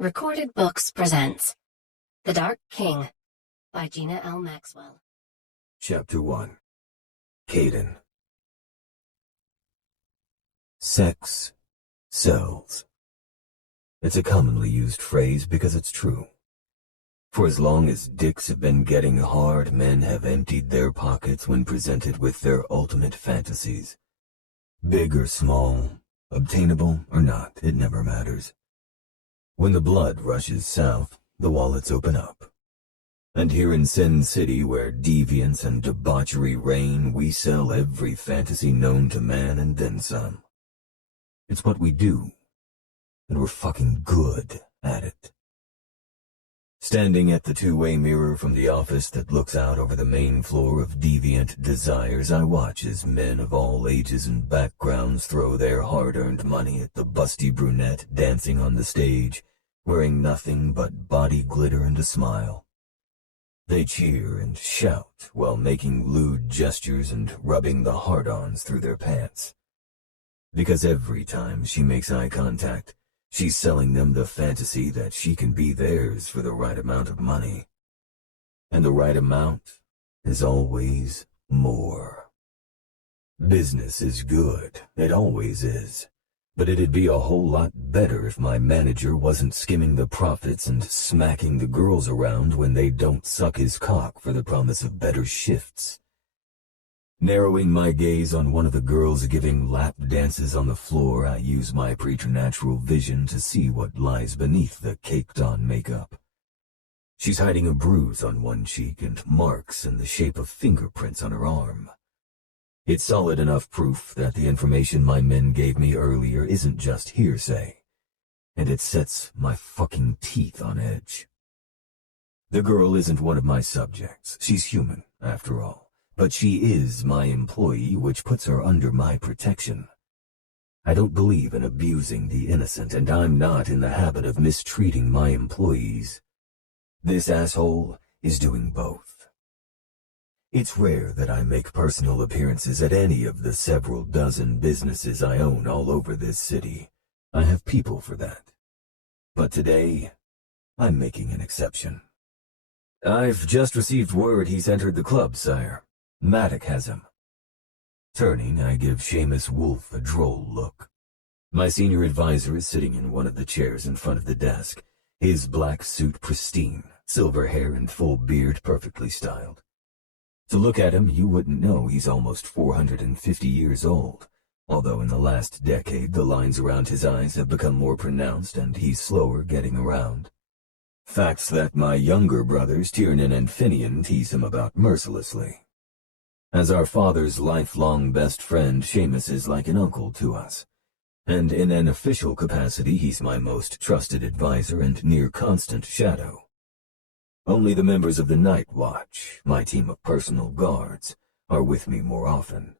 Recorded Books presents The Dark King by Gina L Maxwell. Chapter 1. Caiden. Sex sells. It's a commonly used phrase because it's true. For as long as dicks have been getting hard, men have emptied their pockets when presented with their ultimate fantasies. Big or small, obtainable or not, it never matters. When the blood rushes south, the wallets open up. And here in Sin City, where deviance and debauchery reign, we sell every fantasy known to man and then some. It's what we do, and we're fucking good at it. Standing at the two-way mirror from the office that looks out over the main floor of Deviant Desires, I watch as men of all ages and backgrounds throw their hard-earned money at the busty brunette dancing on the stage, wearing nothing but body glitter and a smile. They cheer and shout while making lewd gestures and rubbing the hard-ons through their pants. Because every time she makes eye contact, she's selling them the fantasy that she can be theirs for the right amount of money. And the right amount is always more. Business is good, it always is. But it'd be a whole lot better if my manager wasn't skimming the profits and smacking the girls around when they don't suck his cock for the promise of better shifts. Narrowing my gaze on one of the girls giving lap dances on the floor, I use my preternatural vision to see what lies beneath the caked-on makeup. She's hiding a bruise on one cheek and marks in the shape of fingerprints on her arm. It's solid enough proof that the information my men gave me earlier isn't just hearsay, and it sets my fucking teeth on edge. The girl isn't one of my subjects. She's human, after all. But she is my employee, which puts her under my protection. I don't believe in abusing the innocent, and I'm not in the habit of mistreating my employees. This asshole is doing both. It's rare that I make personal appearances at any of the several dozen businesses I own all over this city. I have people for that. But today, I'm making an exception. I've just received word he's entered the club, sire. Maddock has him. Turning, I give Seamus Wolfe a droll look. My senior advisor is sitting in one of the chairs in front of the desk, his black suit pristine, silver hair and full beard perfectly styled. To look at him, you wouldn't know he's almost 450 years old, although in the last decade the lines around his eyes have become more pronounced and he's slower getting around. Facts that my younger brothers, Tiernan and Finian, tease him about mercilessly. As our father's lifelong best friend, Seamus is like an uncle to us, and in an official capacity he's my most trusted advisor and near constant shadow. Only the members of the Night Watch, my team of personal guards, are with me more often.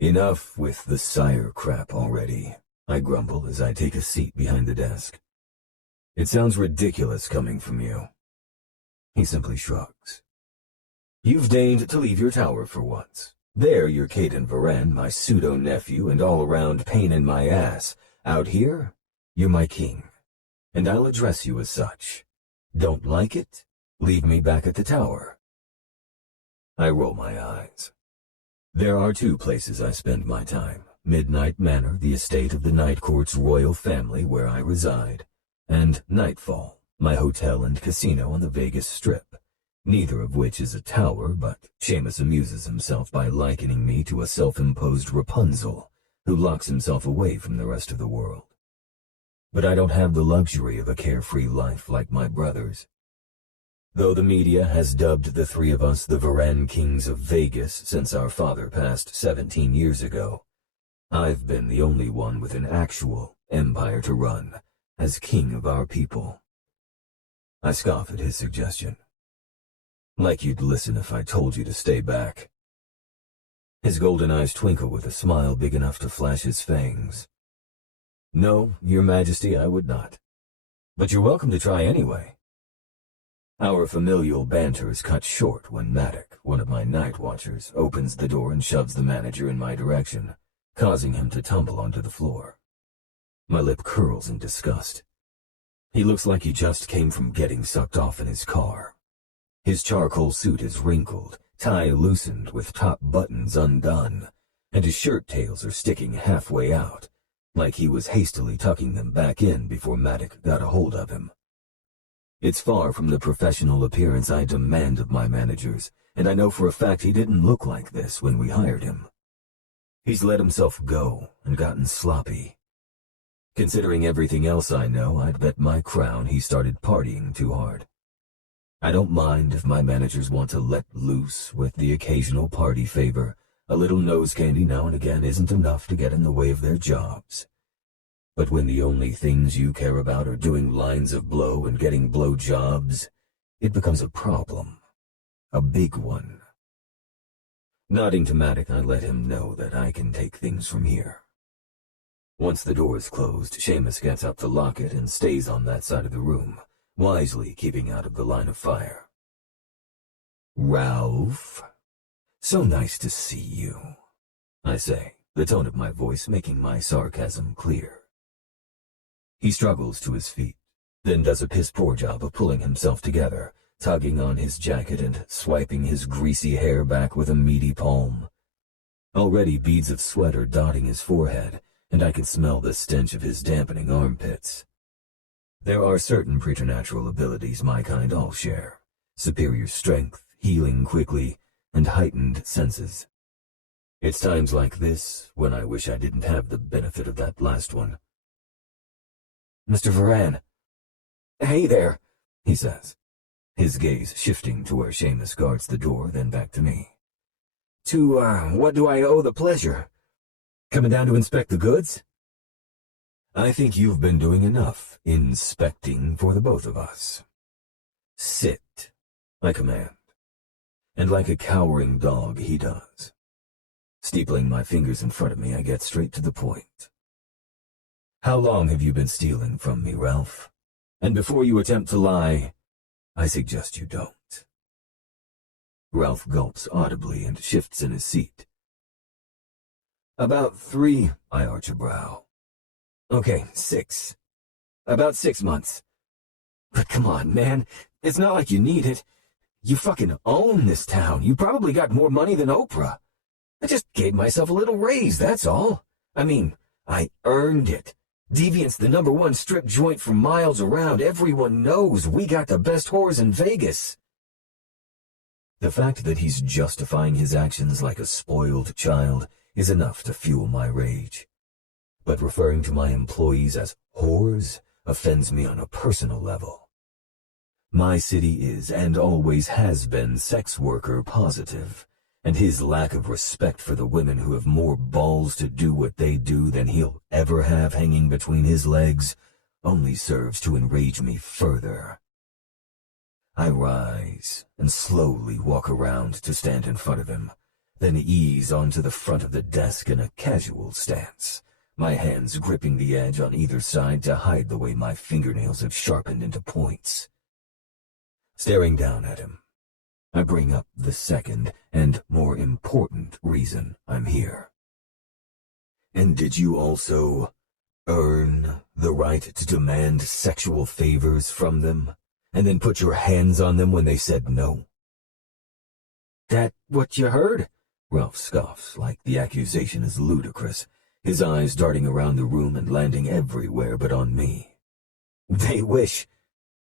Enough with the sire crap already, I grumble as I take a seat behind the desk. It sounds ridiculous coming from you. He simply shrugs. You've deigned to leave your tower for once. There you're Caiden Verran, my pseudo-nephew and all-around pain in my ass. Out here, you're my king, and I'll address you as such. Don't like it? Leave me back at the tower. I roll my eyes. There are two places I spend my time. Midnight Manor, the estate of the Night Court's royal family where I reside, and Nightfall, my hotel and casino on the Vegas Strip, neither of which is a tower, but Seamus amuses himself by likening me to a self-imposed Rapunzel who locks himself away from the rest of the world. But I don't have the luxury of a carefree life like my brothers. Though the media has dubbed the three of us the Verran Kings of Vegas since our father passed 17 years ago, I've been the only one with an actual empire to run, as king of our people. I scoff at his suggestion. Like you'd listen if I told you to stay back. His golden eyes twinkle with a smile big enough to flash his fangs. No, your majesty, I would not. But you're welcome to try anyway. Our familial banter is cut short when Maddock, one of my night watchers, opens the door and shoves the manager in my direction, causing him to tumble onto the floor. My lip curls in disgust. He looks like he just came from getting sucked off in his car. His charcoal suit is wrinkled, tie loosened with top buttons undone, and his shirt tails are sticking halfway out, like he was hastily tucking them back in before Maddox got a hold of him. It's far from the professional appearance I demand of my managers, and I know for a fact he didn't look like this when we hired him. He's let himself go and gotten sloppy. Considering everything else I know, I'd bet my crown he started partying too hard. I don't mind if my managers want to let loose with the occasional party favor. A little nose candy now and again isn't enough to get in the way of their jobs. But when the only things you care about are doing lines of blow and getting blow jobs, it becomes a problem. A big one. Nodding to Maddox, I let him know that I can take things from here. Once the door is closed, Seamus gets up to lock it and stays on that side of the room, wisely keeping out of the line of fire. Ralph? So nice to see you, I say, the tone of my voice making my sarcasm clear. He struggles to his feet, then does a piss-poor job of pulling himself together, tugging on his jacket and swiping his greasy hair back with a meaty palm. Already beads of sweat are dotting his forehead, and I can smell the stench of his dampening armpits. There are certain preternatural abilities my kind all share. Superior strength, healing quickly, and heightened senses. It's times like this when I wish I didn't have the benefit of that last one. Mr. Verran. Hey there, he says, his gaze shifting to where Seamus guards the door, then back to me. What do I owe the pleasure? Coming down to inspect the goods? I think you've been doing enough inspecting for the both of us. Sit, I command. And like a cowering dog, he does. Steepling my fingers in front of me, I get straight to the point. How long have you been stealing from me, Ralph? And before you attempt to lie, I suggest you don't. Ralph gulps audibly and shifts in his seat. About 3, I arch a brow. Okay, 6. About 6 months. But come on, man, it's not like you need it. You fucking own this town. You probably got more money than Oprah. I just gave myself a little raise, that's all. I mean, I earned it. Deviant's the #1 strip joint for miles around. Everyone knows we got the best whores in Vegas. The fact that he's justifying his actions like a spoiled child is enough to fuel my rage. But referring to my employees as whores offends me on a personal level. My city is, and always has been, sex worker positive, and his lack of respect for the women who have more balls to do what they do than he'll ever have hanging between his legs only serves to enrage me further. I rise and slowly walk around to stand in front of him, then ease onto the front of the desk in a casual stance, my hands gripping the edge on either side to hide the way my fingernails have sharpened into points. Staring down at him, I bring up the second and more important reason I'm here. And did you also earn the right to demand sexual favors from them, and then put your hands on them when they said no? That what you heard? Ralph scoffs like the accusation is ludicrous, his eyes darting around the room and landing everywhere but on me. They wish.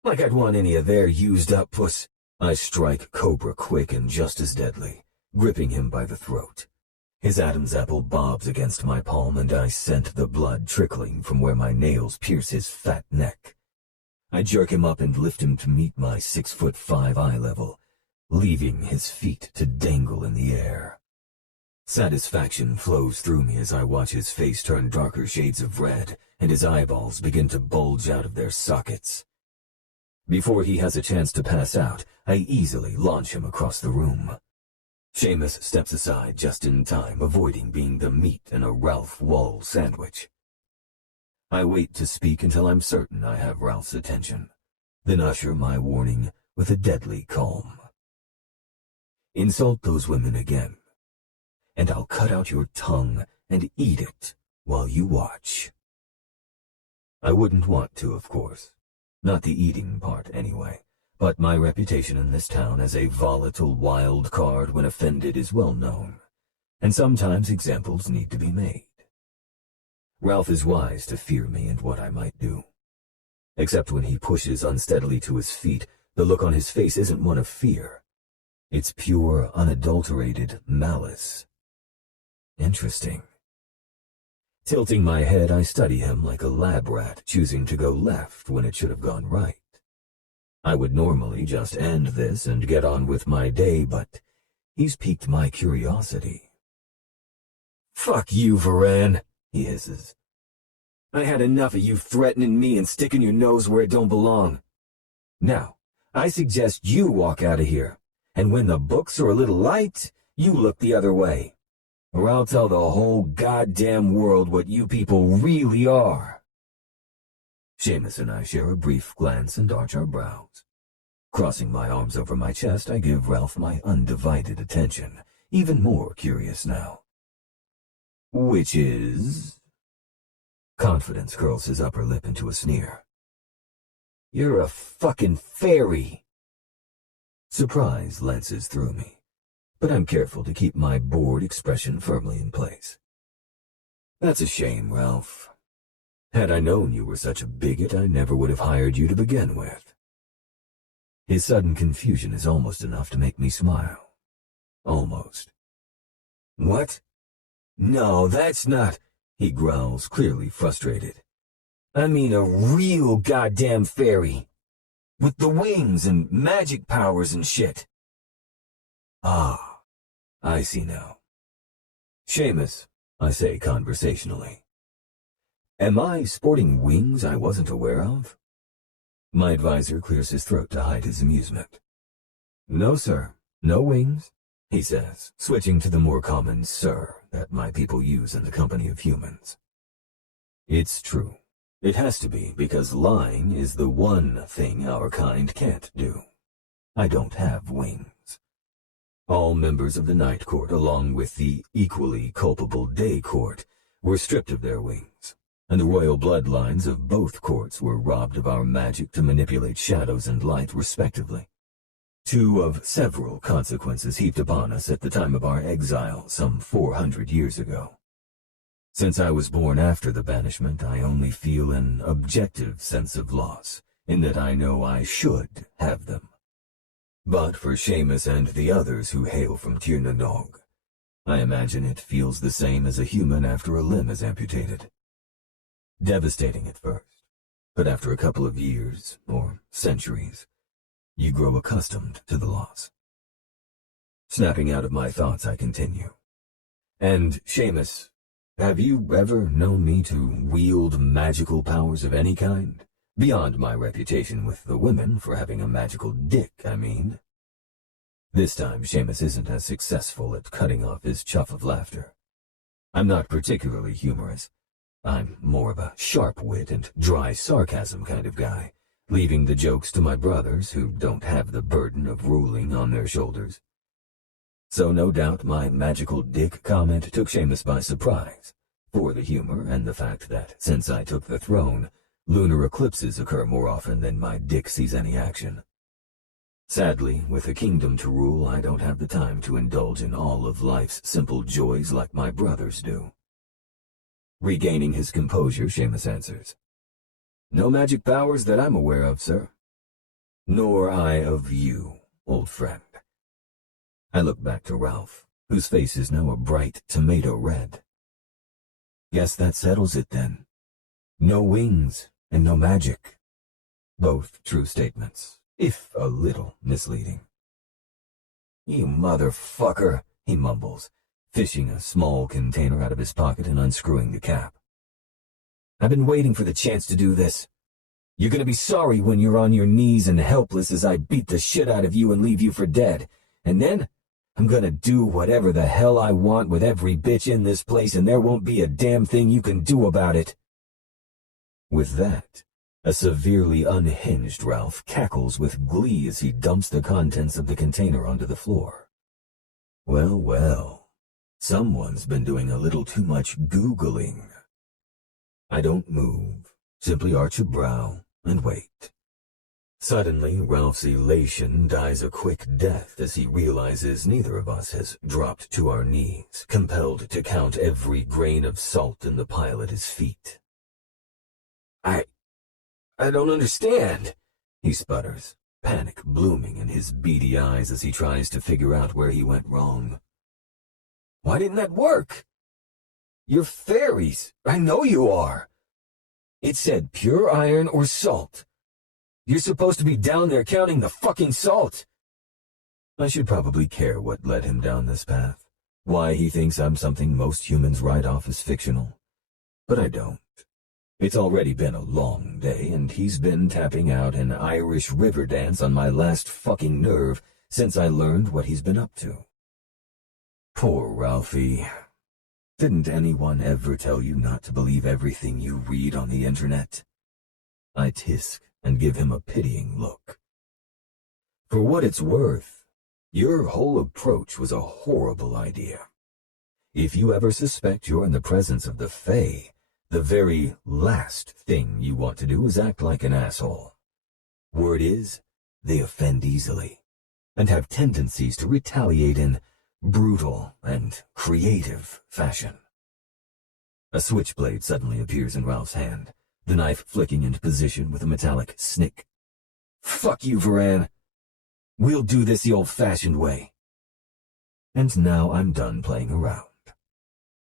Like I'd want any of their used-up puss. I strike Cobra quick and just as deadly, gripping him by the throat. His Adam's apple bobs against my palm, and I scent the blood trickling from where my nails pierce his fat neck. I jerk him up and lift him to meet my 6'5" eye level, leaving his feet to dangle in the air. Satisfaction flows through me as I watch his face turn darker shades of red, and his eyeballs begin to bulge out of their sockets. Before he has a chance to pass out, I easily launch him across the room. Seamus steps aside just in time, avoiding being the meat in a Ralph Wall sandwich. I wait to speak until I'm certain I have Ralph's attention, then usher my warning with a deadly calm. Insult those women again, and I'll cut out your tongue and eat it while you watch. I wouldn't want to, of course, Not the eating part, anyway. But my reputation in this town as a volatile wild card when offended is well known, and sometimes examples need to be made. Ralph is wise to fear me and what I might do. Except when he pushes unsteadily to his feet, the look on his face isn't one of fear. It's pure, unadulterated malice. Interesting. Tilting my head, I study him like a lab rat choosing to go left when it should have gone right. I would normally just end this and get on with my day, but he's piqued my curiosity. "Fuck you, Verran," he hisses. "I had enough of you threatening me and sticking your nose where it don't belong. Now, I suggest you walk out of here, and when the books are a little light, you look the other way. Or I'll tell the whole goddamn world what you people really are." Seamus and I share a brief glance and arch our brows. Crossing my arms over my chest, I give Ralph my undivided attention, even more curious now. "Which is?" Confidence curls his upper lip into a sneer. "You're a fucking fairy." Surprise lances through me, but I'm careful to keep my bored expression firmly in place. "That's a shame, Ralph. Had I known you were such a bigot, I never would have hired you to begin with." His sudden confusion is almost enough to make me smile. Almost. "What? No, that's not," he growls, clearly frustrated. "I mean a real goddamn fairy. With the wings and magic powers and shit." "Ah, I see now. Seamus," I say conversationally. "Am I sporting wings I wasn't aware of?" My advisor clears his throat to hide his amusement. "No, sir, no wings," he says, switching to the more common "sir" that my people use in the company of humans. It's true. It has to be, because lying is the one thing our kind can't do. I don't have wings. All members of the Night Court, along with the equally culpable Day Court, were stripped of their wings, and the royal bloodlines of both courts were robbed of our magic to manipulate shadows and light, respectively. Two of several consequences heaped upon us at the time of our exile some 400 years ago. Since I was born after the banishment, I only feel an objective sense of loss, in that I know I should have them. But for Seamus and the others who hail from Tir na Nog, I imagine it feels the same as a human after a limb is amputated. Devastating at first, but after a couple of years, or centuries, you grow accustomed to the loss. Snapping out of my thoughts, I continue. "And, Seamus, have you ever known me to wield magical powers of any kind? Beyond my reputation with the women for having a magical dick, I mean." This time, Seamus isn't as successful at cutting off his chuff of laughter. I'm not particularly humorous. I'm more of a sharp wit and dry sarcasm kind of guy, leaving the jokes to my brothers who don't have the burden of ruling on their shoulders. So no doubt my magical dick comment took Seamus by surprise, for the humor and the fact that, since I took the throne, lunar eclipses occur more often than my dick sees any action. Sadly, with a kingdom to rule, I don't have the time to indulge in all of life's simple joys like my brothers do. Regaining his composure, Seamus answers, "No magic powers that I'm aware of, sir." "Nor I of you, old friend." I look back to Ralph, whose face is now a bright tomato red. "Guess that settles it then. No wings and no magic." Both true statements, if a little misleading. "You motherfucker," he mumbles, fishing a small container out of his pocket and unscrewing the cap. "I've been waiting for the chance to do this. You're gonna be sorry when you're on your knees and helpless as I beat the shit out of you and leave you for dead. And then I'm gonna do whatever the hell I want with every bitch in this place, and there won't be a damn thing you can do about it." With that, a severely unhinged Ralph cackles with glee as he dumps the contents of the container onto the floor. Well, well, someone's been doing a little too much Googling. I don't move, simply arch a brow and wait. Suddenly, Ralph's elation dies a quick death as he realizes neither of us has dropped to our knees, compelled to count every grain of salt in the pile at his feet. I don't understand, he sputters, panic blooming in his beady eyes as he tries to figure out where he went wrong. Why didn't that work? You're fairies. I know you are. It said pure iron or salt. You're supposed to be down there counting the fucking salt. I should probably care what led him down this path, why he thinks I'm something most humans write off as fictional. But I don't. It's already been a long day, and he's been tapping out an Irish river dance on my last fucking nerve since I learned what he's been up to. Poor Ralphie. Didn't anyone ever tell you not to believe everything you read on the internet? I tisk and give him a pitying look. For what it's worth, your whole approach was a horrible idea. If you ever suspect you're in the presence of the Fae, the very last thing you want to do is act like an asshole. Word is, they offend easily, and have tendencies to retaliate in brutal and creative fashion. A switchblade suddenly appears in Ralph's hand, the knife flicking into position with a metallic snick. Fuck you, Verran. We'll do this the old-fashioned way. And now I'm done playing around.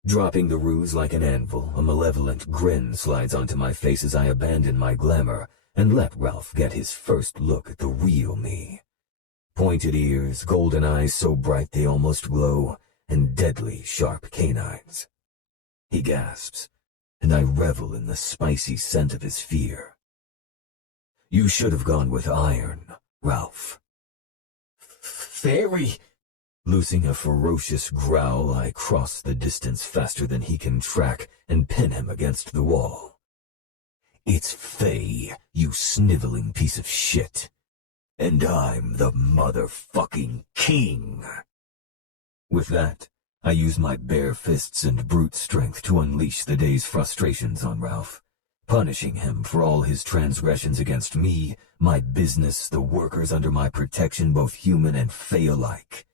Dropping the ruse like an anvil, a malevolent grin slides onto my face as I abandon my glamour and let Ralph get his first look at the real me. Pointed ears, golden eyes so bright they almost glow, and deadly sharp canines. He gasps, and I revel in the spicy scent of his fear. You should have gone with iron, Ralph. Fairy! Loosing a ferocious growl, I cross the distance faster than he can track and pin him against the wall. It's Fae, you sniveling piece of shit. And I'm the motherfucking king. With that, I use my bare fists and brute strength to unleash the day's frustrations on Ralph, punishing him for all his transgressions against me, my business, the workers under my protection, both human and Fae alike.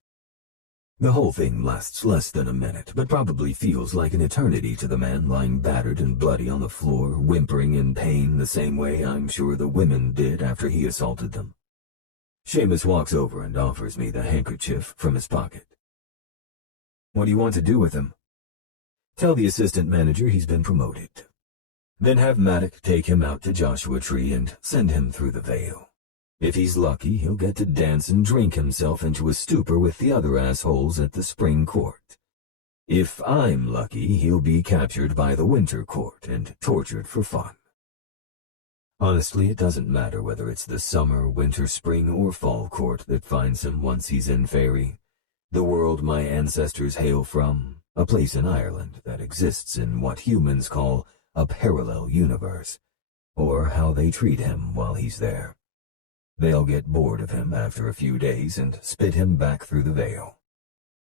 The whole thing lasts less than a minute, but probably feels like an eternity to the man lying battered and bloody on the floor, whimpering in pain the same way I'm sure the women did after he assaulted them. Seamus walks over and offers me the handkerchief from his pocket. What do you want to do with him? Tell the assistant manager he's been promoted. Then have Maddock take him out to Joshua Tree and send him through the veil. If he's lucky, he'll get to dance and drink himself into a stupor with the other assholes at the spring court. If I'm lucky, he'll be captured by the winter court and tortured for fun. Honestly, it doesn't matter whether it's the summer, winter, spring, or fall court that finds him once he's in Faerie. The world my ancestors hail from, a place in Ireland that exists in what humans call a parallel universe, or how they treat him while he's there. They'll get bored of him after a few days and spit him back through the veil.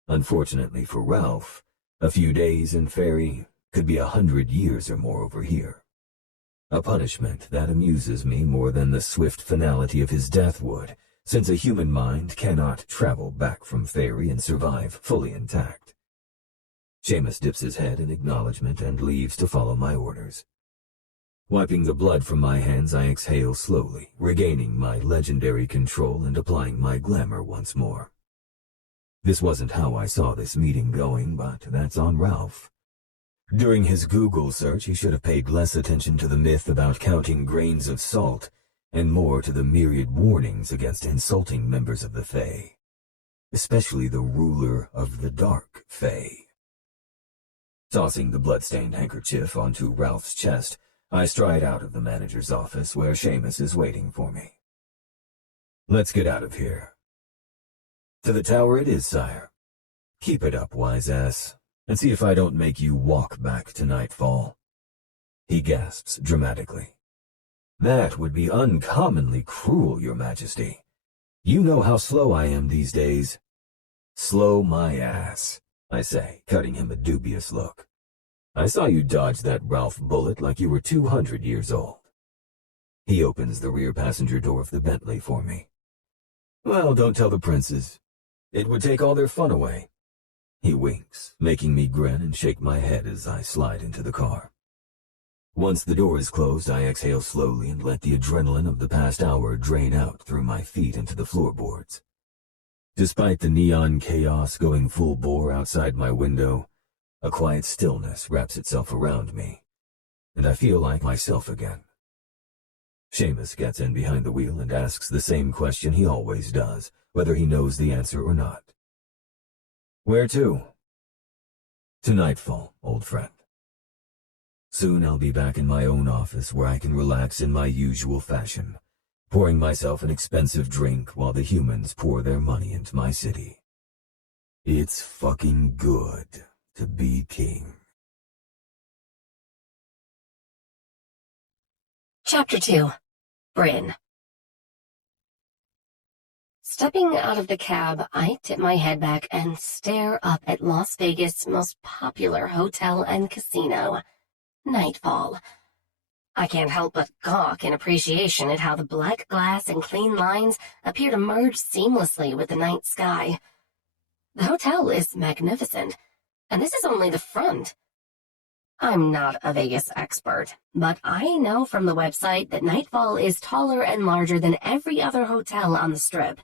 Unfortunately for Ralph, a few days in Faerie could be 100 years or more over here. A punishment that amuses me more than the swift finality of his death would, since a human mind cannot travel back from Faerie and survive fully intact. Seamus dips his head in acknowledgement and leaves to follow my orders. Wiping the blood from my hands, I exhale slowly, regaining my legendary control and applying my glamour once more. This wasn't how I saw this meeting going, but that's on Ralph. During his Google search, he should have paid less attention to the myth about counting grains of salt, and more to the myriad warnings against insulting members of the Fae, especially the ruler of the Dark Fae. Tossing the blood-stained handkerchief onto Ralph's chest, I stride out of the manager's office where Seamus is waiting for me. Let's get out of here. To the tower it is, sire. Keep it up, wise ass, and see if I don't make you walk back to nightfall. He gasps dramatically. That would be uncommonly cruel, your majesty. You know how slow I am these days. Slow my ass, I say, cutting him a dubious look. I saw you dodge that Ralph bullet like you were 200 years old. He opens the rear passenger door of the Bentley for me. Well, don't tell the princes. It would take all their fun away. He winks, making me grin and shake my head as I slide into the car. Once the door is closed, I exhale slowly and let the adrenaline of the past hour drain out through my feet into the floorboards. Despite the neon chaos going full bore outside my window, a quiet stillness wraps itself around me, and I feel like myself again. Seamus gets in behind the wheel and asks the same question he always does, whether he knows the answer or not. Where to? To Nightfall, old friend. Soon I'll be back in my own office where I can relax in my usual fashion, pouring myself an expensive drink while the humans pour their money into my city. It's fucking good to be king. Chapter 2. Bryn. Stepping out of the cab, I tip my head back and stare up at Las Vegas' most popular hotel and casino, Nightfall. I can't help but gawk in appreciation at how the black glass and clean lines appear to merge seamlessly with the night sky. The hotel is magnificent, and this is only the front. I'm not a Vegas expert, but I know from the website that Nightfall is taller and larger than every other hotel on the Strip,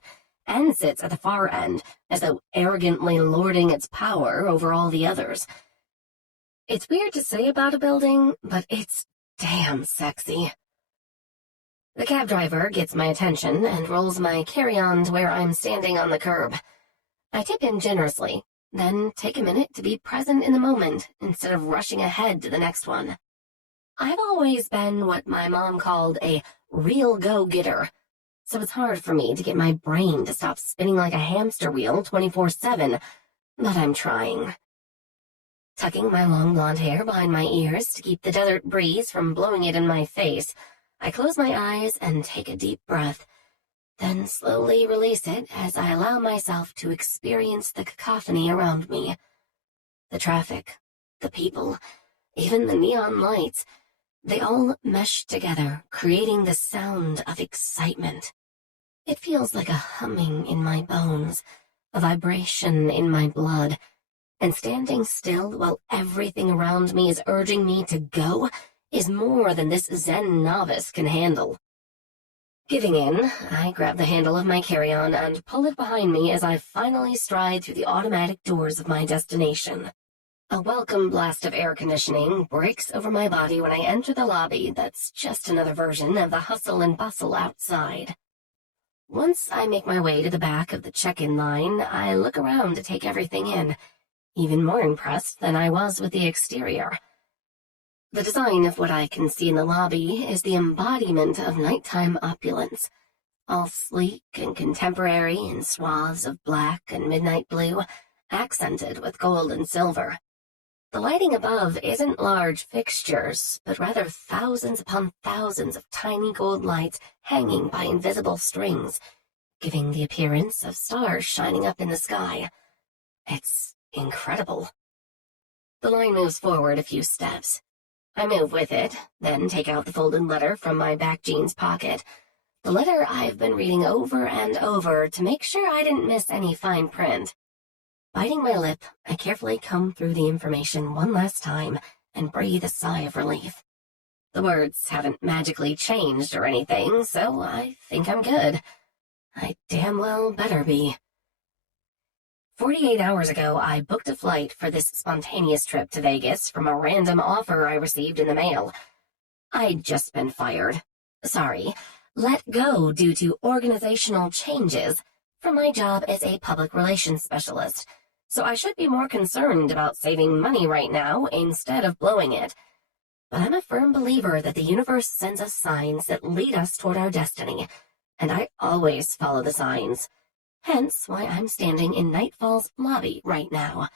and sits at the far end, as though arrogantly lording its power over all the others. It's weird to say about a building, but it's damn sexy. The cab driver gets my attention and rolls my carry-on to where I'm standing on the curb. I tip him generously, then take a minute to be present in the moment instead of rushing ahead to the next one. I've always been what my mom called a real go-getter, so it's hard for me to get my brain to stop spinning like a hamster wheel 24/7, but I'm trying. Tucking my long blonde hair behind my ears to keep the desert breeze from blowing it in my face, I close my eyes and take a deep breath, then slowly release it as I allow myself to experience the cacophony around me. The traffic, the people, even the neon lights, they all mesh together, creating the sound of excitement. It feels like a humming in my bones, a vibration in my blood, and standing still while everything around me is urging me to go is more than this Zen novice can handle. Giving in, I grab the handle of my carry-on and pull it behind me as I finally stride through the automatic doors of my destination. A welcome blast of air conditioning breaks over my body when I enter the lobby that's just another version of the hustle and bustle outside. Once I make my way to the back of the check-in line, I look around to take everything in, even more impressed than I was with the exterior. The design of what I can see in the lobby is the embodiment of nighttime opulence, all sleek and contemporary in swaths of black and midnight blue, accented with gold and silver. The lighting above isn't large fixtures, but rather thousands upon thousands of tiny gold lights hanging by invisible strings, giving the appearance of stars shining up in the sky. It's incredible. The line moves forward a few steps. I move with it, then take out the folded letter from my back jeans pocket. The letter I've been reading over and over to make sure I didn't miss any fine print. Biting my lip, I carefully comb through the information one last time and breathe a sigh of relief. The words haven't magically changed or anything, so I think I'm good. I damn well better be. 48 hours ago, I booked a flight for this spontaneous trip to Vegas from a random offer I received in the mail. I'd just been fired. Let go due to organizational changes from my job as a public relations specialist, so I should be more concerned about saving money right now instead of blowing it. But I'm a firm believer that the universe sends us signs that lead us toward our destiny, and I always follow the signs. Hence why I'm standing in Nightfall's lobby right now.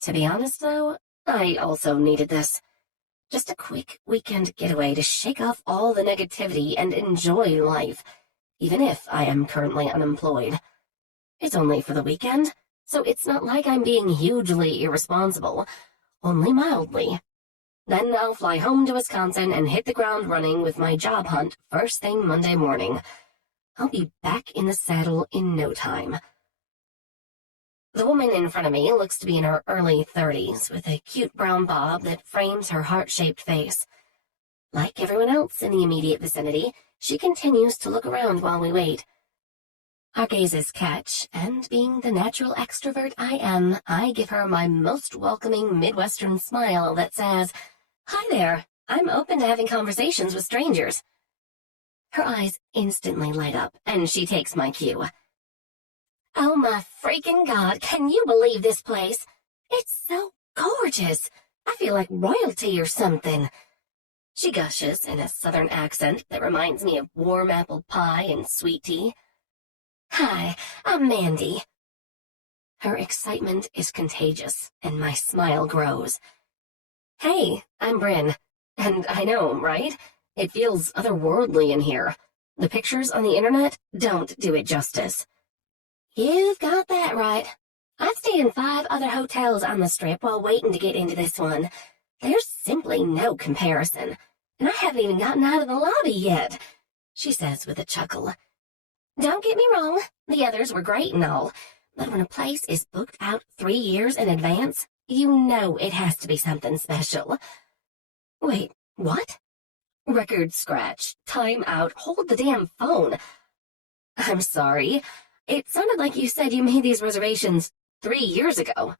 To be honest, though, I also needed this. Just a quick weekend getaway to shake off all the negativity and enjoy life, even if I am currently unemployed. It's only for the weekend, so it's not like I'm being hugely irresponsible, only mildly. Then I'll fly home to Wisconsin and hit the ground running with my job hunt first thing Monday morning. I'll be back in the saddle in no time. The woman in front of me looks to be in her early 30s, with a cute brown bob that frames her heart-shaped face. Like everyone else in the immediate vicinity, she continues to look around while we wait. Our gazes catch, and being the natural extrovert I am, I give her my most welcoming Midwestern smile that says, "Hi there, I'm open to having conversations with strangers." Her eyes instantly light up, and she takes my cue. "Oh my freaking God, can you believe this place? It's so gorgeous. I feel like royalty or something." She gushes in a southern accent that reminds me of warm apple pie and sweet tea. "Hi, I'm Mandy." Her excitement is contagious, and my smile grows. "Hey, I'm Bryn. And I know, right? It feels otherworldly in here. The pictures on the internet don't do it justice." "You've got that right. I've stayed in 5 other hotels on the Strip while waiting to get into this one. There's simply no comparison. And I haven't even gotten out of the lobby yet," she says with a chuckle. "Don't get me wrong, the others were great and all, but when a place is booked out 3 years in advance, you know it has to be something special." Wait, what? Record scratch. Time out. Hold the damn phone. "I'm sorry. It sounded like you said you made these reservations 3 years ago."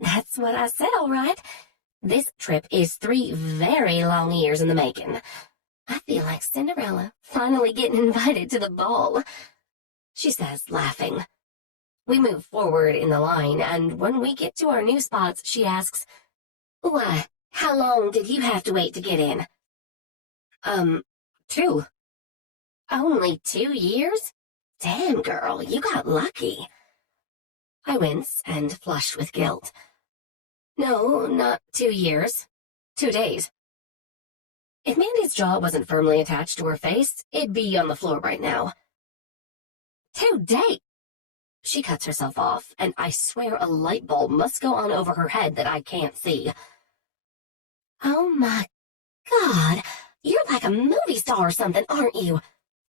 "That's what I said, all right. This trip is 3 very long years in the making. I feel like Cinderella finally getting invited to the ball," she says, laughing. We move forward in the line, and when we get to our new spots, she asks, "Why, how long did you have to wait to get in?" 2. "Only 2 years? Damn, girl, you got lucky." I wince and flush with guilt. "No, not 2 years. 2 days." If Mandy's jaw wasn't firmly attached to her face, it'd be on the floor right now. 2 days? She cuts herself off, and I swear a light bulb must go on over her head that I can't see. "Oh my God, you're like a movie star or something, aren't you?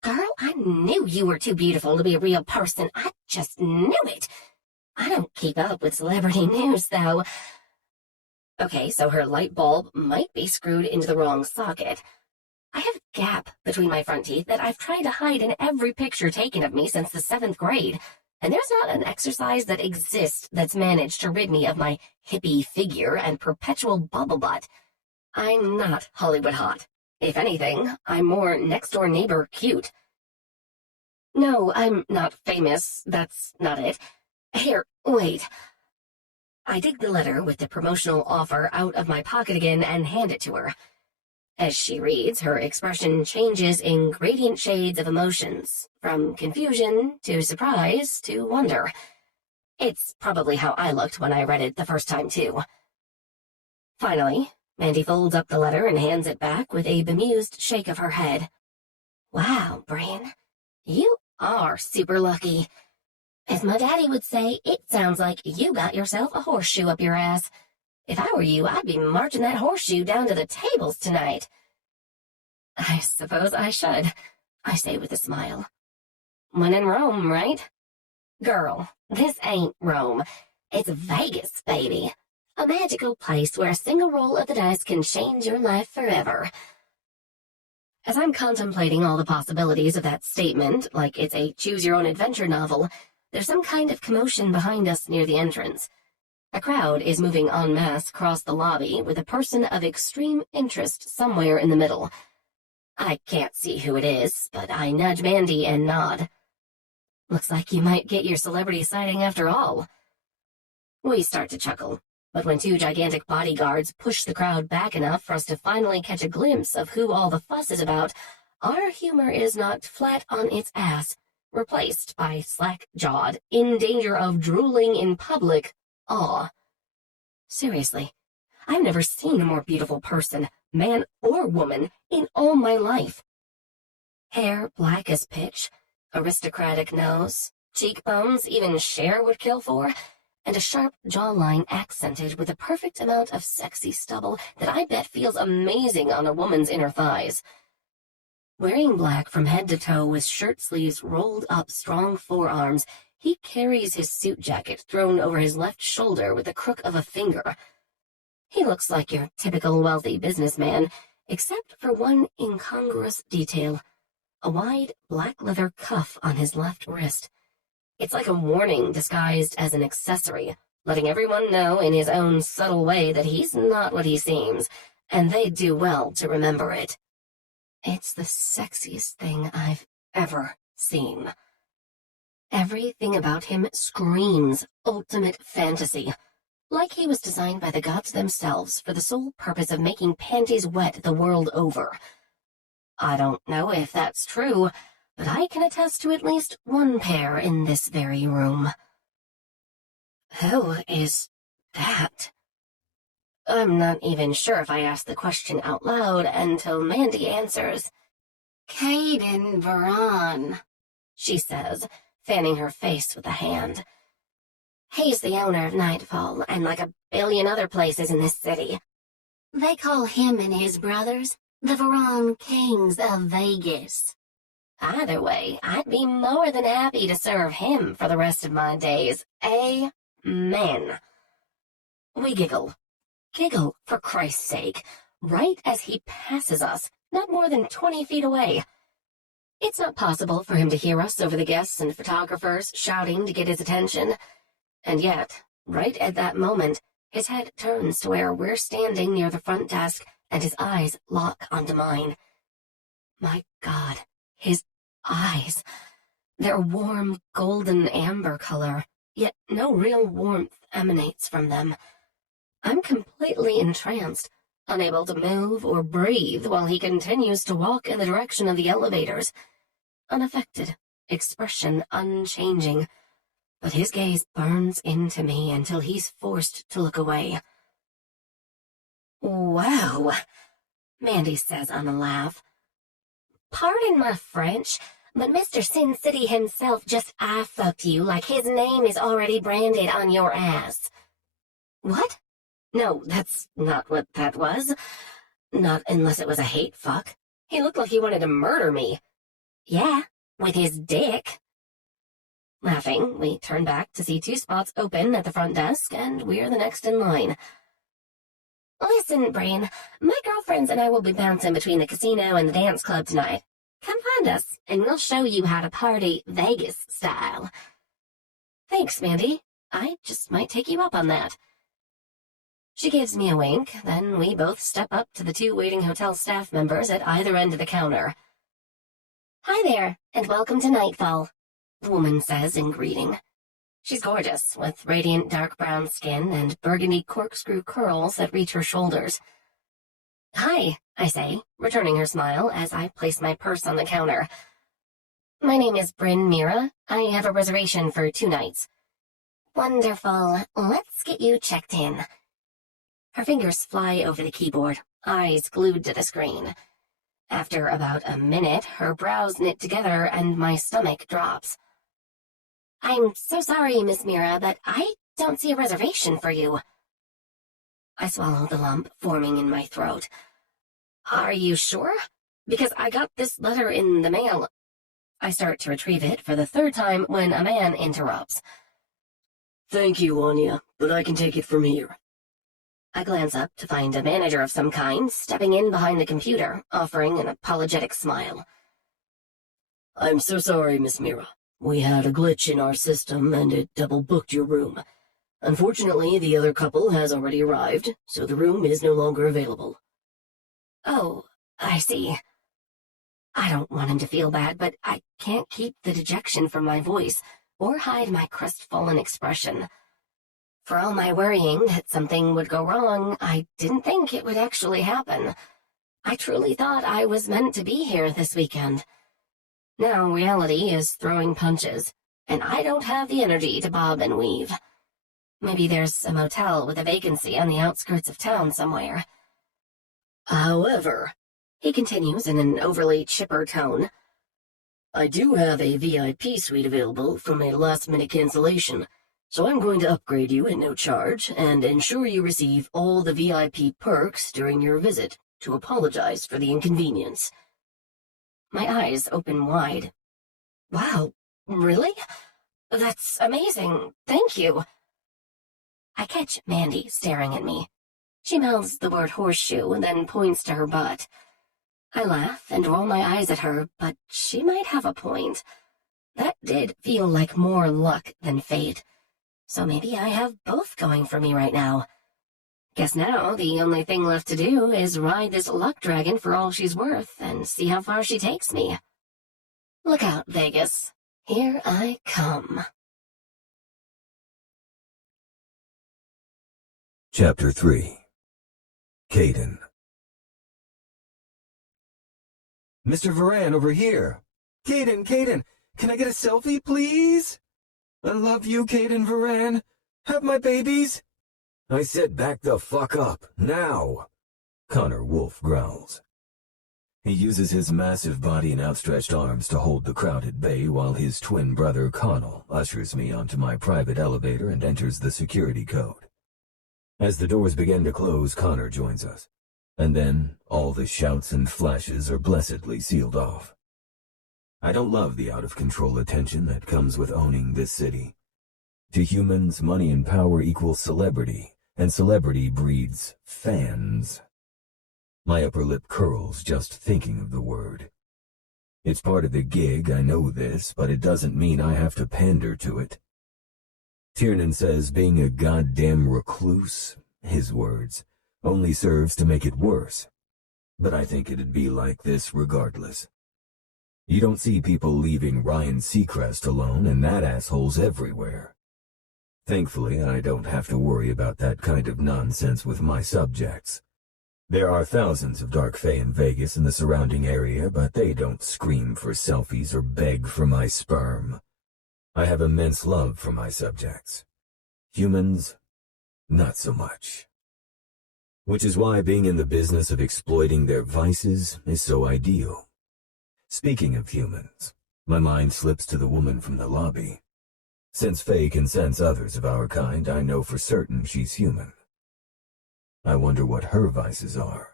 Girl, I knew you were too beautiful to be a real person. I just knew it. I don't keep up with celebrity news, though." Okay, so her light bulb might be screwed into the wrong socket. I have a gap between my front teeth that I've tried to hide in every picture taken of me since the 7th grade, and there's not an exercise that exists that's managed to rid me of my hippie figure and perpetual bubble butt. I'm not Hollywood hot. If anything, I'm more next-door neighbor cute. No, I'm not famous. That's not it. Here, wait. I dig the letter with the promotional offer out of my pocket again and hand it to her. As she reads, her expression changes in gradient shades of emotions, from confusion to surprise to wonder. It's probably how I looked when I read it the first time, too. Finally, Mandy folds up the letter and hands it back with a bemused shake of her head. "Wow, Bryn, you are super lucky. As my daddy would say, it sounds like you got yourself a horseshoe up your ass. If I were you, I'd be marching that horseshoe down to the tables tonight." "I suppose I should," I say with a smile. "When in Rome, right?" "Girl, this ain't Rome. It's Vegas, baby. A magical place where a single roll of the dice can change your life forever." As I'm contemplating all the possibilities of that statement, like it's a choose-your-own-adventure novel, there's some kind of commotion behind us near the entrance. A crowd is moving en masse across the lobby with a person of extreme interest somewhere in the middle. I can't see who it is, but I nudge Mandy and nod. "Looks like you might get your celebrity sighting after all." We start to chuckle, but when 2 gigantic bodyguards push the crowd back enough for us to finally catch a glimpse of who all the fuss is about, our humor is knocked flat on its ass, replaced by slack-jawed, in danger of drooling in public, awe. Seriously, I've never seen a more beautiful person, man or woman, in all my life. Hair black as pitch, aristocratic nose, cheekbones even Cher would kill for, and a sharp jawline accented with a perfect amount of sexy stubble that I bet feels amazing on a woman's inner thighs. Wearing black from head to toe with shirt sleeves rolled up strong forearms, he carries his suit jacket thrown over his left shoulder with the crook of a finger. He looks like your typical wealthy businessman, except for one incongruous detail: a wide black leather cuff on his left wrist. It's like a warning disguised as an accessory, letting everyone know in his own subtle way that he's not what he seems, and they'd do well to remember it. It's the sexiest thing I've ever seen. Everything about him screams ultimate fantasy, like he was designed by the gods themselves for the sole purpose of making panties wet the world over. I don't know if that's true, but I can attest to at least one pair in this very room. Who is that? I'm not even sure if I asked the question out loud until Mandy answers. Caiden Verran, she says, fanning her face with a hand. He's the owner of Nightfall and like a billion other places in this city. They call him and his brothers the Verran Kings of Vegas. Either way, I'd be more than happy to serve him for the rest of my days. Amen. We giggle. Giggle, for Christ's sake, right as he passes us, not more than 20 feet away. It's not possible for him to hear us over the guests and photographers shouting to get his attention. And yet, right at that moment, his head turns to where we're standing near the front desk, and his eyes lock onto mine. My God, his eyes. They're warm, golden amber color, yet no real warmth emanates from them. I'm completely entranced, unable to move or breathe while he continues to walk in the direction of the elevators. Unaffected, expression unchanging, but his gaze burns into me until he's forced to look away. Wow, Mandy says on a laugh. Pardon my French, but Mr. Sin City himself just eye-fucked you like his name is already branded on your ass. What? No, that's not what that was. Not unless it was a hate fuck. He looked like he wanted to murder me. Yeah, with his dick. Laughing, we turn back to see 2 spots open at the front desk, and we're the next in line. Listen, Bryn, my girlfriends and I will be bouncing between the casino and the dance club tonight. Come find us, and we'll show you how to party Vegas style. Thanks, Mandy. I just might take you up on that. She gives me a wink, then we both step up to the 2 waiting hotel staff members at either end of the counter. Hi there, and welcome to Nightfall, the woman says in greeting. She's gorgeous, with radiant dark brown skin and burgundy corkscrew curls that reach her shoulders. Hi, I say, returning her smile as I place my purse on the counter. My name is Bryn Meara. I have a reservation for 2 nights. Wonderful. Let's get you checked in. Her fingers fly over the keyboard, eyes glued to the screen. After about a minute, her brows knit together and my stomach drops. I'm so sorry, Miss Meara, but I don't see a reservation for you. I swallow the lump forming in my throat. Are you sure? Because I got this letter in the mail. I start to retrieve it for the 3rd time when a man interrupts. Thank you, Anya, but I can take it from here. I glance up to find a manager of some kind stepping in behind the computer, offering an apologetic smile. I'm so sorry, Miss Meara. We had a glitch in our system and it double-booked your room. Unfortunately, the other couple has already arrived, so the room is no longer available. Oh, I see. I don't want him to feel bad, but I can't keep the dejection from my voice or hide my crestfallen expression. For all my worrying that something would go wrong, I didn't think it would actually happen. I truly thought I was meant to be here this weekend. Now reality is throwing punches, and I don't have the energy to bob and weave. Maybe there's a motel with a vacancy on the outskirts of town somewhere. However, he continues in an overly chipper tone, I do have a VIP suite available from a last-minute cancellation, So I'm going to upgrade you at no charge and ensure you receive all the VIP perks during your visit to apologize for the inconvenience. My eyes open wide. Wow, really? That's amazing. Thank you. I catch Mandy staring at me. She mouths the word horseshoe and then points to her butt. I laugh and roll my eyes at her, but she might have a point. That did feel like more luck than fate. So maybe I have both going for me right now. Guess now the only thing left to do is ride this luck dragon for all she's worth and see how far she takes me. Look out, Vegas. Here I come. Chapter 3. Caiden. Mr. Verran, over here. Caiden, can I get a selfie, please? I love you, Caiden Verran. Have my babies? I said back the fuck up, now. Connor Wolf growls. He uses his massive body and outstretched arms to hold the crowd at bay while his twin brother Connell ushers me onto my private elevator and enters the security code. As the doors begin to close, Connor joins us, and then all the shouts and flashes are blessedly sealed off. I don't love the out-of-control attention that comes with owning this city. To humans, money and power equals celebrity, and celebrity breeds fans. My upper lip curls just thinking of the word. It's part of the gig, I know this, but it doesn't mean I have to pander to it. Tiernan says being a goddamn recluse, his words, only serves to make it worse. But I think it'd be like this regardless. You don't see people leaving Ryan Seacrest alone, and that asshole's everywhere. Thankfully, I don't have to worry about that kind of nonsense with my subjects. There are thousands of Dark Fae in Vegas and the surrounding area, but they don't scream for selfies or beg for my sperm. I have immense love for my subjects. Humans, not so much. Which is why being in the business of exploiting their vices is so ideal. Speaking of humans, my mind slips to the woman from the lobby. Since Faye can sense others of our kind, I know for certain she's human. I wonder what her vices are.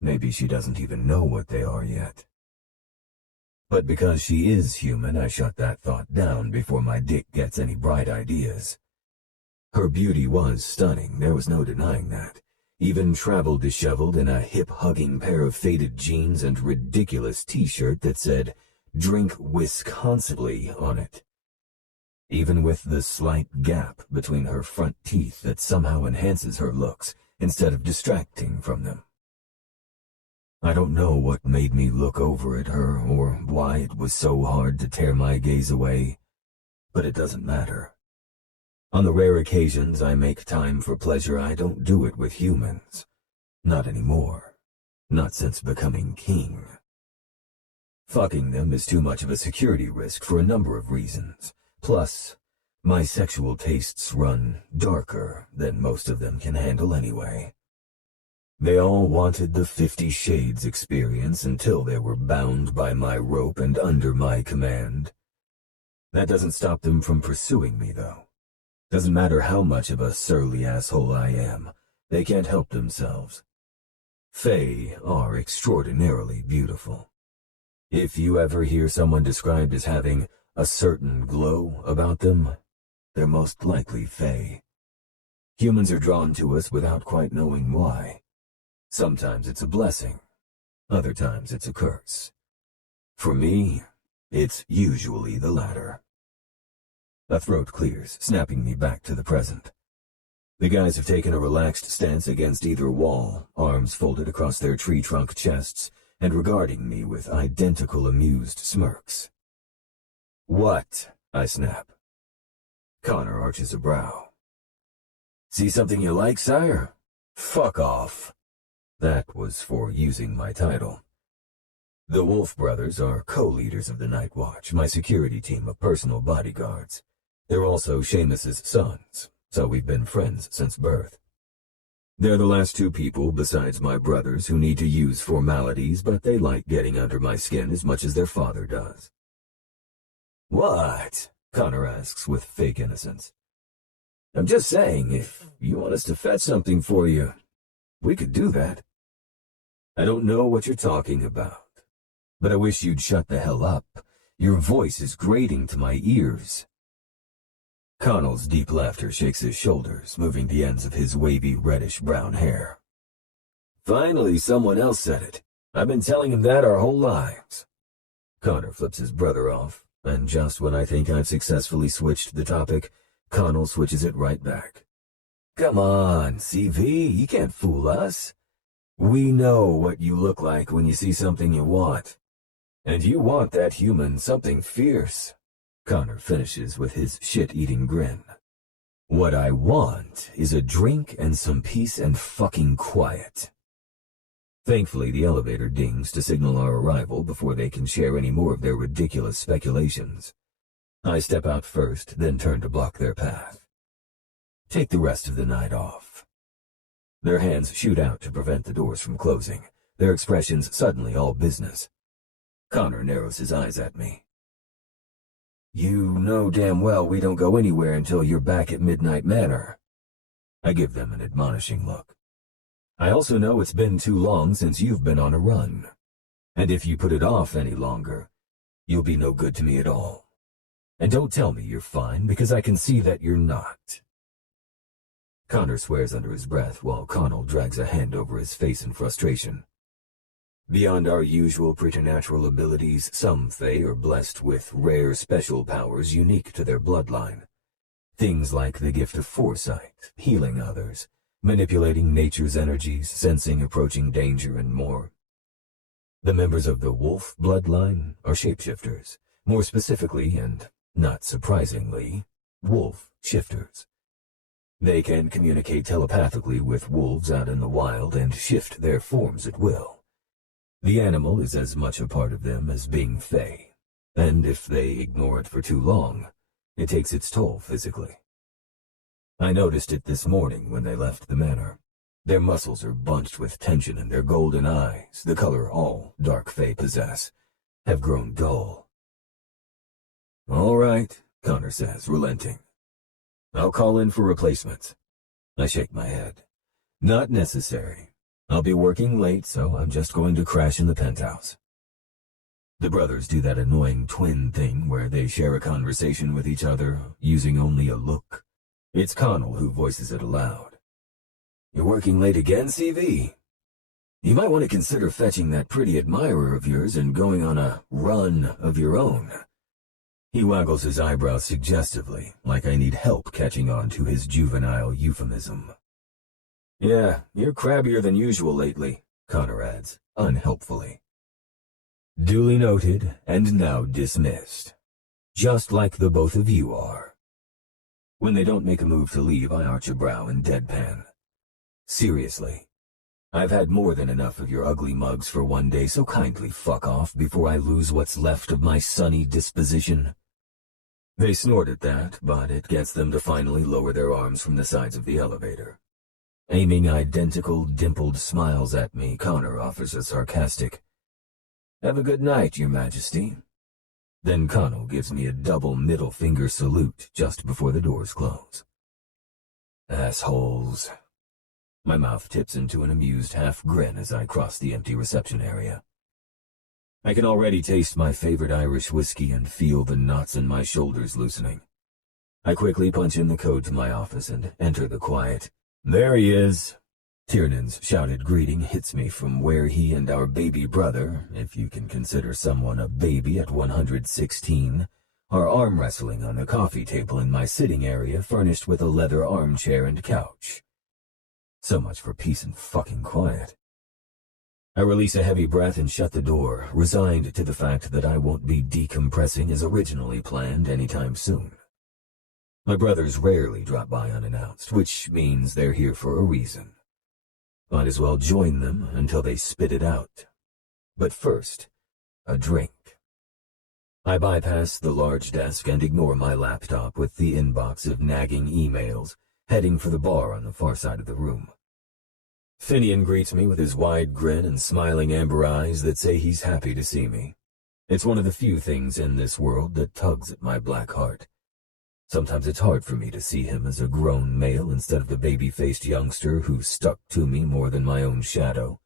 Maybe she doesn't even know what they are yet. But because she is human, I shut that thought down before my dick gets any bright ideas. Her beauty was stunning, there was no denying that. Even travel disheveled in a hip-hugging pair of faded jeans and ridiculous t-shirt that said, "Drink Wisconsibly" on it. Even with the slight gap between her front teeth that somehow enhances her looks, instead of distracting from them. I don't know what made me look over at her, or why it was so hard to tear my gaze away, but it doesn't matter. On the rare occasions I make time for pleasure, I don't do it with humans. Not anymore. Not since becoming king. Fucking them is too much of a security risk for a number of reasons. Plus, my sexual tastes run darker than most of them can handle anyway. They all wanted the 50 Shades experience until they were bound by my rope and under my command. That doesn't stop them from pursuing me, though. Doesn't matter how much of a surly asshole I am, they can't help themselves. Fae are extraordinarily beautiful. If you ever hear someone described as having a certain glow about them, they're most likely Fae. Humans are drawn to us without quite knowing why. Sometimes it's a blessing, other times it's a curse. For me, it's usually the latter. A throat clears, snapping me back to the present. The guys have taken a relaxed stance against either wall, arms folded across their tree trunk chests, and regarding me with identical amused smirks. "What?" I snap. Connor arches a brow. "See something you like, sire? Fuck off." That was for using my title. The Wolf brothers are co-leaders of the Night Watch, my security team of personal bodyguards. They're also Seamus's sons, so we've been friends since birth. They're the last two people, besides my brothers, who need to use formalities, but they like getting under my skin as much as their father does. "What?" Connor asks with fake innocence. I'm just saying, if you want us to fetch something for you, we could do that. I don't know what you're talking about, but I wish you'd shut the hell up. Your voice is grating to my ears. Connell's deep laughter shakes his shoulders, moving the ends of his wavy reddish-brown hair. Finally, someone else said it. I've been telling him that our whole lives. Connor flips his brother off, and just when I think I've successfully switched the topic, Connell switches it right back. Come on, CV, you can't fool us. We know what you look like when you see something you want. And you want that human something fierce. Connor finishes with his shit-eating grin. What I want is a drink and some peace and fucking quiet. Thankfully, the elevator dings to signal our arrival before they can share any more of their ridiculous speculations. I step out first, then turn to block their path. Take the rest of the night off. Their hands shoot out to prevent the doors from closing, their expressions suddenly all business. Connor narrows his eyes at me. You know damn well we don't go anywhere until you're back at Midnight Manor. I give them an admonishing look. I also know it's been too long since you've been on a run. And if you put it off any longer, you'll be no good to me at all. And don't tell me you're fine, because I can see that you're not. Connor swears under his breath while Connell drags a hand over his face in frustration. Beyond our usual preternatural abilities, some Fae are blessed with rare special powers unique to their bloodline. Things like the gift of foresight, healing others, manipulating nature's energies, sensing approaching danger, and more. The members of the wolf bloodline are shapeshifters, more specifically, and not surprisingly, wolf shifters. They can communicate telepathically with wolves out in the wild and shift their forms at will. The animal is as much a part of them as being Fae, and if they ignore it for too long, it takes its toll physically. I noticed it this morning when they left the manor. Their muscles are bunched with tension and their golden eyes, the color all dark Fae possess, have grown dull. All right, Connor says, relenting. I'll call in for replacements. I shake my head. Not necessary. I'll be working late, so I'm just going to crash in the penthouse. The brothers do that annoying twin thing where they share a conversation with each other, using only a look. It's Connell who voices it aloud. You're working late again, CV? You might want to consider fetching that pretty admirer of yours and going on a run of your own. He waggles his eyebrows suggestively, like I need help catching on to his juvenile euphemism. Yeah, you're crabbier than usual lately, Connor adds, unhelpfully. Duly noted, and now dismissed. Just like the both of you are. When they don't make a move to leave, I arch a brow and deadpan. Seriously, I've had more than enough of your ugly mugs for one day, so kindly fuck off before I lose what's left of my sunny disposition. They snort at that, but it gets them to finally lower their arms from the sides of the elevator. Aiming identical dimpled smiles at me, Connor offers a sarcastic, "Have a good night, Your Majesty." Then Connell gives me a double middle finger salute just before the doors close. Assholes. My mouth tips into an amused half grin as I cross the empty reception area. I can already taste my favorite Irish whiskey and feel the knots in my shoulders loosening. I quickly punch in the code to my office and enter the quiet. There he is. Tiernan's shouted greeting hits me from where he and our baby brother, if you can consider someone a baby at 116, are arm wrestling on a coffee table in my sitting area furnished with a leather armchair and couch. So much for peace and fucking quiet. I release a heavy breath and shut the door, resigned to the fact that I won't be decompressing as originally planned anytime soon. My brothers rarely drop by unannounced, which means they're here for a reason. Might as well join them until they spit it out. But first, a drink. I bypass the large desk and ignore my laptop with the inbox of nagging emails, heading for the bar on the far side of the room. Finian greets me with his wide grin and smiling amber eyes that say he's happy to see me. It's one of the few things in this world that tugs at my black heart. Sometimes it's hard for me to see him as a grown male instead of the baby-faced youngster who stuck to me more than my own shadow.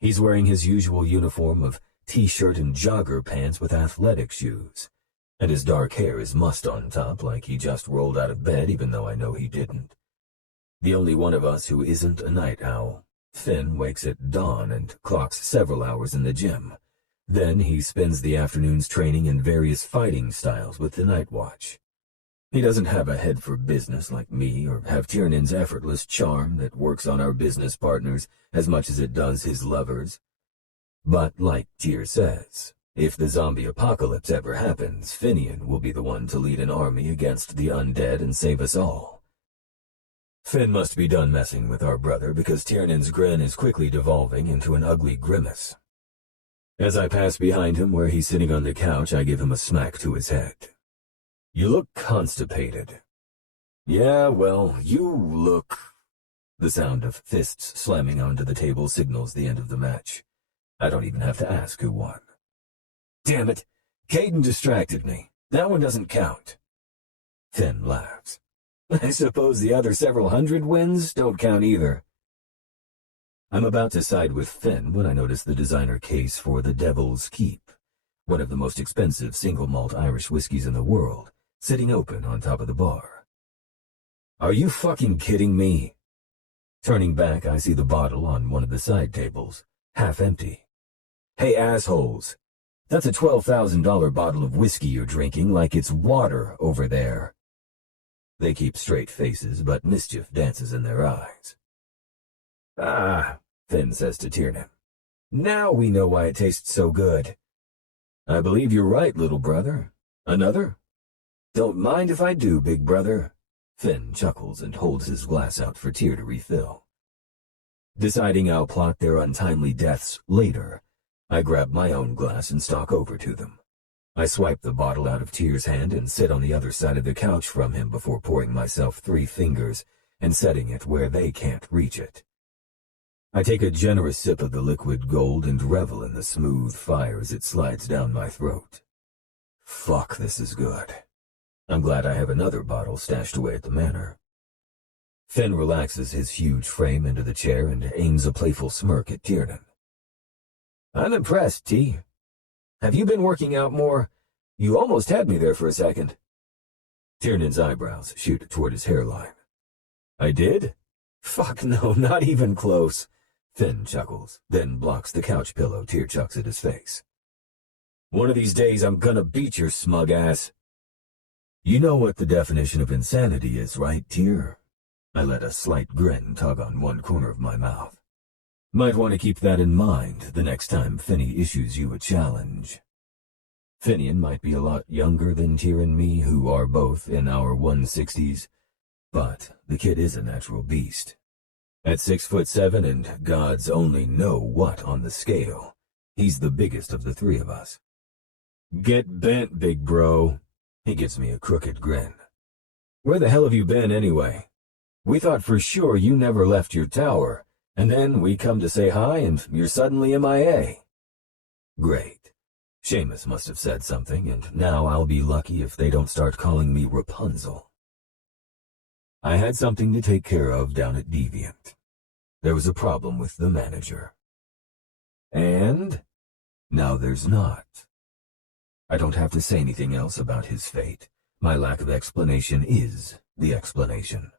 He's wearing his usual uniform of t-shirt and jogger pants with athletic shoes, and his dark hair is mussed on top like he just rolled out of bed even though I know he didn't. The only one of us who isn't a night owl. Finn wakes at dawn and clocks several hours in the gym. Then he spends the afternoons training in various fighting styles with the Night Watch. He doesn't have a head for business like me or have Tiernan's effortless charm that works on our business partners as much as it does his lovers. But like Tyr says, if the zombie apocalypse ever happens, Finian will be the one to lead an army against the undead and save us all. Finn must be done messing with our brother because Tiernan's grin is quickly devolving into an ugly grimace. As I pass behind him where he's sitting on the couch, I give him a smack to his head. You look constipated. Yeah, well, you look... The sound of fists slamming onto the table signals the end of the match. I don't even have to ask who won. Damn it, Caiden distracted me. That one doesn't count. Finn laughs. I suppose the other several hundred wins don't count either. I'm about to side with Finn when I notice the designer case for the Devil's Keep, one of the most expensive single malt Irish whiskeys in the world, sitting open on top of the bar. Are you fucking kidding me? Turning back, I see the bottle on one of the side tables, half empty. Hey assholes, that's a $12,000 bottle of whiskey you're drinking like it's water over there. They keep straight faces, but mischief dances in their eyes. Ah, Finn says to Tiernan. Now we know why it tastes so good. I believe you're right, little brother. Another? Don't mind if I do, big brother. Finn chuckles and holds his glass out for Tyr to refill. Deciding I'll plot their untimely deaths later, I grab my own glass and stalk over to them. I swipe the bottle out of Tyr's hand and sit on the other side of the couch from him before pouring myself 3 fingers and setting it where they can't reach it. I take a generous sip of the liquid gold and revel in the smooth fire as it slides down my throat. Fuck, this is good. I'm glad I have another bottle stashed away at the manor. Finn relaxes his huge frame into the chair and aims a playful smirk at Tiernan. I'm impressed, T. Have you been working out more? You almost had me there for a second. Tiernan's eyebrows shoot toward his hairline. I did? Fuck no, not even close. Finn chuckles, then blocks the couch pillow Tyr chucks at his face. One of these days I'm gonna beat your smug ass. You know what the definition of insanity is, right, Tyr? I let a slight grin tug on one corner of my mouth. Might want to keep that in mind the next time Finny issues you a challenge. Finian might be a lot younger than Tyr and me, who are both in our 160s, but the kid is a natural beast. At 6'7" and gods only know what on the scale, he's the biggest of the 3 of us. Get bent, big bro. He gives me a crooked grin. Where the hell have you been anyway? We thought for sure you never left your tower, and then we come to say hi and you're suddenly MIA. Great. Seamus must have said something, and now I'll be lucky if they don't start calling me Rapunzel. I had something to take care of down at Deviant. There was a problem with the manager. And now there's not. I don't have to say anything else about his fate. My lack of explanation is the explanation.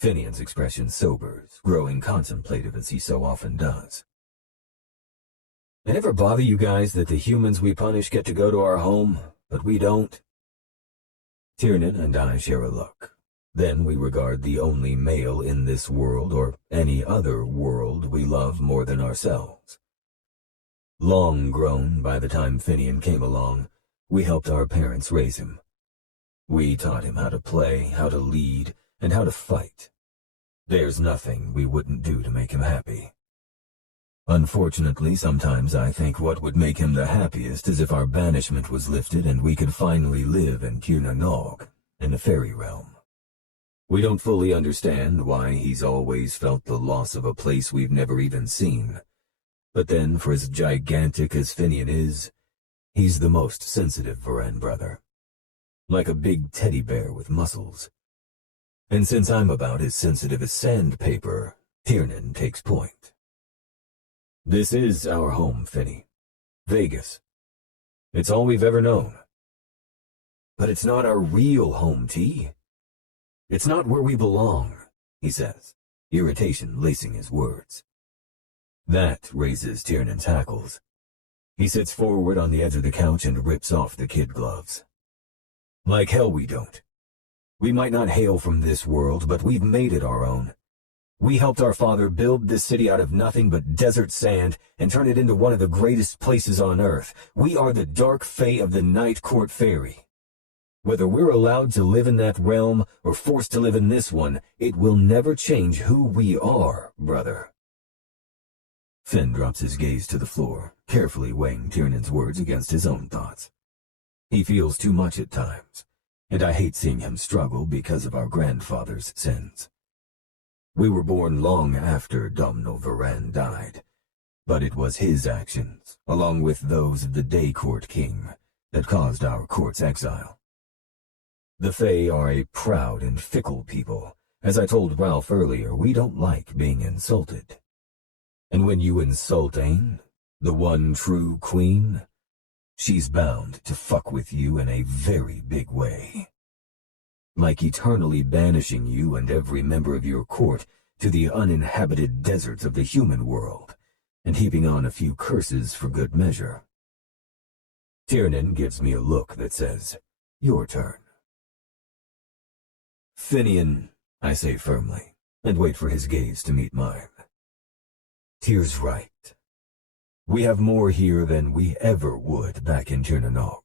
Finian's expression sobers, growing contemplative as he so often does. It ever bother you guys that the humans we punish get to go to our home, but we don't? Tiernan and I share a look. Then we regard the only male in this world or any other world we love more than ourselves. Long grown by the time Finian came along, we helped our parents raise him. We taught him how to play, how to lead, and how to fight. There's nothing we wouldn't do to make him happy. Unfortunately, sometimes I think what would make him the happiest is if our banishment was lifted and we could finally live in Cúna Nog, in the fairy realm. We don't fully understand why he's always felt the loss of a place we've never even seen. But then, for as gigantic as Finian is, he's the most sensitive Verran brother. like a big teddy bear with muscles. And since I'm about as sensitive as sandpaper, Tiernan takes point. This is our home, Finny. Vegas. It's all we've ever known. But it's not our real home, T. It's not where we belong, he says, irritation lacing his words. That raises Tiernan's hackles. He sits forward on the edge of the couch and rips off the kid gloves. Like hell we don't. We might not hail from this world, but we've made it our own. We helped our father build this city out of nothing but desert sand and turn it into one of the greatest places on earth. We are the dark fae of the Night Court Fairy. Whether we're allowed to live in that realm or forced to live in this one, it will never change who we are, brother. Finn drops his gaze to the floor, carefully weighing Tiernan's words against his own thoughts. He feels too much at times, and I hate seeing him struggle because of our grandfather's sins. We were born long after Domhnall Verran died, but it was his actions, along with those of the Day Court King, that caused our court's exile. The Fae are a proud and fickle people. As I told Ralph earlier, we don't like being insulted. And when you insult Ain, the one true queen, she's bound to fuck with you in a very big way. Like eternally banishing you and every member of your court to the uninhabited deserts of the human world, and heaping on a few curses for good measure. Tiernan gives me a look that says, your turn. Finian, I say firmly, and wait for his gaze to meet mine. Tyr's right. We have more here than we ever would back in Tirnanog.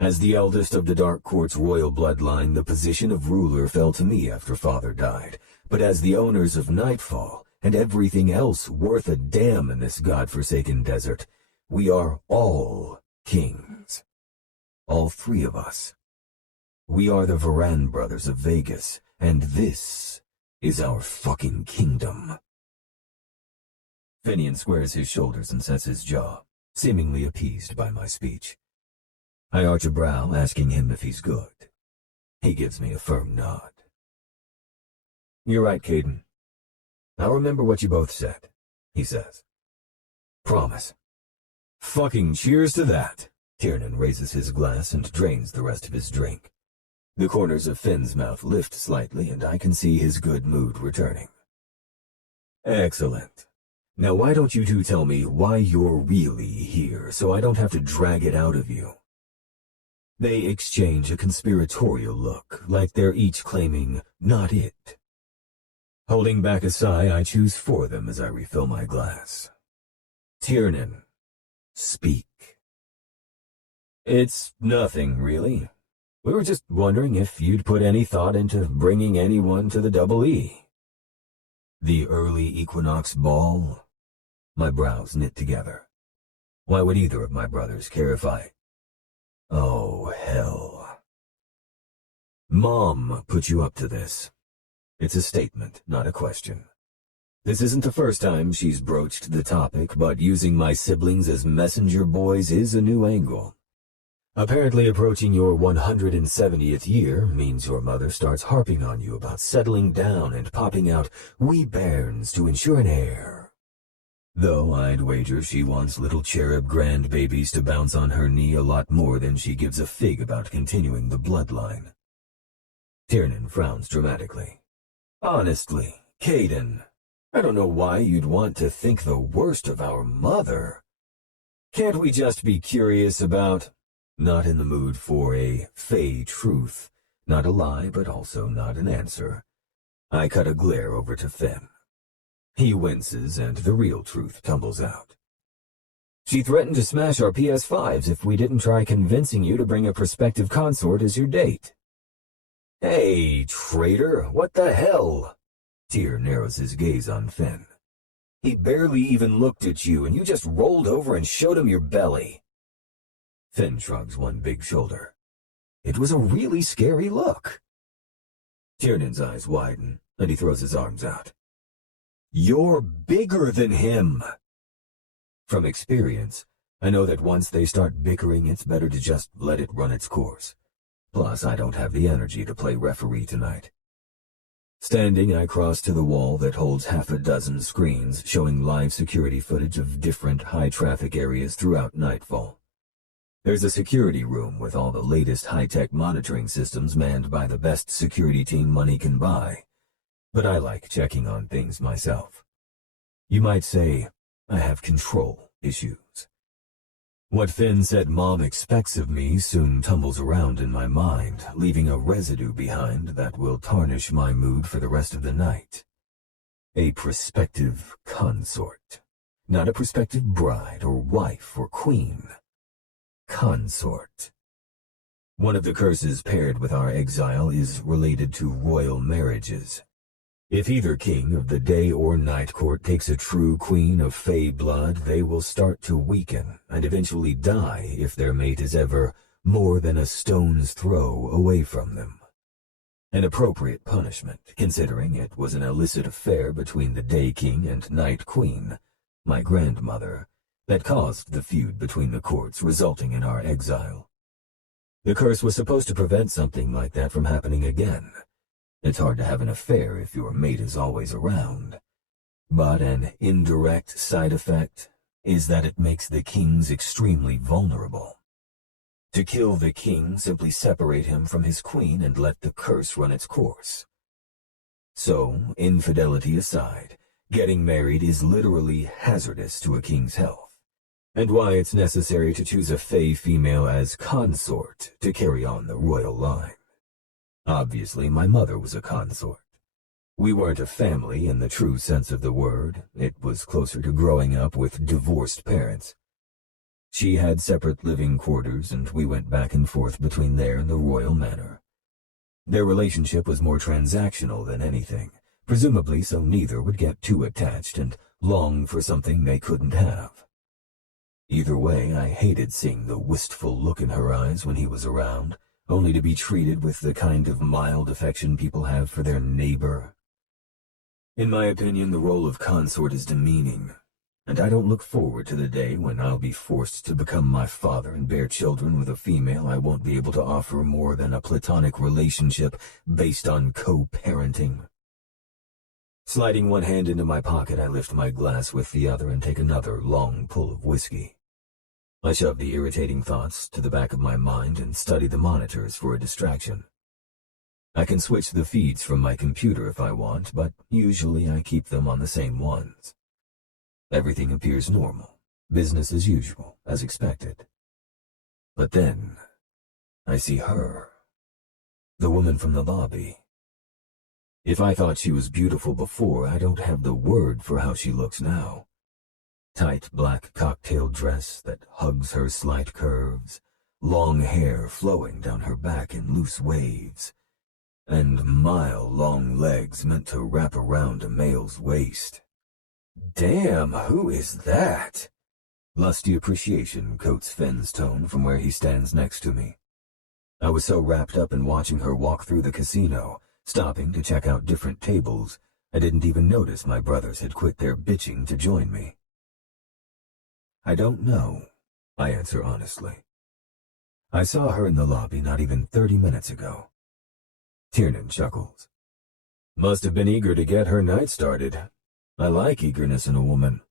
As the eldest of the Dark Court's royal bloodline, the position of ruler fell to me after father died, but as the owners of Nightfall, and everything else worth a damn in this godforsaken desert, we are all kings. All three of us. We are the Verran brothers of Vegas, and this is our fucking kingdom. Finian squares his shoulders and sets his jaw, seemingly appeased by my speech. I arch a brow, asking him if he's good. He gives me a firm nod. You're right, Caiden. I'll remember what you both said, he says. Promise. Fucking cheers to that. Tiernan raises his glass and drains the rest of his drink. The corners of Finn's mouth lift slightly, and I can see his good mood returning. Excellent. Now why don't you two tell me why you're really here, so I don't have to drag it out of you? They exchange a conspiratorial look, like they're each claiming, not it. Holding back a sigh, I choose for them as I refill my glass. Tiernan, speak. It's nothing, really. We were just wondering if you'd put any thought into bringing anyone to the Double E. The early equinox ball? My brows knit together. Why would either of my brothers care if I... Oh, hell. Mom put you up to this. It's a statement, not a question. This isn't the first time she's broached the topic, but using my siblings as messenger boys is a new angle. Apparently approaching your 170th year means your mother starts harping on you about settling down and popping out wee bairns to ensure an heir. Though I'd wager she wants little cherub grandbabies to bounce on her knee a lot more than she gives a fig about continuing the bloodline. Tiernan frowns dramatically. Honestly, Caiden, I don't know why you'd want to think the worst of our mother. Can't we just be curious about... Not in the mood for a fey truth, not a lie, but also not an answer. I cut a glare over to Finn. He winces, and the real truth tumbles out. She threatened to smash our PS5s if we didn't try convincing you to bring a prospective consort as your date. Hey, traitor, what the hell? Tyr narrows his gaze on Finn. He barely even looked at you, and you just rolled over and showed him your belly. Finn shrugs one big shoulder. It was a really scary look. Tiernan's eyes widen, and he throws his arms out. You're bigger than him! From experience, I know that once they start bickering, it's better to just let it run its course. Plus, I don't have the energy to play referee tonight. Standing, I cross to the wall that holds half a dozen screens showing live security footage of different high-traffic areas throughout Nightfall. There's a security room with all the latest high-tech monitoring systems manned by the best security team money can buy, but I like checking on things myself. You might say I have control issues. What Finn said Mom expects of me soon tumbles around in my mind, leaving a residue behind that will tarnish my mood for the rest of the night. A prospective consort. Not a prospective bride or wife or queen. Consort. One of the curses paired with our exile is related to royal marriages. If either king of the day or night court takes a true queen of fey blood, they will start to weaken and eventually die if their mate is ever more than a stone's throw away from them. An appropriate punishment, considering it was an illicit affair between the day king and night queen, my grandmother, that caused the feud between the courts, resulting in our exile. The curse was supposed to prevent something like that from happening again. It's hard to have an affair if your mate is always around. But an indirect side effect is that it makes the kings extremely vulnerable. To kill the king, simply separate him from his queen and let the curse run its course. So, infidelity aside, getting married is literally hazardous to a king's health, and why it's necessary to choose a fey female as consort to carry on the royal line. Obviously, my mother was a consort. We weren't a family in the true sense of the word. It was closer to growing up with divorced parents. She had separate living quarters, and we went back and forth between there and the royal manor. Their relationship was more transactional than anything, presumably so neither would get too attached and long for something they couldn't have. Either way, I hated seeing the wistful look in her eyes when he was around, only to be treated with the kind of mild affection people have for their neighbor. In my opinion, the role of consort is demeaning, and I don't look forward to the day when I'll be forced to become my father and bear children with a female I won't be able to offer more than a platonic relationship based on co-parenting. Sliding one hand into my pocket, I lift my glass with the other and take another long pull of whiskey. I shove the irritating thoughts to the back of my mind and study the monitors for a distraction. I can switch the feeds from my computer if I want, but usually I keep them on the same ones. Everything appears normal, business as usual, as expected. But then, I see her, the woman from the lobby. If I thought she was beautiful before, I don't have the word for how she looks now. Tight black cocktail dress that hugs her slight curves, long hair flowing down her back in loose waves, and mile-long legs meant to wrap around a male's waist. Damn, who is that? Lusty appreciation coats Finn's tone from where he stands next to me. I was so wrapped up in watching her walk through the casino, stopping to check out different tables, I didn't even notice my brothers had quit their bitching to join me. I don't know, I answer honestly. I saw her in the lobby not even 30 minutes ago. Tiernan chuckles. Must have been eager to get her night started. I like eagerness in a woman.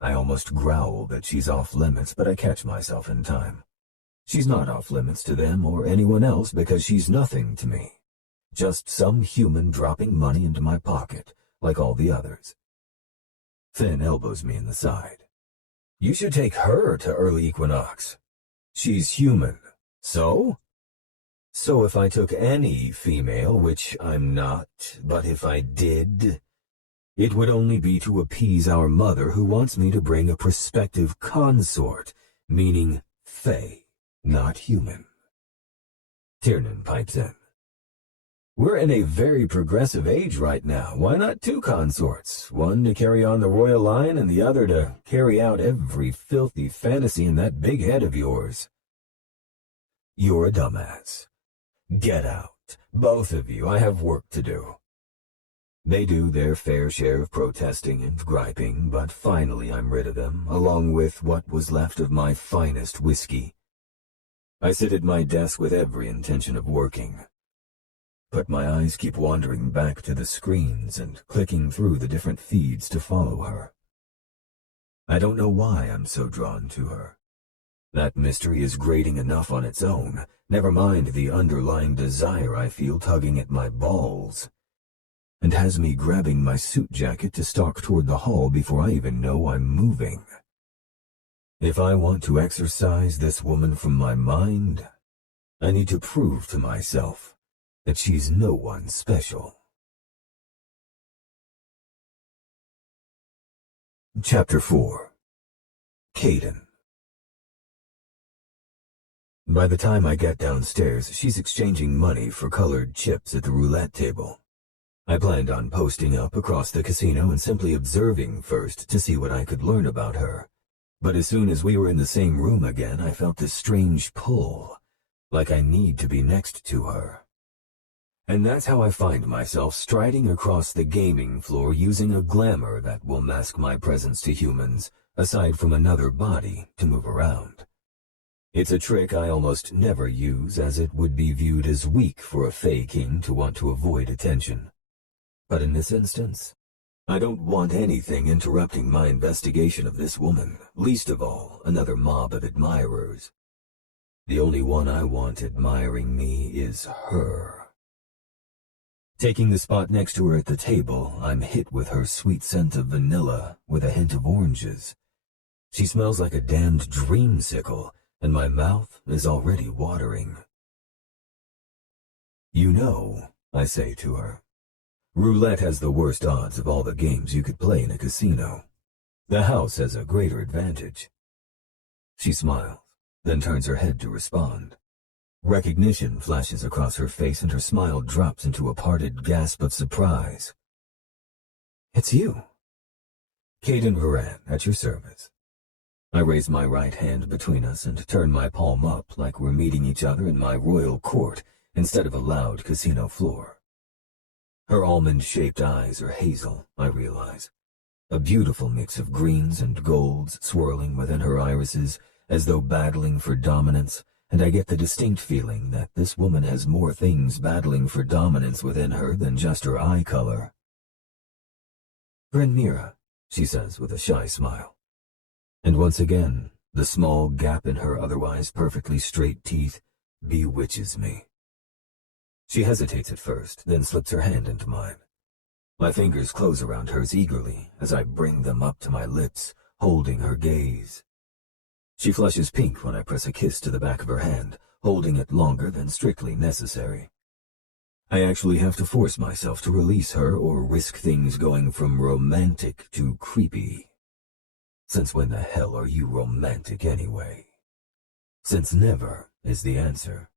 I almost growl that she's off limits, but I catch myself in time. She's not off limits to them or anyone else because she's nothing to me. Just some human dropping money into my pocket, like all the others. Finn elbows me in the side. You should take her to early equinox. She's human. So? So if I took any female, which I'm not, but if I did, it would only be to appease our mother who wants me to bring a prospective consort, meaning fey, not human. Tiernan pipes in. We're in a very progressive age right now. Why not two consorts? One to carry on the royal line and the other to carry out every filthy fantasy in that big head of yours. You're a dumbass. Get out. Both of you. I have work to do. They do their fair share of protesting and griping, but finally I'm rid of them, along with what was left of my finest whiskey. I sit at my desk with every intention of working, but my eyes keep wandering back to the screens and clicking through the different feeds to follow her. I don't know why I'm so drawn to her. That mystery is grating enough on its own, never mind the underlying desire I feel tugging at my balls, and has me grabbing my suit jacket to stalk toward the hall before I even know I'm moving. If I want to exorcise this woman from my mind, I need to prove to myself that she's no one special. Chapter 4. Caiden. By the time I get downstairs, she's exchanging money for colored chips at the roulette table. I planned on posting up across the casino and simply observing first to see what I could learn about her. But as soon as we were in the same room again, I felt this strange pull, like I need to be next to her. And that's how I find myself striding across the gaming floor using a glamour that will mask my presence to humans, aside from another body to move around. It's a trick I almost never use, as it would be viewed as weak for a Fey King to want to avoid attention. But in this instance, I don't want anything interrupting my investigation of this woman, least of all another mob of admirers. The only one I want admiring me is her. Taking the spot next to her at the table, I'm hit with her sweet scent of vanilla with a hint of oranges. She smells like a damned dreamsicle, and my mouth is already watering. You know, I say to her, roulette has the worst odds of all the games you could play in a casino. The house has a greater advantage. She smiles, then turns her head to respond. Recognition flashes across her face and her smile drops into a parted gasp of surprise. It's you. Caiden Verran, at your service. I raise my right hand between us and turn my palm up like we're meeting each other in my royal court instead of a loud casino floor. Her almond-shaped eyes are hazel, I realize. A beautiful mix of greens and golds swirling within her irises as though battling for dominance, and I get the distinct feeling that this woman has more things battling for dominance within her than just her eye color. Bryn Meara, she says with a shy smile. And once again, the small gap in her otherwise perfectly straight teeth bewitches me. She hesitates at first, then slips her hand into mine. My fingers close around hers eagerly as I bring them up to my lips, holding her gaze. She flushes pink when I press a kiss to the back of her hand, holding it longer than strictly necessary. I actually have to force myself to release her or risk things going from romantic to creepy. Since when the hell are you romantic anyway? Since never is the answer.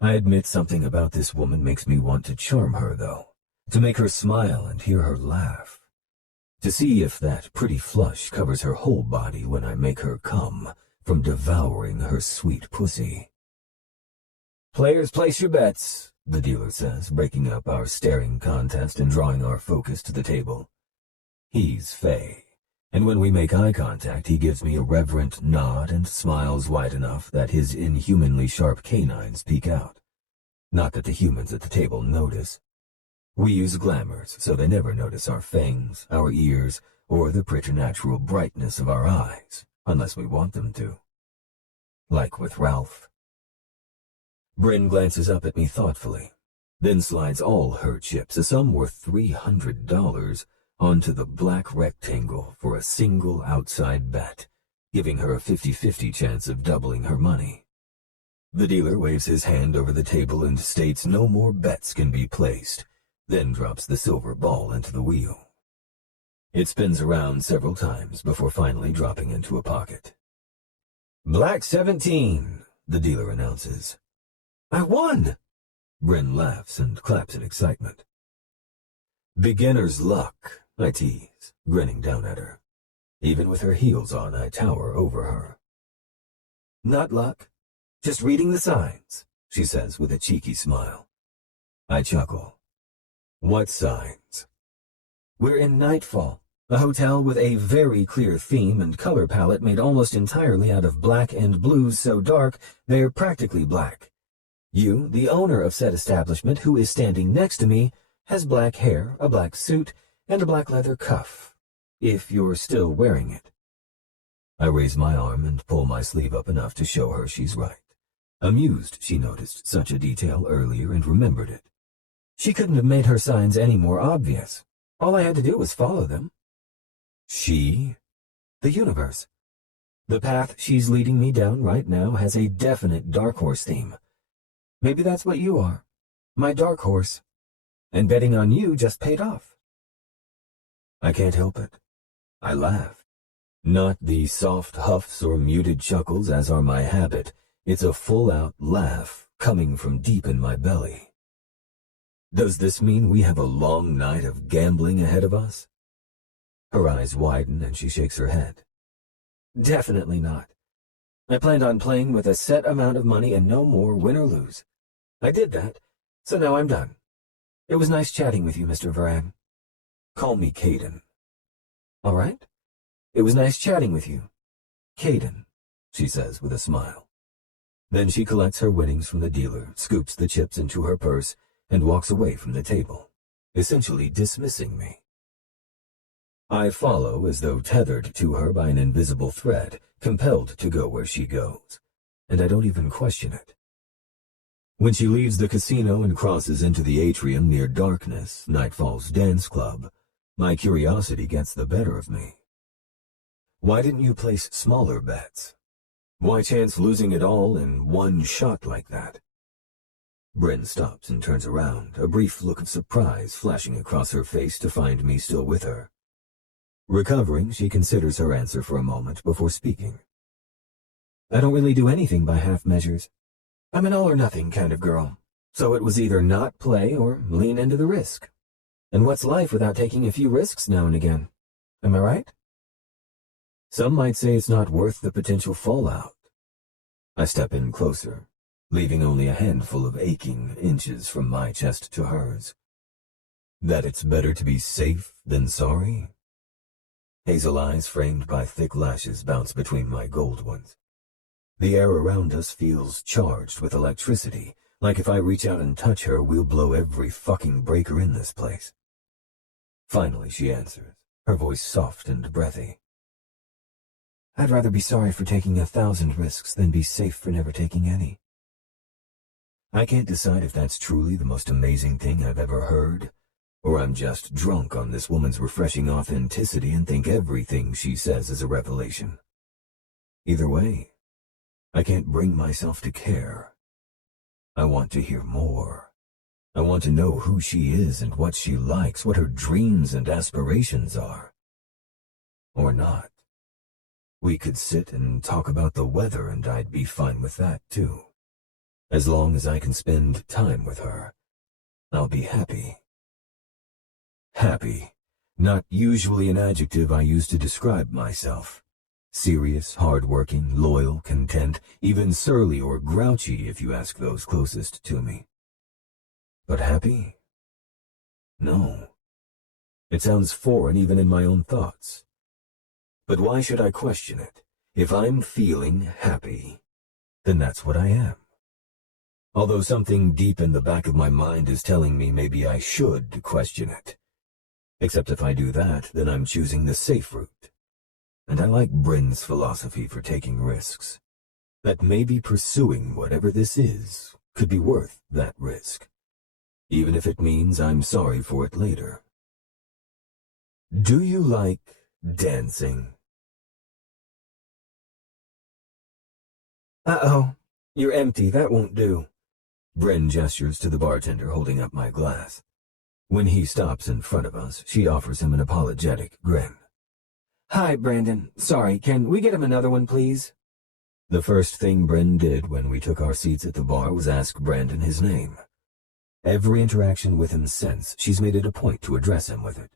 I admit something about this woman makes me want to charm her, though. To make her smile and hear her laugh. To see if that pretty flush covers her whole body when I make her come from devouring her sweet pussy. Players, place your bets, the dealer says, breaking up our staring contest and drawing our focus to the table. He's Fey. And when we make eye contact, he gives me a reverent nod and smiles wide enough that his inhumanly sharp canines peek out. Not that the humans at the table notice. We use glamours, so they never notice our fangs, our ears, or the preternatural brightness of our eyes, unless we want them to. Like with Ralph. Bryn glances up at me thoughtfully, then slides all her chips, a sum worth $300, onto the black rectangle for a single outside bet, giving her a 50-50 chance of doubling her money. The dealer waves his hand over the table and states no more bets can be placed, then drops the silver ball into the wheel. It spins around several times before finally dropping into a pocket. Black 17, the dealer announces. I won! Bryn laughs and claps in excitement. Beginner's luck, I tease, grinning down at her. Even with her heels on, I tower over her. Not luck, just reading the signs, she says with a cheeky smile. I chuckle. What signs? We're in nightfall. A hotel with a very clear theme and color palette made almost entirely out of black and blues so dark they're practically black. You, the owner of said establishment who is standing next to me, has black hair, a black suit, and a black leather cuff, if you're still wearing it. I raise my arm and pull my sleeve up enough to show her she's right. Amused, she noticed such a detail earlier and remembered it. She couldn't have made her signs any more obvious. All I had to do was follow them. She? The universe. The path she's leading me down right now has a definite dark horse theme. Maybe that's what you are, my dark horse. And betting on you just paid off. I can't help it. I laugh. Not the soft huffs or muted chuckles as are my habit. It's a full-out laugh coming from deep in my belly. Does this mean we have a long night of gambling ahead of us? Her eyes widen and she shakes her head. Definitely not. I planned on playing with a set amount of money and no more win or lose. I did that, so now I'm done. It was nice chatting with you, Mr. Verran. Call me Caiden. All right? It was nice chatting with you. Caiden, she says with a smile. Then she collects her winnings from the dealer, scoops the chips into her purse, and walks away from the table, essentially dismissing me. I follow as though tethered to her by an invisible thread, compelled to go where she goes, and I don't even question it. When she leaves the casino and crosses into the atrium near Darkness, Nightfall's dance club, my curiosity gets the better of me. Why didn't you place smaller bets? Why chance losing it all in one shot like that? Bryn stops and turns around, a brief look of surprise flashing across her face to find me still with her. Recovering, she considers her answer for a moment before speaking. I don't really do anything by half measures. I'm an all-or-nothing kind of girl, so it was either not play or lean into the risk. And what's life without taking a few risks now and again? Am I right? Some might say it's not worth the potential fallout. I step in closer, leaving only a handful of aching inches from my chest to hers. That it's better to be safe than sorry? Hazel eyes framed by thick lashes bounce between my gold ones. The air around us feels charged with electricity, like if I reach out and touch her, we'll blow every fucking breaker in this place. Finally, she answers, her voice soft and breathy. I'd rather be sorry for taking 1,000 risks than be safe for never taking any. I can't decide if that's truly the most amazing thing I've ever heard, or I'm just drunk on this woman's refreshing authenticity and think everything she says is a revelation. Either way, I can't bring myself to care. I want to hear more. I want to know who she is and what she likes, what her dreams and aspirations are. Or not. We could sit and talk about the weather and I'd be fine with that too. As long as I can spend time with her, I'll be happy. Happy, not usually an adjective I use to describe myself. Serious, hard-working, loyal, content, even surly or grouchy if you ask those closest to me. But happy? No. It sounds foreign even in my own thoughts. But why should I question it? If I'm feeling happy, then that's what I am. Although something deep in the back of my mind is telling me maybe I should question it. Except if I do that, then I'm choosing the safe route. And I like Bryn's philosophy for taking risks. That maybe pursuing whatever this is could be worth that risk. Even if it means I'm sorry for it later. Do you like dancing? Uh-oh, you're empty, that won't do. Bryn gestures to the bartender holding up my glass. When he stops in front of us, she offers him an apologetic grin. Hi, Brandon. Sorry, can we get him another one, please? The first thing Bryn did when we took our seats at the bar was ask Brandon his name. Every interaction with him since, she's made it a point to address him with it.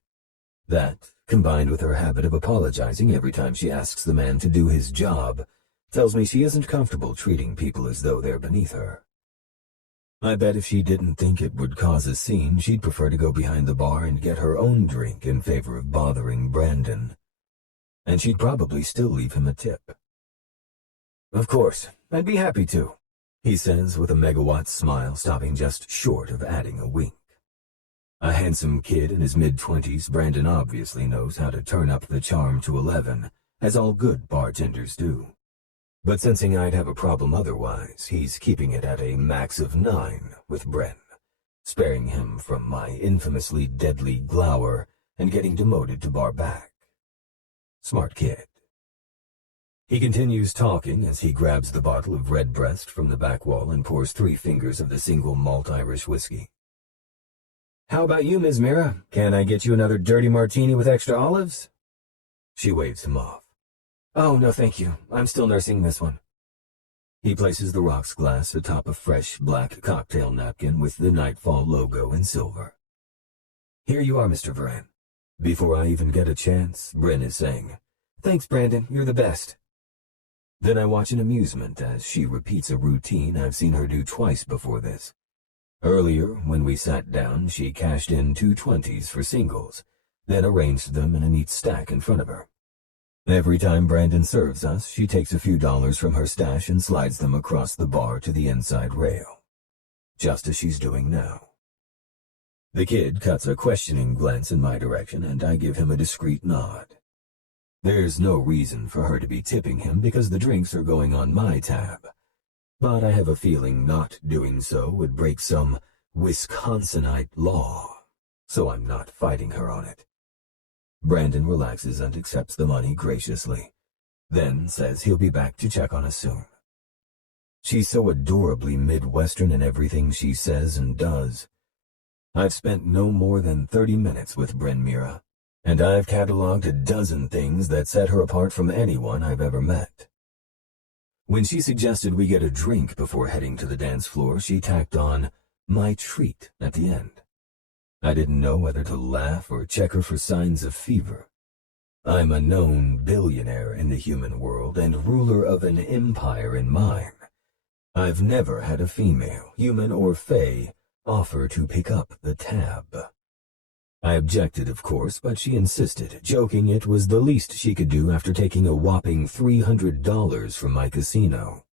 That, combined with her habit of apologizing every time she asks the man to do his job, tells me she isn't comfortable treating people as though they're beneath her. I bet if she didn't think it would cause a scene, she'd prefer to go behind the bar and get her own drink in favor of bothering Brandon. And she'd probably still leave him a tip. "Of course, I'd be happy to," he says with a megawatt smile, stopping just short of adding a wink. A handsome kid in his mid-20s, Brandon obviously knows how to turn up the charm to 11, as all good bartenders do. But sensing I'd have a problem otherwise, he's keeping it at a max of 9 with Bryn, sparing him from my infamously deadly glower and getting demoted to bar back. Smart kid. He continues talking as he grabs the bottle of Redbreast from the back wall and pours 3 fingers of the single malt Irish whiskey. "How about you, Ms. Meara? Can I get you another dirty martini with extra olives?" She waves him off. "Oh, no thank you. I'm still nursing this one." He places the rocks glass atop a fresh black cocktail napkin with the Nightfall logo in silver. "Here you are, Mr. Verran." Before I even get a chance, Bryn is saying, "Thanks, Brandon. You're the best." Then I watch in amusement as she repeats a routine I've seen her do twice before this. Earlier, when we sat down, she cashed in 2 20s for singles, then arranged them in a neat stack in front of her. Every time Brandon serves us, she takes a few dollars from her stash and slides them across the bar to the inside rail, just as she's doing now. The kid cuts a questioning glance in my direction, and I give him a discreet nod. There's no reason for her to be tipping him because the drinks are going on my tab, but I have a feeling not doing so would break some Wisconsinite law, so I'm not fighting her on it. Brandon relaxes and accepts the money graciously, then says he'll be back to check on us soon. She's so adorably Midwestern in everything she says and does. I've spent no more than 30 minutes with Bryn Meara, and I've cataloged a dozen things that set her apart from anyone I've ever met. When she suggested we get a drink before heading to the dance floor, she tacked on "my treat" at the end. I didn't know whether to laugh or check her for signs of fever. I'm a known billionaire in the human world and ruler of an empire in mine. I've never had a female, human or fae, offer to pick up the tab. I objected, of course, but she insisted, joking it was the least she could do after taking a whopping $300 from my casino.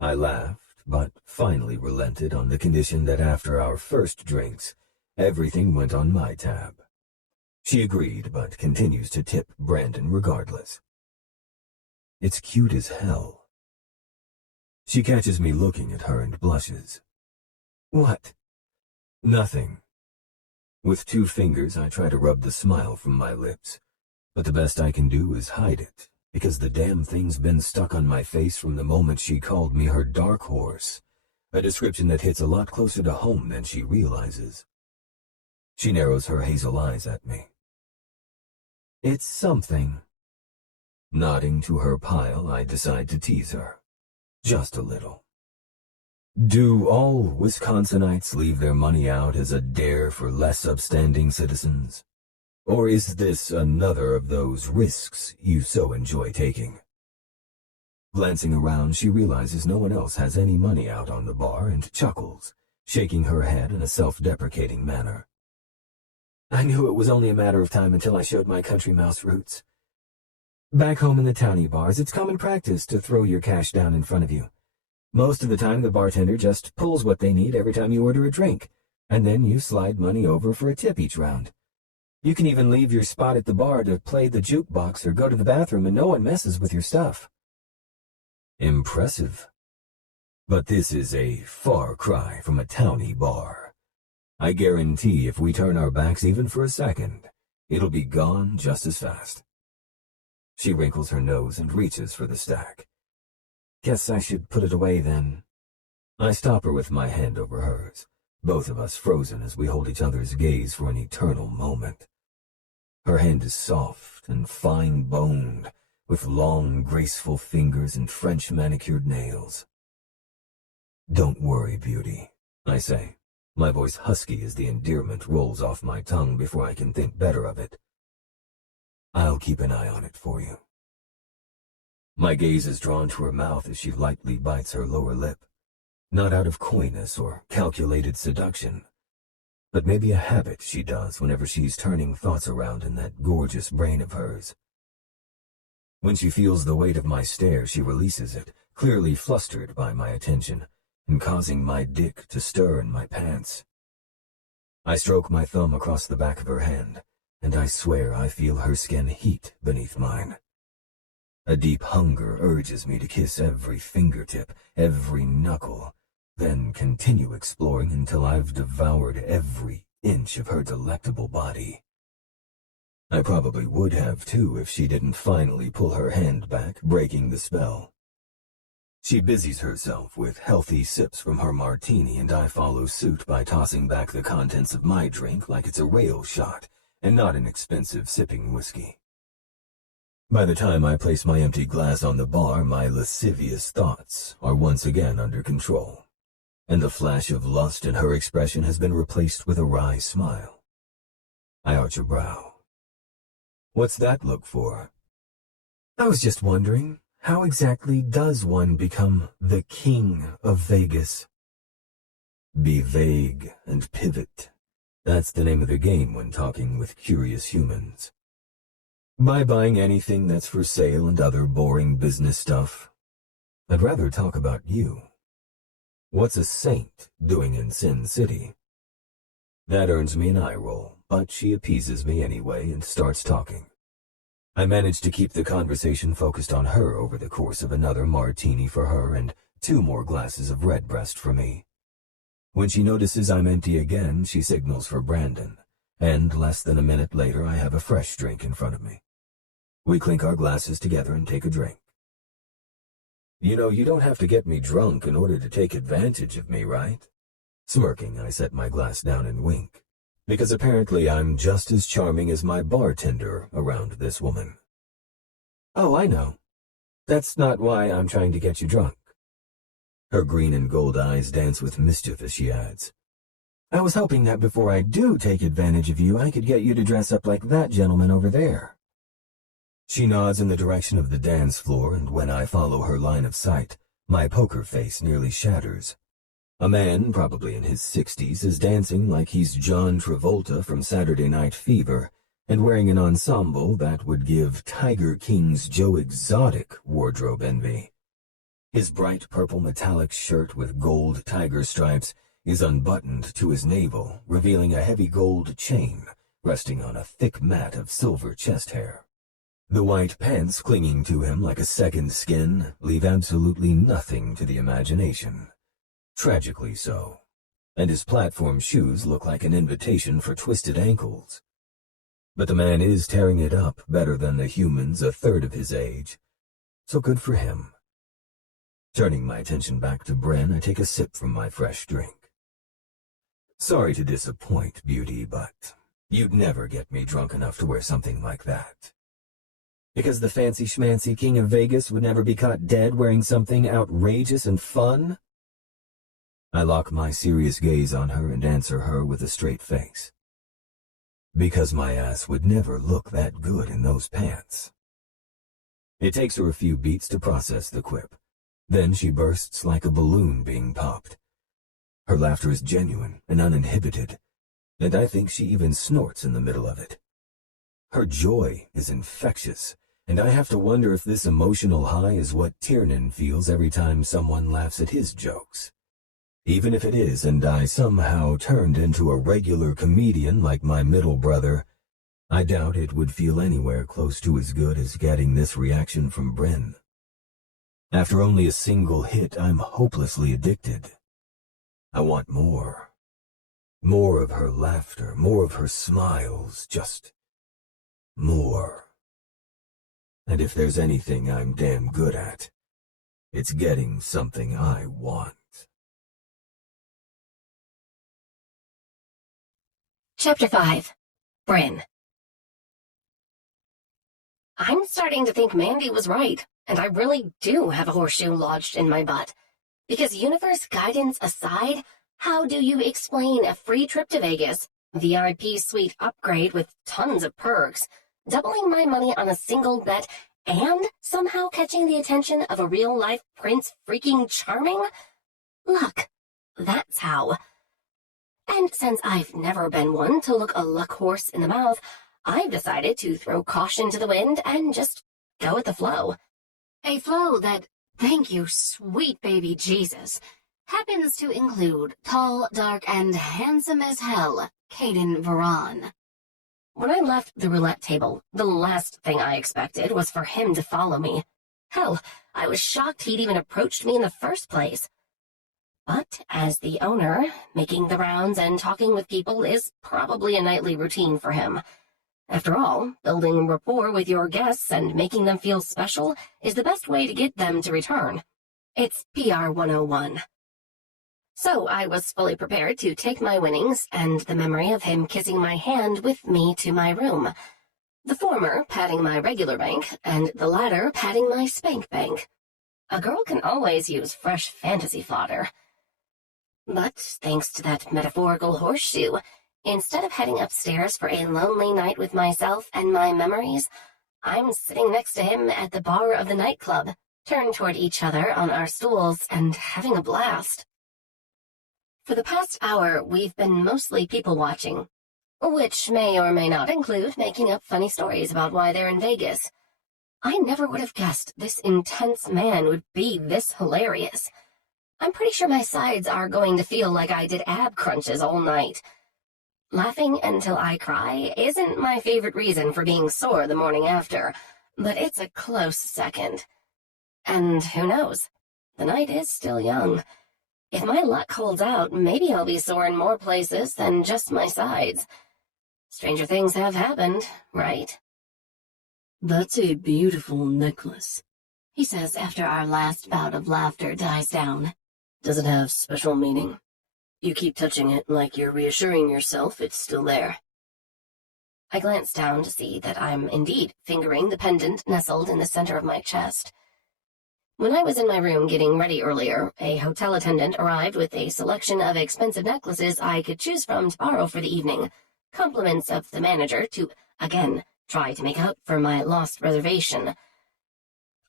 I laughed, but finally relented on the condition that after our first drinks, everything went on my tab. She agreed, but continues to tip Brandon regardless. It's cute as hell. She catches me looking at her and blushes. "What?" "Nothing." With 2 fingers, I try to rub the smile from my lips, but the best I can do is hide it, because the damn thing's been stuck on my face from the moment she called me her dark horse, a description that hits a lot closer to home than she realizes. She narrows her hazel eyes at me. "It's something." Nodding to her pile, I decide to tease her. Just a little. Do all Wisconsinites leave their money out as a dare for less upstanding citizens? Or is this another of those risks you so enjoy taking? Glancing around, she realizes no one else has any money out on the bar and chuckles, shaking her head in a self-deprecating manner. "I knew it was only a matter of time until I showed my country mouse roots. Back home in the towny bars, it's common practice to throw your cash down in front of you. Most of the time, the bartender just pulls what they need every time you order a drink, and then you slide money over for a tip each round. You can even leave your spot at the bar to play the jukebox or go to the bathroom, and no one messes with your stuff." Impressive. But this is a far cry from a towny bar. I guarantee if we turn our backs even for a second, it'll be gone just as fast. She wrinkles her nose and reaches for the stack. "Guess I should put it away then." I stop her with my hand over hers, both of us frozen as we hold each other's gaze for an eternal moment. Her hand is soft and fine-boned, with long, graceful fingers and French manicured nails. "Don't worry, beauty," I say. My voice husky as the endearment rolls off my tongue before I can think better of it. "I'll keep an eye on it for you." My gaze is drawn to her mouth as she lightly bites her lower lip. Not out of coyness or calculated seduction, but maybe a habit she does whenever she's turning thoughts around in that gorgeous brain of hers. When she feels the weight of my stare, she releases it, clearly flustered by my attention, and causing my dick to stir in my pants. I stroke my thumb across the back of her hand, and I swear I feel her skin heat beneath mine. A deep hunger urges me to kiss every fingertip, every knuckle, then continue exploring until I've devoured every inch of her delectable body. I probably would have too if she didn't finally pull her hand back, breaking the spell. She busies herself with healthy sips from her martini, and I follow suit by tossing back the contents of my drink like it's a rail shot and not an expensive sipping whiskey. By the time I place my empty glass on the bar, my lascivious thoughts are once again under control, and the flash of lust in her expression has been replaced with a wry smile. I arch a brow. What's that look for? I was just wondering, how exactly does one become the King of Vegas? Be vague and pivot. That's the name of the game when talking with curious humans. By buying anything that's for sale and other boring business stuff. I'd rather talk about you. What's a saint doing in Sin City? That earns me an eye roll, but she appeases me anyway and starts talking. I manage to keep the conversation focused on her over the course of another martini for her and 2 more glasses of Redbreast for me. When she notices I'm empty again, she signals for Brandon, and less than a minute later I have a fresh drink in front of me. We clink our glasses together and take a drink. You know, you don't have to get me drunk in order to take advantage of me, right? Smirking, I set my glass down and wink, because apparently I'm just as charming as my bartender around this woman. Oh, I know. That's not why I'm trying to get you drunk. Her green and gold eyes dance with mischief as she adds, I was hoping that before I do take advantage of you, I could get you to dress up like that gentleman over there. She nods in the direction of the dance floor, and when I follow her line of sight, my poker face nearly shatters. A man, probably in his 60s, is dancing like he's John Travolta from Saturday Night Fever, and wearing an ensemble that would give Tiger King's Joe Exotic wardrobe envy. His bright purple metallic shirt with gold tiger stripes is unbuttoned to his navel, revealing a heavy gold chain resting on a thick mat of silver chest hair. The white pants clinging to him like a second skin leave absolutely nothing to the imagination. Tragically so. And his platform shoes look like an invitation for twisted ankles. But the man is tearing it up better than the humans a third of his age, so good for him. Turning my attention back to Bryn, I take a sip from my fresh drink. Sorry to disappoint, beauty, but you'd never get me drunk enough to wear something like that. Because the fancy schmancy King of Vegas would never be caught dead wearing something outrageous and fun? I lock my serious gaze on her and answer her with a straight face. Because my ass would never look that good in those pants. It takes her a few beats to process the quip. Then she bursts like a balloon being popped. Her laughter is genuine and uninhibited, and I think she even snorts in the middle of it. Her joy is infectious, and I have to wonder if this emotional high is what Tiernan feels every time someone laughs at his jokes. Even if it is, and I somehow turned into a regular comedian like my middle brother, I doubt it would feel anywhere close to as good as getting this reaction from Bryn. After only a single hit, I'm hopelessly addicted. I want more. More of her laughter, more of her smiles, just more. And if there's anything I'm damn good at, it's getting something I want. Chapter 5. Bryn. I'm starting to think Mandy was right, and I really do have a horseshoe lodged in my butt. Because universe guidance aside, how do you explain a free trip to Vegas, VIP suite upgrade with tons of perks, doubling my money on a single bet, and somehow catching the attention of a real-life Prince freaking Charming? Luck. That's how. And since I've never been one to look a luck horse in the mouth, I've decided to throw caution to the wind and just go with the flow. A flow that, thank you, sweet baby Jesus, happens to include tall, dark, and handsome as hell, Caiden Verran. When I left the roulette table, the last thing I expected was for him to follow me. Hell, I was shocked he'd even approached me in the first place. But as the owner, making the rounds and talking with people is probably a nightly routine for him. After all, building rapport with your guests and making them feel special is the best way to get them to return. It's PR 101. So I was fully prepared to take my winnings and the memory of him kissing my hand with me to my room. The former patting my regular bank, and the latter patting my spank bank. A girl can always use fresh fantasy fodder. But thanks to that metaphorical horseshoe, instead of heading upstairs for a lonely night with myself and my memories, I'm sitting next to him at the bar of the nightclub, turned toward each other on our stools and having a blast. For the past hour, we've been mostly people-watching, which may or may not include making up funny stories about why they're in Vegas. I never would have guessed this intense man would be this hilarious. I'm pretty sure my sides are going to feel like I did ab crunches all night. Laughing until I cry isn't my favorite reason for being sore the morning after, but it's a close second. And who knows? The night is still young. If my luck holds out, maybe I'll be sore in more places than just my sides. Stranger things have happened, right? That's a beautiful necklace, he says after our last bout of laughter dies down. Does it have special meaning? You keep touching it like you're reassuring yourself it's still there. I glance down to see that I'm indeed fingering the pendant nestled in the center of my chest. When I was in my room getting ready earlier, a hotel attendant arrived with a selection of expensive necklaces I could choose from to borrow for the evening, compliments of the manager to, again, try to make up for my lost reservation.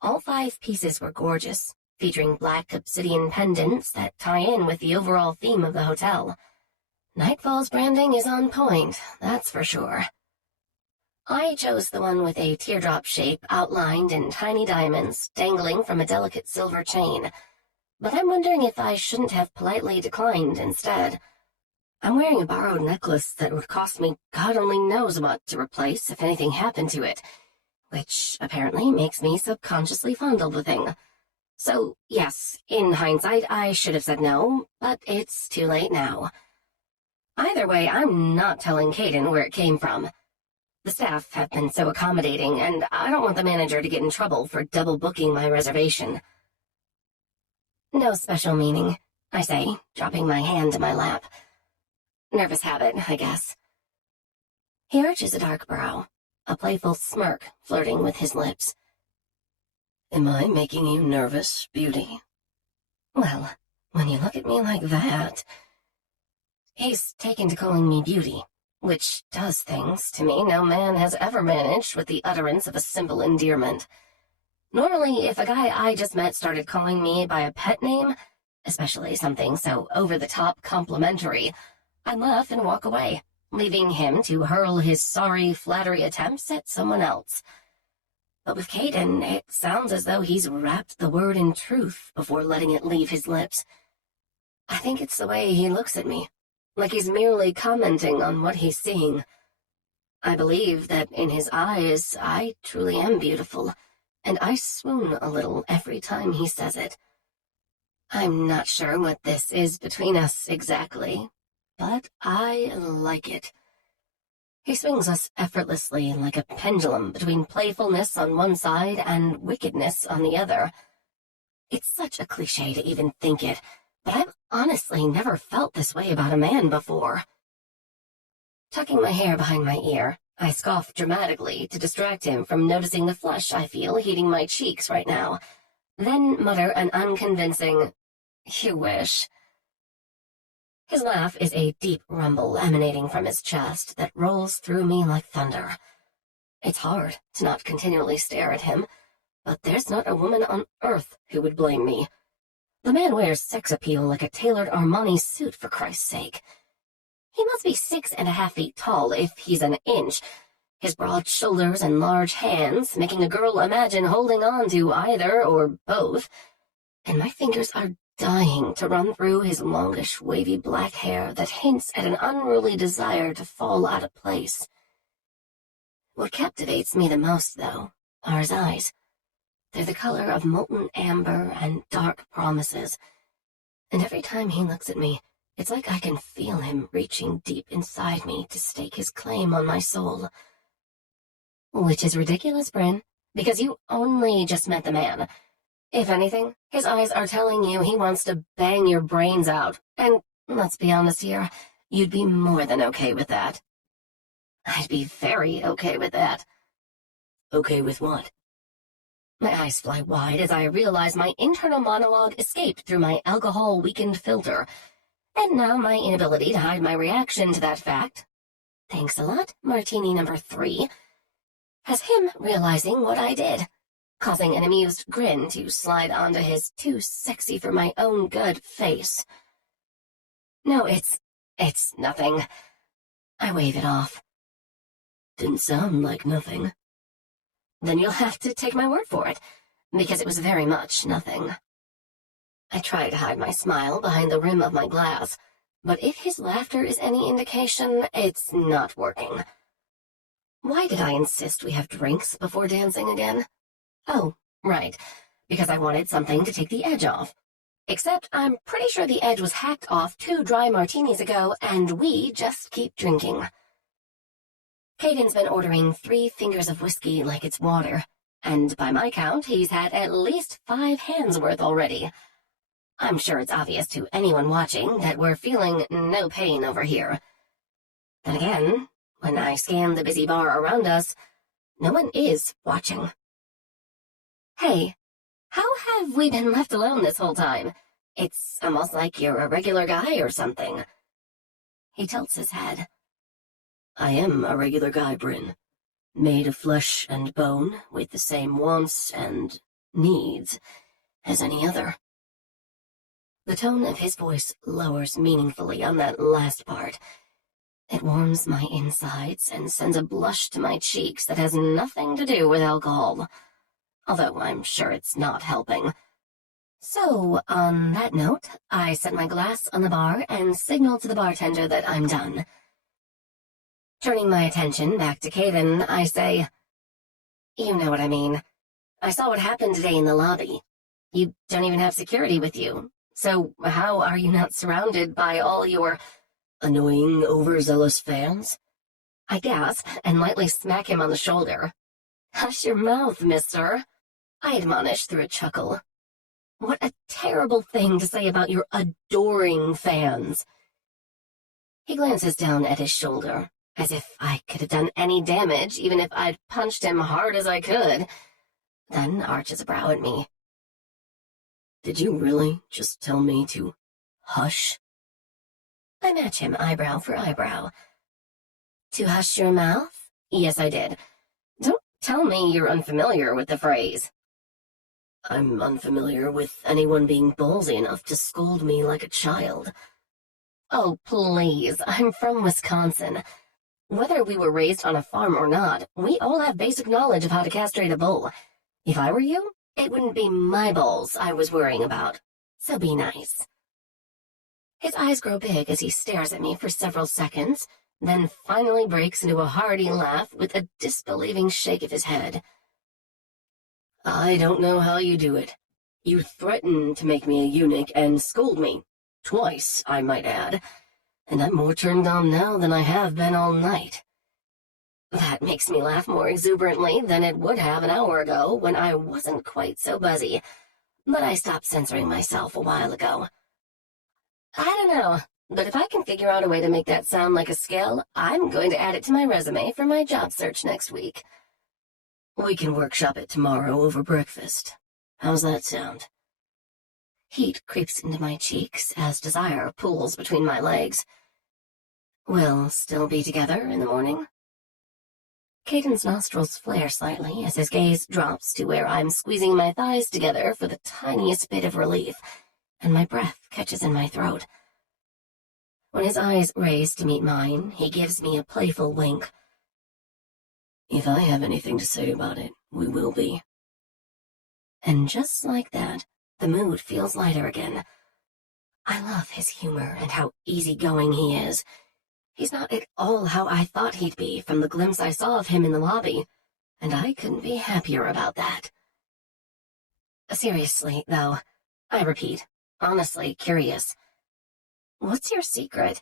All 5 pieces were gorgeous, featuring black obsidian pendants that tie in with the overall theme of the hotel. Nightfall's branding is on point, that's for sure. I chose the one with a teardrop shape outlined in tiny diamonds dangling from a delicate silver chain, but I'm wondering if I shouldn't have politely declined instead. I'm wearing a borrowed necklace that would cost me God only knows what to replace if anything happened to it, which apparently makes me subconsciously fondle the thing. So, yes, in hindsight, I should have said no, but it's too late now. Either way, I'm not telling Caiden where it came from. The staff have been so accommodating, and I don't want the manager to get in trouble for double booking my reservation. No special meaning, I say, dropping my hand to my lap. Nervous habit, I guess. He arches a dark brow, a playful smirk flirting with his lips. Am I making you nervous, beauty? Well, when you look at me like that... He's taken to calling me beauty, which does things to me no man has ever managed with the utterance of a simple endearment. Normally, if a guy I just met started calling me by a pet name, especially something so over-the-top complimentary, I'd laugh and walk away, leaving him to hurl his sorry flattery attempts at someone else. But with Caiden, it sounds as though he's wrapped the word in truth before letting it leave his lips. I think it's the way he looks at me, like he's merely commenting on what he's seeing. I believe that in his eyes, I truly am beautiful, and I swoon a little every time he says it. I'm not sure what this is between us exactly, but I like it. He swings us effortlessly like a pendulum between playfulness on one side and wickedness on the other. It's such a cliché to even think it, but I've honestly never felt this way about a man before. Tucking my hair behind my ear, I scoff dramatically to distract him from noticing the flush I feel heating my cheeks right now, then mutter an unconvincing, "You wish." His laugh is a deep rumble emanating from his chest that rolls through me like thunder. It's hard to not continually stare at him, but there's not a woman on earth who would blame me. The man wears sex appeal like a tailored Armani suit, for Christ's sake. He must be 6.5 feet tall if he's an inch. His broad shoulders and large hands, making a girl imagine holding on to either or both. And my fingers are dying to run through his longish, wavy black hair that hints at an unruly desire to fall out of place. What captivates me the most, though, are his eyes. They're the color of molten amber and dark promises. And every time he looks at me, it's like I can feel him reaching deep inside me to stake his claim on my soul. Which is ridiculous, Bryn, because you only just met the man. If anything, his eyes are telling you he wants to bang your brains out, and let's be honest here, you'd be more than okay with that. I'd be very okay with that. Okay with what? My eyes fly wide as I realize my internal monologue escaped through my alcohol-weakened filter, and now my inability to hide my reaction to that fact, thanks a lot, martini number 3, has him realizing what I did, causing an amused grin to slide onto his too-sexy-for-my-own-good face. No, it's nothing. I wave it off. Didn't sound like nothing. Then you'll have to take my word for it, because it was very much nothing. I try to hide my smile behind the rim of my glass, but if his laughter is any indication, it's not working. Why did I insist we have drinks before dancing again? Oh, right, because I wanted something to take the edge off. Except I'm pretty sure the edge was hacked off 2 dry martinis ago, and we just keep drinking. Caiden's been ordering 3 fingers of whiskey like it's water, and by my count, he's had at least 5 hands worth already. I'm sure it's obvious to anyone watching that we're feeling no pain over here. Then again, when I scan the busy bar around us, no one is watching. Hey, how have we been left alone this whole time? It's almost like you're a regular guy or something. He tilts his head. I am a regular guy, Bryn. Made of flesh and bone, with the same wants and needs as any other. The tone of his voice lowers meaningfully on that last part. It warms my insides and sends a blush to my cheeks that has nothing to do with alcohol, although I'm sure it's not helping. So, on that note, I set my glass on the bar and signal to the bartender that I'm done. Turning my attention back to Caiden, I say, "You know what I mean. I saw what happened today in the lobby. You don't even have security with you. So how are you not surrounded by all your annoying, overzealous fans?" I gasp and lightly smack him on the shoulder. "Hush your mouth, mister," I admonish through a chuckle. What a terrible thing to say about your adoring fans. He glances down at his shoulder, as if I could have done any damage even if I'd punched him hard as I could, then arches a brow at me. Did you really just tell me to hush? I match him eyebrow for eyebrow. To hush your mouth? Yes, I did. Don't tell me you're unfamiliar with the phrase. I'm unfamiliar with anyone being ballsy enough to scold me like a child. Oh, please, I'm from Wisconsin. Whether we were raised on a farm or not, we all have basic knowledge of how to castrate a bull. If I were you, it wouldn't be my balls I was worrying about. So be nice. His eyes grow big as he stares at me for several seconds, then finally breaks into a hearty laugh with a disbelieving shake of his head. I don't know how you do it. You threatened to make me a eunuch and scold me. Twice, I might add. And I'm more turned on now than I have been all night. That makes me laugh more exuberantly than it would have an hour ago when I wasn't quite so buzzy, but I stopped censoring myself a while ago. I don't know, but if I can figure out a way to make that sound like a skill, I'm going to add it to my resume for my job search next week. We can workshop it tomorrow over breakfast. How's that sound? Heat creeps into my cheeks as desire pulls between my legs. We'll still be together in the morning? Caiden's nostrils flare slightly as his gaze drops to where I'm squeezing my thighs together for the tiniest bit of relief, and my breath catches in my throat. When his eyes raise to meet mine, he gives me a playful wink. If I have anything to say about it, we will be. And just like that, the mood feels lighter again. I love his humor and how easygoing he is. He's not at all how I thought he'd be from the glimpse I saw of him in the lobby, and I couldn't be happier about that. Seriously, though, I repeat, honestly curious. What's your secret?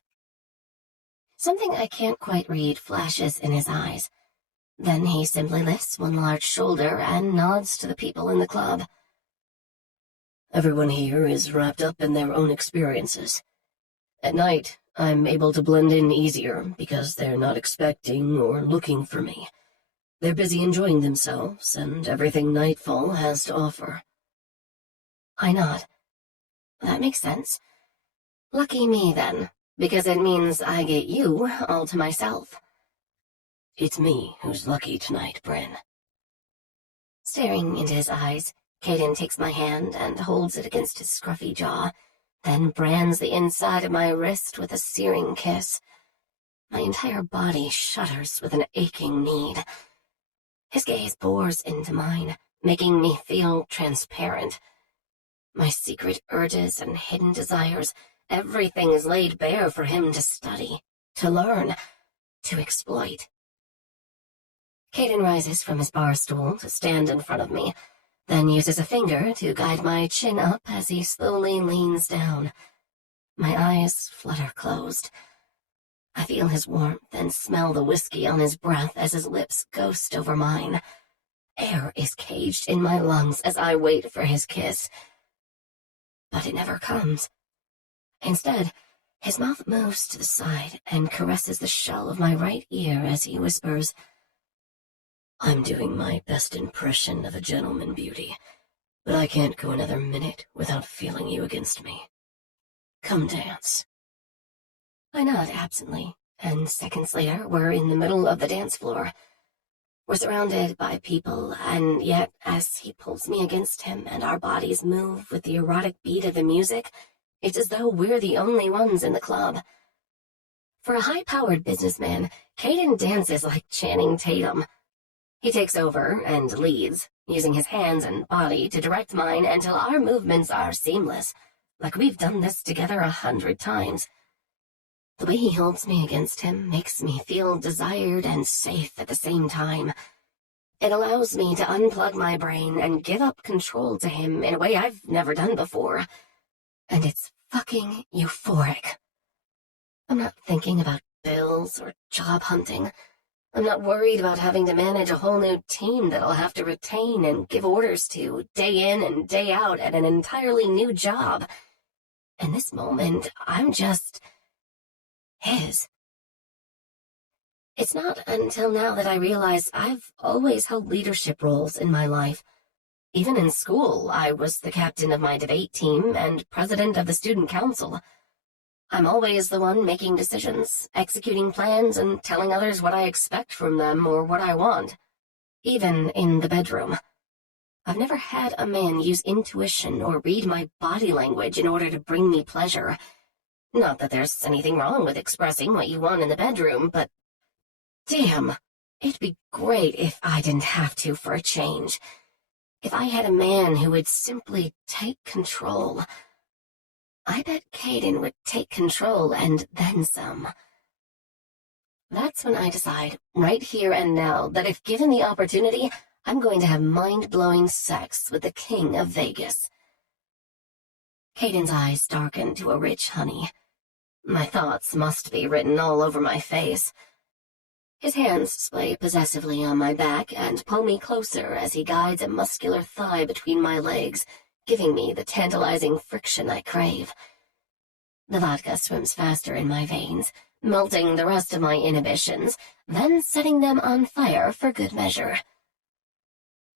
Something I can't quite read flashes in his eyes. Then he simply lifts one large shoulder and nods to the people in the club. Everyone here is wrapped up in their own experiences. At night, I'm able to blend in easier because they're not expecting or looking for me. They're busy enjoying themselves and everything Nightfall has to offer. I nod. That makes sense. Lucky me, then, because it means I get you all to myself. It's me who's lucky tonight, Bryn. Staring into his eyes, Caiden takes my hand and holds it against his scruffy jaw, then brands the inside of my wrist with a searing kiss. My entire body shudders with an aching need. His gaze bores into mine, making me feel transparent. My secret urges and hidden desires, everything is laid bare for him to study, to learn, to exploit. Caiden rises from his bar stool to stand in front of me, then uses a finger to guide my chin up as he slowly leans down. My eyes flutter closed. I feel his warmth and smell the whiskey on his breath as his lips ghost over mine. Air is caged in my lungs as I wait for his kiss. But it never comes. Instead, his mouth moves to the side and caresses the shell of my right ear as he whispers, I'm doing my best impression of a gentleman, beauty, but I can't go another minute without feeling you against me. Come dance. I nod absently, and seconds later we're in the middle of the dance floor. We're surrounded by people, and yet as he pulls me against him and our bodies move with the erotic beat of the music, it's as though we're the only ones in the club. For a high-powered businessman, Caiden dances like Channing Tatum. He takes over and leads, using his hands and body to direct mine until our movements are seamless, like we've done this together 100 times. The way he holds me against him makes me feel desired and safe at the same time. It allows me to unplug my brain and give up control to him in a way I've never done before. And it's fucking euphoric. I'm not thinking about bills or job hunting. I'm not worried about having to manage a whole new team that I'll have to retain and give orders to day in and day out at an entirely new job. In this moment, I'm just his. It's not until now that I realize I've always held leadership roles in my life. Even in school, I was the captain of my debate team and president of the student council. I'm always the one making decisions, executing plans, and telling others what I expect from them or what I want. Even in the bedroom. I've never had a man use intuition or read my body language in order to bring me pleasure. Not that there's anything wrong with expressing what you want in the bedroom, but damn, it'd be great if I didn't have to for a change. If I had a man who would simply take control. I bet Caiden would take control and then some. That's when I decide, right here and now, that if given the opportunity, I'm going to have mind-blowing sex with the King of Vegas. Caiden's eyes darken to a rich honey. My thoughts must be written all over my face. His hands splay possessively on my back and pull me closer as he guides a muscular thigh between my legs, giving me the tantalizing friction I crave. The vodka swims faster in my veins, melting the rest of my inhibitions, then setting them on fire for good measure.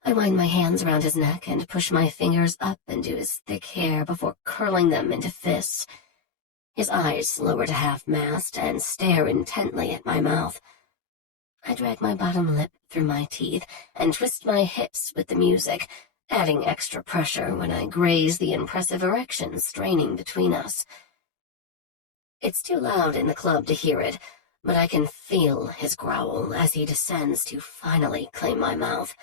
I wind my hands around his neck and push my fingers up into his thick hair before curling them into fists. His eyes lower to half-mast and stare intently at my mouth. I drag my bottom lip through my teeth and twist my hips with the music, adding extra pressure when I graze the impressive erection straining between us. It's too loud in the club to hear it, but I can feel his growl as he descends to finally claim my mouth.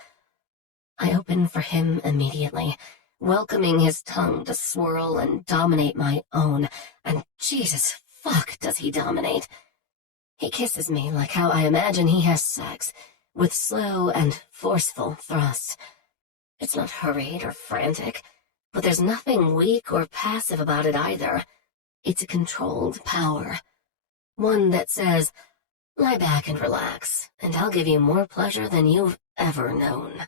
I open for him immediately, welcoming his tongue to swirl and dominate my own, and Jesus fuck does he dominate. He kisses me like how I imagine he has sex, with slow and forceful thrusts. It's not hurried or frantic, but there's nothing weak or passive about it either. It's a controlled power. One that says, lie back and relax, and I'll give you more pleasure than you've ever known.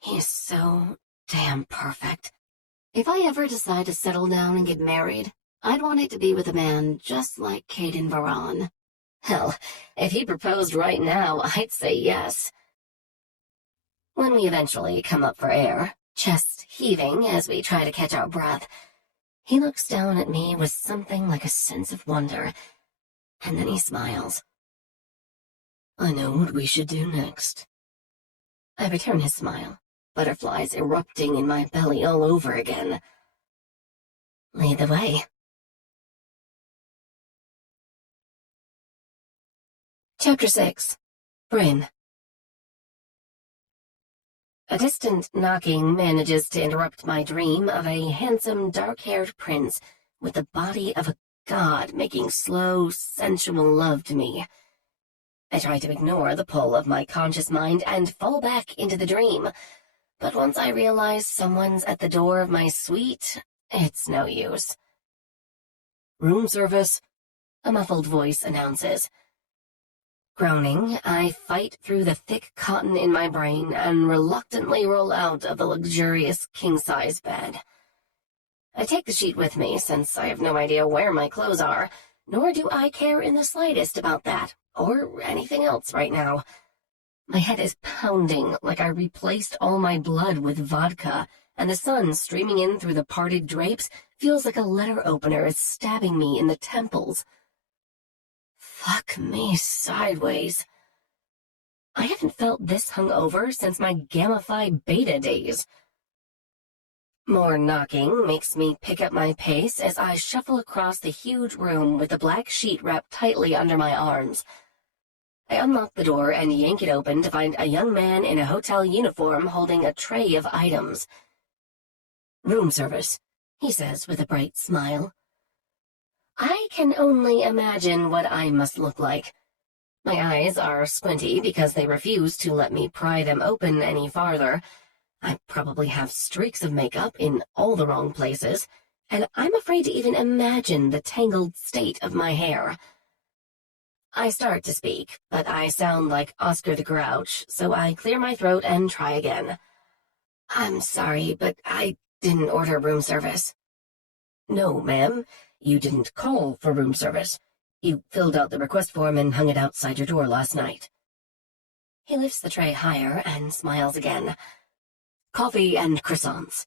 He's so damn perfect. If I ever decide to settle down and get married, I'd want it to be with a man just like Caiden Verran. Hell, if he proposed right now, I'd say yes. When we eventually come up for air, chest heaving as we try to catch our breath, he looks down at me with something like a sense of wonder, and then he smiles. I know what we should do next. I return his smile, butterflies erupting in my belly all over again. Lead the way. Chapter 6. Bryn. A distant knocking manages to interrupt my dream of a handsome, dark-haired prince with the body of a god making slow, sensual love to me. I try to ignore the pull of my conscious mind and fall back into the dream, but once I realize someone's at the door of my suite, it's no use. Room service, a muffled voice announces. Groaning, I fight through the thick cotton in my brain and reluctantly roll out of the luxurious king-size bed. I take the sheet with me since I have no idea where my clothes are, nor do I care in the slightest about that, or anything else right now. My head is pounding like I replaced all my blood with vodka, and the sun streaming in through the parted drapes feels like a letter opener is stabbing me in the temples. Fuck me sideways. I haven't felt this hungover since my Gamma Phi Beta days. More knocking makes me pick up my pace as I shuffle across the huge room with the black sheet wrapped tightly under my arms. I unlock the door and yank it open to find a young man in a hotel uniform holding a tray of items. Room service, he says with a bright smile. I can only imagine what I must look like. My eyes are squinty because they refuse to let me pry them open any farther. I probably have streaks of makeup in all the wrong places, and I'm afraid to even imagine the tangled state of my hair. I start to speak, but I sound like Oscar the Grouch, so I clear my throat and try again. I'm sorry, but I didn't order room service. No, ma'am. You didn't call for room service. You filled out the request form and hung it outside your door last night. He lifts the tray higher and smiles again. Coffee and croissants.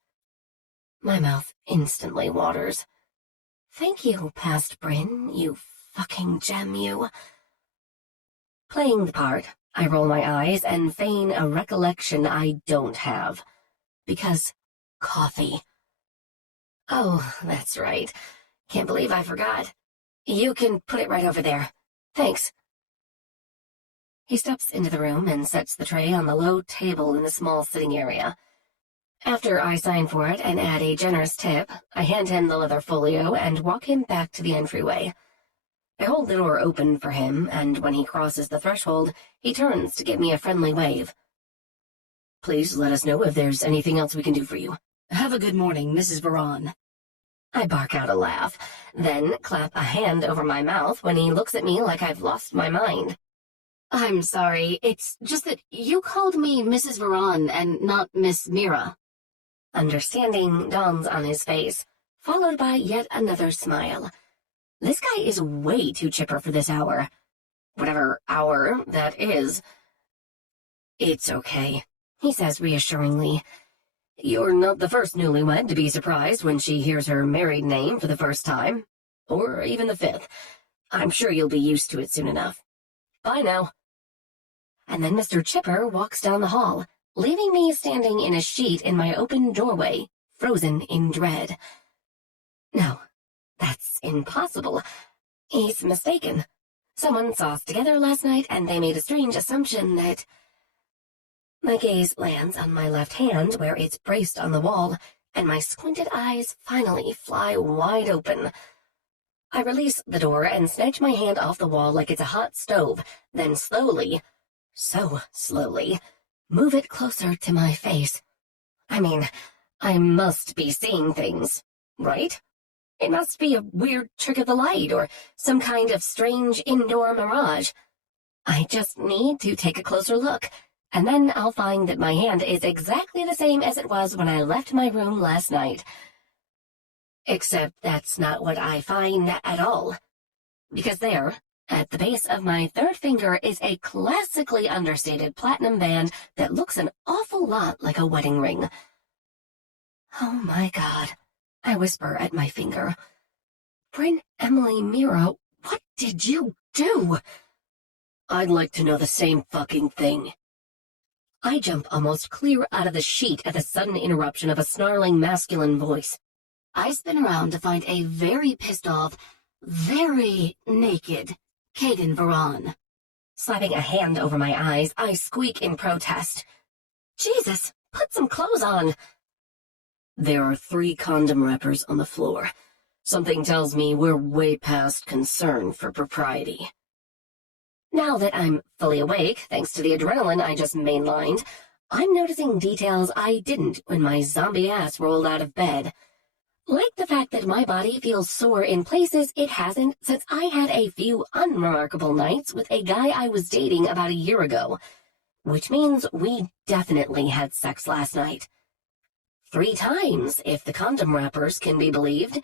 My mouth instantly waters. Thank you, past Bryn, you fucking gem, you. Playing the part, I roll my eyes and feign a recollection I don't have. Because coffee. Oh, that's right. Can't believe I forgot. You can put it right over there. Thanks. He steps into the room and sets the tray on the low table in the small sitting area. After I sign for it and add a generous tip, I hand him the leather folio and walk him back to the entryway. I hold the door open for him, and when he crosses the threshold, he turns to give me a friendly wave. Please let us know if there's anything else we can do for you. Have a good morning, Mrs. Verran. I bark out a laugh, then clap a hand over my mouth when he looks at me like I've lost my mind. I'm sorry, it's just that you called me Mrs. Verran and not Miss Meara. Understanding dawns on his face, followed by yet another smile. This guy is way too chipper for this hour. Whatever hour that is. It's okay, he says reassuringly. You're not the first newlywed to be surprised when she hears her married name for the first time. Or even the fifth. I'm sure you'll be used to it soon enough. Bye now. And then Mr. Chipper walks down the hall, leaving me standing in a sheet in my open doorway, frozen in dread. No, that's impossible. He's mistaken. Someone saw us together last night, and they made a strange assumption that... My gaze lands on my left hand, where it's braced on the wall, and my squinted eyes finally fly wide open. I release the door and snatch my hand off the wall like it's a hot stove, then slowly, so slowly, move it closer to my face. I mean, I must be seeing things, right? It must be a weird trick of the light or some kind of strange indoor mirage. I just need to take a closer look, and then I'll find that my hand is exactly the same as it was when I left my room last night. Except that's not what I find at all. Because there, at the base of my third finger, is a classically understated platinum band that looks an awful lot like a wedding ring. Oh my God, I whisper at my finger. Bryn Meara, what did you do? I'd like to know the same fucking thing. I jump almost clear out of the sheet at the sudden interruption of a snarling masculine voice. I spin around to find a very pissed off, very naked Caiden Verran. Slapping a hand over my eyes, I squeak in protest. Jesus, put some clothes on. There are 3 condom wrappers on the floor. Something tells me we're way past concern for propriety. Now that I'm fully awake, thanks to the adrenaline I just mainlined, I'm noticing details I didn't when my zombie ass rolled out of bed. Like the fact that my body feels sore in places it hasn't since I had a few unremarkable nights with a guy I was dating about a year ago, which means we definitely had sex last night. 3 times, if the condom wrappers can be believed.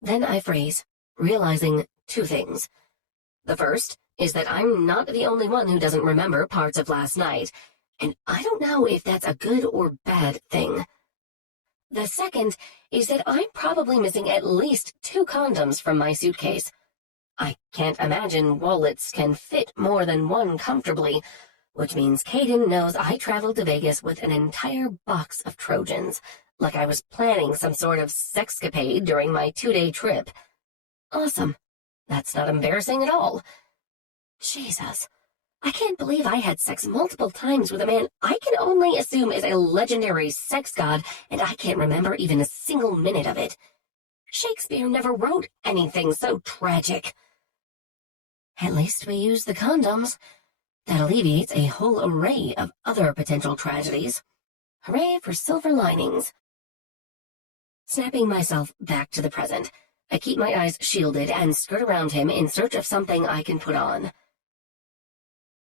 Then I freeze, realizing 2 things. The first is that I'm not the only one who doesn't remember parts of last night, and I don't know if that's a good or bad thing. The second is that I'm probably missing at least 2 condoms from my suitcase. I can't imagine wallets can fit more than one comfortably, which means Caiden knows I traveled to Vegas with an entire box of Trojans, like I was planning some sort of sexcapade during my 2-day trip. Awesome. That's not embarrassing at all. Jesus. I can't believe I had sex multiple times with a man I can only assume is a legendary sex god, and I can't remember even a single minute of it. Shakespeare never wrote anything so tragic. At least we used the condoms. That alleviates a whole array of other potential tragedies. Hooray for silver linings. Snapping myself back to the present, I keep my eyes shielded and skirt around him in search of something I can put on.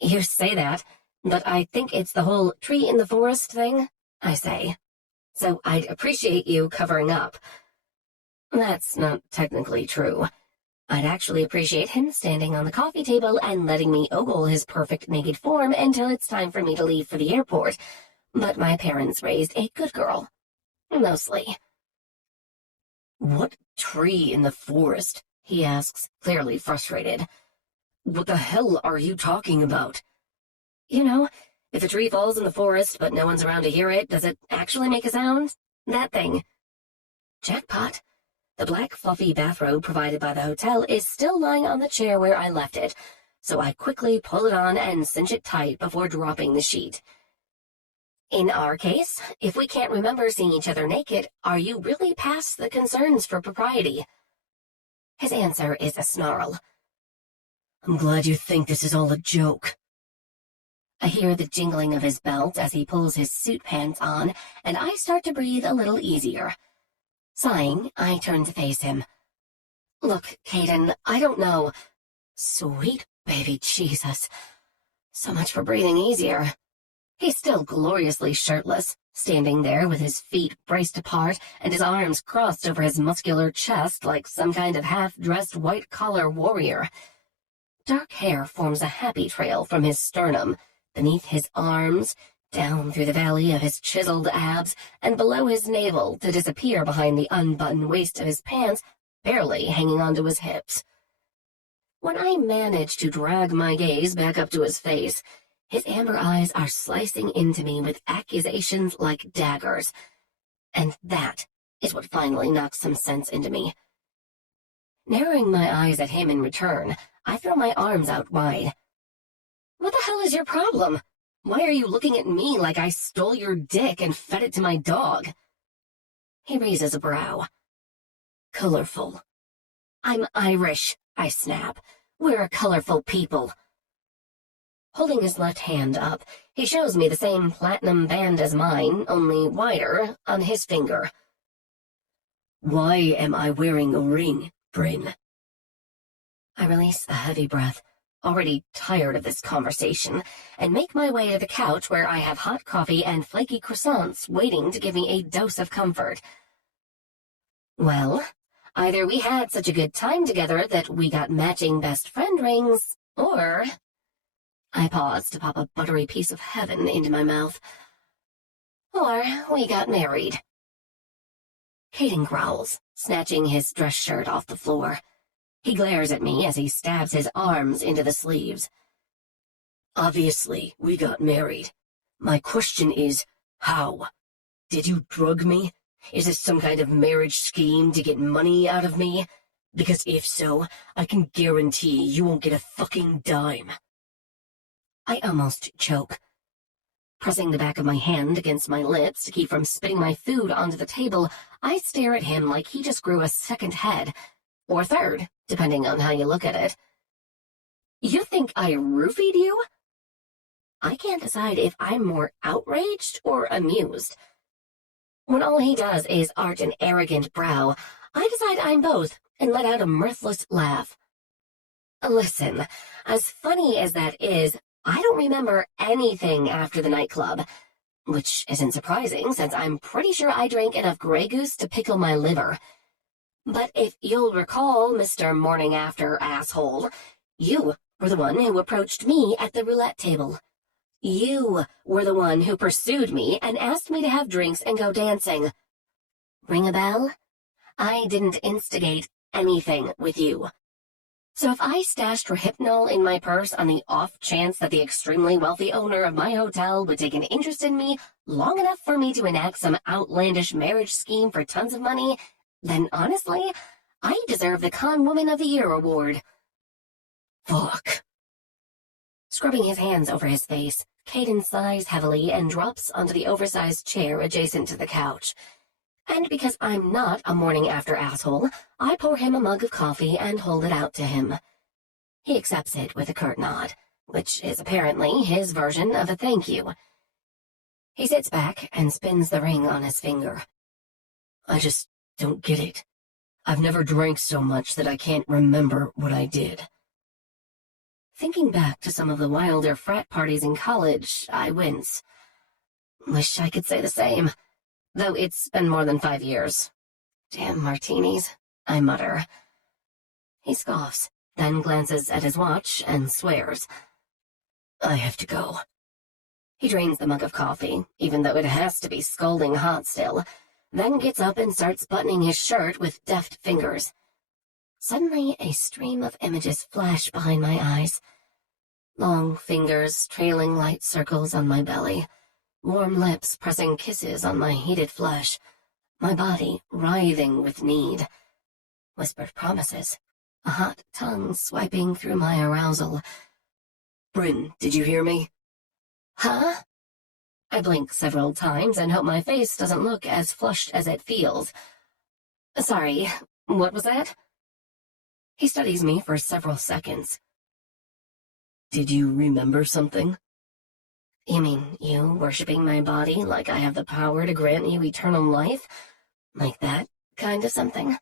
You say that, but I think it's the whole tree in the forest thing, I say. So I'd appreciate you covering up. That's not technically true. I'd actually appreciate him standing on the coffee table and letting me ogle his perfect naked form until it's time for me to leave for the airport. But my parents raised a good girl. Mostly. What tree in the forest? He asks, clearly frustrated. What the hell are you talking about? You know, if a tree falls in the forest but no one's around to hear it, does it actually make a sound? That thing. Jackpot. The black fluffy bathrobe provided by the hotel is still lying on the chair where I left it, so I quickly pull it on and cinch it tight before dropping the sheet. In our case, if we can't remember seeing each other naked, are you really past the concerns for propriety? His answer is a snarl. I'm glad you think this is all a joke. I hear the jingling of his belt as he pulls his suit pants on, and I start to breathe a little easier. Sighing, I turn to face him. Look, Caiden, I don't know. Sweet baby Jesus. So much for breathing easier. He's still gloriously shirtless, standing there with his feet braced apart and his arms crossed over his muscular chest like some kind of half-dressed white-collar warrior. Dark hair forms a happy trail from his sternum, beneath his arms, down through the valley of his chiseled abs, and below his navel to disappear behind the unbuttoned waist of his pants, barely hanging onto his hips. When I manage to drag my gaze back up to his face, His amber eyes are slicing into me with accusations like daggers. And that is what finally knocks some sense into me. Narrowing my eyes at him in return, I throw my arms out wide. What the hell is your problem? Why are you looking at me like I stole your dick and fed it to my dog? He raises a brow. Colorful. I'm Irish, I snap. We're a colorful people. Holding his left hand up, he shows me the same platinum band as mine, only wider, on his finger. Why am I wearing a ring, Bryn? I release a heavy breath, already tired of this conversation, and make my way to the couch where I have hot coffee and flaky croissants waiting to give me a dose of comfort. Well, either we had such a good time together that we got matching best friend rings, or... I pause to pop a buttery piece of heaven into my mouth. Or we got married. Caiden growls, snatching his dress shirt off the floor. He glares at me as he stabs his arms into the sleeves. Obviously, we got married. My question is, how? Did you drug me? Is this some kind of marriage scheme to get money out of me? Because if so, I can guarantee you won't get a fucking dime. I almost choke. Pressing the back of my hand against my lips to keep from spitting my food onto the table, I stare at him like he just grew a second head, or third, depending on how you look at it. You think I roofied you? I can't decide if I'm more outraged or amused. When all he does is arch an arrogant brow, I decide I'm both and let out a mirthless laugh. Listen, as funny as that is, I don't remember anything after the nightclub, which isn't surprising since I'm pretty sure I drank enough Grey Goose to pickle my liver. But if you'll recall, Mr. Morning After Asshole, you were the one who approached me at the roulette table. You were the one who pursued me and asked me to have drinks and go dancing. Ring a bell? I didn't instigate anything with you. So if I stashed Rohypnol in my purse on the off chance that the extremely wealthy owner of my hotel would take an interest in me long enough for me to enact some outlandish marriage scheme for tons of money, then honestly, I deserve the Con Woman of the Year award. Fuck. Scrubbing his hands over his face, Caiden sighs heavily and drops onto the oversized chair adjacent to the couch. And because I'm not a morning after asshole, I pour him a mug of coffee and hold it out to him. He accepts it with a curt nod, which is apparently his version of a thank you. He sits back and spins the ring on his finger. I just don't get it. I've never drank so much that I can't remember what I did. Thinking back to some of the wilder frat parties in college, I wince. Wish I could say the same. Though it's been more than 5 years. Damn martinis, I mutter. He scoffs, then glances at his watch and swears. I have to go. He drains the mug of coffee, even though it has to be scalding hot still, then gets up and starts buttoning his shirt with deft fingers. Suddenly, a stream of images flash behind my eyes. Long fingers trailing light circles on my belly. Warm lips pressing kisses on my heated flesh, my body writhing with need. Whispered promises, a hot tongue swiping through my arousal. Bryn, did you hear me? Huh? I blink several times and hope my face doesn't look as flushed as it feels. Sorry, what was that? He studies me for several seconds. Did you remember something? You mean you worshipping my body like I have the power to grant you eternal life? Like that kind of something?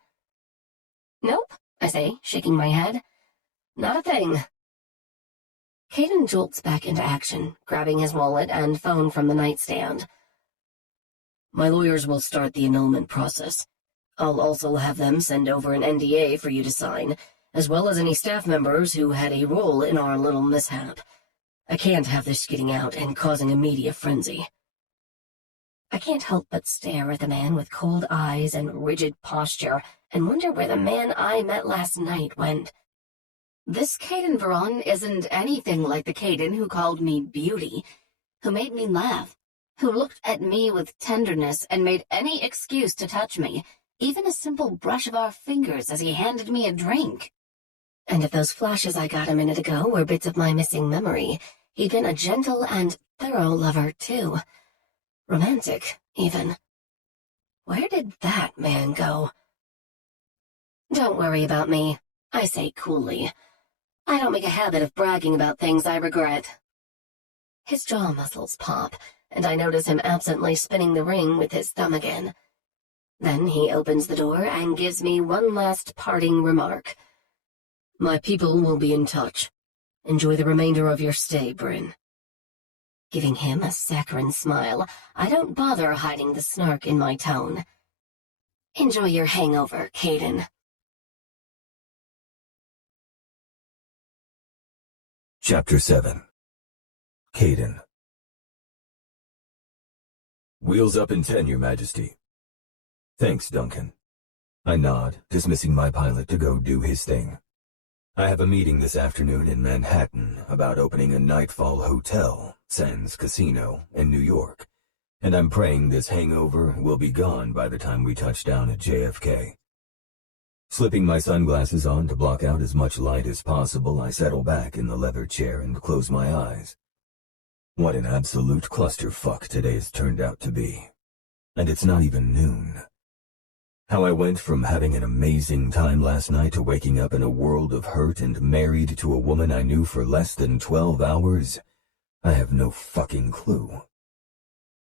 Nope, I say, shaking my head. Not a thing. Caiden jolts back into action, grabbing his wallet and phone from the nightstand. My lawyers will start the annulment process. I'll also have them send over an NDA for you to sign, as well as any staff members who had a role in our little mishap. I can't have this getting out and causing a media frenzy. I can't help but stare at the man with cold eyes and rigid posture and wonder where the man I met last night went. This Caiden Verran isn't anything like the Caiden who called me beauty, who made me laugh, who looked at me with tenderness and made any excuse to touch me, even a simple brush of our fingers as he handed me a drink. And if those flashes I got a minute ago were bits of my missing memory, he'd been a gentle and thorough lover, too. Romantic, even. Where did that man go? Don't worry about me, I say coolly. I don't make a habit of bragging about things I regret. His jaw muscles pop, and I notice him absently spinning the ring with his thumb again. Then he opens the door and gives me one last parting remark. My people will be in touch. Enjoy the remainder of your stay, Bryn. Giving him a saccharine smile, I don't bother hiding the snark in my tone. Enjoy your hangover, Caiden. Chapter 7. Caiden. Wheels up in 10, Your Majesty. Thanks, Duncan. I nod, dismissing my pilot to go do his thing. I have a meeting this afternoon in Manhattan about opening a Nightfall hotel, sans casino, in New York, and I'm praying this hangover will be gone by the time we touch down at JFK. Slipping my sunglasses on to block out as much light as possible, I settle back in the leather chair and close my eyes. What an absolute clusterfuck today's turned out to be. And it's not even noon. How I went from having an amazing time last night to waking up in a world of hurt and married to a woman I knew for less than 12 hours, I have no fucking clue.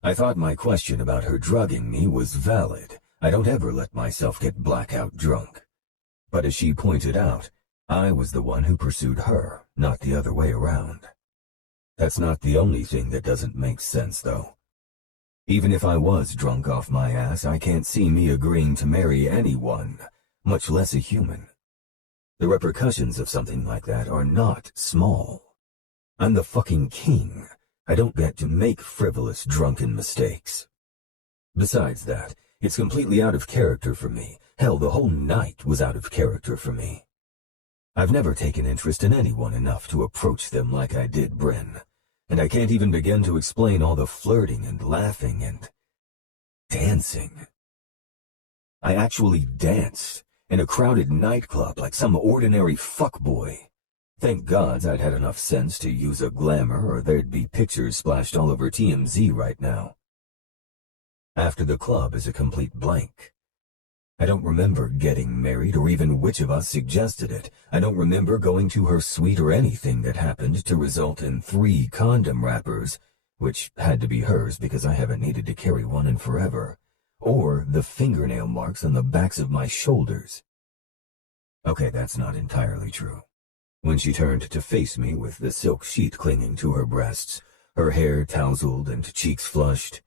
I thought my question about her drugging me was valid. I don't ever let myself get blackout drunk. But as she pointed out, I was the one who pursued her, not the other way around. That's not the only thing that doesn't make sense, though. Even if I was drunk off my ass, I can't see me agreeing to marry anyone, much less a human. The repercussions of something like that are not small. I'm the fucking king. I don't get to make frivolous, drunken mistakes. Besides that, it's completely out of character for me. Hell, the whole night was out of character for me. I've never taken interest in anyone enough to approach them like I did Bryn. And I can't even begin to explain all the flirting and laughing and dancing. I actually danced in a crowded nightclub like some ordinary fuckboy. Thank gods I'd had enough sense to use a glamour or there'd be pictures splashed all over TMZ right now. After the club is a complete blank. I don't remember getting married or even which of us suggested it. I don't remember going to her suite or anything that happened to result in 3 condom wrappers, which had to be hers because I haven't needed to carry one in forever, or the fingernail marks on the backs of my shoulders. Okay, that's not entirely true. When she turned to face me with the silk sheet clinging to her breasts, her hair tousled and cheeks flushed,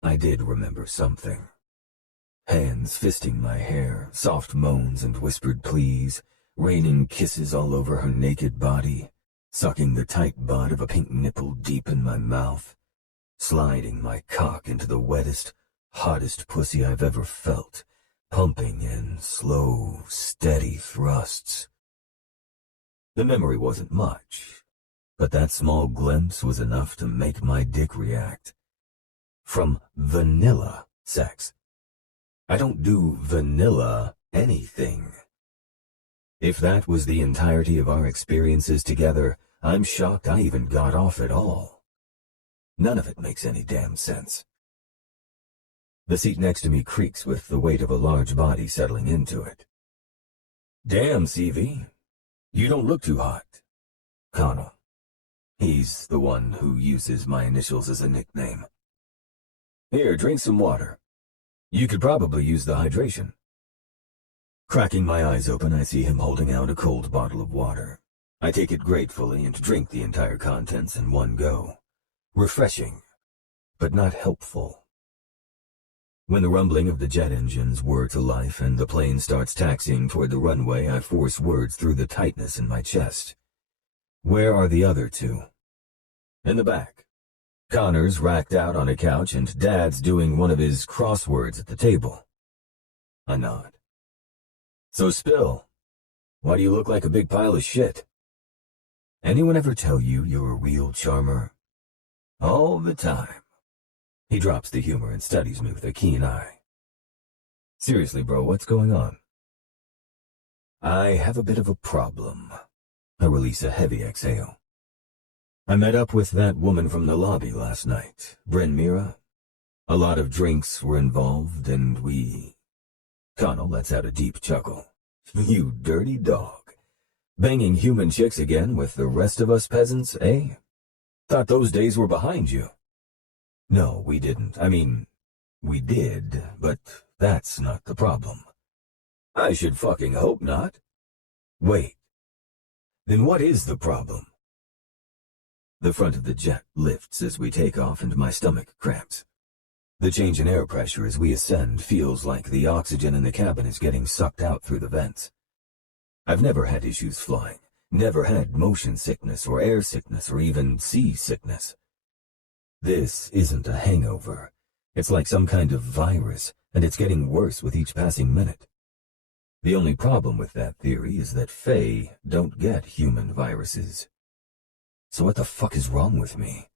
I did remember something. Hands fisting my hair, soft moans and whispered pleas, raining kisses all over her naked body, sucking the tight bud of a pink nipple deep in my mouth, sliding my cock into the wettest, hottest pussy I've ever felt, pumping in slow, steady thrusts. The memory wasn't much, but that small glimpse was enough to make my dick react. From vanilla sex. I don't do vanilla anything. If that was the entirety of our experiences together, I'm shocked I even got off at all. None of it makes any damn sense. The seat next to me creaks with the weight of a large body settling into it. Damn, CV. You don't look too hot. Connell. He's the one who uses my initials as a nickname. Here, drink some water. You could probably use the hydration. Cracking my eyes open, I see him holding out a cold bottle of water. I take it gratefully and drink the entire contents in one go. Refreshing, but not helpful. When the rumbling of the jet engines whir to life and the plane starts taxiing toward the runway, I force words through the tightness in my chest. Where are the other 2? In the back. Connor's racked out on a couch and Dad's doing one of his crosswords at the table. I nod. So spill. Why do you look like a big pile of shit? Anyone ever tell you you're a real charmer? All the time. He drops the humor and studies me with a keen eye. Seriously, bro, what's going on? I have a bit of a problem. I release a heavy exhale. I met up with that woman from the lobby last night, Bryn Meara. A lot of drinks were involved, and we... Connell lets out a deep chuckle. You dirty dog. Banging human chicks again with the rest of us peasants, eh? Thought those days were behind you. No, we didn't. I mean, we did, but that's not the problem. I should fucking hope not. Wait. Then what is the problem? The front of the jet lifts as we take off and my stomach cramps. The change in air pressure as we ascend feels like the oxygen in the cabin is getting sucked out through the vents. I've never had issues flying, never had motion sickness or air sickness or even sea sickness. This isn't a hangover. It's like some kind of virus, and it's getting worse with each passing minute. The only problem with that theory is that Fae don't get human viruses. So what the fuck is wrong with me?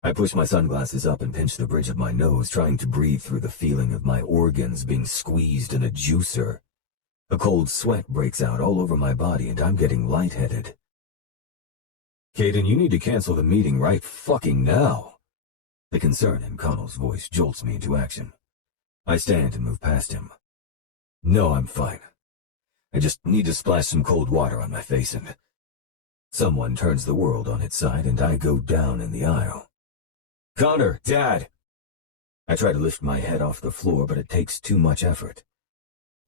I push my sunglasses up and pinch the bridge of my nose, trying to breathe through the feeling of my organs being squeezed in a juicer. A cold sweat breaks out all over my body and I'm getting lightheaded. Caiden, you need to cancel the meeting right fucking now. The concern in Connell's voice jolts me into action. I stand and move past him. No, I'm fine. I just need to splash some cold water on my face and... Someone turns the world on its side and I go down in the aisle. Connor, Dad! I try to lift my head off the floor, but it takes too much effort.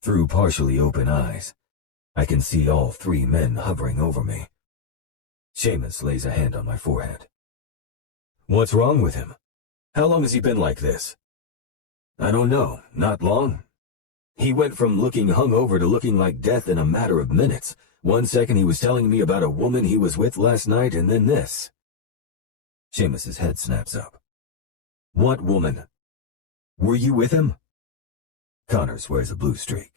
Through partially open eyes, I can see all three men hovering over me. Seamus lays a hand on my forehead. What's wrong with him? How long has he been like this? I don't know, not long. He went from looking hungover to looking like death in a matter of minutes. 1 second he was telling me about a woman he was with last night, and then this. Seamus's head snaps up. What woman? Were you with him? Connor swears a blue streak.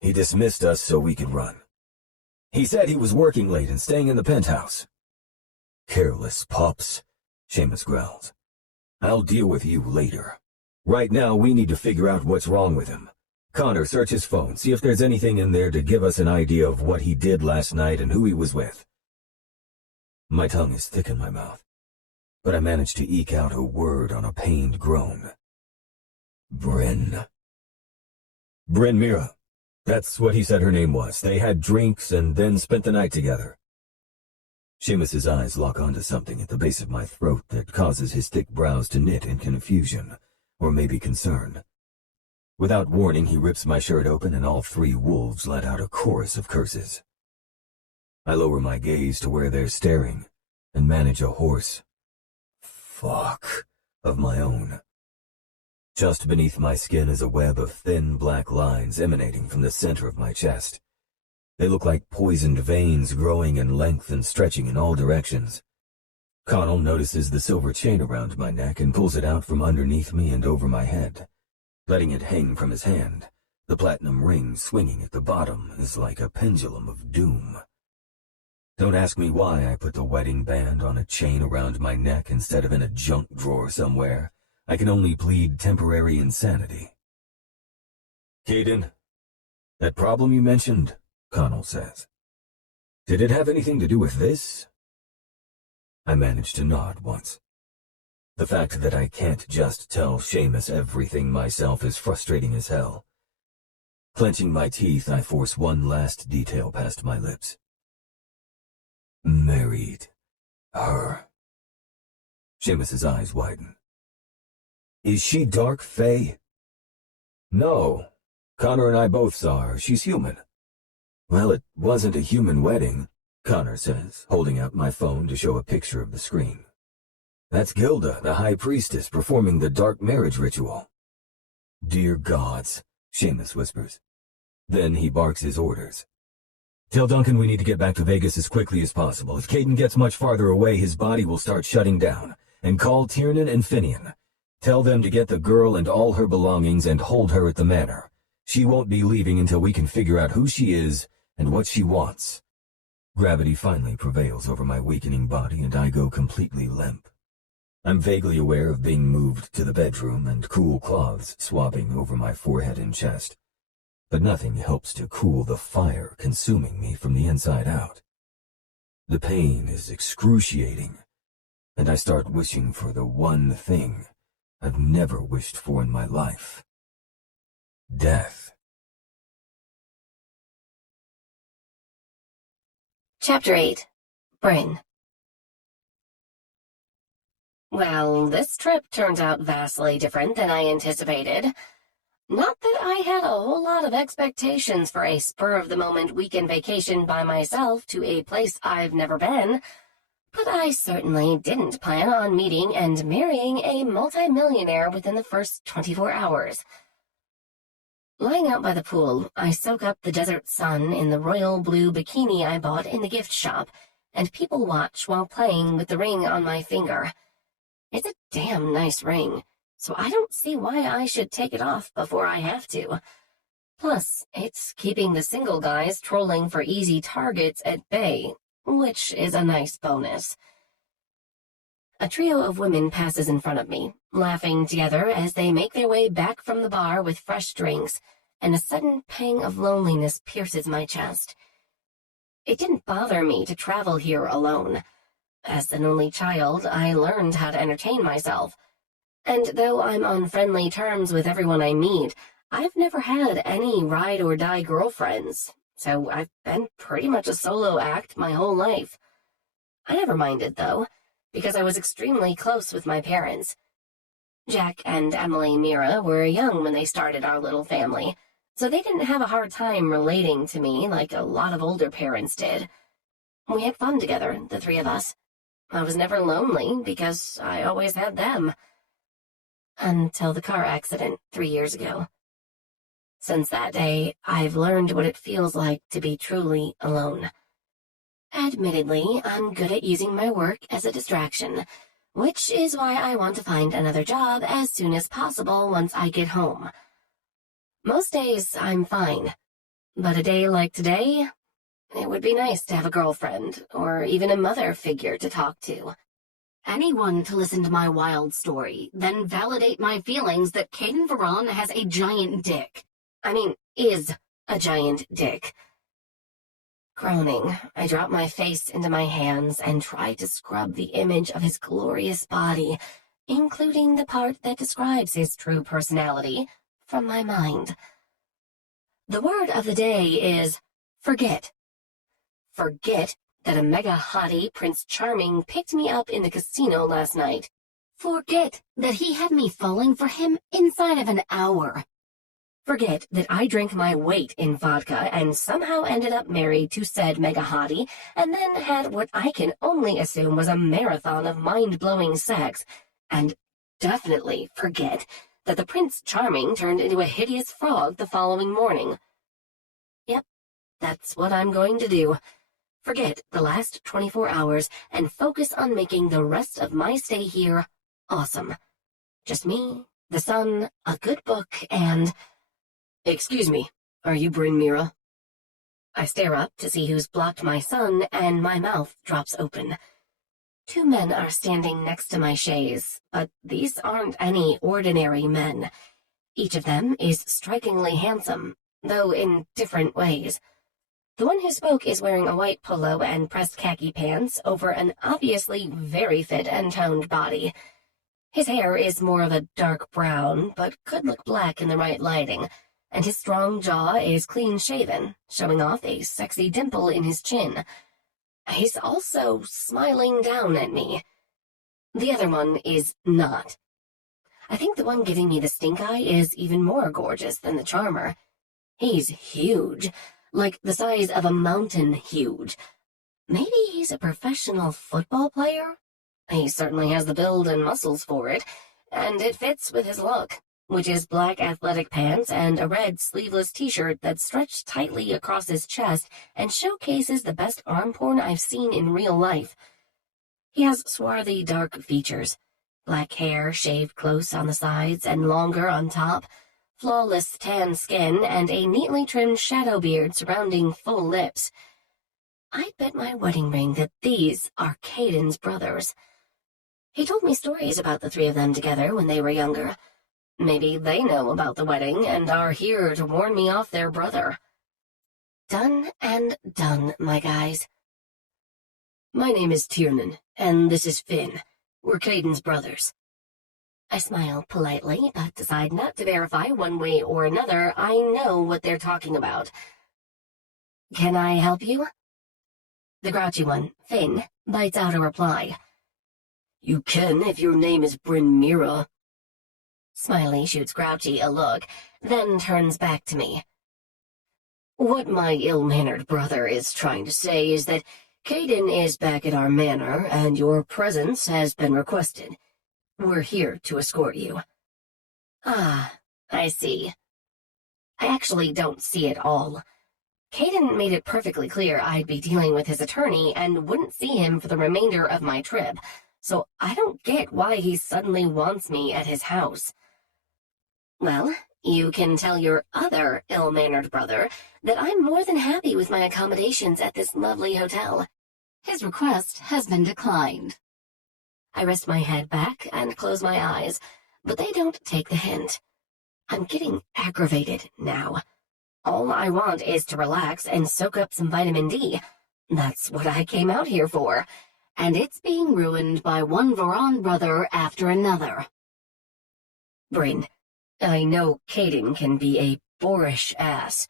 He dismissed us so we could run. He said he was working late and staying in the penthouse. Careless pups, Seamus growls. I'll deal with you later. Right now we need to figure out what's wrong with him. Connor, search his phone, see if there's anything in there to give us an idea of what he did last night and who he was with. My tongue is thick in my mouth, but I manage to eke out a word on a pained groan. Bryn Meara. That's what he said her name was. They had drinks and then spent the night together. Seamus's eyes lock onto something at the base of my throat that causes his thick brows to knit in confusion, or maybe concern. Without warning, he rips my shirt open and all three wolves let out a chorus of curses. I lower my gaze to where they're staring and manage a hoarse fuck of my own. Just beneath my skin is a web of thin black lines emanating from the center of my chest. They look like poisoned veins growing in length and stretching in all directions. Connell notices the silver chain around my neck and pulls it out from underneath me and over my head. Letting it hang from his hand, the platinum ring swinging at the bottom is like a pendulum of doom. Don't ask me why I put the wedding band on a chain around my neck instead of in a junk drawer somewhere. I can only plead temporary insanity. Caiden, that problem you mentioned, Connell says. Did it have anything to do with this? I managed to nod once. The fact that I can't just tell Seamus everything myself is frustrating as hell. Clenching my teeth, I force one last detail past my lips. Married her. Seamus's eyes widen. Is she dark fae? No. Connor and I both saw her. She's human. Well, it wasn't a human wedding, Connor says, holding out my phone to show a picture of the screen. That's Gilda, the High Priestess, performing the dark marriage ritual. Dear gods, Seamus whispers. Then he barks his orders. Tell Duncan we need to get back to Vegas as quickly as possible. If Caiden gets much farther away, his body will start shutting down. And call Tiernan and Finian. Tell them to get the girl and all her belongings and hold her at the manor. She won't be leaving until we can figure out who she is and what she wants. Gravity finally prevails over my weakening body and I go completely limp. I'm vaguely aware of being moved to the bedroom and cool cloths swabbing over my forehead and chest, but nothing helps to cool the fire consuming me from the inside out. The pain is excruciating, and I start wishing for the one thing I've never wished for in my life: death. Chapter 8. Bryn. Well, this trip turned out vastly different than I anticipated. Not that I had a whole lot of expectations for a spur-of-the-moment weekend vacation by myself to a place I've never been, but I certainly didn't plan on meeting and marrying a multimillionaire within the first 24 hours. Lying out by the pool, I soak up the desert sun in the royal blue bikini I bought in the gift shop, and people watch while playing with the ring on my finger. It's a damn nice ring, so I don't see why I should take it off before I have to. Plus, it's keeping the single guys trolling for easy targets at bay, which is a nice bonus. A trio of women passes in front of me, laughing together as they make their way back from the bar with fresh drinks, and a sudden pang of loneliness pierces my chest. It didn't bother me to travel here alone. As an only child, I learned how to entertain myself. And though I'm on friendly terms with everyone I meet, I've never had any ride-or-die girlfriends, so I've been pretty much a solo act my whole life. I never minded, though, because I was extremely close with my parents. Jack and Emily Meara were young when they started our little family, so they didn't have a hard time relating to me like a lot of older parents did. We had fun together, the three of us. I was never lonely because I always had them. Until the car accident 3 years ago. Since that day, I've learned what it feels like to be truly alone. Admittedly, I'm good at using my work as a distraction, which is why I want to find another job as soon as possible once I get home. Most days, I'm fine. But a day like today, it would be nice to have a girlfriend, or even a mother figure to talk to. Anyone to listen to my wild story, then validate my feelings that Caiden Verran has a giant dick. Is a giant dick. Groaning, I drop my face into my hands and try to scrub the image of his glorious body, including the part that describes his true personality, from my mind. The word of the day is forget. Forget that a mega hottie Prince Charming picked me up in the casino last night. Forget that he had me falling for him inside of an hour. Forget that I drank my weight in vodka and somehow ended up married to said mega hottie, and then had what I can only assume was a marathon of mind-blowing sex. And definitely forget that the Prince Charming turned into a hideous frog the following morning. Yep, that's what I'm going to do. Forget the last 24 hours and focus on making the rest of my stay here awesome. Just me, the sun, a good book, and... Excuse me, are you Bryn Meara? I stare up to see who's blocked my sun, and my mouth drops open. 2 men are standing next to my chaise, but these aren't any ordinary men. Each of them is strikingly handsome, though in different ways. The one who spoke is wearing a white polo and pressed khaki pants over an obviously very fit and toned body. His hair is more of a dark brown, but could look black in the right lighting, and his strong jaw is clean-shaven, showing off a sexy dimple in his chin. He's also smiling down at me. The other one is not. I think the one giving me the stink eye is even more gorgeous than the charmer. He's huge, like the size of a mountain huge. Maybe he's a professional football player? He certainly has the build and muscles for it, and it fits with his look, which is black athletic pants and a red sleeveless t-shirt that's stretched tightly across his chest and showcases the best arm porn I've seen in real life. He has swarthy dark features, black hair shaved close on the sides and longer on top, flawless tan skin and a neatly trimmed shadow beard surrounding full lips. I'd bet my wedding ring that these are Caiden's brothers. He told me stories about the three of them together when they were younger. Maybe they know about the wedding and are here to warn me off their brother. Done and done, my guys. My name is Tiernan, and this is Finn. We're Caiden's brothers. I smile politely, but decide not to verify one way or another. I know what they're talking about. Can I help you? The grouchy one, Finn, bites out a reply. You can if your name is Bryn Meara. Smiley shoots Grouchy a look, then turns back to me. What my ill-mannered brother is trying to say is that Caiden is back at our manor, and your presence has been requested. We're here to escort you. Ah, I see. I actually don't see it all. Caiden made it perfectly clear I'd be dealing with his attorney and wouldn't see him for the remainder of my trip, so I don't get why he suddenly wants me at his house. Well, you can tell your other ill-mannered brother that I'm more than happy with my accommodations at this lovely hotel. His request has been declined. I rest my head back and close my eyes, but they don't take the hint. I'm getting aggravated now. All I want is to relax and soak up some vitamin D. That's what I came out here for. And it's being ruined by one Verran brother after another. Bryn, I know Caiden can be a boorish ass.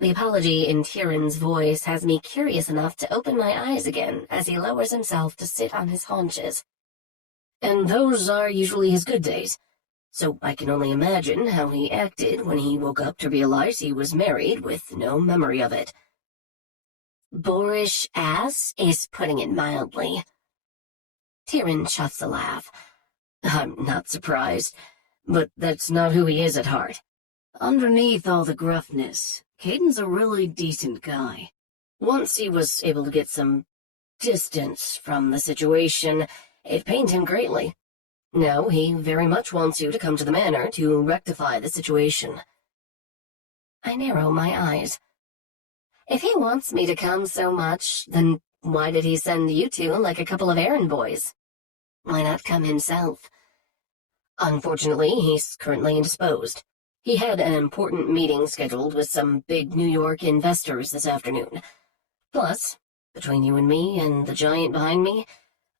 The apology in Tiernan's voice has me curious enough to open my eyes again as he lowers himself to sit on his haunches. And those are usually his good days, so I can only imagine how he acted when he woke up to realize he was married with no memory of it. Boorish ass is putting it mildly. Tieran chuffs a laugh. I'm not surprised, but that's not who he is at heart. Underneath all the gruffness, Caiden's a really decent guy. Once he was able to get some distance from the situation, it pained him greatly. Now he very much wants you to come to the manor to rectify the situation. I narrow my eyes. If he wants me to come so much, then why did he send you two like a couple of errand boys? Why not come himself? Unfortunately, he's currently indisposed. He had an important meeting scheduled with some big New York investors this afternoon. Plus, between you and me and the giant behind me,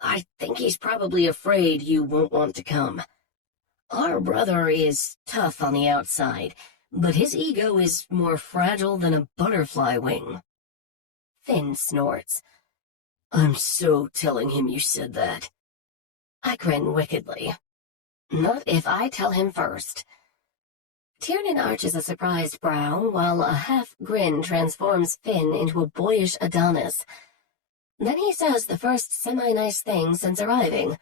I think he's probably afraid you won't want to come. Our brother is tough on the outside, but his ego is more fragile than a butterfly wing. Finn snorts. I'm so telling him you said that. I grin wickedly. Not if I tell him first. Tiernan arches a surprised brow, while a half-grin transforms Finn into a boyish Adonis. Then he says the first semi-nice thing since arriving.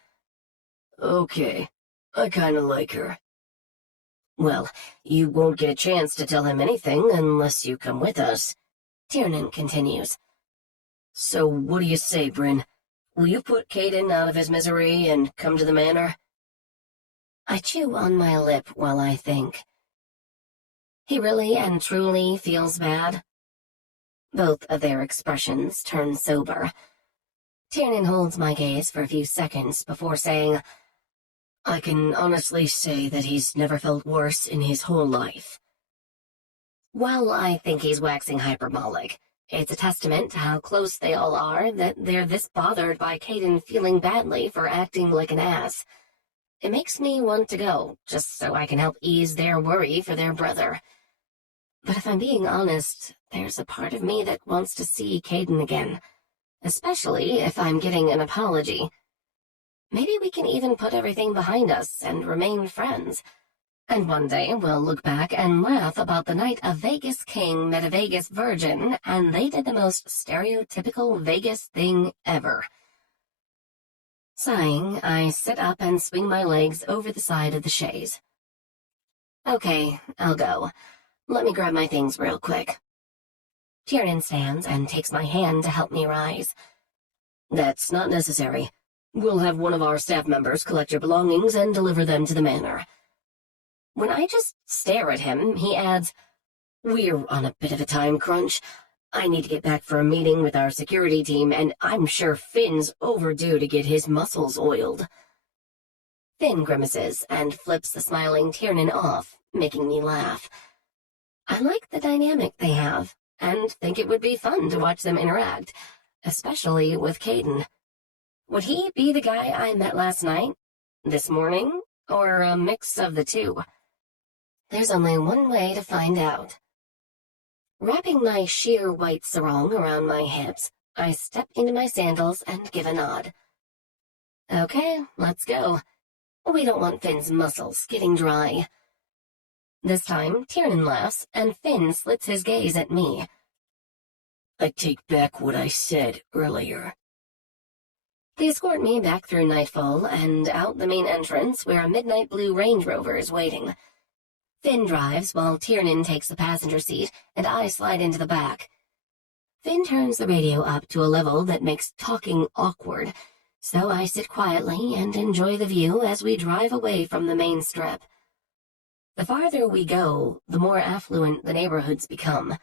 Okay, I kinda like her. Well, you won't get a chance to tell him anything unless you come with us, Tiernan continues. So what do you say, Bryn? Will you put Caiden out of his misery and come to the manor? I chew on my lip while I think. He really and truly feels bad? Both of their expressions turn sober. Tiernan holds my gaze for a few seconds before saying, I can honestly say that he's never felt worse in his whole life. While I think he's waxing hyperbolic, it's a testament to how close they all are that they're this bothered by Caiden feeling badly for acting like an ass. It makes me want to go, just so I can help ease their worry for their brother. But if I'm being honest, there's a part of me that wants to see Caiden again, especially if I'm getting an apology. Maybe we can even put everything behind us and remain friends. And one day we'll look back and laugh about the night a Vegas king met a Vegas virgin, and they did the most stereotypical Vegas thing ever. Sighing, I sit up and swing my legs over the side of the chaise. Okay, I'll go. Let me grab my things real quick. Tiernan stands and takes my hand to help me rise. That's not necessary. We'll have one of our staff members collect your belongings and deliver them to the manor. When I just stare at him, he adds, "We're on a bit of a time crunch. I need to get back for a meeting with our security team, and I'm sure Finn's overdue to get his muscles oiled." Finn grimaces and flips the smiling Tiernan off, making me laugh. I like the dynamic they have, and think it would be fun to watch them interact, especially with Caiden. Would he be the guy I met last night, this morning, or a mix of the two? There's only one way to find out. Wrapping my sheer white sarong around my hips, I step into my sandals and give a nod. Okay, let's go. We don't want Finn's muscles getting dry. This time, Tiernan laughs, and Finn slits his gaze at me. I take back what I said earlier. They escort me back through nightfall and out the main entrance where a midnight blue Range Rover is waiting. Finn drives while Tiernan takes the passenger seat, and I slide into the back. Finn turns the radio up to a level that makes talking awkward, so I sit quietly and enjoy the view as we drive away from the main strip. The farther we go, the more affluent the neighborhoods become.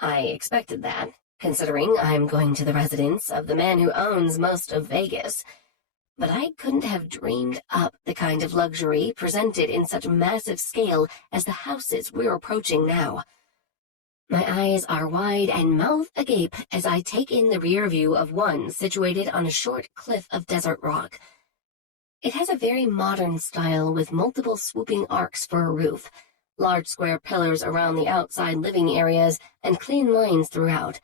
I expected that, considering I'm going to the residence of the man who owns most of Vegas. But I couldn't have dreamed up the kind of luxury presented in such massive scale as the houses we're approaching now. My eyes are wide and mouth agape as I take in the rear view of one situated on a short cliff of desert rock. It has a very modern style with multiple swooping arcs for a roof, large square pillars around the outside living areas, and clean lines throughout.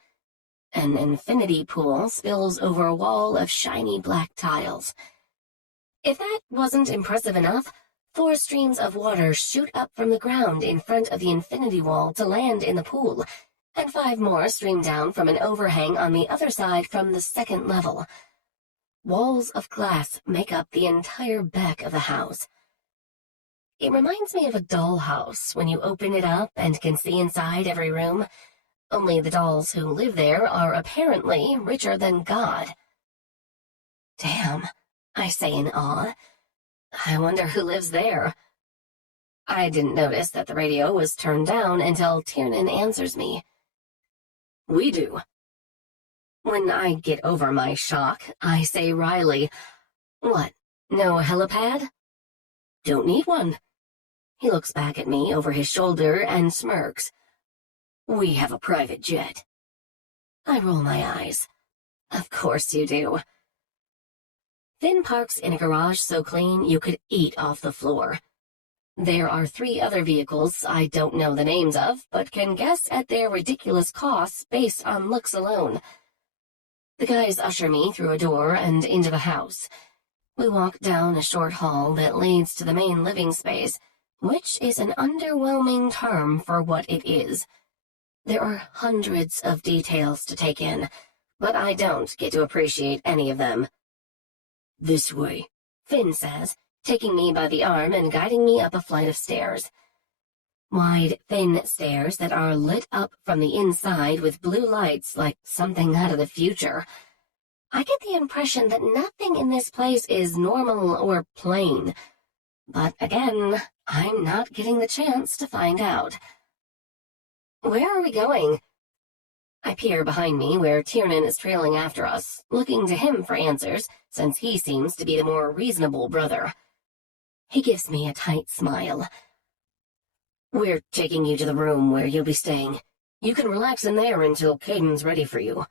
An infinity pool spills over a wall of shiny black tiles. If that wasn't impressive enough, 4 streams of water shoot up from the ground in front of the infinity wall to land in the pool, and 5 more stream down from an overhang on the other side from the second level. Walls of glass make up the entire back of the house. It reminds me of a dollhouse when you open it up and can see inside every room. Only the dolls who live there are apparently richer than God. Damn, I say in awe. I wonder who lives there. I didn't notice that the radio was turned down until Tiernan answers me. We do. When I get over my shock, I say wryly, "What, no helipad?" Don't need one. He looks back at me over his shoulder and smirks. We have a private jet. I roll my eyes. Of course you do. Finn parks in a garage so clean you could eat off the floor. There are 3 other vehicles I don't know the names of, but can guess at their ridiculous costs based on looks alone. The guys usher me through a door and into the house. We walk down a short hall that leads to the main living space, which is an underwhelming term for what it is. There are hundreds of details to take in, but I don't get to appreciate any of them. This way, Finn says, taking me by the arm and guiding me up a flight of stairs. Wide, thin stairs that are lit up from the inside with blue lights like something out of the future. I get the impression that nothing in this place is normal or plain. But again, I'm not getting the chance to find out. Where are we going? I peer behind me where Tiernan is trailing after us, looking to him for answers, since he seems to be the more reasonable brother. He gives me a tight smile. We're taking you to the room where you'll be staying. You can relax in there until Caiden's ready for you.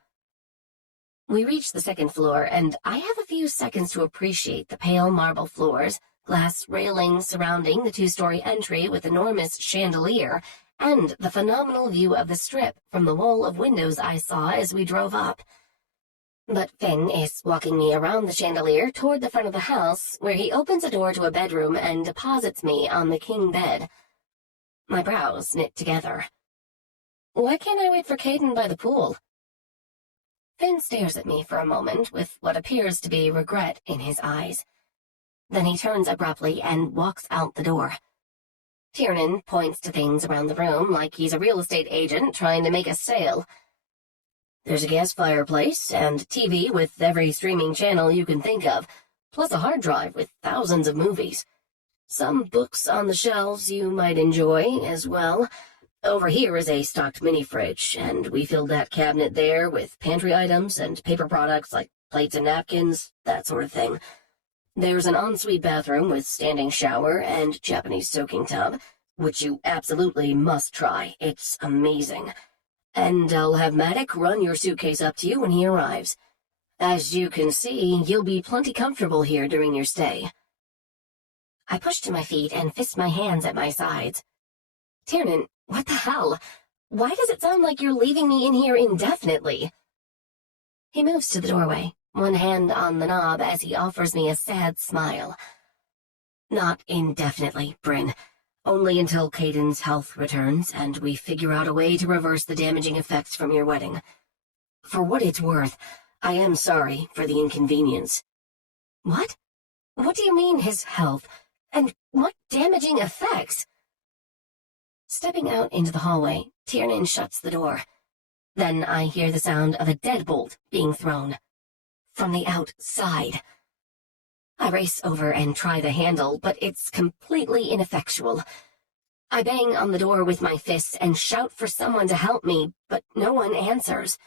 We reach the second floor, and I have a few seconds to appreciate the pale marble floors, glass railings surrounding the 2-story entry with enormous chandelier, and the phenomenal view of the strip from the wall of windows I saw as we drove up. But Finn is walking me around the chandelier toward the front of the house, where he opens a door to a bedroom and deposits me on the king bed. My brows knit together. Why can't I wait for Caiden by the pool? Finn stares at me for a moment with what appears to be regret in his eyes. Then he turns abruptly and walks out the door. Tiernan points to things around the room like he's a real estate agent trying to make a sale. There's a gas fireplace and TV with every streaming channel you can think of, plus a hard drive with thousands of movies. Some books on the shelves you might enjoy as well. Over here is a stocked mini-fridge, and we filled that cabinet there with pantry items and paper products like plates and napkins, that sort of thing. There's an ensuite bathroom with standing shower and Japanese soaking tub, which you absolutely must try. It's amazing. And I'll have Maddock run your suitcase up to you when he arrives. As you can see, you'll be plenty comfortable here during your stay. I pushed to my feet and fist my hands at my sides. Tiernan, what the hell? Why does it sound like you're leaving me in here indefinitely? He moves to the doorway, one hand on the knob as he offers me a sad smile. Not indefinitely, Bryn. Only until Caiden's health returns and we figure out a way to reverse the damaging effects from your wedding. For what it's worth, I am sorry for the inconvenience. What? What do you mean, his health? And what damaging effects? Stepping out into the hallway, Tiernan shuts the door. Then I hear the sound of a deadbolt being thrown. From the outside. I race over and try the handle, but it's completely ineffectual. I bang on the door with my fists and shout for someone to help me, but no one answers.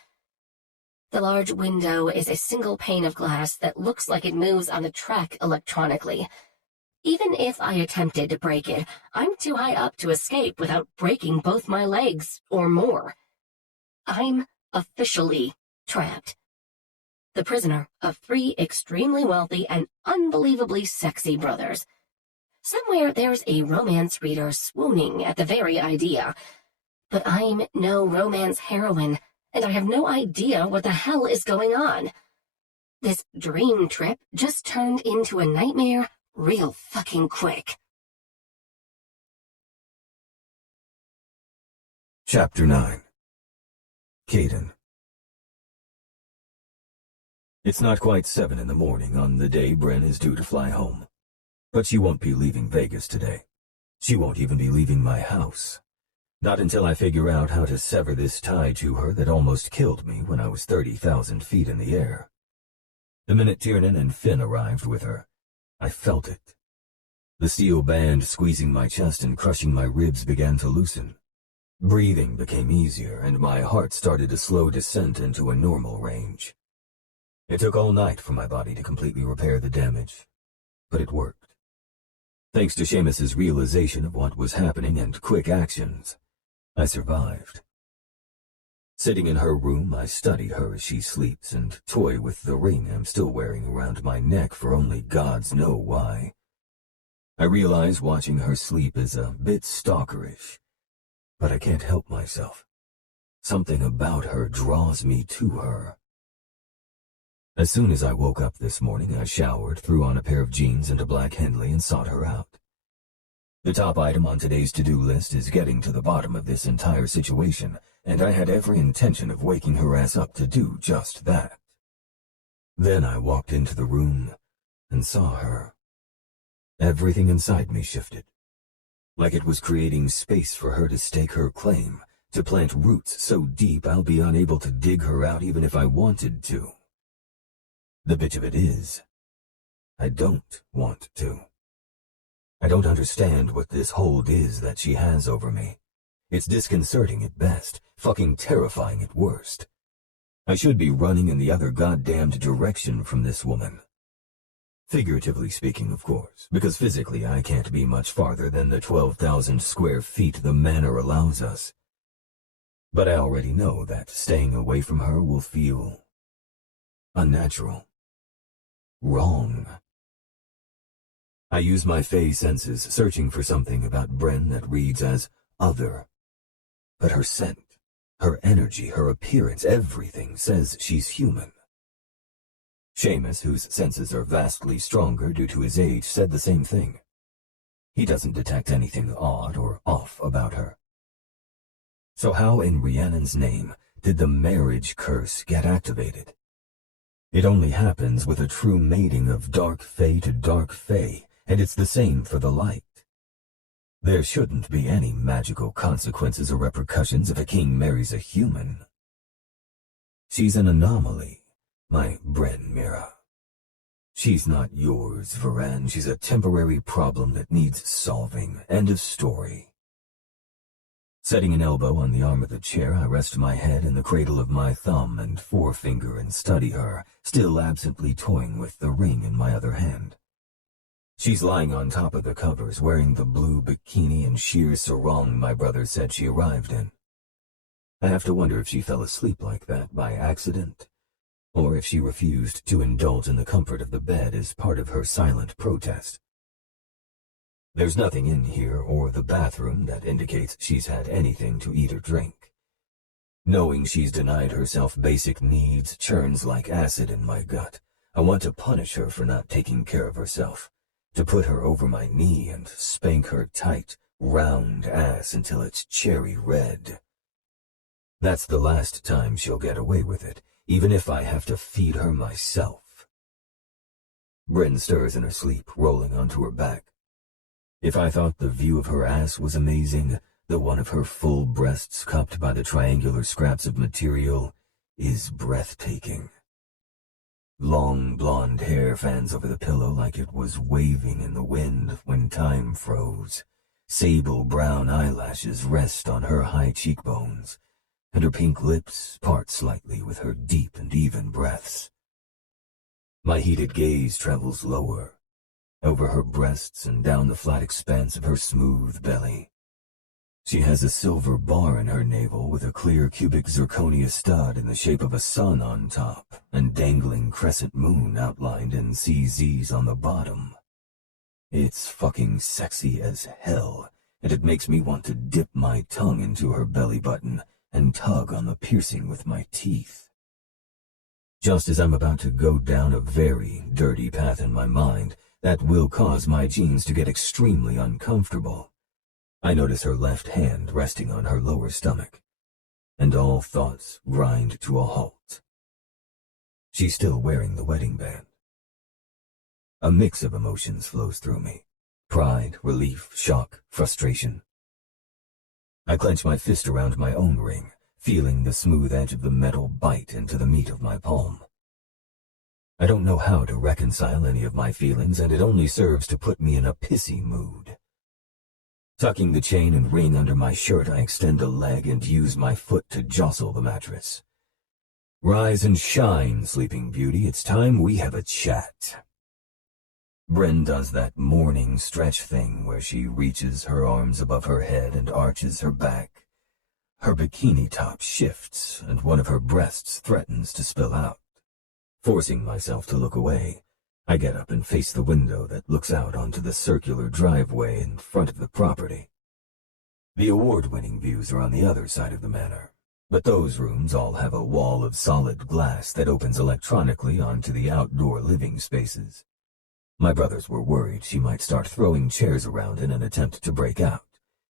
The large window is a single pane of glass that looks like it moves on a track electronically. Even if I attempted to break it, I'm too high up to escape without breaking both my legs, or more. I'm officially trapped. The prisoner of 3 extremely wealthy and unbelievably sexy brothers. Somewhere there's a romance reader swooning at the very idea. But I'm no romance heroine, and I have no idea what the hell is going on. This dream trip just turned into a nightmare real fucking quick. Chapter 9. Caiden. It's not quite 7 in the morning on the day Bryn is due to fly home. But she won't be leaving Vegas today. She won't even be leaving my house. Not until I figure out how to sever this tie to her that almost killed me when I was 30,000 feet in the air. The minute Tiernan and Finn arrived with her, I felt it. The steel band squeezing my chest and crushing my ribs began to loosen. Breathing became easier, and my heart started a slow descent into a normal range. It took all night for my body to completely repair the damage, but it worked. Thanks to Seamus's realization of what was happening and quick actions, I survived. Sitting in her room, I study her as she sleeps and toy with the ring I'm still wearing around my neck for only gods know why. I realize watching her sleep is a bit stalkerish, but I can't help myself. Something about her draws me to her. As soon as I woke up this morning, I showered, threw on a pair of jeans and a black Henley, and sought her out. The top item on today's to-do list is getting to the bottom of this entire situation, and I had every intention of waking her ass up to do just that. Then I walked into the room and saw her. Everything inside me shifted, like it was creating space for her to stake her claim, to plant roots so deep I'll be unable to dig her out even if I wanted to. The bitch of it is, I don't want to. I don't understand what this hold is that she has over me. It's disconcerting at best, fucking terrifying at worst. I should be running in the other goddamned direction from this woman. Figuratively speaking, of course, because physically I can't be much farther than the 12,000 square feet the manor allows us. But I already know that staying away from her will feel unnatural. Wrong. I use my Fey senses, searching for something about Bryn that reads as other. But her scent, her energy, her appearance, everything says she's human. Seamus, whose senses are vastly stronger due to his age, said the same thing. He doesn't detect anything odd or off about her. So how in Rhiannon's name did the marriage curse get activated? It only happens with a true mating of dark Fey to dark Fey, and it's the same for the light. There shouldn't be any magical consequences or repercussions if a king marries a human. She's an anomaly, my Bryn Meara. She's not yours, Verran. She's a temporary problem that needs solving. End of story. Setting an elbow on the arm of the chair, I rest my head in the cradle of my thumb and forefinger and study her, still absently toying with the ring in my other hand. She's lying on top of the covers, wearing the blue bikini and sheer sarong my brother said she arrived in. I have to wonder if she fell asleep like that by accident, or if she refused to indulge in the comfort of the bed as part of her silent protest. There's nothing in here or the bathroom that indicates she's had anything to eat or drink. Knowing she's denied herself basic needs churns like acid in my gut. I want to punish her for not taking care of herself, to put her over my knee and spank her tight, round ass until it's cherry red. That's the last time she'll get away with it, even if I have to feed her myself. Bryn stirs in her sleep, rolling onto her back. If I thought the view of her ass was amazing, the one of her full breasts cupped by the triangular scraps of material is breathtaking. Long blonde hair fans over the pillow like it was waving in the wind when time froze. Sable brown eyelashes rest on her high cheekbones, and her pink lips part slightly with her deep and even breaths. My heated gaze travels lower, over her breasts and down the flat expanse of her smooth belly. She has a silver bar in her navel with a clear cubic zirconia stud in the shape of a sun on top and dangling crescent moon outlined in CZs on the bottom. It's fucking sexy as hell, and it makes me want to dip my tongue into her belly button and tug on the piercing with my teeth. Just as I'm about to go down a very dirty path in my mind that will cause my jeans to get extremely uncomfortable, I notice her left hand resting on her lower stomach, and all thoughts grind to a halt. She's still wearing the wedding band. A mix of emotions flows through me: pride, relief, shock, frustration. I clench my fist around my own ring, feeling the smooth edge of the metal bite into the meat of my palm. I don't know how to reconcile any of my feelings, and it only serves to put me in a pissy mood. Tucking the chain and ring under my shirt, I extend a leg and use my foot to jostle the mattress. Rise and shine, Sleeping Beauty. It's time we have a chat. Bryn does that morning stretch thing where she reaches her arms above her head and arches her back. Her bikini top shifts, and one of her breasts threatens to spill out. Forcing myself to look away, I get up and face the window that looks out onto the circular driveway in front of the property. The award-winning views are on the other side of the manor, but those rooms all have a wall of solid glass that opens electronically onto the outdoor living spaces. My brothers were worried she might start throwing chairs around in an attempt to break out,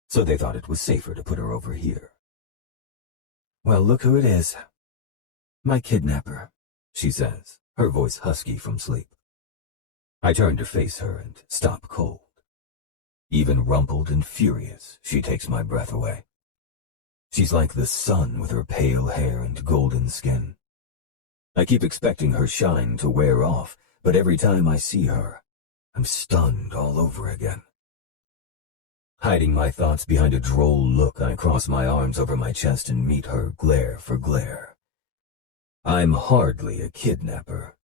so they thought it was safer to put her over here. "Well, look who it is. My kidnapper," she says, her voice husky from sleep. I turn to face her and stop cold. Even rumpled and furious, she takes my breath away. She's like the sun with her pale hair and golden skin. I keep expecting her shine to wear off, but every time I see her, I'm stunned all over again. Hiding my thoughts behind a droll look, I cross my arms over my chest and meet her glare for glare. I'm hardly a kidnapper.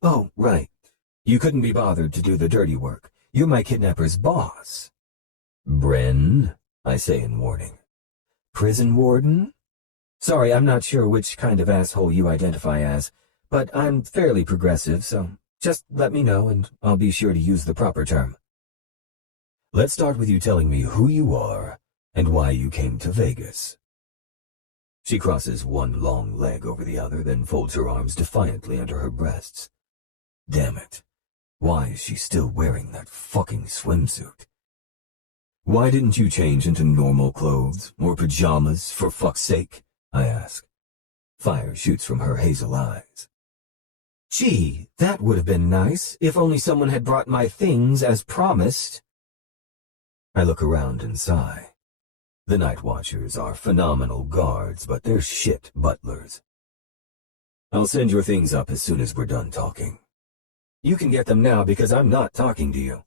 "Oh, right. You couldn't be bothered to do the dirty work. You're my kidnapper's boss." "Bryn," I say in warning. "Prison warden? Sorry, I'm not sure which kind of asshole you identify as, but I'm fairly progressive, so just let me know and I'll be sure to use the proper term." "Let's start with you telling me who you are and why you came to Vegas." She crosses one long leg over the other, then folds her arms defiantly under her breasts. Damn it. Why is she still wearing that fucking swimsuit? "Why didn't you change into normal clothes or pajamas, for fuck's sake?" I ask. Fire shoots from her hazel eyes. "Gee, that would have been nice if only someone had brought my things as promised." I look around and sigh. The Night Watchers are phenomenal guards, but they're shit butlers. "I'll send your things up as soon as we're done talking." You can get them now because I'm not talking to you.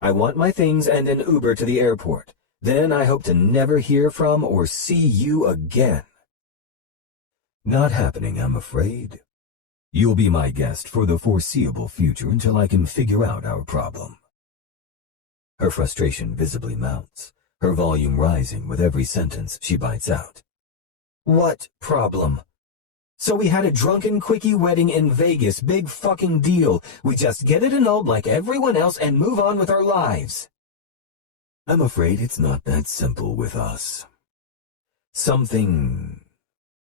I want my things and an Uber to the airport. Then I hope to never hear from or see you again. Not happening, I'm afraid. You'll be my guest for the foreseeable future until I can figure out our problem. Her frustration visibly mounts, her volume rising with every sentence she bites out. What problem? So we had a drunken quickie wedding in Vegas, big fucking deal. We just get it annulled like everyone else and move on with our lives. I'm afraid it's not that simple with us. Something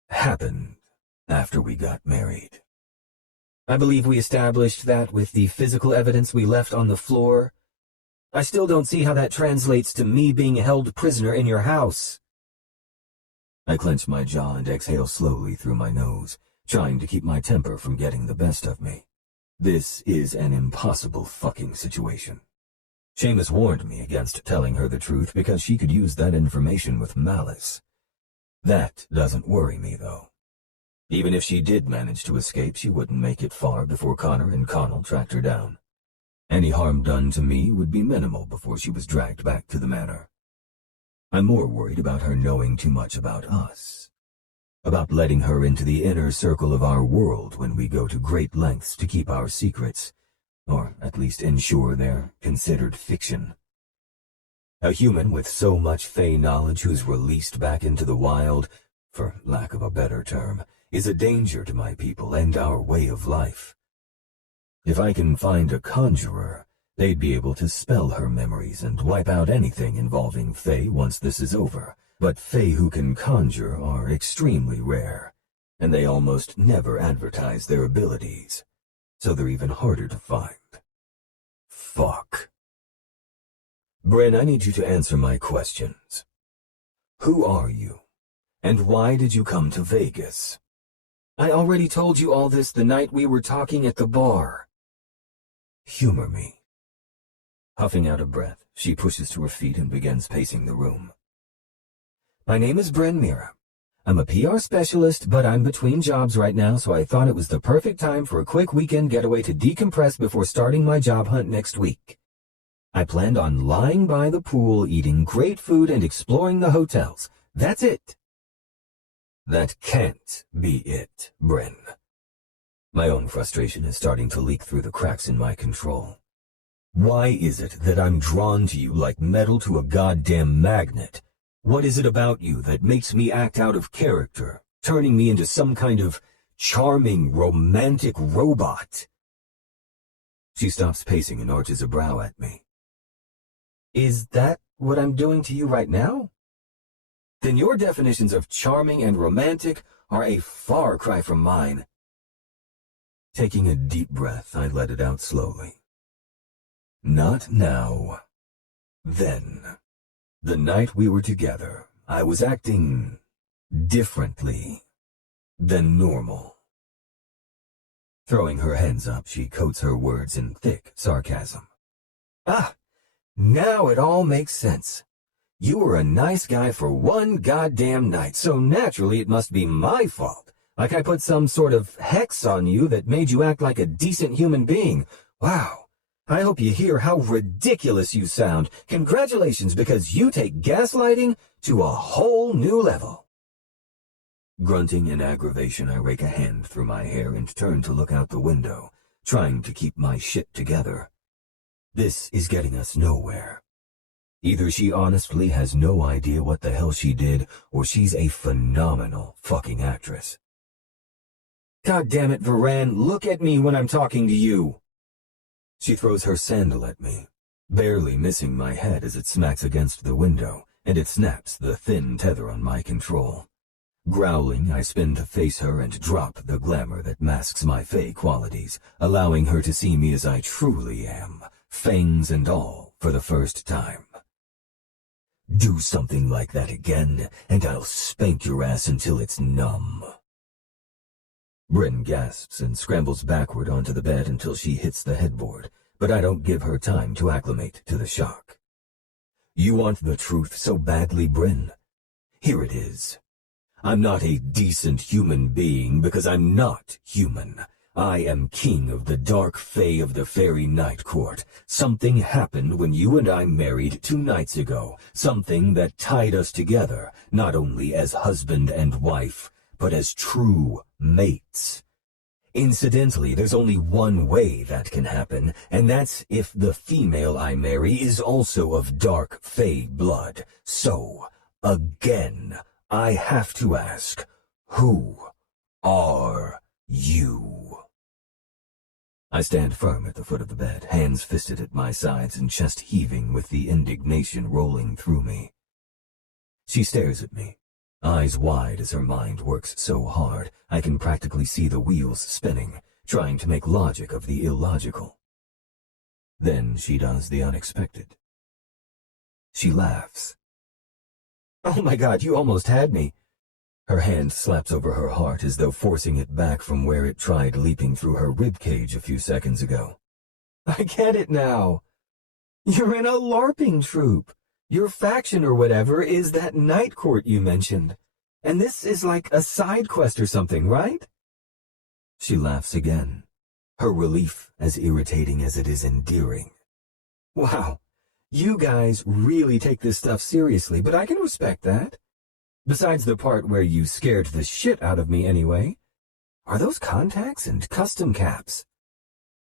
happened after we got married. I believe we established that with the physical evidence we left on the floor. I still don't see how that translates to me being held prisoner in your house. I clench my jaw and exhale slowly through my nose, trying to keep my temper from getting the best of me. This is an impossible fucking situation. Seamus warned me against telling her the truth because she could use that information with malice. That doesn't worry me, though. Even if she did manage to escape, she wouldn't make it far before Connor and Connell tracked her down. Any harm done to me would be minimal before she was dragged back to the manor. I'm more worried about her knowing too much about us. About letting her into the inner circle of our world when we go to great lengths to keep our secrets, or at least ensure they're considered fiction. A human with so much Fey knowledge who's released back into the wild, for lack of a better term, is a danger to my people and our way of life. If I can find a conjurer, they'd be able to spell her memories and wipe out anything involving Fey once this is over. But Fey who can conjure are extremely rare, and they almost never advertise their abilities, so they're even harder to find. Fuck. Bryn, I need you to answer my questions. Who are you? And why did you come to Vegas? I already told you all this the night we were talking at the bar. Humor me. Huffing out a breath, she pushes to her feet and begins pacing the room. My name is Bryn Meara. I'm a PR specialist, but I'm between jobs right now, so I thought it was the perfect time for a quick weekend getaway to decompress before starting my job hunt next week. I planned on lying by the pool, eating great food, and exploring the hotels. That's it. That can't be it, Bryn. My own frustration is starting to leak through the cracks in my control. Why is it that I'm drawn to you like metal to a goddamn magnet? What is it about you that makes me act out of character, turning me into some kind of charming, romantic robot? She stops pacing and arches a brow at me. Is that what I'm doing to you right now? Then your definitions of charming and romantic are a far cry from mine. Taking a deep breath, I let it out slowly. Not now. Then. The night we were together, I was acting differently than normal. Throwing her hands up, she coats her words in thick sarcasm. Ah, now it all makes sense. You were a nice guy for one goddamn night, so naturally it must be my fault. Like I put some sort of hex on you that made you act like a decent human being. Wow. I hope you hear how ridiculous you sound. Congratulations, because you take gaslighting to a whole new level. Grunting in aggravation, I rake a hand through my hair and turn to look out the window, trying to keep my shit together. This is getting us nowhere. Either she honestly has no idea what the hell she did, or she's a phenomenal fucking actress. God damn it, Verran, look at me when I'm talking to you. She throws her sandal at me, barely missing my head as it smacks against the window, and it snaps the thin tether on my control. Growling, I spin to face her and drop the glamour that masks my fey qualities, allowing her to see me as I truly am, fangs and all, for the first time. Do something like that again, and I'll spank your ass until it's numb. Bryn gasps and scrambles backward onto the bed until she hits the headboard, but I don't give her time to acclimate to the shock. You want the truth so badly, Bryn? Here it is. I'm not a decent human being because I'm not human. I am king of the dark fae of the fairy night court. Something happened when you and I married 2 nights ago. Something that tied us together, not only as husband and wife, but as true mates. Incidentally, there's only one way that can happen, and that's if the female I marry is also of dark fae blood. So, again, I have to ask, who are you? I stand firm at the foot of the bed, hands fisted at my sides and chest heaving with the indignation rolling through me. She stares at me, eyes wide as her mind works so hard I can practically see the wheels spinning, trying to make logic of the illogical. Then she does the unexpected. She laughs. "Oh my God, you almost had me." Her hand slaps over her heart as though forcing it back from where it tried leaping through her ribcage a few seconds ago. "I get it now. You're in a LARPing troupe. Your faction or whatever is that night court you mentioned. And this is like a side quest or something, right?" She laughs again, her relief as irritating as it is endearing. "Wow, you guys really take this stuff seriously, but I can respect that. Besides the part where you scared the shit out of me anyway. Are those contacts and custom caps?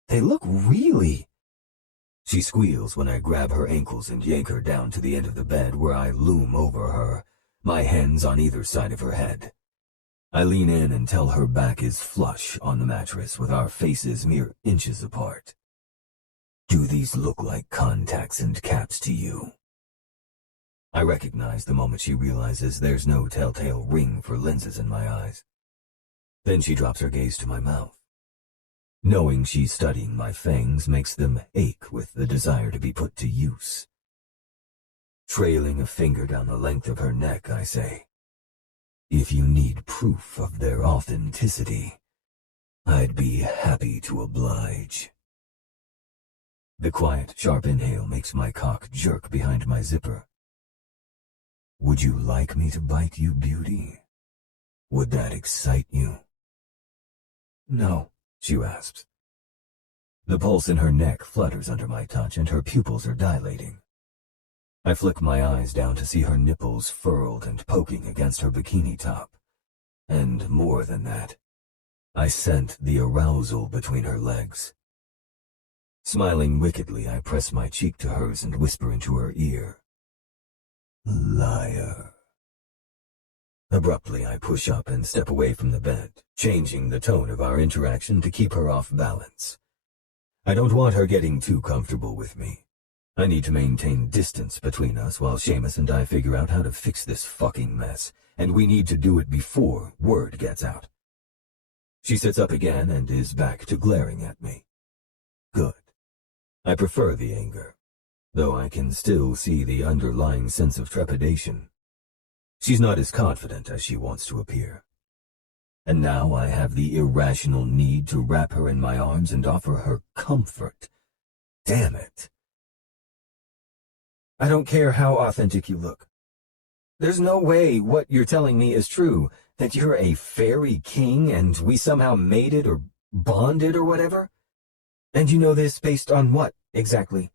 They look really..." She squeals when I grab her ankles and yank her down to the end of the bed where I loom over her, my hands on either side of her head. I lean in and tell her back is flush on the mattress with our faces mere inches apart. "Do these look like contacts and caps to you?" I recognize the moment she realizes there's no telltale ring for lenses in my eyes. Then she drops her gaze to my mouth. Knowing she's studying my fangs makes them ache with the desire to be put to use. Trailing a finger down the length of her neck, I say, "If you need proof of their authenticity, I'd be happy to oblige." The quiet, sharp inhale makes my cock jerk behind my zipper. "Would you like me to bite you, beauty? Would that excite you?" "No," she rasps. The pulse in her neck flutters under my touch and her pupils are dilating. I flick my eyes down to see her nipples furled and poking against her bikini top. And more than that, I scent the arousal between her legs. Smiling wickedly, I press my cheek to hers and whisper into her ear, "Liar." Abruptly, I push up and step away from the bed, changing the tone of our interaction to keep her off balance. I don't want her getting too comfortable with me. I need to maintain distance between us while Seamus and I figure out how to fix this fucking mess, and we need to do it before word gets out. She sits up again and is back to glaring at me. Good. I prefer the anger, though I can still see the underlying sense of trepidation. She's not as confident as she wants to appear. And now I have the irrational need to wrap her in my arms and offer her comfort. Damn it. "I don't care how authentic you look. There's no way what you're telling me is true, that you're a fairy king and we somehow mated or bonded or whatever. And you know this based on what, exactly?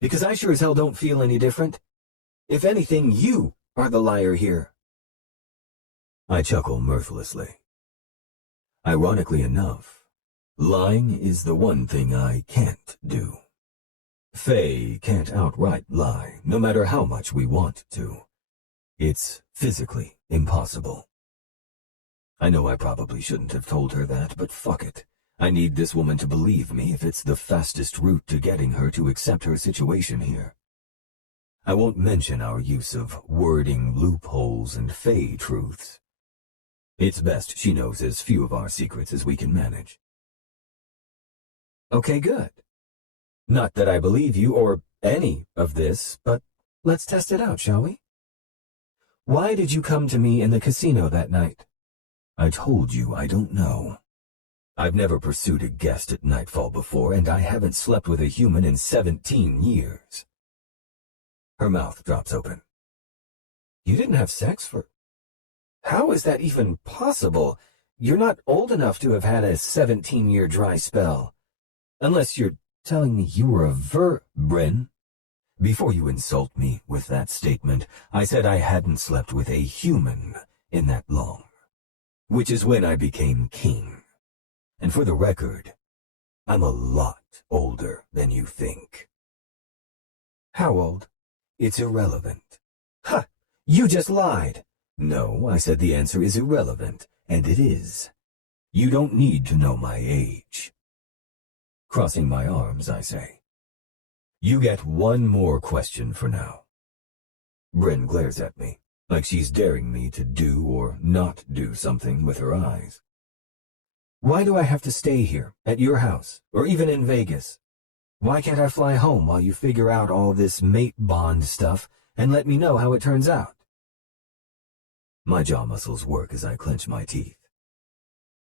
Because I sure as hell don't feel any different. If anything, you are the liar here." I chuckle mirthlessly. Ironically enough, lying is the one thing I can't do. Fae can't outright lie, no matter how much we want to. It's physically impossible. I know I probably shouldn't have told her that, but fuck it. I need this woman to believe me if it's the fastest route to getting her to accept her situation here. I won't mention our use of wording loopholes and fae truths. It's best she knows as few of our secrets as we can manage. Okay, good. Not that I believe you or any of this, but let's test it out, shall we? Why did you come to me in the casino that night? I told you I don't know. I've never pursued a guest at nightfall before, and I haven't slept with a human in 17 years. Her mouth drops open. You didn't have sex for... How is that even possible? You're not old enough to have had a 17-year dry spell. Unless you're telling me you were a Bryn. Before you insult me with that statement, I said I hadn't slept with a human in that long. Which is when I became king. And for the record, I'm a lot older than you think. How old? It's irrelevant. Ha! You just lied. No, I said the answer is irrelevant, and it is. You don't need to know my age. Crossing my arms, I say. You get one more question for now. Bryn glares at me, like she's daring me to do or not do something with her eyes. Why do I have to stay here, at your house, or even in Vegas? Why can't I fly home while you figure out all this mate bond stuff and let me know how it turns out? My jaw muscles work as I clench my teeth.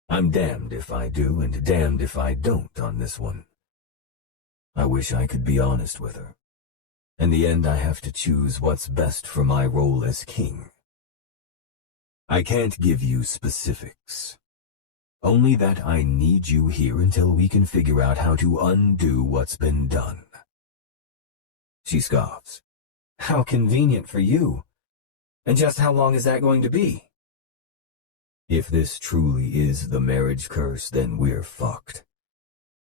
I'm damned if I do and damned if I don't on this one. I wish I could be honest with her. In the end, I have to choose what's best for my role as king. I can't give you specifics. Only that I need you here until we can figure out how to undo what's been done. She scoffs. How convenient for you. And just how long is that going to be? If this truly is the marriage curse, then we're fucked.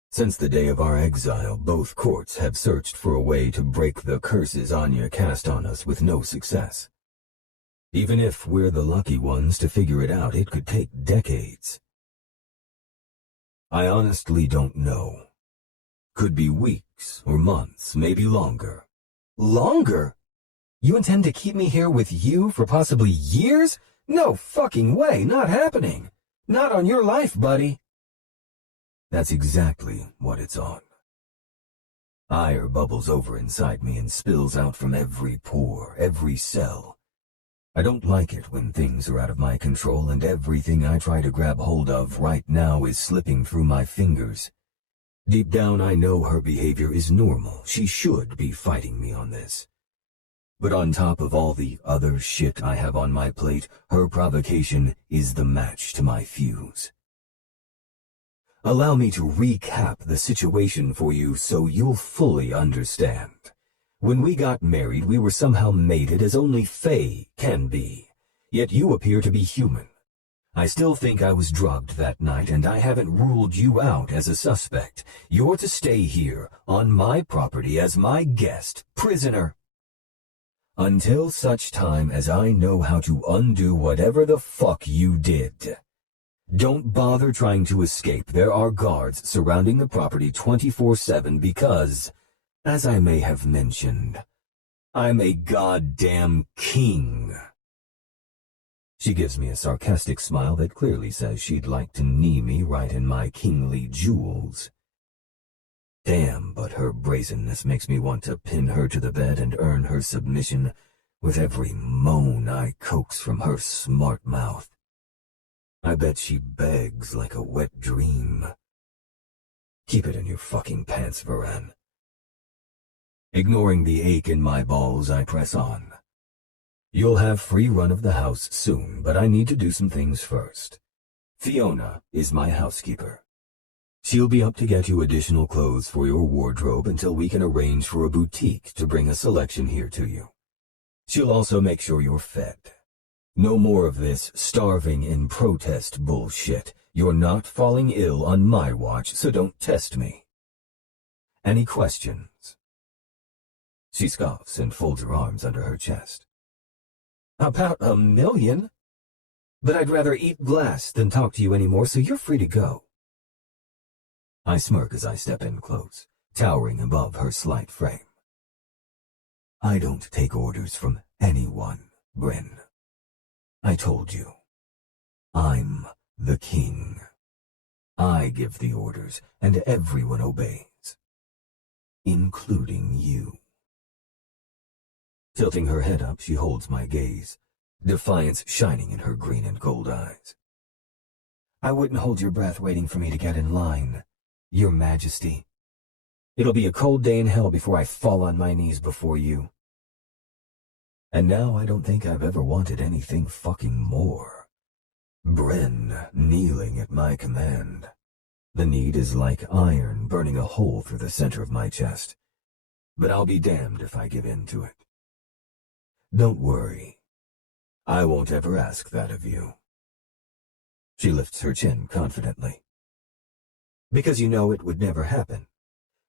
Since the day of our exile, both courts have searched for a way to break the curses Anya cast on us with no success. Even if we're the lucky ones to figure it out, it could take decades. I honestly don't know. Could be weeks or months, maybe longer. Longer? You intend to keep me here with you for possibly years? No fucking way, not happening. Not on your life, buddy. That's exactly what it's on. Ire bubbles over inside me and spills out from every pore, every cell. I don't like it when things are out of my control and everything I try to grab hold of right now is slipping through my fingers. Deep down, I know her behavior is normal. She should be fighting me on this. But on top of all the other shit I have on my plate, her provocation is the match to my fuse. Allow me to recap the situation for you so you'll fully understand. When we got married, we were somehow mated as only Fae can be. Yet you appear to be human. I still think I was drugged that night, and I haven't ruled you out as a suspect. You're to stay here, on my property, as my guest, prisoner. Until such time as I know how to undo whatever the fuck you did. Don't bother trying to escape. There are guards surrounding the property 24/7 because, as I may have mentioned, I'm a goddamn king. She gives me a sarcastic smile that clearly says she'd like to knee me right in my kingly jewels. Damn, but her brazenness makes me want to pin her to the bed and earn her submission with every moan I coax from her smart mouth. I bet she begs like a wet dream. Keep it in your fucking pants, Verran. Ignoring the ache in my balls, I press on. You'll have free run of the house soon, but I need to do some things first. Fiona is my housekeeper. She'll be up to get you additional clothes for your wardrobe until we can arrange for a boutique to bring a selection here to you. She'll also make sure you're fed. No more of this starving in protest bullshit. You're not falling ill on my watch, so don't test me. Any questions? She scoffs and folds her arms under her chest. About 1,000,000? But I'd rather eat glass than talk to you anymore, so you're free to go. I smirk as I step in close, towering above her slight frame. I don't take orders from anyone, Bryn. I told you. I'm the king. I give the orders, and everyone obeys. Including you. Tilting her head up, she holds my gaze, defiance shining in her green and gold eyes. I wouldn't hold your breath waiting for me to get in line, Your Majesty. It'll be a cold day in hell before I fall on my knees before you. And now I don't think I've ever wanted anything fucking more. Bryn kneeling at my command. The need is like iron burning a hole through the center of my chest, but I'll be damned if I give in to it. Don't worry. I won't ever ask that of you. She lifts her chin confidently. Because you know it would never happen.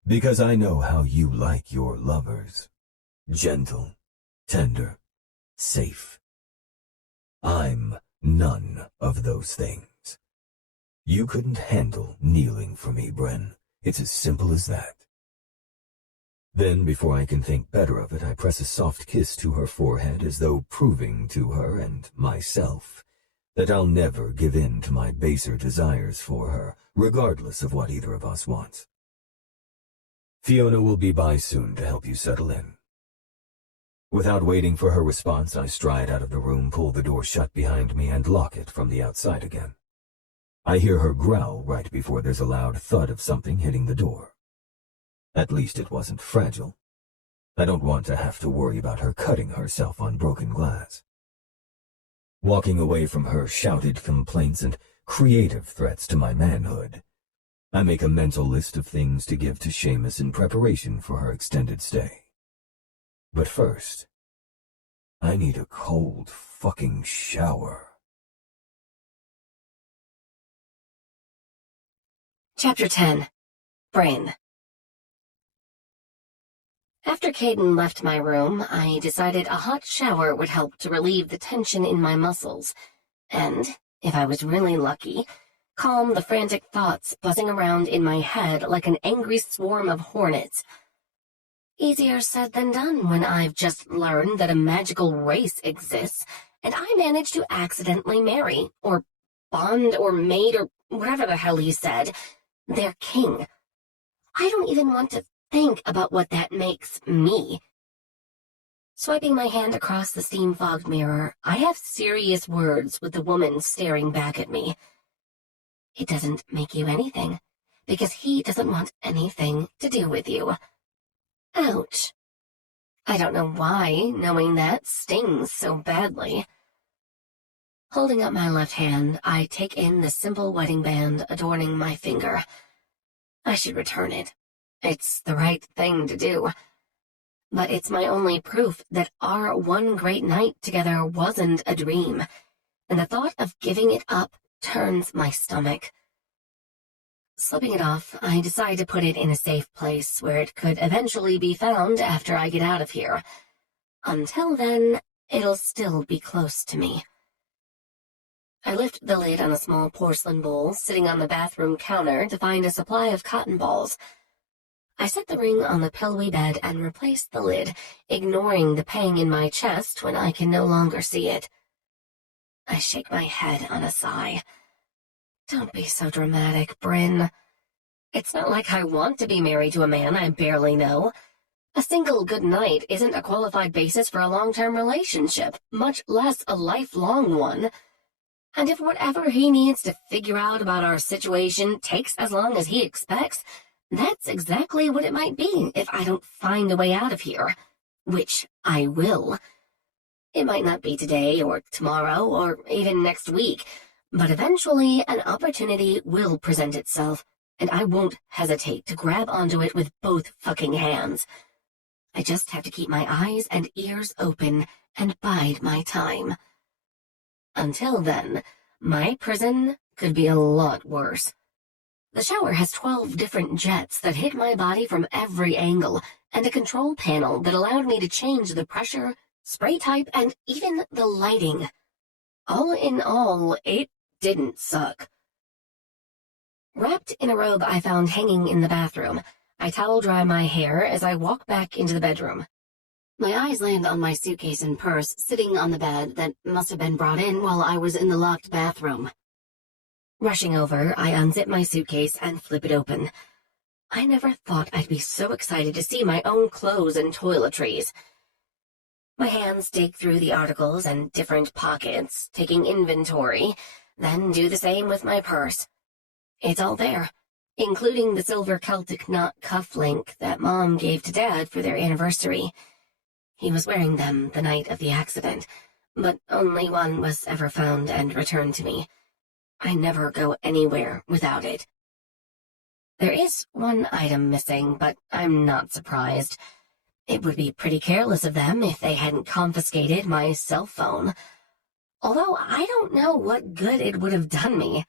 Because I know how you like your lovers. Gentle, tender, safe. I'm none of those things. You couldn't handle kneeling for me, Bryn. It's as simple as that. Then, before I can think better of it, I press a soft kiss to her forehead as though proving to her and myself that I'll never give in to my baser desires for her, regardless of what either of us wants. Fiona will be by soon to help you settle in. Without waiting for her response, I stride out of the room, pull the door shut behind me, and lock it from the outside again. I hear her growl right before there's a loud thud of something hitting the door. At least it wasn't fragile. I don't want to have to worry about her cutting herself on broken glass. Walking away from her shouted complaints and creative threats to my manhood, I make a mental list of things to give to Seamus in preparation for her extended stay. But first, I need a cold fucking shower. Chapter 10. Bryn. After Caiden left my room, I decided a hot shower would help to relieve the tension in my muscles, and, if I was really lucky, calm the frantic thoughts buzzing around in my head like an angry swarm of hornets. Easier said than done when I've just learned that a magical race exists, and I managed to accidentally marry, or bond, or mate, or whatever the hell he said, their king. I don't even want to think about what that makes me. Swiping my hand across the steam-fogged mirror, I have serious words with the woman staring back at me. It doesn't make you anything, because he doesn't want anything to do with you. Ouch. I don't know why knowing that stings so badly. Holding up my left hand, I take in the simple wedding band adorning my finger. I should return it. It's the right thing to do. But it's my only proof that our one great night together wasn't a dream, and the thought of giving it up turns my stomach. Slipping it off, I decide to put it in a safe place where it could eventually be found after I get out of here. Until then, it'll still be close to me. I lift the lid on a small porcelain bowl sitting on the bathroom counter to find a supply of cotton balls. I set the ring on the pillowy bed and replace the lid, ignoring the pang in my chest when I can no longer see it. I shake my head on a sigh. Don't be so dramatic, Bryn. It's not like I want to be married to a man I barely know. A single good night isn't a qualified basis for a long-term relationship, much less a lifelong one. And if whatever he needs to figure out about our situation takes as long as he expects, that's exactly what it might be if I don't find a way out of here, which I will. It might not be today or tomorrow or even next week, but eventually an opportunity will present itself, and I won't hesitate to grab onto it with both fucking hands. I just have to keep my eyes and ears open and bide my time. Until then, my prison could be a lot worse. The shower has 12 different jets that hit my body from every angle, and a control panel that allowed me to change the pressure, spray type, and even the lighting. All in all, it didn't suck. Wrapped in a robe I found hanging in the bathroom, I towel dry my hair as I walk back into the bedroom. My eyes land on my suitcase and purse sitting on the bed that must have been brought in while I was in the locked bathroom. Rushing over, I unzip my suitcase and flip it open. I never thought I'd be so excited to see my own clothes and toiletries. My hands dig through the articles and different pockets, taking inventory, then do the same with my purse. It's all there, including the silver Celtic knot cufflink that Mom gave to Dad for their anniversary. He was wearing them the night of the accident, but only one was ever found and returned to me. I never go anywhere without it. There is one item missing, but I'm not surprised. It would be pretty careless of them if they hadn't confiscated my cell phone. Although I don't know what good it would have done me.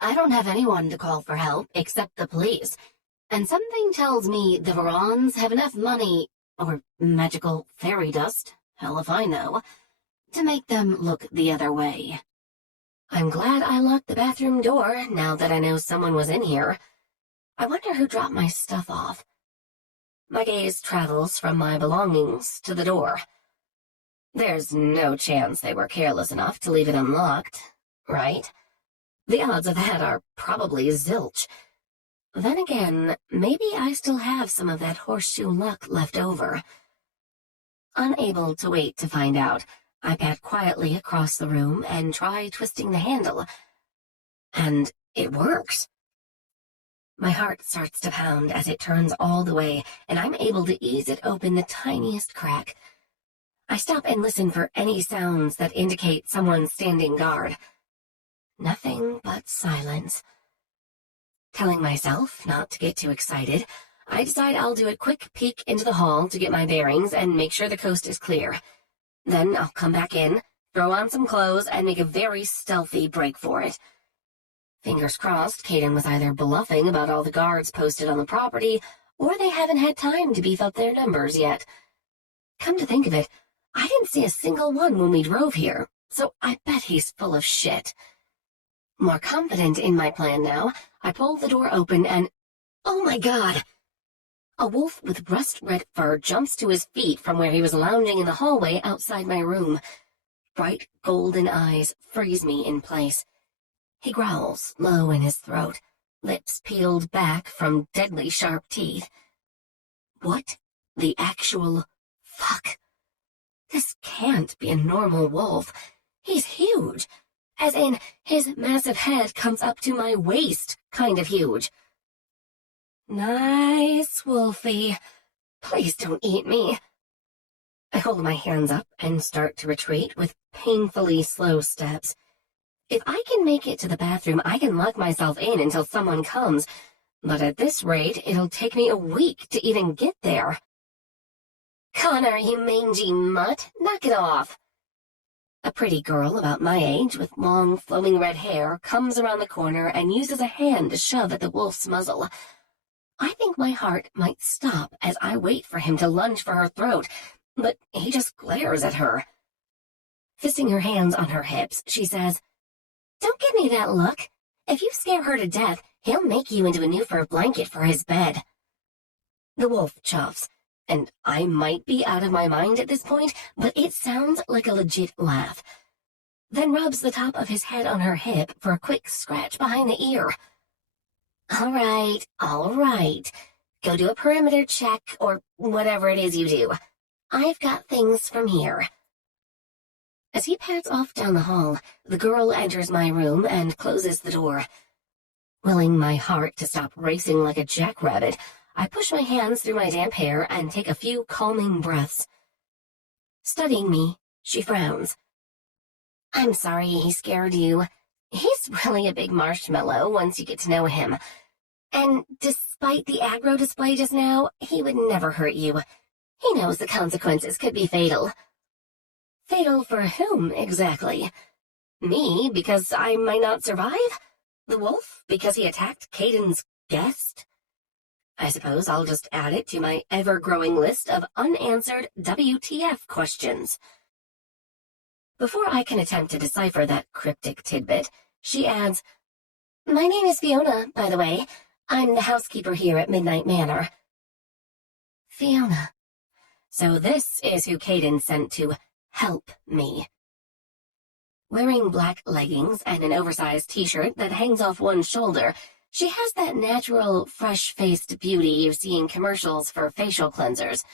I don't have anyone to call for help except the police, and something tells me the Verrans have enough money, or magical fairy dust, hell if I know, to make them look the other way. I'm glad I locked the bathroom door now that I know someone was in here. I wonder who dropped my stuff off. My gaze travels from my belongings to the door. There's no chance they were careless enough to leave it unlocked, right? The odds of that are probably zilch. Then again, maybe I still have some of that horseshoe luck left over. Unable to wait to find out, I pat quietly across the room and try twisting the handle. And it works. My heart starts to pound as it turns all the way, and I'm able to ease it open the tiniest crack. I stop and listen for any sounds that indicate someone standing guard. Nothing but silence. Telling myself not to get too excited, I decide I'll do a quick peek into the hall to get my bearings and make sure the coast is clear. Then I'll come back in, throw on some clothes, and make a very stealthy break for it. Fingers crossed, Caiden was either bluffing about all the guards posted on the property, or they haven't had time to beef up their numbers yet. Come to think of it, I didn't see a single one when we drove here, so I bet he's full of shit. More confident in my plan now, I pull the door open and... oh my god! A wolf with rust-red fur jumps to his feet from where he was lounging in the hallway outside my room. Bright golden eyes freeze me in place. He growls low in his throat, lips peeled back from deadly sharp teeth. What the actual fuck? This can't be a normal wolf. He's huge. As in, his massive head comes up to my waist, kind of huge. Nice, Wolfie. Please don't eat me. I hold my hands up and start to retreat with painfully slow steps. If I can make it to the bathroom, I can lock myself in until someone comes, but at this rate, it'll take me a week to even get there. Connor, you mangy mutt, knock it off. A pretty girl about my age with long, flowing red hair comes around the corner and uses a hand to shove at the wolf's muzzle. I think my heart might stop as I wait for him to lunge for her throat, but he just glares at her. Fisting her hands on her hips, she says, "Don't give me that look. If you scare her to death, he'll make you into a new fur blanket for his bed." The wolf chuffs, and I might be out of my mind at this point, but it sounds like a legit laugh. Then rubs the top of his head on her hip for a quick scratch behind the ear. All right. Go do a perimeter check, or whatever it is you do. I've got things from here. As he pads off down the hall, the girl enters my room and closes the door. Willing my heart to stop racing like a jackrabbit, I push my hands through my damp hair and take a few calming breaths. Studying me, she frowns. "I'm sorry he scared you. He's really a big marshmallow once you get to know him. And despite the aggro display just now, he would never hurt you. He knows the consequences could be fatal." Fatal for whom, exactly? Me, because I might not survive? The wolf, because he attacked Caiden's guest? I suppose I'll just add it to my ever-growing list of unanswered WTF questions. Before I can attempt to decipher that cryptic tidbit, she adds, "My name is Fiona, by the way. I'm the housekeeper here at Midnight Manor." Fiona. So this is who Caiden sent to help me. Wearing black leggings and an oversized t-shirt that hangs off one shoulder, she has that natural, fresh-faced beauty you see in commercials for facial cleansers.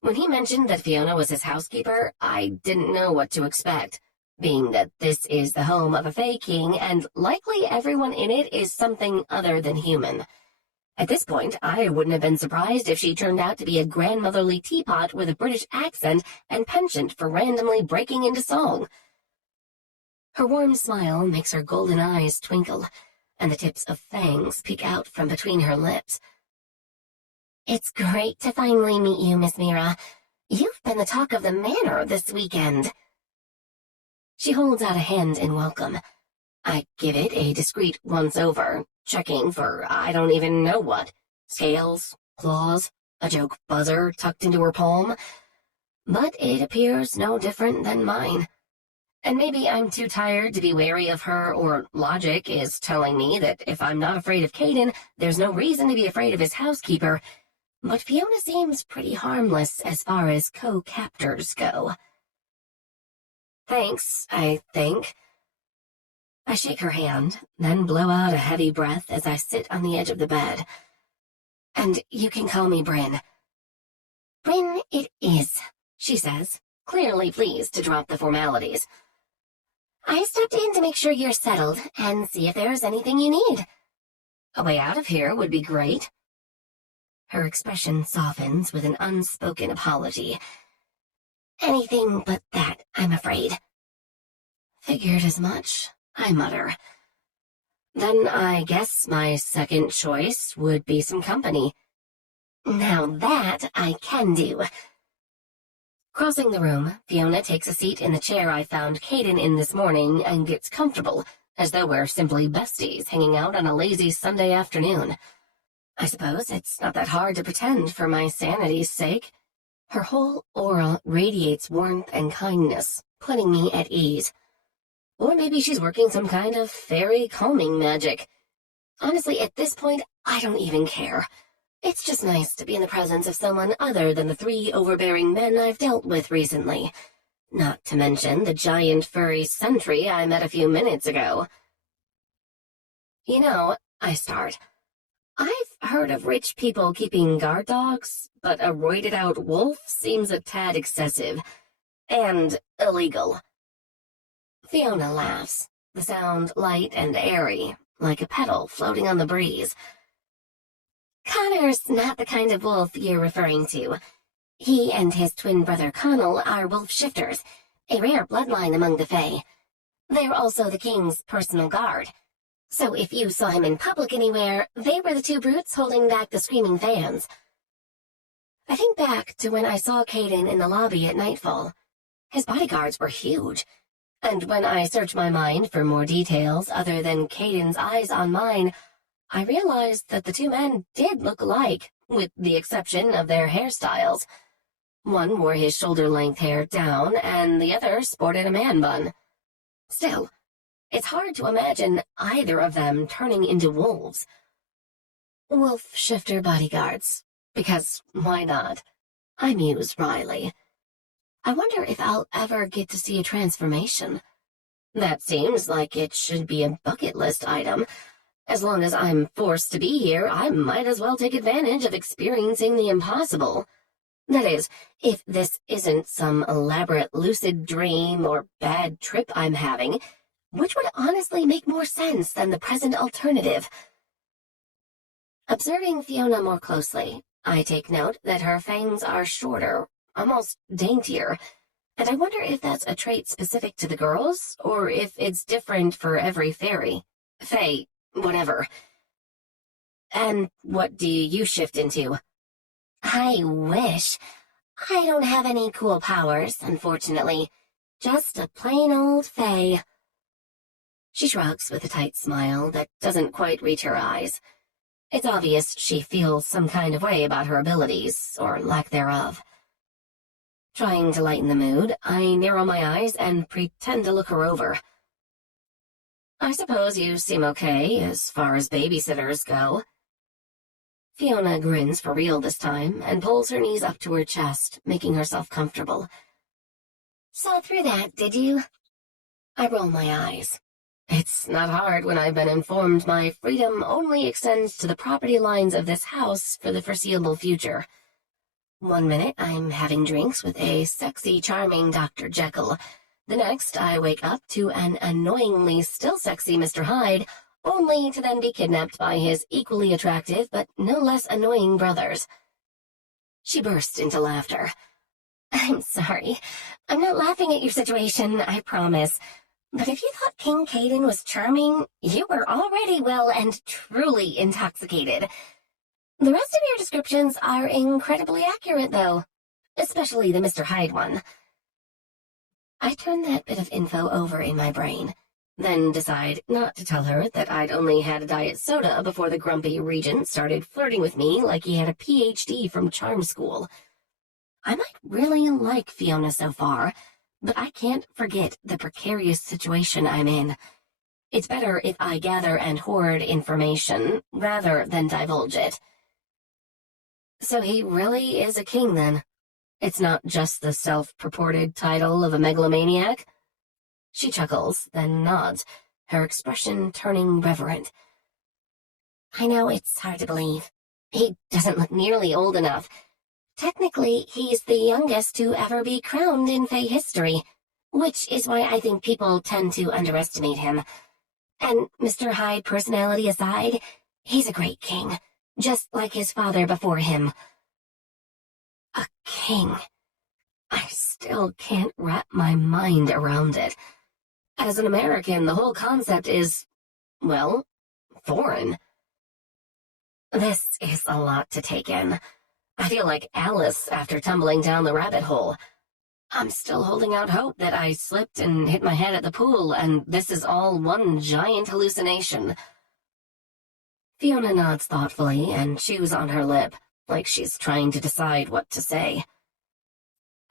When he mentioned that Fiona was his housekeeper, I didn't know what to expect, being that this is the home of a Fae King and likely everyone in it is something other than human. At this point, I wouldn't have been surprised if she turned out to be a grandmotherly teapot with a British accent and penchant for randomly breaking into song. Her warm smile makes her golden eyes twinkle, and the tips of fangs peek out from between her lips. It's great to finally meet you, Miss Meara. You've been the talk of the manor this weekend. She holds out a hand in welcome. I give it a discreet once-over, checking for I don't even know what. Scales, claws, a joke buzzer tucked into her palm. But it appears no different than mine. And maybe I'm too tired to be wary of her, or logic is telling me that if I'm not afraid of Caiden, there's no reason to be afraid of his housekeeper. But Fiona seems pretty harmless as far as co-captors go. Thanks, I think. I shake her hand, then blow out a heavy breath as I sit on the edge of the bed. And you can call me Bryn. Bryn it is, she says, clearly pleased to drop the formalities. I stepped in to make sure you're settled and see if there's anything you need. A way out of here would be great. Her expression softens with an unspoken apology. Anything but that, I'm afraid. Figured as much, I mutter. Then I guess my second choice would be some company. Now that I can do. Crossing the room, Fiona takes a seat in the chair I found Caiden in this morning and gets comfortable, as though we're simply besties hanging out on a lazy Sunday afternoon. I suppose it's not that hard to pretend for my sanity's sake. Her whole aura radiates warmth and kindness, putting me at ease. Or maybe she's working some kind of fairy calming magic. Honestly, at this point, I don't even care. It's just nice to be in the presence of someone other than the 3 overbearing men I've dealt with recently. Not to mention the giant furry sentry I met a few minutes ago. You know, I start. I've heard of rich people keeping guard dogs, but a roided-out wolf seems a tad excessive. And illegal. Fiona laughs, the sound light and airy, like a petal floating on the breeze. Connor's not the kind of wolf you're referring to. He and his twin brother Connell are wolf shifters, a rare bloodline among the Fae. They're also the king's personal guard. So if you saw him in public anywhere, they were the 2 brutes holding back the screaming fans. I think back to when I saw Caiden in the lobby at nightfall. His bodyguards were huge. And when I searched my mind for more details other than Caiden's eyes on mine, I realized that the 2 men did look alike, with the exception of their hairstyles. One wore his shoulder-length hair down, and the other sported a man bun. Still, it's hard to imagine either of them turning into wolves. Wolf shifter bodyguards, because why not? I muse wryly. I wonder if I'll ever get to see a transformation. That seems like it should be a bucket list item. As long as I'm forced to be here, I might as well take advantage of experiencing the impossible. That is, if this isn't some elaborate lucid dream or bad trip I'm having, which would honestly make more sense than the present alternative. Observing Fiona more closely, I take note that her fangs are shorter, almost daintier, and I wonder if that's a trait specific to the girls, or if it's different for every fairy. Fae, whatever. And what do you shift into? I wish. I don't have any cool powers, unfortunately. Just a plain old Fae. She shrugs with a tight smile that doesn't quite reach her eyes. It's obvious she feels some kind of way about her abilities, or lack thereof. Trying to lighten the mood, I narrow my eyes and pretend to look her over. I suppose you seem okay as far as babysitters go. Fiona grins for real this time and pulls her knees up to her chest, making herself comfortable. Saw through that, did you? I roll my eyes. It's not hard when I've been informed my freedom only extends to the property lines of this house for the foreseeable future. 1 minute, I'm having drinks with a sexy, charming Dr. Jekyll. The next, I wake up to an annoyingly still sexy Mr. Hyde, only to then be kidnapped by his equally attractive but no less annoying brothers. She burst into laughter. I'm sorry. I'm not laughing at your situation, I promise. But if you thought King Caiden was charming, you were already well and truly intoxicated. The rest of your descriptions are incredibly accurate, though, especially the Mr. Hyde one. I turned that bit of info over in my brain, then decide not to tell her that I'd only had a diet soda before the grumpy regent started flirting with me like he had a PhD from charm school. I might really like Fiona so far, but I can't forget the precarious situation I'm in. It's better if I gather and hoard information rather than divulge it. So he really is a king, then? It's not just the self-purported title of a megalomaniac? She chuckles, then nods, her expression turning reverent. I know it's hard to believe. He doesn't look nearly old enough. Technically, he's the youngest to ever be crowned in Fae history, which is why I think people tend to underestimate him. And Mr. Hyde personality aside, he's a great king, just like his father before him. A king. I still can't wrap my mind around it. As an American, the whole concept is, well, foreign. This is a lot to take in. I feel like Alice after tumbling down the rabbit hole. I'm still holding out hope that I slipped and hit my head at the pool, and this is all one giant hallucination. Fiona nods thoughtfully and chews on her lip, like she's trying to decide what to say.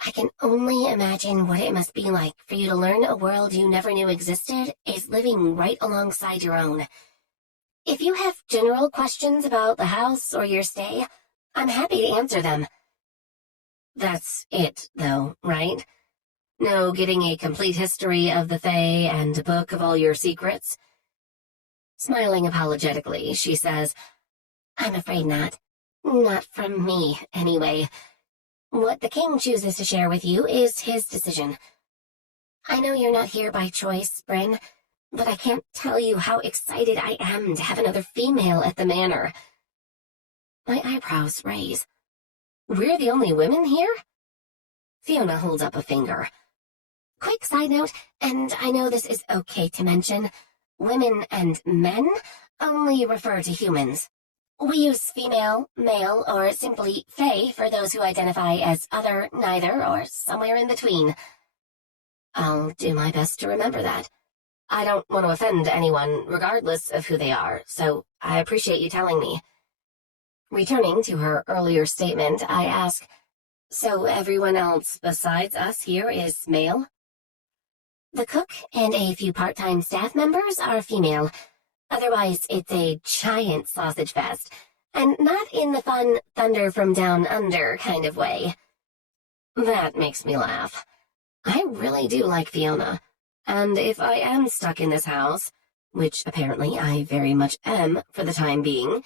I can only imagine what it must be like for you to learn a world you never knew existed is living right alongside your own. If you have general questions about the house or your stay, I'm happy to answer them. That's it, though, right? No getting a complete history of the Fae and a book of all your secrets? Smiling apologetically, she says, I'm afraid not. Not from me, anyway. What the king chooses to share with you is his decision. I know you're not here by choice, Bryn, but I can't tell you how excited I am to have another female at the manor. My eyebrows raise. We're the only women here? Fiona holds up a finger. Quick side note, and I know this is okay to mention, women and men only refer to humans. We use female, male, or simply fae for those who identify as other, neither, or somewhere in between. I'll do my best to remember that. I don't want to offend anyone, regardless of who they are, so I appreciate you telling me. Returning to her earlier statement, I ask, so everyone else besides us here is male? The cook and a few part-time staff members are female. Otherwise, it's a giant sausage fest, and not in the fun thunder from down under kind of way. That makes me laugh. I really do like Fiona, and if I am stuck in this house, which apparently I very much am for the time being,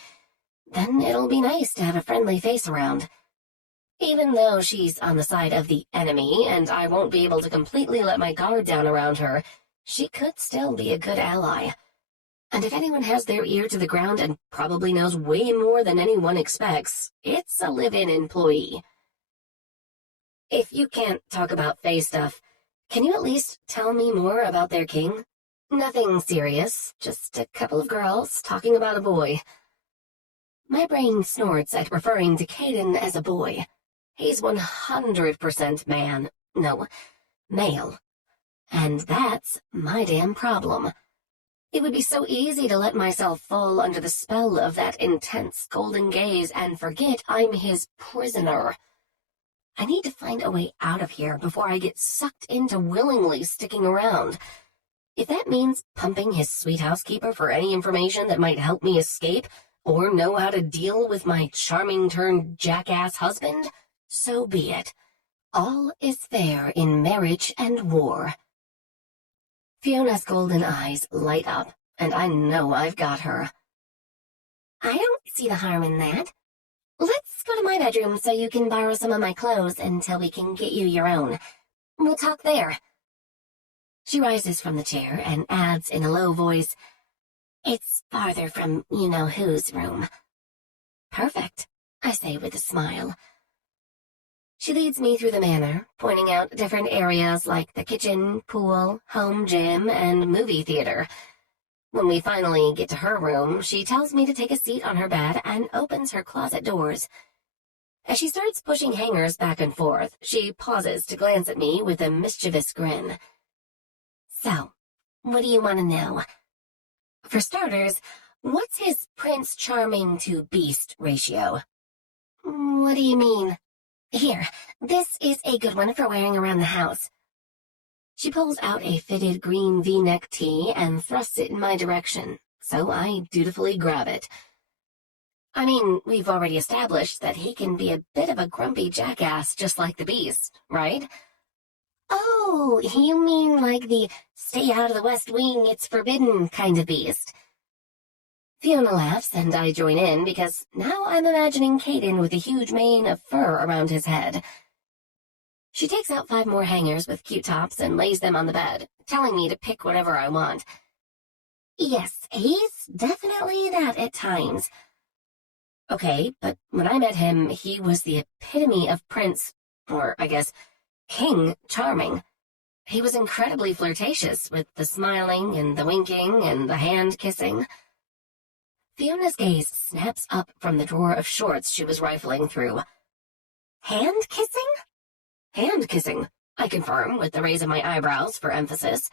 then it'll be nice to have a friendly face around. Even though she's on the side of the enemy and I won't be able to completely let my guard down around her, she could still be a good ally. And if anyone has their ear to the ground and probably knows way more than anyone expects, it's a live-in employee. If you can't talk about Fae stuff, can you at least tell me more about their king? Nothing serious, just a couple of girls talking about a boy. My brain snorts at referring to Caiden as a boy. He's 100% man. No, male. And that's my damn problem. It would be so easy to let myself fall under the spell of that intense golden gaze and forget I'm his prisoner. I need to find a way out of here before I get sucked into willingly sticking around. If that means pumping his sweet housekeeper for any information that might help me escape, or know how to deal with my charming-turned-jackass husband, so be it. All is fair in marriage and war. Fiona's golden eyes light up, and I know I've got her. I don't see the harm in that. Let's go to my bedroom so you can borrow some of my clothes until we can get you your own. We'll talk there. She rises from the chair and adds in a low voice, It's farther from you-know-whose room. Perfect, I say with a smile. She leads me through the manor, pointing out different areas like the kitchen, pool, home gym, and movie theater. When we finally get to her room, she tells me to take a seat on her bed and opens her closet doors. As she starts pushing hangers back and forth, she pauses to glance at me with a mischievous grin. So, what do you want to know? For starters, what's his Prince Charming to Beast ratio? What do you mean? Here, this is a good one for wearing around the house. She pulls out a fitted green V-neck tee and thrusts it in my direction, so I dutifully grab it. I mean, we've already established that he can be a bit of a grumpy jackass just like the beast, right? Oh, you mean like the stay out of the West Wing, it's forbidden kind of beast. Fiona laughs, and I join in because now I'm imagining Caiden with a huge mane of fur around his head. She takes out 5 more hangers with cute tops and lays them on the bed, telling me to pick whatever I want. Yes, he's definitely that at times. Okay, but when I met him, he was the epitome of Prince, or I guess, King Charming. He was incredibly flirtatious with the smiling and the winking and the hand-kissing. Fiona's gaze snaps up from the drawer of shorts she was rifling through. Hand-kissing? Hand-kissing, I confirm with the raise of my eyebrows for emphasis.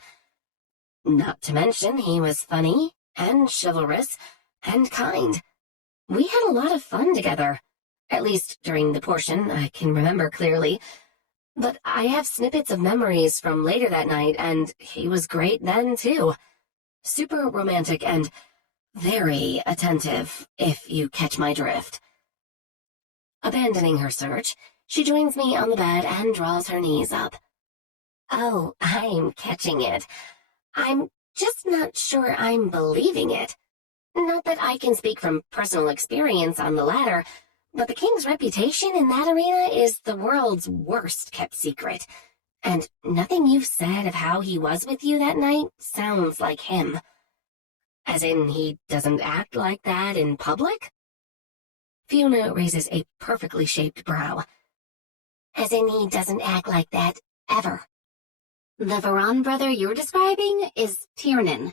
Not to mention he was funny and chivalrous and kind. We had a lot of fun together, at least during the portion I can remember clearly. But I have snippets of memories from later that night, and he was great then, too. Super romantic and very attentive, if you catch my drift. Abandoning her search, she joins me on the bed and draws her knees up. Oh, I'm catching it. I'm just not sure I'm believing it. Not that I can speak from personal experience on the latter, but the king's reputation in that arena is the world's worst kept secret, and nothing you've said of how he was with you that night sounds like him. As in, he doesn't act like that in public? Fiona raises a perfectly shaped brow. As in, he doesn't act like that ever. The Verran brother you're describing is Tiernan.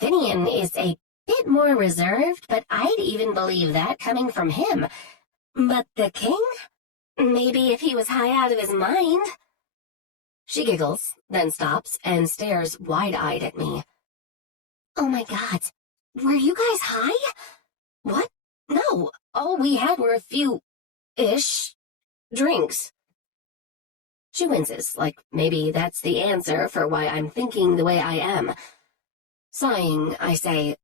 Finian is a bit more reserved, but I'd even believe that coming from him. But the king? Maybe if he was high out of his mind. She giggles, then stops and stares wide-eyed at me. Oh my God, were you guys high? What? No, all we had were a few-ish drinks. She winces, like maybe that's the answer for why I'm thinking the way I am. Sighing, I say,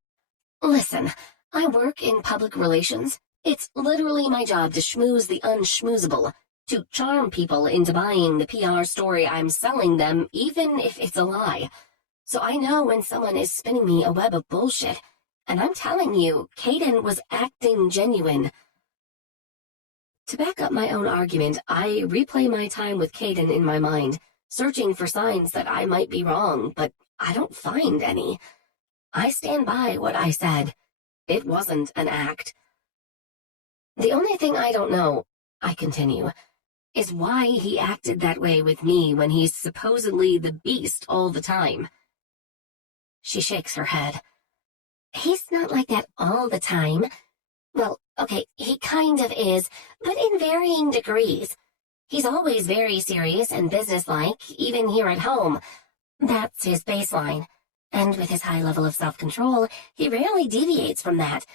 listen, I work in public relations. It's literally my job to schmooze the unschmoozable, to charm people into buying the PR story I'm selling them, even if it's a lie. So I know when someone is spinning me a web of bullshit, and I'm telling you, Caiden was acting genuine. To back up my own argument, I replay my time with Caiden in my mind, searching for signs that I might be wrong, but I don't find any. I stand by what I said. It wasn't an act. The only thing I don't know, I continue, is why he acted that way with me when he's supposedly the beast all the time. She shakes her head. He's not like that all the time. Well, okay, he kind of is, but in varying degrees. He's always very serious and businesslike, even here at home. That's his baseline. And with his high level of self-control, he rarely deviates from that.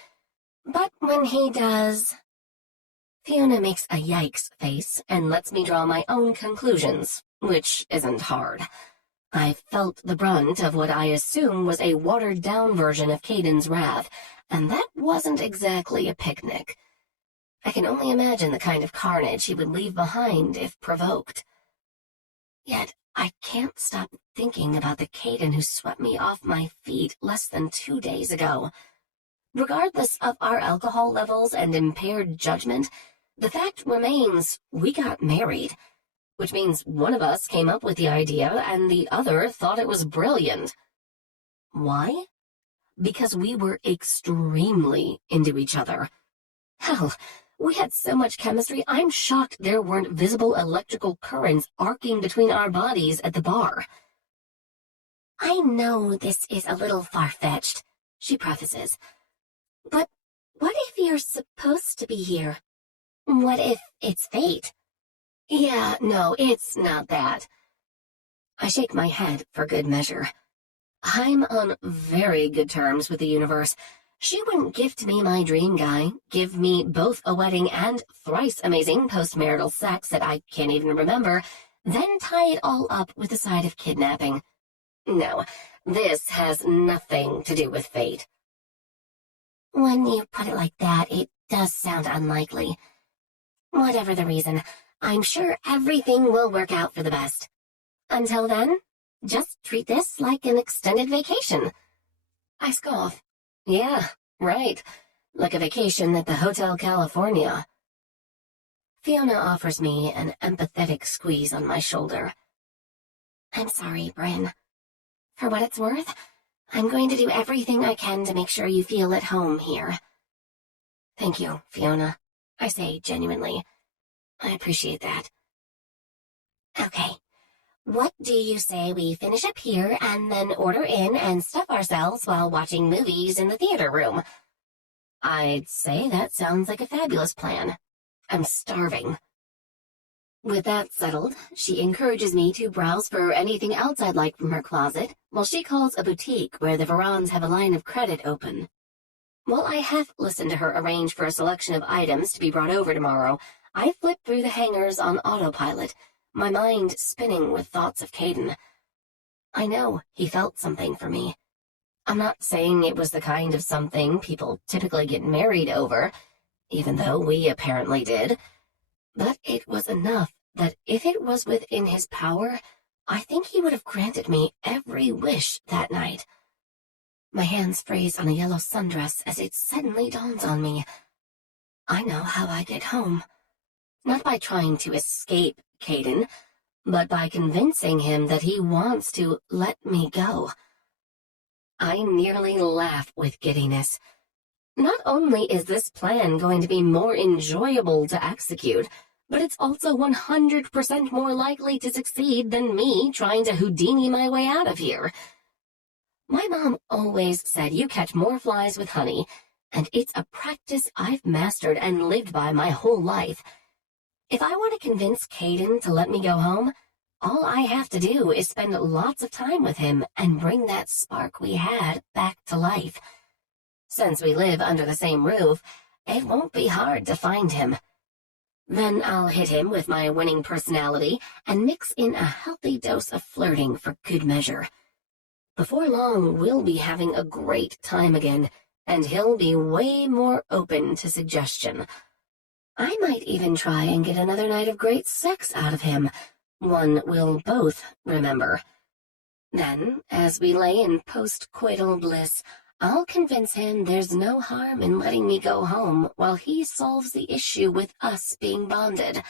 But when he does... Fiona makes a yikes face and lets me draw my own conclusions, which isn't hard. I felt the brunt of what I assume was a watered-down version of Caiden's wrath, and that wasn't exactly a picnic. I can only imagine the kind of carnage he would leave behind if provoked. Yet I can't stop thinking about the Caiden who swept me off my feet less than 2 days ago. Regardless of our alcohol levels and impaired judgment, the fact remains we got married, which means one of us came up with the idea and the other thought it was brilliant. Why? Because we were extremely into each other. Hell, We had so much chemistry, I'm shocked there weren't visible electrical currents arcing between our bodies at the bar. I know this is a little far-fetched, she prefaces. But what if you're supposed to be here? What if it's fate? Yeah, no, it's not that. I shake my head for good measure. I'm on very good terms with the universe. She wouldn't gift me my dream guy, give me both a wedding and thrice amazing postmarital sex that I can't even remember, then tie it all up with a side of kidnapping. No, this has nothing to do with fate. When you put it like that, it does sound unlikely. Whatever the reason, I'm sure everything will work out for the best. Until then, just treat this like an extended vacation. I scoff. Yeah, right. Like a vacation at the Hotel California. Fiona offers me an empathetic squeeze on my shoulder. I'm sorry, Bryn. For what it's worth, I'm going to do everything I can to make sure you feel at home here. Thank you, Fiona. I say genuinely. I appreciate that. Okay. What do you say we finish up here and then order in and stuff ourselves while watching movies in the theater room? I'd say that sounds like a fabulous plan. I'm starving. With that settled, she encourages me to browse for anything else I'd like from her closet, while she calls a boutique where the Verrans have a line of credit open. While I half listen to her arrange for a selection of items to be brought over tomorrow, I flip through the hangars on autopilot, my mind spinning with thoughts of Caiden. I know he felt something for me. I'm not saying it was the kind of something people typically get married over, even though we apparently did, but it was enough that if it was within his power, I think he would have granted me every wish that night. My hands freeze on a yellow sundress as it suddenly dawns on me. I know how I get home. Not by trying to escape Caiden, but by convincing him that he wants to let me go. I nearly laugh with giddiness. Not only is this plan going to be more enjoyable to execute, but it's also 100% more likely to succeed than me trying to Houdini my way out of here. My mom always said you catch more flies with honey, and it's a practice I've mastered and lived by my whole life. If I want to convince Caiden to let me go home, all I have to do is spend lots of time with him and bring that spark we had back to life. Since we live under the same roof, it won't be hard to find him. Then I'll hit him with my winning personality and mix in a healthy dose of flirting for good measure. Before long, we'll be having a great time again, and he'll be way more open to suggestion. I might even try and get another night of great sex out of him, one we'll both remember. Then, as we lay in post-coital bliss, I'll convince him there's no harm in letting me go home while he solves the issue with us being bonded.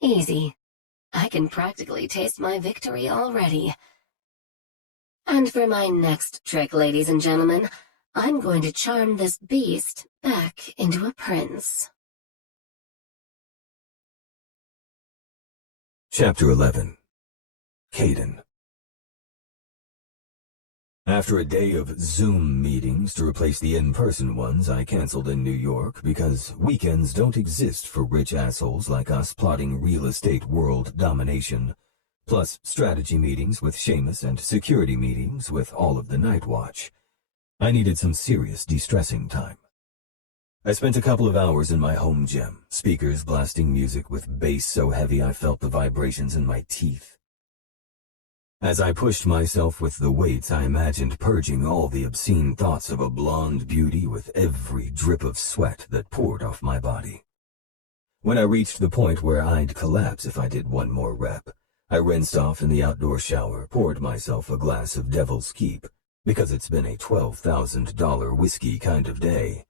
Easy. I can practically taste my victory already. And for my next trick, ladies and gentlemen, I'm going to charm this beast back into a prince. Chapter 11. Caiden. After a day of Zoom meetings to replace the in-person ones I canceled in New York because weekends don't exist for rich assholes like us plotting real estate world domination, plus strategy meetings with Seamus and security meetings with all of the Night Watch, I needed some serious de-stressing time. I spent a couple of hours in my home gym, speakers blasting music with bass so heavy I felt the vibrations in my teeth. As I pushed myself with the weights, I imagined purging all the obscene thoughts of a blonde beauty with every drip of sweat that poured off my body. When I reached the point where I'd collapse if I did one more rep, I rinsed off in the outdoor shower, poured myself a glass of Devil's Keep, because it's been a $12,000 whiskey kind of day,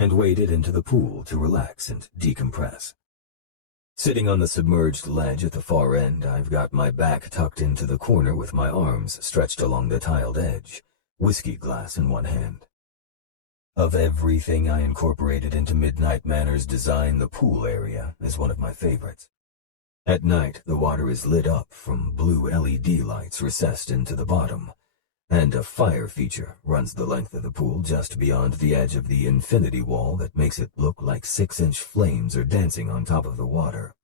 and waded into the pool to relax and decompress. Sitting on the submerged ledge at the far end, I've got my back tucked into the corner with my arms stretched along the tiled edge, whiskey glass in one hand. Of everything I incorporated into Midnight Manor's design, the pool area is one of my favorites. At night, the water is lit up from blue LED lights recessed into the bottom, and a fire feature runs the length of the pool just beyond the edge of the infinity wall that makes it look like 6-inch flames are dancing on top of the water.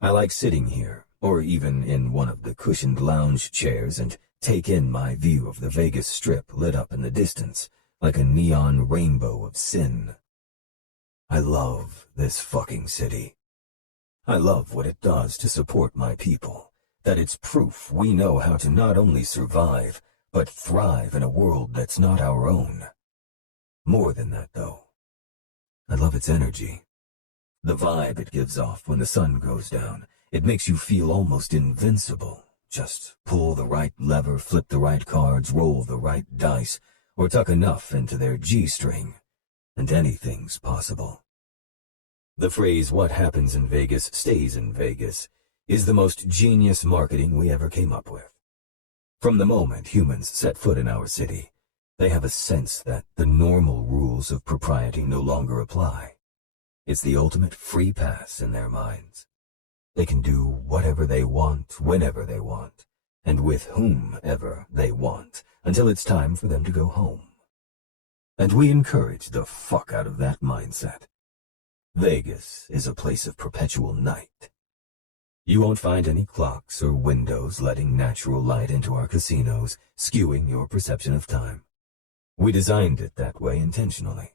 I like sitting here, or even in one of the cushioned lounge chairs, and take in my view of the Vegas Strip lit up in the distance, like a neon rainbow of sin. I love this fucking city. I love what it does to support my people, that it's proof we know how to not only survive, but thrive in a world that's not our own. More than that, though. I love its energy. The vibe it gives off when the sun goes down. It makes you feel almost invincible. Just pull the right lever, flip the right cards, roll the right dice, or tuck enough into their G-string, and anything's possible. The phrase, "what happens in Vegas stays in Vegas," is the most genius marketing we ever came up with. From the moment humans set foot in our city, they have a sense that the normal rules of propriety no longer apply. It's the ultimate free pass in their minds. They can do whatever they want, whenever they want, and with whomever they want, until it's time for them to go home. And we encourage the fuck out of that mindset. Vegas is a place of perpetual night. You won't find any clocks or windows letting natural light into our casinos, skewing your perception of time. We designed it that way intentionally.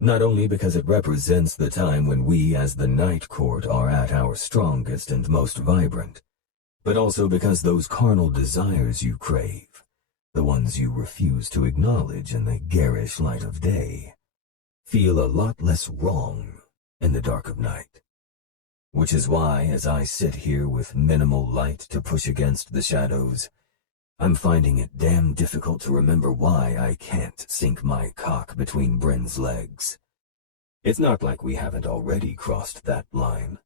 Not only because it represents the time when we as the Night Court are at our strongest and most vibrant, but also because those carnal desires you crave, the ones you refuse to acknowledge in the garish light of day, feel a lot less wrong in the dark of night. Which is why, as I sit here with minimal light to push against the shadows, I'm finding it damn difficult to remember why I can't sink my cock between Bryn's legs. It's not like we haven't already crossed that line.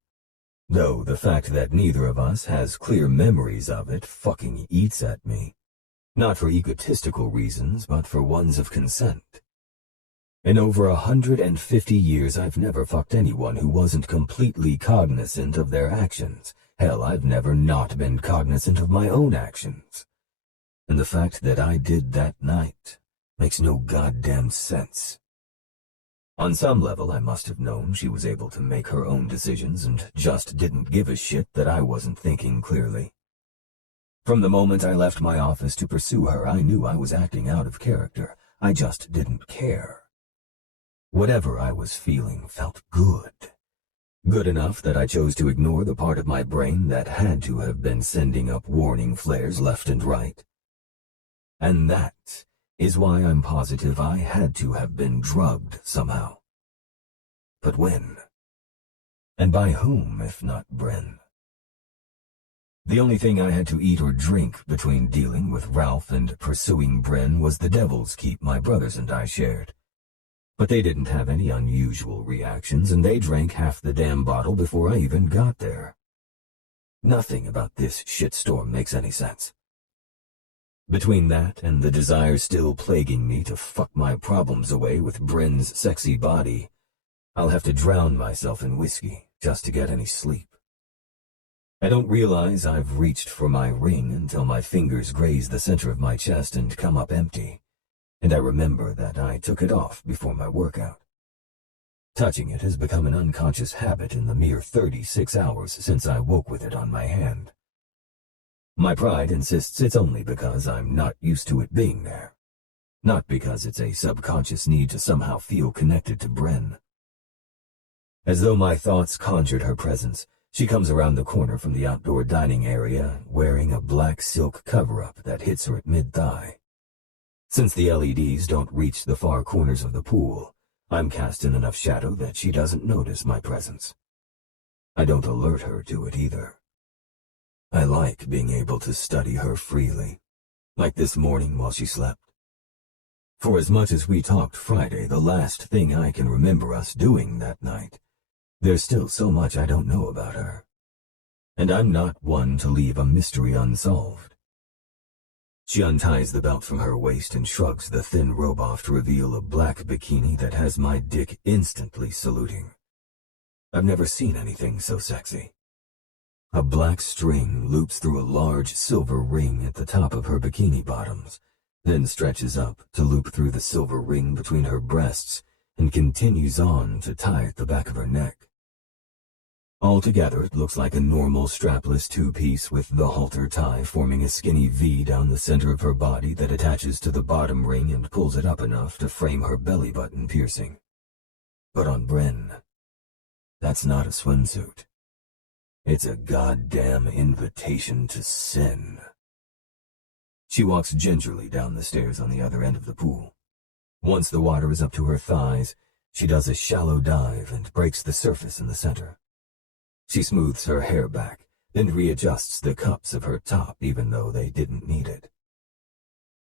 Though the fact that neither of us has clear memories of it fucking eats at me. Not for egotistical reasons, but for ones of consent. In over 150 years, I've never fucked anyone who wasn't completely cognizant of their actions. Hell, I've never not been cognizant of my own actions. And the fact that I did that night makes no goddamn sense. On some level, I must have known she was able to make her own decisions and just didn't give a shit that I wasn't thinking clearly. From the moment I left my office to pursue her, I knew I was acting out of character. I just didn't care. Whatever I was feeling felt good. Good enough that I chose to ignore the part of my brain that had to have been sending up warning flares left and right. And that is why I'm positive I had to have been drugged somehow. But when? And by whom, if not Bryn? The only thing I had to eat or drink between dealing with Ralph and pursuing Bryn was the devil's keep my brothers and I shared. But they didn't have any unusual reactions, and they drank half the damn bottle before I even got there. Nothing about this shitstorm makes any sense. Between that and the desire still plaguing me to fuck my problems away with Bryn's sexy body, I'll have to drown myself in whiskey just to get any sleep. I don't realize I've reached for my ring until my fingers graze the center of my chest and come up empty, and I remember that I took it off before my workout. Touching it has become an unconscious habit in the mere 36 hours since I woke with it on my hand. My pride insists it's only because I'm not used to it being there, not because it's a subconscious need to somehow feel connected to Bryn. As though my thoughts conjured her presence, she comes around the corner from the outdoor dining area wearing a black silk cover-up that hits her at mid-thigh. Since the LEDs don't reach the far corners of the pool, I'm cast in enough shadow that she doesn't notice my presence. I don't alert her to it either. I like being able to study her freely, like this morning while she slept. For as much as we talked Friday, the last thing I can remember us doing that night, there's still so much I don't know about her. And I'm not one to leave a mystery unsolved. She unties the belt from her waist and shrugs the thin robe off to reveal a black bikini that has my dick instantly saluting. I've never seen anything so sexy. A black string loops through a large silver ring at the top of her bikini bottoms, then stretches up to loop through the silver ring between her breasts and continues on to tie at the back of her neck. Altogether, it looks like a normal strapless two-piece with the halter tie forming a skinny V down the center of her body that attaches to the bottom ring and pulls it up enough to frame her belly button piercing. But on Bryn, that's not a swimsuit. It's a goddamn invitation to sin. She walks gingerly down the stairs on the other end of the pool. Once the water is up to her thighs, she does a shallow dive and breaks the surface in the center. She smooths her hair back, then readjusts the cups of her top even though they didn't need it.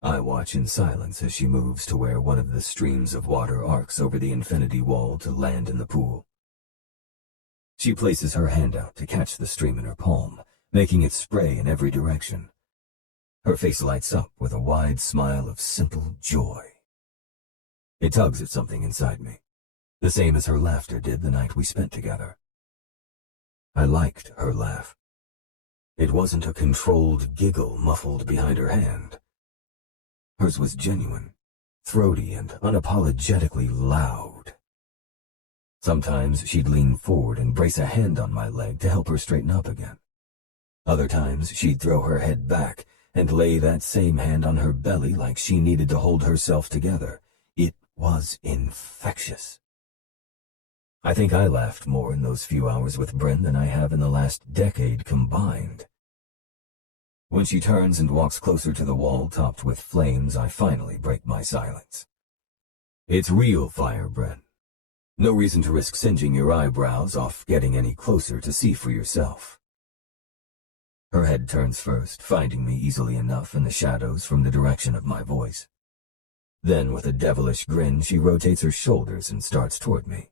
I watch in silence as she moves to where one of the streams of water arcs over the infinity wall to land in the pool. She places her hand out to catch the stream in her palm, making it spray in every direction. Her face lights up with a wide smile of simple joy. It tugs at something inside me, the same as her laughter did the night we spent together. I liked her laugh. It wasn't a controlled giggle muffled behind her hand. Hers was genuine, throaty, and unapologetically loud. Sometimes she'd lean forward and brace a hand on my leg to help her straighten up again. Other times she'd throw her head back and lay that same hand on her belly like she needed to hold herself together. It was infectious. I think I laughed more in those few hours with Bryn than I have in the last decade combined. When she turns and walks closer to the wall topped with flames, I finally break my silence. It's real fire, Bryn. No reason to risk singeing your eyebrows off getting any closer to see for yourself. Her head turns first, finding me easily enough in the shadows from the direction of my voice. Then, with a devilish grin, she rotates her shoulders and starts toward me.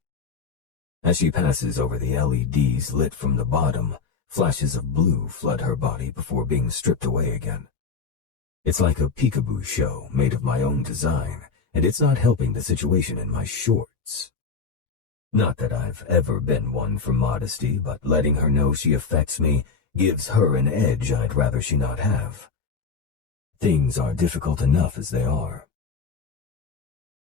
As she passes over the LEDs lit from the bottom, flashes of blue flood her body before being stripped away again. It's like a peekaboo show made of my own design, and it's not helping the situation in my shorts. Not that I've ever been one for modesty, but letting her know she affects me gives her an edge I'd rather she not have. Things are difficult enough as they are.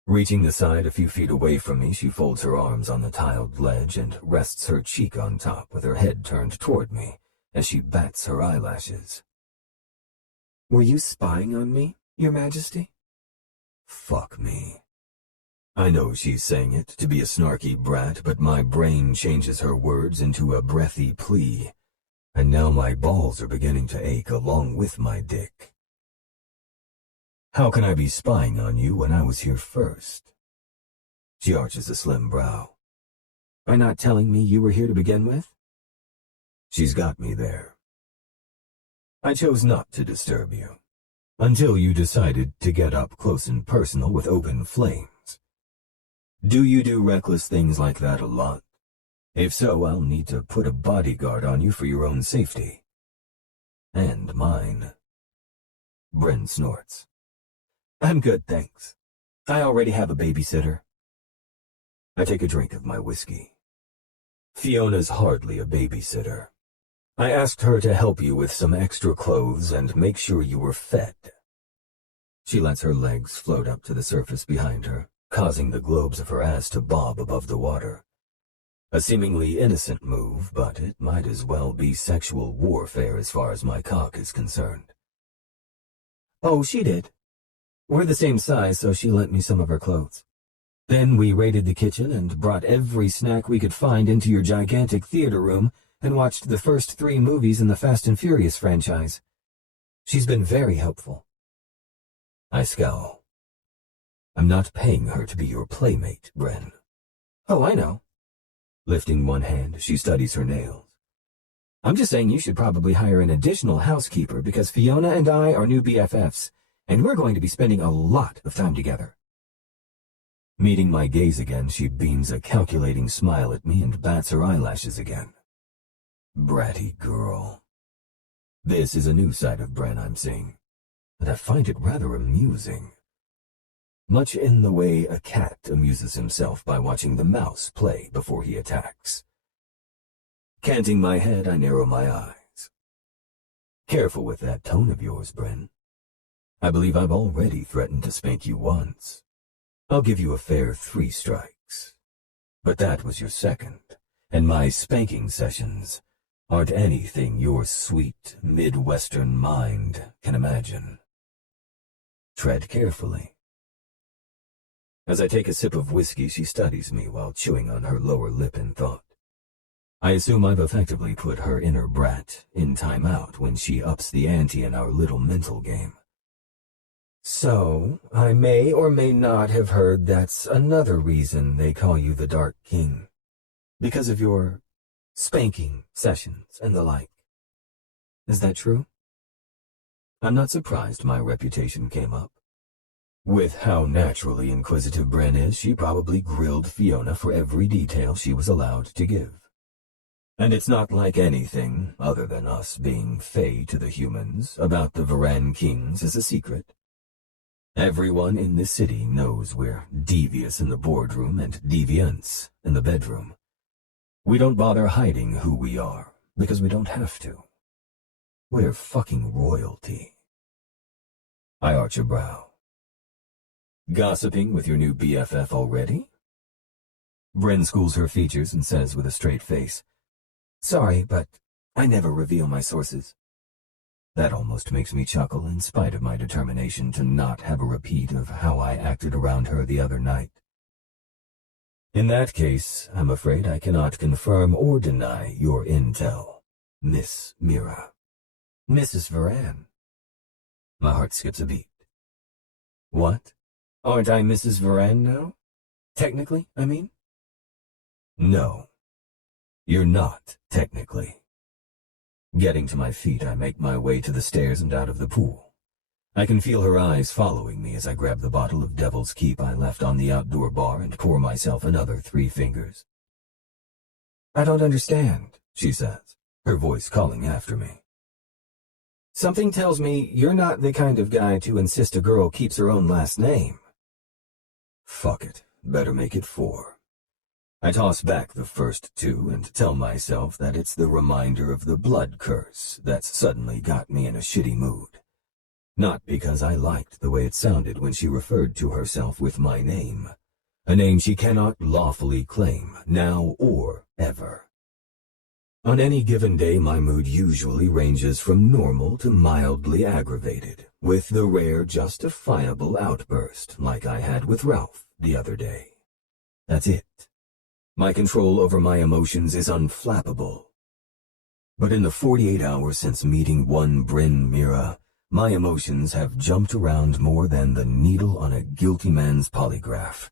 Reaching the side a few feet away from me, she folds her arms on the tiled ledge and rests her cheek on top with her head turned toward me as she bats her eyelashes. "Were you spying on me, Your Majesty?" Fuck me. I know she's saying it to be a snarky brat, but my brain changes her words into a breathy plea, and now my balls are beginning to ache along with my dick. How can I be spying on you when I was here first? She arches a slim brow. By not telling me you were here to begin with? She's got me there. I chose not to disturb you, until you decided to get up close and personal with open flames. Do you do reckless things like that a lot? If so, I'll need to put a bodyguard on you for your own safety. And mine. Bryn snorts. I'm good, thanks. I already have a babysitter. I take a drink of my whiskey. Fiona's hardly a babysitter. I asked her to help you with some extra clothes and make sure you were fed. She lets her legs float up to the surface behind her, causing the globes of her ass to bob above the water. A seemingly innocent move, but it might as well be sexual warfare as far as my cock is concerned. Oh, she did. We're the same size, so she lent me some of her clothes. Then we raided the kitchen and brought every snack we could find into your gigantic theater room and watched the first 3 movies in the Fast and Furious franchise. She's been very helpful. I scowl. I'm not paying her to be your playmate, Bryn. Oh, I know. Lifting one hand, she studies her nails. I'm just saying you should probably hire an additional housekeeper because Fiona and I are new BFFs, and we're going to be spending a lot of time together. Meeting my gaze again, she beams a calculating smile at me and bats her eyelashes again. Bratty girl. This is a new side of Bryn I'm seeing. and I find it rather amusing. Much in the way a cat amuses himself by watching the mouse play before he attacks. Canting my head, I narrow my eyes. Careful with that tone of yours, Bryn. I believe I've already threatened to spank you once. I'll give you a fair 3 strikes. But that was your second, and my spanking sessions aren't anything your sweet, Midwestern mind can imagine. Tread carefully. As I take a sip of whiskey, she studies me while chewing on her lower lip in thought. I assume I've effectively put her inner brat in timeout when she ups the ante in our little mental game. So, I may or may not have heard that's another reason they call you the Dark King. Because of your spanking sessions and the like. Is that true? I'm not surprised my reputation came up. With how naturally inquisitive Bryn is, she probably grilled Fiona for every detail she was allowed to give. And it's not like anything, other than us being fey to the humans, about the Verran Kings is a secret. Everyone in this city knows we're devious in the boardroom and deviants in the bedroom. We don't bother hiding who we are, because we don't have to. We're fucking royalty. I arch a brow. Gossiping with your new BFF already? Bryn schools her features and says with a straight face, "Sorry, but I never reveal my sources." That almost makes me chuckle in spite of my determination to not have a repeat of how I acted around her the other night. In that case, I'm afraid I cannot confirm or deny your intel, Miss Meara. Mrs. Verran. My heart skips a beat. What? Aren't I Mrs. Verran now? Technically, I mean? No. You're not, technically. Getting to my feet, I make my way to the stairs and out of the pool. I can feel her eyes following me as I grab the bottle of Devil's Keep I left on the outdoor bar and pour myself another 3 fingers. I don't understand, she says, her voice calling after me. Something tells me you're not the kind of guy to insist a girl keeps her own last name. Fuck it, better make it 4. I toss back the first 2 and tell myself that it's the reminder of the blood curse that's suddenly got me in a shitty mood. Not because I liked the way it sounded when she referred to herself with my name, a name she cannot lawfully claim, now or ever. On any given day, my mood usually ranges from normal to mildly aggravated, with the rare justifiable outburst like I had with Ralph the other day. That's it. My control over my emotions is unflappable. But in the 48 hours since meeting one Bryn Meara, my emotions have jumped around more than the needle on a guilty man's polygraph.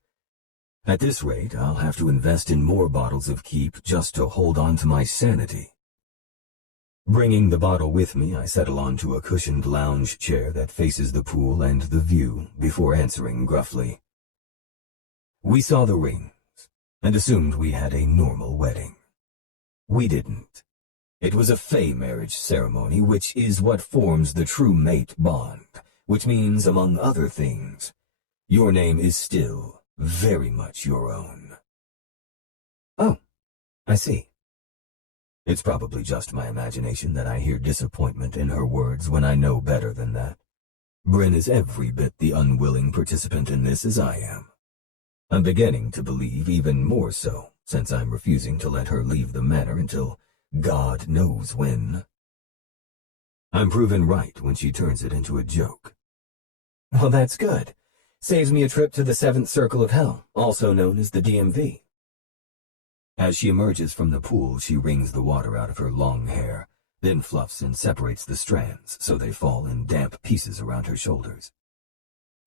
At this rate, I'll have to invest in more bottles of Keep just to hold on to my sanity. Bringing the bottle with me, I settle onto a cushioned lounge chair that faces the pool and the view before answering gruffly. We saw the rings and assumed we had a normal wedding. We didn't. It was a fey marriage ceremony, which is what forms the true mate bond, which means, among other things, your name is still very much your own. Oh, I see. It's probably just my imagination that I hear disappointment in her words when I know better than that. Bryn is every bit the unwilling participant in this as I am. I'm beginning to believe even more so, since I'm refusing to let her leave the manor until God knows when. I'm proven right when she turns it into a joke. Well, that's good. Saves me a trip to the 7th Circle of Hell, also known as the DMV. As she emerges from the pool, she wrings the water out of her long hair, then fluffs and separates the strands so they fall in damp pieces around her shoulders.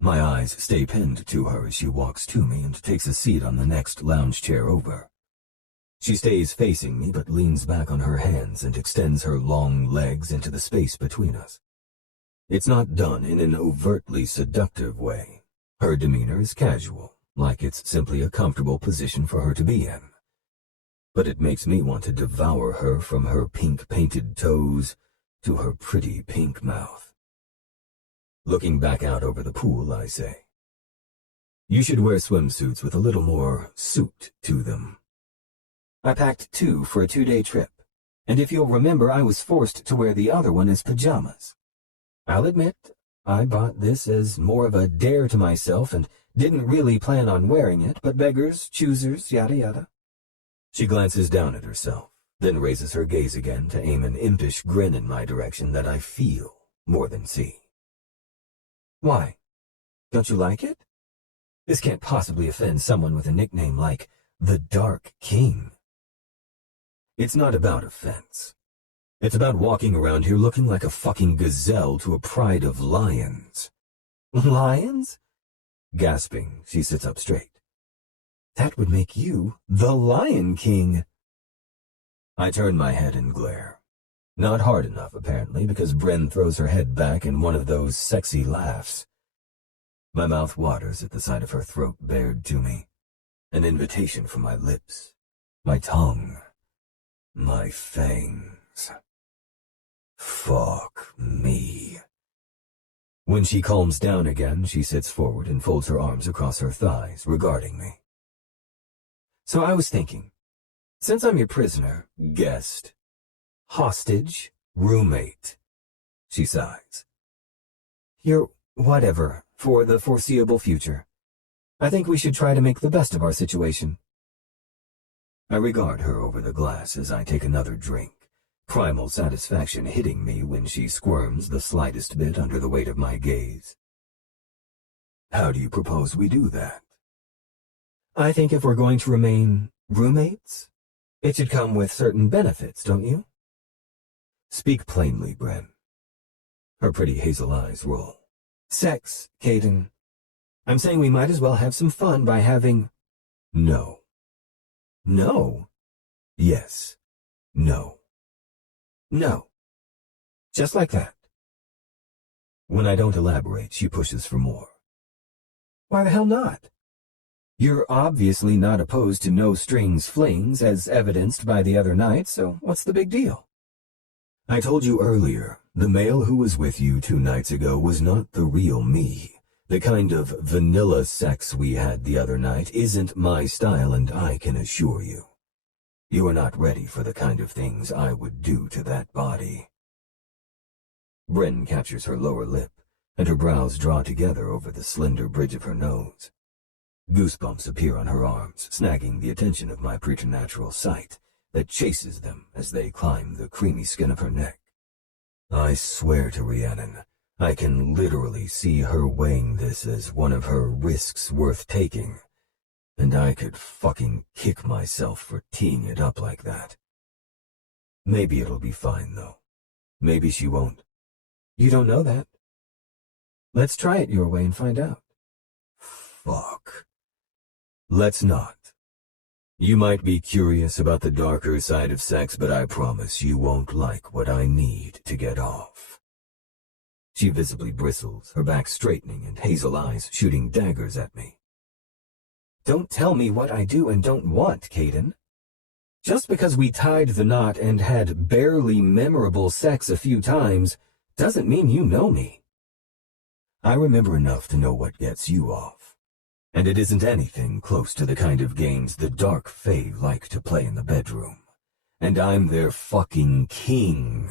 My eyes stay pinned to her as she walks to me and takes a seat on the next lounge chair over. She stays facing me but leans back on her hands and extends her long legs into the space between us. It's not done in an overtly seductive way. Her demeanor is casual, like it's simply a comfortable position for her to be in. But it makes me want to devour her from her pink-painted toes to her pretty pink mouth. Looking back out over the pool, I say, "You should wear swimsuits with a little more suit to them." I packed 2 for a 2-day trip, and if you'll remember, I was forced to wear the other one as pajamas. I'll admit, I bought this as more of a dare to myself and didn't really plan on wearing it, but beggars, choosers, yada yada. She glances down at herself, then raises her gaze again to aim an impish grin in my direction that I feel more than see. Why? Don't you like it? This can't possibly offend someone with a nickname like the Dark King. It's not about offense. It's about walking around here looking like a fucking gazelle to a pride of lions. Lions? Gasping, she sits up straight. That would make you the Lion King. I turn my head and glare. Not hard enough, apparently, because Bryn throws her head back in one of those sexy laughs. My mouth waters at the sight of her throat bared to me. An invitation from my lips, my tongue, my fangs. Fuck me. When she calms down again, she sits forward and folds her arms across her thighs, regarding me. So I was thinking, since I'm your prisoner, Guest, hostage, roommate, she sighs. you're whatever for the foreseeable future, I think we should try to make the best of our situation. I regard her over the glass as I take another drink, primal satisfaction hitting me when she squirms the slightest bit under the weight of my gaze. How do you propose we do that? I think if we're going to remain roommates, it should come with certain benefits, don't you? Speak plainly, Bryn. Her pretty hazel eyes roll. Sex, Caiden. I'm saying we might as well have some fun by having... No. No. Yes. No. No. Just like that. When I don't elaborate, she pushes for more. Why the hell not? You're obviously not opposed to no-strings flings, as evidenced by the other night, so what's the big deal? I told you earlier, the male who was with you 2 nights ago was not the real me. The kind of vanilla sex we had the other night isn't my style, and I can assure you, you are not ready for the kind of things I would do to that body. Bryn captures her lower lip, and her brows draw together over the slender bridge of her nose. Goosebumps appear on her arms, snagging the attention of my preternatural sight that chases them as they climb the creamy skin of her neck. I swear to Rhiannon, I can literally see her weighing this as one of her risks worth taking, and I could fucking kick myself for teeing it up like that. Maybe it'll be fine, though. Maybe she won't. You don't know that. Let's try it your way and find out. Fuck. Let's not. You might be curious about the darker side of sex, but I promise you won't like what I need to get off. She visibly bristles, her back straightening and hazel eyes shooting daggers at me. Don't tell me what I do and don't want, Caiden. Just because we tied the knot and had barely memorable sex a few times doesn't mean you know me. I remember enough to know what gets you off, and it isn't anything close to the kind of games the Dark Fae like to play in the bedroom. And I'm their fucking king.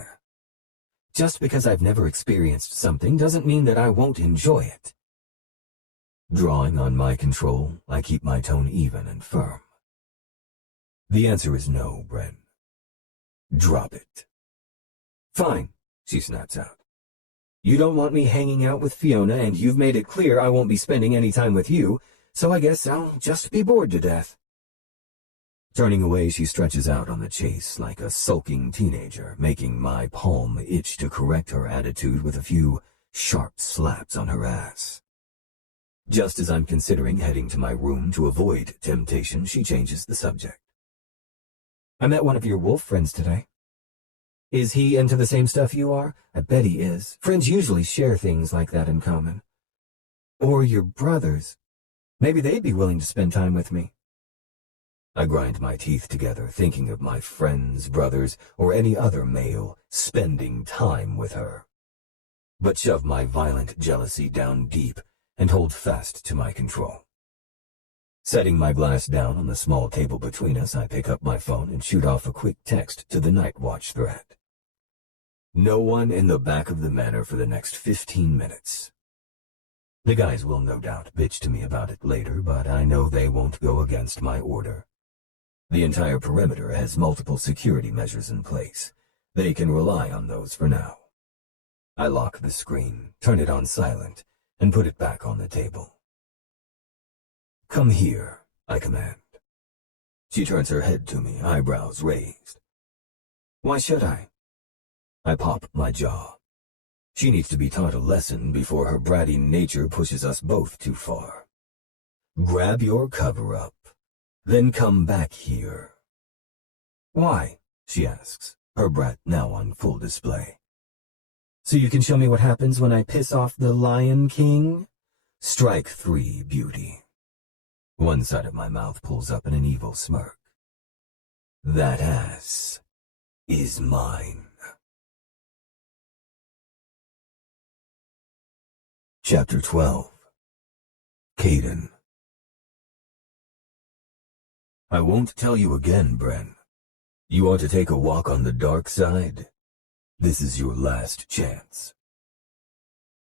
Just because I've never experienced something doesn't mean that I won't enjoy it. Drawing on my control, I keep my tone even and firm. The answer is no, Bryn. Drop it. Fine, she snaps out. You don't want me hanging out with Fiona, and you've made it clear I won't be spending any time with you, so I guess I'll just be bored to death. Turning away, she stretches out on the chase like a sulking teenager, making my palm itch to correct her attitude with a few sharp slaps on her ass. Just as I'm considering heading to my room to avoid temptation, she changes the subject. I met one of your wolf friends today. Is he into the same stuff you are? I bet he is. Friends usually share things like that in common. Or your brothers. Maybe they'd be willing to spend time with me. I grind my teeth together, thinking of my friends, brothers, or any other male spending time with her. but shove my violent jealousy down deep and hold fast to my control. Setting my glass down on the small table between us, I pick up my phone and shoot off a quick text to the Night Watch thread. No one in the back of the manor for the next 15 minutes. The guys will no doubt bitch to me about it later, but I know they won't go against my order. The entire perimeter has multiple security measures in place. They can rely on those for now. I lock the screen, turn it on silent, and put it back on the table. "Come here," I command. She turns her head to me, eyebrows raised. "Why should I?" I pop my jaw. She needs to be taught a lesson before her bratty nature pushes us both too far. "Grab your cover-up, then come back here." "Why?" she asks, her brat now on full display. "So you can show me what happens when I piss off the Lion King?" Strike 3, beauty. One side of my mouth pulls up in an evil smirk. "That ass is mine." Chapter 12. Caiden. "I won't tell you again, Bryn. You want to take a walk on the dark side? This is your last chance."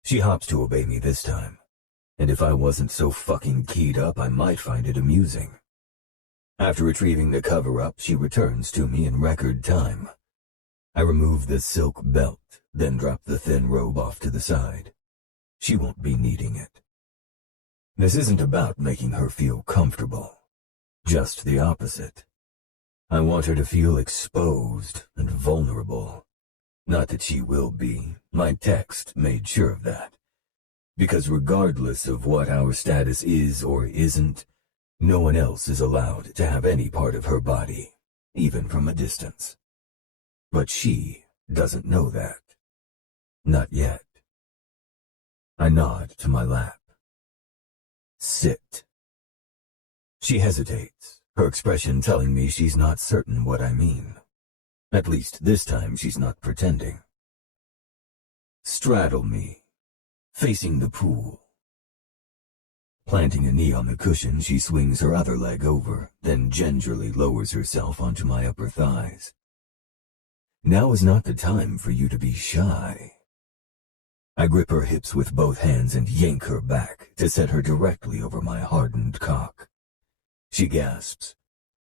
She hops to obey me this time, and if I wasn't so fucking keyed up, I might find it amusing. After retrieving the cover-up, she returns to me in record time. I remove the silk belt, then drop the thin robe off to the side. She won't be needing it. This isn't about making her feel comfortable. Just the opposite. I want her to feel exposed and vulnerable. Not that she will be. My text made sure of that. Because regardless of what our status is or isn't, no one else is allowed to have any part of her body, even from a distance. But she doesn't know that. Not yet. I nod to my lap. "Sit." She hesitates, her expression telling me she's not certain what I mean. At least this time she's not pretending. "Straddle me, facing the pool." Planting a knee on the cushion, she swings her other leg over, then gingerly lowers herself onto my upper thighs. "Now is not the time for you to be shy." I grip her hips with both hands and yank her back to set her directly over my hardened cock. She gasps,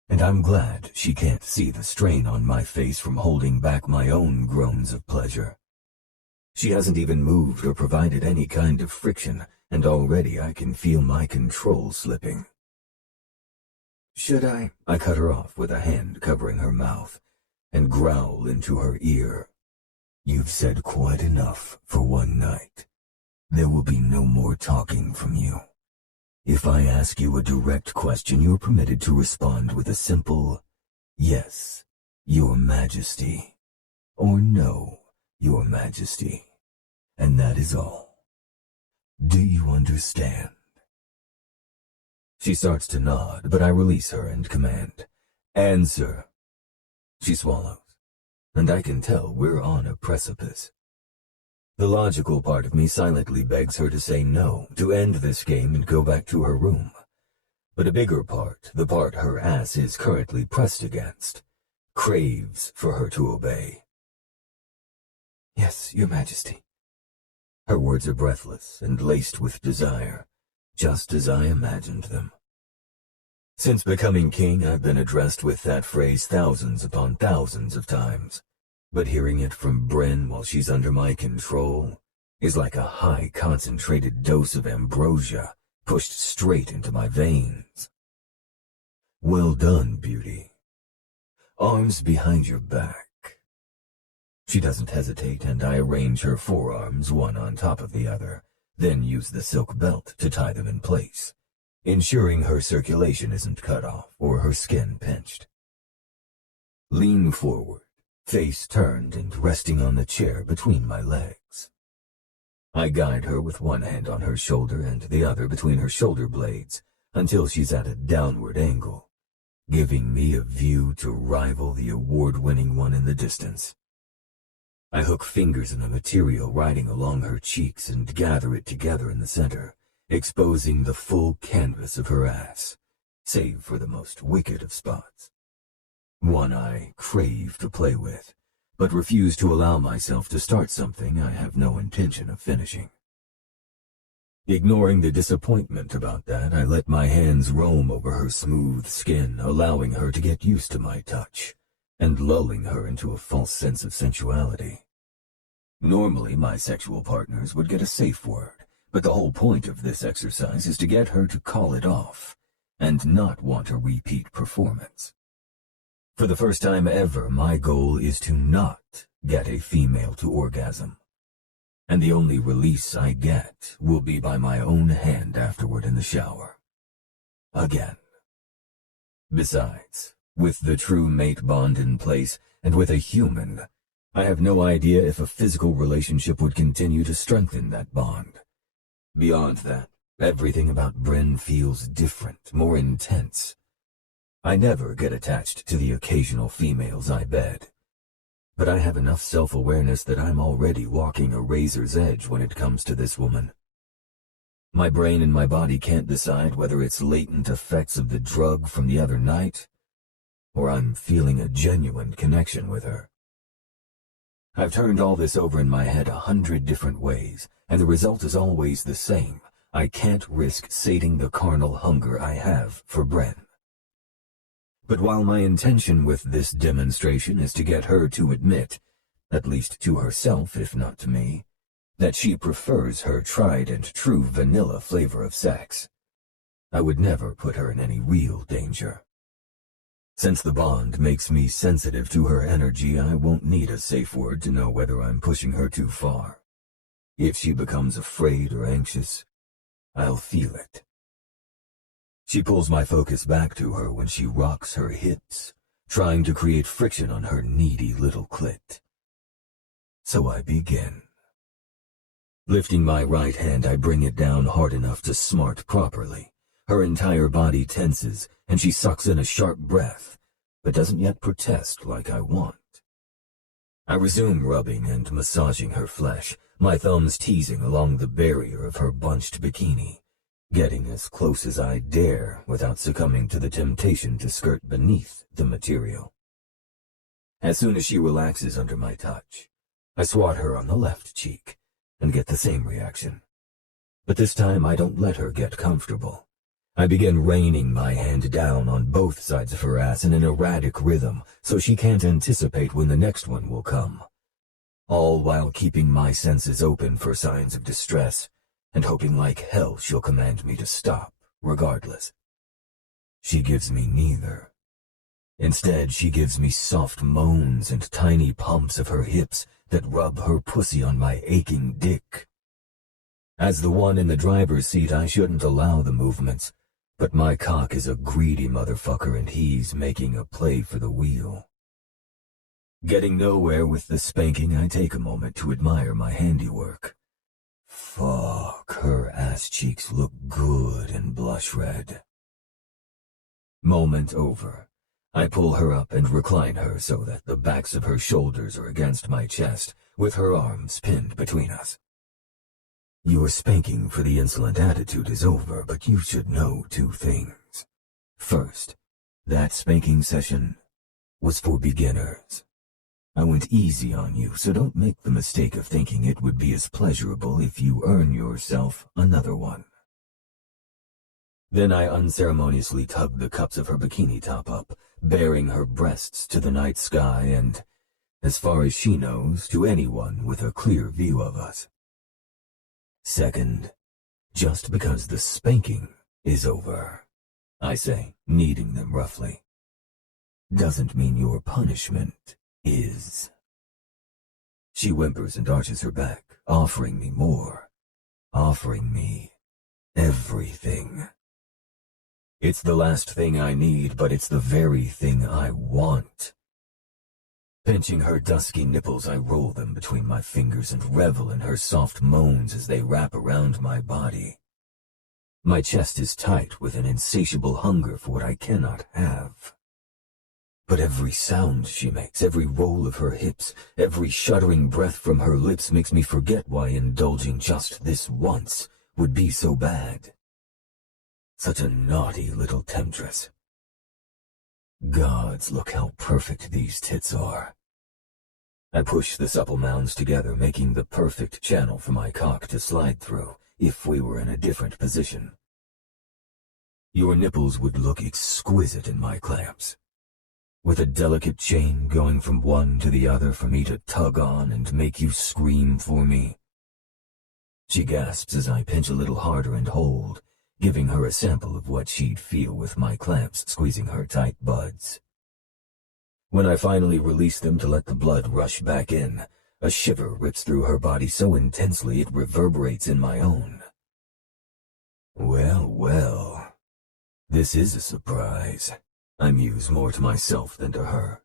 and I'm glad she can't see the strain on my face from holding back my own groans of pleasure. She hasn't even moved or provided any kind of friction, and already I can feel my control slipping. "Should I?" I cut her off with a hand covering her mouth and growl into her ear. "You've said quite enough for one night. There will be no more talking from you. If I ask you a direct question, you're permitted to respond with a simple, 'Yes, Your Majesty,' or 'No, Your Majesty,' and that is all. Do you understand?" She starts to nod, but I release her and command, "Answer." She swallows, and I can tell we're on a precipice. The logical part of me silently begs her to say no, to end this game and go back to her room. But a bigger part, the part her ass is currently pressed against, craves for her to obey. "Yes, Your Majesty." Her words are breathless and laced with desire, just as I imagined them. Since becoming king, I've been addressed with that phrase thousands upon thousands of times, but hearing it from Bryn while she's under my control is like a high concentrated dose of ambrosia pushed straight into my veins. "Well done, beauty. Arms behind your back." She doesn't hesitate, and I arrange her forearms one on top of the other, then use the silk belt to tie them in place, ensuring her circulation isn't cut off or her skin pinched. Lean forward, face turned and resting on the chair between my legs. I guide her with one hand on her shoulder and the other between her shoulder blades until she's at a downward angle, giving me a view to rival the award-winning one in the distance. I hook fingers in the material riding along her cheeks and gather it together in the center, exposing the full canvas of her ass, save for the most wicked of spots. One I crave to play with, but refuse to allow myself to start something I have no intention of finishing. Ignoring the disappointment about that, I let my hands roam over her smooth skin, allowing her to get used to my touch, and lulling her into a false sense of sensuality. Normally, my sexual partners would get a safe word, but the whole point of this exercise is to get her to call it off, and not want a repeat performance. For the first time ever, my goal is to not get a female to orgasm, and the only release I get will be by my own hand afterward in the shower. Again. Besides, with the true mate bond in place, and with a human, I have no idea if a physical relationship would continue to strengthen that bond. Beyond that, everything about Bryn feels different, more intense. I never get attached to the occasional females I bed, but I have enough self-awareness that I'm already walking a razor's edge when it comes to this woman. My brain and my body can't decide whether it's latent effects of the drug from the other night, or I'm feeling a genuine connection with her. I've turned all this over in my head 100 different ways, and the result is always the same. I can't risk sating the carnal hunger I have for Bryn. But while my intention with this demonstration is to get her to admit, at least to herself if not to me, that she prefers her tried and true vanilla flavor of sex, I would never put her in any real danger. Since the bond makes me sensitive to her energy, I won't need a safe word to know whether I'm pushing her too far. If she becomes afraid or anxious, I'll feel it. She pulls my focus back to her when she rocks her hips, trying to create friction on her needy little clit. So I begin. Lifting my right hand, I bring it down hard enough to smart properly. Her entire body tenses, and she sucks in a sharp breath, but doesn't yet protest like I want. I resume rubbing and massaging her flesh, my thumbs teasing along the barrier of her bunched bikini, getting as close as I dare without succumbing to the temptation to skirt beneath the material. As soon as she relaxes under my touch, I swat her on the left cheek and get the same reaction. But this time I don't let her get comfortable. I begin raining my hand down on both sides of her ass in an erratic rhythm so she can't anticipate when the next one will come, all while keeping my senses open for signs of distress and hoping like hell she'll command me to stop, regardless. She gives me neither. Instead, she gives me soft moans and tiny pumps of her hips that rub her pussy on my aching dick. As the one in the driver's seat, I shouldn't allow the movements, but my cock is a greedy motherfucker and he's making a play for the wheel. Getting nowhere with the spanking, I take a moment to admire my handiwork. Fuck, her ass cheeks look good and blush red. Moment over. I pull her up and recline her so that the backs of her shoulders are against my chest, with her arms pinned between us. Your spanking for the insolent attitude is over, but you should know two things. First, that spanking session was for beginners. I went easy on you, so don't make the mistake of thinking it would be as pleasurable if you earn yourself another one. Then I unceremoniously tugged the cups of her bikini top up, baring her breasts to the night sky and, as far as she knows, to anyone with a clear view of us. Second, just because the spanking is over, I say, kneading them roughly, doesn't mean your punishment is. She whimpers and arches her back, offering me more, offering me everything. It's the last thing I need, but it's the very thing I want. Pinching her dusky nipples, I roll them between my fingers and revel in her soft moans as they wrap around my body. My chest is tight with an insatiable hunger for what I cannot have. But every sound she makes, every roll of her hips, every shuddering breath from her lips makes me forget why indulging just this once would be so bad. Such a naughty little temptress. Gods, look how perfect these tits are. I push the supple mounds together, making the perfect channel for my cock to slide through if we were in a different position. Your nipples would look exquisite in my clamps, with a delicate chain going from one to the other for me to tug on and make you scream for me. She gasps as I pinch a little harder and hold, giving her a sample of what she'd feel with my clamps squeezing her tight buds. When I finally release them to let the blood rush back in, a shiver rips through her body so intensely it reverberates in my own. Well, well, this is a surprise. I muse more to myself than to her.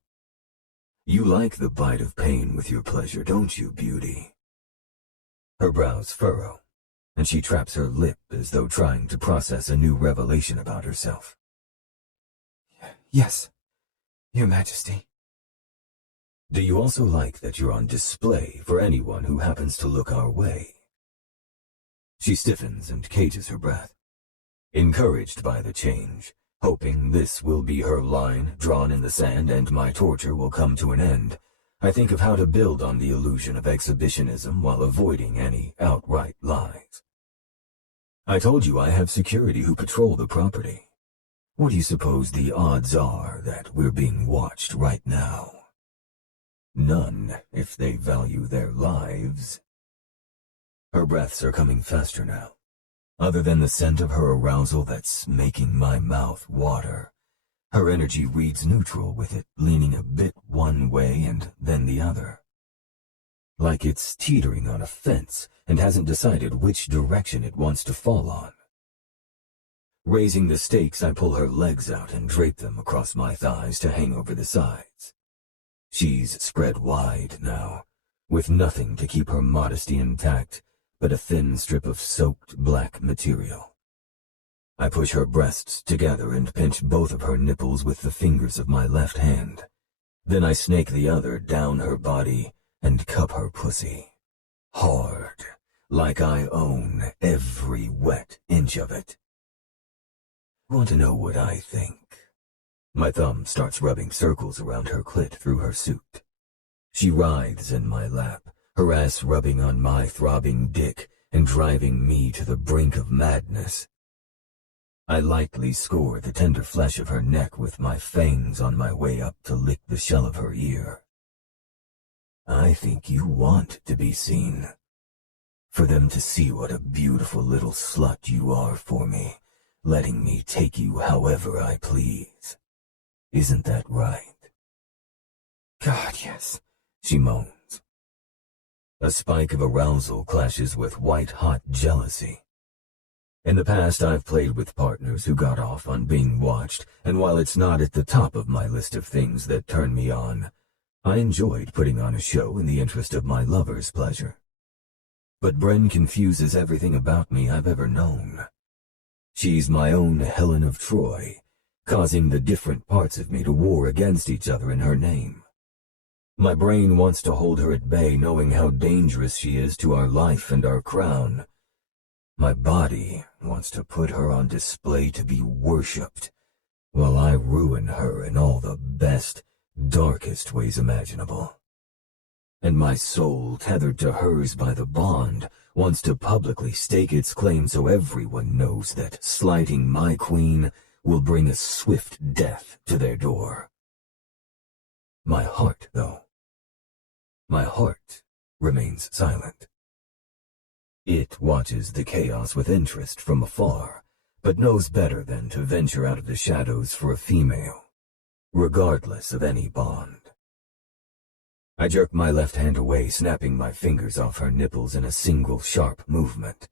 You like the bite of pain with your pleasure, don't you, beauty? Her brows furrow, and she traps her lip as though trying to process a new revelation about herself. Yes, Your Majesty. Do you also like that you're on display for anyone who happens to look our way? She stiffens and cages her breath, encouraged by the change, hoping this will be her line drawn in the sand and my torture will come to an end. I think of how to build on the illusion of exhibitionism while avoiding any outright lies. I told you I have security who patrol the property. What do you suppose the odds are that we're being watched right now? None, if they value their lives. Her breaths are coming faster now. Other than the scent of her arousal that's making my mouth water, her energy reads neutral with it, leaning a bit one way and then the other. Like it's teetering on a fence and hasn't decided which direction it wants to fall on. Raising the stakes, I pull her legs out and drape them across my thighs to hang over the sides. She's spread wide now, with nothing to keep her modesty intact but a thin strip of soaked black material. I push her breasts together and pinch both of her nipples with the fingers of my left hand. Then I snake the other down her body and cup her pussy. Hard, like I own every wet inch of it. Want to know what I think? My thumb starts rubbing circles around her clit through her suit. She writhes in my lap, her ass rubbing on my throbbing dick and driving me to the brink of madness. I lightly score the tender flesh of her neck with my fangs on my way up to lick the shell of her ear. I think you want to be seen. For them to see what a beautiful little slut you are for me, letting me take you however I please. Isn't that right? God, yes, She moans. A spike of arousal clashes with white-hot jealousy. In the past, I've played with partners who got off on being watched, and while it's not at the top of my list of things that turn me on, I enjoyed putting on a show in the interest of my lover's pleasure. But Bryn confuses everything about me I've ever known. She's my own Helen of Troy, causing the different parts of me to war against each other in her name. My brain wants to hold her at bay, knowing how dangerous she is to our life and our crown. My body wants to put her on display to be worshipped, while I ruin her in all the best, darkest ways imaginable. And my soul, tethered to hers by the bond, wants to publicly stake its claim so everyone knows that slighting my queen will bring a swift death to their door. My heart, though. My heart remains silent. It watches the chaos with interest from afar, but knows better than to venture out of the shadows for a female, regardless of any bond. I jerk my left hand away, snapping my fingers off her nipples in a single sharp movement.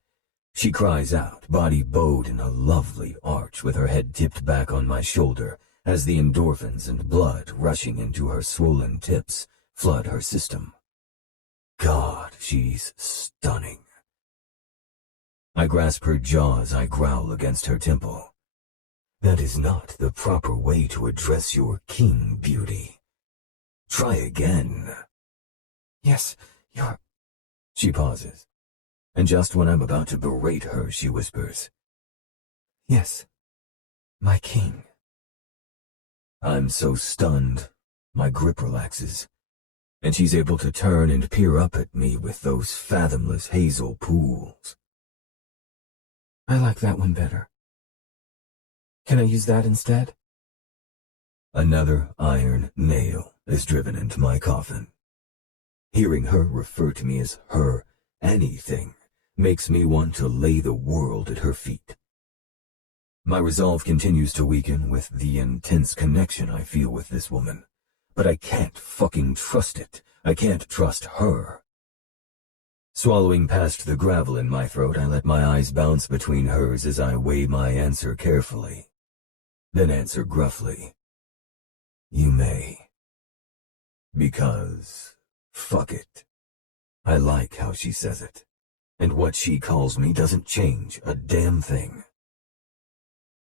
She cries out, body bowed in a lovely arch with her head tipped back on my shoulder as the endorphins and blood rushing into her swollen tips flood her system. God, she's stunning. I grasp her jaw as I growl against her temple. That is not the proper way to address your king, Beauty. Try again. Yes, you're... She pauses, and just when I'm about to berate her, she whispers, Yes, my king. I'm so stunned, my grip relaxes, and she's able to turn and peer up at me with those fathomless hazel pools. I like that one better. Can I use that instead? Another iron nail is driven into my coffin. Hearing her refer to me as her anything makes me want to lay the world at her feet. My resolve continues to weaken with the intense connection I feel with this woman, but I can't fucking trust it. I can't trust her. Swallowing past the gravel in my throat, I let my eyes bounce between hers as I weigh my answer carefully, then answer gruffly, You may. Because, fuck it. I like how she says it, and what she calls me doesn't change a damn thing.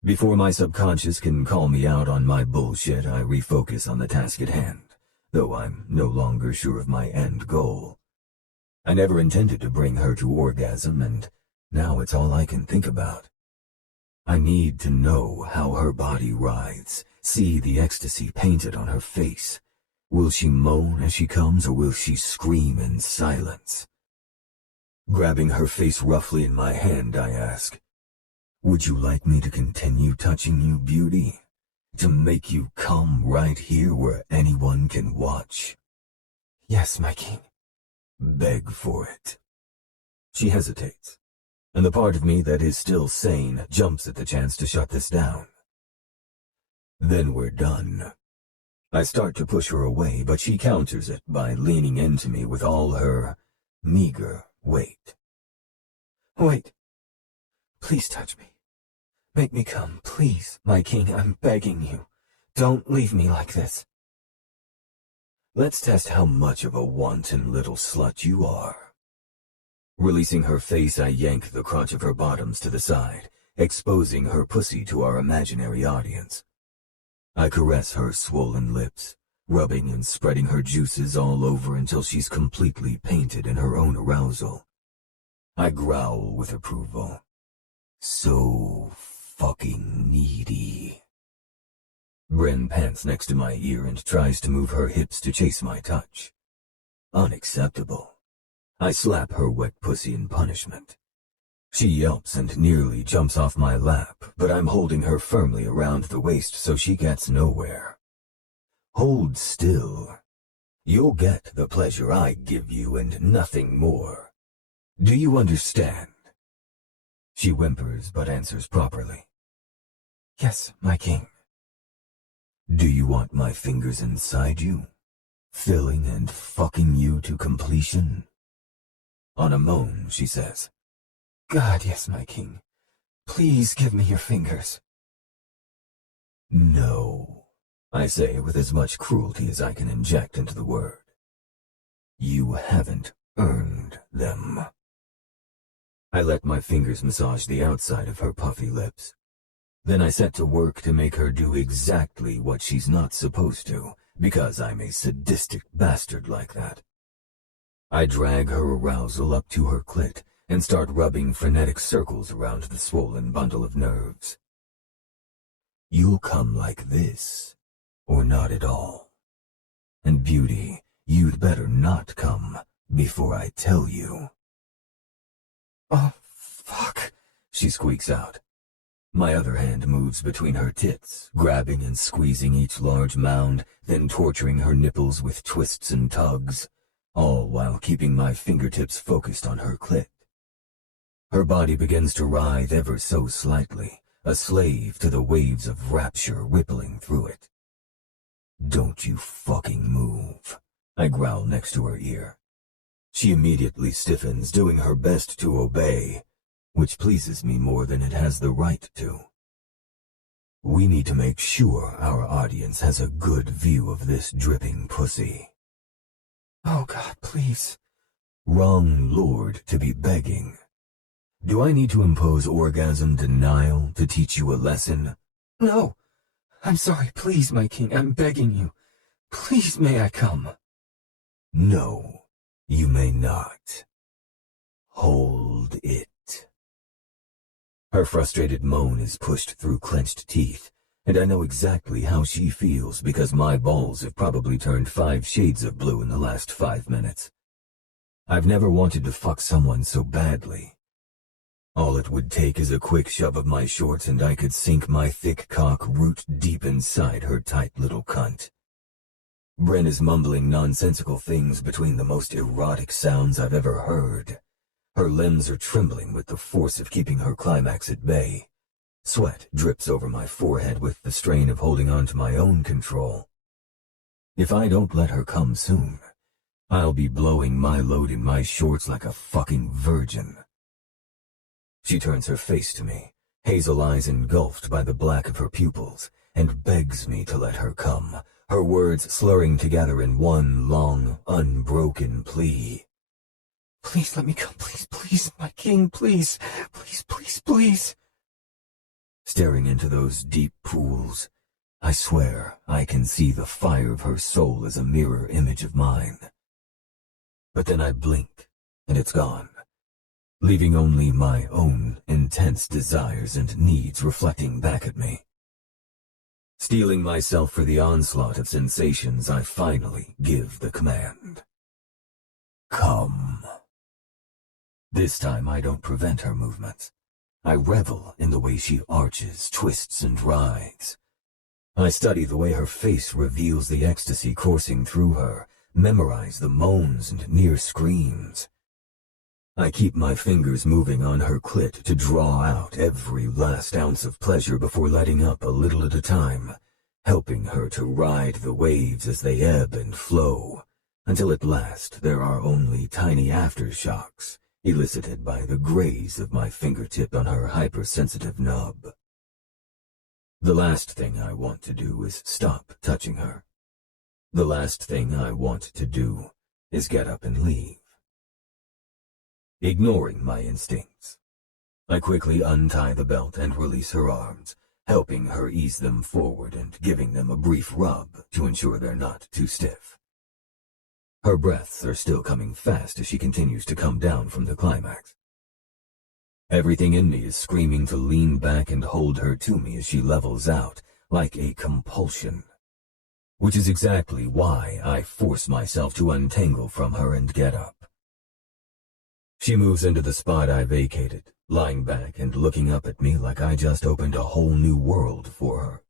Before my subconscious can call me out on my bullshit, I refocus on the task at hand, though I'm no longer sure of my end goal. I never intended to bring her to orgasm, and now it's all I can think about. I need to know how her body writhes, see the ecstasy painted on her face. Will she moan as she comes, or will she scream in silence? Grabbing her face roughly in my hand, I ask, Would you like me to continue touching you, Beauty? To make you come right here where anyone can watch? Yes, my king. Beg for it. She hesitates, and the part of me that is still sane jumps at the chance to shut this down. Then we're done. I start to push her away, but she counters it by leaning into me with all her meager weight. Wait. Please touch me. Make me come, please, my king. I'm begging you. Don't leave me like this. Let's test how much of a wanton little slut you are. Releasing her face, I yank the crotch of her bottoms to the side, exposing her pussy to our imaginary audience. I caress her swollen lips, rubbing and spreading her juices all over until she's completely painted in her own arousal. I growl with approval. So fucking needy. Bryn pants next to my ear and tries to move her hips to chase my touch. Unacceptable. I slap her wet pussy in punishment. She yelps and nearly jumps off my lap, but I'm holding her firmly around the waist so she gets nowhere. Hold still. You'll get the pleasure I give you and nothing more. Do you understand? She whimpers but answers properly. Yes, my king. Do you want my fingers inside you, filling and fucking you to completion? On a moan, she says, God, yes, my king. Please give me your fingers. No, I say with as much cruelty as I can inject into the word. You haven't earned them. I let my fingers massage the outside of her puffy lips. Then I set to work to make her do exactly what she's not supposed to, because I'm a sadistic bastard like that. I drag her arousal up to her clit and start rubbing frenetic circles around the swollen bundle of nerves. You'll come like this, or not at all. And Beauty, you'd better not come before I tell you. Oh, fuck, she squeaks out. My other hand moves between her tits, grabbing and squeezing each large mound, then torturing her nipples with twists and tugs, all while keeping my fingertips focused on her clit. Her body begins to writhe ever so slightly, a slave to the waves of rapture rippling through it. Don't you fucking move, I growl next to her ear. She immediately stiffens, doing her best to obey, which pleases me more than it has the right to. We need to make sure our audience has a good view of this dripping pussy. Oh God, please. Wrong lord to be begging. Do I need to impose orgasm denial to teach you a lesson? No! I'm sorry, please, my king, I'm begging you. Please, may I come? No, you may not. Hold it. Her frustrated moan is pushed through clenched teeth, and I know exactly how she feels because my balls have probably turned 5 shades of blue in the last 5 minutes. I've never wanted to fuck someone so badly. All it would take is a quick shove of my shorts and I could sink my thick cock root deep inside her tight little cunt. Bryn is mumbling nonsensical things between the most erotic sounds I've ever heard. Her limbs are trembling with the force of keeping her climax at bay. Sweat drips over my forehead with the strain of holding on to my own control. If I don't let her come soon, I'll be blowing my load in my shorts like a fucking virgin. She turns her face to me, hazel eyes engulfed by the black of her pupils, and begs me to let her come, her words slurring together in one long, unbroken plea. Please let me come, please, please, my king, please, please, please, please. Staring into those deep pools, I swear I can see the fire of her soul as a mirror image of mine. But then I blink, and it's gone, leaving only my own intense desires and needs reflecting back at me. Steeling myself for the onslaught of sensations, I finally give the command. Come. This time I don't prevent her movements. I revel in the way she arches, twists, and writhes. I study the way her face reveals the ecstasy coursing through her, memorize the moans and near screams. I keep my fingers moving on her clit to draw out every last ounce of pleasure before letting up a little at a time, helping her to ride the waves as they ebb and flow, until at last there are only tiny aftershocks, elicited by the graze of my fingertip on her hypersensitive nub. The last thing I want to do is stop touching her. The last thing I want to do is get up and leave. Ignoring my instincts, I quickly untie the belt and release her arms, helping her ease them forward and giving them a brief rub to ensure they're not too stiff. Her breaths are still coming fast as she continues to come down from the climax. Everything in me is screaming to lean back and hold her to me as she levels out, like a compulsion. Which is exactly why I force myself to untangle from her and get up. She moves into the spot I vacated, lying back and looking up at me like I just opened a whole new world for her.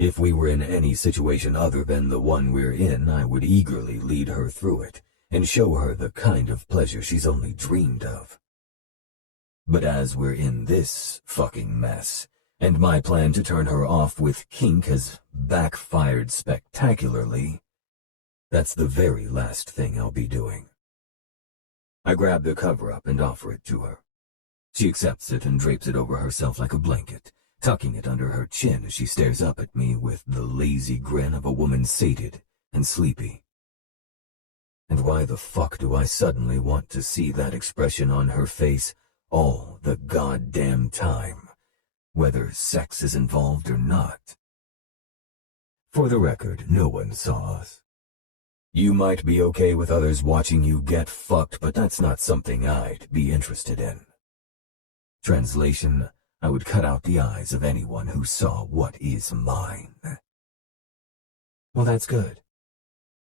If we were in any situation other than the one we're in, I would eagerly lead her through it and show her the kind of pleasure she's only dreamed of. But as we're in this fucking mess, and my plan to turn her off with kink has backfired spectacularly, that's the very last thing I'll be doing. I grab the cover-up and offer it to her. She accepts it and drapes it over herself like a blanket, tucking it under her chin as she stares up at me with the lazy grin of a woman sated and sleepy. And why the fuck do I suddenly want to see that expression on her face all the goddamn time, whether sex is involved or not? For the record, no one saw us. You might be okay with others watching you get fucked, but that's not something I'd be interested in. Translation: I would cut out the eyes of anyone who saw what is mine. Well, that's good.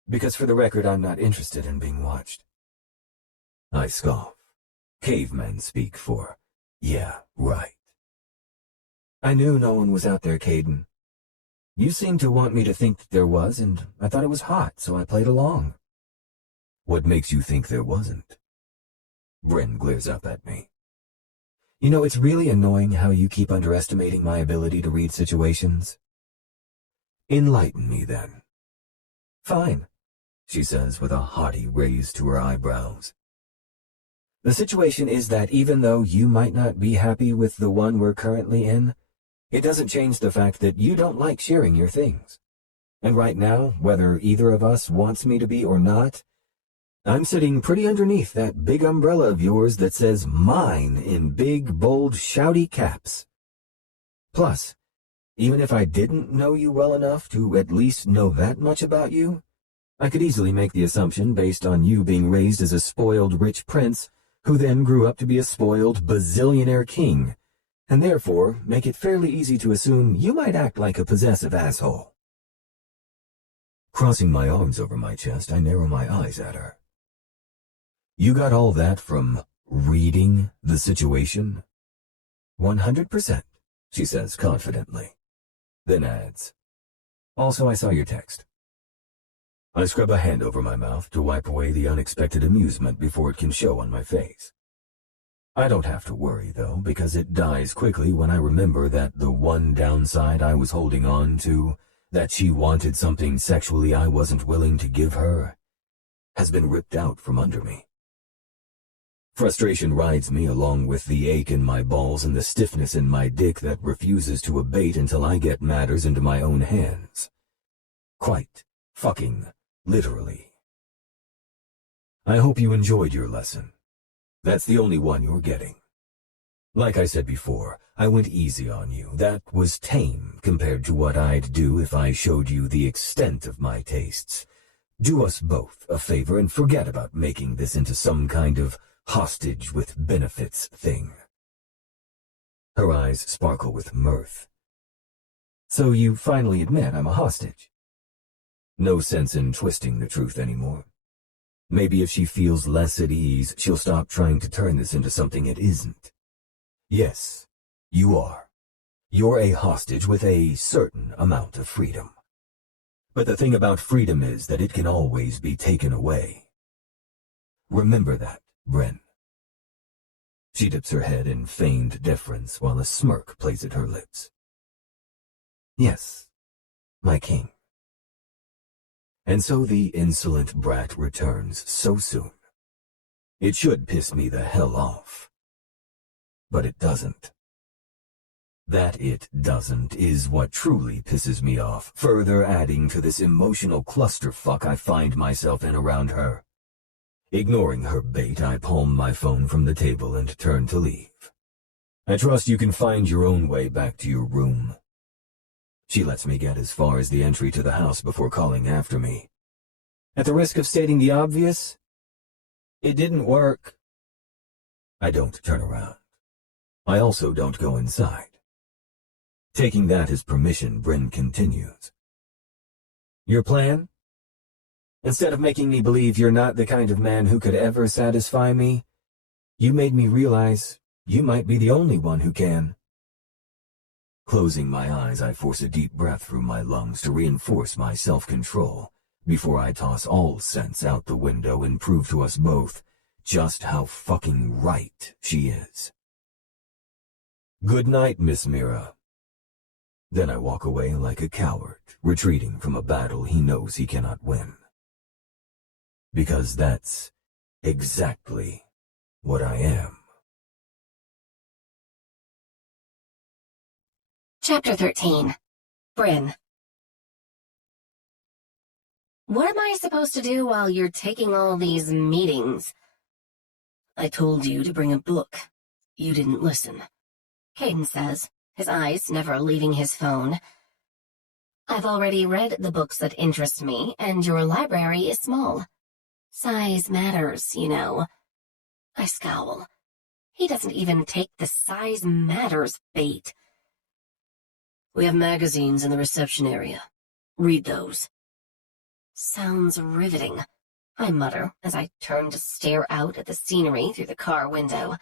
Because for the record, I'm not interested in being watched. I scoff. Cavemen speak for, yeah, right. I knew no one was out there, Caiden. You seemed to want me to think that there was, and I thought it was hot, so I played along. What makes you think there wasn't? Bryn glares up at me. You know, it's really annoying how you keep underestimating my ability to read situations. Enlighten me, then. Fine, she says with a haughty raise to her eyebrows. The situation is that even though you might not be happy with the one we're currently in, it doesn't change the fact that you don't like sharing your things. And right now, whether either of us wants me to be or not, I'm sitting pretty underneath that big umbrella of yours that says mine in big, bold, shouty caps. Plus, even if I didn't know you well enough to at least know that much about you, I could easily make the assumption based on you being raised as a spoiled rich prince who then grew up to be a spoiled bazillionaire king, and therefore make it fairly easy to assume you might act like a possessive asshole. Crossing my arms over my chest, I narrow my eyes at her. You got all that from reading the situation? 100%, she says confidently, then adds, also I saw your text. I scrub a hand over my mouth to wipe away the unexpected amusement before it can show on my face. I don't have to worry, though, because it dies quickly when I remember that the one downside I was holding on to, that she wanted something sexually I wasn't willing to give her, has been ripped out from under me. Frustration rides me along with the ache in my balls and the stiffness in my dick that refuses to abate until I get matters into my own hands. Quite fucking literally. I hope you enjoyed your lesson. That's the only one you're getting. Like I said before, I went easy on you. That was tame compared to what I'd do if I showed you the extent of my tastes. Do us both a favor and forget about making this into some kind of hostage with benefits thing. Her eyes sparkle with mirth. So you finally admit I'm a hostage? No sense in twisting the truth anymore. Maybe if she feels less at ease, she'll stop trying to turn this into something it isn't. Yes, you are. You're a hostage with a certain amount of freedom. But the thing about freedom is that it can always be taken away. Remember that, Bryn. She dips her head in feigned deference while a smirk plays at her lips. Yes, my king. And so the insolent brat returns so soon. It should piss me the hell off. But it doesn't. That it doesn't is what truly pisses me off, further adding to this emotional clusterfuck I find myself in around her. Ignoring her bait, I palm my phone from the table and turn to leave. I trust you can find your own way back to your room. She lets me get as far as the entry to the house before calling after me. At the risk of stating the obvious, it didn't work. I don't turn around. I also don't go inside. Taking that as permission, Bryn continues. Your plan? Instead of making me believe you're not the kind of man who could ever satisfy me, you made me realize you might be the only one who can. Closing my eyes, I force a deep breath through my lungs to reinforce my self-control before I toss all sense out the window and prove to us both just how fucking right she is. Good night, Miss Meara. Then I walk away like a coward, retreating from a battle he knows he cannot win. Because that's exactly what I am. Chapter 13. Bryn. What am I supposed to do while you're taking all these meetings? I told you to bring a book. You didn't listen. Caiden says, his eyes never leaving his phone. I've already read the books that interest me, and your library is small. Size matters, you know. I scowl. He doesn't even take the size matters bait. We have magazines in the reception area. Read those. Sounds riveting, I mutter as I turn to stare out at the scenery through the car window.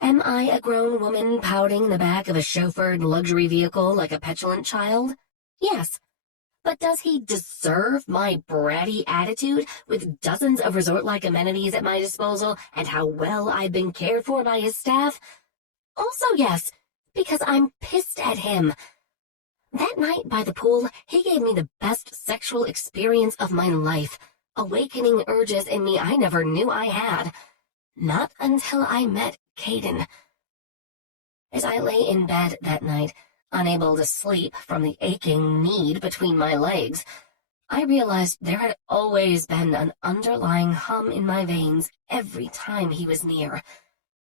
Am I a grown woman pouting in the back of a chauffeured luxury vehicle like a petulant child? Yes. But does he deserve my bratty attitude with dozens of resort-like amenities at my disposal and how well I've been cared for by his staff? Also yes, because I'm pissed at him. That night by the pool, he gave me the best sexual experience of my life, awakening urges in me I never knew I had. Not until I met Caiden. As I lay in bed that night, unable to sleep from the aching need between my legs, I realized there had always been an underlying hum in my veins every time he was near.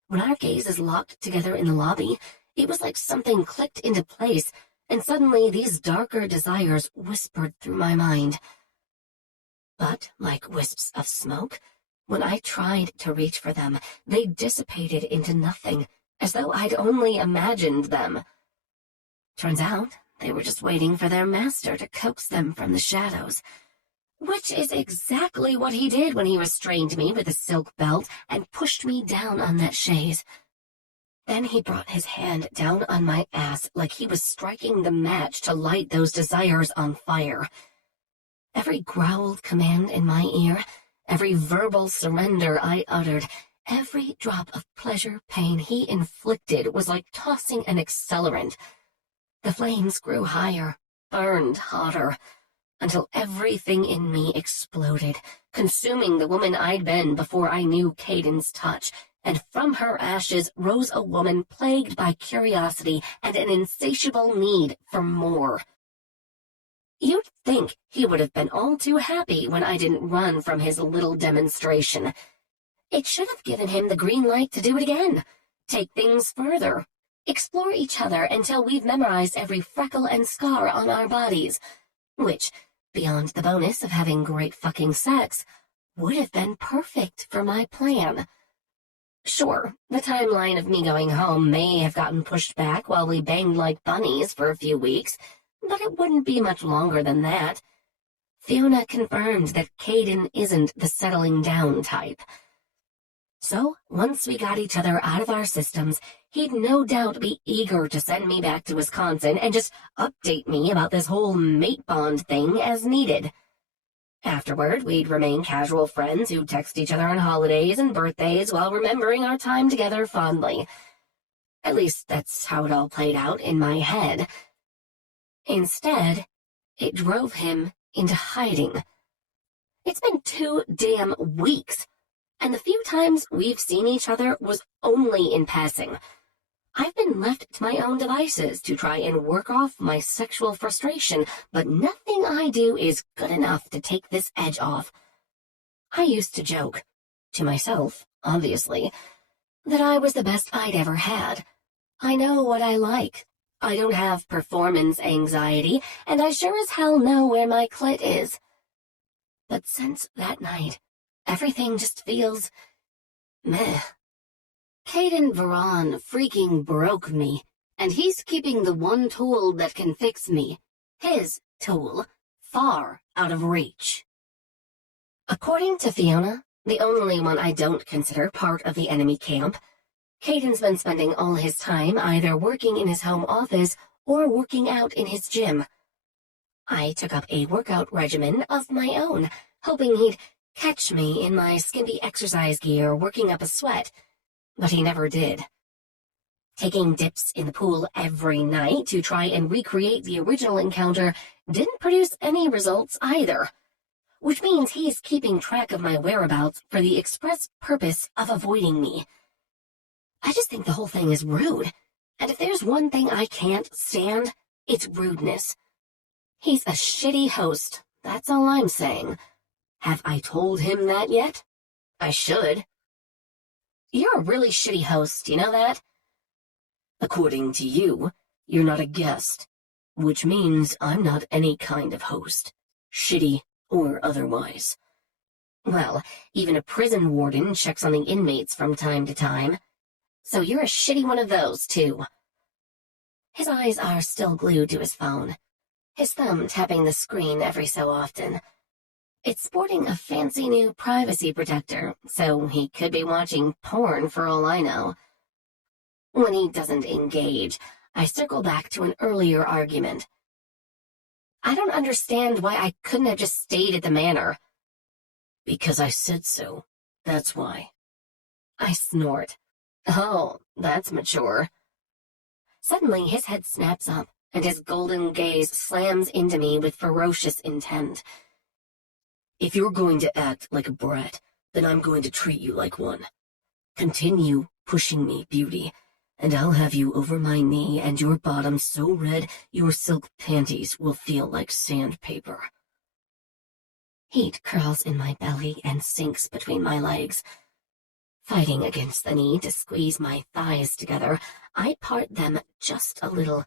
When our gazes locked together in the lobby, it was like something clicked into place, and suddenly these darker desires whispered through my mind. But, like wisps of smoke, when I tried to reach for them, they dissipated into nothing, as though I'd only imagined them. Turns out, they were just waiting for their master to coax them from the shadows, which is exactly what he did when he restrained me with a silk belt and pushed me down on that chaise. Then he brought his hand down on my ass like he was striking the match to light those desires on fire. Every growled command in my ear, every verbal surrender I uttered, every drop of pleasure-pain he inflicted was like tossing an accelerant. The flames grew higher, burned hotter, until everything in me exploded, consuming the woman I'd been before I knew Caiden's touch, and from her ashes rose a woman plagued by curiosity and an insatiable need for more. You'd think he would have been all too happy when I didn't run from his little demonstration. It should have given him the green light to do it again, take things further, explore each other until we've memorized every freckle and scar on our bodies, which, beyond the bonus of having great fucking sex, would have been perfect for my plan. Sure, the timeline of me going home may have gotten pushed back while we banged like bunnies for a few weeks, but it wouldn't be much longer than that. Fiona confirmed that Caiden isn't the settling down type. So, once we got each other out of our systems, he'd no doubt be eager to send me back to Wisconsin and just update me about this whole mate bond thing as needed. Afterward, we'd remain casual friends who'd text each other on holidays and birthdays while remembering our time together fondly. At least that's how it all played out in my head. Instead, it drove him into hiding. It's been 2 damn weeks, and the few times we've seen each other was only in passing. I've been left to my own devices to try and work off my sexual frustration, but nothing I do is good enough to take this edge off. I used to joke, to myself, obviously, that I was the best I'd ever had. I know what I like. I don't have performance anxiety, and I sure as hell know where my clit is. But since that night, everything just feels meh. Caiden Verran freaking broke me, and he's keeping the one tool that can fix me, his tool, far out of reach. According to Fiona, the only one I don't consider part of the enemy camp, Caiden's been spending all his time either working in his home office or working out in his gym. I took up a workout regimen of my own, hoping he'd catch me in my skimpy exercise gear working up a sweat, but he never did. Taking dips in the pool every night to try and recreate the original encounter didn't produce any results either, which means he's keeping track of my whereabouts for the express purpose of avoiding me. I just think the whole thing is rude, and if there's one thing I can't stand, it's rudeness. He's a shitty host, that's all I'm saying. Have I told him that yet? I should. You're a really shitty host, you know that? According to you, you're not a guest, which means I'm not any kind of host, shitty or otherwise. Well, even a prison warden checks on the inmates from time to time, so you're a shitty one of those, too. His eyes are still glued to his phone, his thumb tapping the screen every so often. It's sporting a fancy new privacy protector, so he could be watching porn for all I know. When he doesn't engage, I circle back to an earlier argument. I don't understand why I couldn't have just stayed at the manor. Because I said so, that's why. I snort. Oh, that's mature. Suddenly his head snaps up, and his golden gaze slams into me with ferocious intent. If you're going to act like a brat, then I'm going to treat you like one. Continue pushing me, beauty, and I'll have you over my knee and your bottom so red your silk panties will feel like sandpaper. Heat curls in my belly and sinks between my legs. Fighting against the need to squeeze my thighs together, I part them just a little,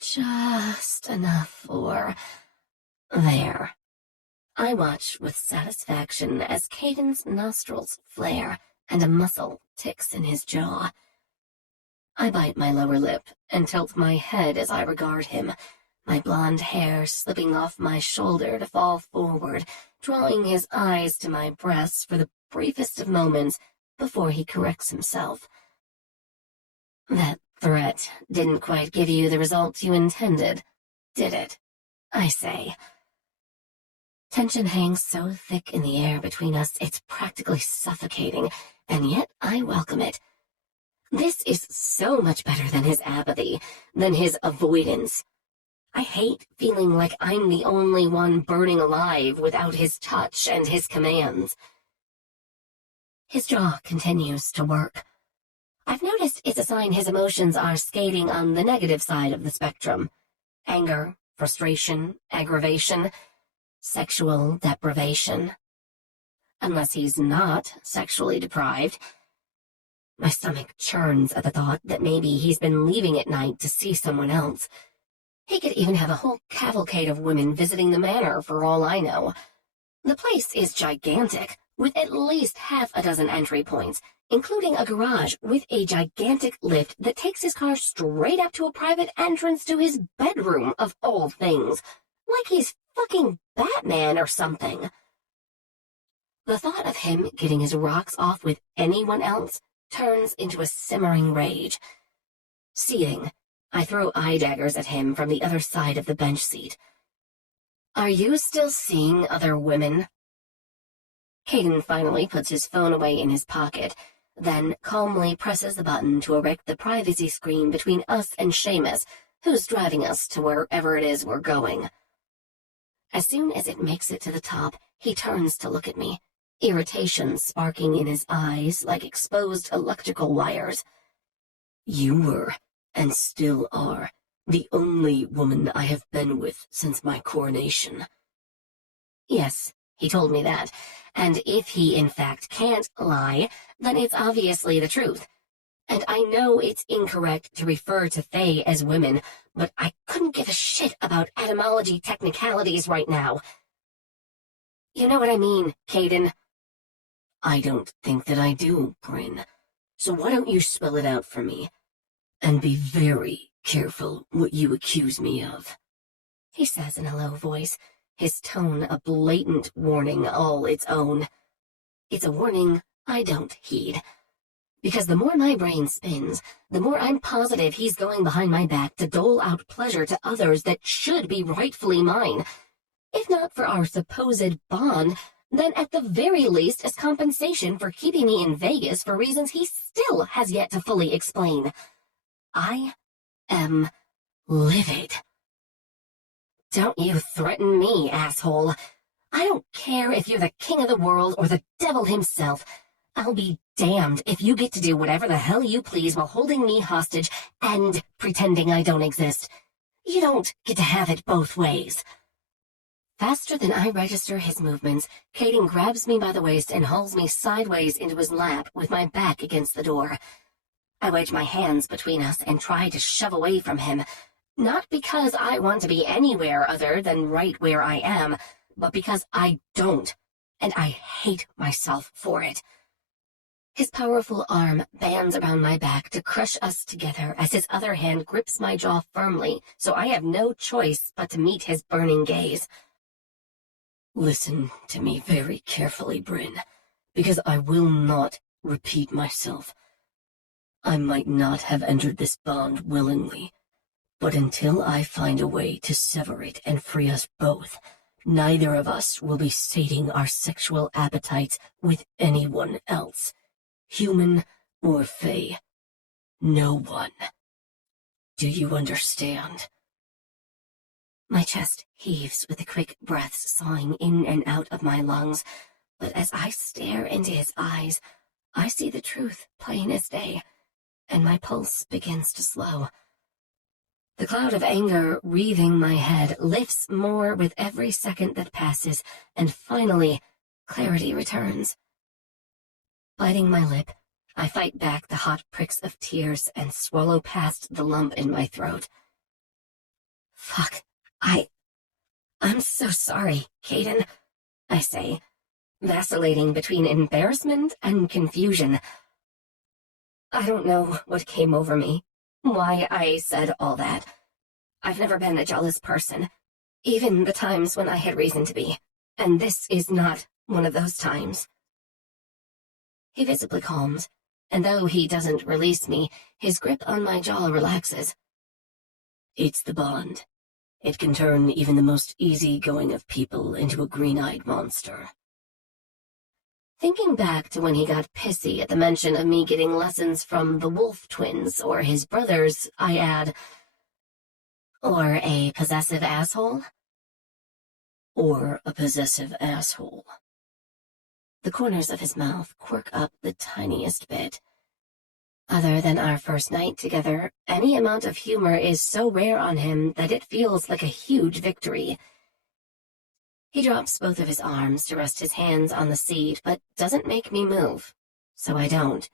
Just enough for... There. I watch with satisfaction as Caiden's nostrils flare and a muscle ticks in his jaw. I bite my lower lip and tilt my head as I regard him, my blonde hair slipping off my shoulder to fall forward, drawing his eyes to my breasts for the briefest of moments before he corrects himself. That threat didn't quite give you the result you intended, did it? I say. Tension hangs so thick in the air between us it's practically suffocating, and yet I welcome it. This is so much better than his apathy, than his avoidance. I hate feeling like I'm the only one burning alive without his touch and his commands. His jaw continues to work. I've noticed it's a sign his emotions are skating on the negative side of the spectrum. Anger, frustration, aggravation, sexual deprivation. Unless he's not sexually deprived. My stomach churns at the thought that maybe he's been leaving at night to see someone else. He could even have a whole cavalcade of women visiting the manor for all I know. The place is gigantic, with at least half a dozen entry points, including a garage with a gigantic lift that takes his car straight up to a private entrance to his bedroom, of all things. Like he's fucking Batman or something. The thought of him getting his rocks off with anyone else turns into a simmering rage. Seething, I throw eye daggers at him from the other side of the bench seat. Are you still seeing other women? Caiden finally puts his phone away in his pocket, then calmly presses the button to erect the privacy screen between us and Seamus, who's driving us to wherever it is we're going. As soon as it makes it to the top, he turns to look at me, irritation sparking in his eyes like exposed electrical wires. You were, and still are, the only woman I have been with since my coronation. Yes, he told me that, and if he in fact can't lie, then it's obviously the truth. And I know it's incorrect to refer to Fae as women, but I couldn't give a shit about etymology technicalities right now. You know what I mean, Caiden? I don't think that I do, Bryn. So why don't you spell it out for me? And be very careful what you accuse me of, he says in a low voice, his tone a blatant warning all its own. It's a warning I don't heed. Because the more my brain spins, the more I'm positive he's going behind my back to dole out pleasure to others that should be rightfully mine. If not for our supposed bond, then at the very least as compensation for keeping me in Vegas for reasons he still has yet to fully explain. I am livid. Don't you threaten me, asshole. I don't care if you're the king of the world or the devil himself. I'll be damned if you get to do whatever the hell you please while holding me hostage and pretending I don't exist. You don't get to have it both ways. Faster than I register his movements, Caiden grabs me by the waist and hauls me sideways into his lap with my back against the door. I wedge my hands between us and try to shove away from him, not because I want to be anywhere other than right where I am, but because I don't, and I hate myself for it. His powerful arm bands around my back to crush us together as his other hand grips my jaw firmly, so I have no choice but to meet his burning gaze. Listen to me very carefully, Bryn, because I will not repeat myself. I might not have entered this bond willingly, but until I find a way to sever it and free us both, neither of us will be sating our sexual appetites with anyone else, human or fae. No one. Do you understand? My chest heaves with the quick breaths sawing in and out of my lungs, but as I stare into his eyes, I see the truth plain as day, and my pulse begins to slow. The cloud of anger wreathing my head lifts more with every second that passes, and finally, clarity returns. Biting my lip, I fight back the hot pricks of tears and swallow past the lump in my throat. Fuck. I'm so sorry, Caiden, I say, vacillating between embarrassment and confusion. I don't know what came over me, why I said all that. I've never been a jealous person, even the times when I had reason to be, and this is not one of those times. He visibly calms, and though he doesn't release me, his grip on my jaw relaxes. It's the bond. It can turn even the most easygoing of people into a green-eyed monster. Thinking back to when he got pissy at the mention of me getting lessons from the Wolf twins or his brothers, I add, or a possessive asshole? Or a possessive asshole. The corners of his mouth quirk up the tiniest bit. Other than our first night together, any amount of humor is so rare on him that it feels like a huge victory. He drops both of his arms to rest his hands on the seat, but doesn't make me move, so I don't.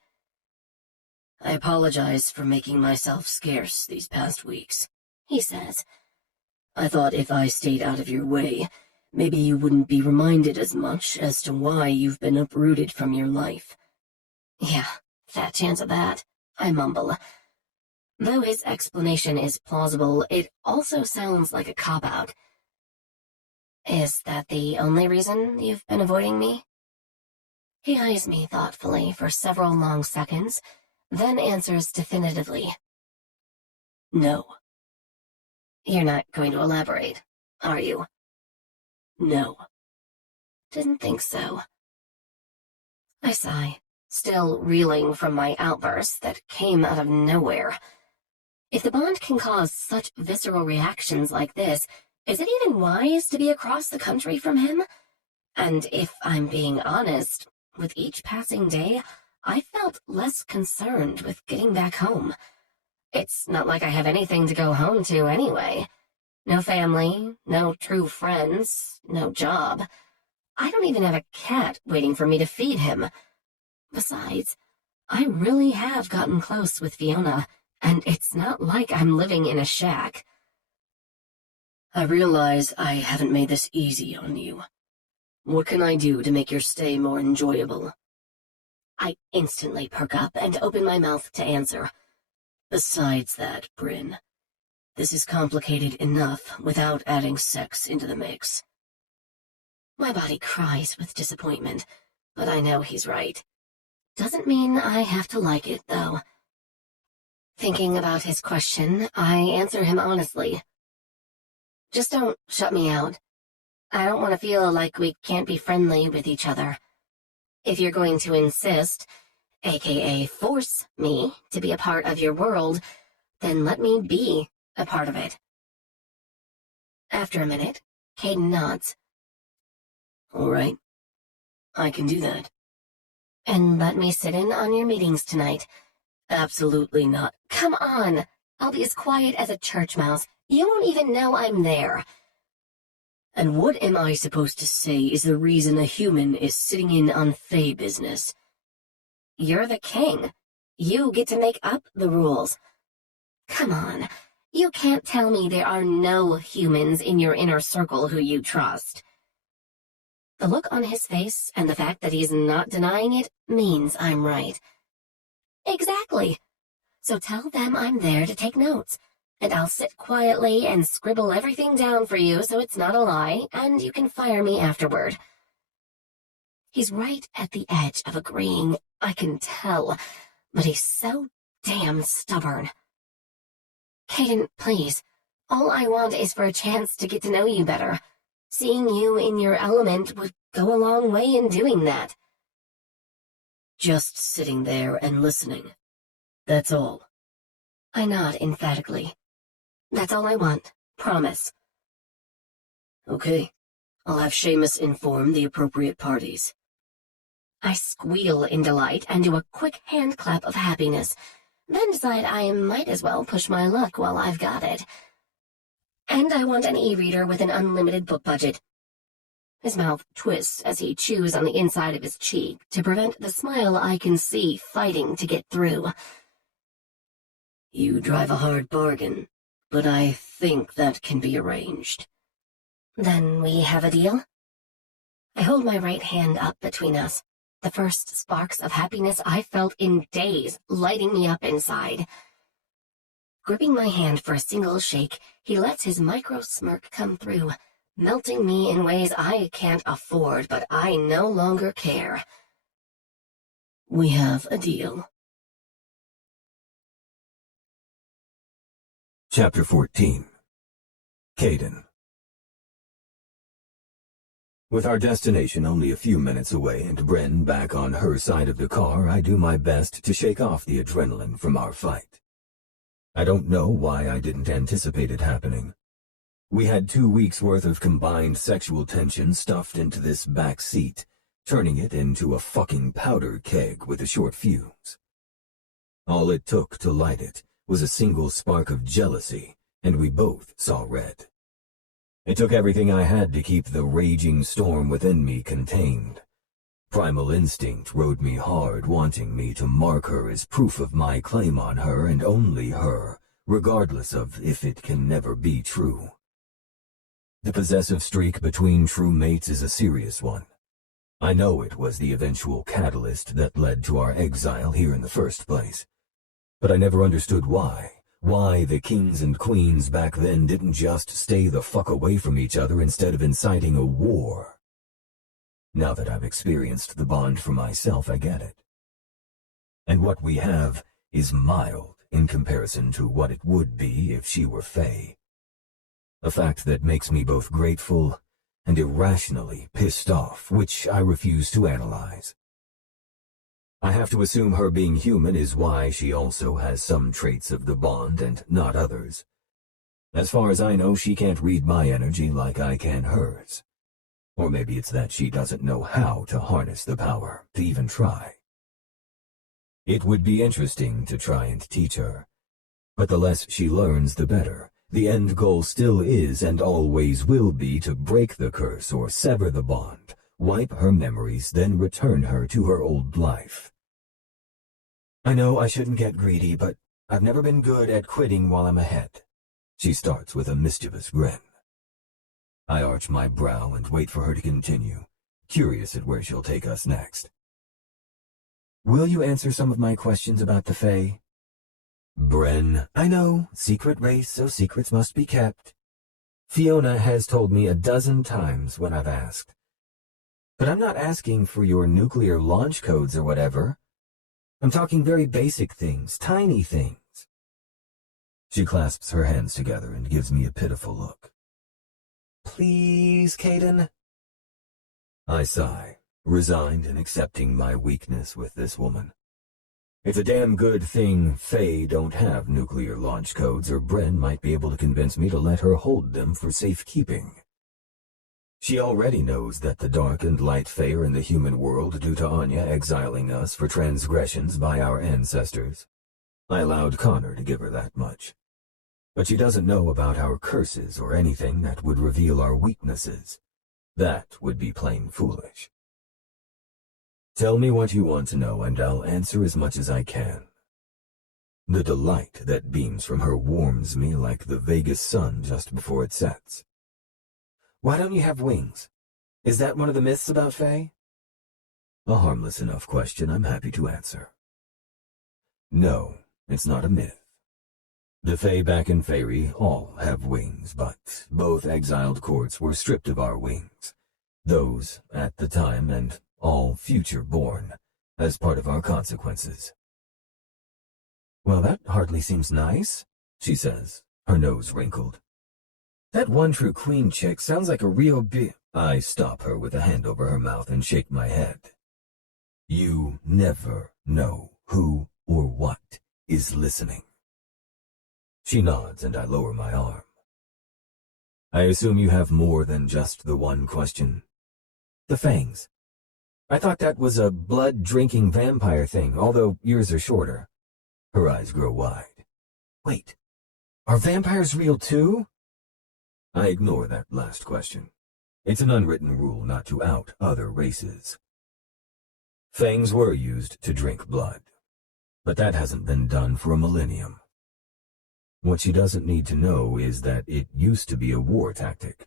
I apologize for making myself scarce these past weeks, he says. I thought if I stayed out of your way, maybe you wouldn't be reminded as much as to why you've been uprooted from your life. Yeah, fat chance of that, I mumble. Though his explanation is plausible, it also sounds like a cop-out. Is that the only reason you've been avoiding me? He eyes me thoughtfully for several long seconds, then answers definitively. No. You're not going to elaborate, are you? No. Didn't think so. I sigh, still reeling from my outburst that came out of nowhere. If the bond can cause such visceral reactions like this, is it even wise to be across the country from him? And if I'm being honest, with each passing day, I felt less concerned with getting back home. It's not like I have anything to go home to anyway. No family, no true friends, no job. I don't even have a cat waiting for me to feed him. Besides, I really have gotten close with Fiona, and it's not like I'm living in a shack. I realize I haven't made this easy on you. What can I do to make your stay more enjoyable? I instantly perk up and open my mouth to answer. Besides that, Bryn, this is complicated enough without adding sex into the mix. My body cries with disappointment, but I know he's right. Doesn't mean I have to like it, though. Thinking about his question, I answer him honestly. Just don't shut me out. I don't want to feel like we can't be friendly with each other. If you're going to insist, aka force me to be a part of your world, then let me be a part of it. After a minute, Caiden nods. All right. I can do that. And let me sit in on your meetings tonight. Absolutely not. Come on. I'll be as quiet as a church mouse. You won't even know I'm there. And what am I supposed to say is the reason a human is sitting in on Fae business? You're the king. You get to make up the rules. Come on. You can't tell me there are no humans in your inner circle who you trust. The look on his face and the fact that he's not denying it means I'm right. Exactly. So tell them I'm there to take notes, and I'll sit quietly and scribble everything down for you so it's not a lie, and you can fire me afterward. He's right at the edge of agreeing, I can tell, but he's so damn stubborn. Caiden, please. All I want is for a chance to get to know you better. Seeing you in your element would go a long way in doing that. Just sitting there and listening. That's all. I nod emphatically. That's all I want. Promise. Okay. I'll have Seamus inform the appropriate parties. I squeal in delight and do a quick hand clap of happiness, then decide I might as well push my luck while I've got it. And I want an e-reader with an unlimited book budget. His mouth twists as he chews on the inside of his cheek to prevent the smile I can see fighting to get through. You drive a hard bargain, but I think that can be arranged. Then we have a deal? I hold my right hand up between us, the first sparks of happiness I felt in days lighting me up inside. Gripping my hand for a single shake, he lets his micro smirk come through, melting me in ways I can't afford, but I no longer care. We have a deal. Chapter 14. Caiden. With our destination only a few minutes away and Bryn back on her side of the car, I do my best to shake off the adrenaline from our fight. I don't know why I didn't anticipate it happening. We had 2 weeks' worth of combined sexual tension stuffed into this back seat, turning it into a fucking powder keg with a short fuse. All it took to light it was a single spark of jealousy, and we both saw red. It took everything I had to keep the raging storm within me contained. Primal instinct rode me hard, wanting me to mark her as proof of my claim on her and only her, regardless of if it can never be true. The possessive streak between true mates is a serious one. I know it was the eventual catalyst that led to our exile here in the first place. But I never understood why the kings and queens back then didn't just stay the fuck away from each other instead of inciting a war. Now that I've experienced the bond for myself, I get it. And what we have is mild in comparison to what it would be if she were Fae. A fact that makes me both grateful and irrationally pissed off, which I refuse to analyze. I have to assume her being human is why she also has some traits of the bond and not others. As far as I know, she can't read my energy like I can hers. Or maybe it's that she doesn't know how to harness the power, to even try. It would be interesting to try and teach her. But the less she learns, the better. The end goal still is and always will be to break the curse or sever the bond, wipe her memories, then return her to her old life. I know I shouldn't get greedy, but I've never been good at quitting while I'm ahead. She starts with a mischievous grin. I arch my brow and wait for her to continue, curious at where she'll take us next. Will you answer some of my questions about the Fae? Bryn, I know, secret race, so secrets must be kept. Fiona has told me a dozen times when I've asked. But I'm not asking for your nuclear launch codes or whatever. I'm talking very basic things, tiny things. She clasps her hands together and gives me a pitiful look. Please, Caiden. I sigh, resigned and accepting my weakness with this woman. It's a damn good thing Fae don't have nuclear launch codes, or Bryn might be able to convince me to let her hold them for safekeeping. She already knows that the dark and light Fae are in the human world due to Anya exiling us for transgressions by our ancestors. I allowed Connor to give her that much. But she doesn't know about our curses or anything that would reveal our weaknesses. That would be plain foolish. Tell me what you want to know and I'll answer as much as I can. The delight that beams from her warms me like the Vegas sun just before it sets. Why don't you have wings? Is that one of the myths about Fae? A harmless enough question I'm happy to answer. No, it's not a myth. The Fae back in Faerie all have wings, but both exiled courts were stripped of our wings. Those at the time and all future born, as part of our consequences. Well, that hardly seems nice, she says, her nose wrinkled. That one true queen chick sounds like a real I stop her with a hand over her mouth and shake my head. You never know who or what is listening. She nods and I lower my arm. I assume you have more than just the one question. The fangs. I thought that was a blood-drinking vampire thing, although yours are shorter. Her eyes grow wide. Wait, are vampires real too? I ignore that last question. It's an unwritten rule not to out other races. Fangs were used to drink blood, but that hasn't been done for a millennium. What she doesn't need to know is that it used to be a war tactic.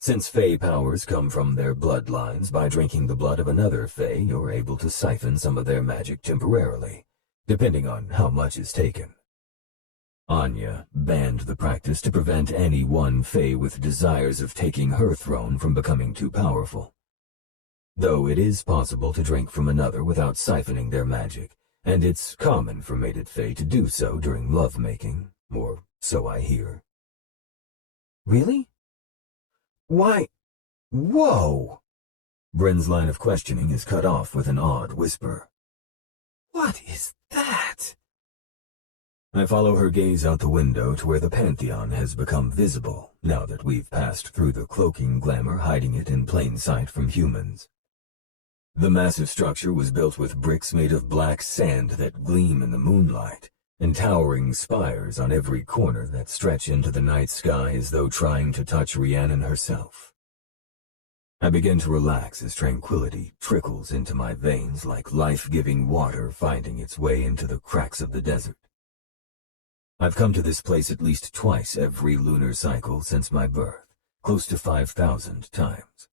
Since Fae powers come from their bloodlines, by drinking the blood of another Fae, you're able to siphon some of their magic temporarily, depending on how much is taken. Anya banned the practice to prevent any one Fae with desires of taking her throne from becoming too powerful. Though it is possible to drink from another without siphoning their magic, and it's common for mated Fae to do so during lovemaking, or so I hear. Really? Why? Whoa! Bryn's line of questioning is cut off with an odd whisper. What is that? I follow her gaze out the window to where the Pantheon has become visible, now that we've passed through the cloaking glamour hiding it in plain sight from humans. The massive structure was built with bricks made of black sand that gleam in the moonlight, and towering spires on every corner that stretch into the night sky as though trying to touch Rhiannon herself. I begin to relax as tranquility trickles into my veins like life-giving water finding its way into the cracks of the desert. I've come to this place at least twice every lunar cycle since my birth, close to 5,000 times.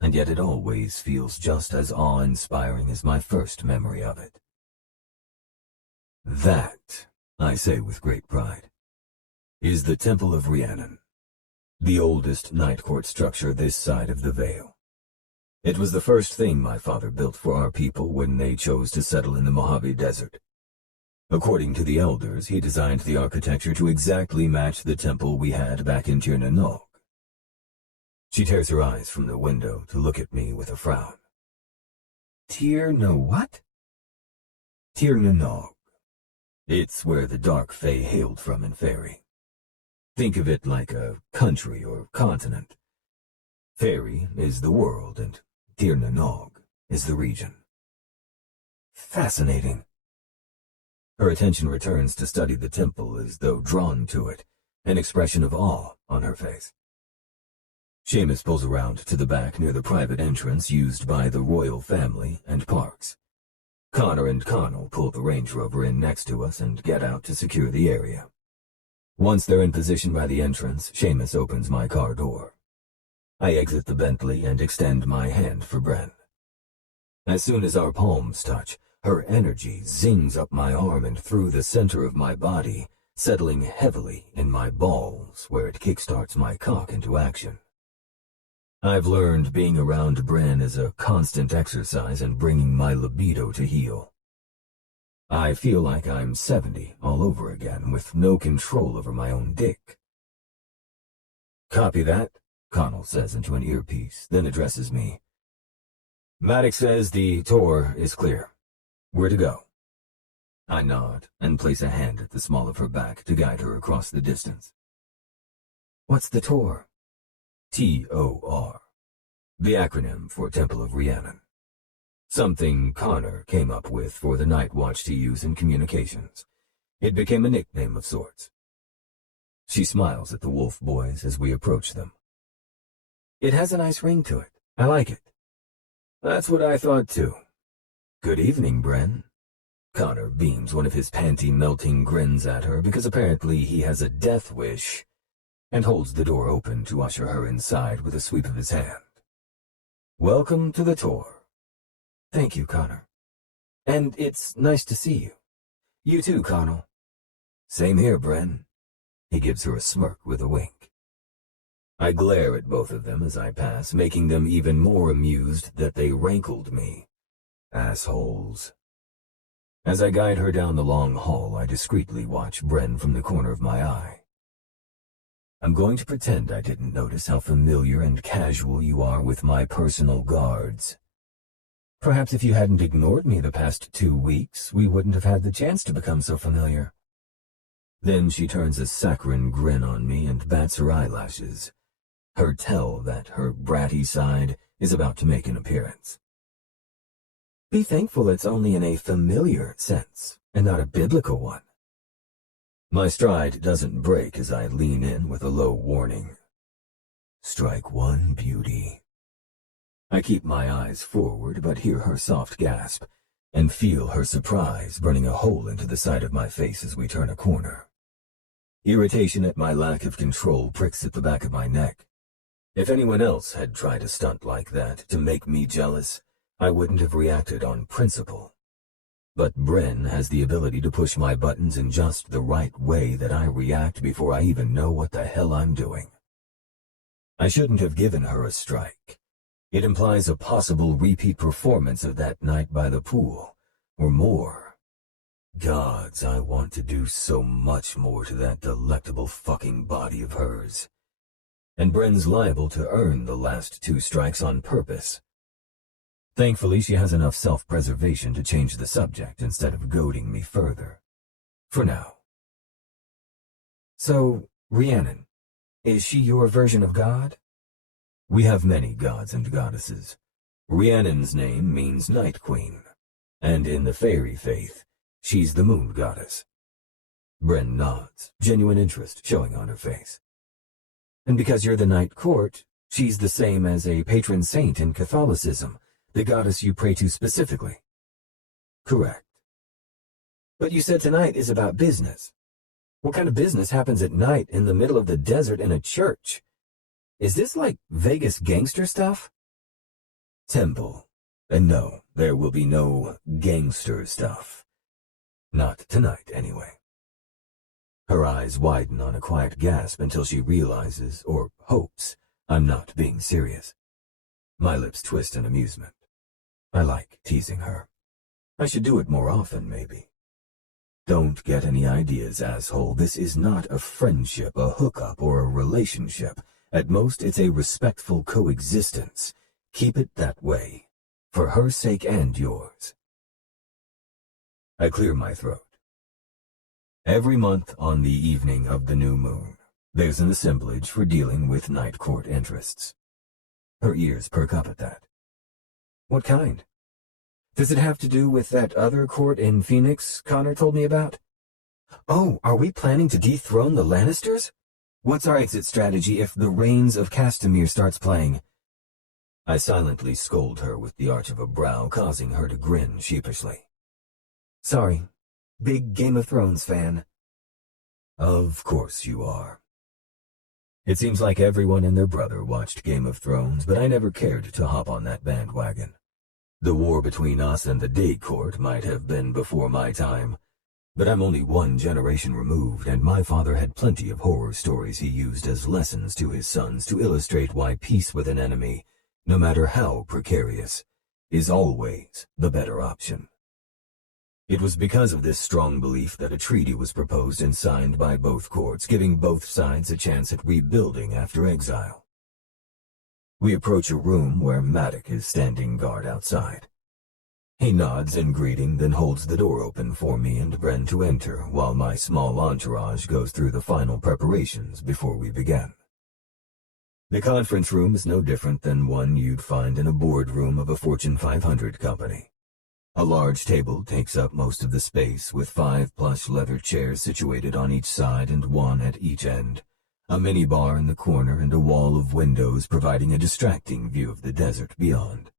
And yet it always feels just as awe-inspiring as my first memory of it. That, I say with great pride, is the Temple of Rhiannon, the oldest night court structure this side of the Veil. It was the first thing my father built for our people when they chose to settle in the Mojave Desert. According to the elders, he designed the architecture to exactly match the temple we had back in Tir na Nog. She tears her eyes from the window to look at me with a frown. Tir na what? Tir na Nog. It's where the Dark Fae hailed from in Fairy. Think of it like a country or continent. Fairy is the world, and Tir na Nog is the region. Fascinating. Her attention returns to study the temple as though drawn to it, an expression of awe on her face. Seamus pulls around to the back near the private entrance used by the royal family and parks. Connor and Connell pull the Range Rover in next to us and get out to secure the area. Once they're in position by the entrance, Seamus opens my car door. I exit the Bentley and extend my hand for Bryn. As soon as our palms touch, her energy zings up my arm and through the center of my body, settling heavily in my balls where it kickstarts my cock into action. I've learned being around Bryn is a constant exercise in bringing my libido to heel. I feel like I'm 70 all over again with no control over my own dick. Copy that, Connell says into an earpiece, then addresses me. Maddox says the tour is clear. We're to go. I nod and place a hand at the small of her back to guide her across the distance. What's the tour? TOR, the acronym for Temple of Rhiannon. Something Connor came up with for the Night Watch to use in communications. It became a nickname of sorts. She smiles at the wolf boys as we approach them. It has a nice ring to it. I like it. That's what I thought too. Good evening, Bryn. Connor beams one of his panty-melting grins at her because apparently he has a death wish, and holds the door open to usher her inside with a sweep of his hand. Welcome to the tour. Thank you, Connor. And it's nice to see you. You too, Connell. Same here, Bryn. He gives her a smirk with a wink. I glare at both of them as I pass, making them even more amused that they rankled me. Assholes. As I guide her down the long hall, I discreetly watch Bryn from the corner of my eye. I'm going to pretend I didn't notice how familiar and casual you are with my personal guards. Perhaps if you hadn't ignored me the past 2 weeks, we wouldn't have had the chance to become so familiar. Then she turns a saccharine grin on me and bats her eyelashes. Her tell that her bratty side is about to make an appearance. Be thankful it's only in a familiar sense, and not a biblical one. My stride doesn't break as I lean in with a low warning. Strike one, beauty. I keep my eyes forward but hear her soft gasp, and feel her surprise burning a hole into the side of my face as we turn a corner. Irritation at my lack of control pricks at the back of my neck. If anyone else had tried a stunt like that to make me jealous, I wouldn't have reacted on principle. But Bryn has the ability to push my buttons in just the right way that I react before I even know what the hell I'm doing. I shouldn't have given her a strike. It implies a possible repeat performance of that night by the pool, or more. Gods, I want to do so much more to that delectable fucking body of hers. And Bryn's liable to earn the last 2 strikes on purpose. Thankfully, she has enough self-preservation to change the subject instead of goading me further. For now. So, Rhiannon, is she your version of God? We have many gods and goddesses. Rhiannon's name means Night Queen, and in the fairy faith, she's the moon goddess. Bryn nods, genuine interest showing on her face. And because you're the Night Court, she's the same as a patron saint in Catholicism, the goddess you pray to specifically. Correct. But you said tonight is about business. What kind of business happens at night in the middle of the desert in a church? Is this like Vegas gangster stuff? Temple. And no, there will be no gangster stuff. Not tonight, anyway. Her eyes widen on a quiet gasp until she realizes, or hopes, I'm not being serious. My lips twist in amusement. I like teasing her. I should do it more often, maybe. Don't get any ideas, asshole. This is not a friendship, a hookup, or a relationship. At most, it's a respectful coexistence. Keep it that way. For her sake and yours. I clear my throat. Every month on the evening of the new moon, there's an assemblage for dealing with Night Court interests. Her ears perk up at that. What kind? Does it have to do with that other court in Phoenix Connor told me about? Oh, are we planning to dethrone the Lannisters? What's our exit strategy if the Reigns of Castamere starts playing? I silently scold her with the arch of a brow, causing her to grin sheepishly. Sorry, big Game of Thrones fan. Of course you are. It seems like everyone and their brother watched Game of Thrones, but I never cared to hop on that bandwagon. The war between us and the Day Court might have been before my time, but I'm only 1 generation removed, and my father had plenty of horror stories he used as lessons to his sons to illustrate why peace with an enemy, no matter how precarious, is always the better option. It was because of this strong belief that a treaty was proposed and signed by both courts, giving both sides a chance at rebuilding after exile. We approach a room where Maddock is standing guard outside. He nods in greeting, then holds the door open for me and Bryn to enter, while my small entourage goes through the final preparations before we begin. The conference room is no different than one you'd find in a boardroom of a Fortune 500 company. A large table takes up most of the space, with 5 plush leather chairs situated on each side and 1 at each end, a mini-bar in the corner, and a wall of windows providing a distracting view of the desert beyond.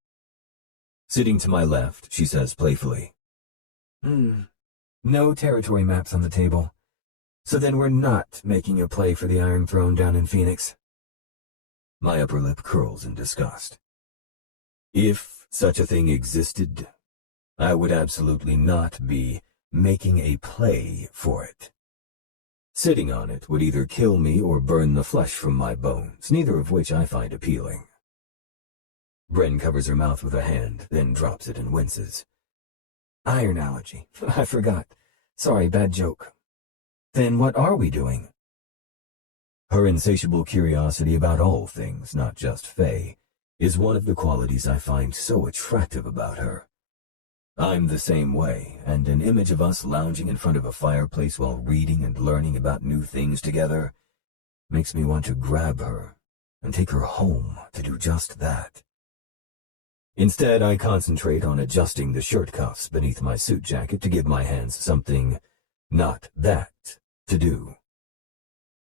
Sitting to my left, she says playfully, No territory maps on the table. So then we're not making a play for the Iron Throne down in Phoenix. My upper lip curls in disgust. If such a thing existed, I would absolutely not be making a play for it. Sitting on it would either kill me or burn the flesh from my bones, neither of which I find appealing. Bryn covers her mouth with a hand, then drops it and winces. Iron allergy. I forgot. Sorry, bad joke. Then what are we doing? Her insatiable curiosity about all things, not just Fae, is one of the qualities I find so attractive about her. I'm the same way, and an image of us lounging in front of a fireplace while reading and learning about new things together makes me want to grab her and take her home to do just that. Instead, I concentrate on adjusting the shirt cuffs beneath my suit jacket to give my hands something, not that, to do.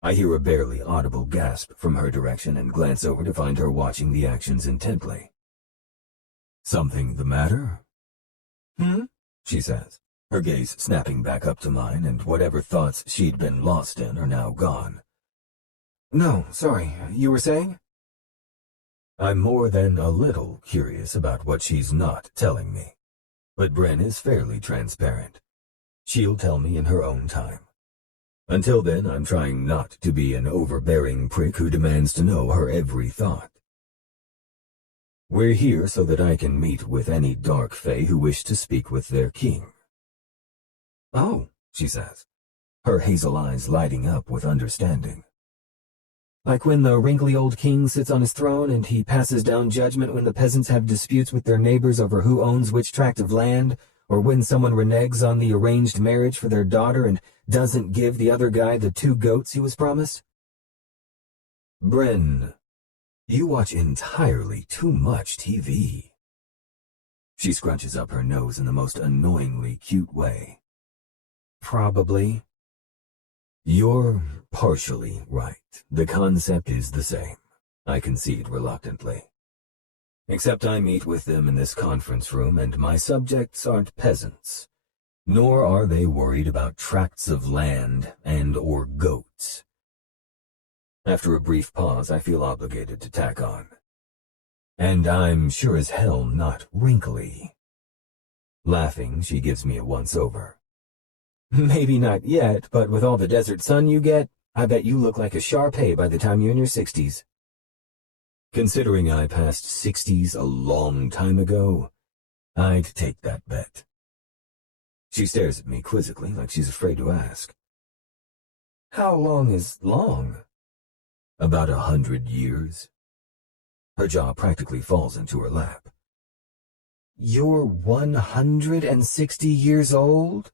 I hear a barely audible gasp from her direction and glance over to find her watching the actions intently. Something the matter? She says. her gaze snapping back up to mine, and whatever thoughts she'd been lost in are now gone. No, sorry, you were saying? I'm more than a little curious about what she's not telling me, but Bryn is fairly transparent. She'll tell me in her own time. Until then, I'm trying not to be an overbearing prick who demands to know her every thought. We're here so that I can meet with any dark fae who wish to speak with their king. Oh, She says, her hazel eyes lighting up with understanding. like when the wrinkly old king sits on his throne and he passes down judgment when the peasants have disputes with their neighbors over who owns which tract of land, or when someone reneges on the arranged marriage for their daughter and doesn't give the other guy the 2 goats he was promised? Bryn, you watch entirely too much TV. She scrunches up her nose in the most annoyingly cute way. Probably. You're partially right. The concept is the same, I concede reluctantly. Except I meet with them in this conference room, and my subjects aren't peasants, nor are they worried about tracts of land and/or goats. After a brief pause, I feel obligated to tack on. And I'm sure as hell not wrinkly. Laughing, she gives me a once-over. Maybe not yet, but with all the desert sun you get, I bet you look like a Shar-Pei by the time you're in your 60s. Considering I passed 60s a long time ago, I'd take that bet. She stares at me quizzically, like she's afraid to ask. How long is long? About 100 years. Her jaw practically falls into her lap. You're 160 years old?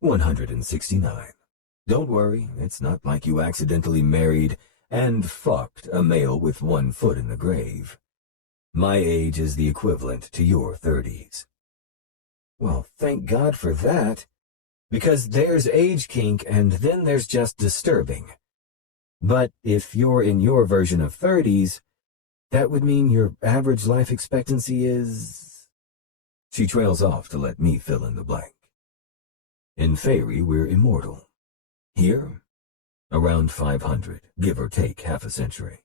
169. Don't worry, it's not like you accidentally married and fucked a male with 1 foot in the grave. My age is the equivalent to your 30s. Well, thank God for that. Because there's age kink, and then there's just disturbing. But if you're in your version of 30s, that would mean your average life expectancy is... She trails off to let me fill in the blank. In Faerie, we're immortal. Here, around 500, give or take half a century.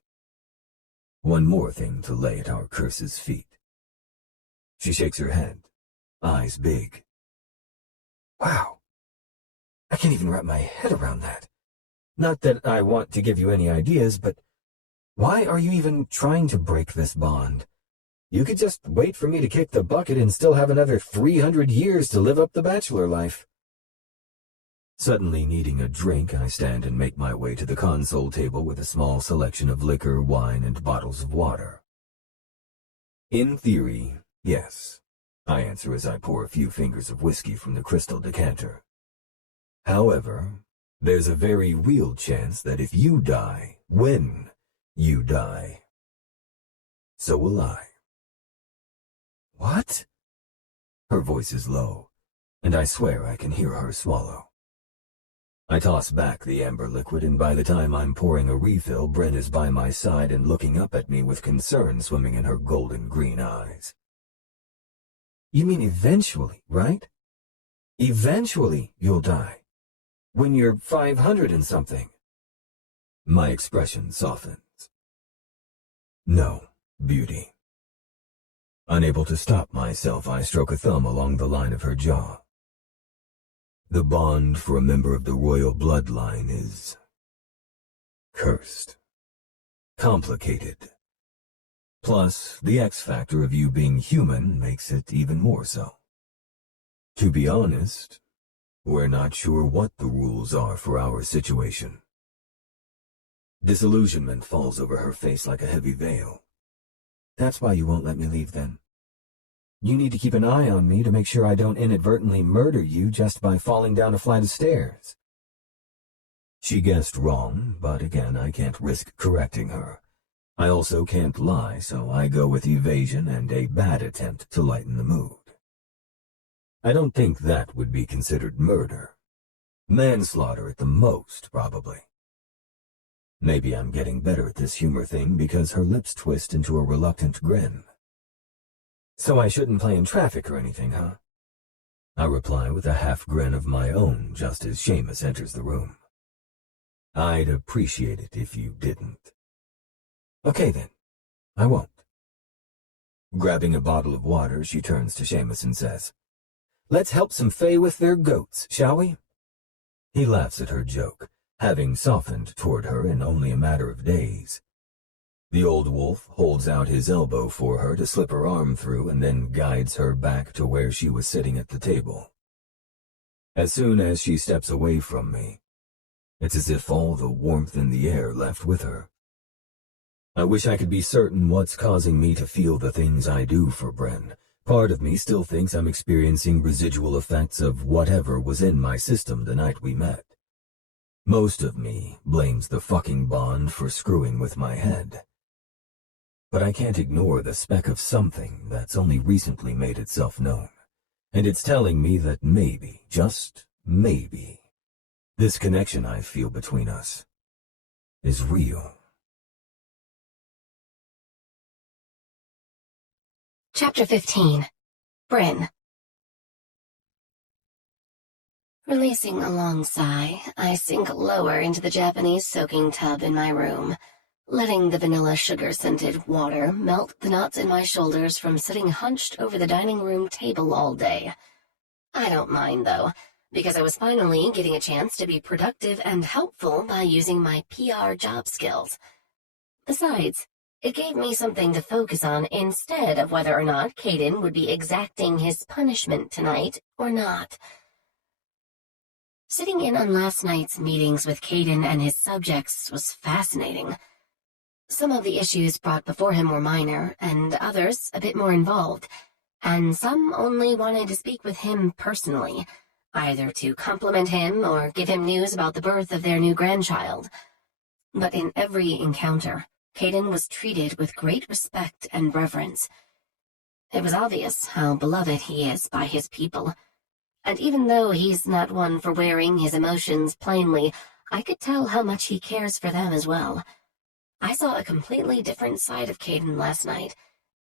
One more thing to lay at our curse's feet. She shakes her head, eyes big. Wow. I can't even wrap my head around that. Not that I want to give you any ideas, but why are you even trying to break this bond? You could just wait for me to kick the bucket and still have another 300 years to live up the bachelor life. Suddenly needing a drink, I stand and make my way to the console table with a small selection of liquor, wine, and bottles of water. In theory, yes, I answer as I pour a few fingers of whiskey from the crystal decanter. However, there's a very real chance that if you die, when you die, so will I. What? Her voice is low, and I swear I can hear her swallow. I toss back the amber liquid, and by the time I'm pouring a refill, Bryn is by my side and looking up at me with concern swimming in her golden green eyes. You mean eventually, right? Eventually you'll die. When you're 500 and something. My expression softens. No, beauty. Unable to stop myself, I stroke a thumb along the line of her jaw. The bond for a member of the royal bloodline is cursed. Complicated. Plus, the X factor of you being human makes it even more so. To be honest, we're not sure what the rules are for our situation. Disillusionment falls over her face like a heavy veil. That's why you won't let me leave then. You need to keep an eye on me to make sure I don't inadvertently murder you just by falling down a flight of stairs. She guessed wrong, but again, I can't risk correcting her. I also can't lie, so I go with evasion and a bad attempt to lighten the mood. I don't think that would be considered murder. Manslaughter at the most, probably. Maybe I'm getting better at this humor thing because her lips twist into a reluctant grin. So I shouldn't play in traffic or anything, huh? I reply with a half-grin of my own just as Seamus enters the room. I'd appreciate it if you didn't. Okay then, I won't. Grabbing a bottle of water, she turns to Seamus and says, Let's help some fae with their goats, shall we? He laughs at her joke, having softened toward her in only a matter of days. The old wolf holds out his elbow for her to slip her arm through and then guides her back to where she was sitting at the table. As soon as she steps away from me, it's as if all the warmth in the air left with her. I wish I could be certain what's causing me to feel the things I do for Bryn. Part of me still thinks I'm experiencing residual effects of whatever was in my system the night we met. Most of me blames the fucking bond for screwing with my head. But I can't ignore the speck of something that's only recently made itself known, and it's telling me that maybe, just maybe, this connection I feel between us is real. Chapter 15. Bryn. Releasing a long sigh, I sink lower into the Japanese soaking tub in my room, letting the vanilla sugar-scented water melt the knots in my shoulders from sitting hunched over the dining room table all day. I don't mind, though, because I was finally getting a chance to be productive and helpful by using my PR job skills. Besides, it gave me something to focus on instead of whether or not Caiden would be exacting his punishment tonight or not. Sitting in on last night's meetings with Caiden and his subjects was fascinating. Some of the issues brought before him were minor, and others a bit more involved, and some only wanted to speak with him personally, either to compliment him or give him news about the birth of their new grandchild. But in every encounter, Caiden was treated with great respect and reverence. It was obvious how beloved he is by his people, and even though he's not one for wearing his emotions plainly, I could tell how much he cares for them as well. I saw a completely different side of Caiden last night,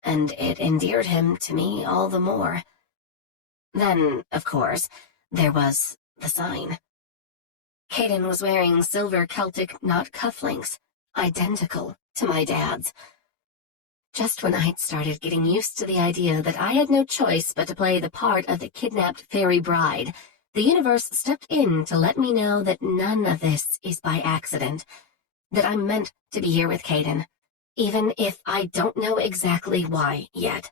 and it endeared him to me all the more. Then, of course, there was the sign. Caiden was wearing silver Celtic knot cufflinks, identical to my dad's. Just when I'd started getting used to the idea that I had no choice but to play the part of the kidnapped fairy bride, the universe stepped in to let me know that none of this is by accident, that I'm meant to be here with Caiden, even if I don't know exactly why yet.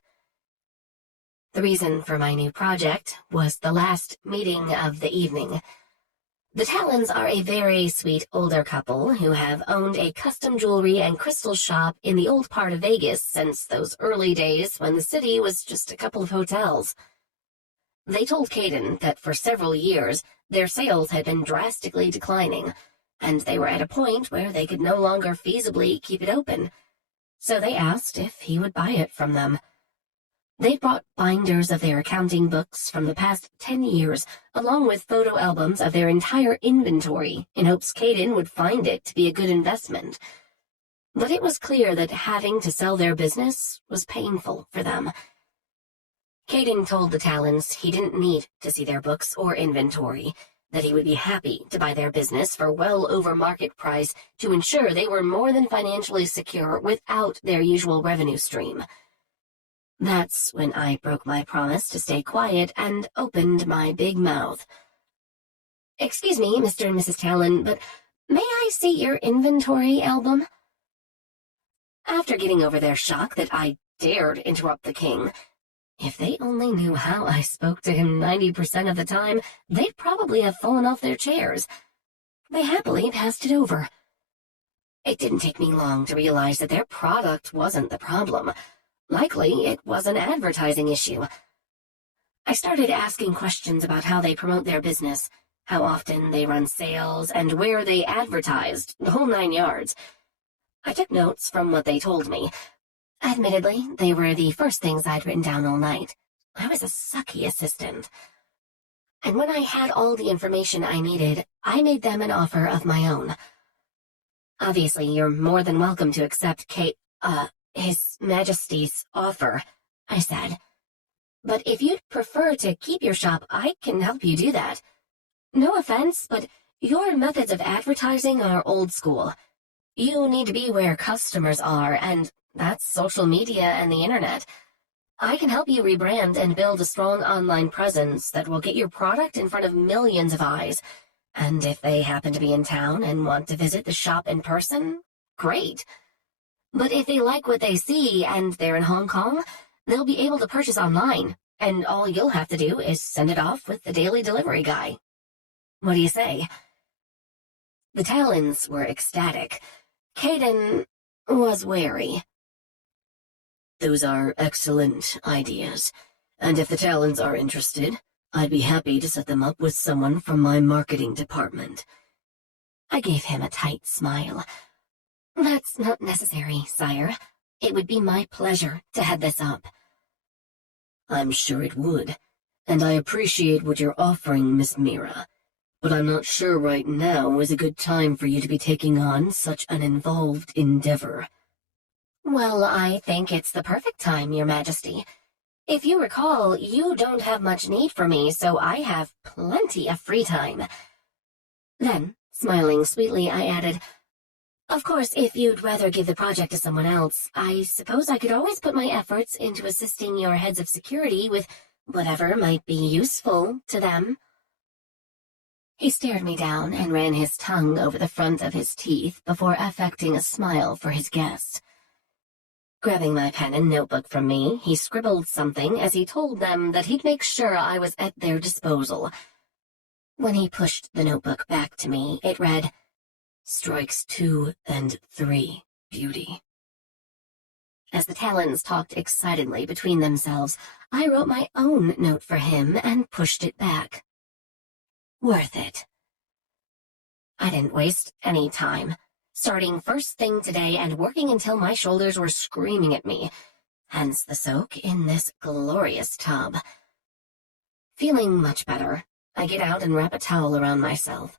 The reason for my new project was the last meeting of the evening. The Talons are a very sweet older couple who have owned a custom jewelry and crystal shop in the old part of Vegas since those early days when the city was just a couple of hotels. They told Caiden that for several years their sales had been drastically declining, and they were at a point where they could no longer feasibly keep it open. So they asked if he would buy it from them. They brought binders of their accounting books from the past 10 years, along with photo albums of their entire inventory, in hopes Caiden would find it to be a good investment. But it was clear that having to sell their business was painful for them. Caiden told the Talons he didn't need to see their books or inventory, that he would be happy to buy their business for well over market price to ensure they were more than financially secure without their usual revenue stream. That's when I broke my promise to stay quiet and opened my big mouth. "Excuse me, Mr. and Mrs. Talon, but may I see your inventory album?" After getting over their shock that I dared interrupt the king, if they only knew how I spoke to him 90% of the time, they'd probably have fallen off their chairs. They happily passed it over. It didn't take me long to realize that their product wasn't the problem. Likely, it was an advertising issue. I started asking questions about how they promote their business, how often they run sales, and where they advertised, the whole 9 yards. I took notes from what they told me. Admittedly, they were the first things I'd written down all night. I was a sucky assistant. And when I had all the information I needed, I made them an offer of my own. "Obviously, you're more than welcome to accept His Majesty's offer," I said. But if you'd prefer to keep your shop, I can help you do that. No offense, but your methods of advertising are old school. You need to be where customers are, and that's social media and the internet. I can help you rebrand and build a strong online presence that will get your product in front of millions of eyes. And if they happen to be in town and want to visit the shop in person, great. But if they like what they see and they're in Hong Kong, they'll be able to purchase online, and all you'll have to do is send it off with the daily delivery guy. What do you say? The Talons were ecstatic. Caiden was wary. Those are excellent ideas, and if the Talons are interested, I'd be happy to set them up with someone from my marketing department. I gave him a tight smile. That's not necessary, sire. It would be my pleasure to head this up. I'm sure it would, and I appreciate what you're offering, Miss Meara, but I'm not sure right now is a good time for you to be taking on such an involved endeavor. Well, I think it's the perfect time, Your Majesty. If you recall, you don't have much need for me, so I have plenty of free time. Then, smiling sweetly, I added, of course, if you'd rather give the project to someone else, I suppose I could always put my efforts into assisting your heads of security with whatever might be useful to them. He stared me down and ran his tongue over the front of his teeth before affecting a smile for his guest. Grabbing my pen and notebook from me, he scribbled something as he told them that he'd make sure I was at their disposal. When he pushed the notebook back to me, it read, Strikes 2 and 3, beauty. As the Talons talked excitedly between themselves, I wrote my own note for him and pushed it back. Worth it. I didn't waste any time, starting first thing today and working until my shoulders were screaming at me, hence the soak in this glorious tub. Feeling much better, I get out and wrap a towel around myself.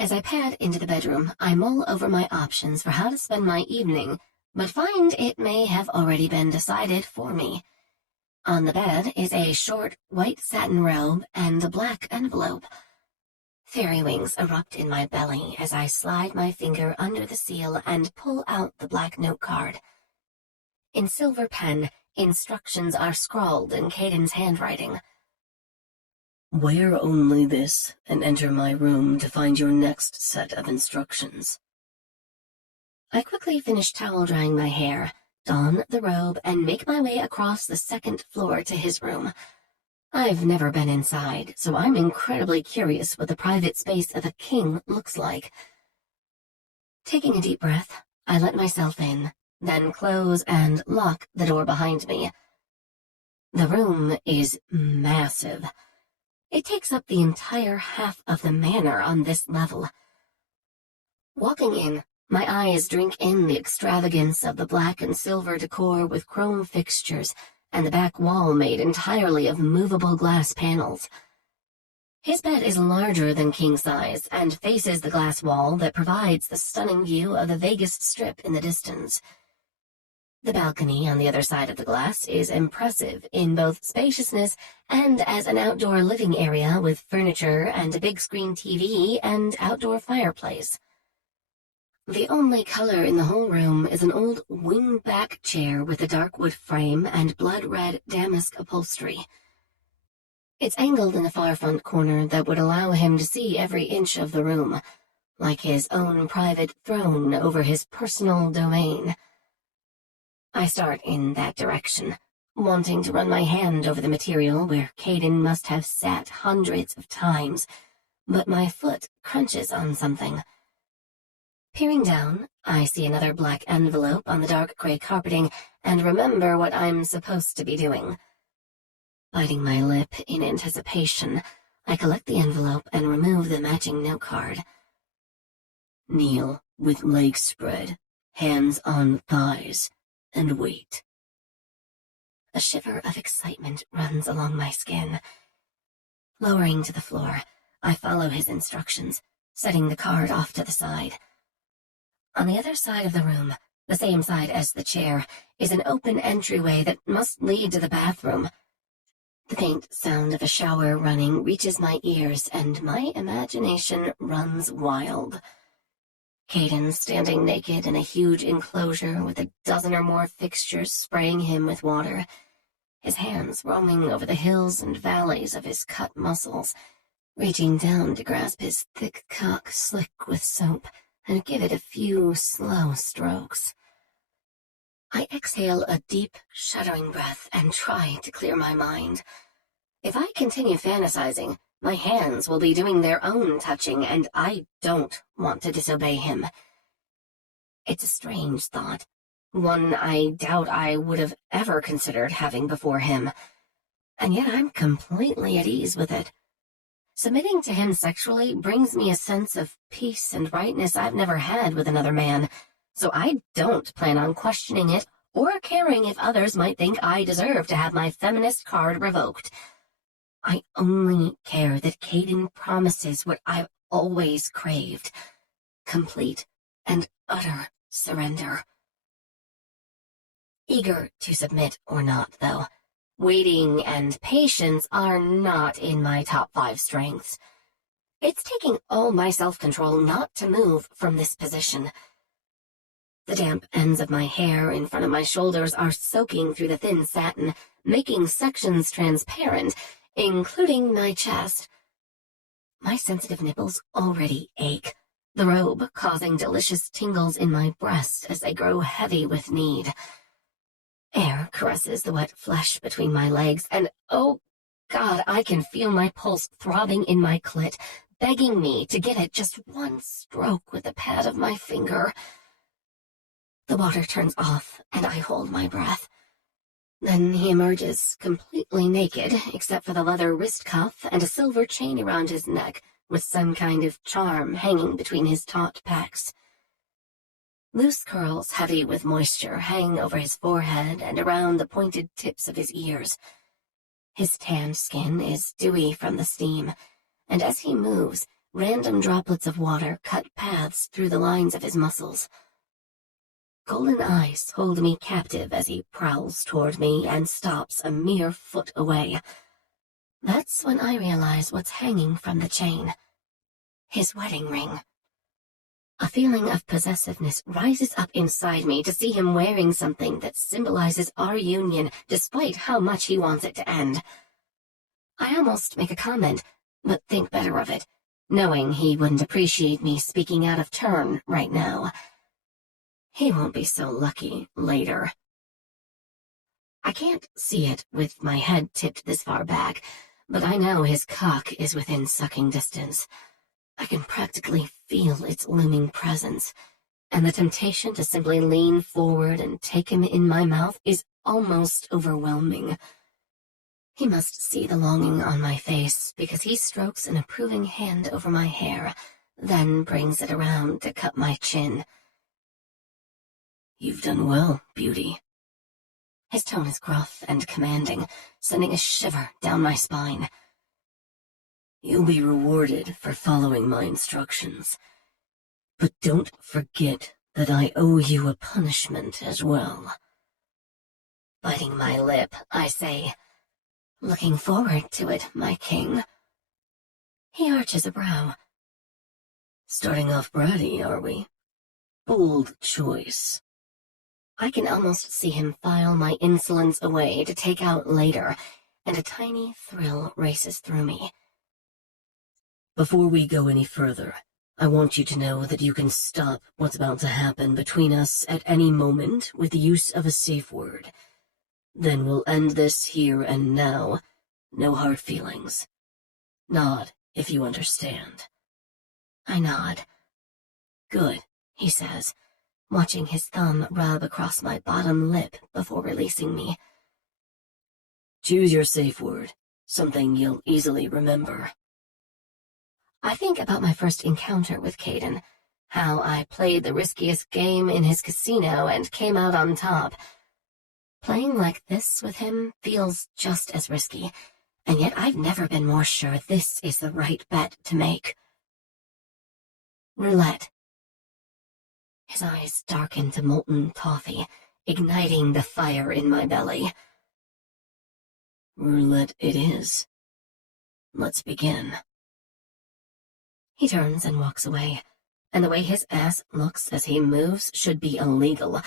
As I pad into the bedroom, I mull over my options for how to spend my evening, but find it may have already been decided for me. On the bed is a short white satin robe and a black envelope. Fairy wings erupt in my belly as I slide my finger under the seal and pull out the black note card. In silver pen, instructions are scrawled in Caiden's handwriting. Wear only this and enter my room to find your next set of instructions. I quickly finish towel drying my hair, don the robe, and make my way across the second floor to his room. I've never been inside, so I'm incredibly curious what the private space of a king looks like. Taking a deep breath, I let myself in, then close and lock the door behind me. The room is massive. It takes up the entire half of the manor on this level. Walking in, my eyes drink in the extravagance of the black and silver decor with chrome fixtures and the back wall made entirely of movable glass panels. His bed is larger than king size and faces the glass wall that provides the stunning view of the Vegas Strip in the distance. The balcony on the other side of the glass is impressive in both spaciousness and as an outdoor living area with furniture and a big screen TV and outdoor fireplace. The only color in the whole room is an old wing-back chair with a dark wood frame and blood-red damask upholstery. It's angled in the far front corner that would allow him to see every inch of the room, like his own private throne over his personal domain. I start in that direction, wanting to run my hand over the material where Caiden must have sat hundreds of times, but my foot crunches on something. Peering down, I see another black envelope on the dark gray carpeting and remember what I'm supposed to be doing. Biting my lip in anticipation, I collect the envelope and remove the matching note card. Kneel with legs spread, hands on thighs, and wait. A shiver of excitement runs along my skin. Lowering to the floor, I follow his instructions, setting the card off to the side. On the other side of the room, the same side as the chair, is an open entryway that must lead to the bathroom. The faint sound of a shower running reaches my ears, and my imagination runs wild. Caiden standing naked in a huge enclosure with a dozen or more fixtures spraying him with water, his hands roaming over the hills and valleys of his cut muscles, reaching down to grasp his thick cock slick with soap and give it a few slow strokes. I exhale a deep, shuddering breath and try to clear my mind. If I continue fantasizing, my hands will be doing their own touching, and I don't want to disobey him. It's a strange thought, one I doubt I would have ever considered having before him, and yet I'm completely at ease with it. Submitting to him sexually brings me a sense of peace and rightness I've never had with another man, so I don't plan on questioning it or caring if others might think I deserve to have my feminist card revoked. I only care that Caiden promises what I've always craved: complete and utter surrender. Eager to submit or not, though, waiting and patience are not in my top 5 strengths. It's taking all my self-control not to move from this position. The damp ends of my hair in front of my shoulders are soaking through the thin satin, making sections transparent, including my chest. My sensitive nipples already ache, the robe causing delicious tingles in my breast as they grow heavy with need. Air caresses the wet flesh between my legs, and oh God, I can feel my pulse throbbing in my clit, begging me to give it just one stroke with the pad of my finger. The water turns off, and I hold my breath. Then he emerges, completely naked, except for the leather wrist cuff and a silver chain around his neck, with some kind of charm hanging between his taut pecs. Loose curls heavy with moisture hang over his forehead and around the pointed tips of his ears. His tanned skin is dewy from the steam, and as he moves, random droplets of water cut paths through the lines of his muscles. Golden eyes hold me captive as he prowls toward me and stops a mere foot away. That's when I realize what's hanging from the chain. His wedding ring. A feeling of possessiveness rises up inside me to see him wearing something that symbolizes our union despite how much he wants it to end. I almost make a comment, but think better of it, knowing he wouldn't appreciate me speaking out of turn right now. He won't be so lucky later. I can't see it with my head tipped this far back, but I know his cock is within sucking distance. I can practically feel its looming presence, and the temptation to simply lean forward and take him in my mouth is almost overwhelming. He must see the longing on my face because he strokes an approving hand over my hair, then brings it around to cup my chin. "You've done well, beauty." His tone is gruff and commanding, sending a shiver down my spine. "You'll be rewarded for following my instructions. But don't forget that I owe you a punishment as well." Biting my lip, I say, "Looking forward to it, my king." He arches a brow. "Starting off bratty, are we? Bold choice." I can almost see him file my insolence away to take out later, and a tiny thrill races through me. "Before we go any further, I want you to know that you can stop what's about to happen between us at any moment with the use of a safe word. Then we'll end this here and now. No hard feelings. Nod if you understand." I nod. "Good," he says, watching his thumb rub across my bottom lip before releasing me. "Choose your safe word, something you'll easily remember." I think about my first encounter with Caiden, how I played the riskiest game in his casino and came out on top. Playing like this with him feels just as risky, and yet I've never been more sure this is the right bet to make. Roulette. His eyes darken to molten toffee, igniting the fire in my belly. Roulette it is. Let's begin. He turns and walks away, and the way his ass looks as he moves should be illegal.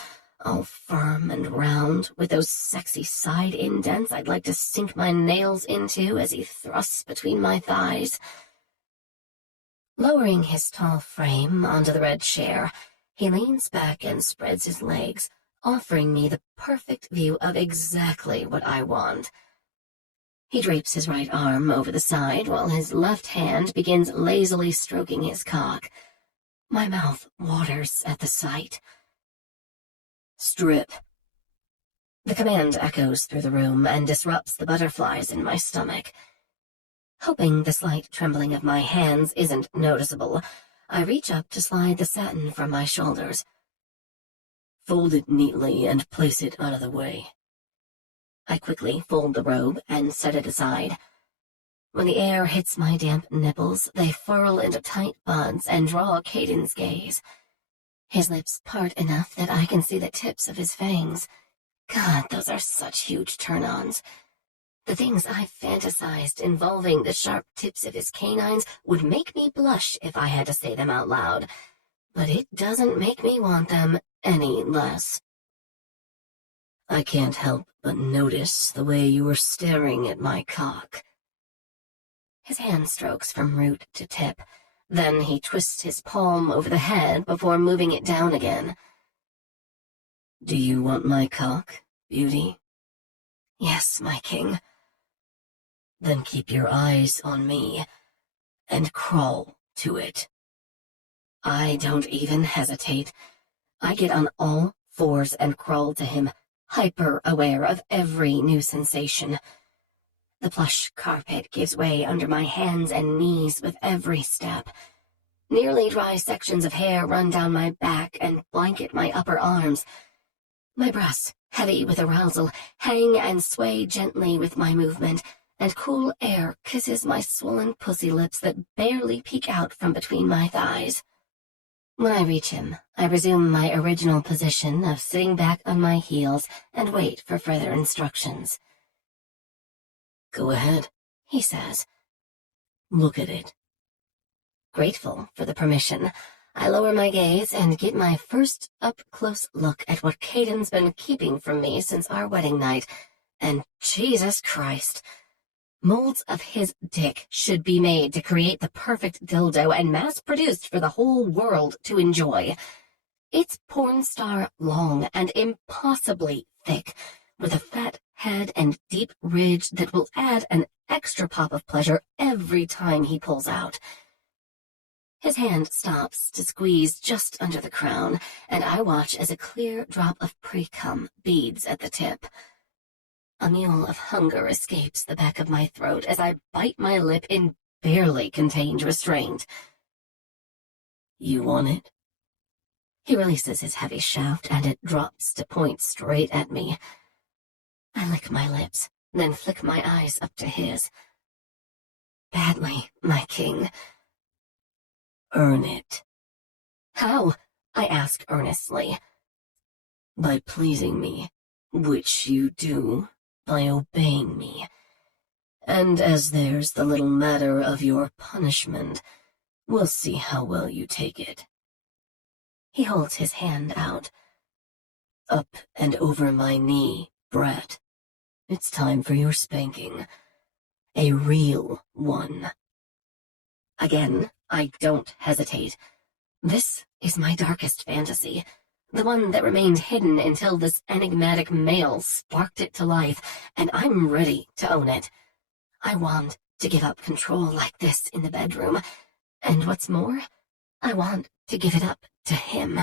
All firm and round, with those sexy side indents I'd like to sink my nails into as he thrusts between my thighs. Lowering his tall frame onto the red chair, he leans back and spreads his legs, offering me the perfect view of exactly what I want. He drapes his right arm over the side while his left hand begins lazily stroking his cock. My mouth waters at the sight. Strip. The command echoes through the room and disrupts the butterflies in my stomach. Hoping the slight trembling of my hands isn't noticeable, I reach up to slide the satin from my shoulders. Fold it neatly and place it out of the way. I quickly fold the robe and set it aside. When the air hits my damp nipples, they furl into tight buds and draw Caiden's gaze. His lips part enough that I can see the tips of his fangs. God, those are such huge turn-ons. The things I fantasized involving the sharp tips of his canines would make me blush if I had to say them out loud, but it doesn't make me want them any less. I can't help but notice the way you were staring at my cock. His hand strokes from root to tip. Then he twists his palm over the head before moving it down again. Do you want my cock, beauty? Yes, my king. Then keep your eyes on me and crawl to it. I don't even hesitate. I get on all fours and crawl to him, hyper-aware of every new sensation. The plush carpet gives way under my hands and knees with every step. Nearly dry sections of hair run down my back and blanket my upper arms. My breasts, heavy with arousal, hang and sway gently with my movement, and cool air kisses my swollen pussy lips that barely peek out from between my thighs. When I reach him, I resume my original position of sitting back on my heels and wait for further instructions. Go ahead, he says. Look at it. Grateful for the permission, I lower my gaze and get my first up-close look at what Caiden's been keeping from me since our wedding night, and Jesus Christ, molds of his dick should be made to create the perfect dildo and mass-produced for the whole world to enjoy. It's porn star long and impossibly thick, with a fat head and deep ridge that will add an extra pop of pleasure every time he pulls out. His hand stops to squeeze just under the crown, and I watch as a clear drop of pre-cum beads at the tip. A meal of hunger escapes the back of my throat as I bite my lip in barely contained restraint. You want it? He releases his heavy shaft, and it drops to point straight at me. I lick my lips, then flick my eyes up to his. Badly, my king. Earn it. How? I ask earnestly. By pleasing me, which you do, by obeying me. And as there's the little matter of your punishment, we'll see how well you take it. He holds his hand out. Up and over my knee, brat. It's time for your spanking. A real one. Again, I don't hesitate. This is my darkest fantasy, the one that remained hidden until this enigmatic male sparked it to life, and I'm ready to own it. I want to give up control like this in the bedroom, and what's more, I want to give it up to him.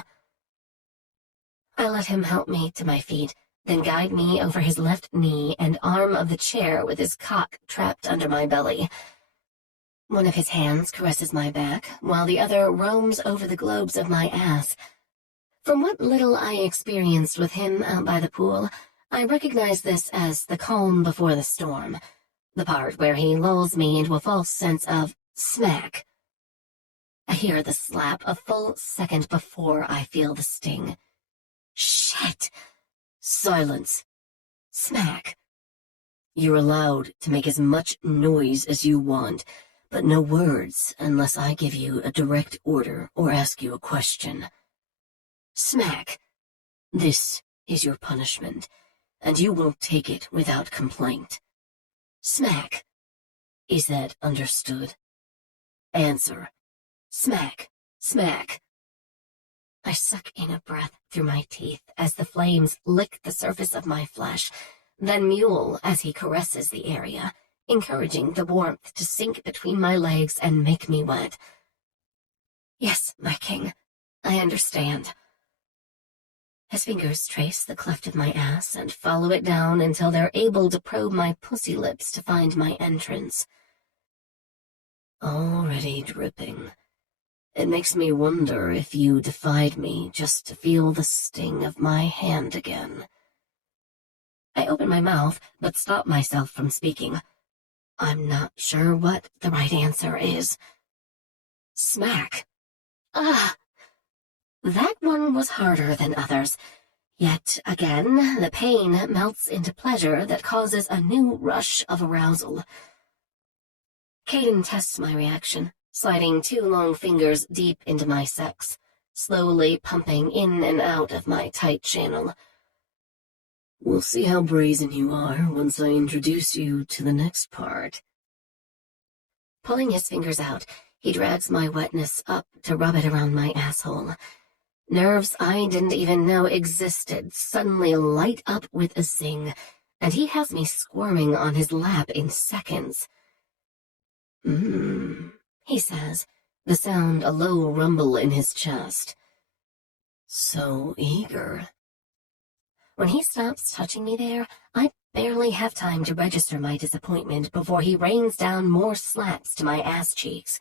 I let him help me to my feet, then guide me over his left knee and arm of the chair with his cock trapped under my belly. One of his hands caresses my back, while the other roams over the globes of my ass. From what little I experienced with him out by the pool, I recognize this as the calm before the storm, the part where he lulls me into a false sense of smack. I hear the slap a full second before I feel the sting. Shit! Silence. Smack. You're allowed to make as much noise as you want, but no words unless I give you a direct order or ask you a question. Smack. This is your punishment, and you will take it without complaint. Smack. Is that understood? Answer. Smack. Smack. I suck in a breath through my teeth as the flames lick the surface of my flesh, then mewl as he caresses the area, encouraging the warmth to sink between my legs and make me wet. Yes, my king, I understand. His fingers trace the cleft of my ass and follow it down until they're able to probe my pussy lips to find my entrance. Already dripping. It makes me wonder if you defied me just to feel the sting of my hand again. I open my mouth, but stop myself from speaking. I'm not sure what the right answer is. Smack. Ah! That one was harder than others. Yet again, the pain melts into pleasure that causes a new rush of arousal. Caiden tests my reaction, sliding 2 long fingers deep into my sex, slowly pumping in and out of my tight channel. We'll see how brazen you are once I introduce you to the next part. Pulling his fingers out, he drags my wetness up to rub it around my asshole. Nerves I didn't even know existed suddenly light up with a zing, and he has me squirming on his lap in seconds. He says, the sound a low rumble in his chest. So eager. When he stops touching me there, I barely have time to register my disappointment before he rains down more slaps to my ass cheeks.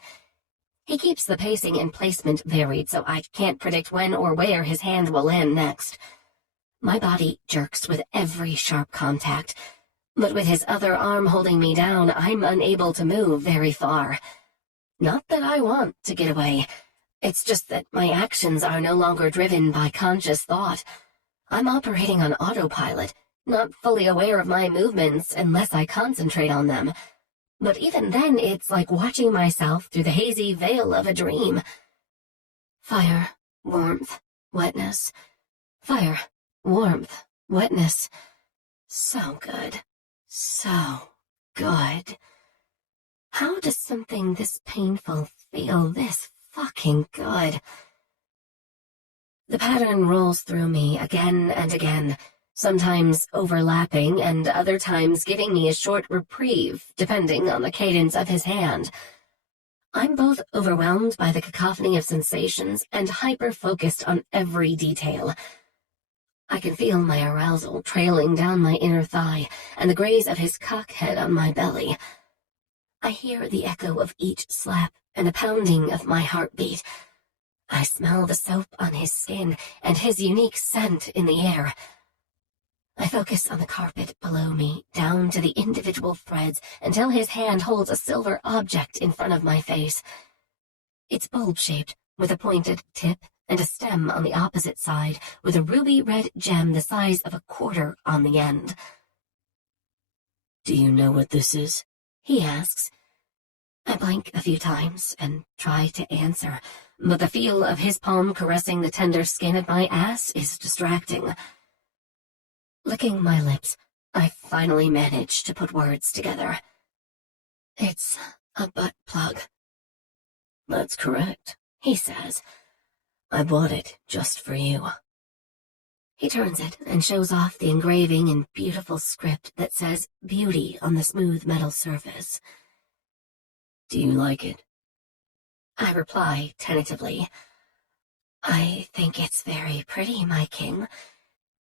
He keeps the pacing and placement varied so I can't predict when or where his hand will land next. My body jerks with every sharp contact, but with his other arm holding me down, I'm unable to move very far. Not that I want to get away. It's just that my actions are no longer driven by conscious thought. I'm operating on autopilot, not fully aware of my movements unless I concentrate on them. But even then, it's like watching myself through the hazy veil of a dream. Fire, warmth, wetness. Fire, warmth, wetness. So good. So good. How does something this painful feel this fucking good? The pattern rolls through me again and again, sometimes overlapping and other times giving me a short reprieve, depending on the cadence of his hand. I'm both overwhelmed by the cacophony of sensations and hyper-focused on every detail. I can feel my arousal trailing down my inner thigh and the graze of his cock head on my belly. I hear the echo of each slap and the pounding of my heartbeat. I smell the soap on his skin and his unique scent in the air. I focus on the carpet below me, down to the individual threads, until his hand holds a silver object in front of my face. It's bulb-shaped, with a pointed tip and a stem on the opposite side, with a ruby-red gem the size of a quarter on the end. Do you know what this is? He asks. I blink a few times and try to answer, but the feel of his palm caressing the tender skin of my ass is distracting. Licking my lips, I finally manage to put words together. It's a butt plug. That's correct, he says. I bought it just for you. He turns it and shows off the engraving in beautiful script that says beauty on the smooth metal surface. Do you like it? I reply tentatively. I think it's very pretty, my king,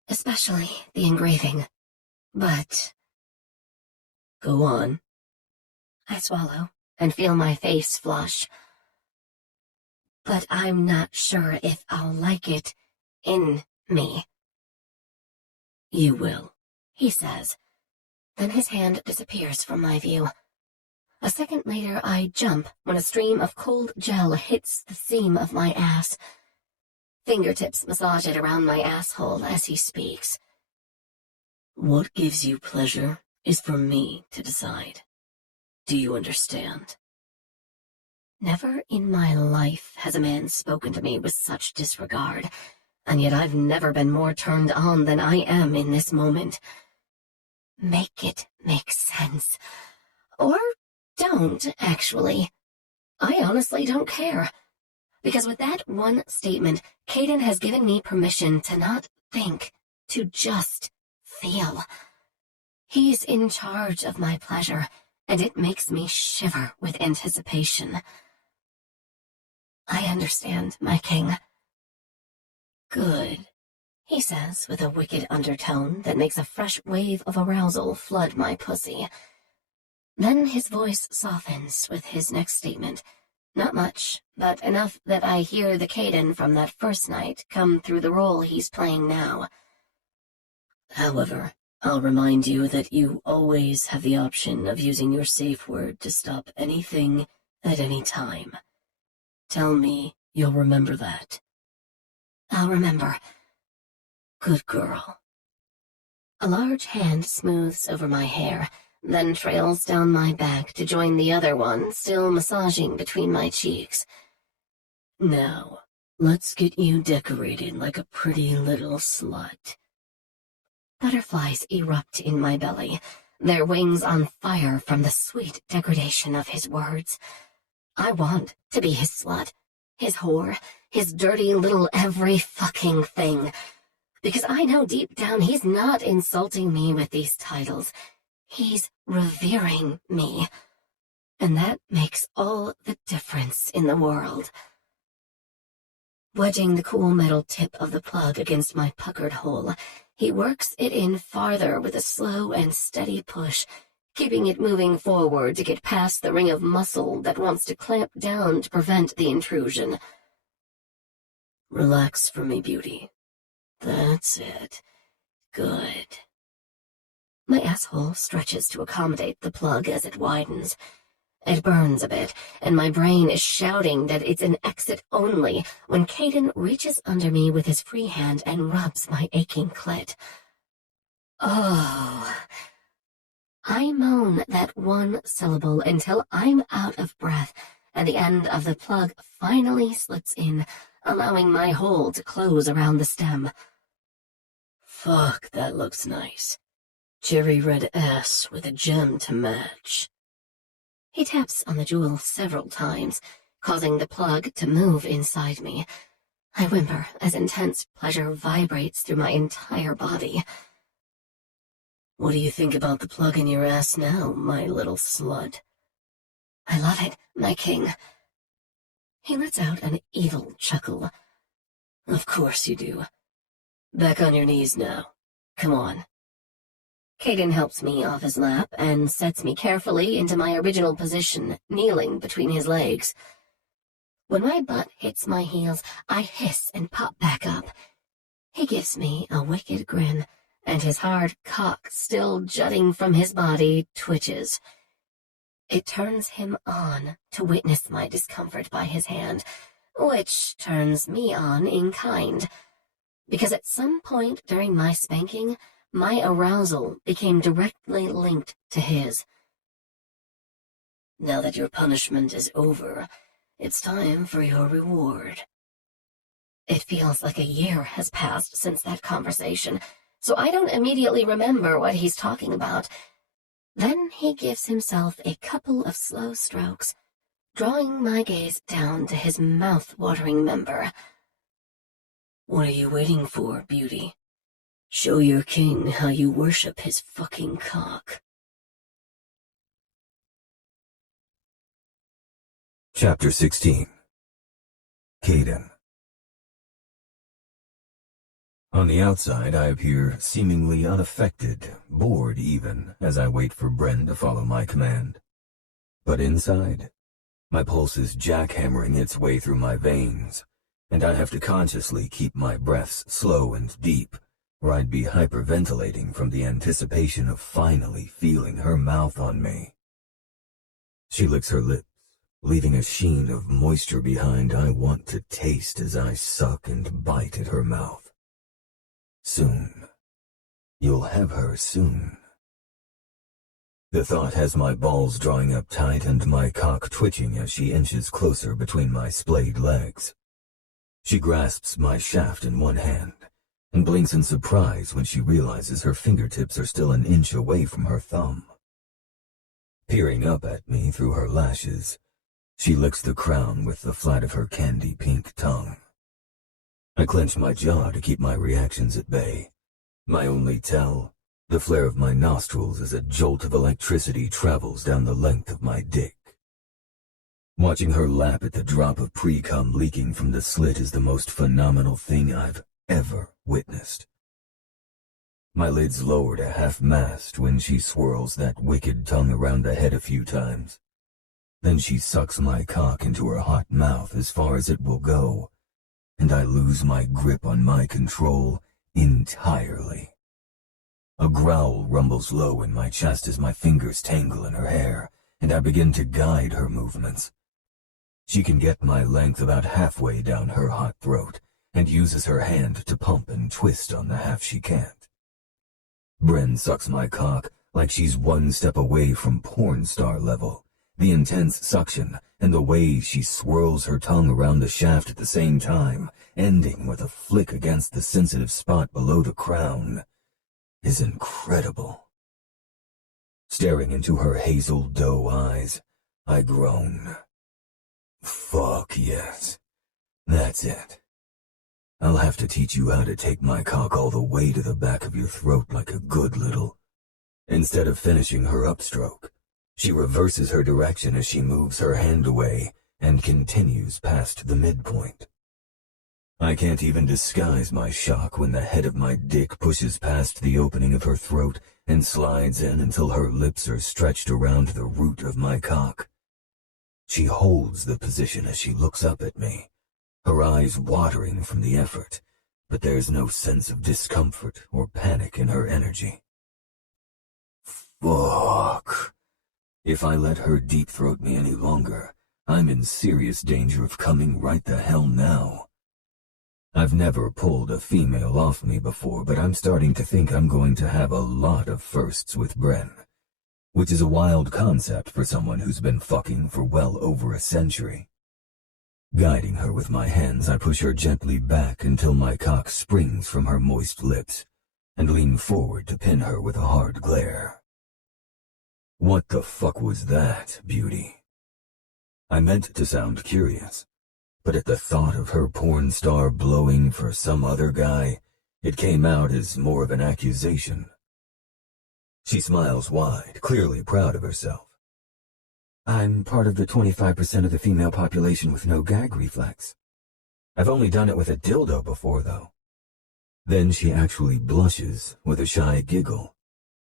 especially the engraving. But... Go on. I swallow and feel my face flush. But I'm not sure if I'll like it in me. You will, he says. Then his hand disappears from my view. A second later, I jump when a stream of cold gel hits the seam of my ass. Fingertips massage it around my asshole as he speaks. What gives you pleasure is for me to decide. Do you understand? Never in my life has a man spoken to me with such disregard, and yet I've never been more turned on than I am in this moment. Make it make sense. Or don't, actually. I honestly don't care. Because with that one statement, Caiden has given me permission to not think, to just feel. He's in charge of my pleasure, and it makes me shiver with anticipation. I understand, my king. Good, he says with a wicked undertone that makes a fresh wave of arousal flood my pussy. Then his voice softens with his next statement. Not much, but enough that I hear the Caiden from that first night come through the role he's playing now. However, I'll remind you that you always have the option of using your safe word to stop anything at any time. Tell me you'll remember that. I'll remember. Good girl. A large hand smooths over my hair, then trails down my back to join the other one, still massaging between my cheeks. Now, let's get you decorated like a pretty little slut. Butterflies erupt in my belly, their wings on fire from the sweet degradation of his words. I want to be his slut, his whore, his dirty little every fucking thing. Because I know deep down he's not insulting me with these titles. He's revering me. And that makes all the difference in the world. Wedging the cool metal tip of the plug against my puckered hole, he works it in farther with a slow and steady push, keeping it moving forward to get past the ring of muscle that wants to clamp down to prevent the intrusion. Relax for me, beauty. That's it. Good. My asshole stretches to accommodate the plug as it widens. It burns a bit, and my brain is shouting that it's an exit only when Caiden reaches under me with his free hand and rubs my aching clit. Oh. I moan that one syllable until I'm out of breath, and the end of the plug finally slips in, allowing my hole to close around the stem. Fuck, that looks nice. Cherry red ass with a gem to match. He taps on the jewel several times, causing the plug to move inside me. I whimper as intense pleasure vibrates through my entire body. What do you think about the plug in your ass now, my little slut? I love it, my king. He lets out an evil chuckle. Of course you do. Back on your knees now. Come on. Caiden helps me off his lap and sets me carefully into my original position, kneeling between his legs. When my butt hits my heels, I hiss and pop back up. He gives me a wicked grin, and his hard cock, still jutting from his body, twitches. It turns him on to witness my discomfort by his hand, which turns me on in kind. Because at some point during my spanking, my arousal became directly linked to his. Now that your punishment is over, it's time for your reward. It feels like a year has passed since that conversation, so I don't immediately remember what he's talking about. Then he gives himself a couple of slow strokes, drawing my gaze down to his mouth-watering member. What are you waiting for, beauty? Show your king how you worship his fucking cock. Chapter 16. Caiden. On the outside, I appear seemingly unaffected, bored even, as I wait for Bryn to follow my command. But inside, my pulse is jackhammering its way through my veins, and I have to consciously keep my breaths slow and deep, or I'd be hyperventilating from the anticipation of finally feeling her mouth on me. She licks her lips, leaving a sheen of moisture behind I want to taste as I suck and bite at her mouth. Soon. You'll have her soon. The thought has my balls drawing up tight and my cock twitching as she inches closer between my splayed legs. She grasps my shaft in one hand and blinks in surprise when she realizes her fingertips are still an inch away from her thumb. Peering up at me through her lashes, she licks the crown with the flat of her candy-pink tongue. I clench my jaw to keep my reactions at bay. My only tell, the flare of my nostrils as a jolt of electricity travels down the length of my dick. Watching her lap at the drop of pre-cum leaking from the slit is the most phenomenal thing I've ever witnessed. My lids lower to half-mast when she swirls that wicked tongue around the head a few times. Then she sucks my cock into her hot mouth as far as it will go, and I lose my grip on my control entirely. A growl rumbles low in my chest as my fingers tangle in her hair, and I begin to guide her movements. She can get my length about halfway down her hot throat, and uses her hand to pump and twist on the half she can't. Bryn sucks my cock like she's one step away from porn star level. The intense suction and the way she swirls her tongue around the shaft at the same time, ending with a flick against the sensitive spot below the crown, is incredible. Staring into her hazel doe eyes, I groan. Fuck yes. That's it. I'll have to teach you how to take my cock all the way to the back of your throat like a good little. Instead of finishing her upstroke, she reverses her direction as she moves her hand away and continues past the midpoint. I can't even disguise my shock when the head of my dick pushes past the opening of her throat and slides in until her lips are stretched around the root of my cock. She holds the position as she looks up at me, her eyes watering from the effort, but there's no sense of discomfort or panic in her energy. Fuck. If I let her deep-throat me any longer, I'm in serious danger of coming right the hell now. I've never pulled a female off me before, but I'm starting to think I'm going to have a lot of firsts with Bryn, which is a wild concept for someone who's been fucking for well over a century. Guiding her with my hands, I push her gently back until my cock springs from her moist lips, and lean forward to pin her with a hard glare. What the fuck was that, beauty? I meant to sound curious, but at the thought of her porn star blowing for some other guy, it came out as more of an accusation. She smiles wide, clearly proud of herself. I'm part of the 25% of the female population with no gag reflex. I've only done it with a dildo before, though. Then she actually blushes with a shy giggle.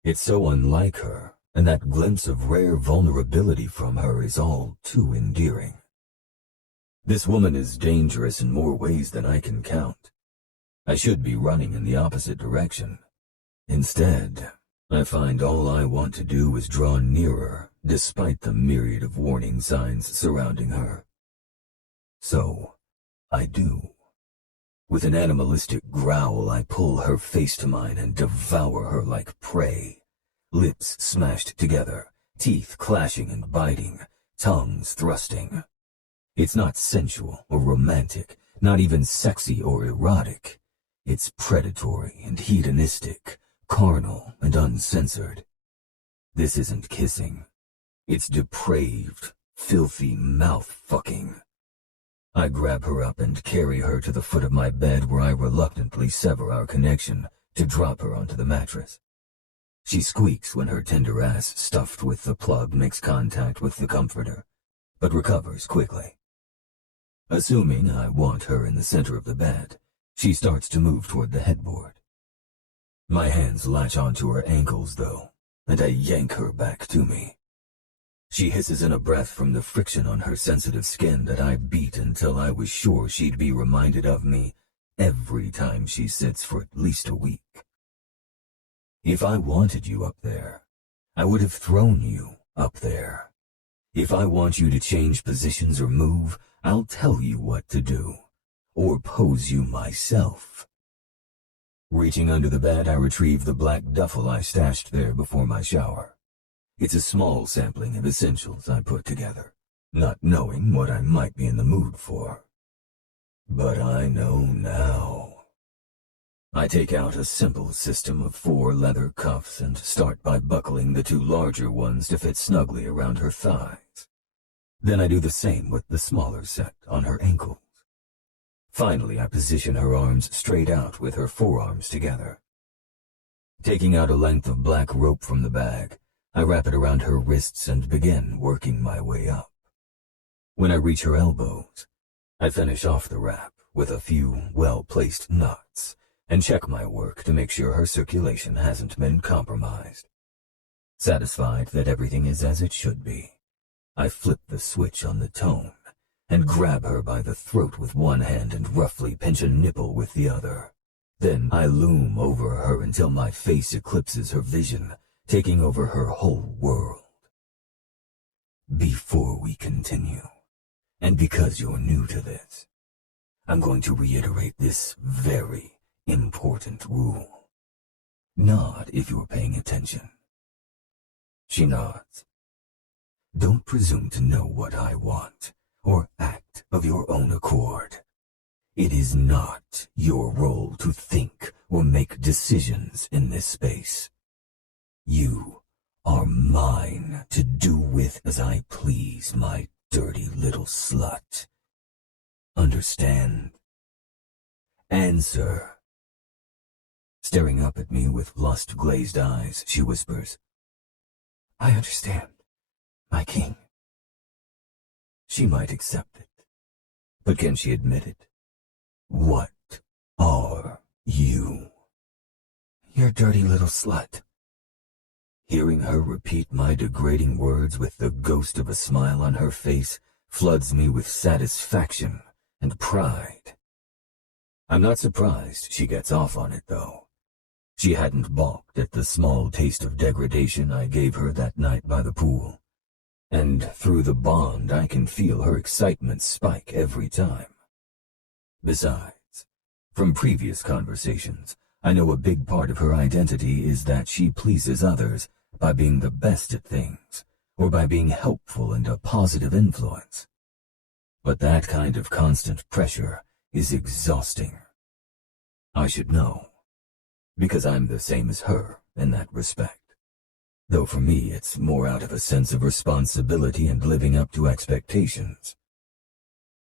It's so unlike her, and that glimpse of rare vulnerability from her is all too endearing. This woman is dangerous in more ways than I can count. I should be running in the opposite direction. Instead, I find all I want to do is draw nearer, despite the myriad of warning signs surrounding her. So, I do. With an animalistic growl, I pull her face to mine and devour her like prey. Lips smashed together, teeth clashing and biting, tongues thrusting. It's not sensual or romantic, not even sexy or erotic. It's predatory and hedonistic, carnal and uncensored. This isn't kissing. It's depraved, filthy mouth-fucking. I grab her up and carry her to the foot of my bed where I reluctantly sever our connection to drop her onto the mattress. She squeaks when her tender ass stuffed with the plug makes contact with the comforter, but recovers quickly. Assuming I want her in the center of the bed, she starts to move toward the headboard. My hands latch onto her ankles, though, and I yank her back to me. She hisses in a breath from the friction on her sensitive skin that I beat until I was sure she'd be reminded of me every time she sits for at least a week. If I wanted you up there, I would have thrown you up there. If I want you to change positions or move, I'll tell you what to do, or pose you myself. Reaching under the bed, I retrieve the black duffel I stashed there before my shower. It's a small sampling of essentials I put together, not knowing what I might be in the mood for. But I know now. I take out a simple system of 4 leather cuffs and start by buckling the 2 larger ones to fit snugly around her thighs. Then I do the same with the smaller set on her ankles. Finally, I position her arms straight out with her forearms together. Taking out a length of black rope from the bag, I wrap it around her wrists and begin working my way up. When I reach her elbows, I finish off the wrap with a few well-placed knots and check my work to make sure her circulation hasn't been compromised. Satisfied that everything is as it should be, I flip the switch on the tone and grab her by the throat with one hand and roughly pinch a nipple with the other. Then I loom over her until my face eclipses her vision, taking over her whole world. Before we continue, and because you're new to this, I'm going to reiterate this very important rule. Nod if you're paying attention. She nods. Don't presume to know what I want, or act of your own accord. It is not your role to think or make decisions in this space. You are mine to do with as I please, my dirty little slut. Understand? Answer. Staring up at me with lust-glazed eyes, she whispers, I understand, my king. She might accept it, but can she admit it? What are you? Your dirty little slut. Hearing her repeat my degrading words with the ghost of a smile on her face floods me with satisfaction and pride. I'm not surprised she gets off on it, though. She hadn't balked at the small taste of degradation I gave her that night by the pool, and through the bond I can feel her excitement spike every time. Besides, from previous conversations, I know a big part of her identity is that she pleases others by being the best at things, or by being helpful and a positive influence. But that kind of constant pressure is exhausting. I should know, because I'm the same as her in that respect. Though for me it's more out of a sense of responsibility and living up to expectations.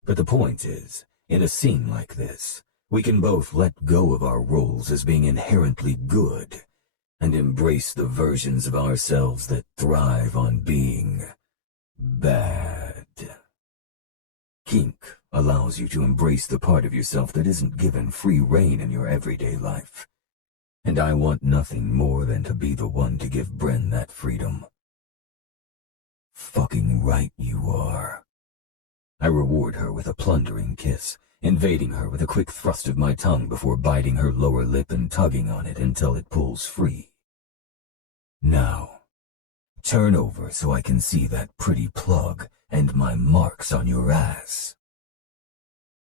But the point is, in a scene like this, we can both let go of our roles as being inherently good and embrace the versions of ourselves that thrive on being bad. Kink allows you to embrace the part of yourself that isn't given free rein in your everyday life. And I want nothing more than to be the one to give Bryn that freedom. Fucking right you are. I reward her with a plundering kiss, invading her with a quick thrust of my tongue before biting her lower lip and tugging on it until it pulls free. Now, turn over so I can see that pretty plug and my marks on your ass.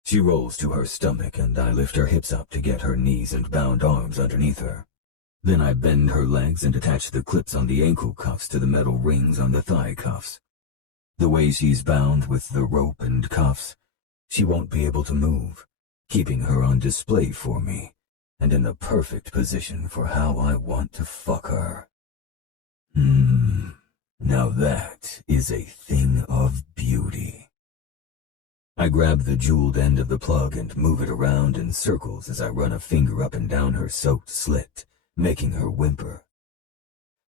She rolls to her stomach and I lift her hips up to get her knees and bound arms underneath her. Then I bend her legs and attach the clips on the ankle cuffs to the metal rings on the thigh cuffs. The way she's bound with the rope and cuffs, she won't be able to move, keeping her on display for me, and in the perfect position for how I want to fuck her. Now that is a thing of beauty. I grab the jeweled end of the plug and move it around in circles as I run a finger up and down her soaked slit, making her whimper.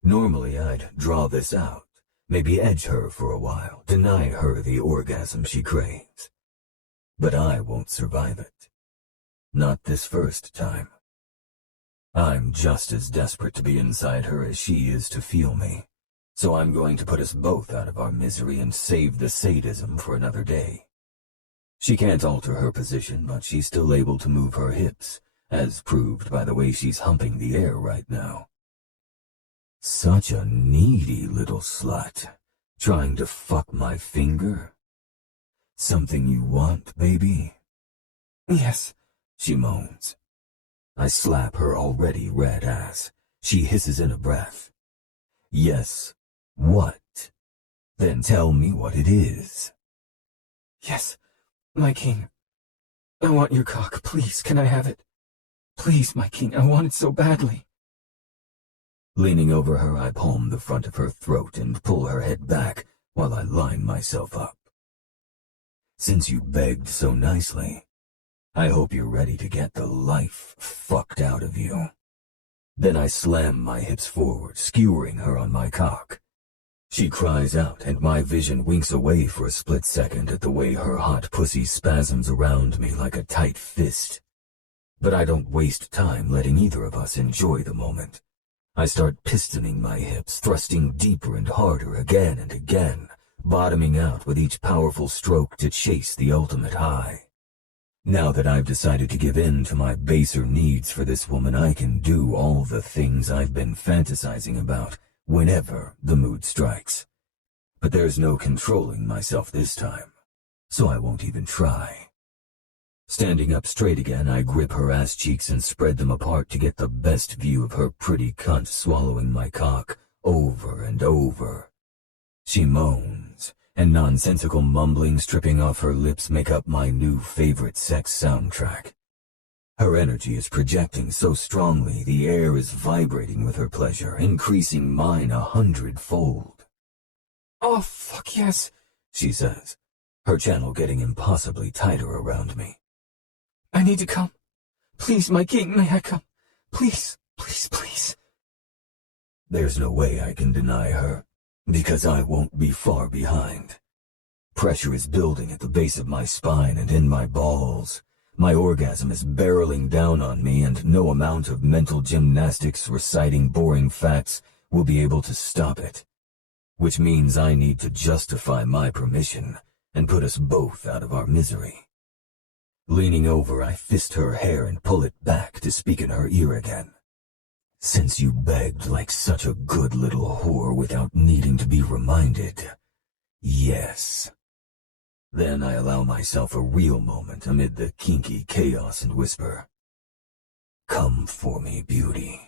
Normally I'd draw this out, maybe edge her for a while, deny her the orgasm she craves. But I won't survive it. Not this first time. I'm just as desperate to be inside her as she is to feel me, so I'm going to put us both out of our misery and save the sadism for another day. She can't alter her position, but she's still able to move her hips, as proved by the way she's humping the air right now. Such a needy little slut, trying to fuck my finger. Something you want, baby? Yes, she moans. I slap her already red ass. She hisses in a breath. Yes, What? Then tell me what it is. Yes, my king. I want your cock, please, can I have it? Please, my king, I want it so badly. Leaning over her, I palm the front of her throat and pull her head back while I line myself up. Since you begged so nicely, I hope you're ready to get the life fucked out of you. Then I slam my hips forward, skewering her on my cock. She cries out, and my vision winks away for a split second at the way her hot pussy spasms around me like a tight fist. But I don't waste time letting either of us enjoy the moment. I start pistoning my hips, thrusting deeper and harder again and again, bottoming out with each powerful stroke to chase the ultimate high. Now that I've decided to give in to my baser needs for this woman, I can do all the things I've been fantasizing about whenever the mood strikes. But there's no controlling myself this time, so I won't even try. Standing up straight again, I grip her ass cheeks and spread them apart to get the best view of her pretty cunt swallowing my cock over and over. She moans, and nonsensical mumblings dripping off her lips make up my new favorite sex soundtrack. Her energy is projecting so strongly, the air is vibrating with her pleasure, increasing mine 100-fold. Oh, fuck yes, she says, her channel getting impossibly tighter around me. I need to come. Please, my king, may I come? Please, please, please. There's no way I can deny her, because I won't be far behind. Pressure is building at the base of my spine and in my balls. My orgasm is barreling down on me, and no amount of mental gymnastics reciting boring facts will be able to stop it. Which means I need to justify my permission and put us both out of our misery. Leaning over, I fist her hair and pull it back to speak in her ear again. Since you begged like such a good little whore without needing to be reminded, yes. Then I allow myself a real moment amid the kinky chaos and whisper, "Come for me, beauty."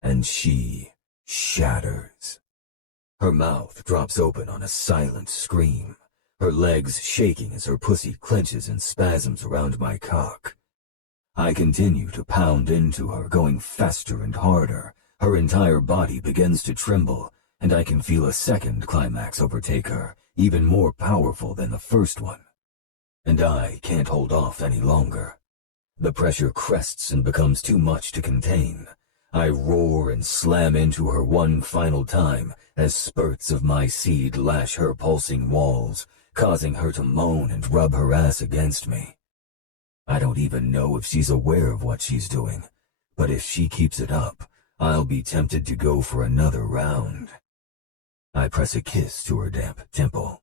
And she shatters. Her mouth drops open on a silent scream, her legs shaking as her pussy clenches and spasms around my cock. I continue to pound into her, going faster and harder. Her entire body begins to tremble, and I can feel a second climax overtake her, even more powerful than the first one. And I can't hold off any longer. The pressure crests and becomes too much to contain. I roar and slam into her one final time as spurts of my seed lash her pulsing walls, causing her to moan and rub her ass against me. I don't even know if she's aware of what she's doing, but if she keeps it up, I'll be tempted to go for another round. I press a kiss to her damp temple.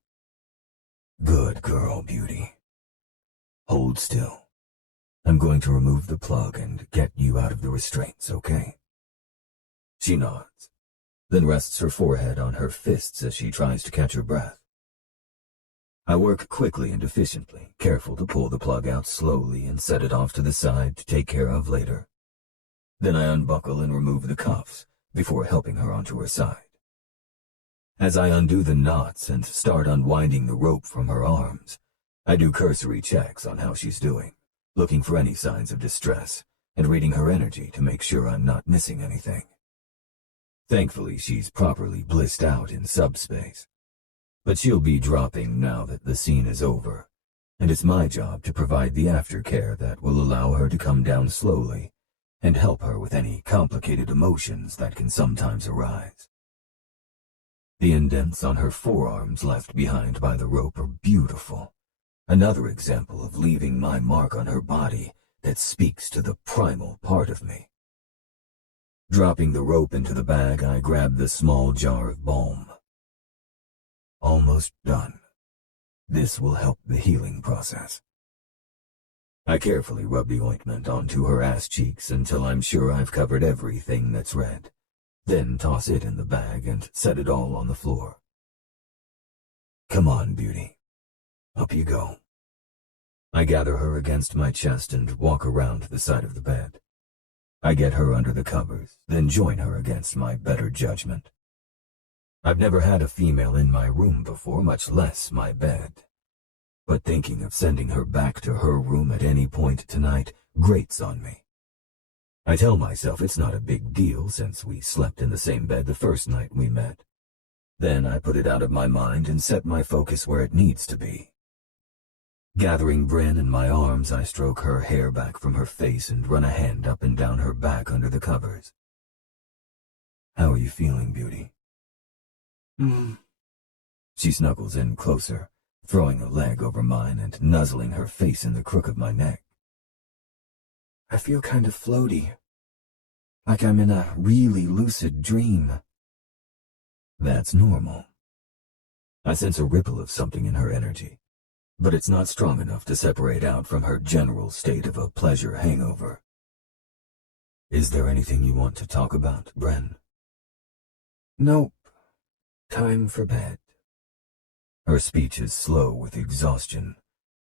Good girl, beauty. Hold still. I'm going to remove the plug and get you out of the restraints, okay? She nods, then rests her forehead on her fists as she tries to catch her breath. I work quickly and efficiently, careful to pull the plug out slowly and set it off to the side to take care of later. Then I unbuckle and remove the cuffs before helping her onto her side. As I undo the knots and start unwinding the rope from her arms, I do cursory checks on how she's doing, looking for any signs of distress, and reading her energy to make sure I'm not missing anything. Thankfully, she's properly blissed out in subspace. But she'll be dropping now that the scene is over, and it's my job to provide the aftercare that will allow her to come down slowly and help her with any complicated emotions that can sometimes arise. The indents on her forearms left behind by the rope are beautiful, another example of leaving my mark on her body that speaks to the primal part of me. Dropping the rope into the bag, I grab the small jar of balm. Almost done. This will help the healing process. I carefully rub the ointment onto her ass cheeks until I'm sure I've covered everything that's red, then toss it in the bag and set it all on the floor. Come on, beauty. Up you go. I gather her against my chest and walk around the side of the bed. I get her under the covers, then join her against my better judgment. I've never had a female in my room before, much less my bed. But thinking of sending her back to her room at any point tonight grates on me. I tell myself it's not a big deal since we slept in the same bed the first night we met. Then I put it out of my mind and set my focus where it needs to be. Gathering Bryn in my arms, I stroke her hair back from her face and run a hand up and down her back under the covers. How are you feeling, Beauty? She snuggles in closer, throwing a leg over mine and nuzzling her face in the crook of my neck. I feel kind of floaty, like I'm in a really lucid dream. That's normal. I sense a ripple of something in her energy, but it's not strong enough to separate out from her general state of a pleasure hangover. Is there anything you want to talk about, Bryn? Nope. Time for bed. Her speech is slow with exhaustion,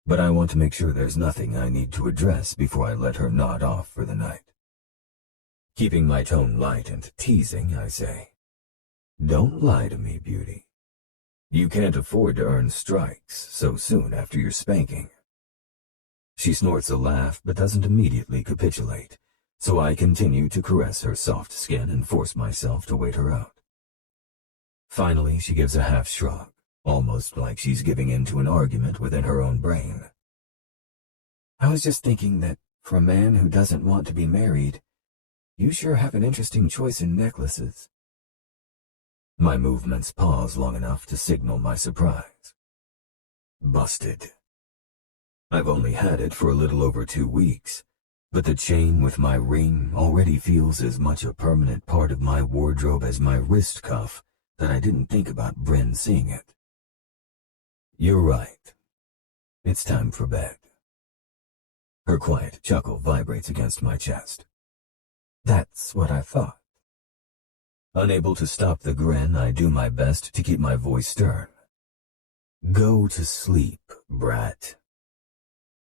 but I want to make sure there's nothing I need to address before I let her nod off for the night. Keeping my tone light and teasing, I say, "Don't lie to me, Beauty. You can't afford to earn strikes so soon after your spanking." She snorts a laugh but doesn't immediately capitulate, so I continue to caress her soft skin and force myself to wait her out. Finally, she gives a half shrug, almost like she's giving in to an argument within her own brain. I was just thinking that for a man who doesn't want to be married, you sure have an interesting choice in necklaces. My movements pause long enough to signal my surprise. Busted. I've only had it for a little over 2 weeks, but the chain with my ring already feels as much a permanent part of my wardrobe as my wrist cuff that I didn't think about Bryn seeing it. You're right. It's time for bed. Her quiet chuckle vibrates against my chest. That's what I thought. Unable to stop the grin, I do my best to keep my voice stern. Go to sleep, brat.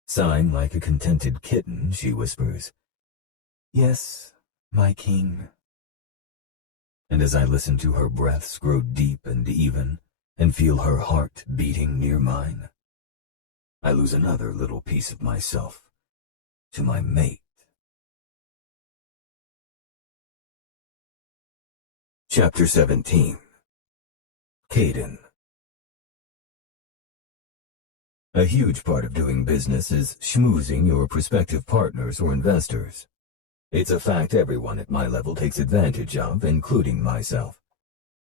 Sighing like a contented kitten, she whispers, Yes, my king. And as I listen to her breaths grow deep and even, and feel her heart beating near mine, I lose another little piece of myself to my mate. Chapter 17. Caiden. A huge part of doing business is schmoozing your prospective partners or investors. It's a fact everyone at my level takes advantage of, including myself.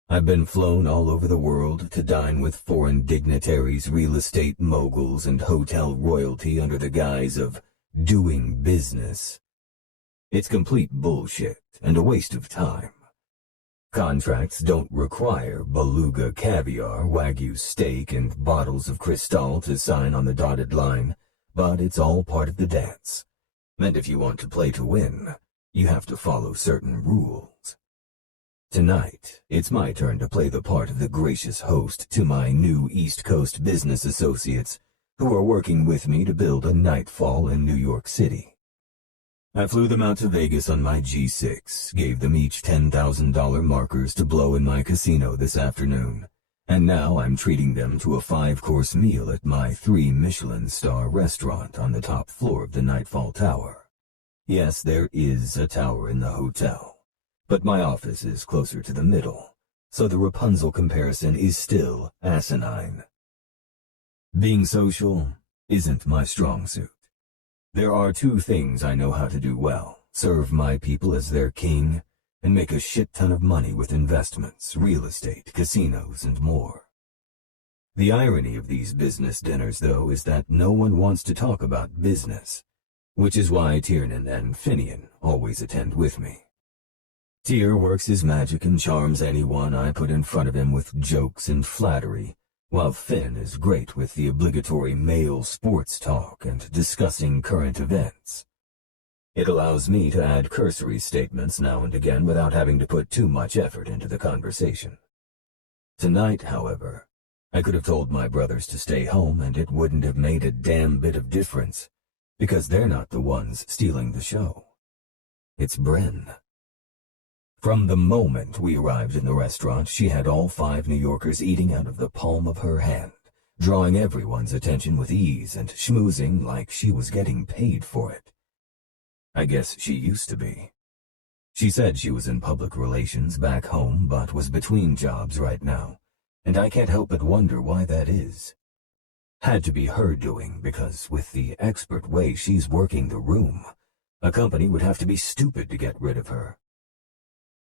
I've been flown all over the world to dine with foreign dignitaries, real estate moguls, and hotel royalty under the guise of doing business. It's complete bullshit and a waste of time. Contracts don't require beluga caviar, wagyu steak, and bottles of Cristal to sign on the dotted line, but it's all part of the dance. And if you want to play to win, you have to follow certain rules. Tonight, it's my turn to play the part of the gracious host to my new East Coast business associates who are working with me to build a Nightfall in New York City. I flew them out to Vegas on my G6, gave them each $10,000 markers to blow in my casino this afternoon, and now I'm treating them to a 5-course meal at my 3-Michelin-star restaurant on the top floor of the Nightfall Tower. Yes, there is a tower in the hotel, but my office is closer to the middle, so the Rapunzel comparison is still asinine. Being social isn't my strong suit. There are 2 things I know how to do well: serve my people as their king, and make a shit ton of money with investments, real estate, casinos, and more. The irony of these business dinners, though, is that no one wants to talk about business, which is why Tiernan and Finian always attend with me. Tyr works his magic and charms anyone I put in front of him with jokes and flattery, while Finn is great with the obligatory male sports talk and discussing current events. It allows me to add cursory statements now and again without having to put too much effort into the conversation. Tonight, however, I could have told my brothers to stay home and it wouldn't have made a damn bit of difference, because they're not the ones stealing the show. It's Bryn. From the moment we arrived in the restaurant, she had all 5 New Yorkers eating out of the palm of her hand, drawing everyone's attention with ease and schmoozing like she was getting paid for it. I guess she used to be. She said she was in public relations back home, but was between jobs right now, and I can't help but wonder why that is. Had to be her doing, because with the expert way she's working the room, a company would have to be stupid to get rid of her.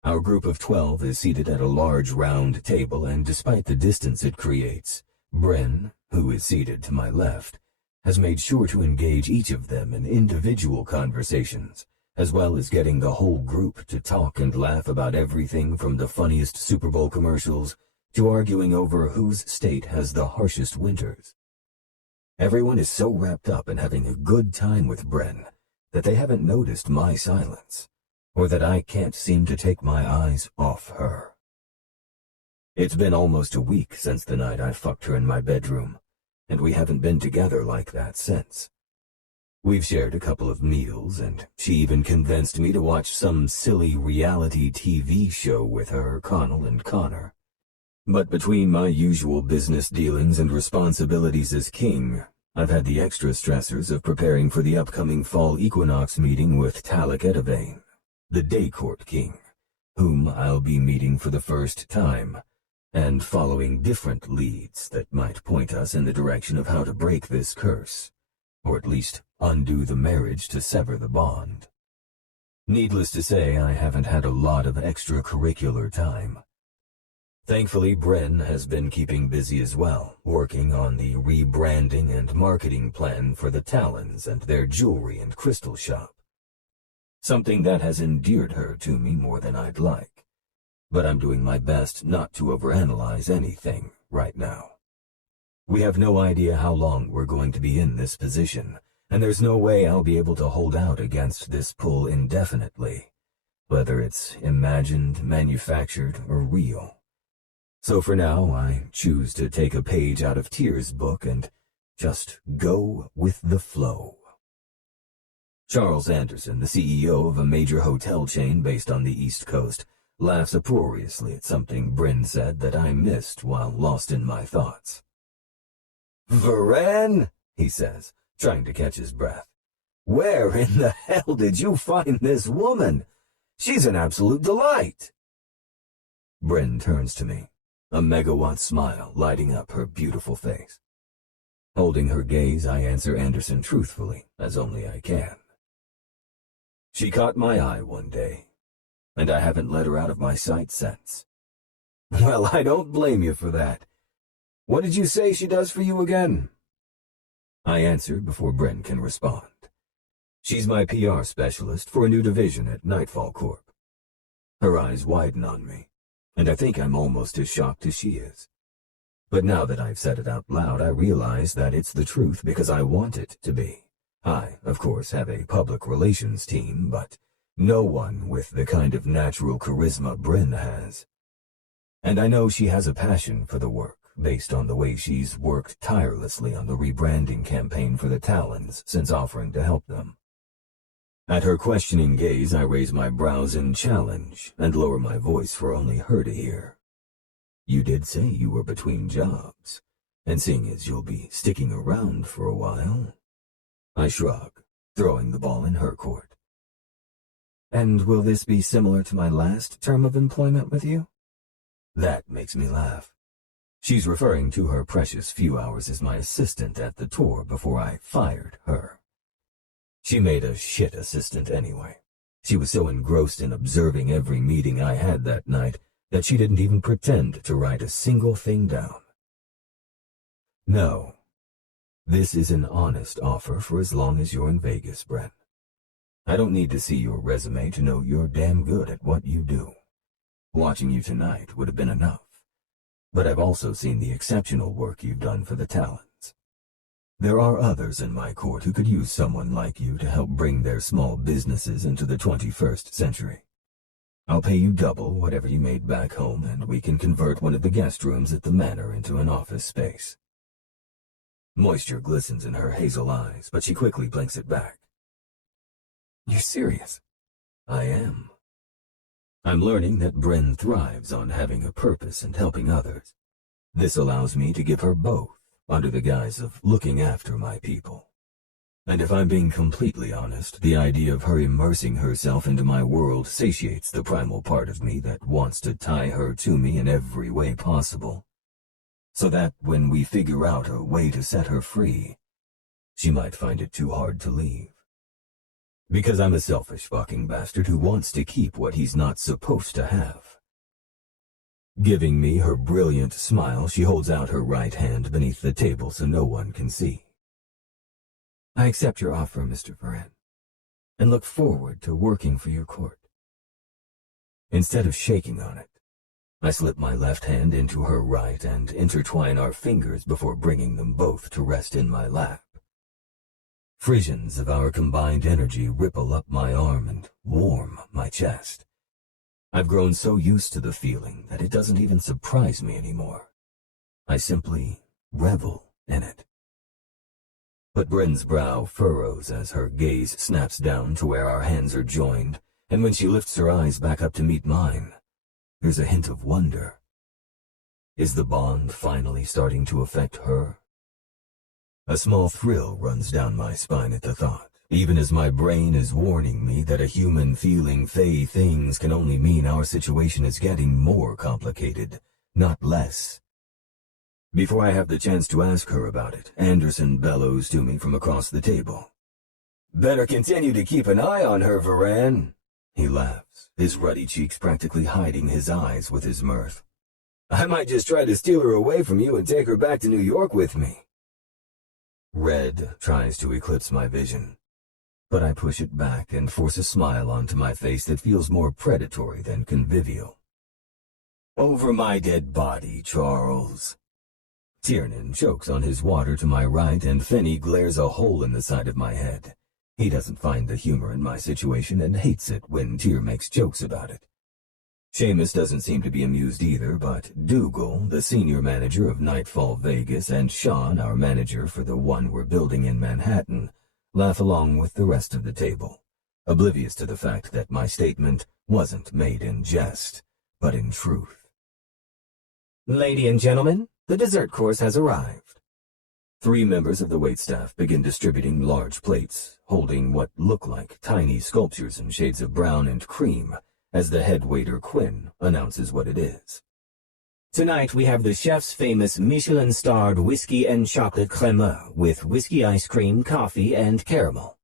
Our group of 12 is seated at a large round table, and despite the distance it creates, Bryn, who is seated to my left, has made sure to engage each of them in individual conversations, as well as getting the whole group to talk and laugh about everything from the funniest Super Bowl commercials to arguing over whose state has the harshest winters. Everyone is so wrapped up in having a good time with Bryn that they haven't noticed my silence, or that I can't seem to take my eyes off her. It's been almost a week since the night I fucked her in my bedroom, and we haven't been together like that since. We've shared a couple of meals, and she even convinced me to watch some silly reality TV show with her, Connell and Connor. But between my usual business dealings and responsibilities as king, I've had the extra stressors of preparing for the upcoming fall equinox meeting with Talak Edivane, the Day Court King, whom I'll be meeting for the first time, and following different leads that might point us in the direction of how to break this curse, or at least undo the marriage to sever the bond. Needless to say, I haven't had a lot of extracurricular time. Thankfully, Bryn has been keeping busy as well, working on the rebranding and marketing plan for the Talons and their jewelry and crystal shop. Something that has endeared her to me more than I'd like, but I'm doing my best not to overanalyze anything right now. We have no idea how long we're going to be in this position, and there's no way I'll be able to hold out against this pull indefinitely, whether it's imagined, manufactured, or real. So for now, I choose to take a page out of Tyr's book and just go with the flow. Charles Anderson, the CEO of a major hotel chain based on the East Coast, laughs uproariously at something Bryn said that I missed while lost in my thoughts. "Verran," he says, trying to catch his breath. "Where in the hell did you find this woman? She's an absolute delight." Bryn turns to me, a megawatt smile lighting up her beautiful face. Holding her gaze, I answer Anderson truthfully, as only I can. She caught my eye one day, and I haven't let her out of my sight since. Well, I don't blame you for that. What did you say she does for you again? I answer before Bryn can respond. She's my PR specialist for a new division at Nightfall Corp. Her eyes widen on me, and I think I'm almost as shocked as she is. But now that I've said it out loud, I realize that it's the truth because I want it to be. I, of course, have a public relations team, but no one with the kind of natural charisma Bryn has. And I know she has a passion for the work, based on the way she's worked tirelessly on the rebranding campaign for the Talons since offering to help them. At her questioning gaze, I raise my brows in challenge and lower my voice for only her to hear. You did say you were between jobs, and seeing as you'll be sticking around for a while... I shrug, throwing the ball in her court. And will this be similar to my last term of employment with you? That makes me laugh. She's referring to her precious few hours as my assistant at the tour before I fired her. She made a shit assistant anyway. She was so engrossed in observing every meeting I had that night that she didn't even pretend to write a single thing down. No. This is an honest offer for as long as you're in Vegas, Bryn. I don't need to see your resume to know you're damn good at what you do. Watching you tonight would have been enough. But I've also seen the exceptional work you've done for the Talons. There are others in my court who could use someone like you to help bring their small businesses into the 21st century. I'll pay you double whatever you made back home, and we can convert one of the guest rooms at the manor into an office space. Moisture glistens in her hazel eyes, but she quickly blinks it back. You're serious? I am. I'm learning that Bryn thrives on having a purpose and helping others. This allows me to give her both, under the guise of looking after my people. And if I'm being completely honest, the idea of her immersing herself into my world satiates the primal part of me that wants to tie her to me in every way possible, so that when we figure out a way to set her free, she might find it too hard to leave. Because I'm a selfish fucking bastard who wants to keep what he's not supposed to have. Giving me her brilliant smile, she holds out her right hand beneath the table so no one can see. I accept your offer, Mr. Verran, and look forward to working for your court. Instead of shaking on it, I slip my left hand into her right and intertwine our fingers before bringing them both to rest in my lap. Frissions of our combined energy ripple up my arm and warm my chest. I've grown so used to the feeling that it doesn't even surprise me anymore. I simply revel in it. But Bryn's brow furrows as her gaze snaps down to where our hands are joined, and when she lifts her eyes back up to meet mine, there's a hint of wonder. Is the bond finally starting to affect her? A small thrill runs down my spine at the thought, even as my brain is warning me that a human feeling fey things can only mean our situation is getting more complicated, not less. Before I have the chance to ask her about it, Anderson bellows to me from across the table. "Better continue to keep an eye on her, Verran." He laughs, his ruddy cheeks practically hiding his eyes with his mirth. "I might just try to steal her away from you and take her back to New York with me." Red tries to eclipse my vision, but I push it back and force a smile onto my face that feels more predatory than convivial. "Over my dead body, Charles." Tiernan chokes on his water to my right, and Finney glares a hole in the side of my head. He doesn't find the humor in my situation and hates it when Tyr makes jokes about it. Seamus doesn't seem to be amused either, but Dougal, the senior manager of Nightfall Vegas, and Sean, our manager for the one we're building in Manhattan, laugh along with the rest of the table, oblivious to the fact that my statement wasn't made in jest, but in truth. "Lady and gentlemen, the dessert course has arrived." 3 members of the waitstaff begin distributing large plates, holding what look like tiny sculptures in shades of brown and cream, as the head waiter Quinn announces what it is. "Tonight we have the chef's famous Michelin-starred whiskey and chocolate crémeux with whiskey ice cream, coffee, and caramel."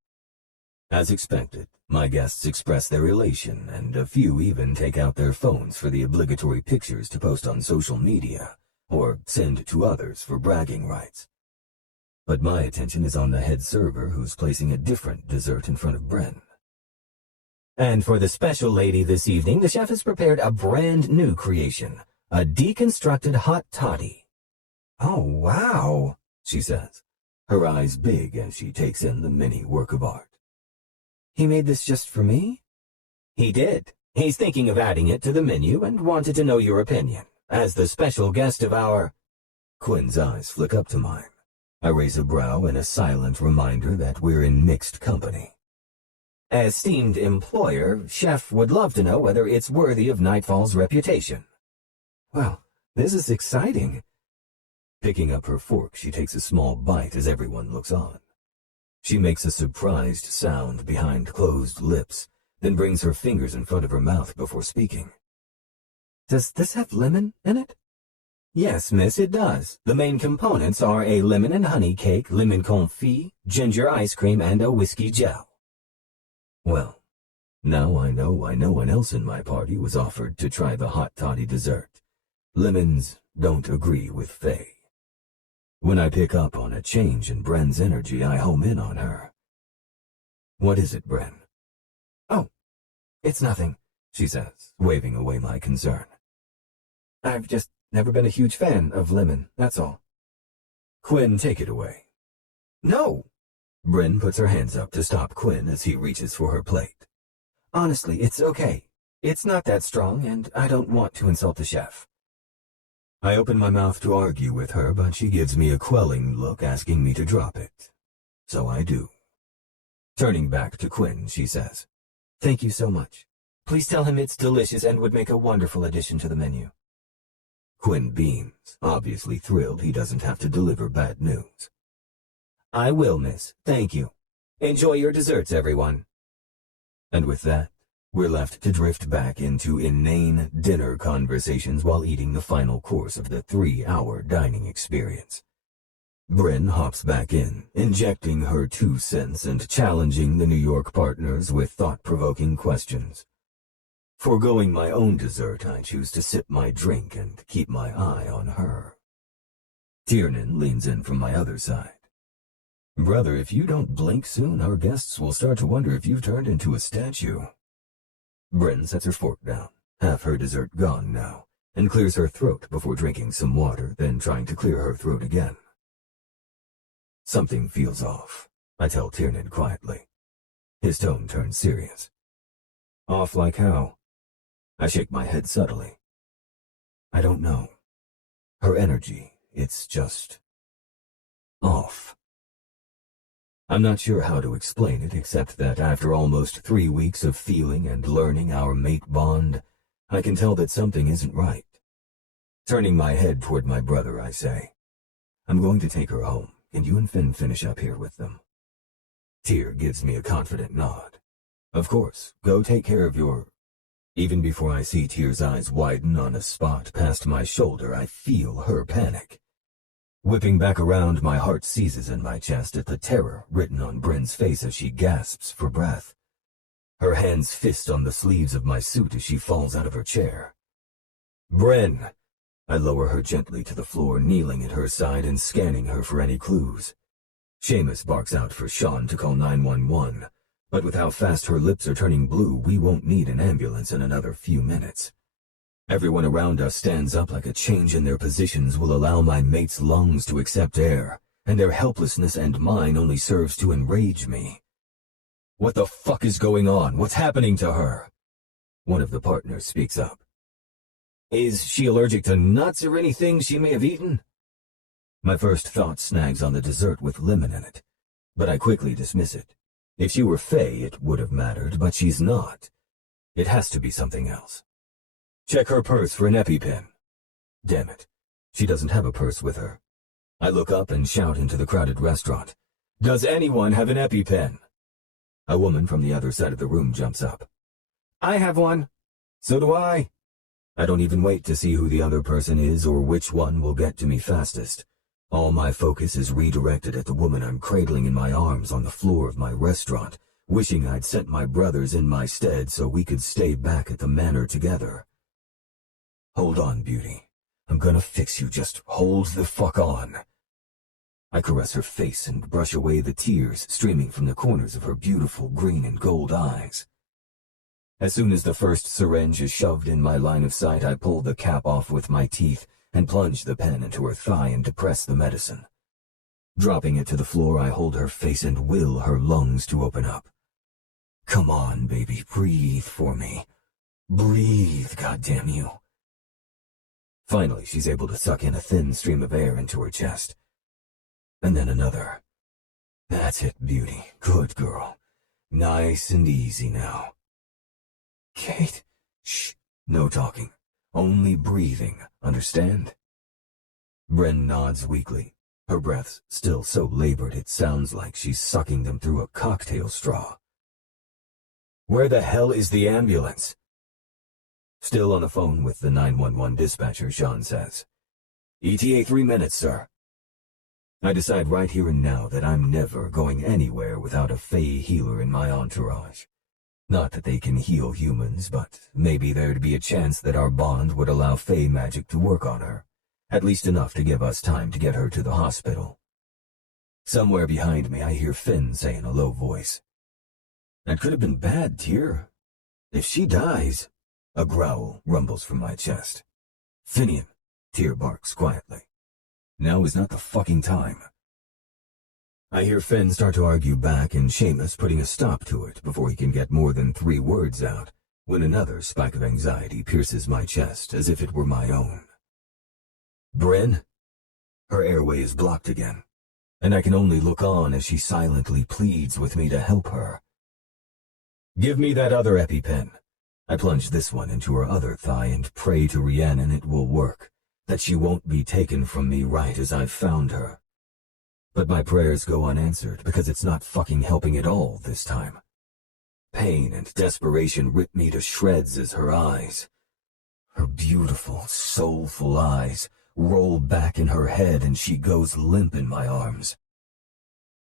As expected, my guests express their elation, and a few even take out their phones for the obligatory pictures to post on social media, or send to others for bragging rights. But my attention is on the head server who's placing a different dessert in front of Bryn. "And for the special lady this evening, the chef has prepared a brand new creation, a deconstructed hot toddy." "Oh, wow," she says, her eyes big as she takes in the mini work of art. "He made this just for me?" "He did. He's thinking of adding it to the menu and wanted to know your opinion, as the special guest of our—" Quinn's eyes flick up to mine. I raise a brow in a silent reminder that we're in mixed company. "Esteemed employer, Chef would love to know whether it's worthy of Nightfall's reputation." "Well, this is exciting." Picking up her fork, she takes a small bite as everyone looks on. She makes a surprised sound behind closed lips, then brings her fingers in front of her mouth before speaking. "Does this have lemon in it?" "Yes, miss, it does. The main components are a lemon and honey cake, lemon confit, ginger ice cream, and a whiskey gel." Well, now I know why no one else in my party was offered to try the hot toddy dessert. Lemons don't agree with Faye. When I pick up on a change in Bryn's energy, I home in on her. "What is it, Bryn?" "Oh, it's nothing," she says, waving away my concern. "I've just never been a huge fan of lemon, that's all." "Quinn, take it away." "No!" Bryn puts her hands up to stop Quinn as he reaches for her plate. "Honestly, it's okay. It's not that strong, and I don't want to insult the chef." I open my mouth to argue with her, but she gives me a quelling look asking me to drop it. So I do. Turning back to Quinn, she says, "Thank you so much. Please tell him it's delicious and would make a wonderful addition to the menu. Quinn beams, obviously thrilled he doesn't have to deliver bad news. I will, miss. Thank you. Enjoy your desserts, everyone. And with that, we're left to drift back into inane dinner conversations while eating the final course of the 3-hour dining experience. Bryn hops back in, injecting her 2 cents and challenging the New York partners with thought-provoking questions. Foregoing my own dessert, I choose to sip my drink and keep my eye on her. Tiernan leans in from my other side. Brother, if you don't blink soon, our guests will start to wonder if you've turned into a statue. Bryn sets her fork down, half her dessert gone now, and clears her throat before drinking some water, then trying to clear her throat again. Something feels off, I tell Tiernan quietly. His tone turns serious. Off like how? I shake my head subtly. I don't know. Her energy, it's just off. I'm not sure how to explain it, except that after almost 3 weeks of feeling and learning our mate bond, I can tell that something isn't right. Turning my head toward my brother, I say, I'm going to take her home. Can you and Finn finish up here with them? Tyr gives me a confident nod. Of course, go take care of your... Even before I see Tyr's eyes widen on a spot past my shoulder, I feel her panic. Whipping back around, my heart seizes in my chest at the terror written on Bryn's face as she gasps for breath. Her hands fist on the sleeves of my suit as she falls out of her chair. Bryn! I lower her gently to the floor, kneeling at her side and scanning her for any clues. Seamus barks out for Sean to call 911, but with how fast her lips are turning blue, we won't need an ambulance in another few minutes. Everyone around us stands up like a change in their positions will allow my mate's lungs to accept air, and their helplessness and mine only serves to enrage me. What the fuck is going on? What's happening to her? One of the partners speaks up. Is she allergic to nuts or anything she may have eaten? My first thought snags on the dessert with lemon in it, but I quickly dismiss it. If she were Fae, it would have mattered, but she's not. It has to be something else. Check her purse for an EpiPen. Damn it, she doesn't have a purse with her. I look up and shout into the crowded restaurant. Does anyone have an EpiPen? A woman from the other side of the room jumps up. I have one. So do I. I don't even wait to see who the other person is or which one will get to me fastest. All my focus is redirected at the woman I'm cradling in my arms on the floor of my restaurant, wishing I'd sent my brothers in my stead so we could stay back at the manor together. Hold on, beauty. I'm gonna fix you. Just hold the fuck on. I caress her face and brush away the tears streaming from the corners of her beautiful green and gold eyes. As soon as the first syringe is shoved in my line of sight, I pull the cap off with my teeth and plunge the pen into her thigh and depress the medicine. Dropping it to the floor, I hold her face and will her lungs to open up. Come on, baby, breathe for me. Breathe, goddamn you. Finally, she's able to suck in a thin stream of air into her chest. And then another. That's it, beauty. Good girl. Nice and easy now. Kate, shh, no talking. Only breathing, understand? Bryn nods weakly, her breaths still so labored it sounds like she's sucking them through a cocktail straw. Where the hell is the ambulance? Still on the phone with the 911 dispatcher, Sean says. ETA 3 minutes, sir. I decide right here and now that I'm never going anywhere without a Fae healer in my entourage. Not that they can heal humans, but maybe there'd be a chance that our bond would allow Fae magic to work on her, at least enough to give us time to get her to the hospital. Somewhere behind me I hear Finn say in a low voice, That could have been bad, Tyr. If she dies... A growl rumbles from my chest. Finian, Tyr barks quietly. Now is not the fucking time. I hear Finn start to argue back and Seamus putting a stop to it before he can get more than 3 words out, when another spike of anxiety pierces my chest as if it were my own. Bryn? Her airway is blocked again, and I can only look on as she silently pleads with me to help her. Give me that other EpiPen. I plunge this one into her other thigh and pray to Rhiannon it will work, that she won't be taken from me right as I've found her. But my prayers go unanswered because it's not fucking helping at all this time. Pain and desperation rip me to shreds as her eyes, her beautiful, soulful eyes, roll back in her head and she goes limp in my arms.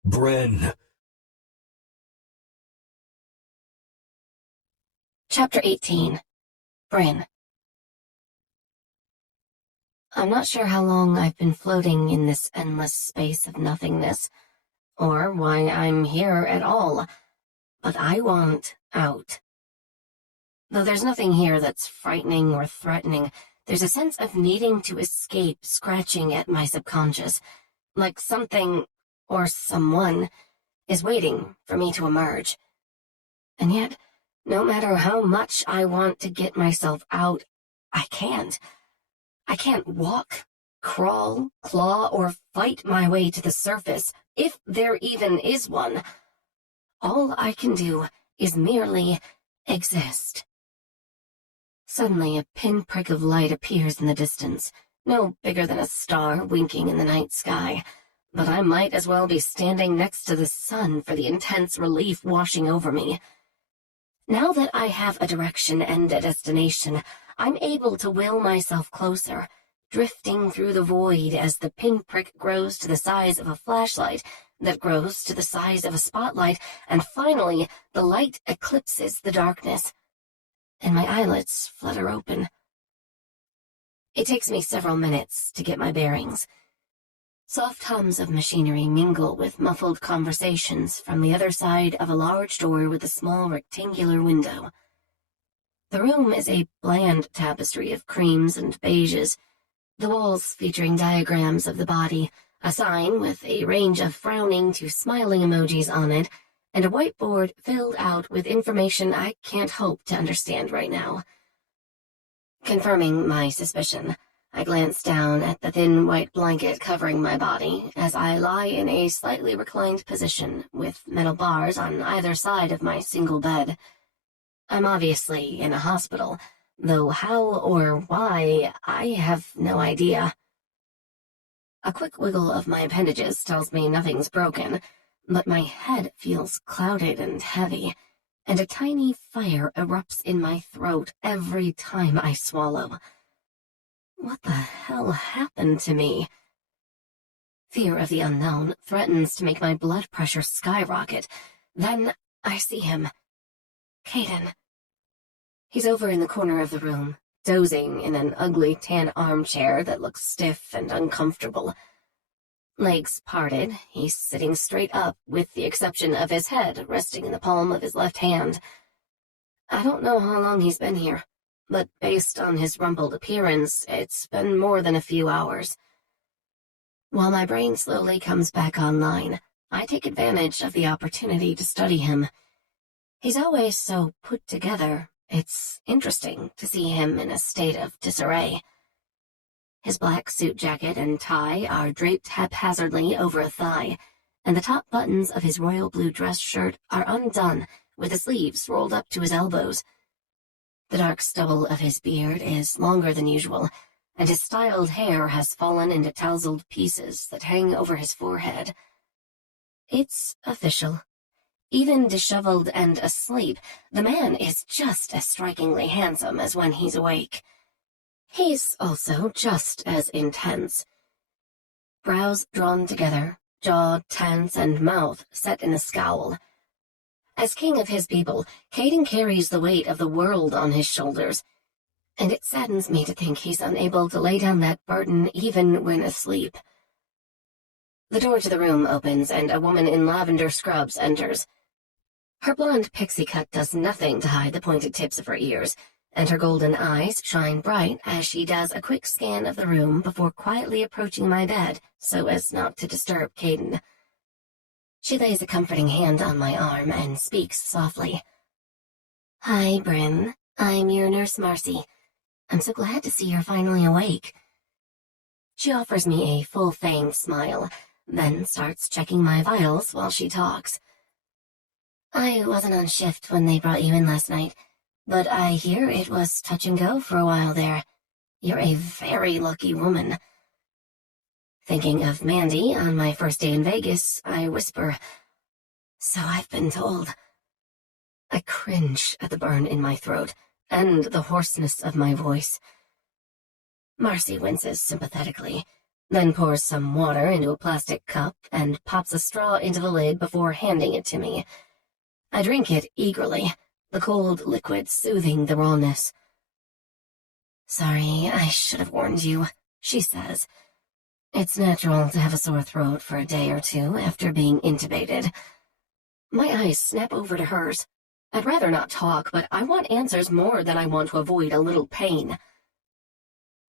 Bryn! Chapter 18. Bryn. I'm not sure how long I've been floating in this endless space of nothingness, or why I'm here at all, but I want out. Though there's nothing here that's frightening or threatening, there's a sense of needing to escape scratching at my subconscious, like something, or someone, is waiting for me to emerge. And yet, no matter how much I want to get myself out, I can't. I can't walk, crawl, claw, or fight my way to the surface, if there even is one. All I can do is merely exist. Suddenly, a pinprick of light appears in the distance, no bigger than a star winking in the night sky, but I might as well be standing next to the sun for the intense relief washing over me. Now that I have a direction and a destination, I'm able to will myself closer, drifting through the void as the pinprick grows to the size of a flashlight, that grows to the size of a spotlight, and finally the light eclipses the darkness, and my eyelids flutter open. It takes me several minutes to get my bearings. Soft hums of machinery mingle with muffled conversations from the other side of a large door with a small rectangular window. The room is a bland tapestry of creams and beiges, the walls featuring diagrams of the body, a sign with a range of frowning to smiling emojis on it, and a whiteboard filled out with information I can't hope to understand right now. Confirming my suspicion, I glance down at the thin white blanket covering my body as I lie in a slightly reclined position with metal bars on either side of my single bed. I'm obviously in a hospital, though how or why, I have no idea. A quick wiggle of my appendages tells me nothing's broken, but my head feels clouded and heavy, and a tiny fire erupts in my throat every time I swallow. What the hell happened to me? Fear of the unknown threatens to make my blood pressure skyrocket. Then I see him. Caiden. He's over in the corner of the room, dozing in an ugly tan armchair that looks stiff and uncomfortable. Legs parted, he's sitting straight up, with the exception of his head resting in the palm of his left hand. I don't know how long he's been here, but based on his rumpled appearance, it's been more than a few hours. While my brain slowly comes back online, I take advantage of the opportunity to study him. He's always so put together. It's interesting to see him in a state of disarray. His black suit jacket and tie are draped haphazardly over a thigh, and the top buttons of his royal blue dress shirt are undone, with the sleeves rolled up to his elbows. The dark stubble of his beard is longer than usual, and his styled hair has fallen into tousled pieces that hang over his forehead. It's official. Even disheveled and asleep, the man is just as strikingly handsome as when he's awake. He's also just as intense. Brows drawn together, jaw tense, and mouth set in a scowl. As king of his people, Caiden carries the weight of the world on his shoulders, and it saddens me to think he's unable to lay down that burden even when asleep. The door to the room opens, and a woman in lavender scrubs enters. Her blonde pixie cut does nothing to hide the pointed tips of her ears, and her golden eyes shine bright as she does a quick scan of the room before quietly approaching my bed so as not to disturb Caiden. She lays a comforting hand on my arm and speaks softly. "Hi, Bryn. I'm your nurse Marcy. I'm so glad to see you're finally awake." She offers me a full-fanged smile, then starts checking my vitals while she talks. "I wasn't on shift when they brought you in last night. but I hear it was touch and go for a while there. You're a very lucky woman. Thinking of Mandy on my first day in Vegas, I whisper, "So I've been told." I cringe at the burn in my throat and the hoarseness of my voice. Marcy winces sympathetically, then pours some water into a plastic cup and pops a straw into the lid before handing it to me. I drink it eagerly, the cold liquid soothing the rawness. "Sorry, I should have warned you," she says. "It's natural to have a sore throat for a day or two after being intubated." My eyes snap over to hers. I'd rather not talk, but I want answers more than I want to avoid a little pain.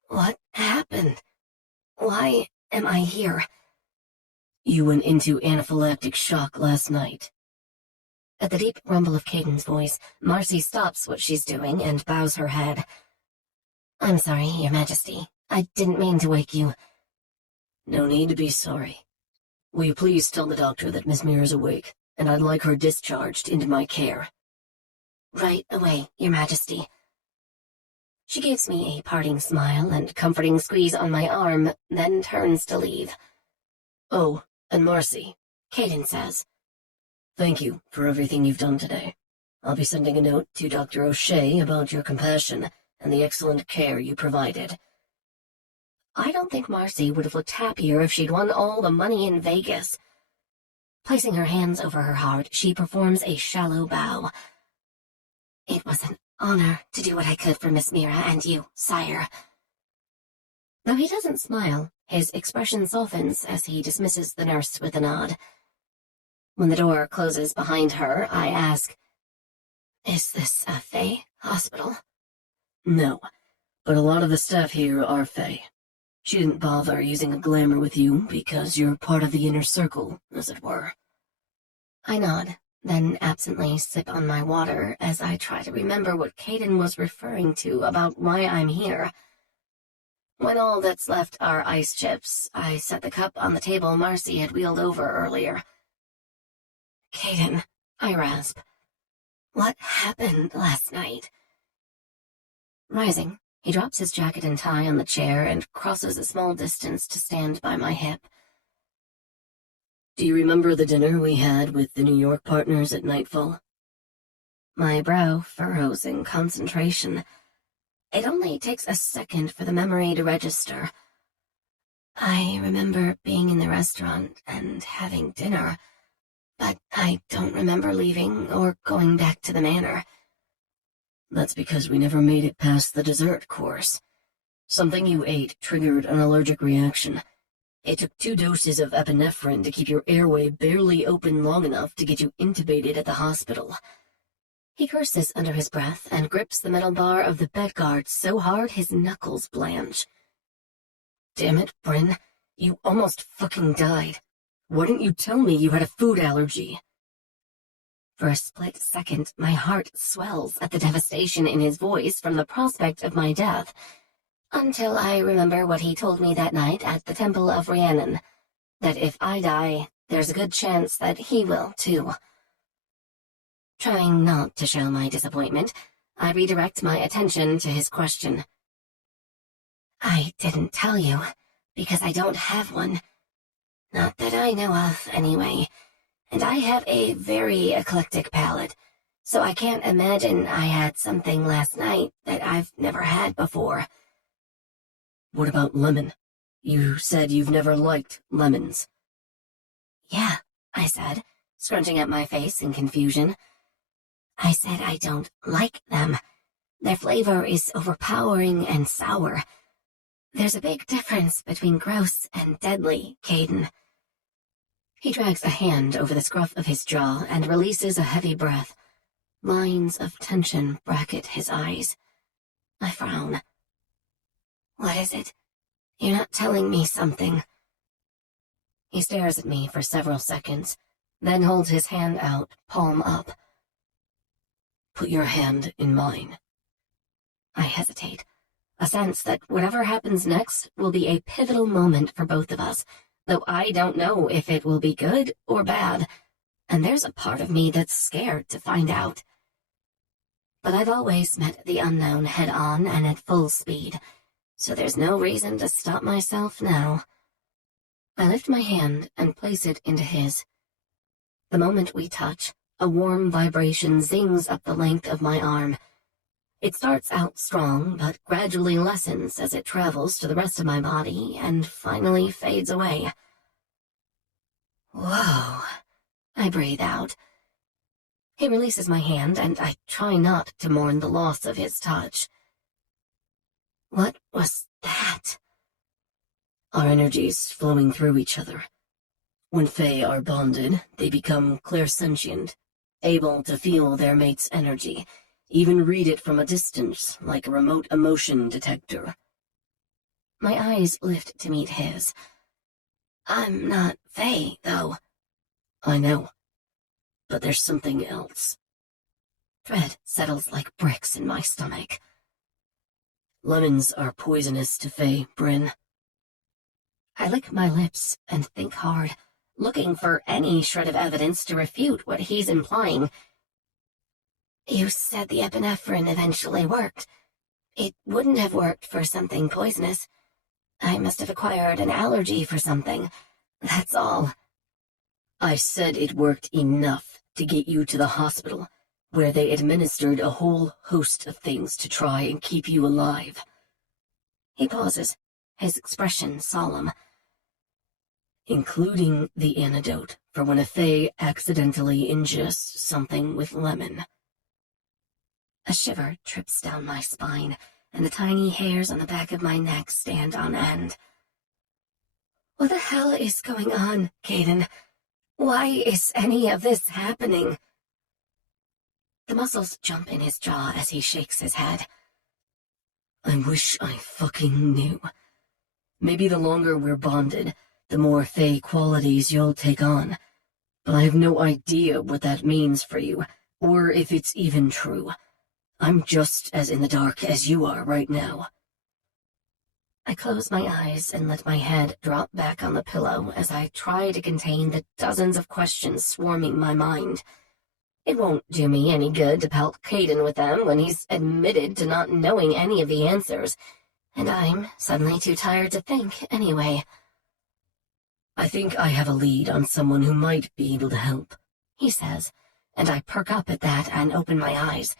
"What happened? Why am I here?" "You went into anaphylactic shock last night." At the deep rumble of Caiden's voice, Marcy stops what she's doing and bows her head. "I'm sorry, Your Majesty. I didn't mean to wake you." "No need to be sorry. Will you please tell the doctor that Miss Meara's awake, and I'd like her discharged into my care?" "Right away, Your Majesty." She gives me a parting smile and comforting squeeze on my arm, then turns to leave. "Oh, and Marcy," Caiden says, "thank you for everything you've done today. I'll be sending a note to Dr. O'Shea about your compassion and the excellent care you provided." I don't think Marcy would have looked happier if she'd won all the money in Vegas. Placing her hands over her heart, she performs a shallow bow. "It was an honor to do what I could for Miss Meara and you, sire." Though he doesn't smile, his expression softens as he dismisses the nurse with a nod. When the door closes behind her, I ask, "Is this a Fae hospital?" "No, but a lot of the staff here are Fae. She didn't bother using a glamour with you because you're part of the inner circle, as it were." I nod, then absently sip on my water as I try to remember what Caiden was referring to about why I'm here. When all that's left are ice chips, I set the cup on the table Marcy had wheeled over earlier. "Caiden," I rasp, "what happened last night?" Rising, he drops his jacket and tie on the chair and crosses a small distance to stand by my hip. "Do you remember the dinner we had with the New York partners at nightfall?" My brow furrows in concentration. It only takes a second for the memory to register. I remember being in the restaurant and having dinner, but I don't remember leaving or going back to the manor. "That's because we never made it past the dessert course. Something you ate triggered an allergic reaction. It took 2 doses of epinephrine to keep your airway barely open long enough to get you intubated at the hospital." He curses under his breath and grips the metal bar of the bed guard so hard his knuckles blanch. "Damn it, Bryn. You almost fucking died. Why didn't you tell me you had a food allergy?" For a split second, my heart swells at the devastation in his voice from the prospect of my death, until I remember what he told me that night at the Temple of Rhiannon, that if I die, there's a good chance that he will, too. Trying not to show my disappointment, I redirect my attention to his question. "I didn't tell you, because I don't have one. Not that I know of, anyway. And I have a very eclectic palate, so I can't imagine I had something last night that I've never had before." "What about lemon? You said you've never liked lemons." "Yeah," I said, scrunching up my face in confusion. "I said I don't like them. Their flavor is overpowering and sour. There's a big difference between gross and deadly, Caiden." He drags a hand over the scruff of his jaw and releases a heavy breath. Lines of tension bracket his eyes. I frown. "What is it? You're not telling me something." He stares at me for several seconds, then holds his hand out, palm up. "Put your hand in mine." I hesitate, a sense that whatever happens next will be a pivotal moment for both of us, though I don't know if it will be good or bad, and there's a part of me that's scared to find out. but I've always met the unknown head-on and at full speed, so there's no reason to stop myself now. I lift my hand and place it into his. The moment we touch, a warm vibration zings up the length of my arm. It starts out strong, but gradually lessens as it travels to the rest of my body and finally fades away. Whoa, I breathe out. He releases my hand, and I try not to mourn the loss of his touch. What was that? Our energies flowing through each other. When Fae are bonded, they become clairsentient, able to feel their mate's energy, even read it from a distance like a remote emotion detector. My eyes lift to meet his. I'm not Fae, though. I know, but there's something else. Dread settles like bricks in my stomach. Lemons are poisonous to Fae, Bryn. I lick my lips and think hard, looking for any shred of evidence to refute what he's implying. You said the epinephrine eventually worked. It wouldn't have worked for something poisonous. I must have acquired an allergy for something. That's all. I said it worked enough to get you to the hospital, where they administered a whole host of things to try and keep you alive. He pauses, his expression solemn. Including the antidote for when a Fae accidentally ingests something with lemon. A shiver trips down my spine, and the tiny hairs on the back of my neck stand on end. What the hell is going on, Caiden? Why is any of this happening? The muscles jump in his jaw as he shakes his head. I wish I fucking knew. Maybe the longer we're bonded, the more Fae qualities you'll take on. But I have no idea what that means for you, or if it's even true. I'm just as in the dark as you are right now. I close my eyes and let my head drop back on the pillow as I try to contain the dozens of questions swarming my mind. It won't do me any good to pelt Caiden with them when he's admitted to not knowing any of the answers, and I'm suddenly too tired to think anyway. I think I have a lead on someone who might be able to help, he says, and I perk up at that and open my eyes.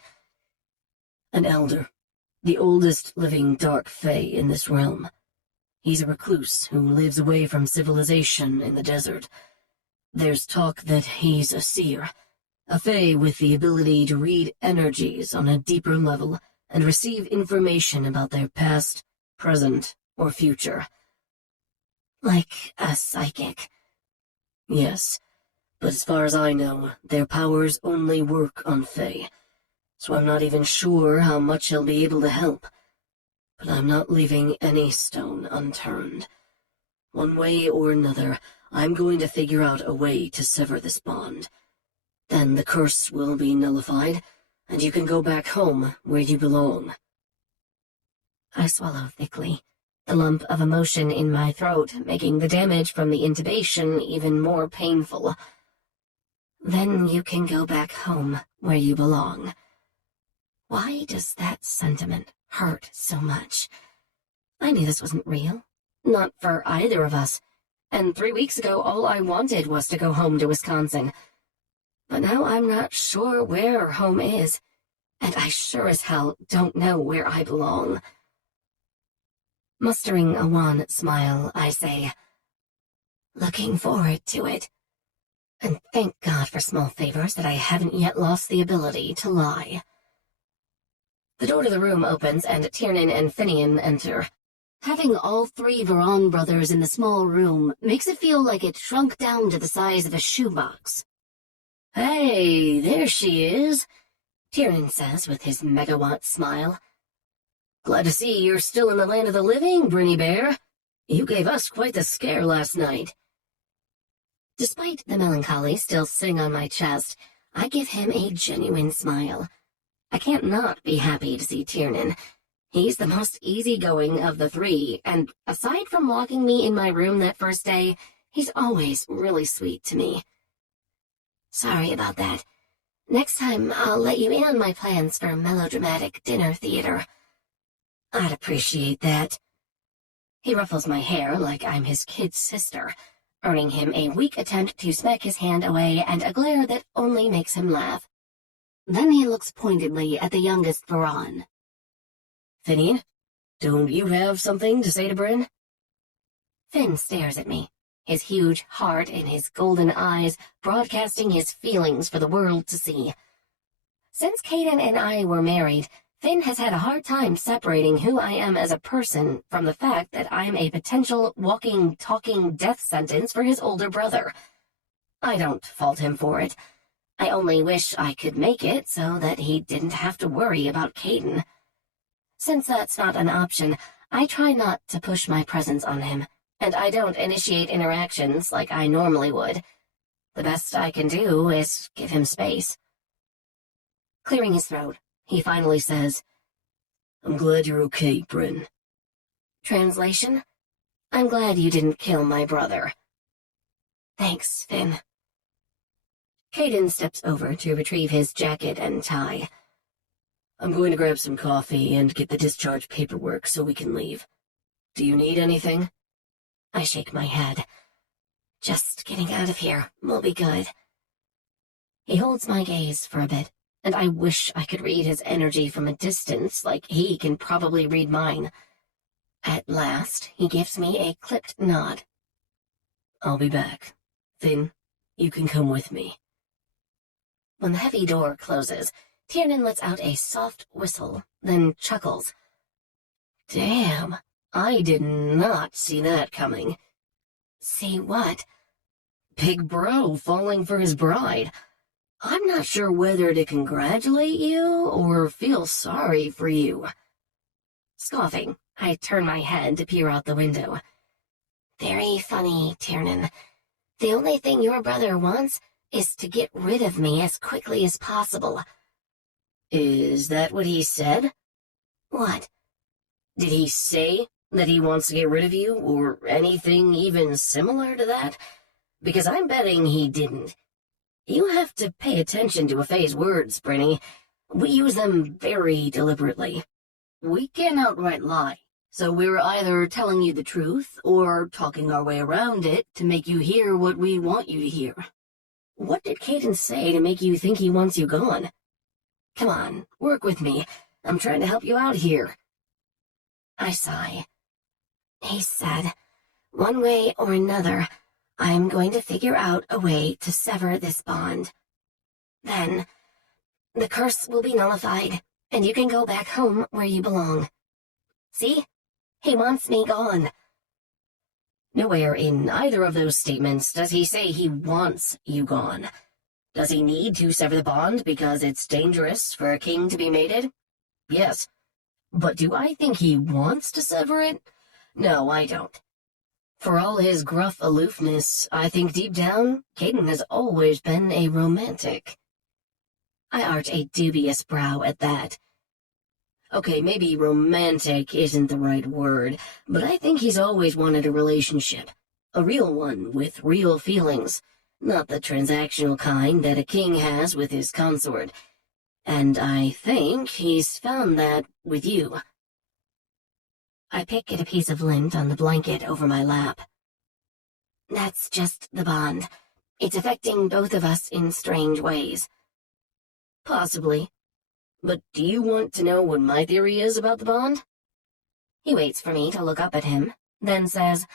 An elder, the oldest living dark Fae in this realm. He's a recluse who lives away from civilization in the desert. There's talk that he's a seer, a Fae with the ability to read energies on a deeper level and receive information about their past, present, or future. Like a psychic. Yes, but as far as I know, their powers only work on Fae, so I'm not even sure how much he'll be able to help. But I'm not leaving any stone unturned. One way or another, I'm going to figure out a way to sever this bond. Then the curse will be nullified, and you can go back home where you belong. I swallow thickly, the lump of emotion in my throat making the damage from the intubation even more painful. Then you can go back home where you belong. Why does that sentiment hurt so much? I knew this wasn't real. Not for either of us. And 3 weeks ago, all I wanted was to go home to Wisconsin. But now I'm not sure where home is, and I sure as hell don't know where I belong. Mustering a wan smile, I say, looking forward to it. And thank God for small favors that I haven't yet lost the ability to lie. The door to the room opens and Tiernan and Finian enter. Having all 3 Verran brothers in the small room makes it feel like it shrunk down to the size of a shoebox. Hey, there she is, Tiernan says with his megawatt smile. Glad to see you're still in the land of the living, Bryn Meara. You gave us quite the scare last night. Despite the melancholy still sitting on my chest, I give him a genuine smile. I can't not be happy to see Tiernan. He's the most easygoing of the 3, and aside from locking me in my room that first day, he's always really sweet to me. Sorry about that. Next time, I'll let you in on my plans for melodramatic dinner theater. I'd appreciate that. He ruffles my hair like I'm his kid sister, earning him a weak attempt to smack his hand away and a glare that only makes him laugh. Then he looks pointedly at the youngest Verran. Finian, don't you have something to say to Bryn? Finn stares at me, his huge heart in his golden eyes broadcasting his feelings for the world to see. Since Caiden and I were married, Finn has had a hard time separating who I am as a person from the fact that I'm a potential walking, talking death sentence for his older brother. I don't fault him for it. I only wish I could make it so that he didn't have to worry about Caiden. Since that's not an option, I try not to push my presence on him, and I don't initiate interactions like I normally would. The best I can do is give him space. Clearing his throat, he finally says, I'm glad you're okay, Bryn. Translation? I'm glad you didn't kill my brother. Thanks, Finn. Caiden steps over to retrieve his jacket and tie. I'm going to grab some coffee and get the discharge paperwork so we can leave. Do you need anything? I shake my head. Just getting out of here will be good. He holds my gaze for a bit, and I wish I could read his energy from a distance like he can probably read mine. At last, he gives me a clipped nod. I'll be back. Finn, you can come with me. When the heavy door closes, Tiernan lets out a soft whistle, then chuckles. Damn, I did not see that coming. See what? Big bro falling for his bride. I'm not sure whether to congratulate you or feel sorry for you. Scoffing, I turn my head to peer out the window. Very funny, Tiernan. The only thing your brother wants is to get rid of me as quickly as possible. Is that what he said? What? Did he say that he wants to get rid of you, or anything even similar to that? Because I'm betting he didn't. You have to pay attention to Afei's words, Brynny. We use them very deliberately. We can't outright lie, so we're either telling you the truth or talking our way around it to make you hear what we want you to hear. What did Caiden say to make you think he wants you gone? Come on, work with me. I'm trying to help you out here. I sigh. He said, one way or another, I'm going to figure out a way to sever this bond. Then, the curse will be nullified, and you can go back home where you belong. See? He wants me gone. Nowhere in either of those statements does he say he wants you gone. Does he need to sever the bond because it's dangerous for a king to be mated? Yes. But do I think he wants to sever it? No, I don't. For all his gruff aloofness, I think deep down, Caiden has always been a romantic. I arch a dubious brow at that. Okay, maybe romantic isn't the right word, but I think he's always wanted a relationship. A real one, with real feelings. Not the transactional kind that a king has with his consort. And I think he's found that with you. I pick at a piece of lint on the blanket over my lap. That's just the bond. It's affecting both of us in strange ways. Possibly. But do you want to know what my theory is about the bond? He waits for me to look up at him, then says,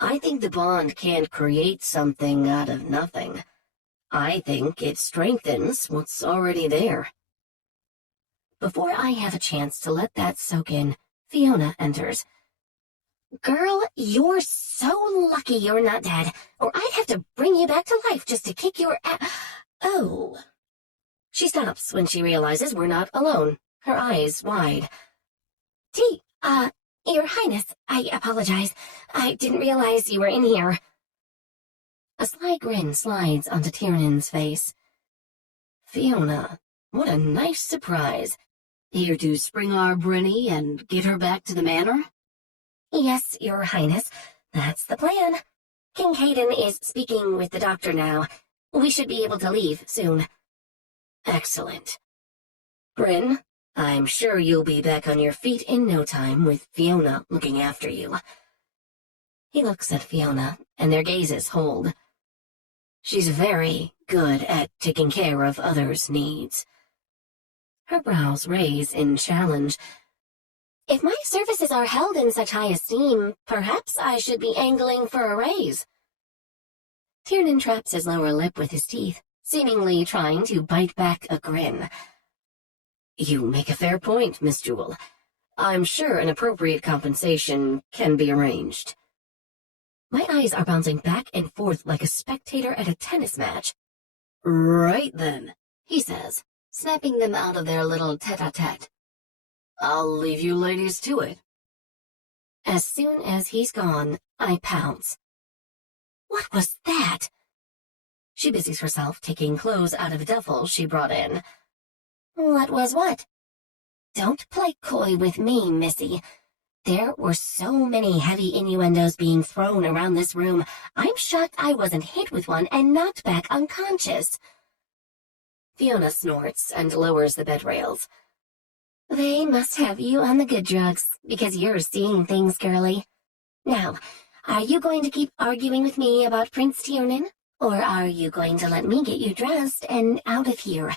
I think the bond can't create something out of nothing. I think it strengthens what's already there. Before I have a chance to let that soak in, Fiona enters. Girl, you're so lucky you're not dead, or I'd have to bring you back to life just to kick your ass. Oh. She stops when she realizes we're not alone, her eyes wide. Your Highness, I apologize. I didn't realize you were in here. A sly grin slides onto Tiernan's face. Fiona, what a nice surprise. Here to spring our Brynny and get her back to the manor? Yes, Your Highness. That's the plan. King Caiden is speaking with the doctor now. We should be able to leave soon. Excellent. Bryn, I'm sure you'll be back on your feet in no time with Fiona looking after you. He looks at Fiona, and their gazes hold. She's very good at taking care of others' needs. Her brows raise in challenge. If my services are held in such high esteem, perhaps I should be angling for a raise. Tiernan traps his lower lip with his teeth, seemingly trying to bite back a grin. You make a fair point, Miss Jewel. I'm sure an appropriate compensation can be arranged. My eyes are bouncing back and forth like a spectator at a tennis match. Right then, he says, snapping them out of their little tete-a-tete. I'll leave you ladies to it. As soon as he's gone, I pounce. What was that? She busies herself taking clothes out of a duffel she brought in. What was what? Don't play coy with me, Missy. There were so many heavy innuendos being thrown around this room, I'm shocked I wasn't hit with one and knocked back unconscious. Fiona snorts and lowers the bed rails. They must have you on the good drugs, because you're seeing things, girlie. Now, are you going to keep arguing with me about Prince Tiernan, or are you going to let me get you dressed and out of here?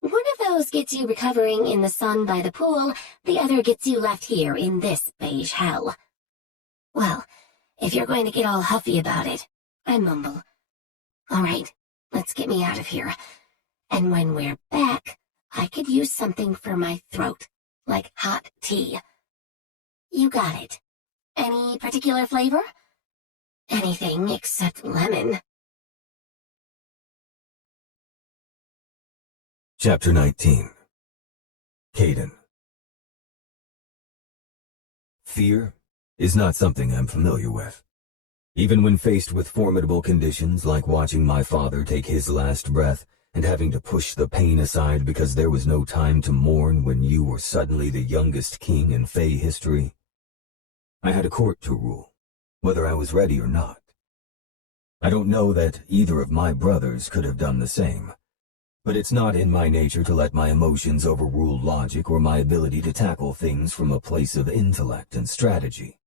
One of those gets you recovering in the sun by the pool, the other gets you left here in this beige hell. Well, if you're going to get all huffy about it, I mumble. All right, let's get me out of here. And when we're back, I could use something for my throat, like hot tea. You got it. Any particular flavor? Anything except lemon. Chapter 19. Caiden. Fear is not something I'm familiar with. Even when faced with formidable conditions like watching my father take his last breath and having to push the pain aside because there was no time to mourn when you were suddenly the youngest king in Fae history, I had a court to rule, whether I was ready or not. I don't know that either of my brothers could have done the same. But it's not in my nature to let my emotions overrule logic or my ability to tackle things from a place of intellect and strategy.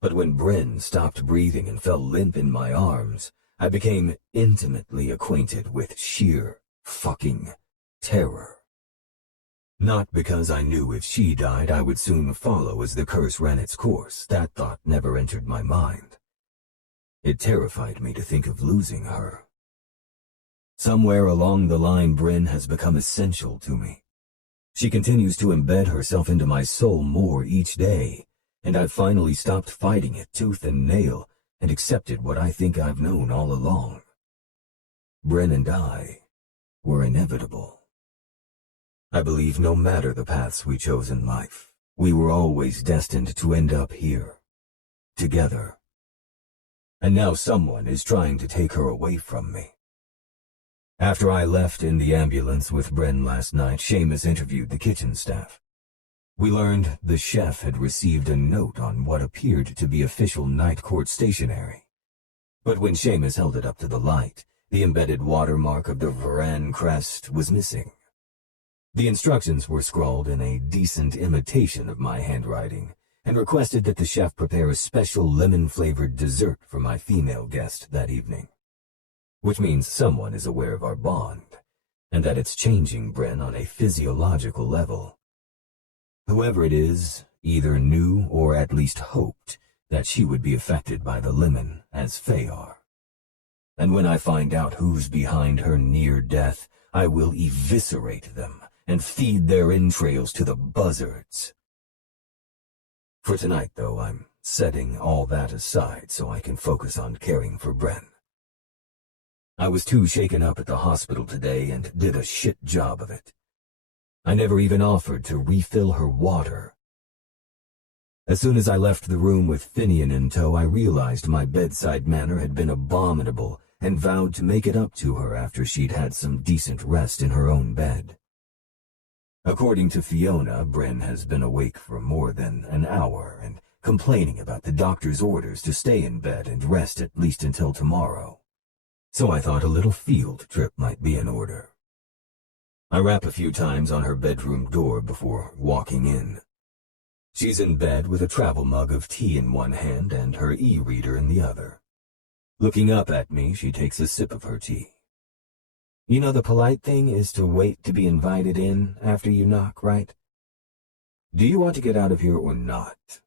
But when Bryn stopped breathing and fell limp in my arms, I became intimately acquainted with sheer fucking terror. Not because I knew if she died I would soon follow as the curse ran its course. That thought never entered my mind. It terrified me to think of losing her. Somewhere along the line, Bryn has become essential to me. She continues to embed herself into my soul more each day, and I've finally stopped fighting it tooth and nail and accepted what I think I've known all along. Bryn and I were inevitable. I believe no matter the paths we chose in life, we were always destined to end up here, together. And now someone is trying to take her away from me. After I left in the ambulance with Bryn last night, Seamus interviewed the kitchen staff. We learned the chef had received a note on what appeared to be official night court stationery. But when Seamus held it up to the light, the embedded watermark of the Verran crest was missing. The instructions were scrawled in a decent imitation of my handwriting, and requested that the chef prepare a special lemon-flavored dessert for my female guest that evening. Which means someone is aware of our bond, and that it's changing Bryn on a physiological level. Whoever it is either knew or at least hoped that she would be affected by the lemon as Fae are. And when I find out who's behind her near death, I will eviscerate them and feed their entrails to the buzzards. For tonight, though, I'm setting all that aside so I can focus on caring for Bryn. I was too shaken up at the hospital today and did a shit job of it. I never even offered to refill her water. As soon as I left the room with Finian in tow, I realized my bedside manner had been abominable and vowed to make it up to her after she'd had some decent rest in her own bed. According to Fiona, Bryn has been awake for more than an hour and complaining about the doctor's orders to stay in bed and rest at least until tomorrow. So I thought a little field trip might be in order. I rap a few times on her bedroom door before walking in. She's in bed with a travel mug of tea in one hand and her e-reader in the other. Looking up at me, she takes a sip of her tea. You know the polite thing is to wait to be invited in after you knock, right? Do you want to get out of here or not?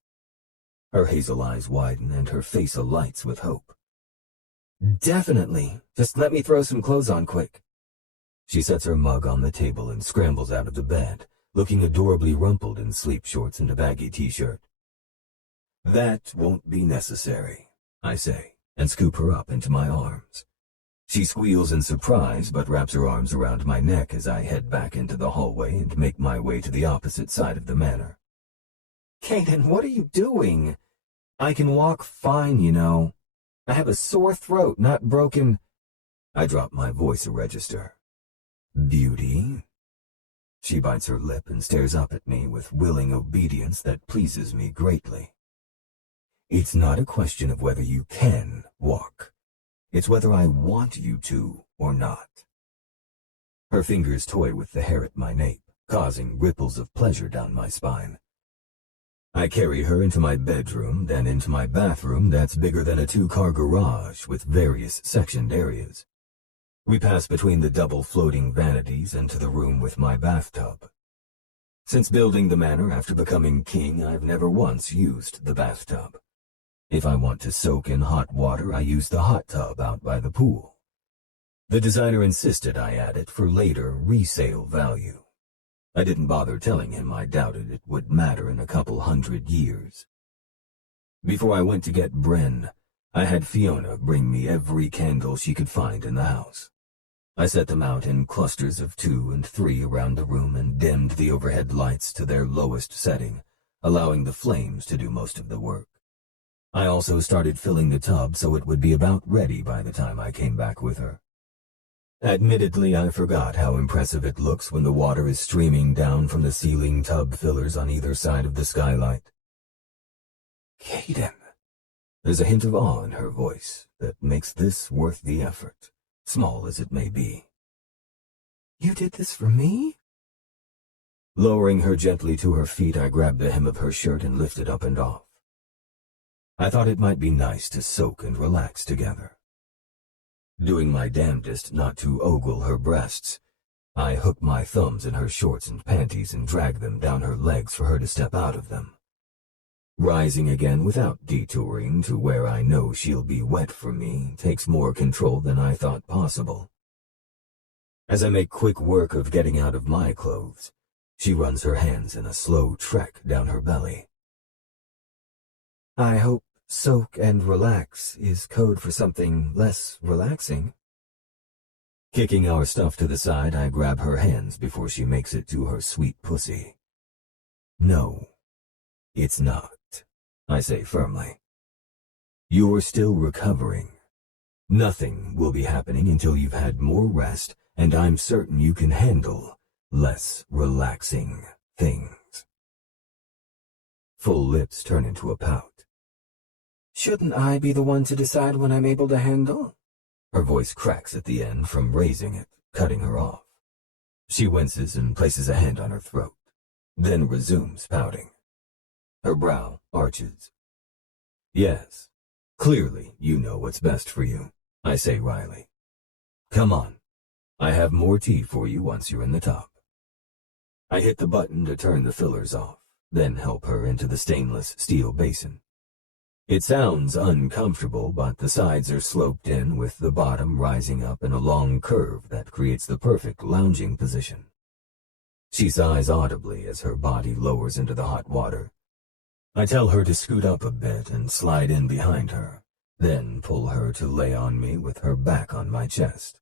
Her hazel eyes widen and her face alights with hope. Definitely. Just let me throw some clothes on quick. She sets her mug on the table and scrambles out of the bed, looking adorably rumpled in sleep shorts and a baggy t-shirt. That won't be necessary, I say, and scoop her up into my arms. She squeals in surprise, but wraps her arms around my neck as I head back into the hallway and make my way to the opposite side of the manor. Caiden, what are you doing? I can walk fine, you know. I have a sore throat, not broken. I drop my voice a register. Beauty? She bites her lip and stares up at me with willing obedience that pleases me greatly. It's not a question of whether you can walk. It's whether I want you to or not. Her fingers toy with the hair at my nape, causing ripples of pleasure down my spine. I carry her into my bedroom, then into my bathroom that's bigger than a 2-car garage with various sectioned areas. We pass between the double floating vanities into the room with my bathtub. Since building the manor after becoming king, I've never once used the bathtub. If I want to soak in hot water, I use the hot tub out by the pool. The designer insisted I add it for later resale value. I didn't bother telling him I doubted it would matter in a couple 100 years. Before I went to get Bryn, I had Fiona bring me every candle she could find in the house. I set them out in clusters of 2 and 3 around the room and dimmed the overhead lights to their lowest setting, allowing the flames to do most of the work. I also started filling the tub so it would be about ready by the time I came back with her. Admittedly, I forgot how impressive it looks when the water is streaming down from the ceiling tub fillers on either side of the skylight. Caiden. There's a hint of awe in her voice that makes this worth the effort, small as it may be. You did this for me? Lowering her gently to her feet, I grabbed the hem of her shirt and lifted up and off. I thought it might be nice to soak and relax together. Doing my damnedest not to ogle her breasts, I hook my thumbs in her shorts and panties and drag them down her legs for her to step out of them. Rising again without detouring to where I know she'll be wet for me takes more control than I thought possible. As I make quick work of getting out of my clothes, she runs her hands in a slow trek down her belly. I hope soak and relax is code for something less relaxing. Kicking our stuff to the side, I grab her hands before she makes it to her sweet pussy. No, it's not, I say firmly. You're still recovering. Nothing will be happening until you've had more rest, and I'm certain you can handle less relaxing things. Full lips turn into a pout. Shouldn't I be the one to decide when I'm able to handle? Her voice cracks at the end from raising it, cutting her off. She winces and places a hand on her throat, then resumes pouting. Her brow arches. Yes, clearly you know what's best for you, I say wryly. Come on, I have more tea for you once you're in the tub. I hit the button to turn the fillers off, then help her into the stainless steel basin. It sounds uncomfortable, but the sides are sloped in with the bottom rising up in a long curve that creates the perfect lounging position. She sighs audibly as her body lowers into the hot water. I tell her to scoot up a bit and slide in behind her, then pull her to lay on me with her back on my chest.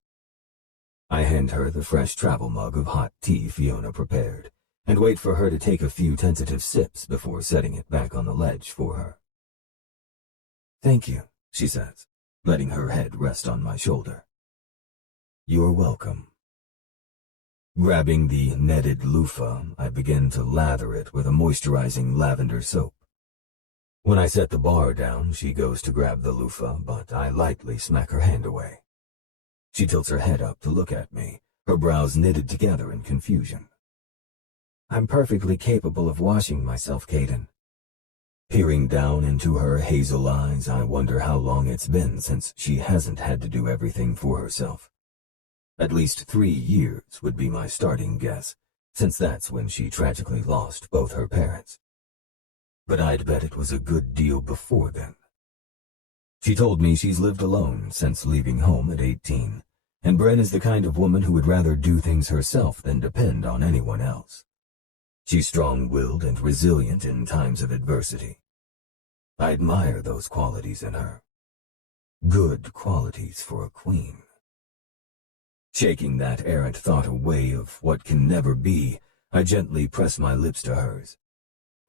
I hand her the fresh travel mug of hot tea Fiona prepared, and wait for her to take a few tentative sips before setting it back on the ledge for her. Thank you, she says, letting her head rest on my shoulder. You're welcome. Grabbing the netted loofah, I begin to lather it with a moisturizing lavender soap. When I set the bar down, she goes to grab the loofah, but I lightly smack her hand away. She tilts her head up to look at me, her brows knitted together in confusion. I'm perfectly capable of washing myself, Caiden. Peering down into her hazel eyes, I wonder how long it's been since she hasn't had to do everything for herself. At least 3 years would be my starting guess, since that's when she tragically lost both her parents. But I'd bet it was a good deal before then. She told me she's lived alone since leaving home at 18, and Bryn is the kind of woman who would rather do things herself than depend on anyone else. She's strong-willed and resilient in times of adversity. I admire those qualities in her. Good qualities for a queen. Shaking that errant thought away of what can never be, I gently press my lips to hers.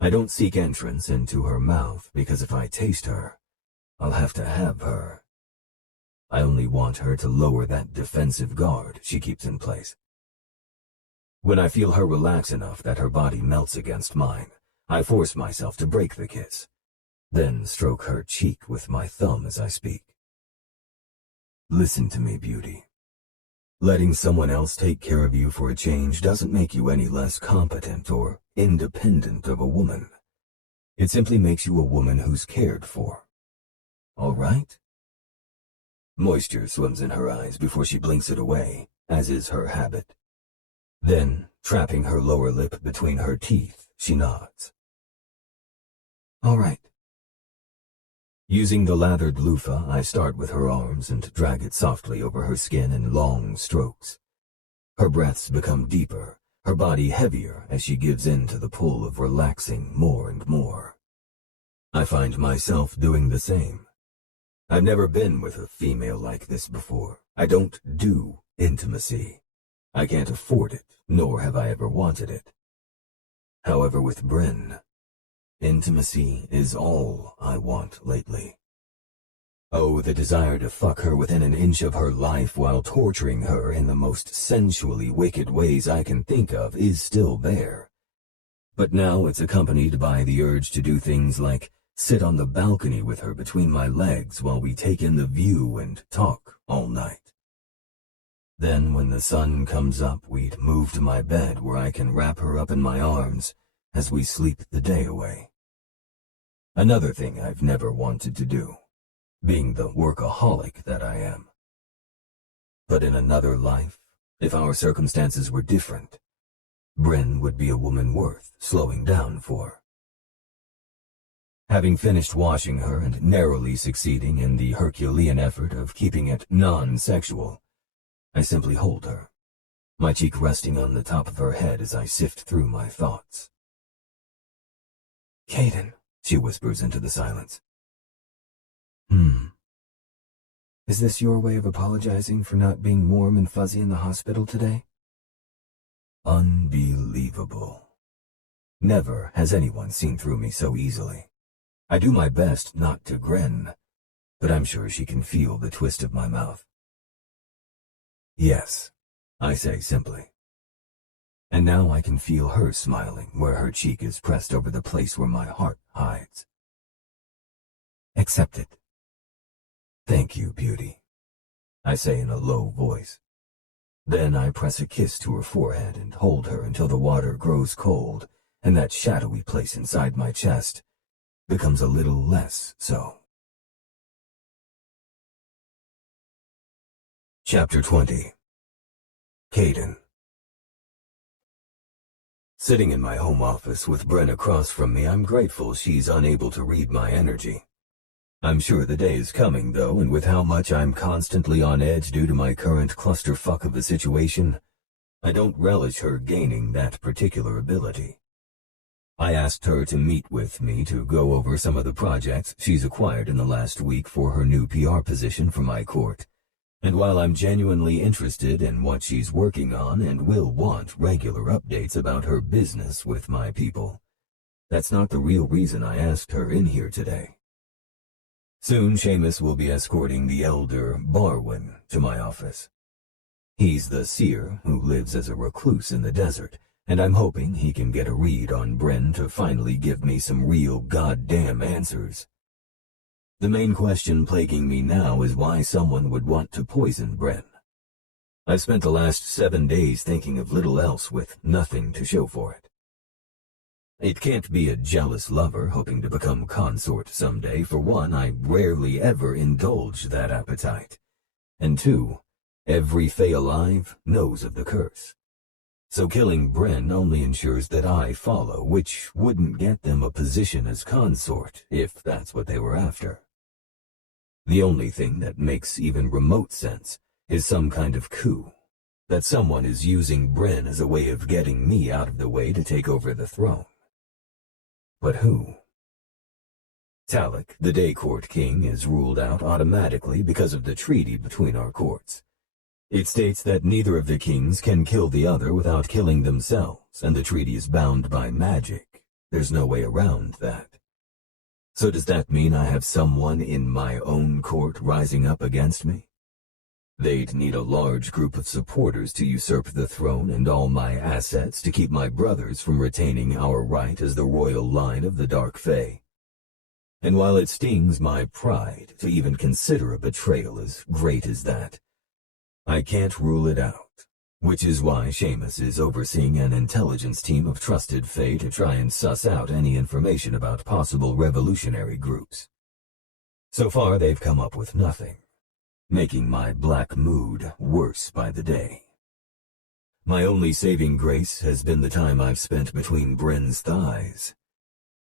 I don't seek entrance into her mouth, because if I taste her, I'll have to have her. I only want her to lower that defensive guard she keeps in place. When I feel her relax enough that her body melts against mine, I force myself to break the kiss, then stroke her cheek with my thumb as I speak. Listen to me, beauty. Letting someone else take care of you for a change doesn't make you any less competent or independent of a woman. It simply makes you a woman who's cared for. All right? Moisture swims in her eyes before she blinks it away, as is her habit. Then, trapping her lower lip between her teeth, she nods. All right. Using the lathered loofah, I start with her arms and drag it softly over her skin in long strokes. Her breaths become deeper, her body heavier as she gives in to the pull of relaxing more and more. I find myself doing the same. I've never been with a female like this before. I don't do intimacy. I can't afford it, nor have I ever wanted it. However, with Bryn, intimacy is all I want lately. Oh, the desire to fuck her within an inch of her life while torturing her in the most sensually wicked ways I can think of is still there. But now it's accompanied by the urge to do things like sit on the balcony with her between my legs while we take in the view and talk all night. Then, when the sun comes up, we'd move to my bed where I can wrap her up in my arms as we sleep the day away. Another thing I've never wanted to do, being the workaholic that I am. But in another life, if our circumstances were different, Bryn would be a woman worth slowing down for. Having finished washing her and narrowly succeeding in the Herculean effort of keeping it non-sexual, I simply hold her, my cheek resting on the top of her head as I sift through my thoughts. Caiden, she whispers into the silence. Is this your way of apologizing for not being warm and fuzzy in the hospital today? Unbelievable. Never has anyone seen through me so easily. I do my best not to grin, but I'm sure she can feel the twist of my mouth. Yes, I say simply. And now I can feel her smiling where her cheek is pressed over the place where my heart hides. Accept it. Thank you, beauty, I say in a low voice. Then I press a kiss to her forehead and hold her until the water grows cold and that shadowy place inside my chest becomes a little less so. Chapter 20. Caiden. Sitting in my home office with Bryn across from me, I'm grateful she's unable to read my energy. I'm sure the day is coming, though, and with how much I'm constantly on edge due to my current clusterfuck of a situation, I don't relish her gaining that particular ability. I asked her to meet with me to go over some of the projects she's acquired in the last week for her new PR position for my court, and while I'm genuinely interested in what she's working on and will want regular updates about her business with my people, that's not the real reason I asked her in here today. Soon Seamus will be escorting the elder Barwin to my office. He's the seer who lives as a recluse in the desert, and I'm hoping he can get a read on Bryn to finally give me some real goddamn answers. The main question plaguing me now is why someone would want to poison Bryn. I've spent the last 7 days thinking of little else with nothing to show for it. It can't be a jealous lover hoping to become consort someday. For one, I rarely ever indulge that appetite. And two, every fae alive knows of the curse. So killing Bryn only ensures that I follow, which wouldn't get them a position as consort, if that's what they were after. The only thing that makes even remote sense is some kind of coup, that someone is using Bryn as a way of getting me out of the way to take over the throne. But who? Talek, the Day Court King, is ruled out automatically because of the treaty between our courts. It states that neither of the kings can kill the other without killing themselves, and the treaty is bound by magic. There's no way around that. So does that mean I have someone in my own court rising up against me? They'd need a large group of supporters to usurp the throne and all my assets to keep my brothers from retaining our right as the royal line of the Dark Fae. And while it stings my pride to even consider a betrayal as great as that, I can't rule it out, which is why Seamus is overseeing an intelligence team of trusted Fae to try and suss out any information about possible revolutionary groups. So far, they've come up with nothing, making my black mood worse by the day. My only saving grace has been the time I've spent between Bryn's thighs.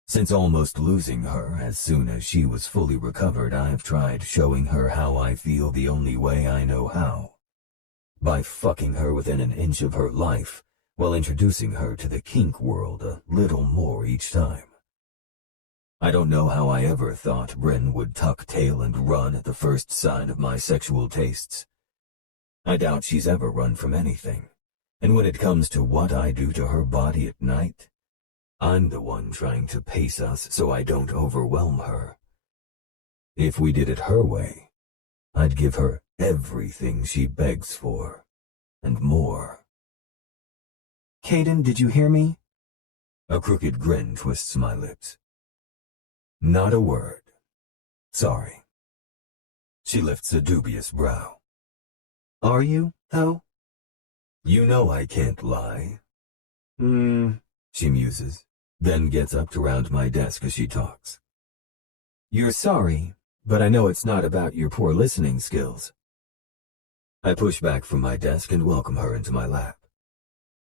Since almost losing her as soon as she was fully recovered, I've tried showing her how I feel the only way I know how. By fucking her within an inch of her life, while introducing her to the kink world a little more each time. I don't know how I ever thought Bryn would tuck tail and run at the first sign of my sexual tastes. I doubt she's ever run from anything, and when it comes to what I do to her body at night, I'm the one trying to pace us so I don't overwhelm her. If we did it her way, I'd give her everything she begs for, and more. Caiden, did you hear me? A crooked grin twists my lips. Not a word. Sorry. She lifts a dubious brow. Are you, though? You know I can't lie. She muses, then gets up to round my desk as she talks. You're sorry, but I know it's not about your poor listening skills. I push back from my desk and welcome her into my lap.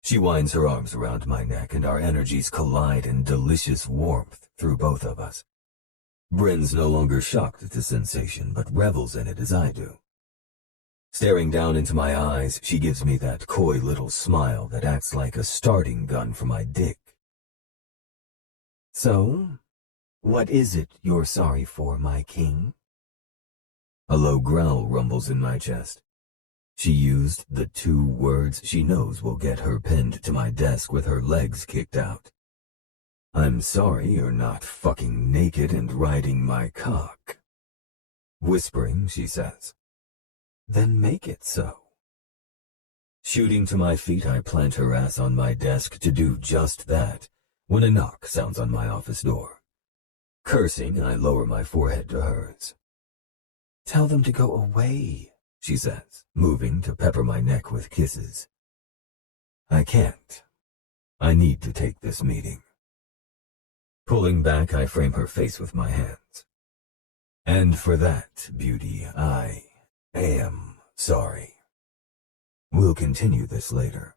She winds her arms around my neck and our energies collide in delicious warmth through both of us. Bryn's no longer shocked at the sensation, but revels in it as I do. Staring down into my eyes, she gives me that coy little smile that acts like a starting gun for my dick. So, what is it you're sorry for, my king? A low growl rumbles in my chest. She used the 2 words she knows will get her pinned to my desk with her legs kicked out. I'm sorry you're not fucking naked and riding my cock. Whispering, she says. Then make it so. Shooting to my feet, I plant her ass on my desk to do just that, when a knock sounds on my office door. Cursing, I lower my forehead to hers. Tell them to go away, she says, moving to pepper my neck with kisses. I can't. I need to take this meeting. Pulling back, I frame her face with my hands. And for that, beauty, I am sorry. We'll continue this later.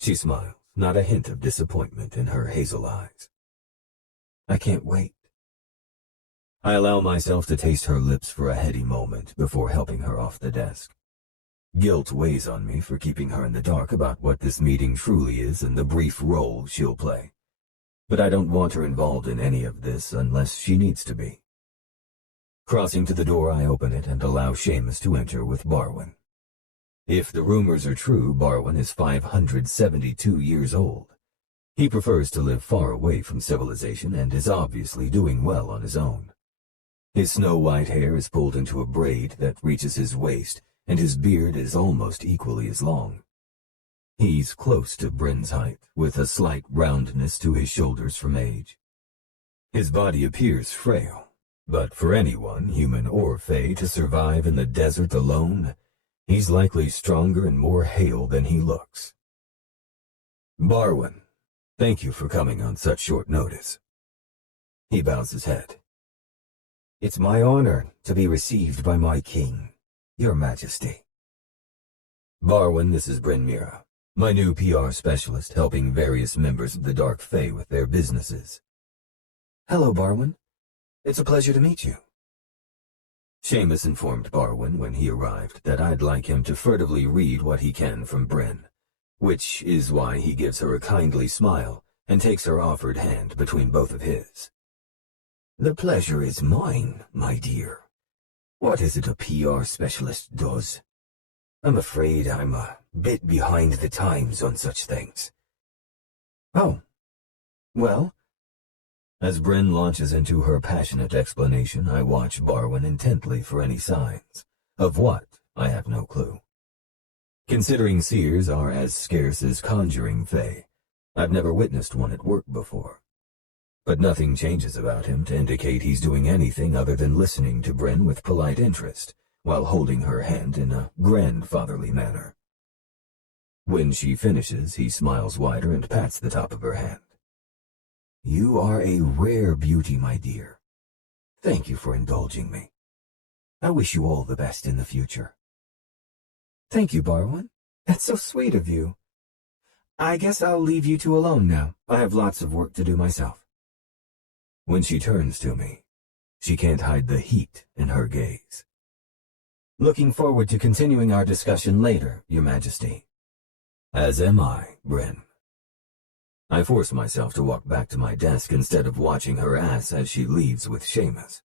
She smiles, not a hint of disappointment in her hazel eyes. I can't wait. I allow myself to taste her lips for a heady moment before helping her off the desk. Guilt weighs on me for keeping her in the dark about what this meeting truly is and the brief role she'll play. But I don't want her involved in any of this unless she needs to be. Crossing to the door, I open it and allow Seamus to enter with Barwin. If the rumors are true, Barwin is 572 years old. He prefers to live far away from civilization and is obviously doing well on his own. His snow-white hair is pulled into a braid that reaches his waist, and his beard is almost equally as long. He's close to Bryn's height, with a slight roundness to his shoulders from age. His body appears frail, but for anyone, human or fae, to survive in the desert alone, He's likely stronger and more hale than he looks. Barwin, thank you for coming on such short notice. He bows his head. It's my honor to be received by my king, your majesty. Barwin, this is Bryn Meara, my new PR specialist helping various members of the Dark Fae with their businesses. Hello, Barwin. It's a pleasure to meet you. Seamus informed Barwin when he arrived that I'd like him to furtively read what he can from Bryn, which is why he gives her a kindly smile and takes her offered hand between both of his. The pleasure is mine, my dear. What is it a PR specialist does? I'm afraid I'm a bit behind the times on such things. Oh, well. As Bryn launches into her passionate explanation, I watch Barwin intently for any signs. Of what, I have no clue. Considering seers are as scarce as conjuring fae, I've never witnessed one at work before. But nothing changes about him to indicate he's doing anything other than listening to Bryn with polite interest, while holding her hand in a grandfatherly manner. When she finishes, he smiles wider and pats the top of her hand. You are a rare beauty, my dear. Thank you for indulging me. I wish you all the best in the future. Thank you, Barwin. That's so sweet of you. I guess I'll leave you two alone now. I have lots of work to do myself. When she turns to me, she can't hide the heat in her gaze. Looking forward to continuing our discussion later, Your Majesty. As am I, Bryn. I force myself to walk back to my desk instead of watching her ass as she leaves with Seamus.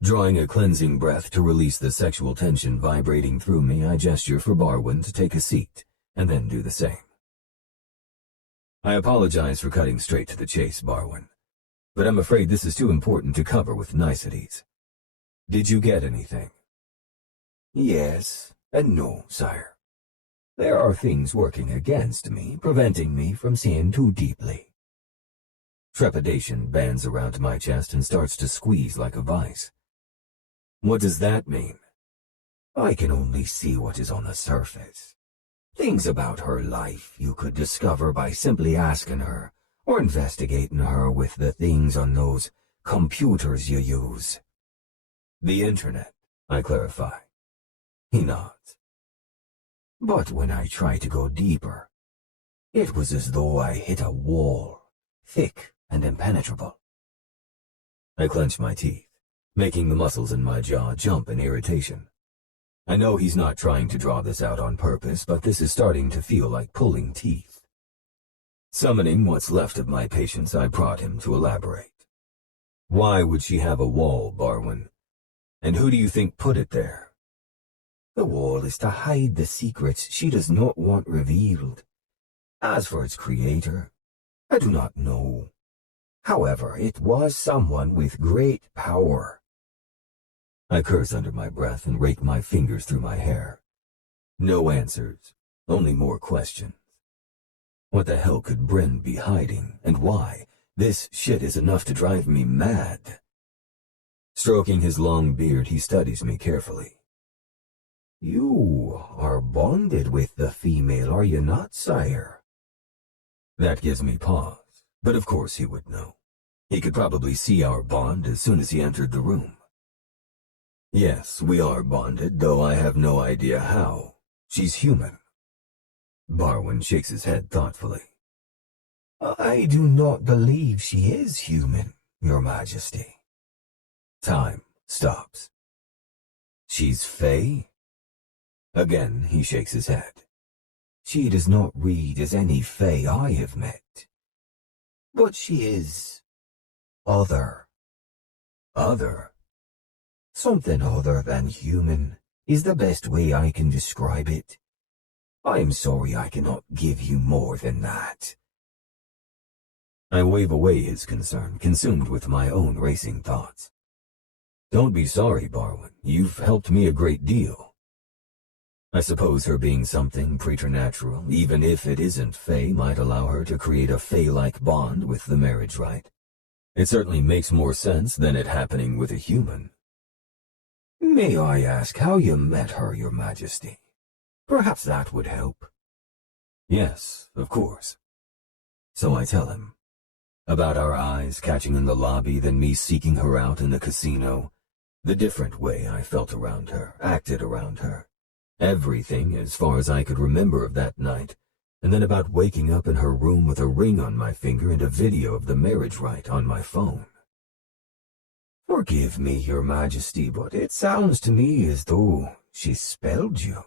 Drawing a cleansing breath to release the sexual tension vibrating through me, I gesture for Barwin to take a seat, and then do the same. I apologize for cutting straight to the chase, Barwin, but I'm afraid this is too important to cover with niceties. Did you get anything? Yes and no, sire. There are things working against me, preventing me from seeing too deeply. Trepidation bands around my chest and starts to squeeze like a vice. What does that mean? I can only see what is on the surface. Things about her life you could discover by simply asking her, or investigating her with the things on those computers you use. The internet, I clarify. He nods. But when I tried to go deeper, it was as though I hit a wall, thick and impenetrable. I clench my teeth, making the muscles in my jaw jump in irritation. I know he's not trying to draw this out on purpose, but this is starting to feel like pulling teeth. Summoning what's left of my patience, I prod him to elaborate. Why would she have a wall, Barwin? And who do you think put it there? The wall is to hide the secrets she does not want revealed. As for its creator, I do not know. However, it was someone with great power. I curse under my breath and rake my fingers through my hair. No answers, only more questions. What the hell could Bryn be hiding, and why? This shit is enough to drive me mad. Stroking his long beard, he studies me carefully. You are bonded with the female, are you not, sire? That gives me pause, but of course he would know. He could probably see our bond as soon as he entered the room. Yes, we are bonded, though I have no idea how. She's human. Barwin shakes his head thoughtfully. I do not believe she is human, Your Majesty. Time stops. She's Fae? Again, he shakes his head. She does not read as any Fae I have met. But she is other. Other? Something other than human is the best way I can describe it. I am sorry I cannot give you more than that. I wave away his concern, consumed with my own racing thoughts. Don't be sorry, Barwin. You've helped me a great deal. I suppose her being something preternatural, even if it isn't Fae, might allow her to create a Fae-like bond with the marriage rite. It certainly makes more sense than it happening with a human. May I ask how you met her, Your Majesty? Perhaps that would help. Yes, of course. So I tell him. About our eyes catching in the lobby, then me seeking her out in the casino. The different way I felt around her, acted around her. Everything as far as I could remember of that night. And then about waking up in her room with a ring on my finger and a video of the marriage rite on my phone. Forgive me, Your Majesty, but it sounds to me as though she spelled you.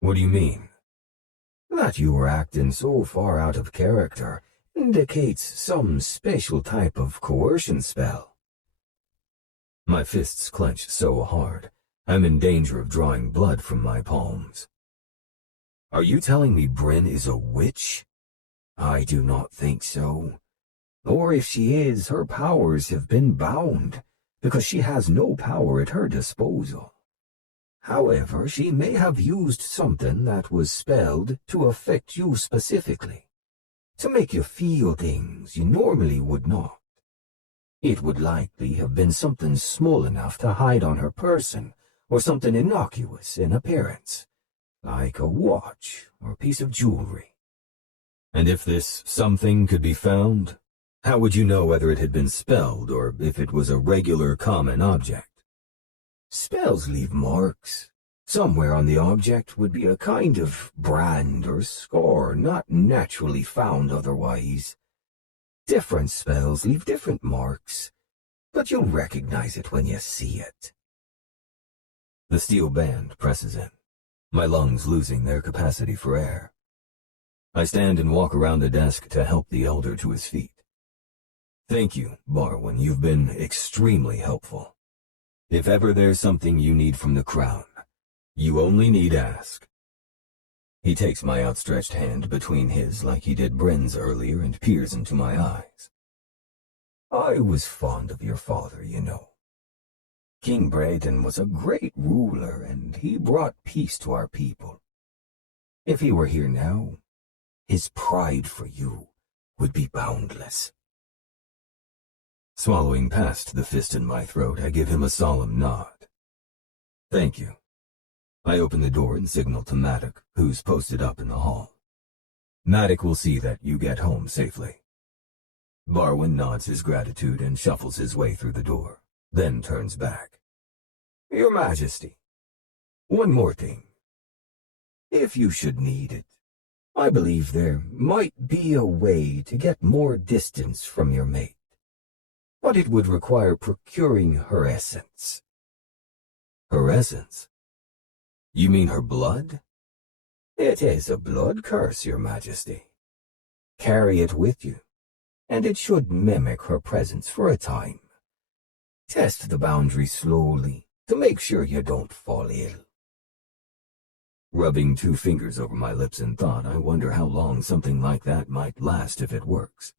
What do you mean? That you were acting so far out of character indicates some special type of coercion spell. My fists clench so hard, I'm in danger of drawing blood from my palms. Are you telling me Bryn is a witch? I do not think so. Or if she is, her powers have been bound, because she has no power at her disposal. However, she may have used something that was spelled to affect you specifically, to make you feel things you normally would not. It would likely have been something small enough to hide on her person, or something innocuous in appearance, like a watch or a piece of jewelry. And if this something could be found, how would you know whether it had been spelled or if it was a regular common object? Spells leave marks. Somewhere on the object would be a kind of brand or scar not naturally found otherwise. Different spells leave different marks, but you'll recognize it when you see it. The steel band presses in, my lungs losing their capacity for air. I stand and walk around the desk to help the elder to his feet. Thank you, Barwin, you've been extremely helpful. If ever there's something you need from the crown, you only need ask. He takes my outstretched hand between his like he did Bryn's earlier and peers into my eyes. I was fond of your father, you know. King Braden was a great ruler, and he brought peace to our people. If he were here now, his pride for you would be boundless. Swallowing past the fist in my throat, I give him a solemn nod. Thank you. I open the door and signal to Maddock, who's posted up in the hall. Maddock will see that you get home safely. Barwin nods his gratitude and shuffles his way through the door, then turns back. Your Majesty, one more thing. If you should need it, I believe there might be a way to get more distance from your mate, but it would require procuring her essence. Her essence? You mean her blood? It is a blood curse, Your Majesty. Carry it with you, and it should mimic her presence for a time. Test the boundary slowly to make sure you don't fall ill. Rubbing 2 fingers over my lips in thought, I wonder how long something like that might last if it works.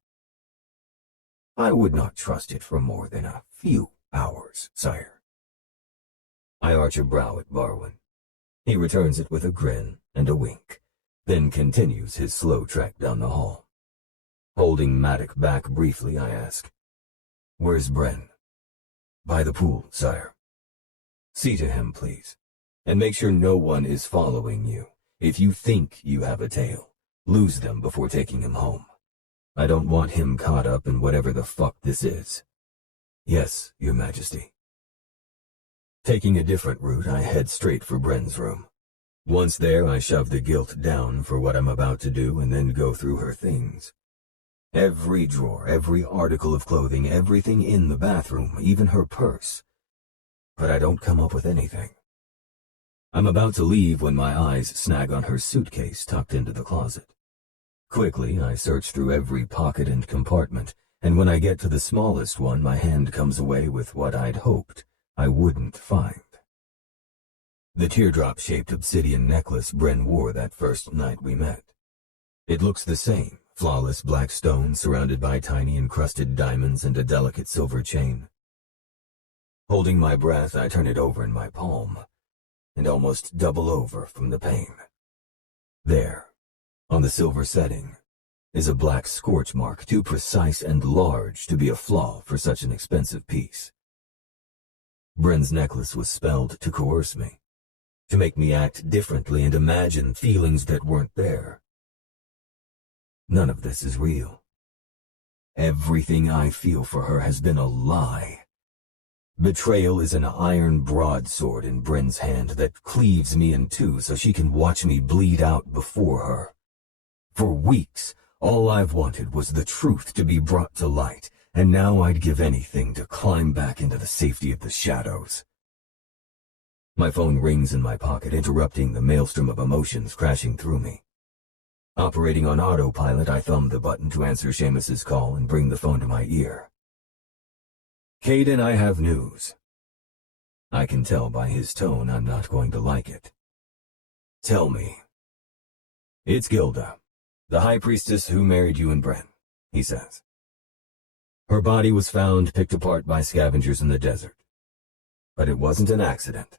I would not trust it for more than a few hours, sire. I arch a brow at Barwin. He returns it with a grin and a wink, then continues his slow trek down the hall. Holding Maddock back briefly, I ask, Where's Bryn? By the pool, sire. See to him, please, and make sure no one is following you. If you think you have a tail, lose them before taking him home. I don't want him caught up in whatever the fuck this is. Yes, Your Majesty. Taking a different route, I head straight for Bryn's room. Once there, I shove the guilt down for what I'm about to do and then go through her things. Every drawer, every article of clothing, everything in the bathroom, even her purse. But I don't come up with anything. I'm about to leave when my eyes snag on her suitcase tucked into the closet. Quickly, I search through every pocket and compartment, and when I get to the smallest one, my hand comes away with what I'd hoped I wouldn't find. The teardrop-shaped obsidian necklace Bryn wore that first night we met. It looks the same, flawless black stone surrounded by tiny encrusted diamonds and a delicate silver chain. Holding my breath, I turn it over in my palm, and almost double over from the pain. There, on the silver setting, is a black scorch mark too precise and large to be a flaw for such an expensive piece. Bryn's necklace was spelled to coerce me, to make me act differently and imagine feelings that weren't there. None of this is real. Everything I feel for her has been a lie. Betrayal is an iron broadsword in Bryn's hand that cleaves me in two so she can watch me bleed out before her. For weeks, all I've wanted was the truth to be brought to light, and now I'd give anything to climb back into the safety of the shadows. My phone rings in my pocket, interrupting the maelstrom of emotions crashing through me. Operating on autopilot, I thumbed the button to answer Seamus's call and bring the phone to my ear. Caiden, I have news. I can tell by his tone I'm not going to like it. Tell me. It's Gilda, the high priestess who married you and Bryn, he says. Her body was found picked apart by scavengers in the desert. But it wasn't an accident.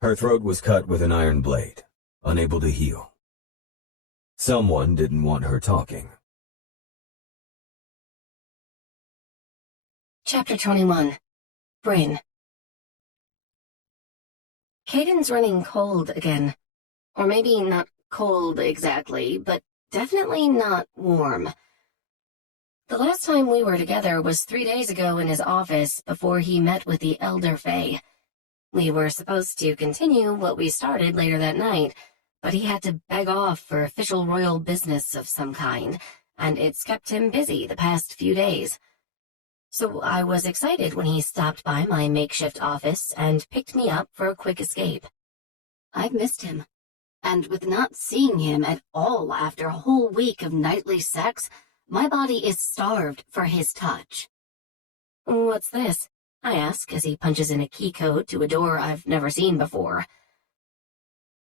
Her throat was cut with an iron blade, unable to heal. Someone didn't want her talking. Chapter 21. Bryn. Caiden's running cold again. Or maybe not cold exactly, but definitely not warm. The last time we were together was 3 days ago in his office before he met with the Elder Fae. We were supposed to continue what we started later that night, but he had to beg off for official royal business of some kind, and it's kept him busy the past few days. So I was excited when he stopped by my makeshift office and picked me up for a quick escape. I've missed him, and with not seeing him at all after a whole week of nightly sex, my body is starved for his touch. What's this? I ask as he punches in a key code to a door I've never seen before.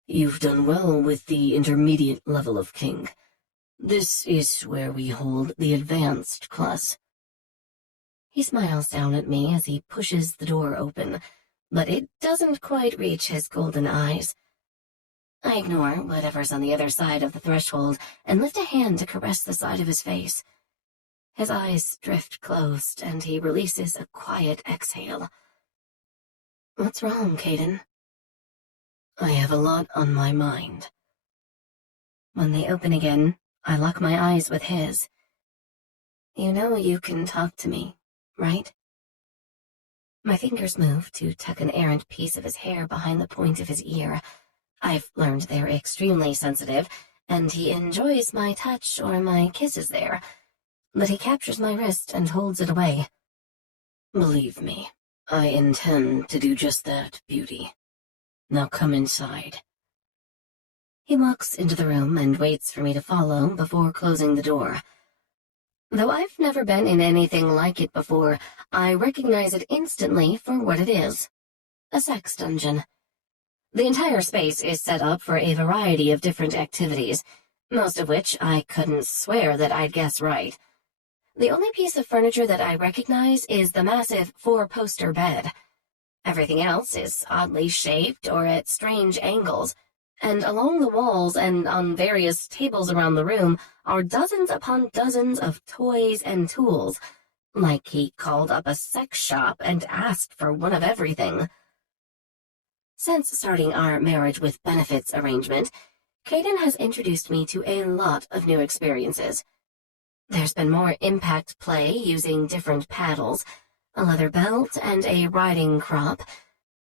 You've done well with the intermediate level of king. This is where we hold the advanced class. He smiles down at me as he pushes the door open, but it doesn't quite reach his golden eyes. I ignore whatever's on the other side of the threshold and lift a hand to caress the side of his face. His eyes drift closed, and he releases a quiet exhale. What's wrong, Caiden? I have a lot on my mind. When they open again, I lock my eyes with his. You know you can talk to me, right? My fingers move to tuck an errant piece of his hair behind the point of his ear. I've learned they're extremely sensitive, and he enjoys my touch or my kisses there, but he captures my wrist and holds it away. Believe me, I intend to do just that, beauty. Now come inside. He walks into the room and waits for me to follow before closing the door. Though I've never been in anything like it before, I recognize it instantly for what it is. A sex dungeon. The entire space is set up for a variety of different activities, most of which I couldn't swear that I'd guess right. The only piece of furniture that I recognize is the massive 4-poster bed. Everything else is oddly shaped or at strange angles, and along the walls and on various tables around the room are dozens upon dozens of toys and tools, like he called up a sex shop and asked for one of everything. Since starting our marriage with benefits arrangement, Caiden has introduced me to a lot of new experiences. There's been more impact play using different paddles, a leather belt, and a riding crop,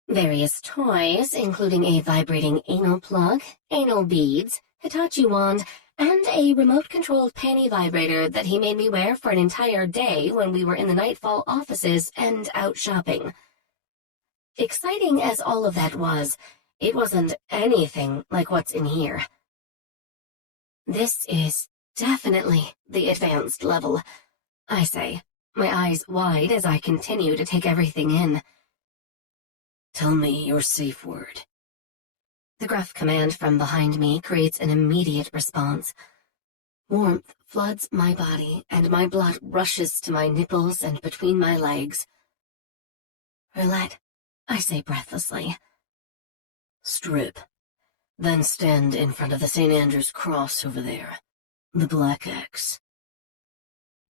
various toys, including a vibrating anal plug, anal beads, Hitachi wand, and a remote-controlled panty vibrator that he made me wear for an entire day when we were in the Nightfall offices and out shopping. Exciting as all of that was, it wasn't anything like what's in here. This is definitely the advanced level, I say, my eyes wide as I continue to take everything in. Tell me your safe word. The gruff command from behind me creates an immediate response. Warmth floods my body, and my blood rushes to my nipples and between my legs. Roulette, I say breathlessly. Strip. Then stand in front of the St. Andrew's cross over there. The black X.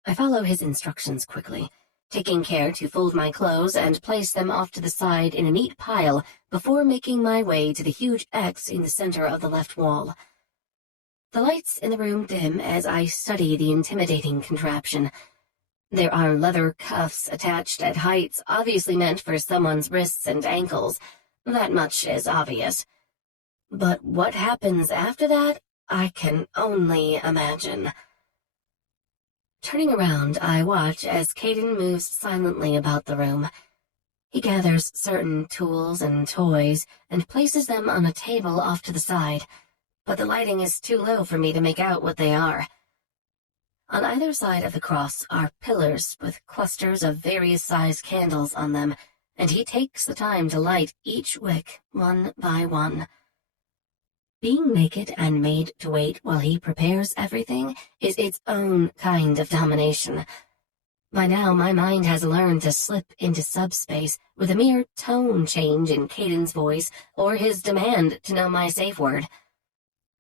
I follow his instructions quickly, taking care to fold my clothes and place them off to the side in a neat pile before making my way to the huge X in the center of the left wall. The lights in the room dim as I study the intimidating contraption. There are leather cuffs attached at heights obviously meant for someone's wrists and ankles. That much is obvious. But what happens after that, I can only imagine. Turning around, I watch as Caiden moves silently about the room. He gathers certain tools and toys and places them on a table off to the side, but the lighting is too low for me to make out what they are. On either side of the cross are pillars with clusters of various size candles on them, and he takes the time to light each wick one by one. Being naked and made to wait while he prepares everything is its own kind of domination. By now, my mind has learned to slip into subspace with a mere tone change in Caiden's voice or his demand to know my safe word.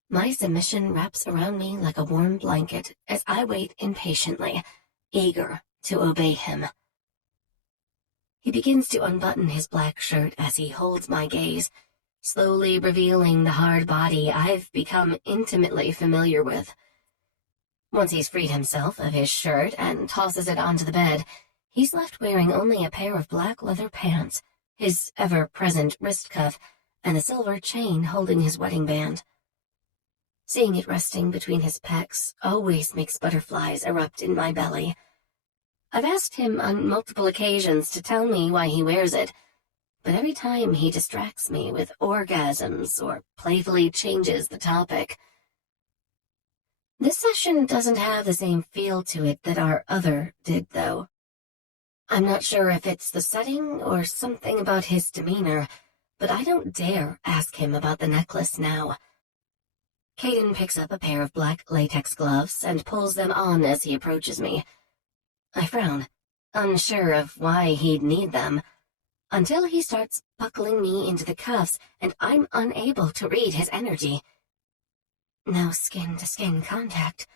My submission wraps around me like a warm blanket as I wait impatiently, eager to obey him. He begins to unbutton his black shirt as he holds my gaze, slowly revealing the hard body I've become intimately familiar with. Once he's freed himself of his shirt and tosses it onto the bed, he's left wearing only a pair of black leather pants, his ever-present wrist cuff, and the silver chain holding his wedding band. Seeing it resting between his pecs always makes butterflies erupt in my belly. I've asked him on multiple occasions to tell me why he wears it, but every time he distracts me with orgasms or playfully changes the topic. This session doesn't have the same feel to it that our other did, though. I'm not sure if it's the setting or something about his demeanor, but I don't dare ask him about the necklace now. Caiden picks up a pair of black latex gloves and pulls them on as he approaches me. I frown, unsure of why he'd need them, until he starts buckling me into the cuffs and I'm unable to read his energy. No skin-to-skin contact.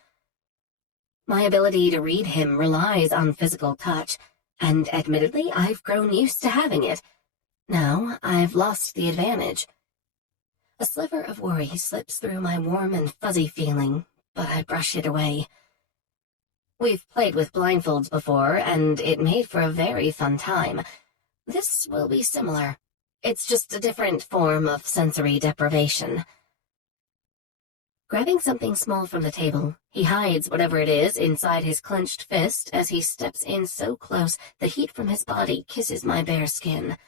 My ability to read him relies on physical touch, and admittedly I've grown used to having it. Now I've lost the advantage. A sliver of worry slips through my warm and fuzzy feeling, but I brush it away. We've played with blindfolds before, and it made for a very fun time. This will be similar. It's just a different form of sensory deprivation. Grabbing something small from the table, he hides whatever it is inside his clenched fist as he steps in so close the heat from his body kisses my bare skin.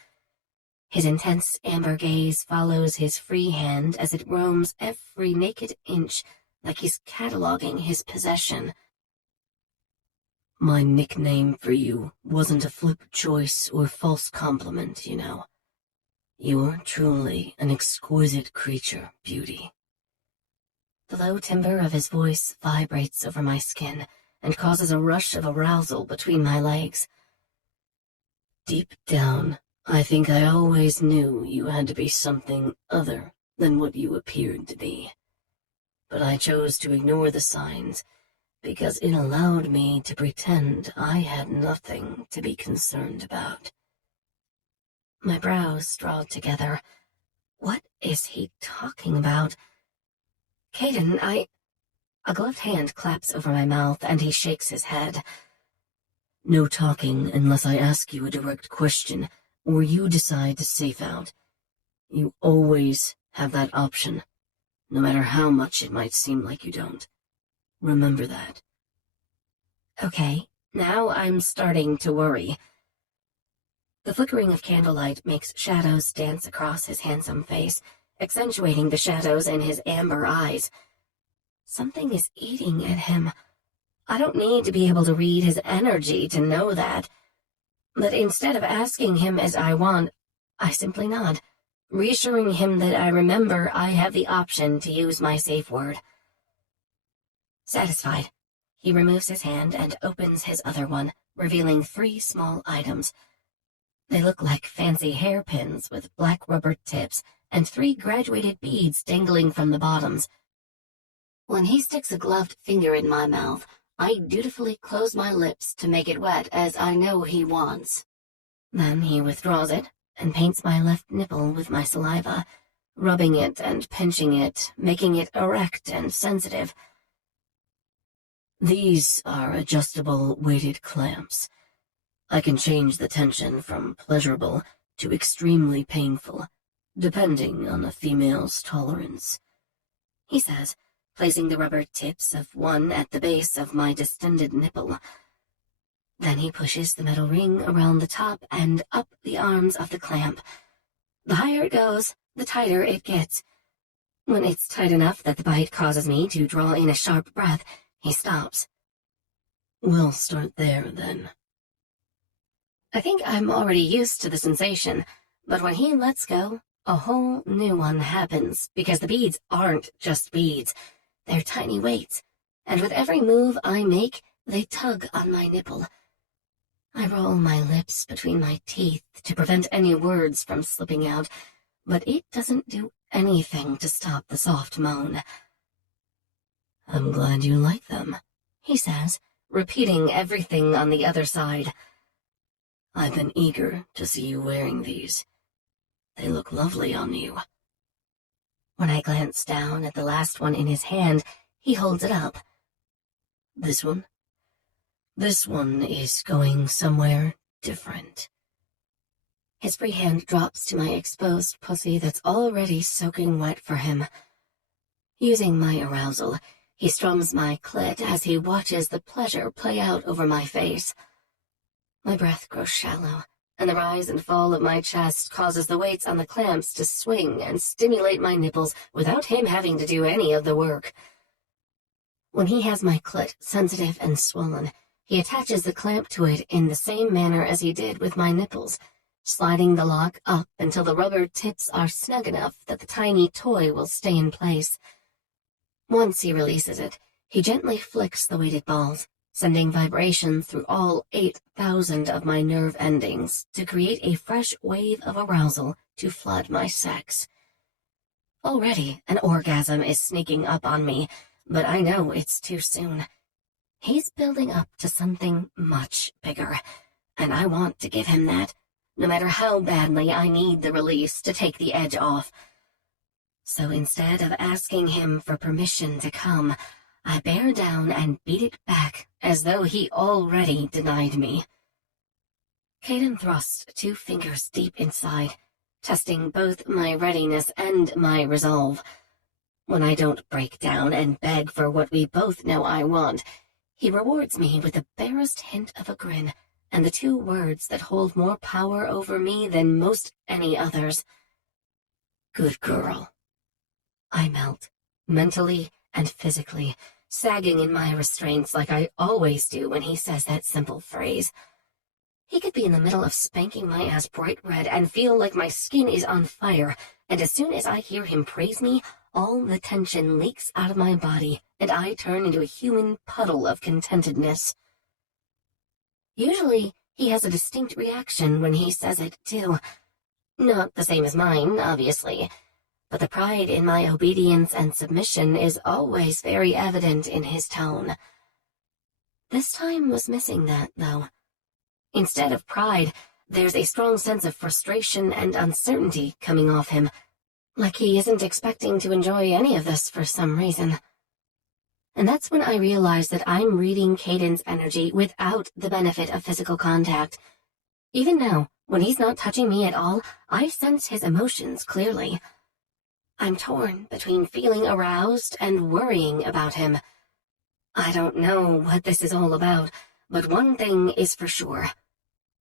His intense amber gaze follows his free hand as it roams every naked inch like he's cataloging his possession. My nickname for you wasn't a flip choice or false compliment, you know. You're truly an exquisite creature, Beauty. The low timbre of his voice vibrates over my skin and causes a rush of arousal between my legs. Deep down, I think I always knew you had to be something other than what you appeared to be. But I chose to ignore the signs, because it allowed me to pretend I had nothing to be concerned about. My brows draw together. What is he talking about? Caiden, A gloved hand claps over my mouth, and he shakes his head. No talking unless I ask you a direct question, or you decide to safe out. You always have that option, no matter how much it might seem like you don't. Remember that. Okay, now I'm starting to worry. The flickering of candlelight makes shadows dance across his handsome face, accentuating the shadows in his amber eyes. Something is eating at him. I don't need to be able to read his energy to know that. But instead of asking him as I want, I simply nod, reassuring him that I remember I have the option to use my safe word. Satisfied, he removes his hand and opens his other one, revealing 3 small items. They look like fancy hairpins with black rubber tips and 3 graduated beads dangling from the bottoms. When he sticks a gloved finger in my mouth, I dutifully close my lips to make it wet, as I know he wants. Then he withdraws it and paints my left nipple with my saliva, rubbing it and pinching it, making it erect and sensitive. These are adjustable weighted clamps. I can change the tension from pleasurable to extremely painful, depending on a female's tolerance, he says, placing the rubber tips of one at the base of my distended nipple. Then he pushes the metal ring around the top and up the arms of the clamp. The higher it goes, the tighter it gets. When it's tight enough that the bite causes me to draw in a sharp breath, he stops. We'll start there, then. I think I'm already used to the sensation, but when he lets go, a whole new one happens, because the beads aren't just beads. They're tiny weights, and with every move I make, they tug on my nipple. I roll my lips between my teeth to prevent any words from slipping out, but it doesn't do anything to stop the soft moan. I'm glad you like them, he says, repeating everything on the other side. I've been eager to see you wearing these. They look lovely on you. When I glance down at the last one in his hand, he holds it up. This one? This one is going somewhere different. His free hand drops to my exposed pussy that's already soaking wet for him. Using my arousal, he strums my clit as he watches the pleasure play out over my face. My breath grows shallow, and the rise and fall of my chest causes the weights on the clamps to swing and stimulate my nipples without him having to do any of the work. When he has my clit sensitive and swollen, he attaches the clamp to it in the same manner as he did with my nipples, sliding the lock up until the rubber tips are snug enough that the tiny toy will stay in place. Once he releases it, he gently flicks the weighted balls, sending vibration through all 8,000 of my nerve endings to create a fresh wave of arousal to flood my sex. Already, an orgasm is sneaking up on me, but I know it's too soon. He's building up to something much bigger, and I want to give him that, no matter how badly I need the release to take the edge off. So instead of asking him for permission to come, I bear down and beat it back as though he already denied me. Caiden thrusts 2 fingers deep inside, testing both my readiness and my resolve. When I don't break down and beg for what we both know I want, he rewards me with the barest hint of a grin and the 2 words that hold more power over me than most any others. Good girl. I melt, mentally and physically, sagging in my restraints like I always do when he says that simple phrase. He could be in the middle of spanking my ass bright red and feel like my skin is on fire, and as soon as I hear him praise me, all the tension leaks out of my body, and I turn into a human puddle of contentedness. Usually, he has a distinct reaction when he says it, too. Not the same as mine, obviously, but the pride in my obedience and submission is always very evident in his tone. This time was missing that, though. Instead of pride, there's a strong sense of frustration and uncertainty coming off him, like he isn't expecting to enjoy any of this for some reason. And that's when I realize that I'm reading Caiden's energy without the benefit of physical contact. Even now, when he's not touching me at all, I sense his emotions clearly. I'm torn between feeling aroused and worrying about him. I don't know what this is all about, but one thing is for sure.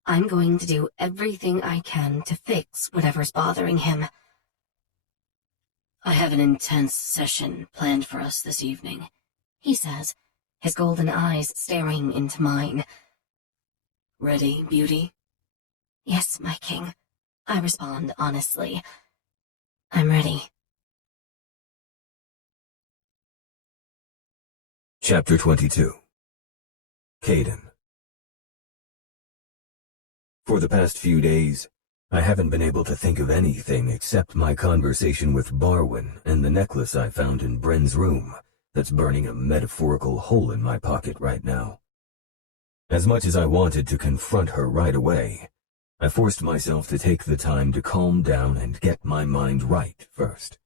I'm going to do everything I can to fix whatever's bothering him. I have an intense session planned for us this evening, he says, his golden eyes staring into mine. Ready, beauty? Yes, my king, I respond honestly. I'm ready. Chapter 22. Caiden. For the past few days, I haven't been able to think of anything except my conversation with Barwin and the necklace I found in Bryn's room that's burning a metaphorical hole in my pocket right now. As much as I wanted to confront her right away, I forced myself to take the time to calm down and get my mind right first.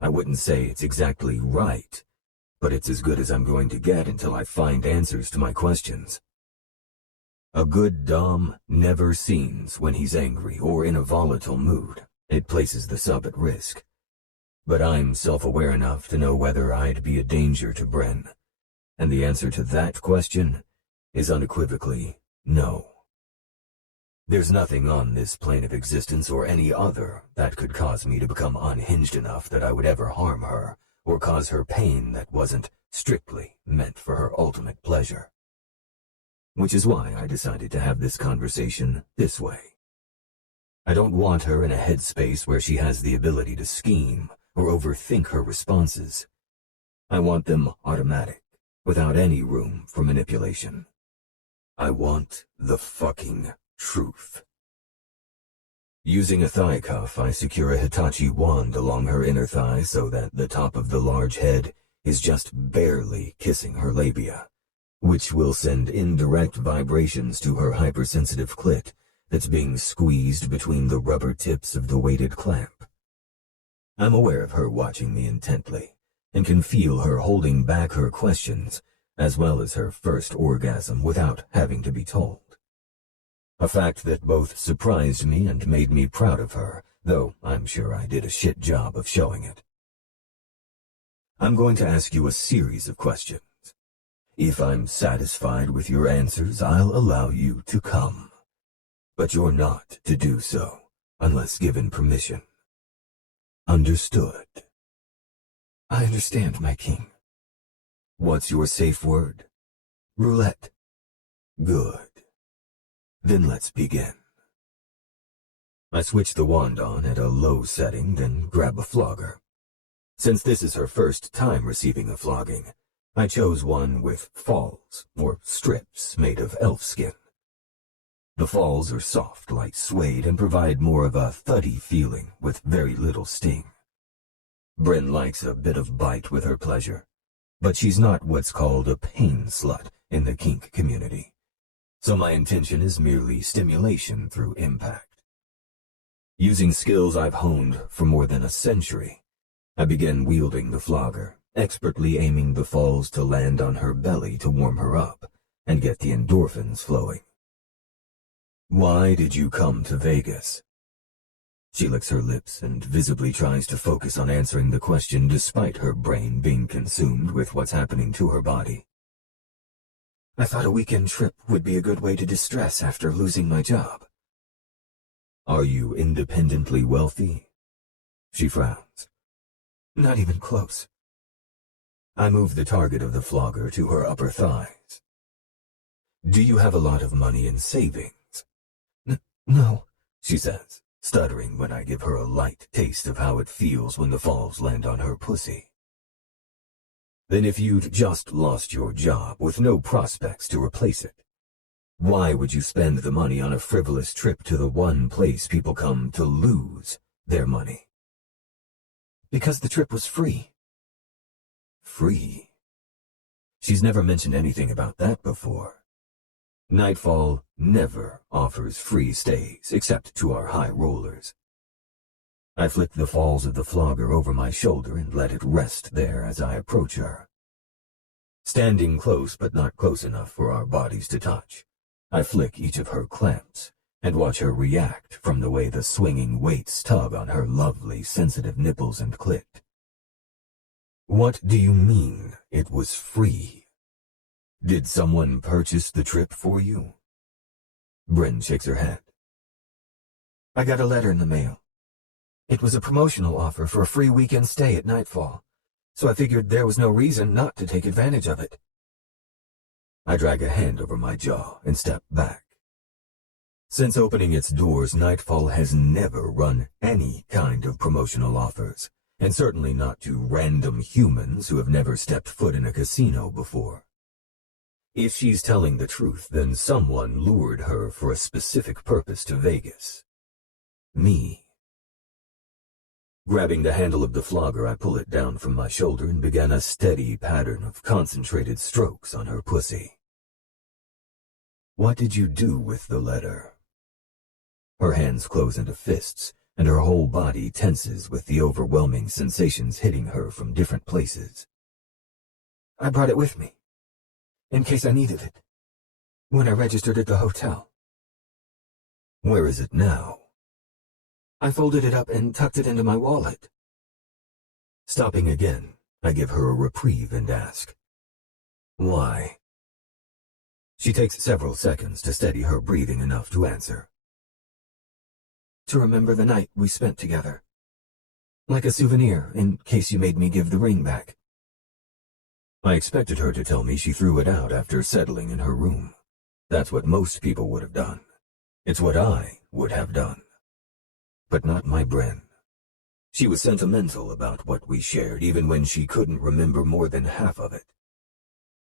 I wouldn't say it's exactly right, but it's as good as I'm going to get until I find answers to my questions. A good Dom never scenes when he's angry or in a volatile mood. It places the sub at risk. But I'm self-aware enough to know whether I'd be a danger to Bryn, and the answer to that question is unequivocally no. There's nothing on this plane of existence or any other that could cause me to become unhinged enough that I would ever harm her or cause her pain that wasn't strictly meant for her ultimate pleasure. Which is why I decided to have this conversation this way. I don't want her in a headspace where she has the ability to scheme or overthink her responses. I want them automatic, without any room for manipulation. I want the fucking truth. Using a thigh cuff, I secure a Hitachi wand along her inner thigh so that the top of the large head is just barely kissing her labia, which will send indirect vibrations to her hypersensitive clit that's being squeezed between the rubber tips of the weighted clamp. I'm aware of her watching me intently, and can feel her holding back her questions, as well as her first orgasm without having to be told. A fact that both surprised me and made me proud of her, though I'm sure I did a shit job of showing it. I'm going to ask you a series of questions. If I'm satisfied with your answers, I'll allow you to come. But you're not to do so, unless given permission. Understood? I understand, my king. What's your safe word? Roulette. Good. Then let's begin. I switch the wand on at a low setting, then grab a flogger. Since this is her first time receiving a flogging, I chose one with falls, or strips, made of elf skin. The falls are soft like suede and provide more of a thuddy feeling with very little sting. Bryn likes a bit of bite with her pleasure, but she's not what's called a pain slut in the kink community, so my intention is merely stimulation through impact. Using skills I've honed for more than a century, I begin wielding the flogger, expertly aiming the falls to land on her belly to warm her up and get the endorphins flowing. Why did you come to Vegas? She licks her lips and visibly tries to focus on answering the question despite her brain being consumed with what's happening to her body. I thought a weekend trip would be a good way to distress after losing my job. Are you independently wealthy? She frowns. Not even close. I move the target of the flogger to her upper thighs. Do you have a lot of money in savings? No, she says, stuttering when I give her a light taste of how it feels when the falls land on her pussy. Then if you'd just lost your job with no prospects to replace it, why would you spend the money on a frivolous trip to the one place people come to lose their money? Because the trip was free. Free? She's never mentioned anything about that before. Nightfall never offers free stays except to our high rollers. I flick the falls of the flogger over my shoulder and let it rest there as I approach her. Standing close but not close enough for our bodies to touch, I flick each of her clamps and watch her react from the way the swinging weights tug on her lovely, sensitive nipples and clit. What do you mean it was free? Did someone purchase the trip for you? Bryn shakes her head. I got a letter in the mail. It was a promotional offer for a free weekend stay at Nightfall, so I figured there was no reason not to take advantage of it. I drag a hand over my jaw and step back. Since opening its doors, Nightfall has never run any kind of promotional offers, and certainly not to random humans who have never stepped foot in a casino before. If she's telling the truth, then someone lured her for a specific purpose to Vegas. Me. Grabbing the handle of the flogger, I pull it down from my shoulder and began a steady pattern of concentrated strokes on her pussy. "What did you do with the letter?" Her hands close into fists, and her whole body tenses with the overwhelming sensations hitting her from different places. "I brought it with me, in case I needed it, when I registered at the hotel." "Where is it now?" "I folded it up and tucked it into my wallet." Stopping again, I give her a reprieve and ask, "Why?" She takes several seconds to steady her breathing enough to answer. "To remember the night we spent together. Like a souvenir, in case you made me give the ring back." I expected her to tell me she threw it out after settling in her room. That's what most people would have done. It's what I would have done. But not my Bryn. She was sentimental about what we shared, even when she couldn't remember more than half of it.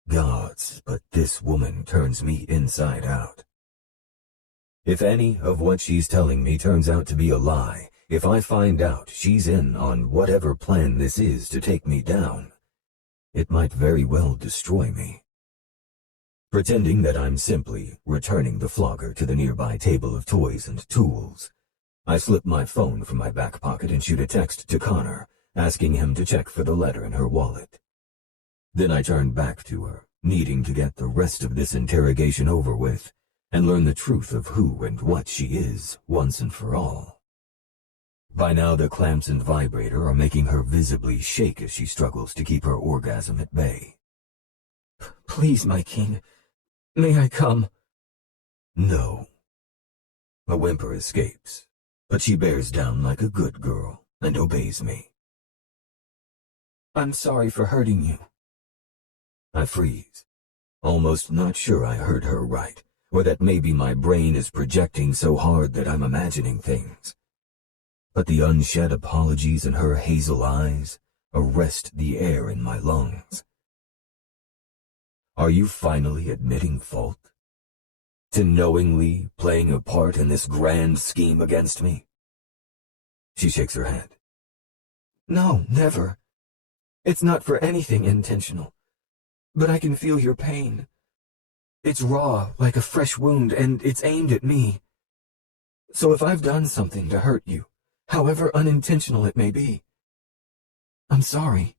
Gods, but this woman turns me inside out. If any of what she's telling me turns out to be a lie, if I find out she's in on whatever plan this is to take me down, it might very well destroy me. Pretending that I'm simply returning the flogger to the nearby table of toys and tools, I slip my phone from my back pocket and shoot a text to Connor, asking him to check for the letter in her wallet. Then I turn back to her, needing to get the rest of this interrogation over with, and learn the truth of who and what she is once and for all. By now the clamps and vibrator are making her visibly shake as she struggles to keep her orgasm at bay. "Please, my king, may I come?" No. A whimper escapes, but she bears down like a good girl and obeys me. "I'm sorry for hurting you." I freeze, almost not sure I heard her right, or that maybe my brain is projecting so hard that I'm imagining things. But the unshed apologies in her hazel eyes arrest the air in my lungs. Are you finally admitting fault? To knowingly playing a part in this grand scheme against me? She shakes her head. "No, never. It's not for anything intentional. But I can feel your pain. It's raw, like a fresh wound, and it's aimed at me. So if I've done something to hurt you, however unintentional it may be, I'm sorry."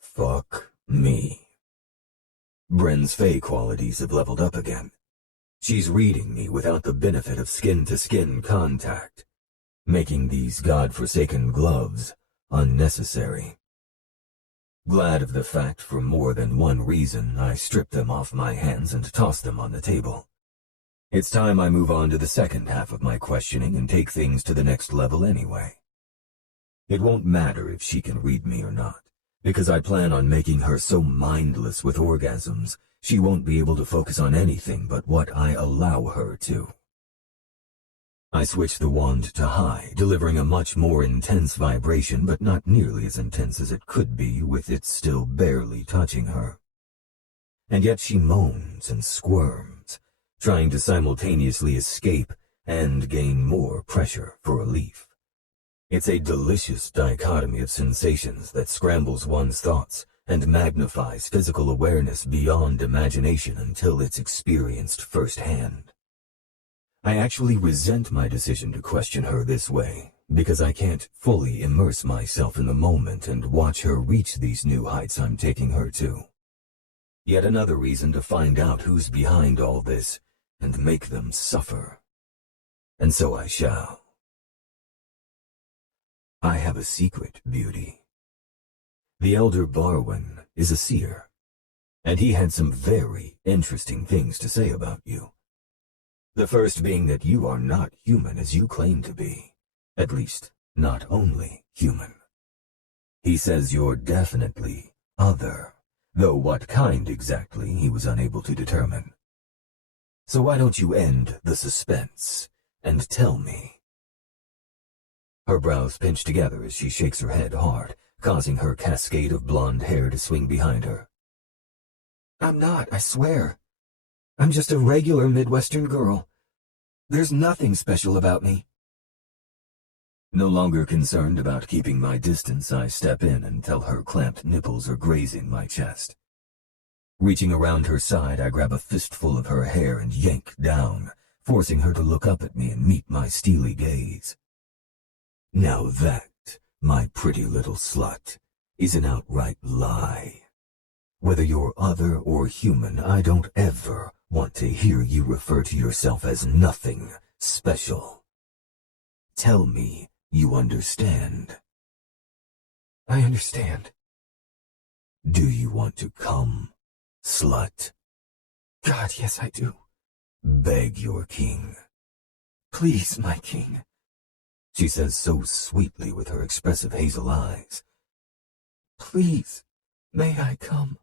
Fuck me. Bryn's fey qualities have leveled up again. She's reading me without the benefit of skin-to-skin contact, making these god-forsaken gloves unnecessary. Glad of the fact for more than one reason, I strip them off my hands and toss them on the table. It's time I move on to the second half of my questioning and take things to the next level anyway. It won't matter if she can read me or not, because I plan on making her so mindless with orgasms, she won't be able to focus on anything but what I allow her to. I switch the wand to high, delivering a much more intense vibration, but not nearly as intense as it could be with it still barely touching her. And yet she moans and squirms, trying to simultaneously escape and gain more pressure for relief. It's a delicious dichotomy of sensations that scrambles one's thoughts and magnifies physical awareness beyond imagination until it's experienced firsthand. I actually resent my decision to question her this way, because I can't fully immerse myself in the moment and watch her reach these new heights I'm taking her to. Yet another reason to find out who's behind all this and make them suffer. And so I shall. I have a secret, beauty. The Elder Barwin is a seer, and he had some very interesting things to say about you. The first being that you are not human as you claim to be, at least not only human. He says you're definitely other, though what kind exactly he was unable to determine. So why don't you end the suspense and tell me? Her brows pinch together as she shakes her head hard, causing her cascade of blonde hair to swing behind her. "I'm not, I swear. I'm just a regular Midwestern girl. There's nothing special about me." No longer concerned about keeping my distance, I step in until her clamped nipples are grazing my chest. Reaching around her side, I grab a fistful of her hair and yank down, forcing her to look up at me and meet my steely gaze. Now that, my pretty little slut, is an outright lie. Whether you're other or human, I don't ever want to hear you refer to yourself as nothing special. Tell me you understand. I understand. Do you want to come, slut? God, yes, I do. Beg your king. Please, my king, she says so sweetly with her expressive hazel eyes. Please, may I come?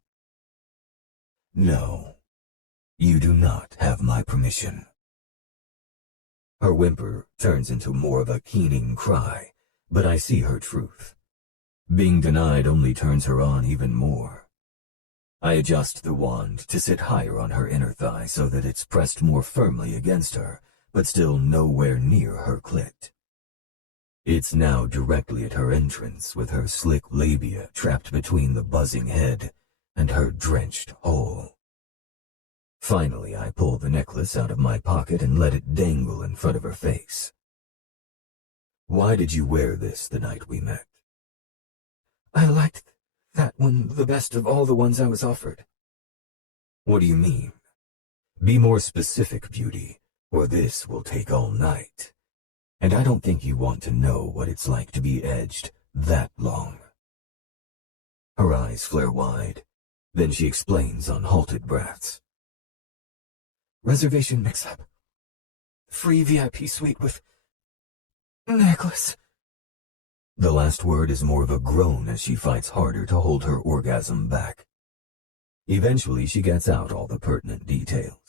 No, you do not have my permission. Her whimper turns into more of a keening cry, but I see her truth. Being denied only turns her on even more. I adjust the wand to sit higher on her inner thigh so that it's pressed more firmly against her, but still nowhere near her clit. It's now directly at her entrance, with her slick labia trapped between the buzzing head and her drenched hole. Finally, I pull the necklace out of my pocket and let it dangle in front of her face. Why did you wear this the night we met? I liked that one the best of all the ones I was offered. What do you mean? Be more specific, beauty, or this will take all night. And I don't think you want to know what it's like to be edged that long. Her eyes flare wide. Then she explains on halted breaths. Reservation mix-up. Free VIP suite with necklace. The last word is more of a groan as she fights harder to hold her orgasm back. Eventually, she gets out all the pertinent details.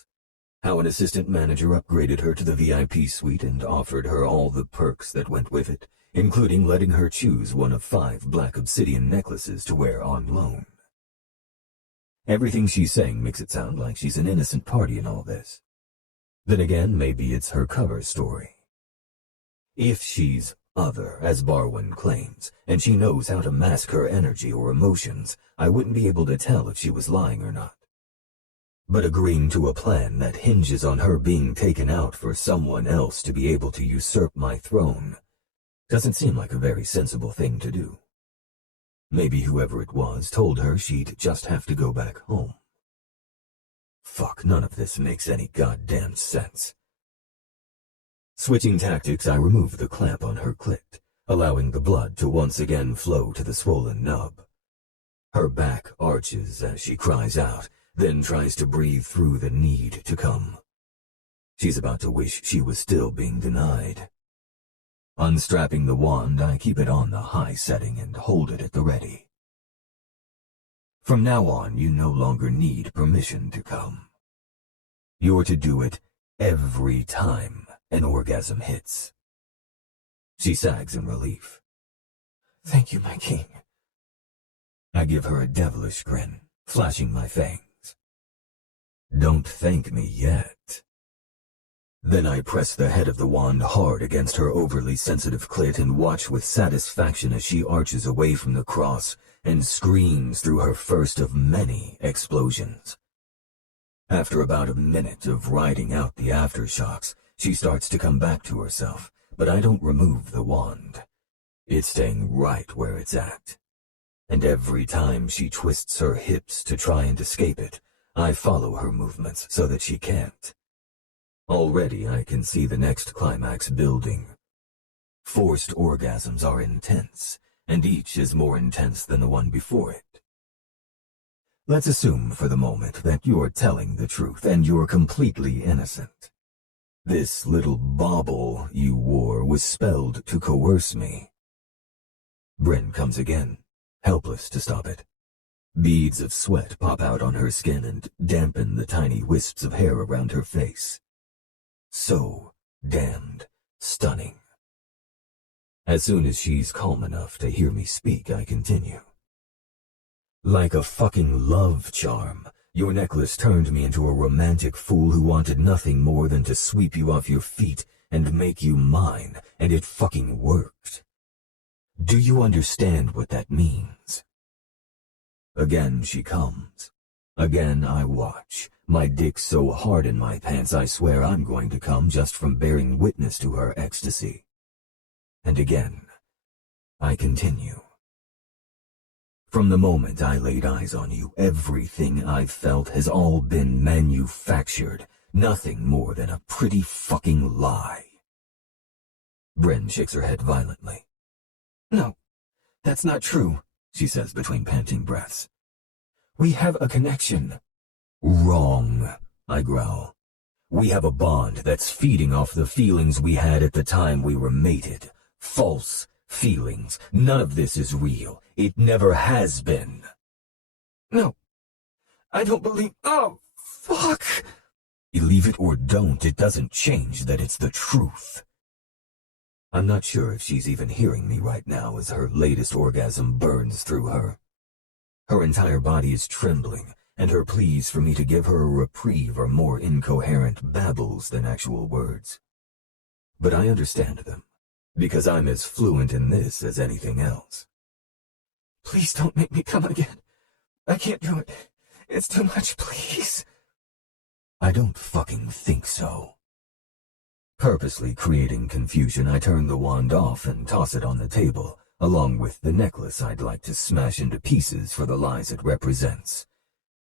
How an assistant manager upgraded her to the VIP suite and offered her all the perks that went with it, including letting her choose one of 5 black obsidian necklaces to wear on loan. Everything she's saying makes it sound like she's an innocent party in all this. Then again, maybe it's her cover story. If she's other, as Barwin claims, and she knows how to mask her energy or emotions, I wouldn't be able to tell if she was lying or not. But agreeing to a plan that hinges on her being taken out for someone else to be able to usurp my throne doesn't seem like a very sensible thing to do. Maybe whoever it was told her she'd just have to go back home. Fuck, none of this makes any goddamn sense. Switching tactics, I remove the clamp on her clit, allowing the blood to once again flow to the swollen nub. Her back arches as she cries out, then tries to breathe through the need to come. She's about to wish she was still being denied. Unstrapping the wand, I keep it on the high setting and hold it at the ready. From now on, you no longer need permission to come. You're to do it every time an orgasm hits. She sags in relief. Thank you, my king. I give her a devilish grin, flashing my fangs. Don't thank me yet. Then I press the head of the wand hard against her overly sensitive clit and watch with satisfaction as she arches away from the cross and screams through her first of many explosions. After about a minute of riding out the aftershocks, she starts to come back to herself, but I don't remove the wand. It's staying right where it's at. And every time she twists her hips to try and escape it, I follow her movements so that she can't. Already I can see the next climax building. Forced orgasms are intense, and each is more intense than the one before it. Let's assume for the moment that you're telling the truth and you're completely innocent. This little bauble you wore was spelled to coerce me. Bryn comes again, helpless to stop it. Beads of sweat pop out on her skin and dampen the tiny wisps of hair around her face. So damned stunning. As soon as she's calm enough to hear me speak, I continue. Like a fucking love charm, your necklace turned me into a romantic fool who wanted nothing more than to sweep you off your feet and make you mine, and it fucking worked. Do you understand what that means? Again she comes. Again I watch, my dick so hard in my pants I swear I'm going to come just from bearing witness to her ecstasy. And again, I continue. From the moment I laid eyes on you, everything I've felt has all been manufactured, nothing more than a pretty fucking lie. Bryn shakes her head violently. No, that's not true, she says between panting breaths. We have a connection. Wrong, I growl. We have a bond that's feeding off the feelings we had at the time we were mated. False feelings. None of this is real. It never has been. No, I don't believe... Oh, fuck! Believe it or don't, it doesn't change that it's the truth. I'm not sure if she's even hearing me right now as her latest orgasm burns through her. Her entire body is trembling, and her pleas for me to give her a reprieve are more incoherent babbles than actual words. But I understand them, because I'm as fluent in this as anything else. Please don't make me come again. I can't do it. It's too much, please. I don't fucking think so. Purposely creating confusion, I turn the wand off and toss it on the table, along with the necklace I'd like to smash into pieces for the lies it represents,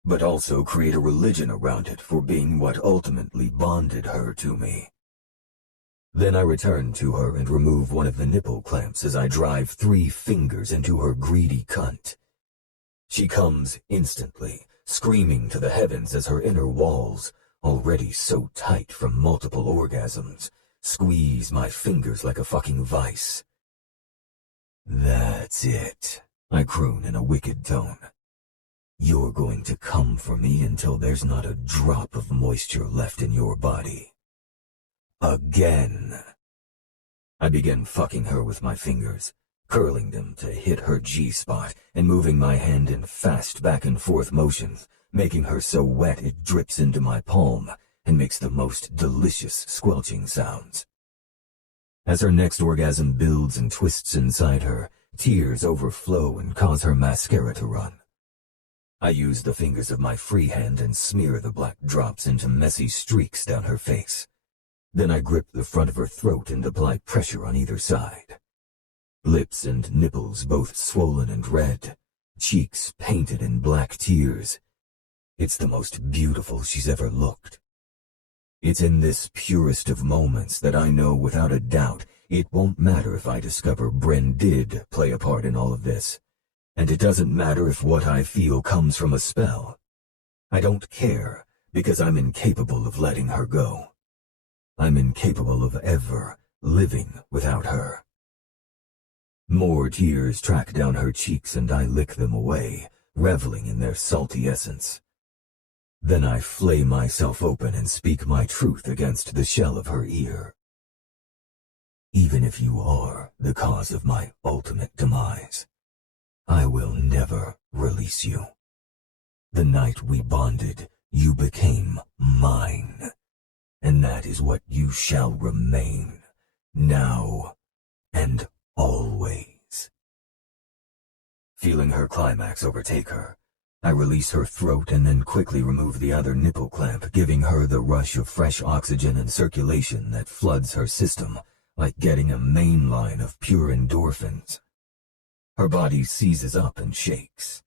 but also create a religion around it for being what ultimately bonded her to me. Then I return to her and remove one of the nipple clamps as I drive 3 fingers into her greedy cunt. She comes instantly, screaming to the heavens as her inner walls, already so tight from multiple orgasms, squeeze my fingers like a fucking vice. That's it, I croon in a wicked tone. You're going to come for me until there's not a drop of moisture left in your body. Again. I begin fucking her with my fingers, curling them to hit her G-spot and moving my hand in fast back and forth motions, making her so wet it drips into my palm and makes the most delicious squelching sounds. As her next orgasm builds and twists inside her, tears overflow and cause her mascara to run. I use the fingers of my free hand and smear the black drops into messy streaks down her face. Then I grip the front of her throat and apply pressure on either side. Lips and nipples both swollen and red, cheeks painted in black tears. It's the most beautiful she's ever looked. It's in this purest of moments that I know without a doubt it won't matter if I discover Bryn did play a part in all of this, and it doesn't matter if what I feel comes from a spell. I don't care, because I'm incapable of letting her go. I'm incapable of ever living without her. More tears track down her cheeks and I lick them away, reveling in their salty essence. Then I flay myself open and speak my truth against the shell of her ear. Even if you are the cause of my ultimate demise, I will never release you. The night we bonded, you became mine, and that is what you shall remain, now and always. Feeling her climax overtake her, I release her throat and then quickly remove the other nipple clamp, giving her the rush of fresh oxygen and circulation that floods her system, like getting a main line of pure endorphins. Her body seizes up and shakes.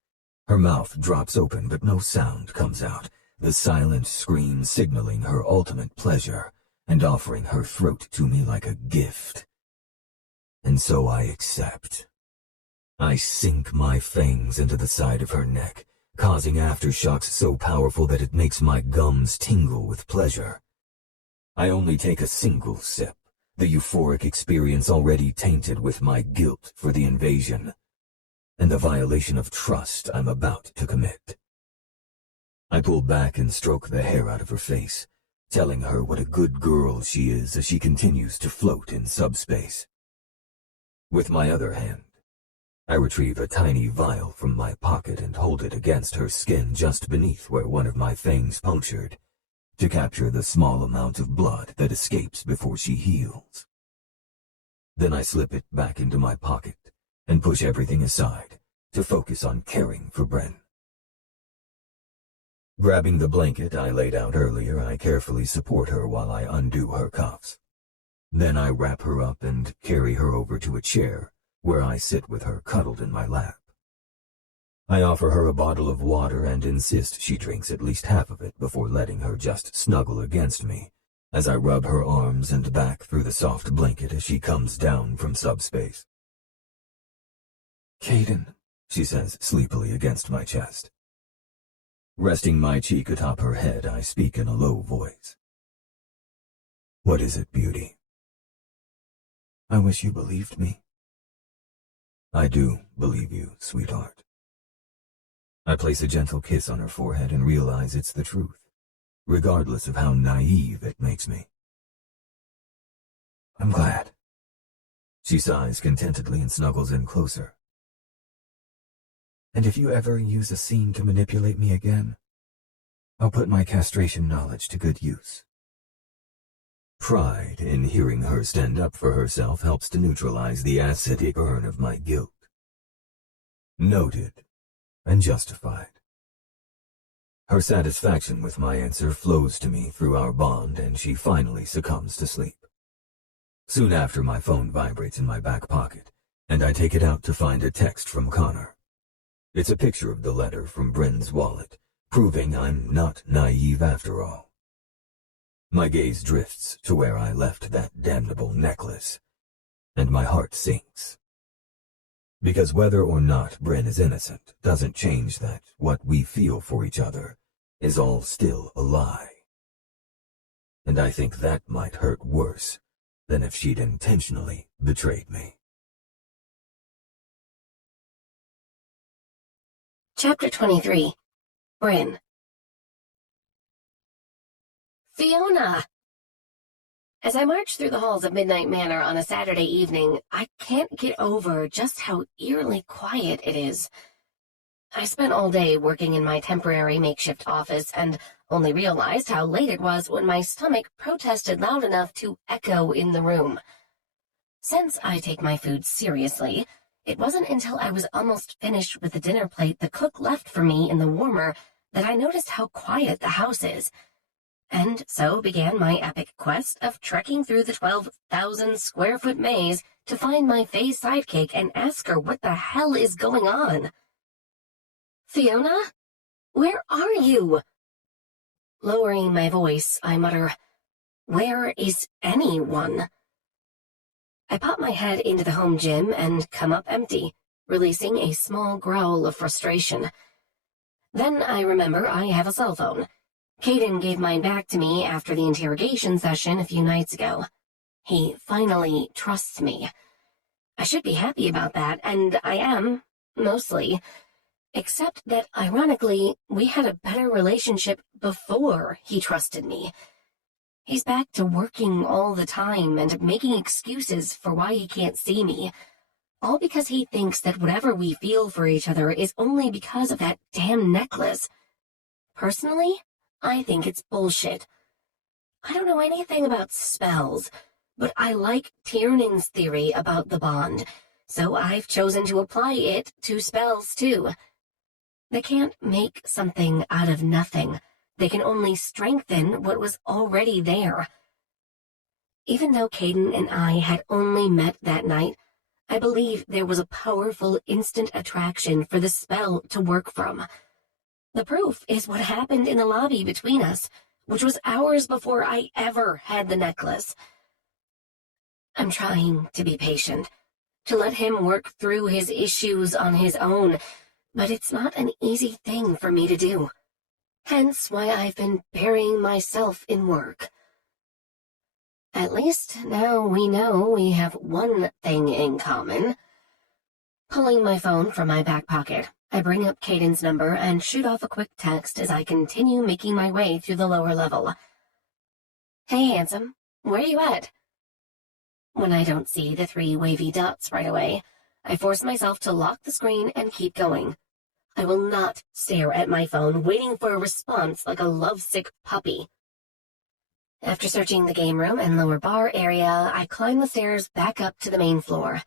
Her mouth drops open, but no sound comes out, the silent scream signaling her ultimate pleasure and offering her throat to me like a gift. And so I accept. I sink my fangs into the side of her neck, causing aftershocks so powerful that it makes my gums tingle with pleasure. I only take a single sip, the euphoric experience already tainted with my guilt for the invasion, and the violation of trust I'm about to commit. I pull back and stroke the hair out of her face, telling her what a good girl she is as she continues to float in subspace. With my other hand, I retrieve a tiny vial from my pocket and hold it against her skin just beneath where one of my fangs punctured, to capture the small amount of blood that escapes before she heals. Then I slip it back into my pocket and push everything aside to focus on caring for Bryn. Grabbing the blanket I laid out earlier, I carefully support her while I undo her cuffs. Then I wrap her up and carry her over to a chair where I sit with her cuddled in my lap. I offer her a bottle of water and insist she drinks at least half of it before letting her just snuggle against me as I rub her arms and back through the soft blanket as she comes down from subspace. Caiden, she says sleepily against my chest. Resting my cheek atop her head, I speak in a low voice. What is it, beauty? I wish you believed me. I do believe you, sweetheart. I place a gentle kiss on her forehead and realize it's the truth, regardless of how naive it makes me. I'm glad. She sighs contentedly and snuggles in closer. And if you ever use a scene to manipulate me again, I'll put my castration knowledge to good use. Pride in hearing her stand up for herself helps to neutralize the acidic burn of my guilt. Noted and justified. Her satisfaction with my answer flows to me through our bond, and she finally succumbs to sleep. Soon after, my phone vibrates in my back pocket, and I take it out to find a text from Connor. It's a picture of the letter from Bryn's wallet, proving I'm not naive after all. My gaze drifts to where I left that damnable necklace, and my heart sinks. Because whether or not Bryn is innocent doesn't change that what we feel for each other is all still a lie. And I think that might hurt worse than if she'd intentionally betrayed me. Chapter 23. Bryn. Fiona! As I march through the halls of Midnight Manor on a Saturday evening, I can't get over just how eerily quiet it is. I spent all day working in my temporary makeshift office and only realized how late it was when my stomach protested loud enough to echo in the room. Since I take my food seriously, it wasn't until I was almost finished with the dinner plate the cook left for me in the warmer that I noticed how quiet the house is. And so began my epic quest of trekking through the 12,000-square-foot maze to find my Fae sidekick and ask her what the hell is going on. Fiona? Where are you? Lowering my voice, I mutter, "Where is anyone?" I pop my head into the home gym and come up empty, releasing a small growl of frustration. Then I remember I have a cell phone. Caiden gave mine back to me after the interrogation session a few nights ago. He finally trusts me. I should be happy about that, and I am, mostly. Except that, ironically, we had a better relationship before he trusted me. He's back to working all the time and making excuses for why he can't see me, all because he thinks that whatever we feel for each other is only because of that damn necklace. Personally, I think it's bullshit. I don't know anything about spells, but I like Tiernan's theory about the bond, so I've chosen to apply it to spells too. They can't make something out of nothing. They can only strengthen what was already there. Even though Caiden and I had only met that night, I believe there was a powerful instant attraction for the spell to work from. The proof is what happened in the lobby between us, which was hours before I ever had the necklace. I'm trying to be patient, to let him work through his issues on his own, but it's not an easy thing for me to do. Hence why I've been burying myself in work. At least now we know we have one thing in common. Pulling my phone from my back pocket, I bring up Caiden's number and shoot off a quick text as I continue making my way through the lower level. Hey, handsome, where you at? When I don't see the 3 wavy dots right away, I force myself to lock the screen and keep going. I will not stare at my phone, waiting for a response like a lovesick puppy. After searching the game room and lower bar area, I climb the stairs back up to the main floor.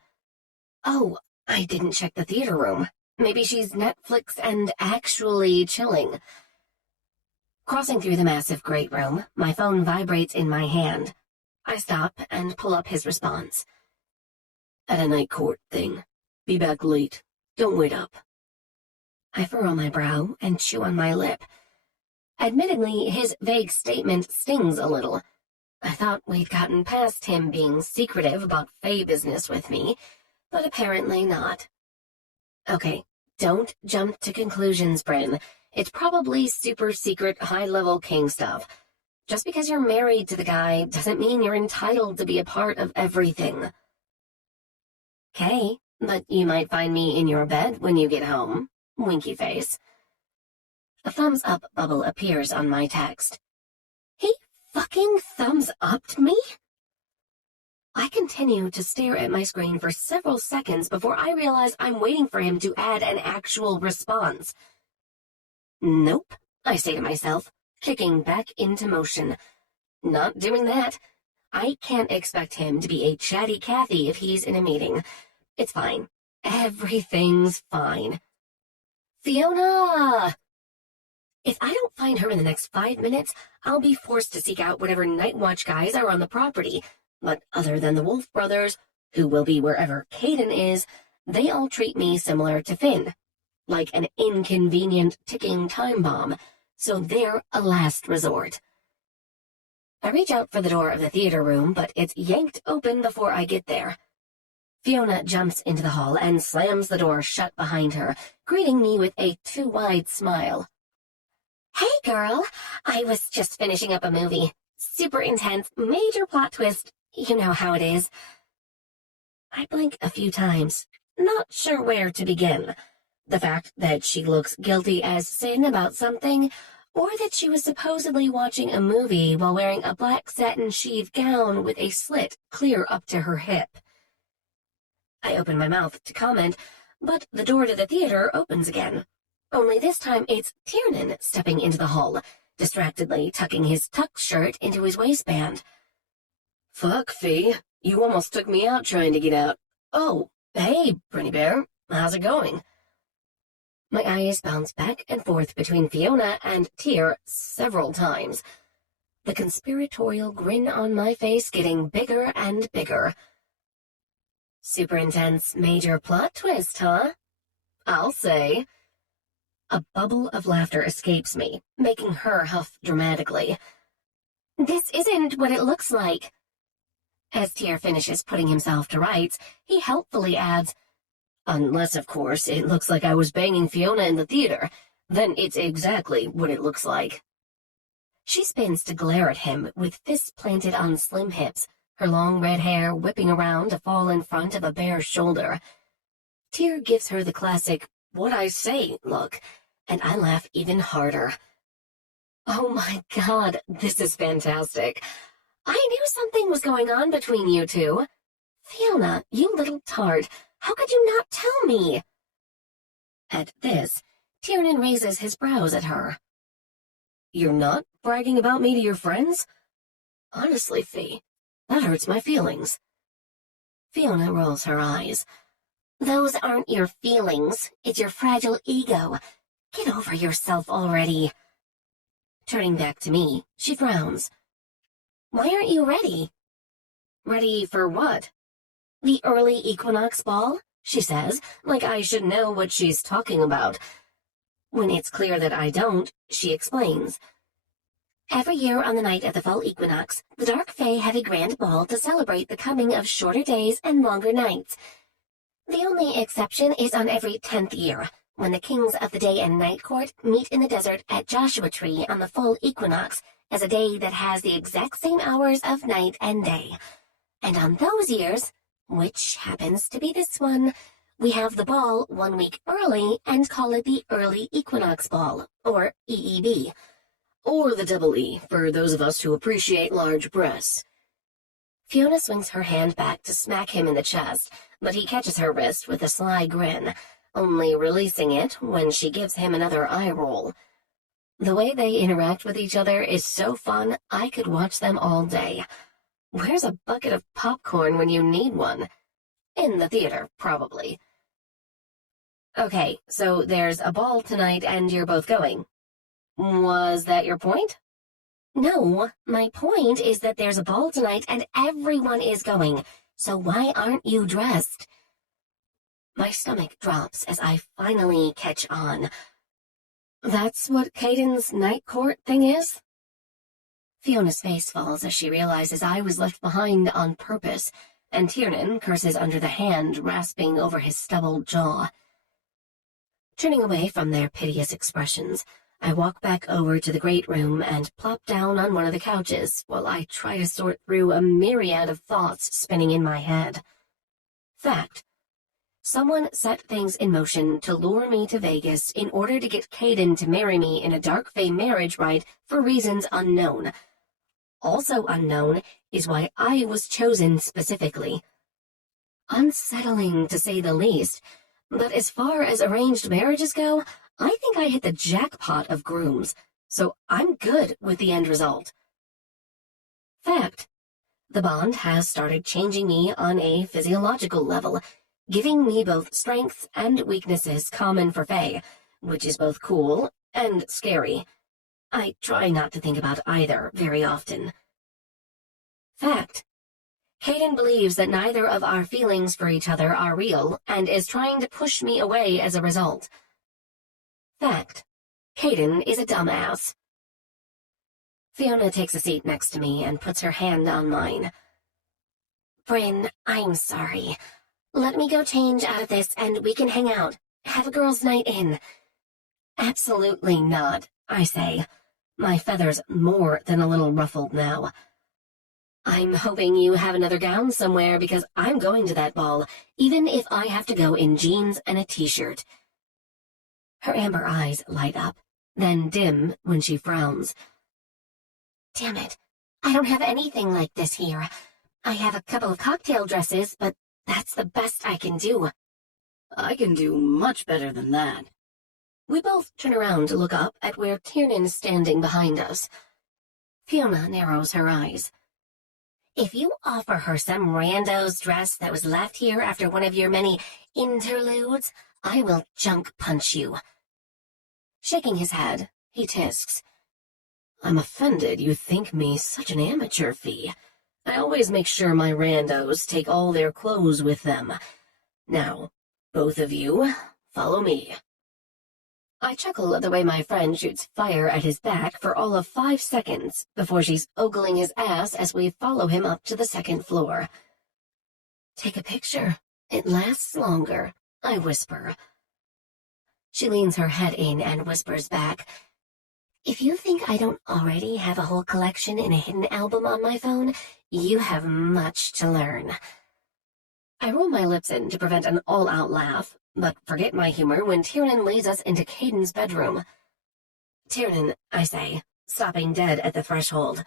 Oh, I didn't check the theater room. Maybe she's Netflix and actually chilling. Crossing through the massive great room, my phone vibrates in my hand. I stop and pull up his response. At a night court thing. Be back late. Don't wait up. I furrow my brow and chew on my lip. Admittedly, his vague statement stings a little. I thought we'd gotten past him being secretive about Fae business with me, but apparently not. Okay, don't jump to conclusions, Bryn. It's probably super secret, high-level king stuff. Just because you're married to the guy doesn't mean you're entitled to be a part of everything. Okay, but you might find me in your bed when you get home. Winky face. A thumbs up bubble appears on my text. He fucking thumbs upped me? I continue to stare at my screen for several seconds before I realize I'm waiting for him to add an actual response. Nope, I say to myself, kicking back into motion. Not doing that. I can't expect him to be a chatty Cathy if he's in a meeting. It's fine. Everything's fine. Fiona! If I don't find her in the next 5 minutes, I'll be forced to seek out whatever Night Watch guys are on the property. But other than the Wolf brothers, who will be wherever Caiden is, they all treat me similar to Finn. Like an inconvenient ticking time bomb, so they're a last resort. I reach out for the door of the theater room, but it's yanked open before I get there. Fiona jumps into the hall and slams the door shut behind her, greeting me with a too-wide smile. Hey, girl. I was just finishing up a movie. Super intense, major plot twist. You know how it is. I blink a few times, not sure where to begin. The fact that she looks guilty as sin about something, or that she was supposedly watching a movie while wearing a black satin sheath gown with a slit clear up to her hip. I open my mouth to comment, but the door to the theater opens again. Only this time it's Tiernan stepping into the hall, distractedly tucking his tuck shirt into his waistband. Fuck, Fee. You almost took me out trying to get out. Oh, hey, Bryn Meara. How's it going? My eyes bounce back and forth between Fiona and Tyr several times. The conspiratorial grin on my face getting bigger and bigger. Super intense major plot twist, huh? I'll say. A bubble of laughter escapes me, making her huff dramatically. This isn't what it looks like. As Tyr finishes putting himself to rights, he helpfully adds, Unless, of course, it looks like I was banging Fiona in the theater. Then it's exactly what it looks like. She spins to glare at him with fists planted on slim hips, her long red hair whipping around to fall in front of a bare shoulder. Tyr gives her the classic, what I say look, and I laugh even harder. Oh my God, this is fantastic. I knew something was going on between you two. Fiona, you little tart, how could you not tell me? At this, Tiernan raises his brows at her. You're not bragging about me to your friends? Honestly, Fee, that hurts my feelings. Fiona rolls her eyes. Those aren't your feelings, it's your fragile ego. Get over yourself already. Turning back to me, she frowns. Why aren't you ready? Ready for what? The early equinox ball, she says, like I should know what she's talking about. When it's clear that I don't, she explains. Every year on the night of the fall equinox, the Dark Fae have a grand ball to celebrate the coming of shorter days and longer nights. The only exception is on every 10th year, when the kings of the day and night court meet in the desert at Joshua Tree on the fall equinox as a day that has the exact same hours of night and day. And on those years, which happens to be this one, we have the ball 1 week early and call it the Early Equinox Ball, or EEB. Or the double E, for those of us who appreciate large breasts. Fiona swings her hand back to smack him in the chest, but he catches her wrist with a sly grin, only releasing it when she gives him another eye roll. The way they interact with each other is so fun, I could watch them all day. Where's a bucket of popcorn when you need one? In the theater, probably. Okay, so there's a ball tonight and you're both going. Was that your point? No, my point is that there's a ball tonight and everyone is going, so why aren't you dressed? My stomach drops as I finally catch on. That's what Caiden's night court thing is? Fiona's face falls as she realizes I was left behind on purpose, and Tiernan curses under the hand rasping over his stubbled jaw. Turning away from their piteous expressions, I walk back over to the great room and plop down on one of the couches while I try to sort through a myriad of thoughts spinning in my head. Fact. Someone set things in motion to lure me to Vegas in order to get Caiden to marry me in a dark fae marriage rite for reasons unknown. Also unknown is why I was chosen specifically. Unsettling, to say the least, but as far as arranged marriages go, I think I hit the jackpot of grooms, so I'm good with the end result. Fact. The bond has started changing me on a physiological level, giving me both strengths and weaknesses common for fae, which is both cool and scary. I try not to think about either very often. Fact. Caiden believes that neither of our feelings for each other are real and is trying to push me away as a result. Fact. Caiden is a dumbass. Fiona takes a seat next to me and puts her hand on mine. Bryn, I'm sorry. Let me go change out of this and we can hang out. Have a girls' night in. Absolutely not, I say, my feathers more than a little ruffled now. I'm hoping you have another gown somewhere because I'm going to that ball, even if I have to go in jeans and a t-shirt. Her amber eyes light up, then dim when she frowns. Damn it, I don't have anything like this here. I have a couple of cocktail dresses, but that's the best I can do. I can do much better than that. We both turn around to look up at where Tiernan is standing behind us. Fiona narrows her eyes. If you offer her some rando's dress that was left here after one of your many interludes, I will junk punch you. Shaking his head, he tisks. I'm offended you think me such an amateur fee. I always make sure my randos take all their clothes with them. Now, both of you, follow me. I chuckle at the way my friend shoots fire at his back for all of 5 seconds before she's ogling his ass as we follow him up to the second floor. Take a picture. It lasts longer, I whisper. She leans her head in and whispers back, If you think I don't already have a whole collection in a hidden album on my phone, you have much to learn. I roll my lips in to prevent an all-out laugh, but forget my humor when Tiernan leads us into Caiden's bedroom. Tiernan, I say, stopping dead at the threshold.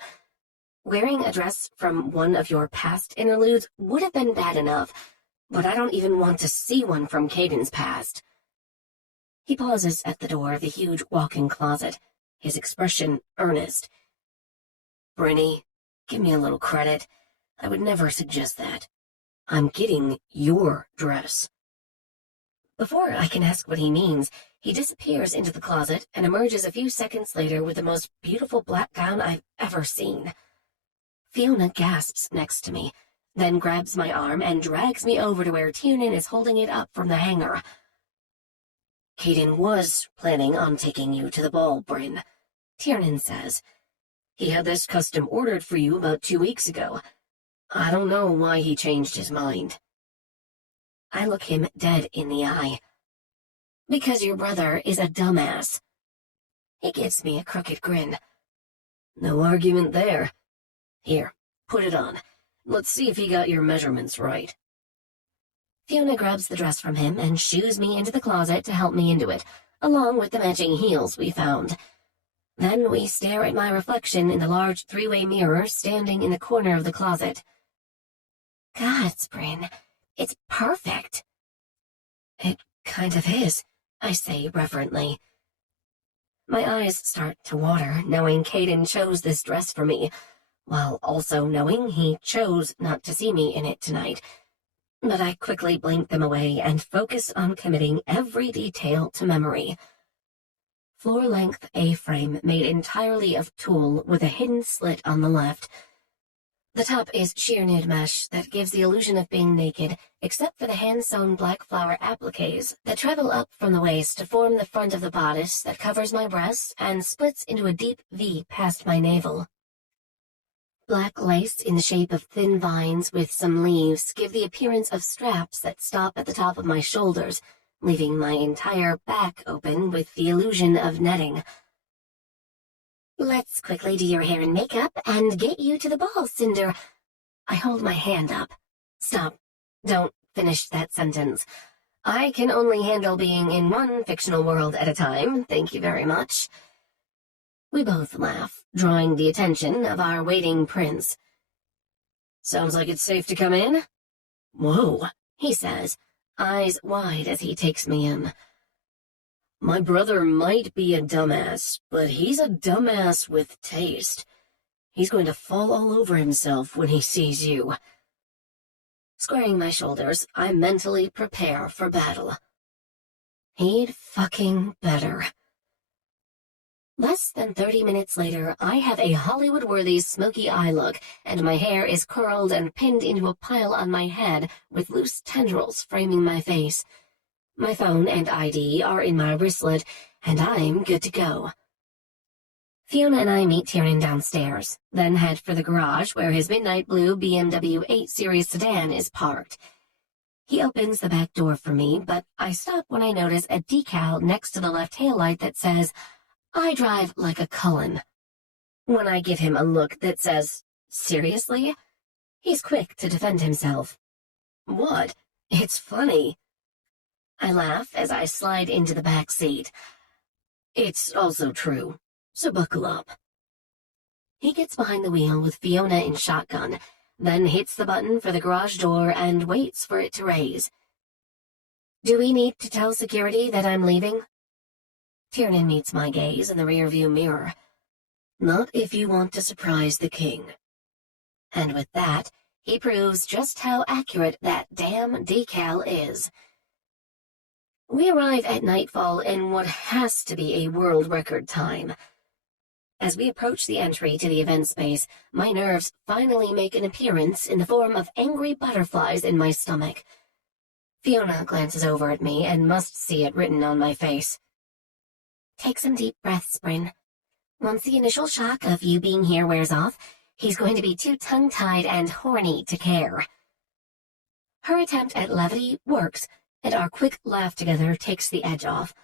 Wearing a dress from one of your past interludes would have been bad enough, but I don't even want to see one from Caiden's past. He pauses at the door of the huge walk-in closet, his expression earnest. Brynny, give me a little credit. I would never suggest that. I'm getting your dress. Before I can ask what he means, he disappears into the closet and emerges a few seconds later with the most beautiful black gown I've ever seen. Fiona gasps next to me, then grabs my arm and drags me over to where Tiernan is holding it up from the hanger. Caiden was planning on taking you to the ball, Bryn, Tiernan says. He had this custom ordered for you about 2 weeks ago. I don't know why he changed his mind. I look him dead in the eye. Because your brother is a dumbass. He gives me a crooked grin. No argument there. Here, put it on. Let's see if he got your measurements right. Fiona grabs the dress from him and shoos me into the closet to help me into it, along with the matching heels we found. Then we stare at my reflection in the large 3-way mirror standing in the corner of the closet. Gods, Bryn, it's perfect. It kind of is, I say reverently. My eyes start to water, knowing Caiden chose this dress for me, while also knowing he chose not to see me in it tonight. But I quickly blink them away and focus on committing every detail to memory. Floor-length A-frame made entirely of tulle with a hidden slit on the left. The top is sheer nude mesh that gives the illusion of being naked, except for the hand-sewn black flower appliques that travel up from the waist to form the front of the bodice that covers my breasts and splits into a deep V past my navel. Black lace in the shape of thin vines with some leaves give the appearance of straps that stop at the top of my shoulders, leaving my entire back open with the illusion of netting. "Let's quickly do your hair and makeup and get you to the ball, Cinder." I hold my hand up. Stop. Don't finish that sentence. I can only handle being in one fictional world at a time, thank you very much. We both laugh, drawing the attention of our waiting prince. "Sounds like it's safe to come in?" "Whoa," he says, eyes wide as he takes me in. "My brother might be a dumbass, but he's a dumbass with taste. He's going to fall all over himself when he sees you." Squaring my shoulders, I mentally prepare for battle. He'd fucking better. Less than 30 minutes later, I have a Hollywood-worthy smoky eye look, and my hair is curled and pinned into a pile on my head with loose tendrils framing my face. My phone and ID are in my wristlet, and I'm good to go. Fiona and I meet Tiernan downstairs, then head for the garage where his midnight blue BMW 8 Series sedan is parked. He opens the back door for me, but I stop when I notice a decal next to the left taillight that says, "I drive like a Cullen." When I give him a look that says, "Seriously?" he's quick to defend himself. "What? It's funny." I laugh as I slide into the back seat. "It's also true, so buckle up." He gets behind the wheel with Fiona in shotgun, then hits the button for the garage door and waits for it to raise. "Do we need to tell security that I'm leaving?" Tiernan meets my gaze in the rearview mirror. "Not if you want to surprise the king." And with that, he proves just how accurate that damn decal is. We arrive at nightfall in what has to be a world record time. As we approach the entry to the event space, my nerves finally make an appearance in the form of angry butterflies in my stomach. Fiona glances over at me and must see it written on my face. "Take some deep breaths, Bryn. Once the initial shock of you being here wears off, he's going to be too tongue-tied and horny to care." Her attempt at levity works, and our quick laugh together takes the edge off.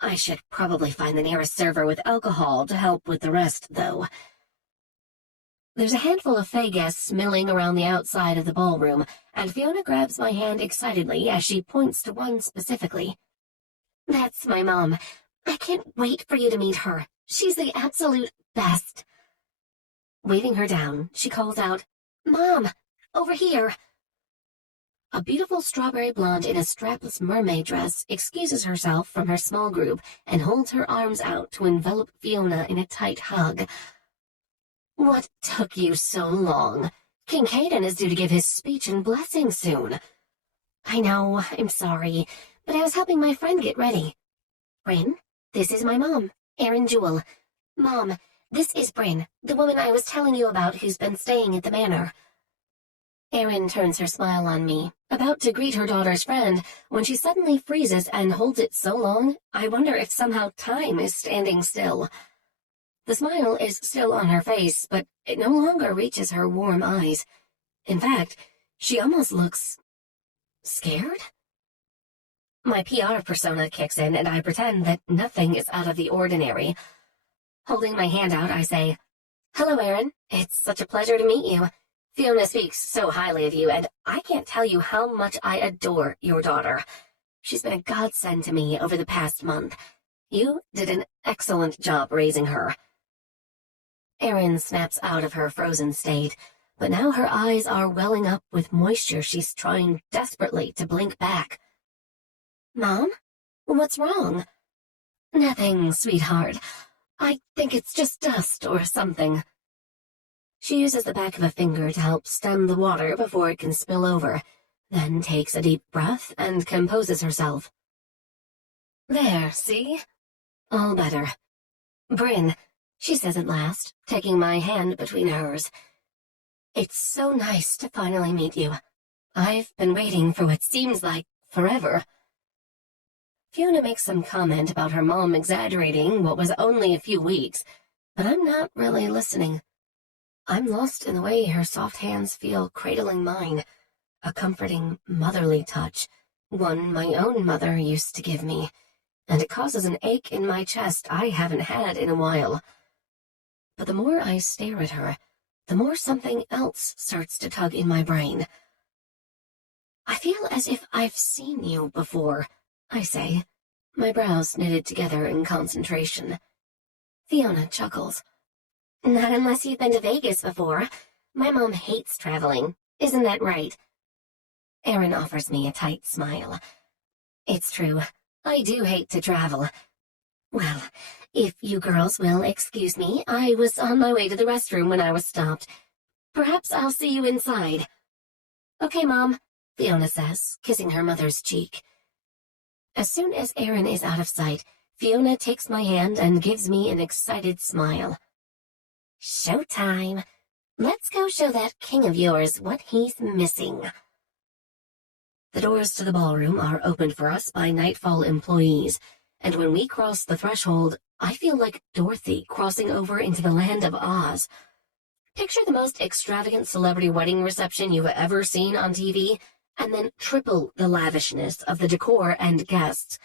I should probably find the nearest server with alcohol to help with the rest, though. There's a handful of Fae guests milling around the outside of the ballroom, and Fiona grabs my hand excitedly as she points to one specifically. "That's my mom. I can't wait for you to meet her. She's the absolute best." Waving her down, she calls out, "Mom, over here." A beautiful strawberry blonde in a strapless mermaid dress excuses herself from her small group and holds her arms out to envelop Fiona in a tight hug. "What took you so long? King Caiden is due to give his speech and blessing soon." "I know, I'm sorry, but I was helping my friend get ready." "Bryn, this is my mom, Erin Jewel. Mom, this is Bryn, the woman I was telling you about who's been staying at the manor." Erin turns her smile on me, about to greet her daughter's friend, when she suddenly freezes and holds it so long, I wonder if somehow time is standing still. The smile is still on her face, but it no longer reaches her warm eyes. In fact, she almost looks scared? My PR persona kicks in, and I pretend that nothing is out of the ordinary. Holding my hand out, I say, "Hello, Erin. It's such a pleasure to meet you. Fiona speaks so highly of you, and I can't tell you how much I adore your daughter. She's been a godsend to me over the past month. You did an excellent job raising her." Erin snaps out of her frozen state, but now her eyes are welling up with moisture she's trying desperately to blink back. "Mom? What's wrong?" Nothing, sweetheart. I think it's just dust or something. She uses the back of a finger to help stem the water before it can spill over, then takes a deep breath and composes herself. There, see? All better. Bryn, she says at last, taking my hand between hers. It's so nice to finally meet you. I've been waiting for what seems like forever. Fiona makes some comment about her mom exaggerating what was only a few weeks, but I'm not really listening. I'm lost in the way her soft hands feel cradling mine, a comforting, motherly touch, one my own mother used to give me, and it causes an ache in my chest I haven't had in a while. But the more I stare at her, the more something else starts to tug in my brain. I feel as if I've seen you before, I say, my brows knitted together in concentration. Fiona chuckles. Not unless you've been to Vegas before. My mom hates traveling. Isn't that right? Erin offers me a tight smile. It's true. I do hate to travel. Well, if you girls will excuse me, I was on my way to the restroom when I was stopped. Perhaps I'll see you inside. Okay, Mom, Fiona says, kissing her mother's cheek. As soon as Erin is out of sight, Fiona takes my hand and gives me an excited smile. Showtime. Let's go show that king of yours what he's missing. The doors to the ballroom are opened for us by Nightfall employees, and when we cross the threshold, I feel like Dorothy crossing over into the land of Oz. Picture the most extravagant celebrity wedding reception you've ever seen on TV, and then triple the lavishness of the decor and guests.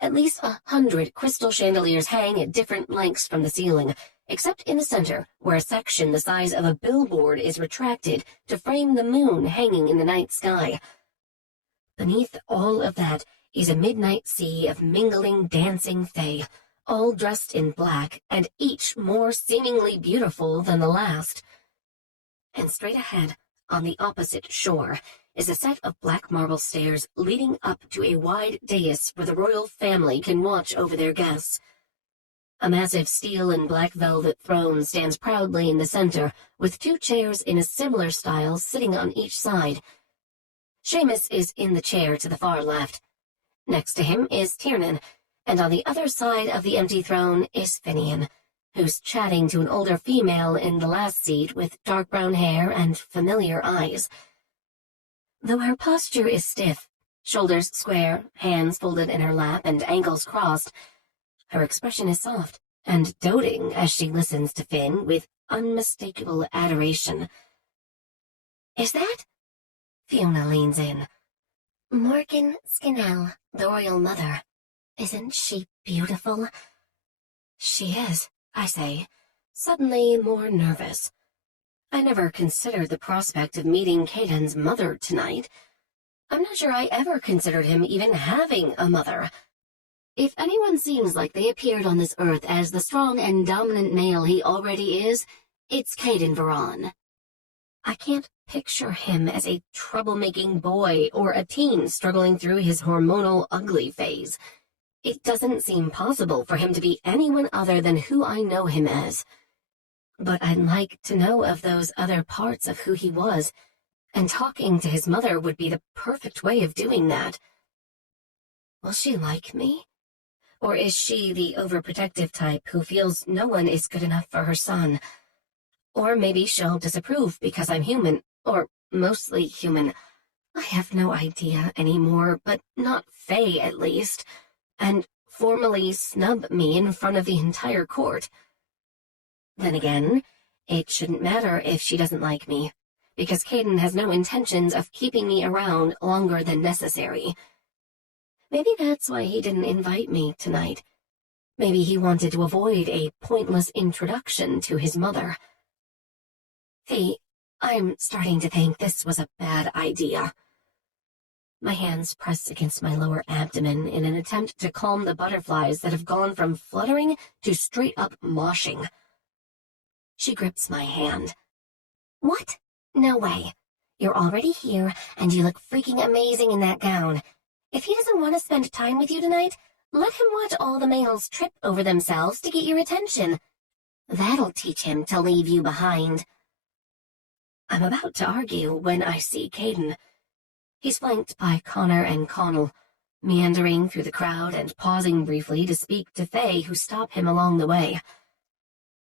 At least 100 crystal chandeliers hang at different lengths from the ceiling, except in the center, where a section the size of a billboard is retracted to frame the moon hanging in the night sky. Beneath all of that is a midnight sea of mingling, dancing fae, all dressed in black, and each more seemingly beautiful than the last. And straight ahead, on the opposite shore, is a set of black marble stairs leading up to a wide dais where the royal family can watch over their guests. A massive steel and black velvet throne stands proudly in the center, with 2 chairs in a similar style sitting on each side. Seamus is in the chair to the far left. Next to him is Tiernan, and on the other side of the empty throne is Finian, who's chatting to an older female in the last seat with dark brown hair and familiar eyes. Though her posture is stiff, shoulders square, hands folded in her lap and ankles crossed, her expression is soft and doting as she listens to Finn with unmistakable adoration. Is that? Fiona leans in. Morgan Skinnell, the royal mother. Isn't she beautiful? She is, I say, suddenly more nervous. I never considered the prospect of meeting Caiden's mother tonight. I'm not sure I ever considered him even having a mother. If anyone seems like they appeared on this earth as the strong and dominant male he already is, it's Caiden Verran. I can't picture him as a troublemaking boy or a teen struggling through his hormonal ugly phase. It doesn't seem possible for him to be anyone other than who I know him as. But I'd like to know of those other parts of who he was, and talking to his mother would be the perfect way of doing that. Will she like me? Or is she the overprotective type who feels no one is good enough for her son? Or maybe she'll disapprove because I'm human, or mostly human. I have no idea anymore, but not Fae at least, and formally snub me in front of the entire court. Then again, it shouldn't matter if she doesn't like me, because Caiden has no intentions of keeping me around longer than necessary. Maybe that's why he didn't invite me tonight. Maybe he wanted to avoid a pointless introduction to his mother. Fee, I'm starting to think this was a bad idea. My hands press against my lower abdomen in an attempt to calm the butterflies that have gone from fluttering to straight-up moshing. She grips my hand. What? No way. You're already here, and you look freaking amazing in that gown. If he doesn't want to spend time with you tonight, Let him watch all the males trip over themselves to get your attention. That'll teach him to leave you behind. I'm about to argue when I see Caiden. He's flanked by Connor and Connell, meandering through the crowd and pausing briefly to speak to Faye, who stop him along the way.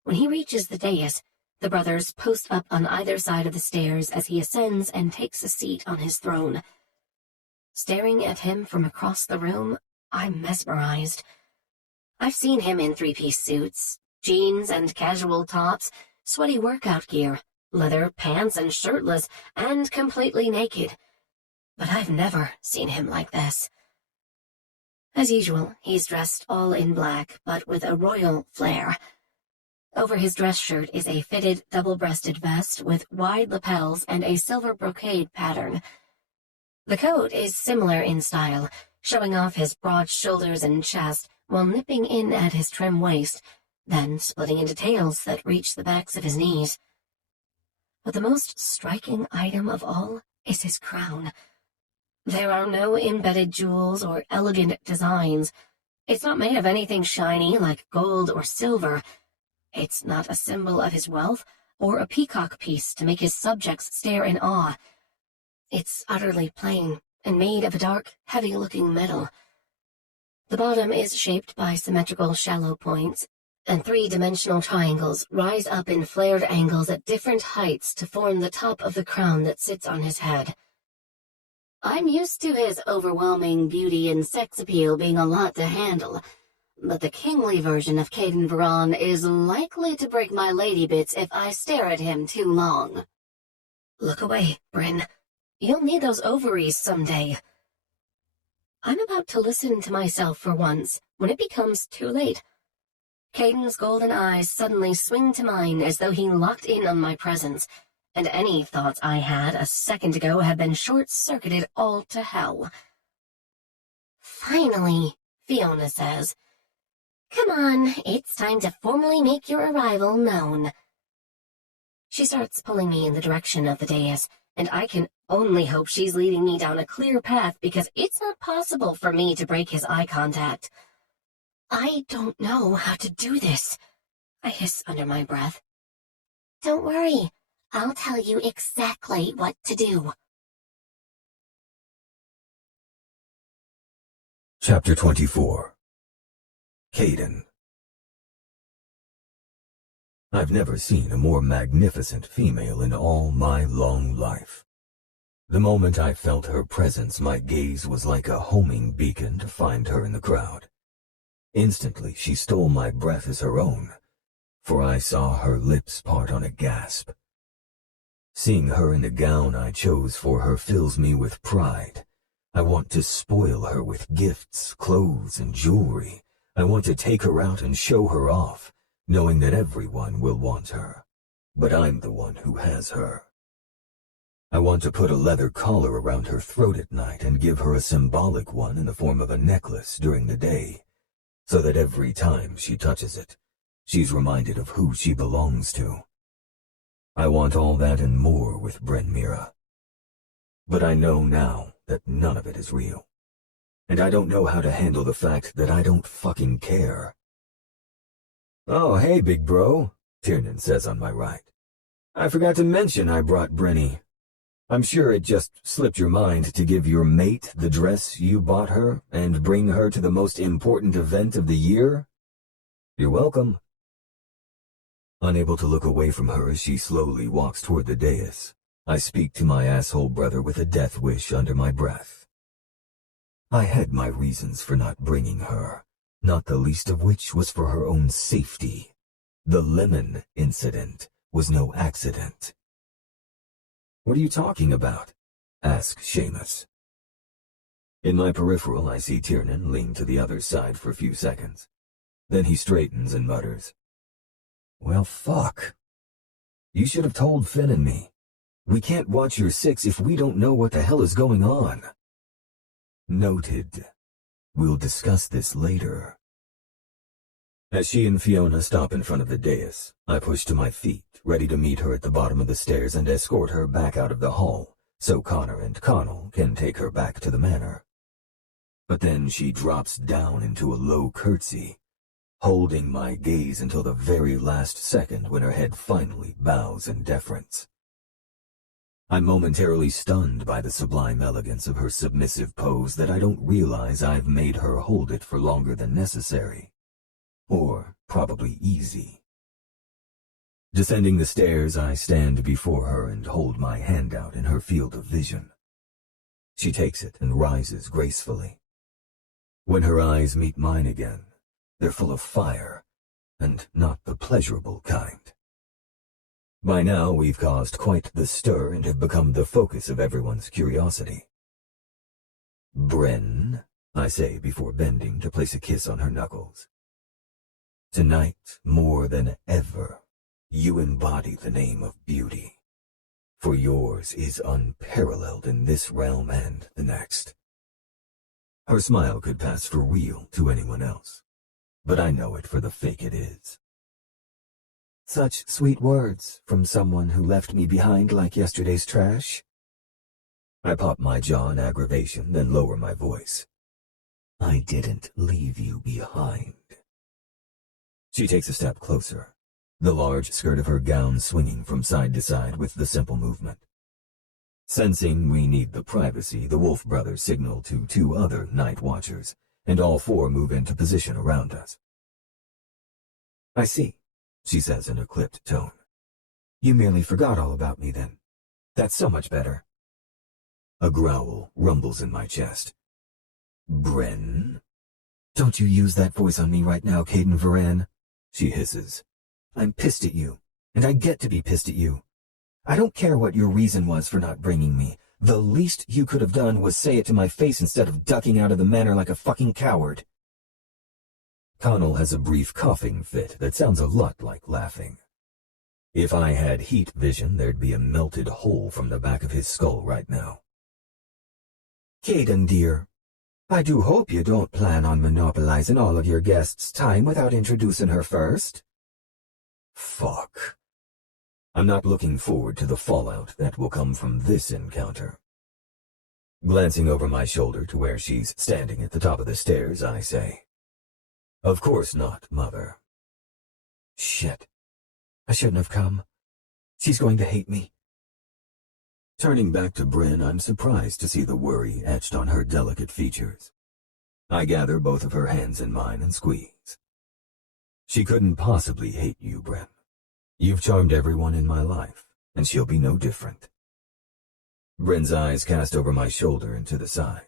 When he reaches the dais, the brothers post up on either side of the stairs as he ascends and takes a seat on his throne. Staring at him from across the room, I'm mesmerized. I've seen him in three-piece suits, jeans and casual tops, sweaty workout gear, leather pants and shirtless, and completely naked. But I've never seen him like this. As usual, he's dressed all in black, but with a royal flair. Over his dress shirt is a fitted double-breasted vest with wide lapels and a silver brocade pattern. The coat is similar in style, showing off his broad shoulders and chest while nipping in at his trim waist, then splitting into tails that reach the backs of his knees. But the most striking item of all is his crown. There are no embedded jewels or elegant designs. It's not made of anything shiny like gold or silver. It's not a symbol of his wealth or a peacock piece to make his subjects stare in awe. It's utterly plain and made of a dark, heavy-looking metal. The bottom is shaped by symmetrical shallow points, and three-dimensional triangles rise up in flared angles at different heights to form the top of the crown that sits on his head. I'm used to his overwhelming beauty and sex appeal being a lot to handle, but the kingly version of Caiden Verran is likely to break my lady bits if I stare at him too long. Look away, Bryn. You'll need those ovaries someday. I'm about to listen to myself for once, when it becomes too late. Caiden's golden eyes suddenly swing to mine as though he locked in on my presence, and any thoughts I had a second ago have been short-circuited all to hell. Finally, Fiona says, "Come on, it's time to formally make your arrival known." She starts pulling me in the direction of the dais, and I can only hope she's leading me down a clear path because it's not possible for me to break his eye contact. I don't know how to do this, I hiss under my breath. Don't worry, I'll tell you exactly what to do. Chapter 24. Caiden. I've never seen a more magnificent female in all my long life. The moment I felt her presence, my gaze was like a homing beacon to find her in the crowd. Instantly, she stole my breath as her own, for I saw her lips part on a gasp. Seeing her in the gown I chose for her fills me with pride. I want to spoil her with gifts, clothes, and jewelry. I want to take her out and show her off, knowing that everyone will want her. But I'm the one who has her. I want to put a leather collar around her throat at night and give her a symbolic one in the form of a necklace during the day, so that every time she touches it, she's reminded of who she belongs to. I want all that and more with Bryn Meara. But I know now that none of it is real. And I don't know how to handle the fact that I don't fucking care. "Oh, hey, big bro," Tiernan says on my right. "I forgot to mention I brought Brynny. I'm sure it just slipped your mind to give your mate the dress you bought her and bring her to the most important event of the year. You're welcome." Unable to look away from her as she slowly walks toward the dais, I speak to my asshole brother with a death wish under my breath. I had my reasons for not bringing her, not the least of which was for her own safety. The lemon incident was no accident. "What are you talking about?" asks Seamus. In my peripheral, I see Tiernan lean to the other side for a few seconds. Then he straightens and mutters, "Well, fuck. You should have told Finn and me. We can't watch your six if we don't know what the hell is going on." Noted. We'll discuss this later. As she and Fiona stop in front of the dais, I push to my feet, ready to meet her at the bottom of the stairs and escort her back out of the hall, so Connor and Connell can take her back to the manor. but then she drops down into a low curtsy, holding my gaze until the very last second when her head finally bows in deference. I'm momentarily stunned by the sublime elegance of her submissive pose that I don't realize I've made her hold it for longer than necessary, or probably easy. Descending the stairs, I stand before her and hold my hand out in her field of vision. She takes it and rises gracefully. When her eyes meet mine again, they're full of fire, and not the pleasurable kind. By now, we've caused quite the stir and have become the focus of everyone's curiosity. "Bryn," I say before bending to place a kiss on her knuckles. "Tonight, more than ever, you embody the name of beauty, for yours is unparalleled in this realm and the next." Her smile could pass for real to anyone else, but I know it for the fake it is. Such sweet words from someone who left me behind like yesterday's trash. I pop my jaw in aggravation, then lower my voice. "I didn't leave you behind." She takes a step closer, the large skirt of her gown swinging from side to side with the simple movement. Sensing we need the privacy, the Wolf brothers signal to 2 other night watchers, and all 4 move into position around us. "I see," she says in a clipped tone. "You merely forgot all about me then. That's so much better." A growl rumbles in my chest. "Bryn?" "Don't you use that voice on me right now, Caiden Verran," she hisses. "I'm pissed at you, and I get to be pissed at you. I don't care what your reason was for not bringing me. The least you could have done was say it to my face instead of ducking out of the manor like a fucking coward." Connell has a brief coughing fit that sounds a lot like laughing. If I had heat vision, there'd be a melted hole from the back of his skull right now. "Caiden, dear, I do hope you don't plan on monopolizing all of your guests' time without introducing her first." Fuck. I'm not looking forward to the fallout that will come from this encounter. Glancing over my shoulder to where she's standing at the top of the stairs, I say, "Of course not, Mother." Shit. I shouldn't have come. She's going to hate me. Turning back to Bryn, I'm surprised to see the worry etched on her delicate features. I gather both of her hands in mine and squeeze. "She couldn't possibly hate you, Bryn. You've charmed everyone in my life, and she'll be no different." Bryn's eyes cast over my shoulder and to the side.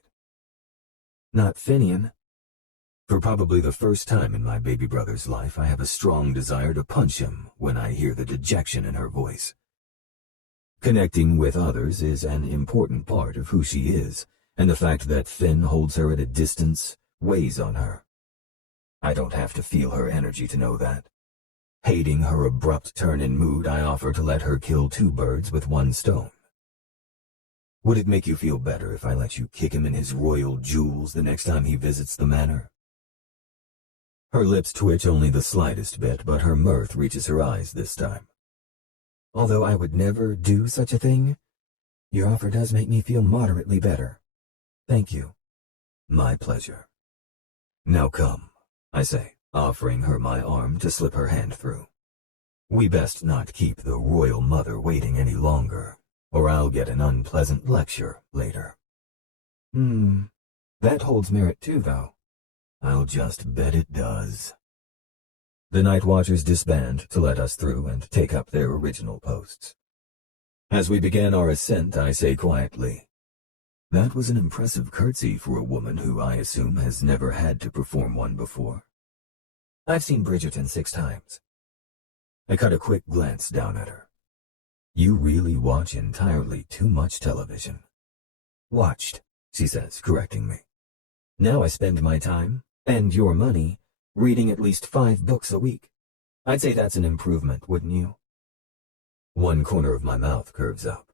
"Not Finian." For probably the first time in my baby brother's life, I have a strong desire to punch him when I hear the dejection in her voice. Connecting with others is an important part of who she is, and the fact that Finn holds her at a distance weighs on her. I don't have to feel her energy to know that. Hating her abrupt turn in mood, I offer to let her kill 2 birds with 1 stone. "Would it make you feel better if I let you kick him in his royal jewels the next time he visits the manor?" Her lips twitch only the slightest bit, but her mirth reaches her eyes this time. "Although I would never do such a thing, your offer does make me feel moderately better. Thank you." "My pleasure. Now come," I say, offering her my arm to slip her hand through. "We best not keep the royal mother waiting any longer, or I'll get an unpleasant lecture later." That holds merit too, though." "I'll just bet it does." The night watchers disband to let us through and take up their original posts. As we begin our ascent, I say quietly, "That was an impressive curtsy for a woman who I assume has never had to perform one before." "I've seen Bridgerton 6 times. I cut a quick glance down at her. "You really watch entirely too much television." "Watched," she says, correcting me. "Now I spend my time, and your money, reading at least 5 books a week. I'd say that's an improvement, wouldn't you?" One corner of my mouth curves up.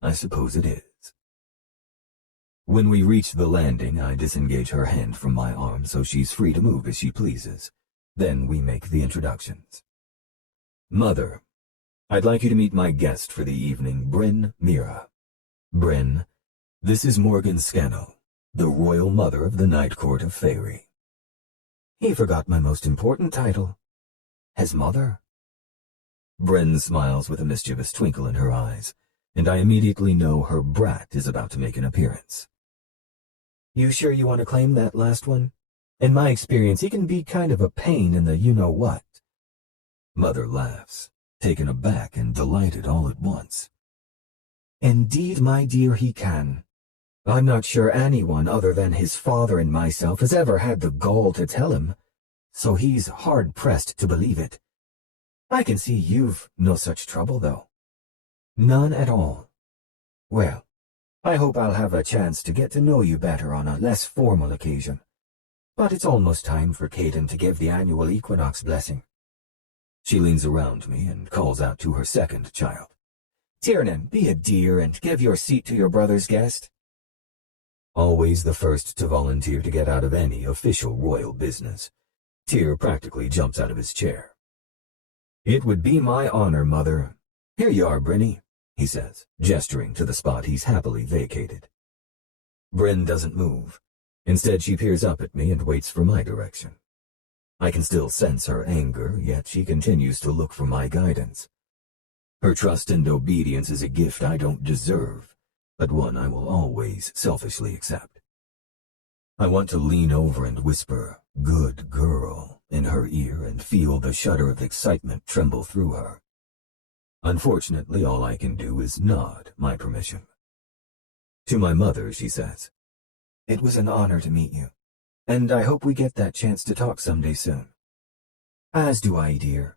"I suppose it is." When we reach the landing, I disengage her hand from my arm so she's free to move as she pleases. Then we make the introductions. "Mother, I'd like you to meet my guest for the evening, Bryn Meara. Bryn, this is Morgan Scannell, the royal mother of the Night Court of Faerie. He forgot my most important title. His mother. Bryn smiles with a mischievous twinkle in her eyes, and I immediately know her brat is about to make an appearance. You sure you want to claim that last one? In my experience, he can be kind of a pain in the you-know-what. Mother laughs, taken aback and delighted all at once. Indeed, my dear, he can. I'm not sure anyone other than his father and myself has ever had the gall to tell him, so he's hard-pressed to believe it. I can see you've no such trouble, though. None at all. Well, I hope I'll have a chance to get to know you better on a less formal occasion. But it's almost time for Caiden to give the annual equinox blessing. She leans around me and calls out to her second child. Tiernan, be a dear and give your seat to your brother's guest. Always the first to volunteer to get out of any official royal business, Tyr practically jumps out of his chair. It would be my honor, Mother. Here you are, Brynny, he says, gesturing to the spot he's happily vacated. Bryn doesn't move. Instead, she peers up at me and waits for my direction. I can still sense her anger, yet she continues to look for my guidance. Her trust and obedience is a gift I don't deserve, but one I will always selfishly accept. I want to lean over and whisper, "Good girl," in her ear and feel the shudder of excitement tremble through her. Unfortunately, all I can do is nod my permission. To my mother, she says, "It was an honor to meet you, and I hope we get that chance to talk someday soon." "As do I, dear."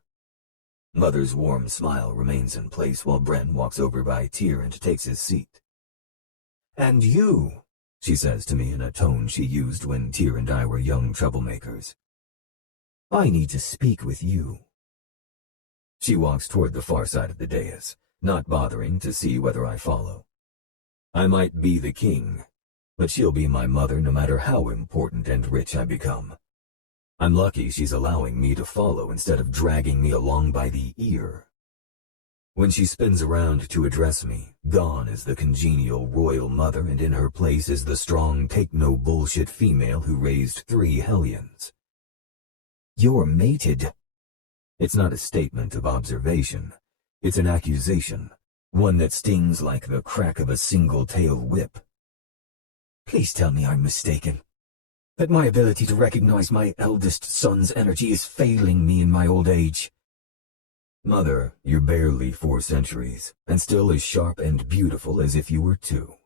Mother's warm smile remains in place while Bryn walks over by Tyr and takes his seat. "And you," she says to me in a tone she used when Tyr and I were young troublemakers. "I need to speak with you." She walks toward the far side of the dais, not bothering to see whether I follow. I might be the king, but she'll be my mother no matter how important and rich I become. I'm lucky she's allowing me to follow instead of dragging me along by the ear. When she spins around to address me, gone is the congenial royal mother, and in her place is the strong, take-no-bullshit female who raised 3 hellions. "You're mated." It's not a statement of observation. It's an accusation, one that stings like the crack of a single-tail whip. "Please tell me I'm mistaken, that my ability to recognize my eldest son's energy is failing me in my old age." Mother, you're barely 4 centuries, and still as sharp and beautiful as if you were 2.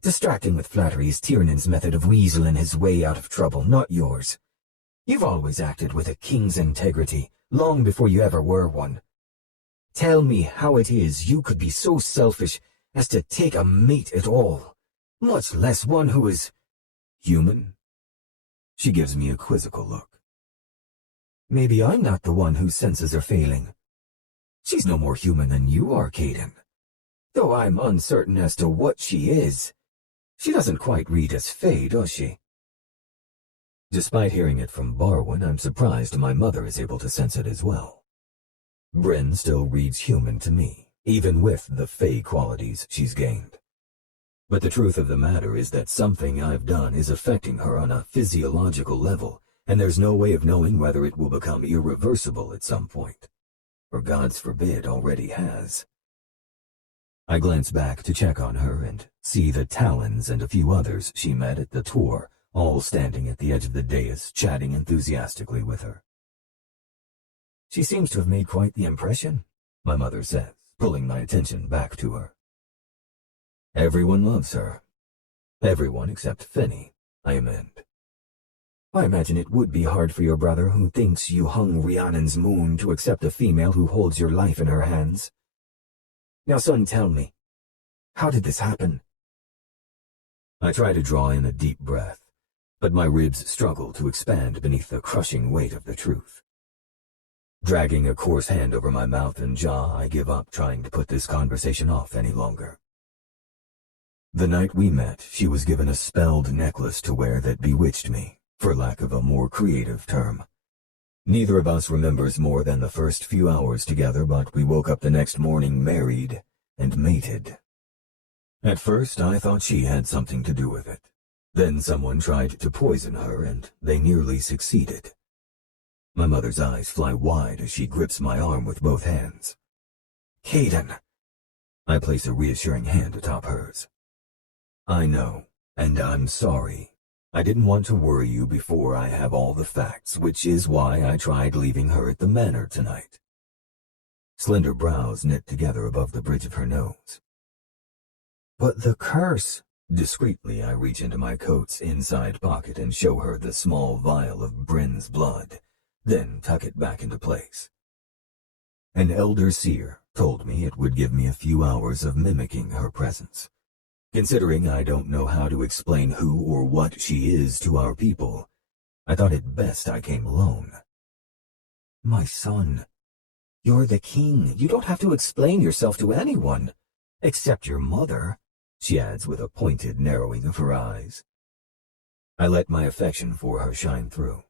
Distracting with flattery is Tiernan's method of weaseling his way out of trouble, not yours. You've always acted with a king's integrity, long before you ever were one. Tell me how it is you could be so selfish as to take a mate at all, much less one who is human. She gives me a quizzical look. Maybe I'm not the one whose senses are failing. She's no more human than you are, Caiden. Though I'm uncertain as to what she is. She doesn't quite read as Fae, does she? Despite hearing it from Barwin, I'm surprised my mother is able to sense it as well. Bryn still reads human to me, even with the Fae qualities she's gained. But the truth of the matter is that something I've done is affecting her on a physiological level, and there's no way of knowing whether it will become irreversible at some point. Or, God's forbid, already has. I glance back to check on her and see the Talons and a few others she met at the tour, all standing at the edge of the dais, chatting enthusiastically with her. "She seems to have made quite the impression," my mother says, pulling my attention back to her. Everyone loves her. Everyone except Finny, I amend. "I imagine it would be hard for your brother, who thinks you hung Rhiannon's moon, to accept a female who holds your life in her hands. Now, son, tell me, how did this happen?" I try to draw in a deep breath, but my ribs struggle to expand beneath the crushing weight of the truth. Dragging a coarse hand over my mouth and jaw, I give up trying to put this conversation off any longer. The night we met, she was given a spelled necklace to wear that bewitched me, for lack of a more creative term. Neither of us remembers more than the first few hours together, but we woke up the next morning married and mated. At first, I thought she had something to do with it. Then someone tried to poison her, and they nearly succeeded. My mother's eyes fly wide as she grips my arm with both hands. Caiden. I place a reassuring hand atop hers. I know, and I'm sorry. I didn't want to worry you before I have all the facts, which is why I tried leaving her at the manor tonight. Slender brows knit together above the bridge of her nose. But the curse. Discreetly, I reach into my coat's inside pocket and show her the small vial of Bryn's blood, then tuck it back into place. An elder seer told me it would give me a few hours of mimicking her presence. Considering I don't know how to explain who or what she is to our people, I thought it best I came alone. My son, you're the king. You don't have to explain yourself to anyone, except your mother, she adds with a pointed narrowing of her eyes. I let my affection for her shine through.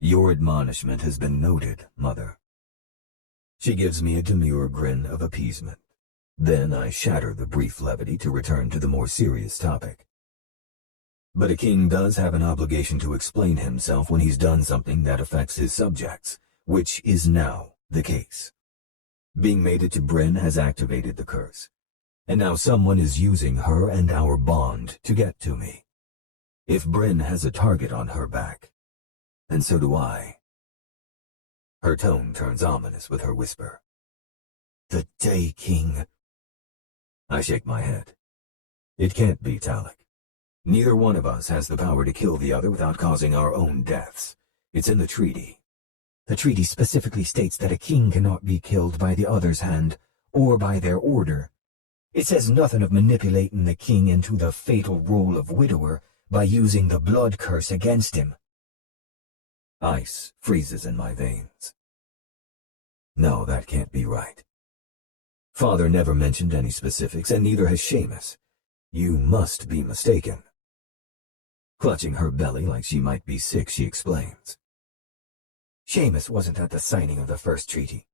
Your admonishment has been noted, Mother. She gives me a demure grin of appeasement. Then I shatter the brief levity to return to the more serious topic. But a king does have an obligation to explain himself when he's done something that affects his subjects, which is now the case. Being mated to Bryn has activated the curse, and now someone is using her and our bond to get to me. If Bryn has a target on her back, then so do I. Her tone turns ominous with her whisper. The Day King. I shake my head. It can't be, Talek. Neither one of us has the power to kill the other without causing our own deaths. It's in the treaty. The treaty specifically states that a king cannot be killed by the other's hand or by their order. It says nothing of manipulating the king into the fatal role of widower by using the blood curse against him. Ice freezes in my veins. No, that can't be right. Father never mentioned any specifics, and neither has Seamus. You must be mistaken. Clutching her belly like she might be sick, she explains. Seamus wasn't at the signing of the first treaty.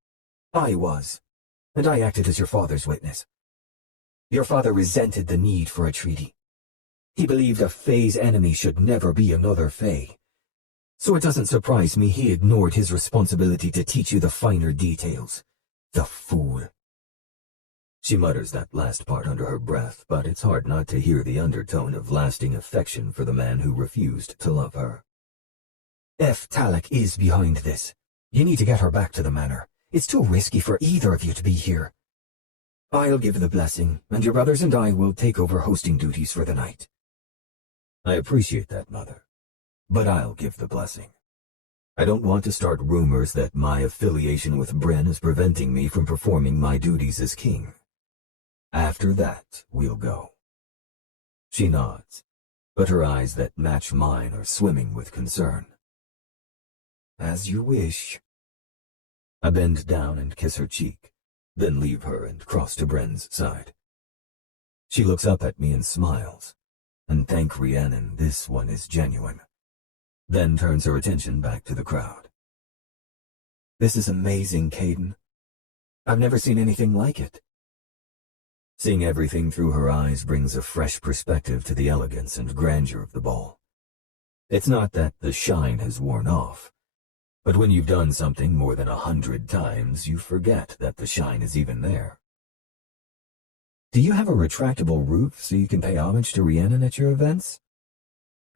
I was, and I acted as your father's witness. Your father resented the need for a treaty. He believed a Fae's enemy should never be another Fae. So it doesn't surprise me he ignored his responsibility to teach you the finer details. The fool. She mutters that last part under her breath, but it's hard not to hear the undertone of lasting affection for the man who refused to love her. If Talek is behind this, you need to get her back to the manor. It's too risky for either of you to be here. I'll give the blessing, and your brothers and I will take over hosting duties for the night. I appreciate that, Mother, but I'll give the blessing. I don't want to start rumors that my affiliation with Bryn is preventing me from performing my duties as king. After that, we'll go. She nods, but her eyes that match mine are swimming with concern. As you wish. I bend down and kiss her cheek, then leave her and cross to Bryn's side. She looks up at me and smiles, and thank Rhiannon, this one is genuine. Then turns her attention back to the crowd. This is amazing, Caiden. I've never seen anything like it. Seeing everything through her eyes brings a fresh perspective to the elegance and grandeur of the ball. It's not that the shine has worn off, but when you've done something more than 100 times, you forget that the shine is even there. Do you have a retractable roof so you can pay homage to Rhiannon at your events?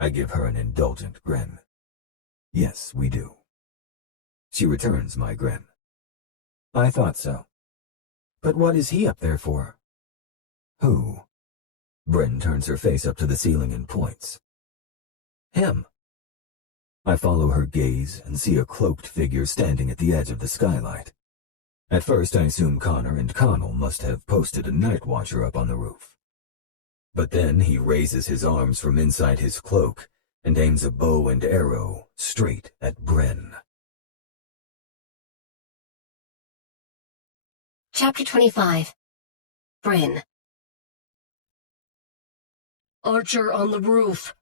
I give her an indulgent grin. Yes, we do. She returns my grin. I thought so. But what is he up there for? Who? Bryn turns her face up to the ceiling and points. Him. I follow her gaze and see a cloaked figure standing at the edge of the skylight. At first I assume Connor and Connell must have posted a night watcher up on the roof. But then he raises his arms from inside his cloak and aims a bow and arrow straight at Bryn. Chapter 25. Bryn. Archer on the roof!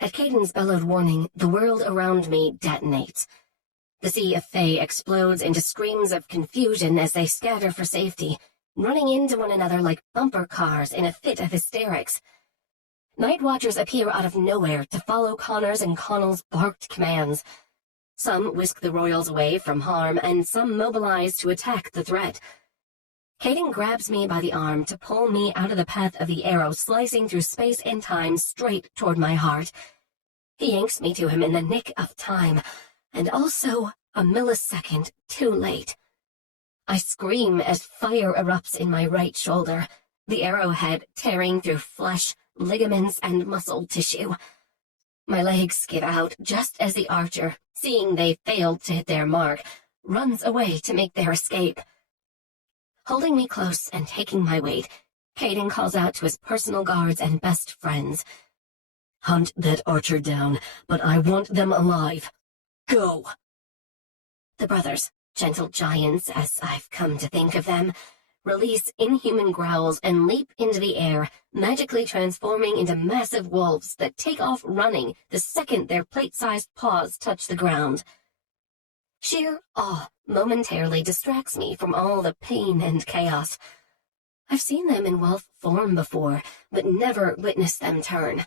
At Caiden's bellowed warning, the world around me detonates. The sea of Fae explodes into screams of confusion as they scatter for safety, running into one another like bumper cars in a fit of hysterics. Night Watchers appear out of nowhere to follow Connor's and Connell's barked commands. Some whisk the royals away from harm, and some mobilize to attack the threat. Caiden grabs me by the arm to pull me out of the path of the arrow slicing through space and time straight toward my heart. He yanks me to him in the nick of time, and also a millisecond too late. I scream as fire erupts in my right shoulder, the arrowhead tearing through flesh, ligaments, and muscle tissue. My legs give out just as the archer, seeing they failed to hit their mark, runs away to make their escape. Holding me close and taking my weight, Caiden calls out to his personal guards and best friends. Hunt that archer down, but I want them alive. Go! The brothers, gentle giants as I've come to think of them, release inhuman growls and leap into the air, magically transforming into massive wolves that take off running the second their plate-sized paws touch the ground. Sheer awe momentarily distracts me from all the pain and chaos. I've seen them in wolf form before, but never witnessed them turn.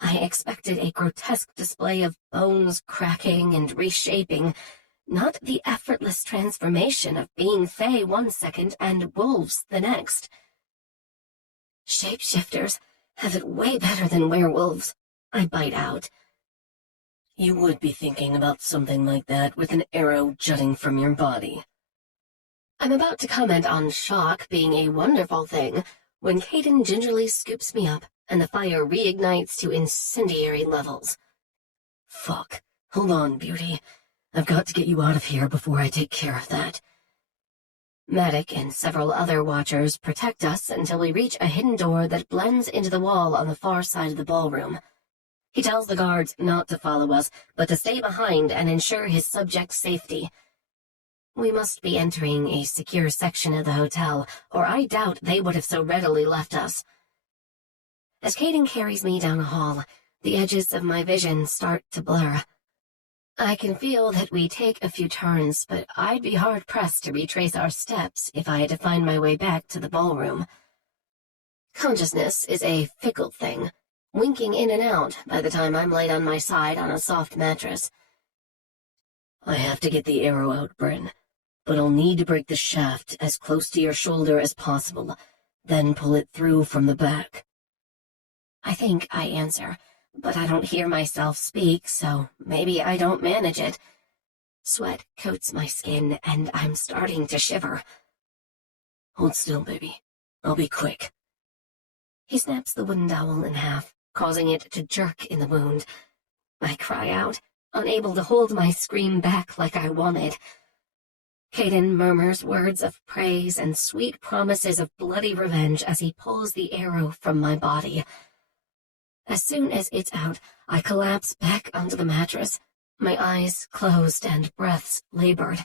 I expected a grotesque display of bones cracking and reshaping, not the effortless transformation of being Fae one second and wolves the next. Shapeshifters have it way better than werewolves, I bite out. You would be thinking about something like that with an arrow jutting from your body. I'm about to comment on shock being a wonderful thing when Caiden gingerly scoops me up and the fire reignites to incendiary levels. Fuck. Hold on, beauty. I've got to get you out of here before I take care of that. Maddock and several other watchers protect us until we reach a hidden door that blends into the wall on the far side of the ballroom. He tells the guards not to follow us, but to stay behind and ensure his subjects' safety. We must be entering a secure section of the hotel, or I doubt they would have so readily left us. As Caiden carries me down a hall, the edges of my vision start to blur. I can feel that we take a few turns, but I'd be hard-pressed to retrace our steps if I had to find my way back to the ballroom. Consciousness is a fickle thing, winking in and out by the time I'm laid on my side on a soft mattress. I have to get the arrow out, Bryn, but I'll need to break the shaft as close to your shoulder as possible, then pull it through from the back. I think I answer, but I don't hear myself speak, so maybe I don't manage it. Sweat coats my skin, and I'm starting to shiver. Hold still, baby. I'll be quick. He snaps the wooden dowel in half, causing it to jerk in the wound. I cry out, unable to hold my scream back like I wanted. Caiden murmurs words of praise and sweet promises of bloody revenge as he pulls the arrow from my body. As soon as it's out, I collapse back onto the mattress, my eyes closed and breaths labored.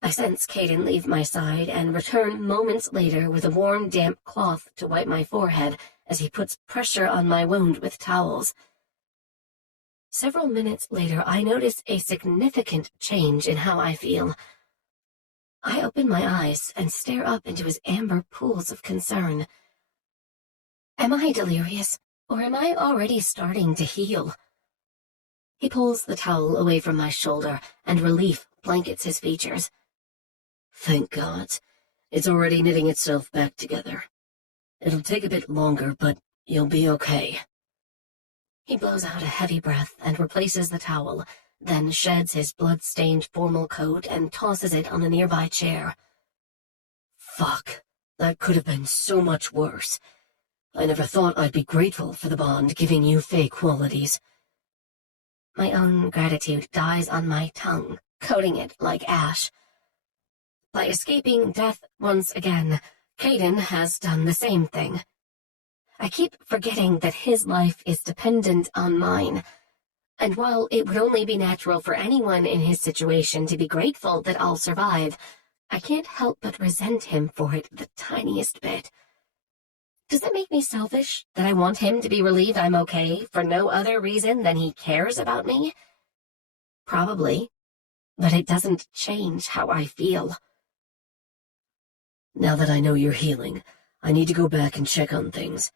I sense Caiden leave my side and return moments later with a warm, damp cloth to wipe my forehead as he puts pressure on my wound with towels. Several minutes later, I notice a significant change in how I feel. I open my eyes and stare up into his amber pools of concern. Am I delirious? Or am I already starting to heal? He pulls the towel away from my shoulder, and relief blankets his features. Thank God. It's already knitting itself back together. It'll take a bit longer, but you'll be okay. He blows out a heavy breath and replaces the towel, then sheds his blood-stained formal coat and tosses it on a nearby chair. Fuck. That could have been so much worse. I never thought I'd be grateful for the bond giving you Fae qualities. My own gratitude dies on my tongue, coating it like ash. By escaping death once again, Caiden has done the same thing. I keep forgetting that his life is dependent on mine, and while it would only be natural for anyone in his situation to be grateful that I'll survive, I can't help but resent him for it the tiniest bit. Does that make me selfish, that I want him to be relieved I'm okay for no other reason than he cares about me? Probably, but it doesn't change how I feel. Now that I know you're healing, I need to go back and check on things.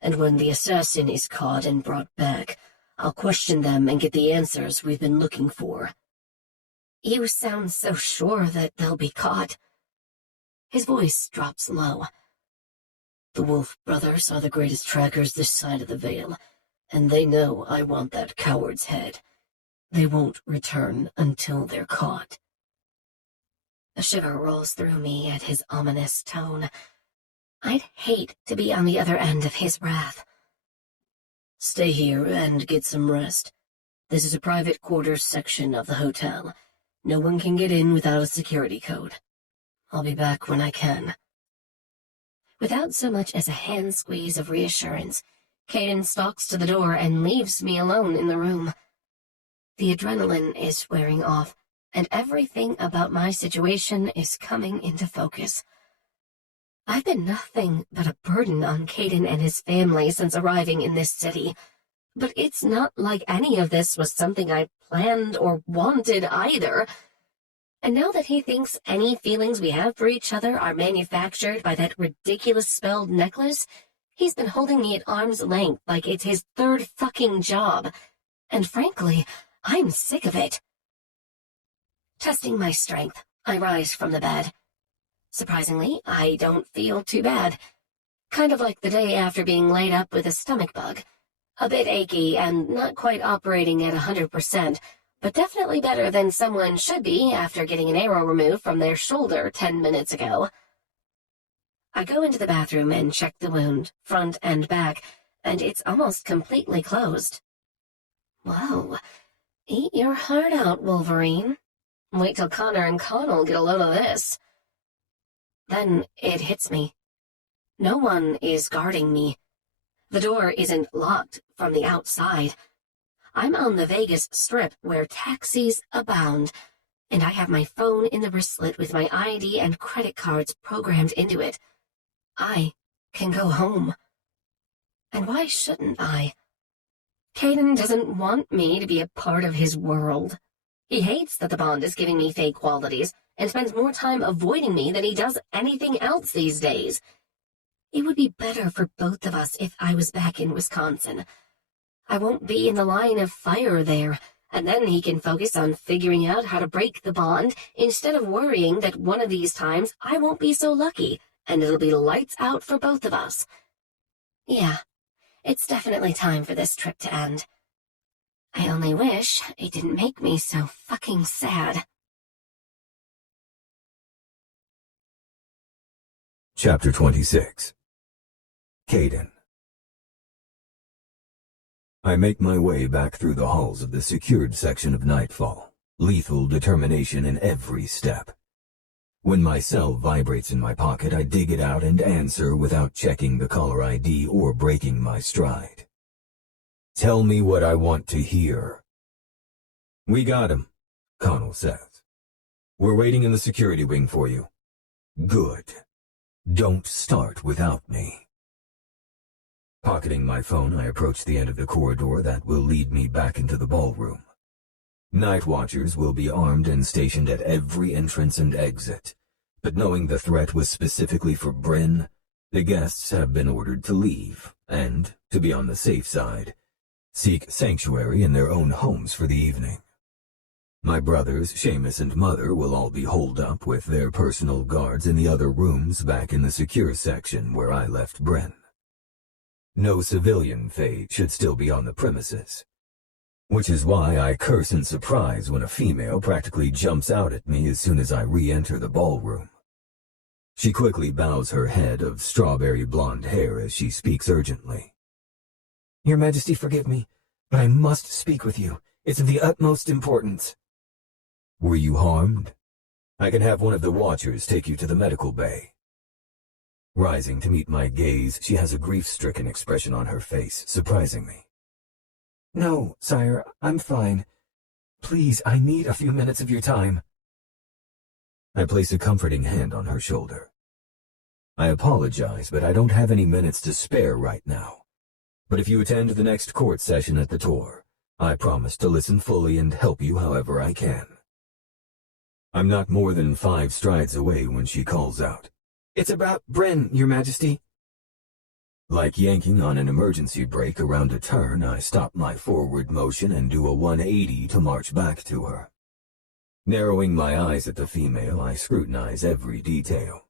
And when the assassin is caught and brought back, I'll question them and get the answers we've been looking for." "You sound so sure that they'll be caught." His voice drops low. "The Wolf brothers are the greatest trackers this side of the Veil, and they know I want that coward's head. They won't return until they're caught." A shiver rolls through me at his ominous tone. I'd hate to be on the other end of his wrath. "Stay here and get some rest. This is a private quarters section of the hotel. No one can get in without a security code. I'll be back when I can." Without so much as a hand squeeze of reassurance, Caiden stalks to the door and leaves me alone in the room. The adrenaline is wearing off, and everything about my situation is coming into focus. I've been nothing but a burden on Caiden and his family since arriving in this city, but it's not like any of this was something I planned or wanted either. And now that he thinks any feelings we have for each other are manufactured by that ridiculous spelled necklace, he's been holding me at arm's length like it's his third fucking job. And frankly, I'm sick of it. Testing my strength, I rise from the bed. Surprisingly, I don't feel too bad. Kind of like the day after being laid up with a stomach bug. A bit achy and not quite operating at 100%, but definitely better than someone should be after getting an arrow removed from their shoulder 10 minutes ago. I go into the bathroom and check the wound, front and back, and it's almost completely closed. Whoa, eat your heart out, Wolverine. Wait till Connor and Connell get a load of this. Then it hits me. No one is guarding me. The door isn't locked from the outside. I'm on the Vegas Strip where taxis abound, and I have my phone in the wristlet with my ID and credit cards programmed into it. I can go home. And why shouldn't I? Caiden doesn't want me to be a part of his world. He hates that the Bond is giving me fake qualities and spends more time avoiding me than he does anything else these days. It would be better for both of us if I was back in Wisconsin. I won't be in the line of fire there, and then he can focus on figuring out how to break the bond instead of worrying that one of these times I won't be so lucky and it'll be lights out for both of us. Yeah, it's definitely time for this trip to end. I only wish it didn't make me so fucking sad. Chapter 26. Caiden. I make my way back through the halls of the secured section of Nightfall, lethal determination in every step. When my cell vibrates in my pocket, I dig it out and answer without checking the caller ID or breaking my stride. "Tell me what I want to hear." "We got him," Connell says. "We're waiting in the security wing for you." "Good. Don't start without me." Pocketing my phone, I approach the end of the corridor that will lead me back into the ballroom. Night watchers will be armed and stationed at every entrance and exit, but knowing the threat was specifically for Bryn, the guests have been ordered to leave and, to be on the safe side, seek sanctuary in their own homes for the evening. My brothers, Seamus and Mother, will all be holed up with their personal guards in the other rooms back in the secure section where I left Bryn. No civilian fade should still be on the premises, which is why I curse in surprise when a female practically jumps out at me as soon as I re-enter the ballroom. She quickly bows her head of strawberry blonde hair as she speaks urgently. "Your Majesty, forgive me, but I must speak with you. It's of the utmost importance." "Were you harmed? I can have one of the watchers take you to the medical bay." Rising to meet my gaze, she has a grief-stricken expression on her face, surprising me. "No, sire, I'm fine. Please, I need a few minutes of your time." I place a comforting hand on her shoulder. "I apologize, but I don't have any minutes to spare right now. But if you attend the next court session at the Tor, I promise to listen fully and help you however I can." I'm not more than 5 strides away when she calls out, "It's about Bryn, Your Majesty." Like yanking on an emergency brake around a turn, I stop my forward motion and do a 180 to march back to her. Narrowing my eyes at the female, I scrutinize every detail,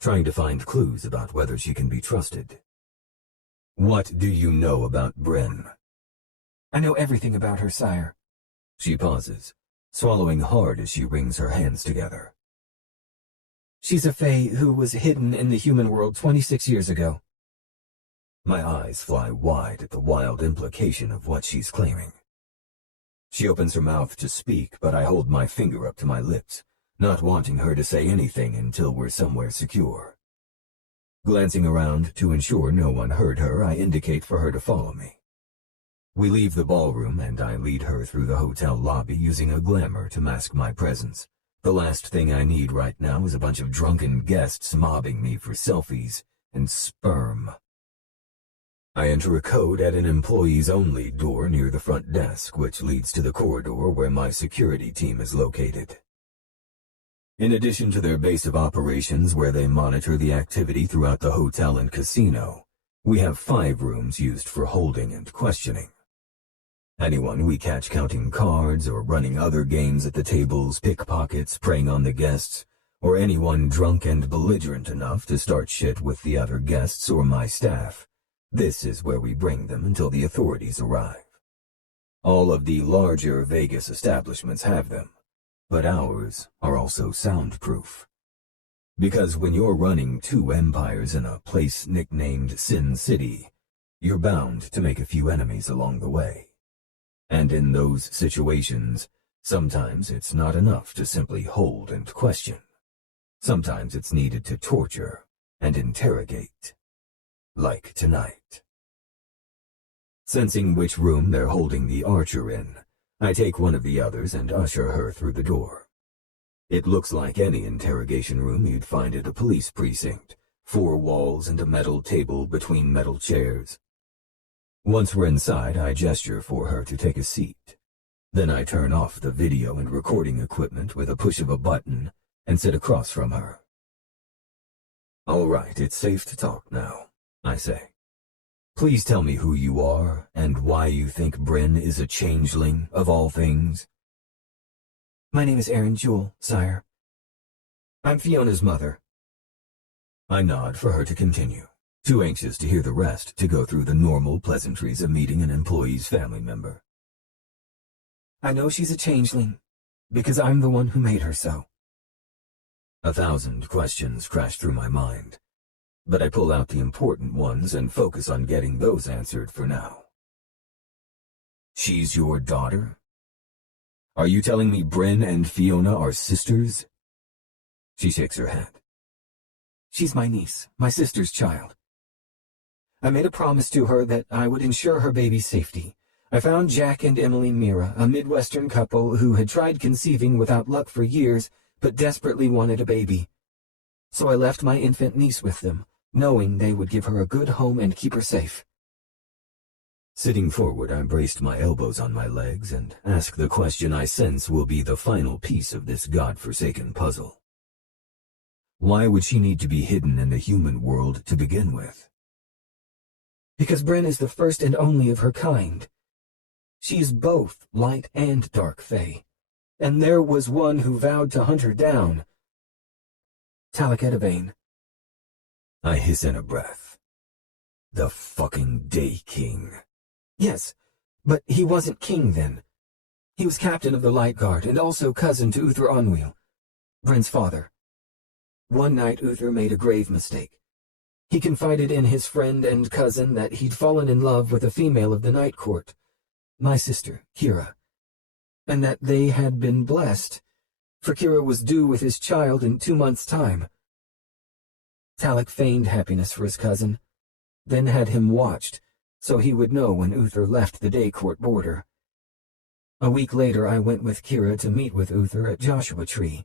trying to find clues about whether she can be trusted. What do you know about Bryn? I know everything about her, sire. She pauses, swallowing hard as she wrings her hands together. She's a fae who was hidden in the human world 26 years ago. My eyes fly wide at the wild implication of what she's claiming. She opens her mouth to speak, but I hold my finger up to my lips, not wanting her to say anything until we're somewhere secure. Glancing around to ensure no one heard her, I indicate for her to follow me. We leave the ballroom and I lead her through the hotel lobby using a glamour to mask my presence. The last thing I need right now is a bunch of drunken guests mobbing me for selfies and sperm. I enter a code at an employees-only door near the front desk, which leads to the corridor where my security team is located. In addition to their base of operations where they monitor the activity throughout the hotel and casino, we have 5 rooms used for holding and questioning. Anyone we catch counting cards or running other games at the tables, pickpockets, preying on the guests, or anyone drunk and belligerent enough to start shit with the other guests or my staff, this is where we bring them until the authorities arrive. All of the larger Vegas establishments have them, but ours are also soundproof. Because when you're running 2 empires in a place nicknamed Sin City, you're bound to make a few enemies along the way. And in those situations, sometimes it's not enough to simply hold and question. Sometimes it's needed to torture and interrogate. Like tonight. Sensing which room they're holding the archer in, I take one of the others and usher her through the door. It looks like any interrogation room you'd find at a police precinct. 4 walls and a metal table between metal chairs. Once we're inside, I gesture for her to take a seat. Then I turn off the video and recording equipment with a push of a button and sit across from her. All right, it's safe to talk now, I say. Please tell me who you are and why you think Bryn is a changeling of all things. My name is Erin Jewell, sire. I'm Fiona's mother. I nod for her to continue, too anxious to hear the rest to go through the normal pleasantries of meeting an employee's family member. I know she's a changeling, because I'm the one who made her so. 1,000 questions crash through my mind, but I pull out the important ones and focus on getting those answered for now. She's your daughter? Are you telling me Bryn and Fiona are sisters? She shakes her head. She's my niece, my sister's child. I made a promise to her that I would ensure her baby's safety. I found Jack and Emily Meara, a Midwestern couple who had tried conceiving without luck for years, but desperately wanted a baby. So I left my infant niece with them, knowing they would give her a good home and keep her safe. Sitting forward, I braced my elbows on my legs and asked the question I sense will be the final piece of this god-forsaken puzzle. Why would she need to be hidden in the human world to begin with? Because Bryn is the first and only of her kind. She is both light and dark fae, and there was one who vowed to hunt her down. Talaketavane. I hiss in a breath. The fucking Day King. Yes, but he wasn't king then. He was captain of the Light Guard and also cousin to Uther Onwheel, Bryn's father. One night Uther made a grave mistake. He confided in his friend and cousin that he'd fallen in love with a female of the Night Court, my sister, Kira, and that they had been blessed, for Kira was due with his child in 2 months' time. Talak feigned happiness for his cousin, then had him watched, so he would know when Uther left the Day Court border. A week later I went with Kira to meet with Uther at Joshua Tree.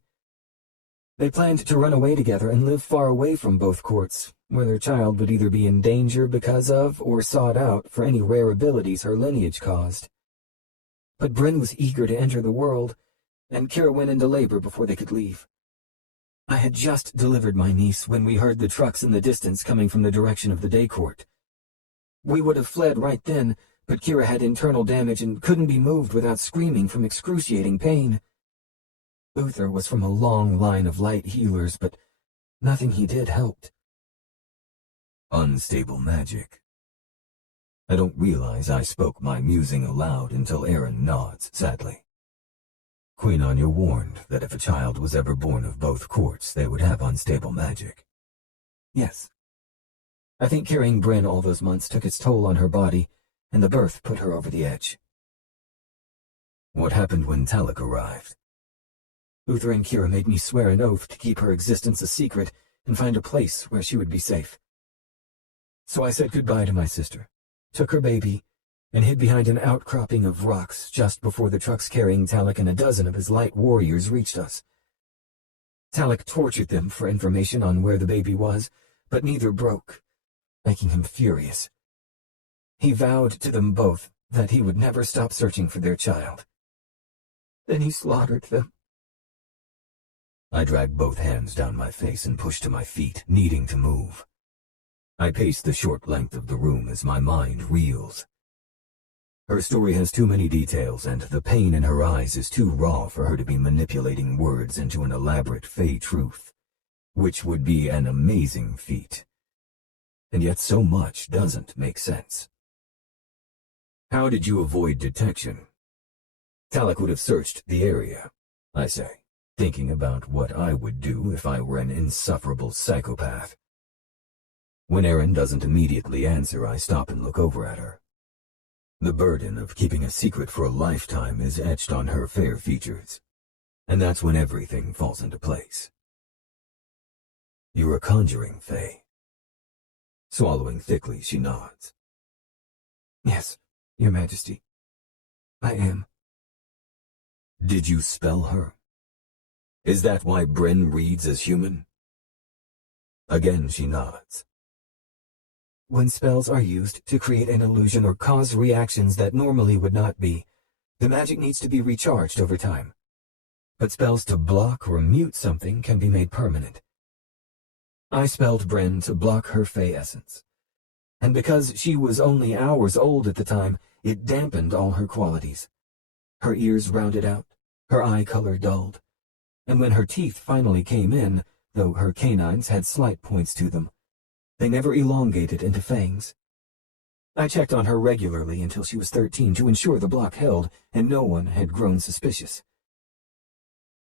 They planned to run away together and live far away from both courts, where their child would either be in danger because of or sought out for any rare abilities her lineage caused. But Bryn was eager to enter the world, and Kira went into labor before they could leave. I had just delivered my niece when we heard the trucks in the distance coming from the direction of the Day Court. We would have fled right then, but Kira had internal damage and couldn't be moved without screaming from excruciating pain. Uther was from a long line of light healers, but nothing he did helped. Unstable magic. I don't realize I spoke my musing aloud until Aaron nods sadly. Queen Anya warned that if a child was ever born of both courts, they would have unstable magic. Yes. I think carrying Bryn all those months took its toll on her body, and the birth put her over the edge. What happened when Talek arrived? Uther and Kira made me swear an oath to keep her existence a secret and find a place where she would be safe. So I said goodbye to my sister, took her baby, and hid behind an outcropping of rocks just before the trucks carrying Talek and a dozen of his light warriors reached us. Talek tortured them for information on where the baby was, but neither broke, making him furious. He vowed to them both that he would never stop searching for their child. Then he slaughtered them. I dragged both hands down my face and pushed to my feet, needing to move. I paced the short length of the room as my mind reels. Her story has too many details, and the pain in her eyes is too raw for her to be manipulating words into an elaborate fey truth, which would be an amazing feat. And yet so much doesn't make sense. How did you avoid detection? Talek would have searched the area, I say, thinking about what I would do if I were an insufferable psychopath. When Aaron doesn't immediately answer, I stop and look over at her. The burden of keeping a secret for a lifetime is etched on her fair features, and that's when everything falls into place. You're a conjuring fae. Swallowing thickly, she nods. Yes, Your Majesty. I am. Did you spell her? Is that why Bryn reads as human? Again she nods. When spells are used to create an illusion or cause reactions that normally would not be, the magic needs to be recharged over time. But spells to block or mute something can be made permanent. I spelled Bryn to block her fey essence. And because she was only hours old at the time, it dampened all her qualities. Her ears rounded out, her eye color dulled. And when her teeth finally came in, though her canines had slight points to them, they never elongated into fangs. I checked on her regularly until she was 13 to ensure the block held and no one had grown suspicious.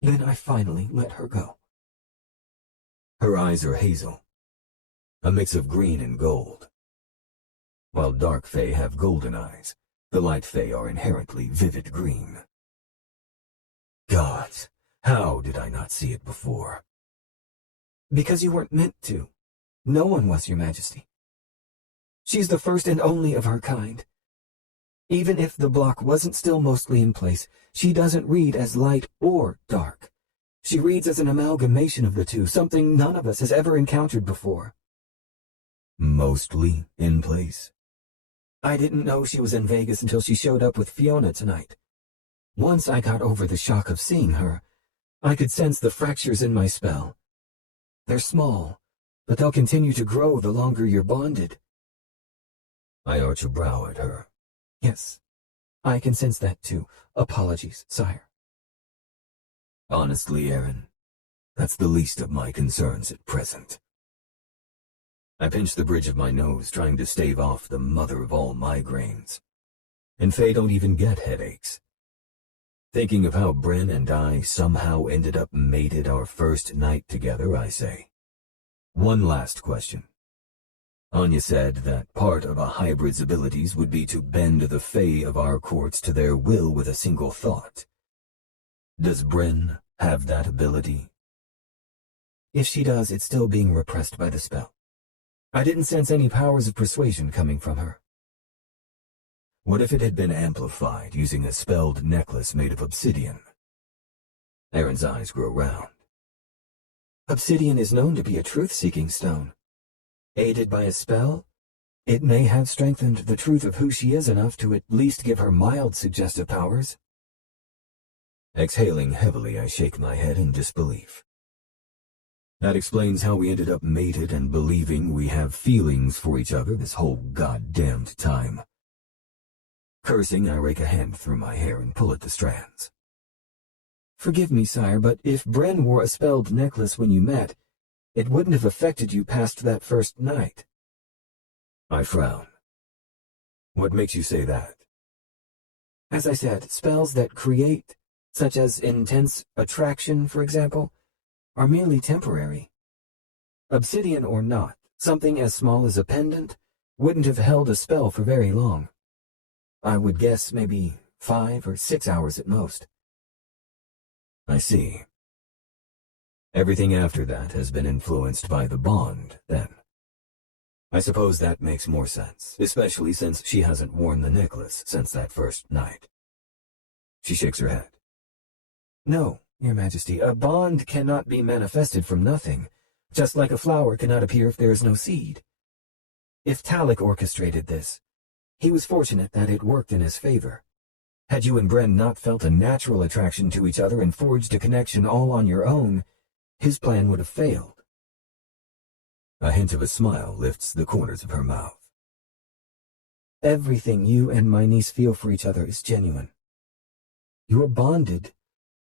Then I finally let her go. Her eyes are hazel, a mix of green and gold. While dark fae have golden eyes, the light fae are inherently vivid green. Gods, how did I not see it before? Because you weren't meant to. No one was, Your Majesty. She's the first and only of her kind. Even if the block wasn't still mostly in place, she doesn't read as light or dark. She reads as an amalgamation of the two, something none of us has ever encountered before. Mostly in place? I didn't know she was in Vegas until she showed up with Fiona tonight. Once I got over the shock of seeing her, I could sense the fractures in my spell. They're small, but they'll continue to grow the longer you're bonded. I arch a brow at her. Yes, I can sense that too. Apologies, sire. Honestly, Aaron, that's the least of my concerns at present. I pinch the bridge of my nose, trying to stave off the mother of all migraines. And fae don't even get headaches. Thinking of how Bryn and I somehow ended up mated our first night together, I say, one last question. Anya said that part of a hybrid's abilities would be to bend the fae of our courts to their will with a single thought. Does Bryn have that ability? If she does, it's still being repressed by the spell. I didn't sense any powers of persuasion coming from her. What if it had been amplified using a spelled necklace made of obsidian? Aaron's eyes grow round. Obsidian is known to be a truth-seeking stone. Aided by a spell, it may have strengthened the truth of who she is enough to at least give her mild suggestive powers. Exhaling heavily, I shake my head in disbelief. That explains how we ended up mated and believing we have feelings for each other this whole goddamned time. Cursing, I rake a hand through my hair and pull at the strands. Forgive me, sire, but if Bryn wore a spelled necklace when you met, it wouldn't have affected you past that first night. I frown. What makes you say that? As I said, spells that create, such as intense attraction, for example, are merely temporary. Obsidian or not, something as small as a pendant wouldn't have held a spell for very long. I would guess maybe 5 or 6 hours at most. I see. Everything after that has been influenced by the bond, then. I suppose that makes more sense, especially since she hasn't worn the necklace since that first night. She shakes her head. No, Your Majesty, a bond cannot be manifested from nothing, just like a flower cannot appear if there is no seed. If Talik orchestrated this, he was fortunate that it worked in his favor. Had you and Bryn not felt a natural attraction to each other and forged a connection all on your own, his plan would have failed. A hint of a smile lifts the corners of her mouth. Everything you and my niece feel for each other is genuine. You are bonded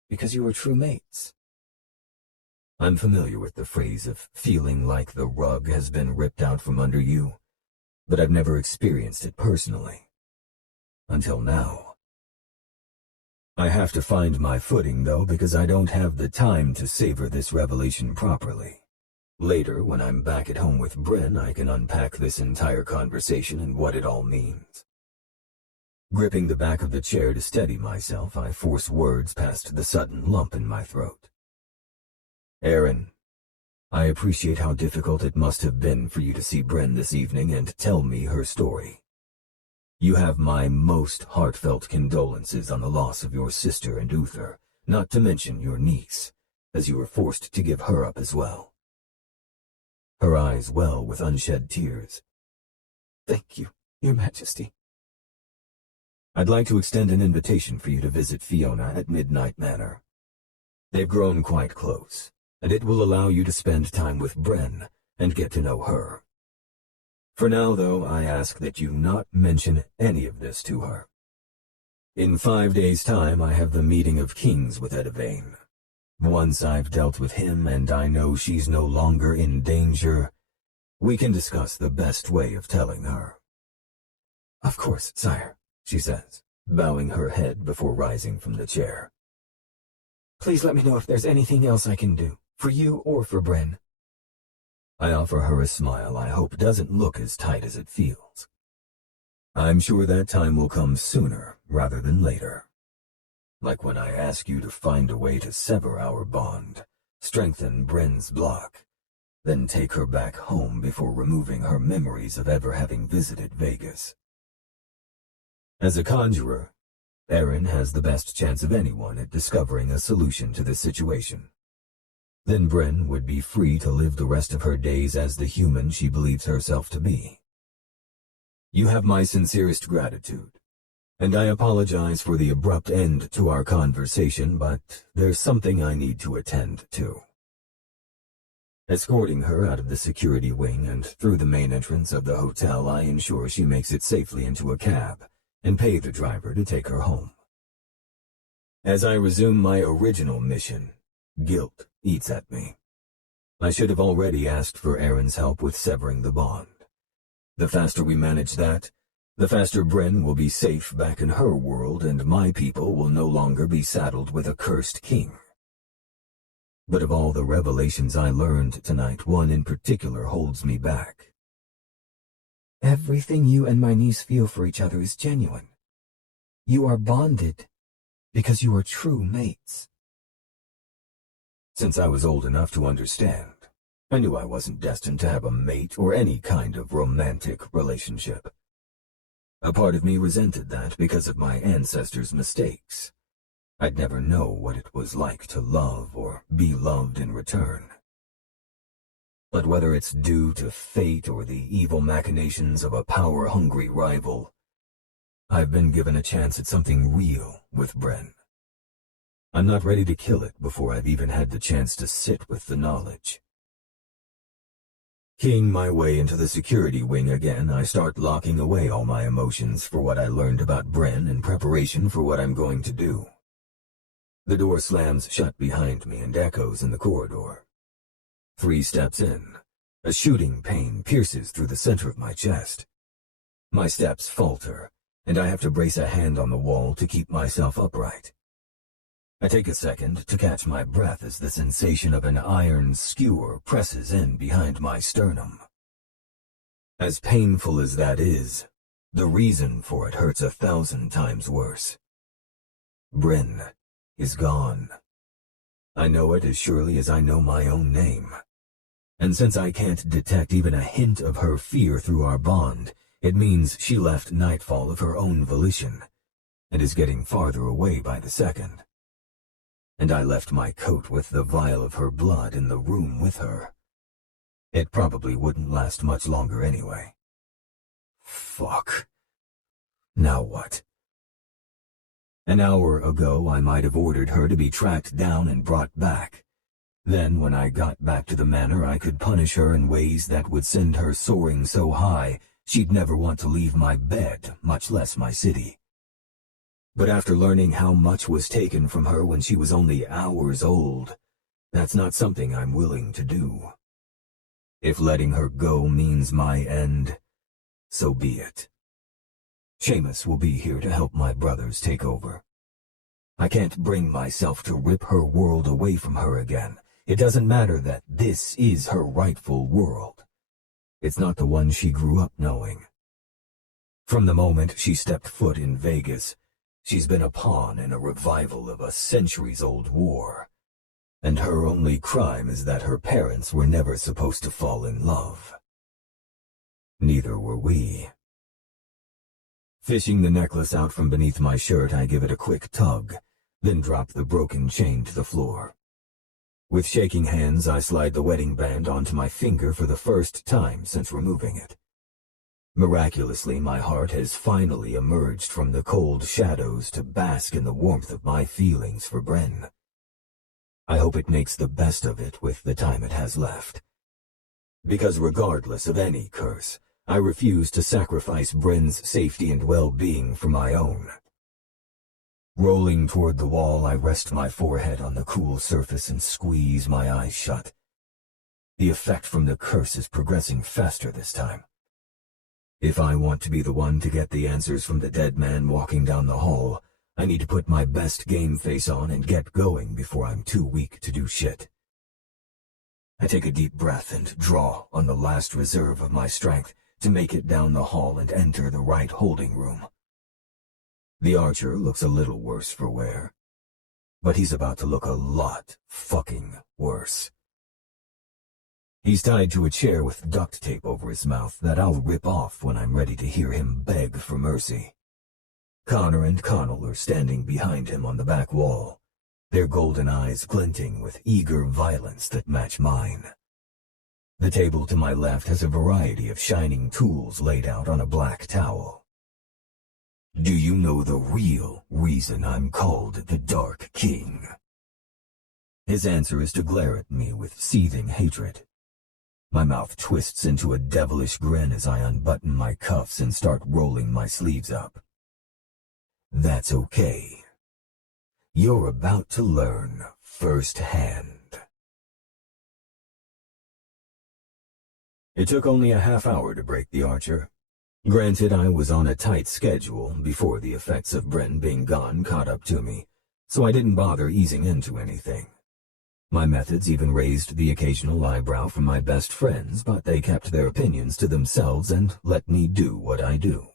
because you are true mates. I'm familiar with the phrase of feeling like the rug has been ripped out from under you, but I've never experienced it personally. Until now. I have to find my footing, though, because I don't have the time to savor this revelation properly. Later, when I'm back at home with Bryn, I can unpack this entire conversation and what it all means. Gripping the back of the chair to steady myself, I force words past the sudden lump in my throat. Aaron, I appreciate how difficult it must have been for you to see Bryn this evening and tell me her story. You have my most heartfelt condolences on the loss of your sister and Uther, not to mention your niece, as you were forced to give her up as well. Her eyes well with unshed tears. Thank you, Your Majesty. I'd like to extend an invitation for you to visit Fiona at Midnight Manor. They've grown quite close, and it will allow you to spend time with Bryn and get to know her. For now, though, I ask that you not mention any of this to her. In 5 days' time, I have the meeting of kings with Edivane. Once I've dealt with him and I know she's no longer in danger, we can discuss the best way of telling her. Of course, sire, she says, bowing her head before rising from the chair. Please let me know if there's anything else I can do, for you or for Bryn. I offer her a smile I hope doesn't look as tight as it feels. I'm sure that time will come sooner rather than later. Like when I ask you to find a way to sever our bond, strengthen Bryn's block, then take her back home before removing her memories of ever having visited Vegas. As a conjurer, Aaron has the best chance of anyone at discovering a solution to this situation. Then Bryn would be free to live the rest of her days as the human she believes herself to be. You have my sincerest gratitude, and I apologize for the abrupt end to our conversation, but there's something I need to attend to. Escorting her out of the security wing and through the main entrance of the hotel, I ensure she makes it safely into a cab and pay the driver to take her home. As I resume my original mission, guilt eats at me. I should have already asked for Aaron's help with severing the bond. The faster we manage that, the faster Bryn will be safe back in her world and my people will no longer be saddled with a cursed king. But of all the revelations I learned tonight, one in particular holds me back. Everything you and my niece feel for each other is genuine. You are bonded because you are true mates. Since I was old enough to understand, I knew I wasn't destined to have a mate or any kind of romantic relationship. A part of me resented that because of my ancestors' mistakes. I'd never know what it was like to love or be loved in return. But whether it's due to fate or the evil machinations of a power-hungry rival, I've been given a chance at something real with Bryn. I'm not ready to kill it before I've even had the chance to sit with the knowledge. Keying my way into the security wing again, I start locking away all my emotions for what I learned about Bryn in preparation for what I'm going to do. The door slams shut behind me and echoes in the corridor. 3 steps in, a shooting pain pierces through the center of my chest. My steps falter, and I have to brace a hand on the wall to keep myself upright. I take a second to catch my breath as the sensation of an iron skewer presses in behind my sternum. As painful as that is, the reason for it hurts 1,000 times worse. Bryn is gone. I know it as surely as I know my own name. And since I can't detect even a hint of her fear through our bond, it means she left Nightfall of her own volition, and is getting farther away by the second. And I left my coat with the vial of her blood in the room with her. It probably wouldn't last much longer anyway. Fuck. Now what? An hour ago, I might have ordered her to be tracked down and brought back. Then, when I got back to the manor, I could punish her in ways that would send her soaring so high she'd never want to leave my bed, much less my city. But after learning how much was taken from her when she was only hours old, that's not something I'm willing to do. If letting her go means my end, so be it. Seamus will be here to help my brothers take over. I can't bring myself to rip her world away from her again. It doesn't matter that this is her rightful world. It's not the one she grew up knowing. From the moment she stepped foot in Vegas, she's been a pawn in a revival of a centuries-old war. And her only crime is that her parents were never supposed to fall in love. Neither were we. Fishing the necklace out from beneath my shirt, I give it a quick tug, then drop the broken chain to the floor. With shaking hands, I slide the wedding band onto my finger for the first time since removing it. Miraculously, my heart has finally emerged from the cold shadows to bask in the warmth of my feelings for Bryn. I hope it makes the best of it with the time it has left. Because regardless of any curse, I refuse to sacrifice Bryn's safety and well-being for my own. Rolling toward the wall, I rest my forehead on the cool surface and squeeze my eyes shut. The effect from the curse is progressing faster this time. If I want to be the one to get the answers from the dead man walking down the hall, I need to put my best game face on and get going before I'm too weak to do shit. I take a deep breath and draw on the last reserve of my strength to make it down the hall and enter the right holding room. The archer looks a little worse for wear, but he's about to look a lot fucking worse. He's tied to a chair with duct tape over his mouth that I'll rip off when I'm ready to hear him beg for mercy. Connor and Connell are standing behind him on the back wall, their golden eyes glinting with eager violence that match mine. The table to my left has a variety of shining tools laid out on a black towel. Do you know the real reason I'm called the Dark King? His answer is to glare at me with seething hatred. My mouth twists into a devilish grin as I unbutton my cuffs and start rolling my sleeves up. That's okay. You're about to learn firsthand. It took only a half hour to break the archer. Granted, I was on a tight schedule before the effects of Bryn being gone caught up to me, so I didn't bother easing into anything. My methods even raised the occasional eyebrow from my best friends, but they kept their opinions to themselves and let me do what I do.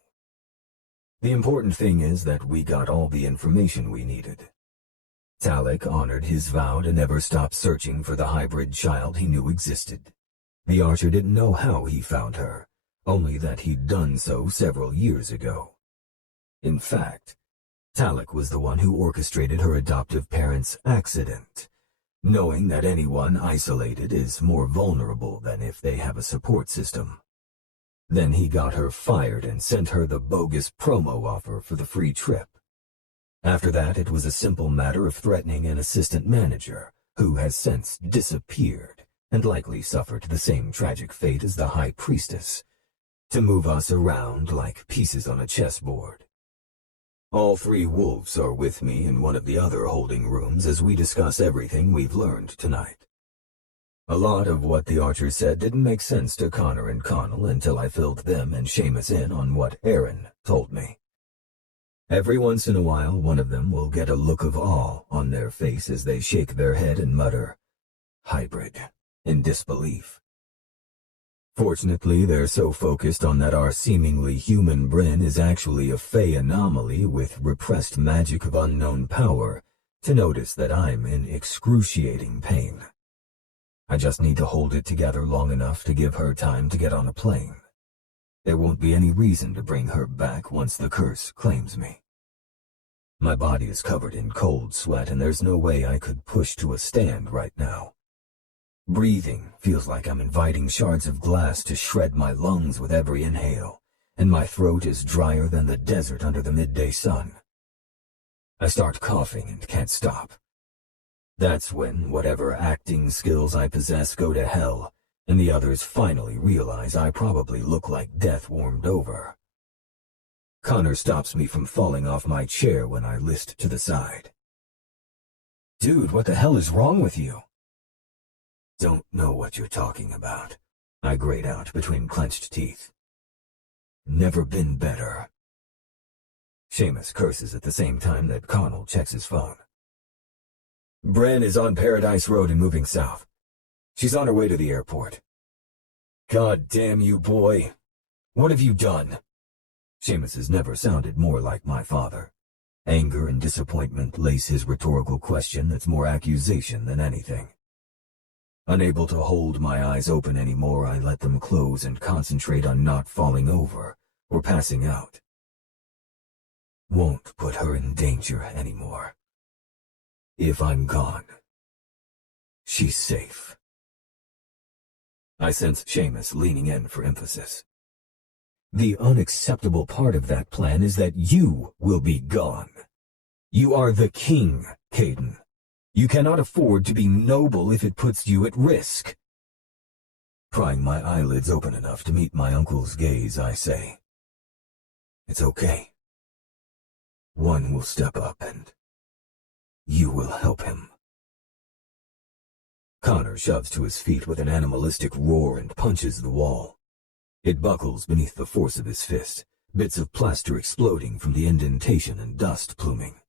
The important thing is that we got all the information we needed. Talek honored his vow to never stop searching for the hybrid child he knew existed. The archer didn't know how he found her, only that he'd done so several years ago. In fact, Talek was the one who orchestrated her adoptive parents' accident, knowing that anyone isolated is more vulnerable than if they have a support system. Then he got her fired and sent her the bogus promo offer for the free trip. After that, it was a simple matter of threatening an assistant manager, who has since disappeared, and likely suffered the same tragic fate as the High Priestess, to move us around like pieces on a chessboard. All 3 wolves are with me in one of the other holding rooms as we discuss everything we've learned tonight. A lot of what the archer said didn't make sense to Connor and Connell until I filled them and Seamus in on what Aaron told me. Every once in a while, one of them will get a look of awe on their face as they shake their head and mutter, "Hybrid," in disbelief. Fortunately, they're so focused on that our seemingly human Bryn is actually a fey anomaly with repressed magic of unknown power to notice that I'm in excruciating pain. I just need to hold it together long enough to give her time to get on a plane. There won't be any reason to bring her back once the curse claims me. My body is covered in cold sweat and there's no way I could push to a stand right now. Breathing feels like I'm inviting shards of glass to shred my lungs with every inhale, and my throat is drier than the desert under the midday sun. I start coughing and can't stop. That's when whatever acting skills I possess go to hell, and the others finally realize I probably look like death warmed over. Connor stops me from falling off my chair when I list to the side. "Dude, what the hell is wrong with you?" "Don't know what you're talking about," I grate out between clenched teeth. "Never been better." Seamus curses at the same time that Connell checks his phone. "Bryn is on Paradise Road and moving south. She's on her way to the airport." "God damn you, boy. What have you done?" Seamus has never sounded more like my father. Anger and disappointment lace his rhetorical question that's more accusation than anything. Unable to hold my eyes open anymore, I let them close and concentrate on not falling over or passing out. Won't put her in danger anymore. If I'm gone, she's safe. I sense Seamus leaning in for emphasis. The unacceptable part of that plan is that you will be gone. You are the king, Caiden. You cannot afford to be noble if it puts you at risk. Prying my eyelids open enough to meet my uncle's gaze, I say, "It's okay. One will step up and you will help him." Connor shoves to his feet with an animalistic roar and punches the wall. It buckles beneath the force of his fist, bits of plaster exploding from the indentation and dust pluming.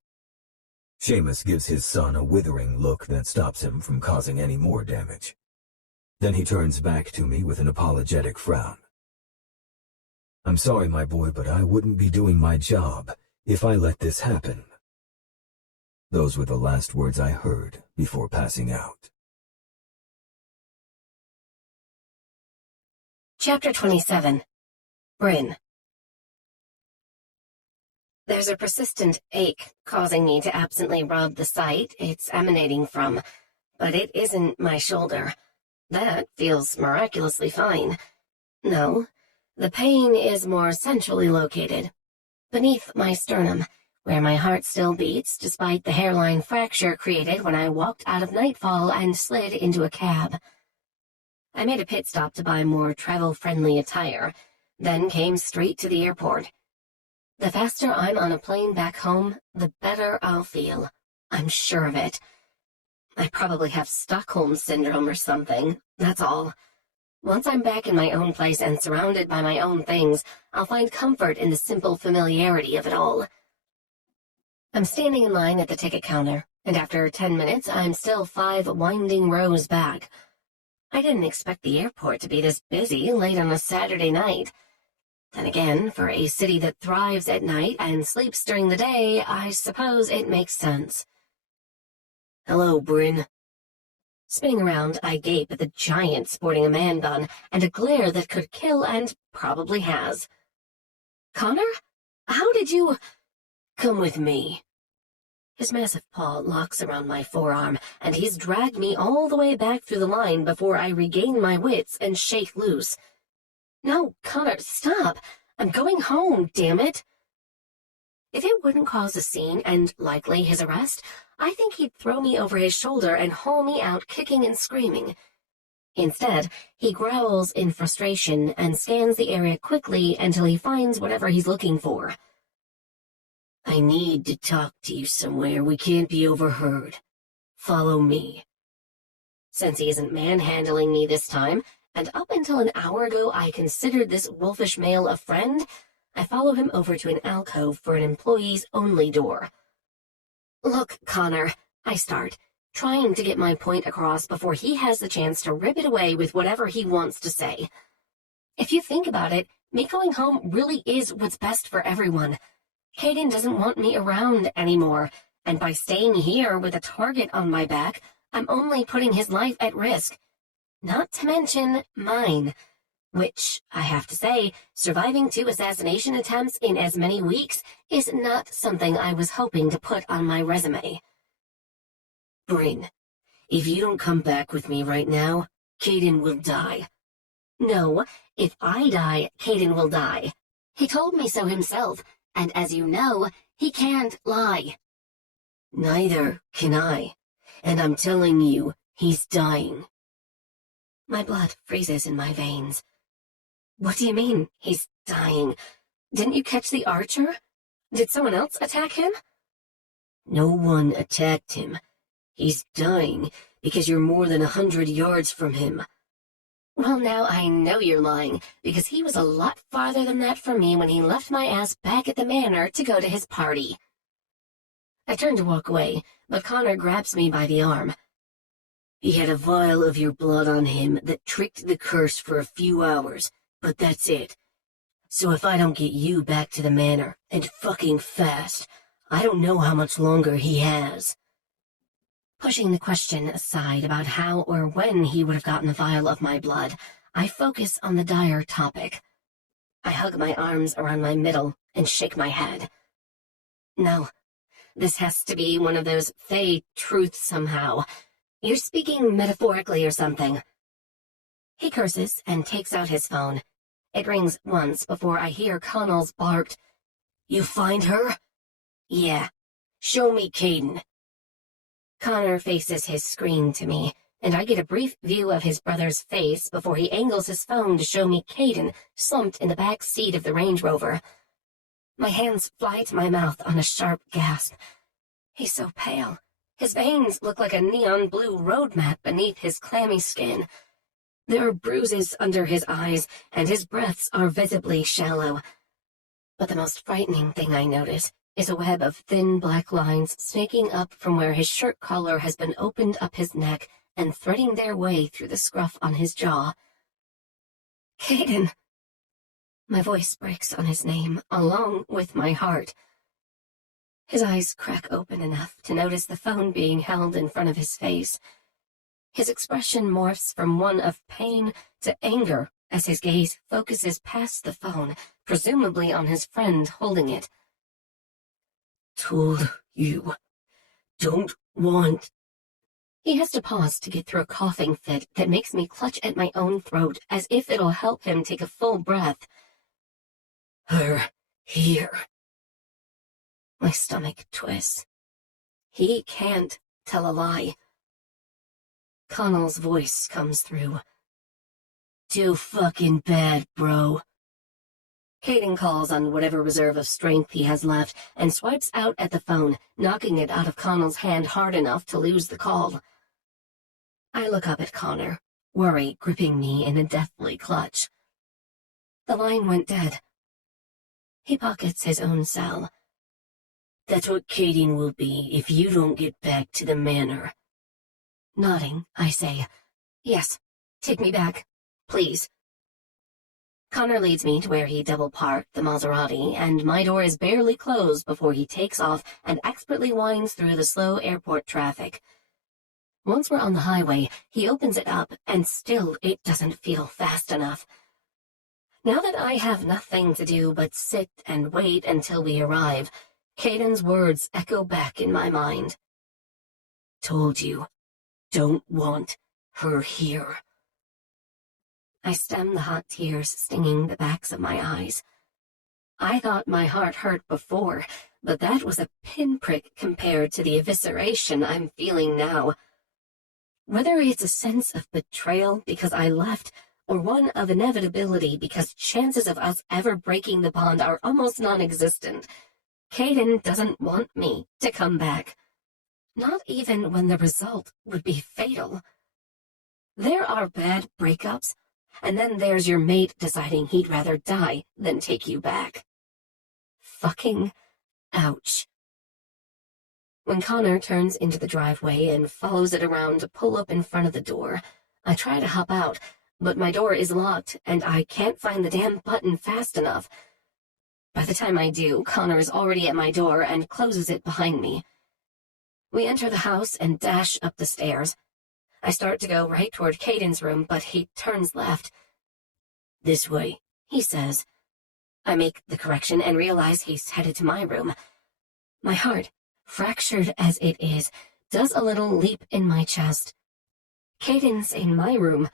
Seamus gives his son a withering look that stops him from causing any more damage. Then he turns back to me with an apologetic frown. "I'm sorry, my boy, but I wouldn't be doing my job if I let this happen." Those were the last words I heard before passing out. Chapter 27. Bryn. There's a persistent ache causing me to absently rub the site it's emanating from, but it isn't my shoulder. That feels miraculously fine. No, the pain is more centrally located, beneath my sternum, where my heart still beats despite the hairline fracture created when I walked out of Nightfall and slid into a cab. I made a pit stop to buy more travel-friendly attire, then came straight to the airport. The faster I'm on a plane back home, the better I'll feel. I'm sure of it. I probably have Stockholm Syndrome or something, that's all. Once I'm back in my own place and surrounded by my own things, I'll find comfort in the simple familiarity of it all. I'm standing in line at the ticket counter, and after 10 minutes, I'm still 5 winding rows back. I didn't expect the airport to be this busy late on a Saturday night. Then again, for a city that thrives at night and sleeps during the day, I suppose it makes sense. "Hello, Bryn." Spinning around, I gape at the giant sporting a man bun and a glare that could kill and probably has. "Connor? How did you—" "Come with me." His massive paw locks around my forearm, and he's dragged me all the way back through the line before I regain my wits and shake loose. "No, Connor, stop. I'm going home, damn it." If it wouldn't cause a scene and likely his arrest, I think he'd throw me over his shoulder and haul me out kicking and screaming. Instead, he growls in frustration and scans the area quickly until he finds whatever he's looking for. I need to talk to you somewhere we can't be overheard. Follow me. Since he isn't manhandling me this time, and up until an hour ago I considered this wolfish male a friend, I follow him over to an alcove for an employees-only door. Look, Connor, I start, trying to get my point across before he has the chance to rip it away with whatever he wants to say. If you think about it, me going home really is what's best for everyone. Caiden doesn't want me around anymore, and by staying here with a target on my back, I'm only putting his life at risk. Not to mention mine, which, I have to say, surviving 2 assassination attempts in as many weeks is not something I was hoping to put on my resume. Bryn, if you don't come back with me right now, Caiden will die. No, if I die, Caiden will die. He told me so himself, and as you know, he can't lie. Neither can I, and I'm telling you, he's dying. My blood freezes in my veins. What do you mean, he's dying? Didn't you catch the archer? Did someone else attack him? No one attacked him. He's dying because you're more than 100 yards from him. Well, now I know you're lying, because he was a lot farther than that from me when he left my ass back at the manor to go to his party. I turn to walk away, but Connor grabs me by the arm. He had a vial of your blood on him that tricked the curse for a few hours, but that's it. So if I don't get you back to the manor, and fucking fast, I don't know how much longer he has. Pushing the question aside about how or when he would have gotten the vial of my blood, I focus on the dire topic. I hug my arms around my middle and shake my head. No, this has to be one of those fey truths somehow. You're speaking metaphorically or something. He curses and takes out his phone. It rings once before I hear Connell's barked, You find her? Yeah. Show me Caiden. Connor faces his screen to me, and I get a brief view of his brother's face before he angles his phone to show me Caiden slumped in the back seat of the Range Rover. My hands fly to my mouth on a sharp gasp. He's so pale. His veins look like a neon blue road map beneath his clammy skin. There are bruises under his eyes, and his breaths are visibly shallow. But the most frightening thing I notice is a web of thin black lines snaking up from where his shirt collar has been opened up his neck and threading their way through the scruff on his jaw. Caiden! My voice breaks on his name, along with my heart. His eyes crack open enough to notice the phone being held in front of his face. His expression morphs from one of pain to anger as his gaze focuses past the phone, presumably on his friend holding it. Told you. Don't want. He has to pause to get through a coughing fit that makes me clutch at my own throat as if it'll help him take a full breath. Her here. My stomach twists. He can't tell a lie. Connell's voice comes through. Too fucking bad, bro. Caiden calls on whatever reserve of strength he has left and swipes out at the phone, knocking it out of Connell's hand hard enough to lose the call. I look up at Connor, worry gripping me in a deathly clutch. The line went dead. He pockets his own cell. That's what Caiden will be if you don't get back to the manor. Nodding, I say, Yes, take me back, please. Connor leads me to where he double-parked the Maserati, and my door is barely closed before he takes off and expertly winds through the slow airport traffic. Once we're on the highway, he opens it up, and still it doesn't feel fast enough. Now that I have nothing to do but sit and wait until we arrive, Caiden's words echo back in my mind. Told you. Don't want her here. I stem the hot tears stinging the backs of my eyes. I thought my heart hurt before, but that was a pinprick compared to the evisceration I'm feeling now. Whether it's a sense of betrayal because I left, or one of inevitability because chances of us ever breaking the bond are almost non-existent, Caiden doesn't want me to come back. Not even when the result would be fatal. There are bad breakups, and then there's your mate deciding he'd rather die than take you back. Fucking ouch. When Connor turns into the driveway and follows it around to pull up in front of the door, I try to hop out, but my door is locked and I can't find the damn button fast enough. By the time I do, Connor is already at my door and closes it behind me. We enter the house and dash up the stairs. I start to go right toward Caiden's room, but he turns left. "This way," he says. I make the correction and realize he's headed to my room. My heart, fractured as it is, does a little leap in my chest. Caiden's in my room.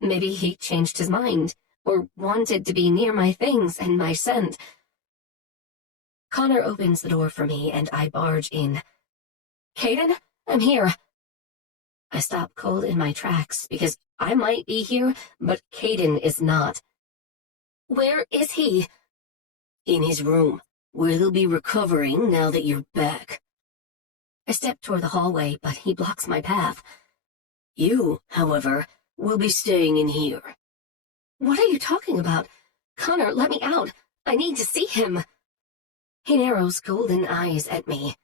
Maybe he changed his mind, or wanted to be near my things and my scent. Connor opens the door for me, and I barge in. "Caiden, I'm here." I stop cold in my tracks, because I might be here, but Caiden is not. "Where is he?" "In his room, where he'll be recovering now that you're back." I step toward the hallway, but he blocks my path. "You, however, will be staying in here." "What are you talking about? Connor, let me out. I need to see him." He narrows golden eyes at me.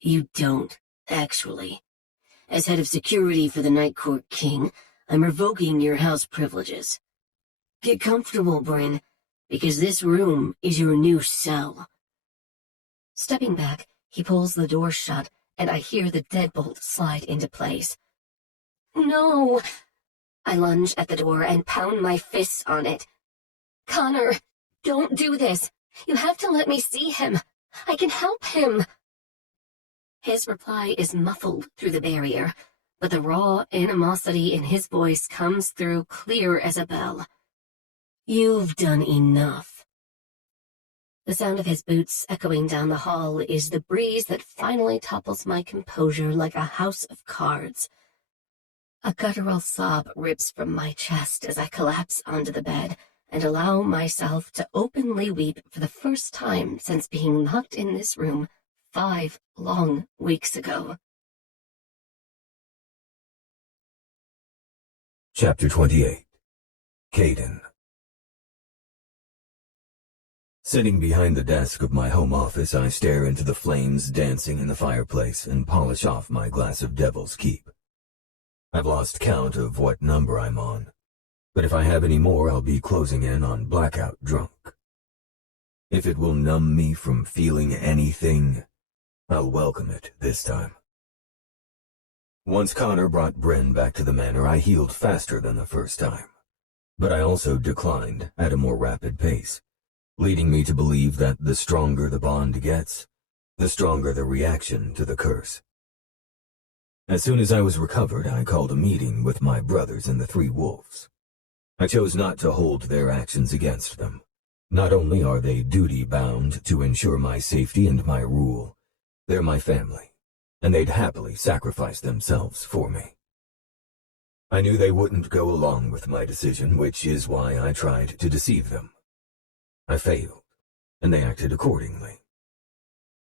"You don't, actually. As head of security for the Night Court King, I'm revoking your house privileges. Get comfortable, Bryn, because this room is your new cell." Stepping back, he pulls the door shut, and I hear the deadbolt slide into place. "No!" I lunge at the door and pound my fists on it. "Connor, don't do this. You have to let me see him. I can help him." His reply is muffled through the barrier, but the raw animosity in his voice comes through clear as a bell. "You've done enough." The sound of his boots echoing down the hall is the breeze that finally topples my composure like a house of cards. A guttural sob rips from my chest as I collapse onto the bed and allow myself to openly weep for the first time since being locked in this room 5 long weeks ago. Chapter 28. Caiden. Sitting behind the desk of my home office, I stare into the flames dancing in the fireplace and polish off my glass of Devil's Keep. I've lost count of what number I'm on, but if I have any more, I'll be closing in on blackout drunk. If it will numb me from feeling anything, I'll welcome it this time. Once Connor brought Bryn back to the manor, I healed faster than the first time, but I also declined at a more rapid pace, leading me to believe that the stronger the bond gets, the stronger the reaction to the curse. As soon as I was recovered, I called a meeting with my brothers and the 3 wolves. I chose not to hold their actions against them. Not only are they duty-bound to ensure my safety and my rule, they're my family, and they'd happily sacrifice themselves for me. I knew they wouldn't go along with my decision, which is why I tried to deceive them. I failed, and they acted accordingly.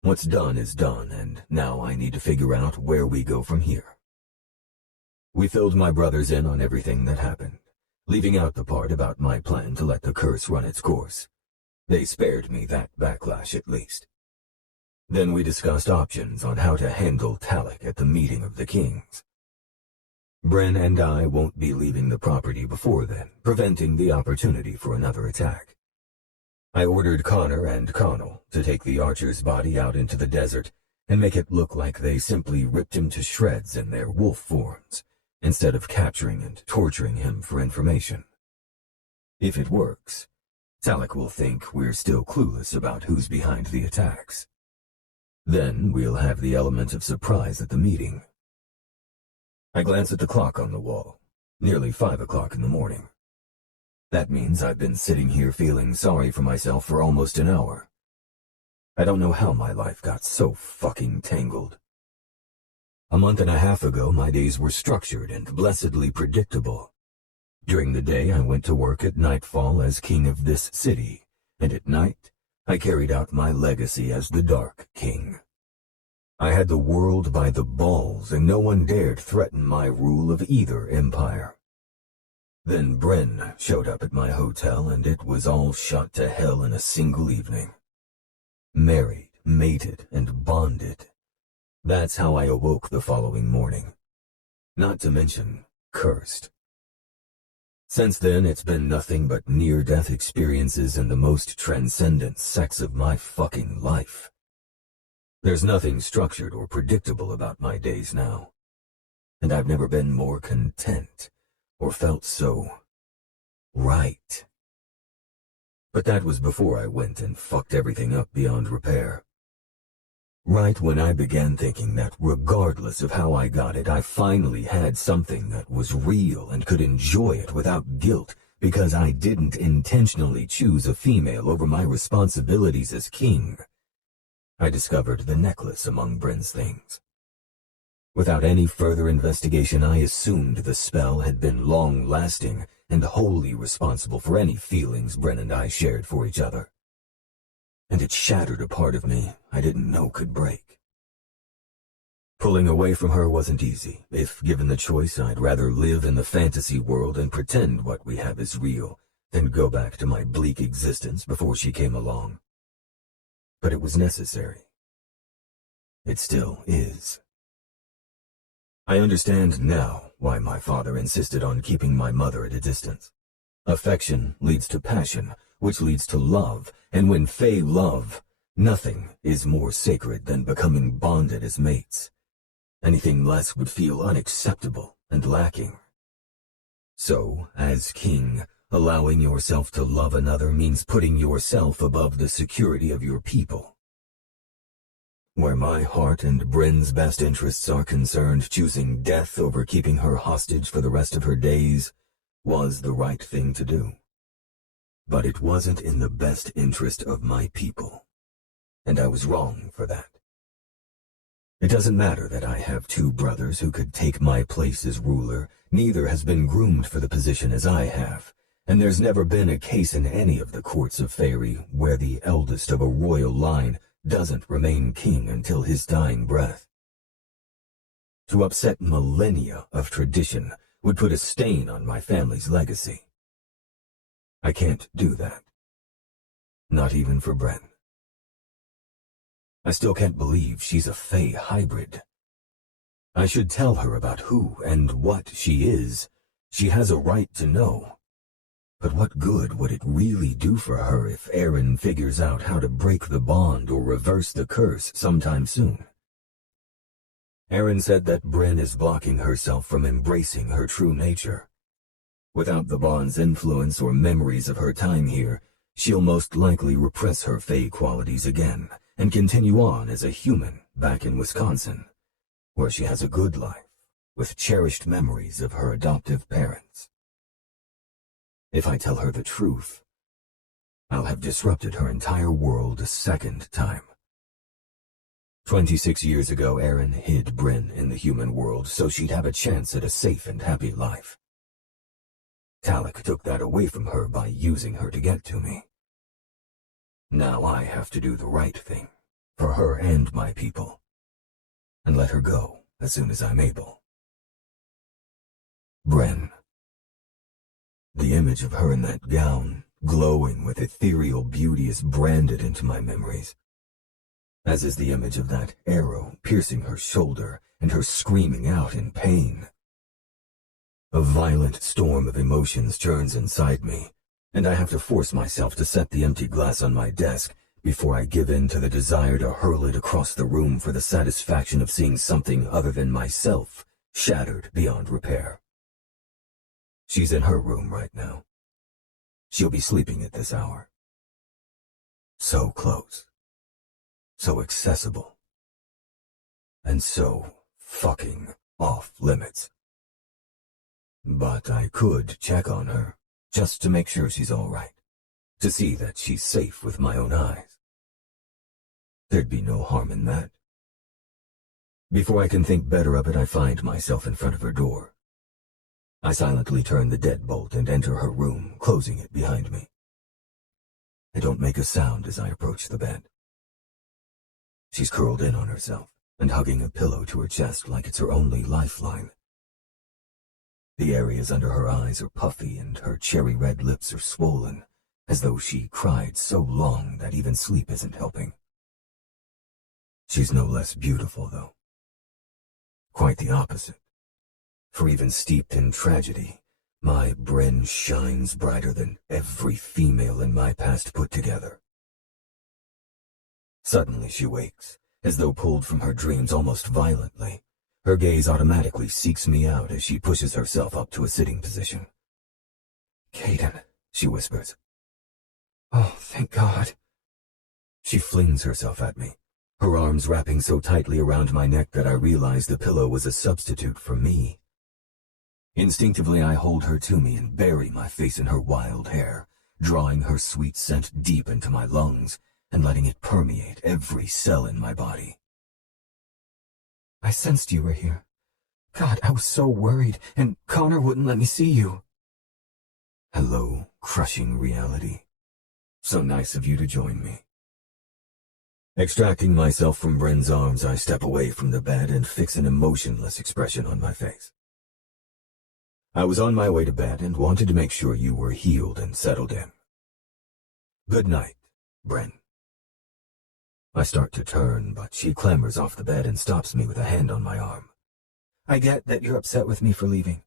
What's done is done, and now I need to figure out where we go from here. We filled my brothers in on everything that happened, leaving out the part about my plan to let the curse run its course. They spared me that backlash at least. Then we discussed options on how to handle Talek at the meeting of the kings. Bryn and I won't be leaving the property before then, preventing the opportunity for another attack. I ordered Connor and Connell to take the archer's body out into the desert and make it look like they simply ripped him to shreds in their wolf forms, instead of capturing and torturing him for information. If it works, Talek will think we're still clueless about who's behind the attacks. Then we'll have the element of surprise at the meeting. I glance at the clock on the wall, nearly 5 o'clock in the morning. That means I've been sitting here feeling sorry for myself for almost an hour. I don't know how my life got so fucking tangled. A month and a half ago, my days were structured and blessedly predictable. During the day, I went to work at nightfall as king of this city, and at night, I carried out my legacy as the Dark King. I had the world by the balls, and no one dared threaten my rule of either empire. Then Bryn showed up at my hotel, and it was all shot to hell in a single evening. Married, mated, and bonded. That's how I awoke the following morning. Not to mention, cursed. Since then, it's been nothing but near-death experiences and the most transcendent sex of my fucking life. There's nothing structured or predictable about my days now, and I've never been more content or felt so right. But that was before I went and fucked everything up beyond repair. Right when I began thinking that regardless of how I got it, I finally had something that was real and could enjoy it without guilt because I didn't intentionally choose a female over my responsibilities as king, I discovered the necklace among Bryn's things. Without any further investigation, I assumed the spell had been long-lasting and wholly responsible for any feelings Bryn and I shared for each other. And it shattered a part of me I didn't know could break. Pulling away from her wasn't easy. If given the choice, I'd rather live in the fantasy world and pretend what we have is real than go back to my bleak existence before she came along. But it was necessary. It still is. I understand now why my father insisted on keeping my mother at a distance. Affection leads to passion, which leads to love, and when fae love, nothing is more sacred than becoming bonded as mates. Anything less would feel unacceptable and lacking. So, as king, allowing yourself to love another means putting yourself above the security of your people. Where my heart and Bryn's best interests are concerned, choosing death over keeping her hostage for the rest of her days was the right thing to do. But it wasn't in the best interest of my people, and I was wrong for that. It doesn't matter that I have 2 brothers who could take my place as ruler. Neither has been groomed for the position as I have, and there's never been a case in any of the courts of Faerie where the eldest of a royal line doesn't remain king until his dying breath. To upset millennia of tradition would put a stain on my family's legacy. I can't do that. Not even for Bryn. I still can't believe she's a fae hybrid. I should tell her about who and what she is. She has a right to know. But what good would it really do for her if Aaron figures out how to break the bond or reverse the curse sometime soon? Aaron said that Bryn is blocking herself from embracing her true nature. Without the bond's influence or memories of her time here, she'll most likely repress her fae qualities again and continue on as a human back in Wisconsin, where she has a good life with cherished memories of her adoptive parents. If I tell her the truth, I'll have disrupted her entire world a second time. 26 years ago, Aaron hid Bryn in the human world so she'd have a chance at a safe and happy life. Talek took that away from her by using her to get to me. Now I have to do the right thing, for her and my people, and let her go as soon as I'm able. Bryn. The image of her in that gown, glowing with ethereal beauty, is branded into my memories, as is the image of that arrow piercing her shoulder and her screaming out in pain. A violent storm of emotions churns inside me, and I have to force myself to set the empty glass on my desk before I give in to the desire to hurl it across the room for the satisfaction of seeing something other than myself shattered beyond repair. She's in her room right now. She'll be sleeping at this hour. So close. So accessible. And so fucking off limits. But I could check on her, just to make sure she's all right, to see that she's safe with my own eyes. There'd be no harm in that. Before I can think better of it, I find myself in front of her door. I silently turn the deadbolt and enter her room, closing it behind me. I don't make a sound as I approach the bed. She's curled in on herself and hugging a pillow to her chest like it's her only lifeline. The areas under her eyes are puffy and her cherry-red lips are swollen, as though she cried so long that even sleep isn't helping. She's no less beautiful, though. Quite the opposite. For even steeped in tragedy, my Bryn shines brighter than every female in my past put together. Suddenly she wakes, as though pulled from her dreams almost violently. Her gaze automatically seeks me out as she pushes herself up to a sitting position. Caiden, she whispers. Oh, thank God. She flings herself at me, her arms wrapping so tightly around my neck that I realize the pillow was a substitute for me. Instinctively, I hold her to me and bury my face in her wild hair, drawing her sweet scent deep into my lungs and letting it permeate every cell in my body. I sensed you were here. God, I was so worried, and Connor wouldn't let me see you. Hello, crushing reality. So nice of you to join me. Extracting myself from Bryn's arms, I step away from the bed and fix an emotionless expression on my face. I was on my way to bed and wanted to make sure you were healed and settled in. Good night, Bryn. I start to turn, but she clambers off the bed and stops me with a hand on my arm. I get that you're upset with me for leaving.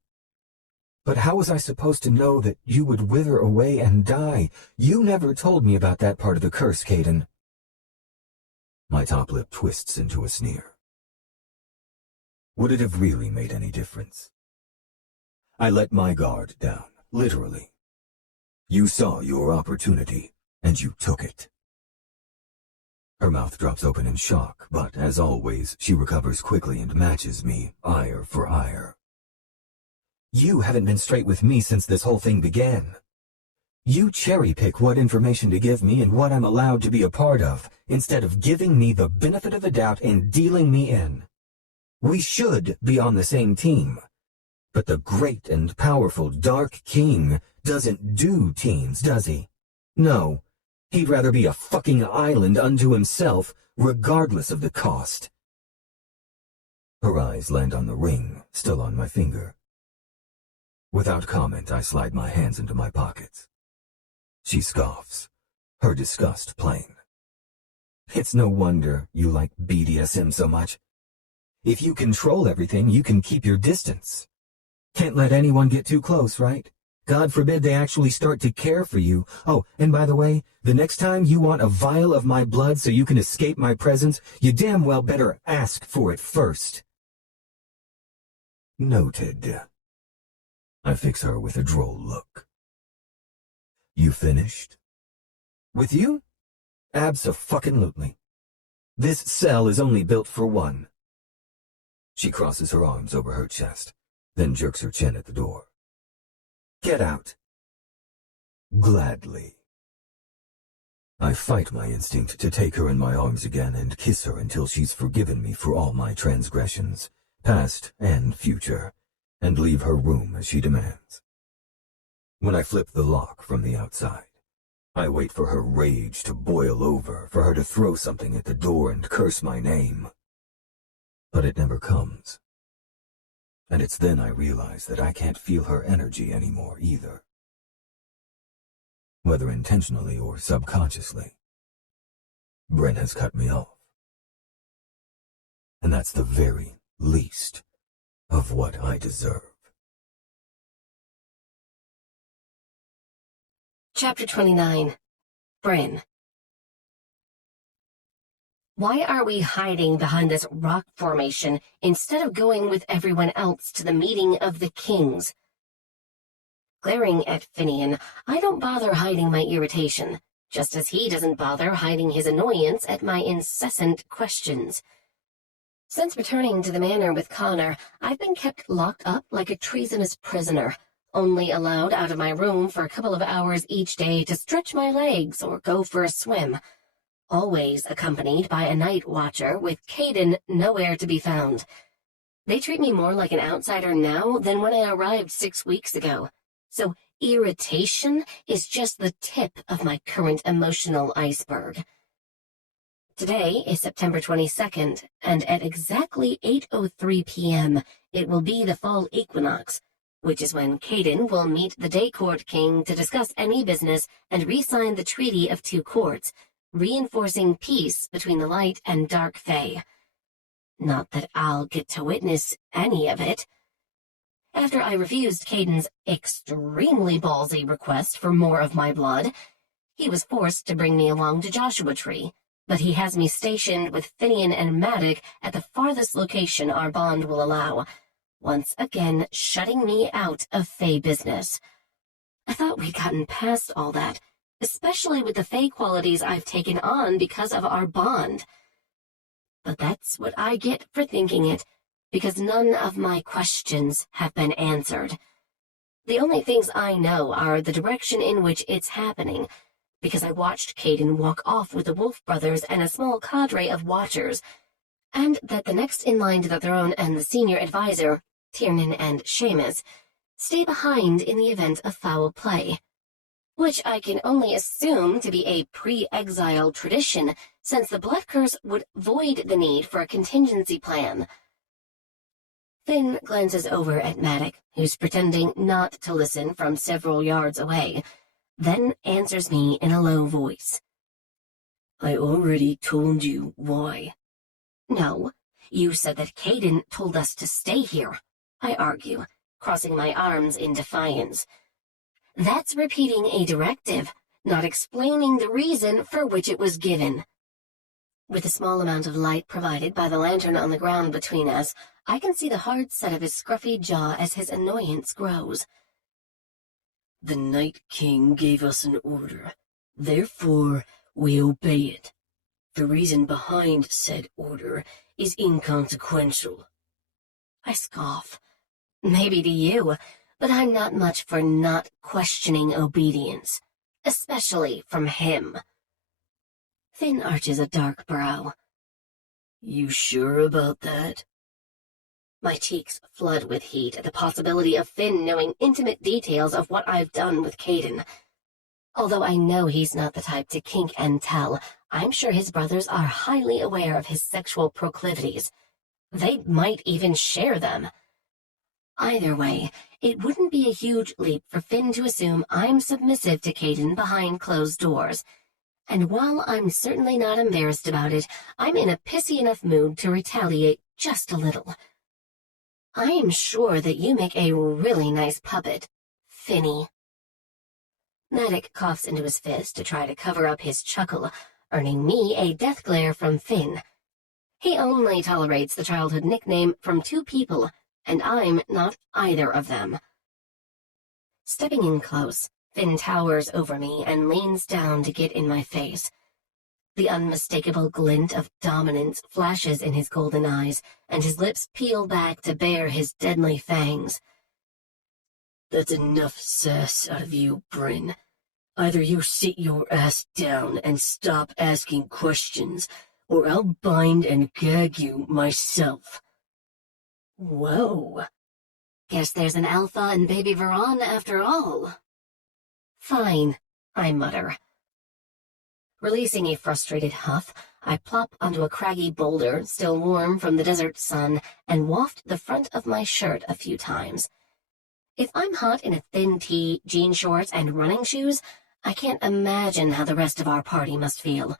But how was I supposed to know that you would wither away and die? You never told me about that part of the curse, Caiden. My top lip twists into a sneer. Would it have really made any difference? I let my guard down, literally. You saw your opportunity, and you took it. Her mouth drops open in shock, but as always, she recovers quickly and matches me, ire for ire. You haven't been straight with me since this whole thing began. You cherry-pick what information to give me and what I'm allowed to be a part of, instead of giving me the benefit of the doubt and dealing me in. We should be on the same team. But the great and powerful Dark King doesn't do teams, does he? No, he'd rather be a fucking island unto himself, regardless of the cost. Her eyes land on the ring, still on my finger. Without comment, I slide my hands into my pockets. She scoffs, her disgust plain. It's no wonder you like BDSM so much. If you control everything, you can keep your distance. Can't let anyone get too close, right? God forbid they actually start to care for you. Oh, and by the way, the next time you want a vial of my blood so you can escape my presence, you damn well better ask for it first. Noted. I fix her with a droll look. You finished? With you? Abso-fucking-lutely. This cell is only built for one. She crosses her arms over her chest, then jerks her chin at the door. Get out. Gladly. I fight my instinct to take her in my arms again and kiss her until she's forgiven me for all my transgressions, past and future, and leave her room as she demands. When I flip the lock from the outside, I wait for her rage to boil over, for her to throw something at the door and curse my name. But it never comes. And it's then I realize that I can't feel her energy anymore either. Whether intentionally or subconsciously, Bryn has cut me off. And that's the very least of what I deserve. Chapter 29. Bryn. Why are we hiding behind this rock formation instead of going with everyone else to the meeting of the kings? Glaring at Finian, I don't bother hiding my irritation, just as he doesn't bother hiding his annoyance at my incessant questions. Since returning to the manor with Connor, I've been kept locked up like a treasonous prisoner, only allowed out of my room for a couple of hours each day to stretch my legs or go for a swim. always accompanied by a night watcher, with Caiden nowhere to be found. They treat me more like an outsider now than when I arrived 6 weeks ago, so irritation is just the tip of my current emotional iceberg. Today is September 22nd, and at exactly 8:03 p.m., it will be the fall equinox, which is when Caiden will meet the Day Court King to discuss any business and re-sign the Treaty of Two Courts, reinforcing peace between the light and dark fae. Not that I'll get to witness any of it. After I refused Caiden's extremely ballsy request for more of my blood, he was forced to bring me along to Joshua Tree, but he has me stationed with Finian and Maddox at the farthest location our bond will allow, once again shutting me out of fae business. I thought we'd gotten past all that, especially with the fae qualities I've taken on because of our bond. But that's what I get for thinking it, because none of my questions have been answered. The only things I know are the direction in which it's happening, because I watched Caiden walk off with the Wolf brothers and a small cadre of watchers, and that the next in line to the throne and the senior advisor, Tiernan and Seamus, stay behind in the event of foul play, which I can only assume to be a pre-exile tradition, since the blood curse would void the need for a contingency plan. Finn glances over at Maddox, who's pretending not to listen from several yards away, then answers me in a low voice. I already told you why. No, you said that Caiden told us to stay here, I argue, crossing my arms in defiance. That's repeating a directive, not explaining the reason for which it was given. With the small amount of light provided by the lantern on the ground between us, I can see the hard set of his scruffy jaw as his annoyance grows. The Night King gave us an order. Therefore, we obey it. The reason behind said order is inconsequential. I scoff. Maybe to you, but I'm not much for not questioning obedience, especially from him. Finn arches a dark brow. You sure about that? My cheeks flood with heat at the possibility of Finn knowing intimate details of what I've done with Caiden. Although I know he's not the type to kink and tell, I'm sure his brothers are highly aware of his sexual proclivities. They might even share them. Either way, it wouldn't be a huge leap for Finn to assume I'm submissive to Caiden behind closed doors. And while I'm certainly not embarrassed about it, I'm in a pissy enough mood to retaliate just a little. I am sure that you make a really nice puppet, Finny. Maddox coughs into his fist to try to cover up his chuckle, earning me a death glare from Finn. He only tolerates the childhood nickname from two people, and I'm not either of them. Stepping in close, Finn towers over me and leans down to get in my face. The unmistakable glint of dominance flashes in his golden eyes, and his lips peel back to bare his deadly fangs. That's enough sass out of you, Bryn. Either you sit your ass down and stop asking questions, or I'll bind and gag you myself. Whoa. Guess there's an alpha in baby Verran after all. Fine, I mutter. Releasing a frustrated huff, I plop onto a craggy boulder, still warm from the desert sun, and waft the front of my shirt a few times. If I'm hot in a thin tee, jean shorts, and running shoes, I can't imagine how the rest of our party must feel.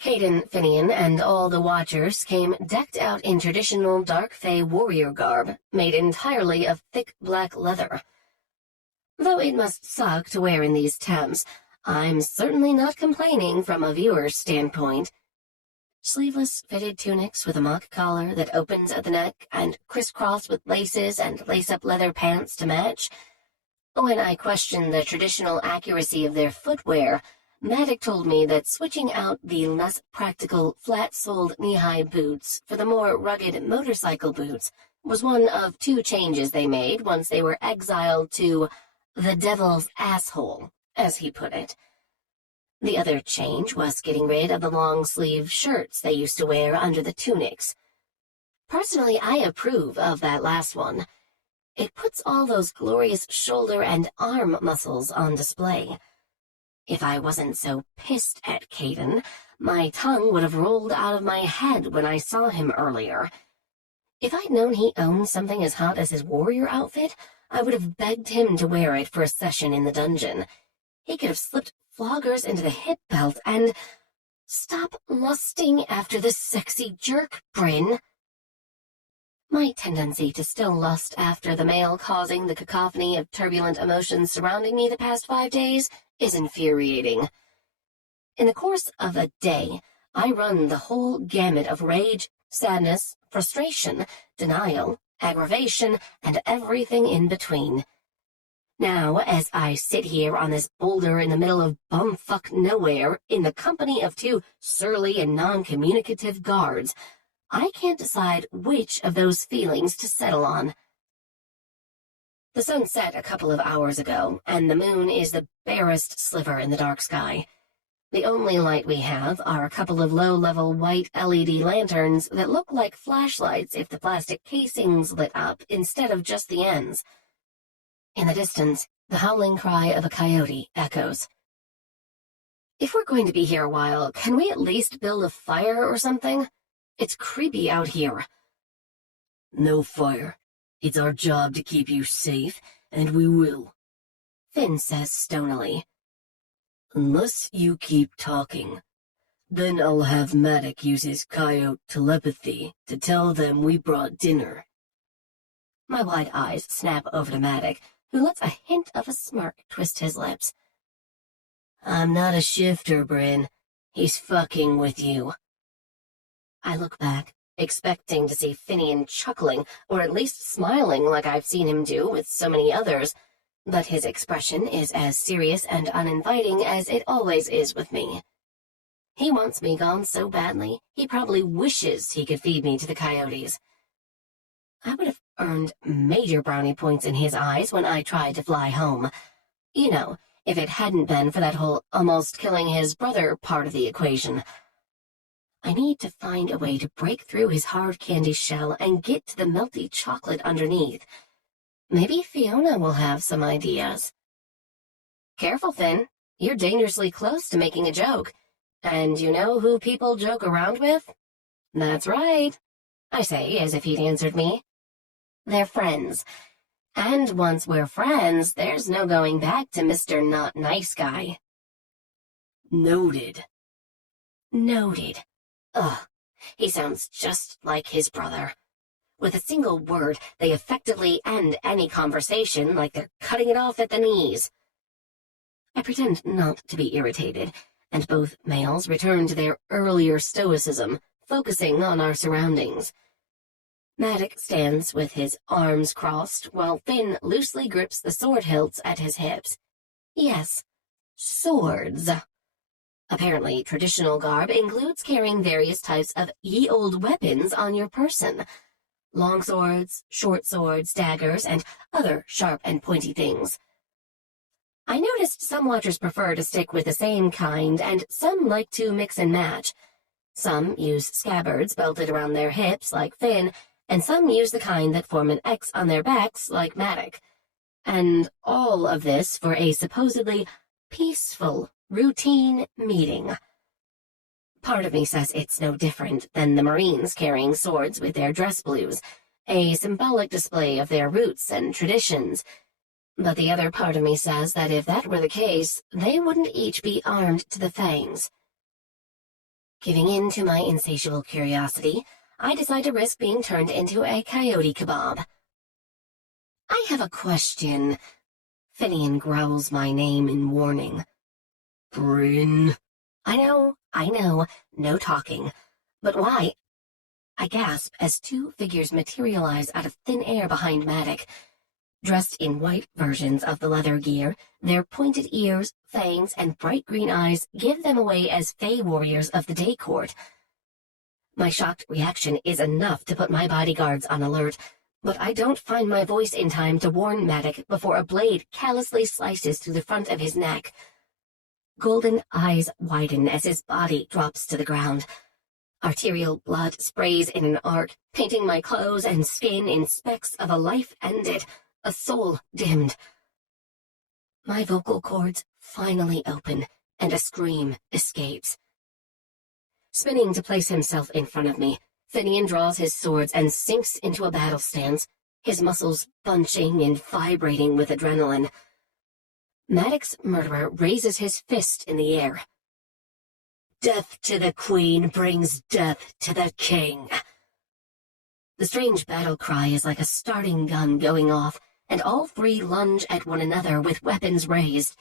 Caiden, Finian, and all the Watchers came decked out in traditional dark fae warrior garb, made entirely of thick black leather. Though it must suck to wear in these temps, I'm certainly not complaining from a viewer's standpoint. Sleeveless fitted tunics with a mock collar that opens at the neck and crisscrossed with laces and lace-up leather pants to match. When I questioned the traditional accuracy of their footwear, Maddox told me that switching out the less practical flat-soled knee-high boots for the more rugged motorcycle boots was one of two changes they made once they were exiled to the devil's asshole, as he put it. The other change was getting rid of the long-sleeve shirts they used to wear under the tunics. Personally, I approve of that last one. It puts all those glorious shoulder and arm muscles on display. If I wasn't so pissed at Caiden, my tongue would have rolled out of my head when I saw him earlier. If I'd known he owned something as hot as his warrior outfit, I would have begged him to wear it for a session in the dungeon. He could have slipped floggers into the hip belt and... Stop lusting after this sexy jerk, Bryn. My tendency to still lust after the male causing the cacophony of turbulent emotions surrounding me the past 5 days is infuriating. In the course of a day, I run the whole gamut of rage, sadness, frustration, denial, aggravation, and everything in between. Now, as I sit here on this boulder in the middle of bumfuck nowhere, in the company of 2 surly and non-communicative guards, I can't decide which of those feelings to settle on. The sun set a couple of hours ago, and the moon is the barest sliver in the dark sky. The only light we have are a couple of low-level white LED lanterns that look like flashlights if the plastic casings lit up instead of just the ends. In the distance, the howling cry of a coyote echoes. If we're going to be here a while, can we at least build a fire or something? It's creepy out here. No fire. It's our job to keep you safe, and we will, Finn says stonily. unless you keep talking. Then I'll have Maddock use his coyote telepathy to tell them we brought dinner. My wide eyes snap over to Maddock, who lets a hint of a smirk twist his lips. I'm not a shifter, Bryn. He's fucking with you. I look back, expecting to see Finian chuckling, or at least smiling like I've seen him do with so many others, but his expression is as serious and uninviting as it always is with me. He wants me gone so badly, he probably wishes he could feed me to the coyotes. I would have earned major brownie points in his eyes when I tried to fly home. You know, if it hadn't been for that whole almost killing his brother part of the equation. I need to find a way to break through his hard candy shell and get to the melty chocolate underneath. Maybe Fiona will have some ideas. Careful, Finn. You're dangerously close to making a joke. And you know who people joke around with? That's right, I say as if he'd answered me. They're friends. And once we're friends, there's no going back to Mr. Not Nice Guy. Noted. Noted. Ugh, he sounds just like his brother. With a single word, they effectively end any conversation like they're cutting it off at the knees. I pretend not to be irritated, and both males return to their earlier stoicism, focusing on our surroundings. Maddock stands with his arms crossed, while Finn loosely grips the sword hilts at his hips. Yes, swords. Apparently, traditional garb includes carrying various types of ye-olde weapons on your person. Long swords, short swords, daggers, and other sharp and pointy things. I noticed some watchers prefer to stick with the same kind, and some like to mix and match. Some use scabbards belted around their hips, like Finn, and some use the kind that form an X on their backs, like Maddock. And all of this for a supposedly peaceful, routine meeting. Part of me says it's no different than the Marines carrying swords with their dress blues, a symbolic display of their roots and traditions. But the other part of me says that if that were the case, they wouldn't each be armed to the fangs. Giving in to my insatiable curiosity, I decide to risk being turned into a coyote kebab. I have a question. Finian growls my name in warning. Bryn. I know, no talking. But why? I gasp as 2 figures materialize out of thin air behind Maddock. Dressed in white versions of the leather gear, their pointed ears, fangs, and bright green eyes give them away as Fey warriors of the Day Court. My shocked reaction is enough to put my bodyguards on alert, but I don't find my voice in time to warn Maddock before a blade callously slices through the front of his neck. golden eyes widen as his body drops to the ground. Arterial blood sprays in an arc, painting my clothes and skin in specks of a life ended, a soul dimmed. My vocal cords finally open, and a scream escapes. Spinning to place himself in front of me, Finian draws his swords and sinks into a battle stance, his muscles bunching and vibrating with adrenaline. Maddox's murderer raises his fist in the air. Death to the queen brings death to the king. The strange battle cry is like a starting gun going off, and all three lunge at one another with weapons raised.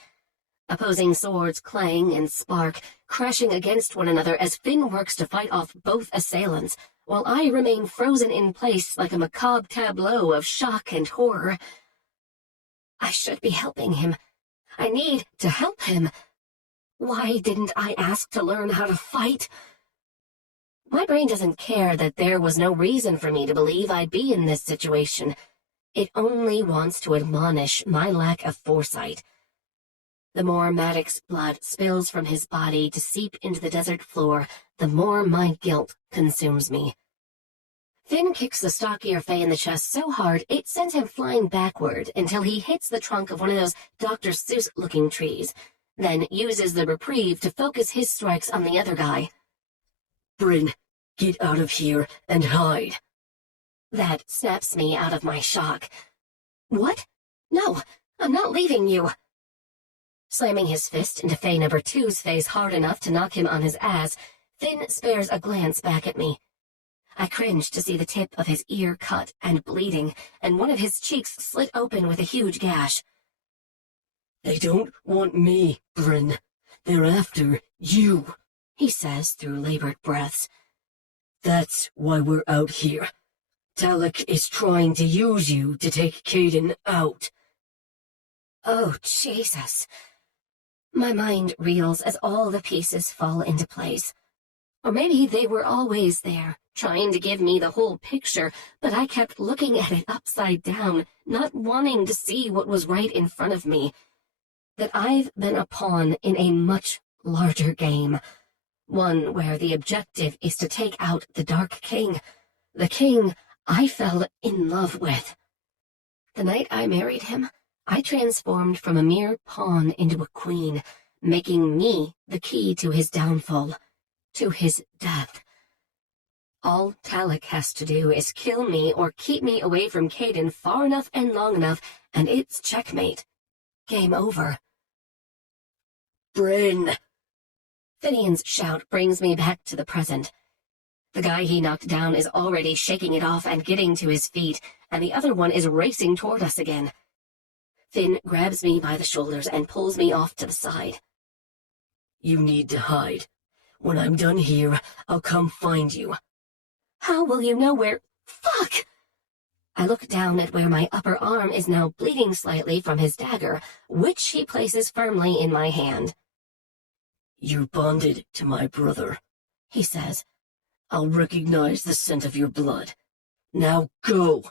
Opposing swords clang and spark, crashing against one another as Finn works to fight off both assailants, while I remain frozen in place like a macabre tableau of shock and horror. I should be helping him. I need to help him. Why didn't I ask to learn how to fight? My brain doesn't care that there was no reason for me to believe I'd be in this situation. It only wants to admonish my lack of foresight. The more Maddox's blood spills from his body to seep into the desert floor, the more my guilt consumes me. Finn kicks the stockier Fae in the chest so hard it sends him flying backward until he hits the trunk of one of those Dr. Seuss-looking trees, then uses the reprieve to focus his strikes on the other guy. Bryn, get out of here and hide. That snaps me out of my shock. What? No, I'm not leaving you. Slamming his fist into Fae number 2's face hard enough to knock him on his ass, Finn spares a glance back at me. I cringe to see the tip of his ear cut and bleeding, and one of his cheeks slit open with a huge gash. They don't want me, Bryn. They're after you, he says through labored breaths. That's why we're out here. Talek is trying to use you to take Caiden out. Oh, Jesus. My mind reels as all the pieces fall into place. Or maybe they were always there, trying to give me the whole picture, but I kept looking at it upside down, not wanting to see what was right in front of me. That I've been a pawn in a much larger game. One where the objective is to take out the Dark King. The king I fell in love with. The night I married him, I transformed from a mere pawn into a queen, making me the key to his downfall, to his death. All Talek has to do is kill me or keep me away from Caiden far enough and long enough, and it's checkmate. Game over. Bryn! Finian's shout brings me back to the present. The guy he knocked down is already shaking it off and getting to his feet, and the other one is racing toward us again. Finn grabs me by the shoulders and pulls me off to the side. You need to hide. When I'm done here, I'll come find you. How will you know where— Fuck! I look down at where my upper arm is now bleeding slightly from his dagger, which he places firmly in my hand. You're bonded to my brother, he says. I'll recognize the scent of your blood. Now go!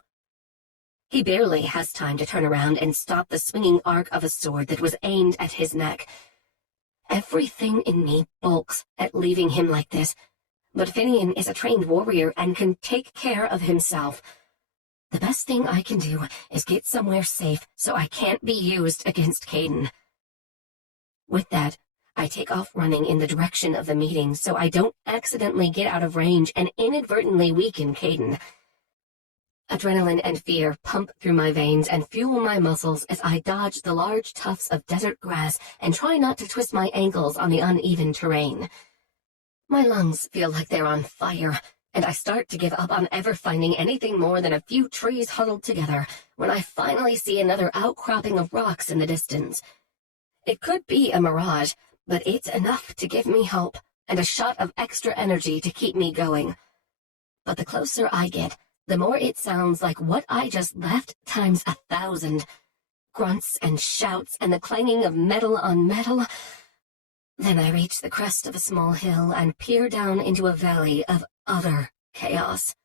He barely has time to turn around and stop the swinging arc of a sword that was aimed at his neck. Everything in me balks at leaving him like this, but Finian is a trained warrior and can take care of himself. The best thing I can do is get somewhere safe so I can't be used against Caiden. With that, I take off running in the direction of the meeting so I don't accidentally get out of range and inadvertently weaken Caiden. Adrenaline and fear pump through my veins and fuel my muscles as I dodge the large tufts of desert grass and try not to twist my ankles on the uneven terrain. My lungs feel like they're on fire, and I start to give up on ever finding anything more than a few trees huddled together when I finally see another outcropping of rocks in the distance. It could be a mirage, but it's enough to give me hope and a shot of extra energy to keep me going. But the closer I get, the more it sounds like what I just left times 1,000. Grunts and shouts and the clanging of metal on metal. Then I reach the crest of a small hill and peer down into a valley of utter chaos.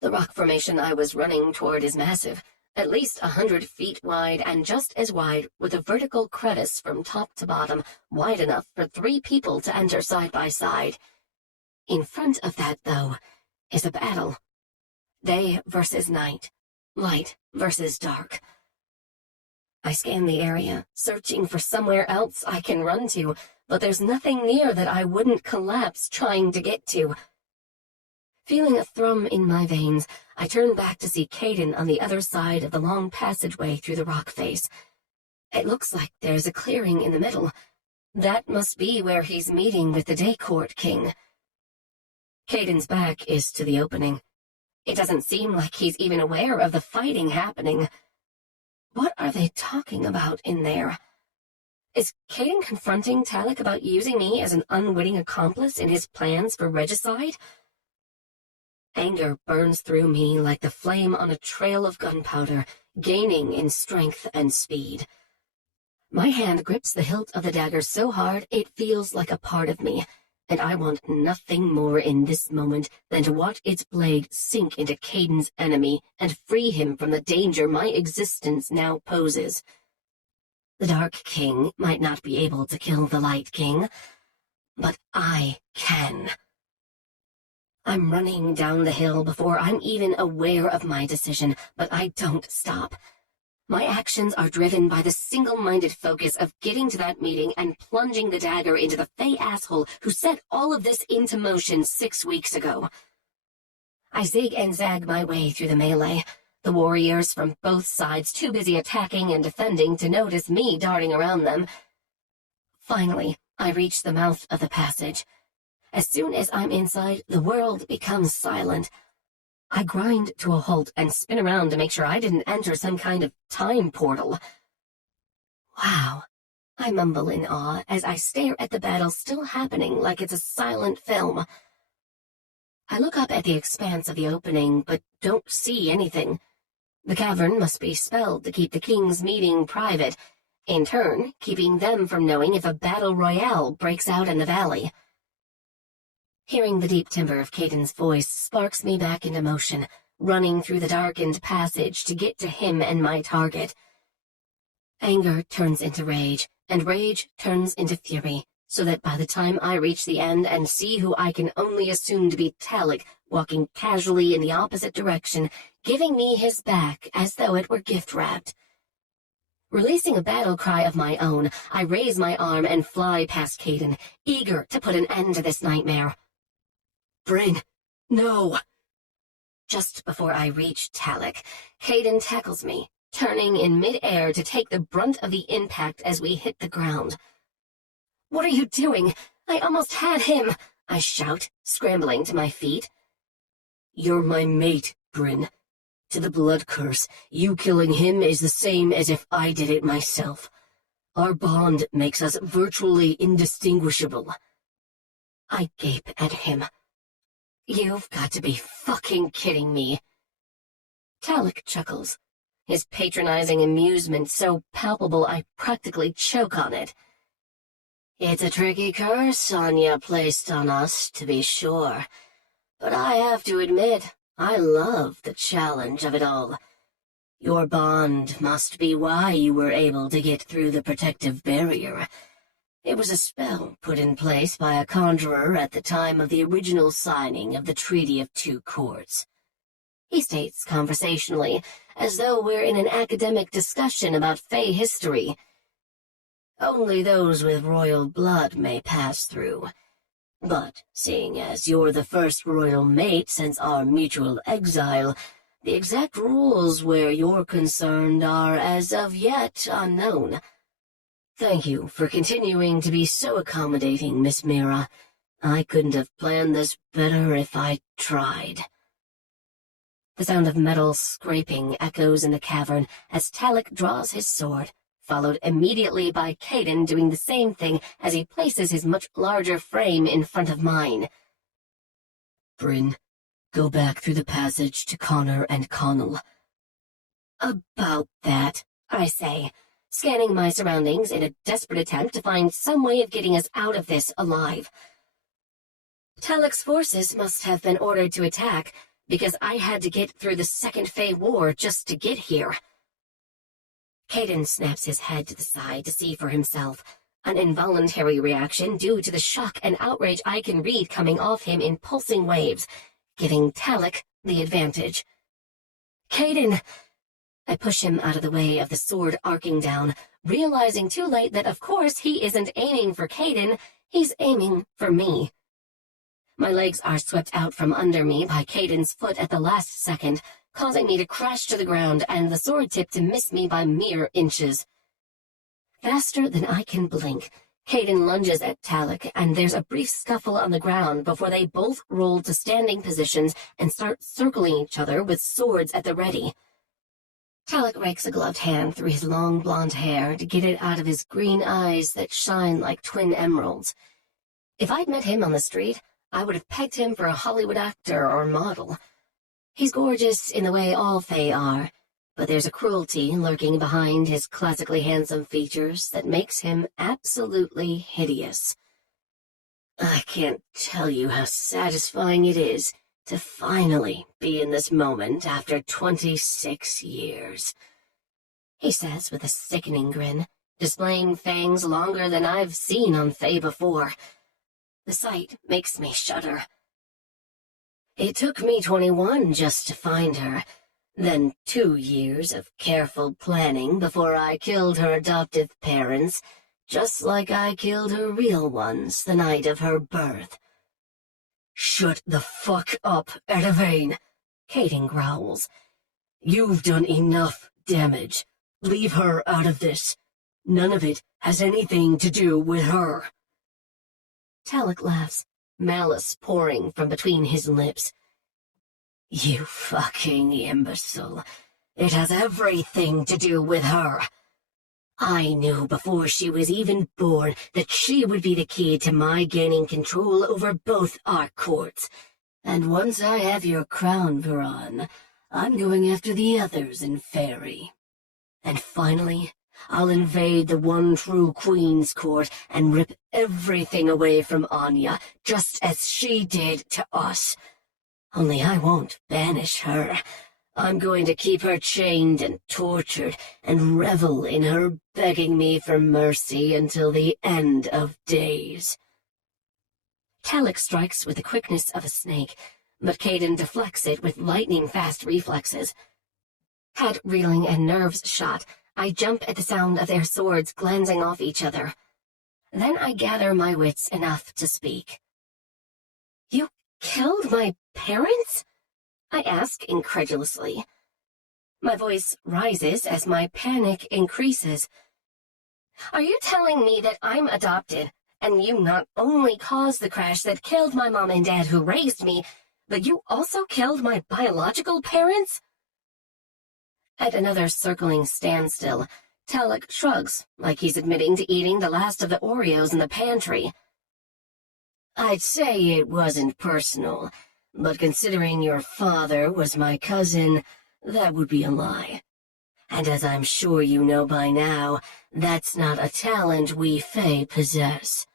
The rock formation I was running toward is massive, at least 100 feet wide and just as wide, with a vertical crevice from top to bottom, wide enough for 3 people to enter side by side. In front of that, though, is a battle. Day versus night. Light versus dark. I scan the area, searching for somewhere else I can run to, but there's nothing near that I wouldn't collapse trying to get to. Feeling a thrum in my veins, I turn back to see Caiden on the other side of the long passageway through the rock face. It looks like there's a clearing in the middle. That must be where he's meeting with the Day Court King. Caiden's back is to the opening. It doesn't seem like he's even aware of the fighting happening. What are they talking about in there? Is Caiden confronting Talek about using me as an unwitting accomplice in his plans for regicide? Anger burns through me like the flame on a trail of gunpowder, gaining in strength and speed. My hand grips the hilt of the dagger so hard it feels like a part of me, and I want nothing more in this moment than to watch its blade sink into Caiden's enemy and free him from the danger my existence now poses. The Dark King might not be able to kill the Light King, but I can. I'm running down the hill before I'm even aware of my decision, but I don't stop. My actions are driven by the single-minded focus of getting to that meeting and plunging the dagger into the fey asshole who set all of this into motion 6 weeks ago. I zig and zag my way through the melee, the warriors from both sides too busy attacking and defending to notice me darting around them. Finally, I reach the mouth of the passage. As soon as I'm inside, the world becomes silent. I grind to a halt and spin around to make sure I didn't enter some kind of time portal. Wow, I mumble in awe as I stare at the battle still happening like it's a silent film. I look up at the expanse of the opening, but don't see anything. The cavern must be spelled to keep the king's meeting private, in turn keeping them from knowing if a battle royale breaks out in the valley. Hearing the deep timbre of Caiden's voice sparks me back into motion, running through the darkened passage to get to him and my target. Anger turns into rage, and rage turns into fury, so that by the time I reach the end and see who I can only assume to be Talek walking casually in the opposite direction, giving me his back as though it were gift-wrapped. Releasing a battle cry of my own, I raise my arm and fly past Caiden, eager to put an end to this nightmare. Bryn, no! Just before I reach Talek, Caiden tackles me, turning in mid-air to take the brunt of the impact as we hit the ground. What are you doing? I almost had him, I shout, scrambling to my feet. You're my mate, Bryn. To the blood curse, you killing him is the same as if I did it myself. Our bond makes us virtually indistinguishable. I gape at him. You've got to be fucking kidding me. Talek chuckles, his patronizing amusement so palpable I practically choke on it. It's a tricky curse Sonya placed on us, to be sure, but I have to admit, I love the challenge of it all. Your bond must be why you were able to get through the protective barrier. It was a spell put in place by a conjurer at the time of the original signing of the Treaty of Two Courts. He states conversationally, as though we're in an academic discussion about Fey history. Only those with royal blood may pass through. But, seeing as you're the first royal mate since our mutual exile, the exact rules where you're concerned are as of yet unknown. Thank you for continuing to be so accommodating, Miss Meara. I couldn't have planned this better if I tried. The sound of metal scraping echoes in the cavern as Talek draws his sword, followed immediately by Caiden doing the same thing as he places his much larger frame in front of mine. Bryn, go back through the passage to Connor and Connell. About that, I say, scanning my surroundings in a desperate attempt to find some way of getting us out of this alive. Talek's forces must have been ordered to attack, because I had to get through the Second Fey War just to get here. Caiden snaps his head to the side to see for himself, an involuntary reaction due to the shock and outrage I can read coming off him in pulsing waves, giving Talik the advantage. Caiden! I push him out of the way of the sword arcing down, realizing too late that of course he isn't aiming for Caiden, he's aiming for me. My legs are swept out from under me by Caiden's foot at the last second, causing me to crash to the ground and the sword tip to miss me by mere inches. Faster than I can blink, Caiden lunges at Talik, and there's a brief scuffle on the ground before they both roll to standing positions and start circling each other with swords at the ready. Talik rakes a gloved hand through his long blonde hair to get it out of his green eyes that shine like twin emeralds. If I'd met him on the street, I would have pegged him for a Hollywood actor or model. He's gorgeous in the way all Fae are, but there's a cruelty lurking behind his classically handsome features that makes him absolutely hideous. I can't tell you how satisfying it is to finally be in this moment after 26 years, he says with a sickening grin, displaying fangs longer than I've seen on Fae before. The sight makes me shudder. It took me 21 just to find her, then 2 years of careful planning before I killed her adoptive parents, just like I killed her real ones the night of her birth. Shut the fuck up, Edivane, Caiden growls. You've done enough damage. Leave her out of this. None of it has anything to do with her. Talik laughs, malice pouring from between his lips. You fucking imbecile. It has everything to do with her. I knew before she was even born that she would be the key to my gaining control over both our courts. And once I have your crown, Verran, I'm going after the others in Fairy. And finally, I'll invade the one true Queen's court and rip everything away from Anya, just as she did to us. Only I won't banish her. I'm going to keep her chained and tortured and revel in her begging me for mercy until the end of days. Talik strikes with the quickness of a snake, but Caiden deflects it with lightning-fast reflexes. Head reeling and nerves shot, I jump at the sound of their swords glancing off each other. Then I gather my wits enough to speak. You killed my parents? I ask incredulously. My voice rises as my panic increases. Are you telling me that I'm adopted, and you not only caused the crash that killed my mom and dad who raised me, but you also killed my biological parents? At another circling standstill, Talik shrugs, like he's admitting to eating the last of the Oreos in the pantry. I'd say it wasn't personal, but considering your father was my cousin, that would be a lie. And as I'm sure you know by now, that's not a talent we Fae possess.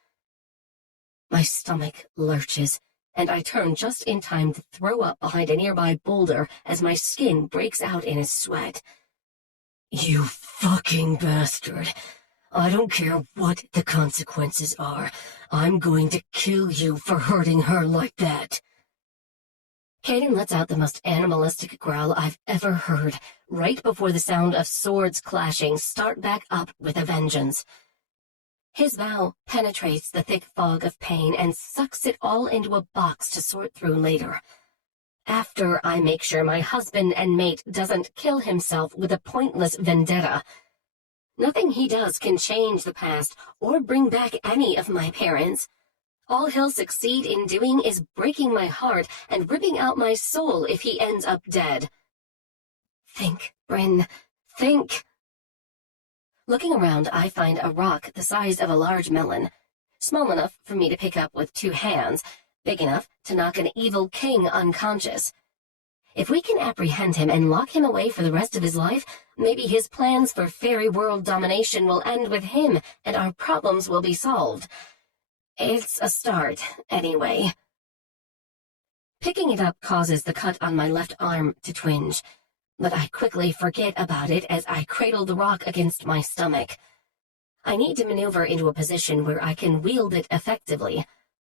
My stomach lurches, and I turn just in time to throw up behind a nearby boulder as my skin breaks out in a sweat. You fucking bastard. I don't care what the consequences are. I'm going to kill you for hurting her like that. Caiden lets out the most animalistic growl I've ever heard, right before the sound of swords clashing start back up with a vengeance. His vow penetrates the thick fog of pain and sucks it all into a box to sort through later. After I make sure my husband and mate doesn't kill himself with a pointless vendetta. Nothing he does can change the past or bring back any of my parents. All he'll succeed in doing is breaking my heart and ripping out my soul if he ends up dead. Think, Bryn, think. Looking around, I find a rock the size of a large melon, small enough for me to pick up with 2 hands, big enough to knock an evil king unconscious. If we can apprehend him and lock him away for the rest of his life, maybe his plans for fairy world domination will end with him and our problems will be solved. It's a start, anyway. Picking it up causes the cut on my left arm to twinge, but I quickly forget about it as I cradle the rock against my stomach. I need to maneuver into a position where I can wield it effectively.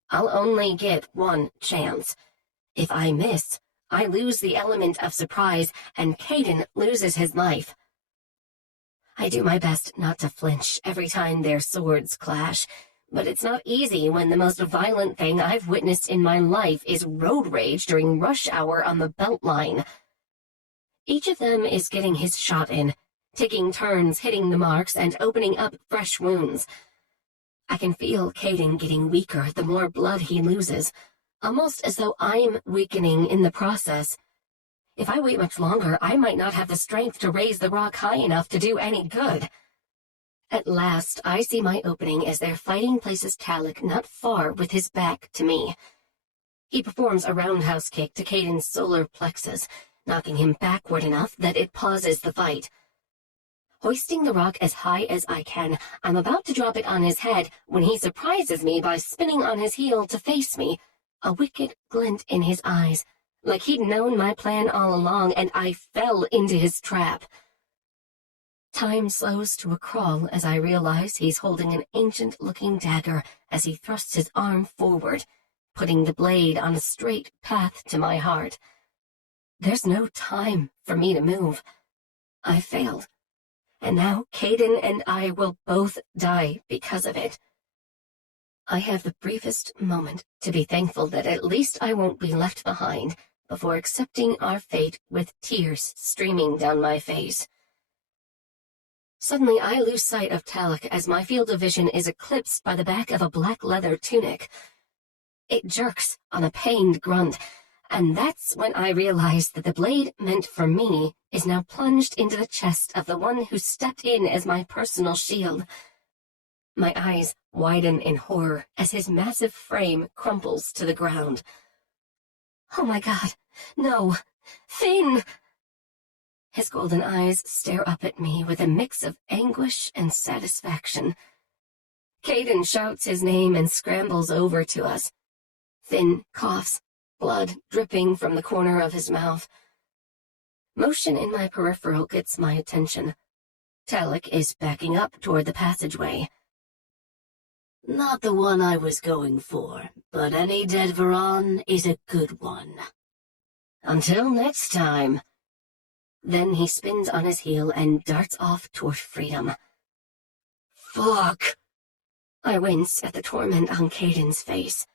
I'll only get one chance. If I miss, I lose the element of surprise, and Caiden loses his life. I do my best not to flinch every time their swords clash, but it's not easy when the most violent thing I've witnessed in my life is road rage during rush hour on the Beltline. Each of them is getting his shot in, taking turns hitting the marks and opening up fresh wounds. I can feel Caiden getting weaker the more blood he loses, almost as though I'm weakening in the process. If I wait much longer, I might not have the strength to raise the rock high enough to do any good. At last, I see my opening as their fighting places Talik not far with his back to me. He performs a roundhouse kick to Caiden's solar plexus, knocking him backward enough that it pauses the fight. Hoisting the rock as high as I can, I'm about to drop it on his head when he surprises me by spinning on his heel to face me, a wicked glint in his eyes, like he'd known my plan all along and I fell into his trap. Time slows to a crawl as I realize he's holding an ancient-looking dagger as he thrusts his arm forward, putting the blade on a straight path to my heart. There's no time for me to move. I failed, and now Caiden and I will both die because of it. I have the briefest moment to be thankful that at least I won't be left behind before accepting our fate with tears streaming down my face. Suddenly, I lose sight of Talik as my field of vision is eclipsed by the back of a black leather tunic. It jerks on a pained grunt, and that's when I realize that the blade meant for me is now plunged into the chest of the one who stepped in as my personal shield. My eyes widen in horror as his massive frame crumples to the ground. Oh my God, no, Finn! His golden eyes stare up at me with a mix of anguish and satisfaction. Caiden shouts his name and scrambles over to us. Finn coughs, blood dripping from the corner of his mouth. Motion in my peripheral gets my attention. Talik is backing up toward the passageway. Not the one I was going for, but any dead Verran is a good one. Until next time. Then he spins on his heel and darts off toward freedom. Fuck! I wince at the torment on Caiden's face.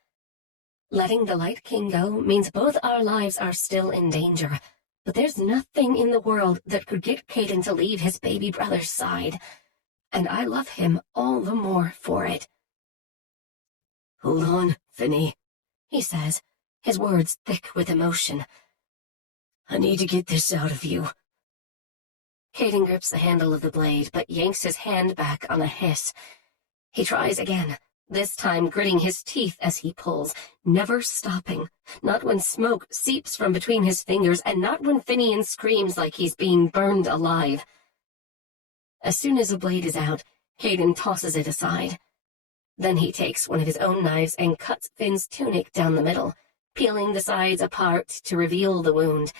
Letting the Light King go means both our lives are still in danger, but there's nothing in the world that could get Caiden to leave his baby brother's side, and I love him all the more for it. Hold on, Finny, he says, his words thick with emotion. I need to get this out of you. Caiden grips the handle of the blade, but yanks his hand back on a hiss. He tries again, this time gritting his teeth as he pulls, never stopping, not when smoke seeps from between his fingers, and not when Finian screams like he's being burned alive. As soon as the blade is out, Caiden tosses it aside. Then he takes one of his own knives and cuts Finn's tunic down the middle, peeling the sides apart to reveal the wound,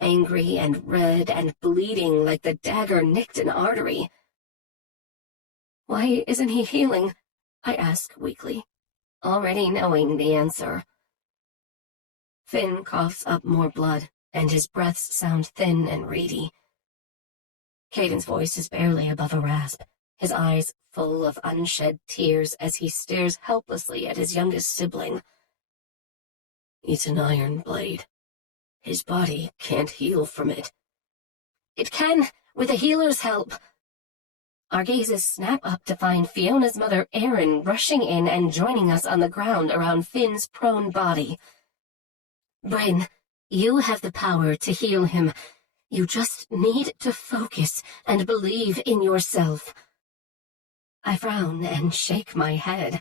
angry and red and bleeding like the dagger nicked an artery. Why isn't he healing? I ask weakly, already knowing the answer. Finn coughs up more blood, and his breaths sound thin and reedy. Caiden's voice is barely above a rasp, his eyes full of unshed tears as he stares helplessly at his youngest sibling. It's an iron blade. His body can't heal from it. It can, with a healer's help. Our gazes snap up to find Fiona's mother, Erin, rushing in and joining us on the ground around Finn's prone body. Bryn, you have the power to heal him. You just need to focus and believe in yourself. I frown and shake my head.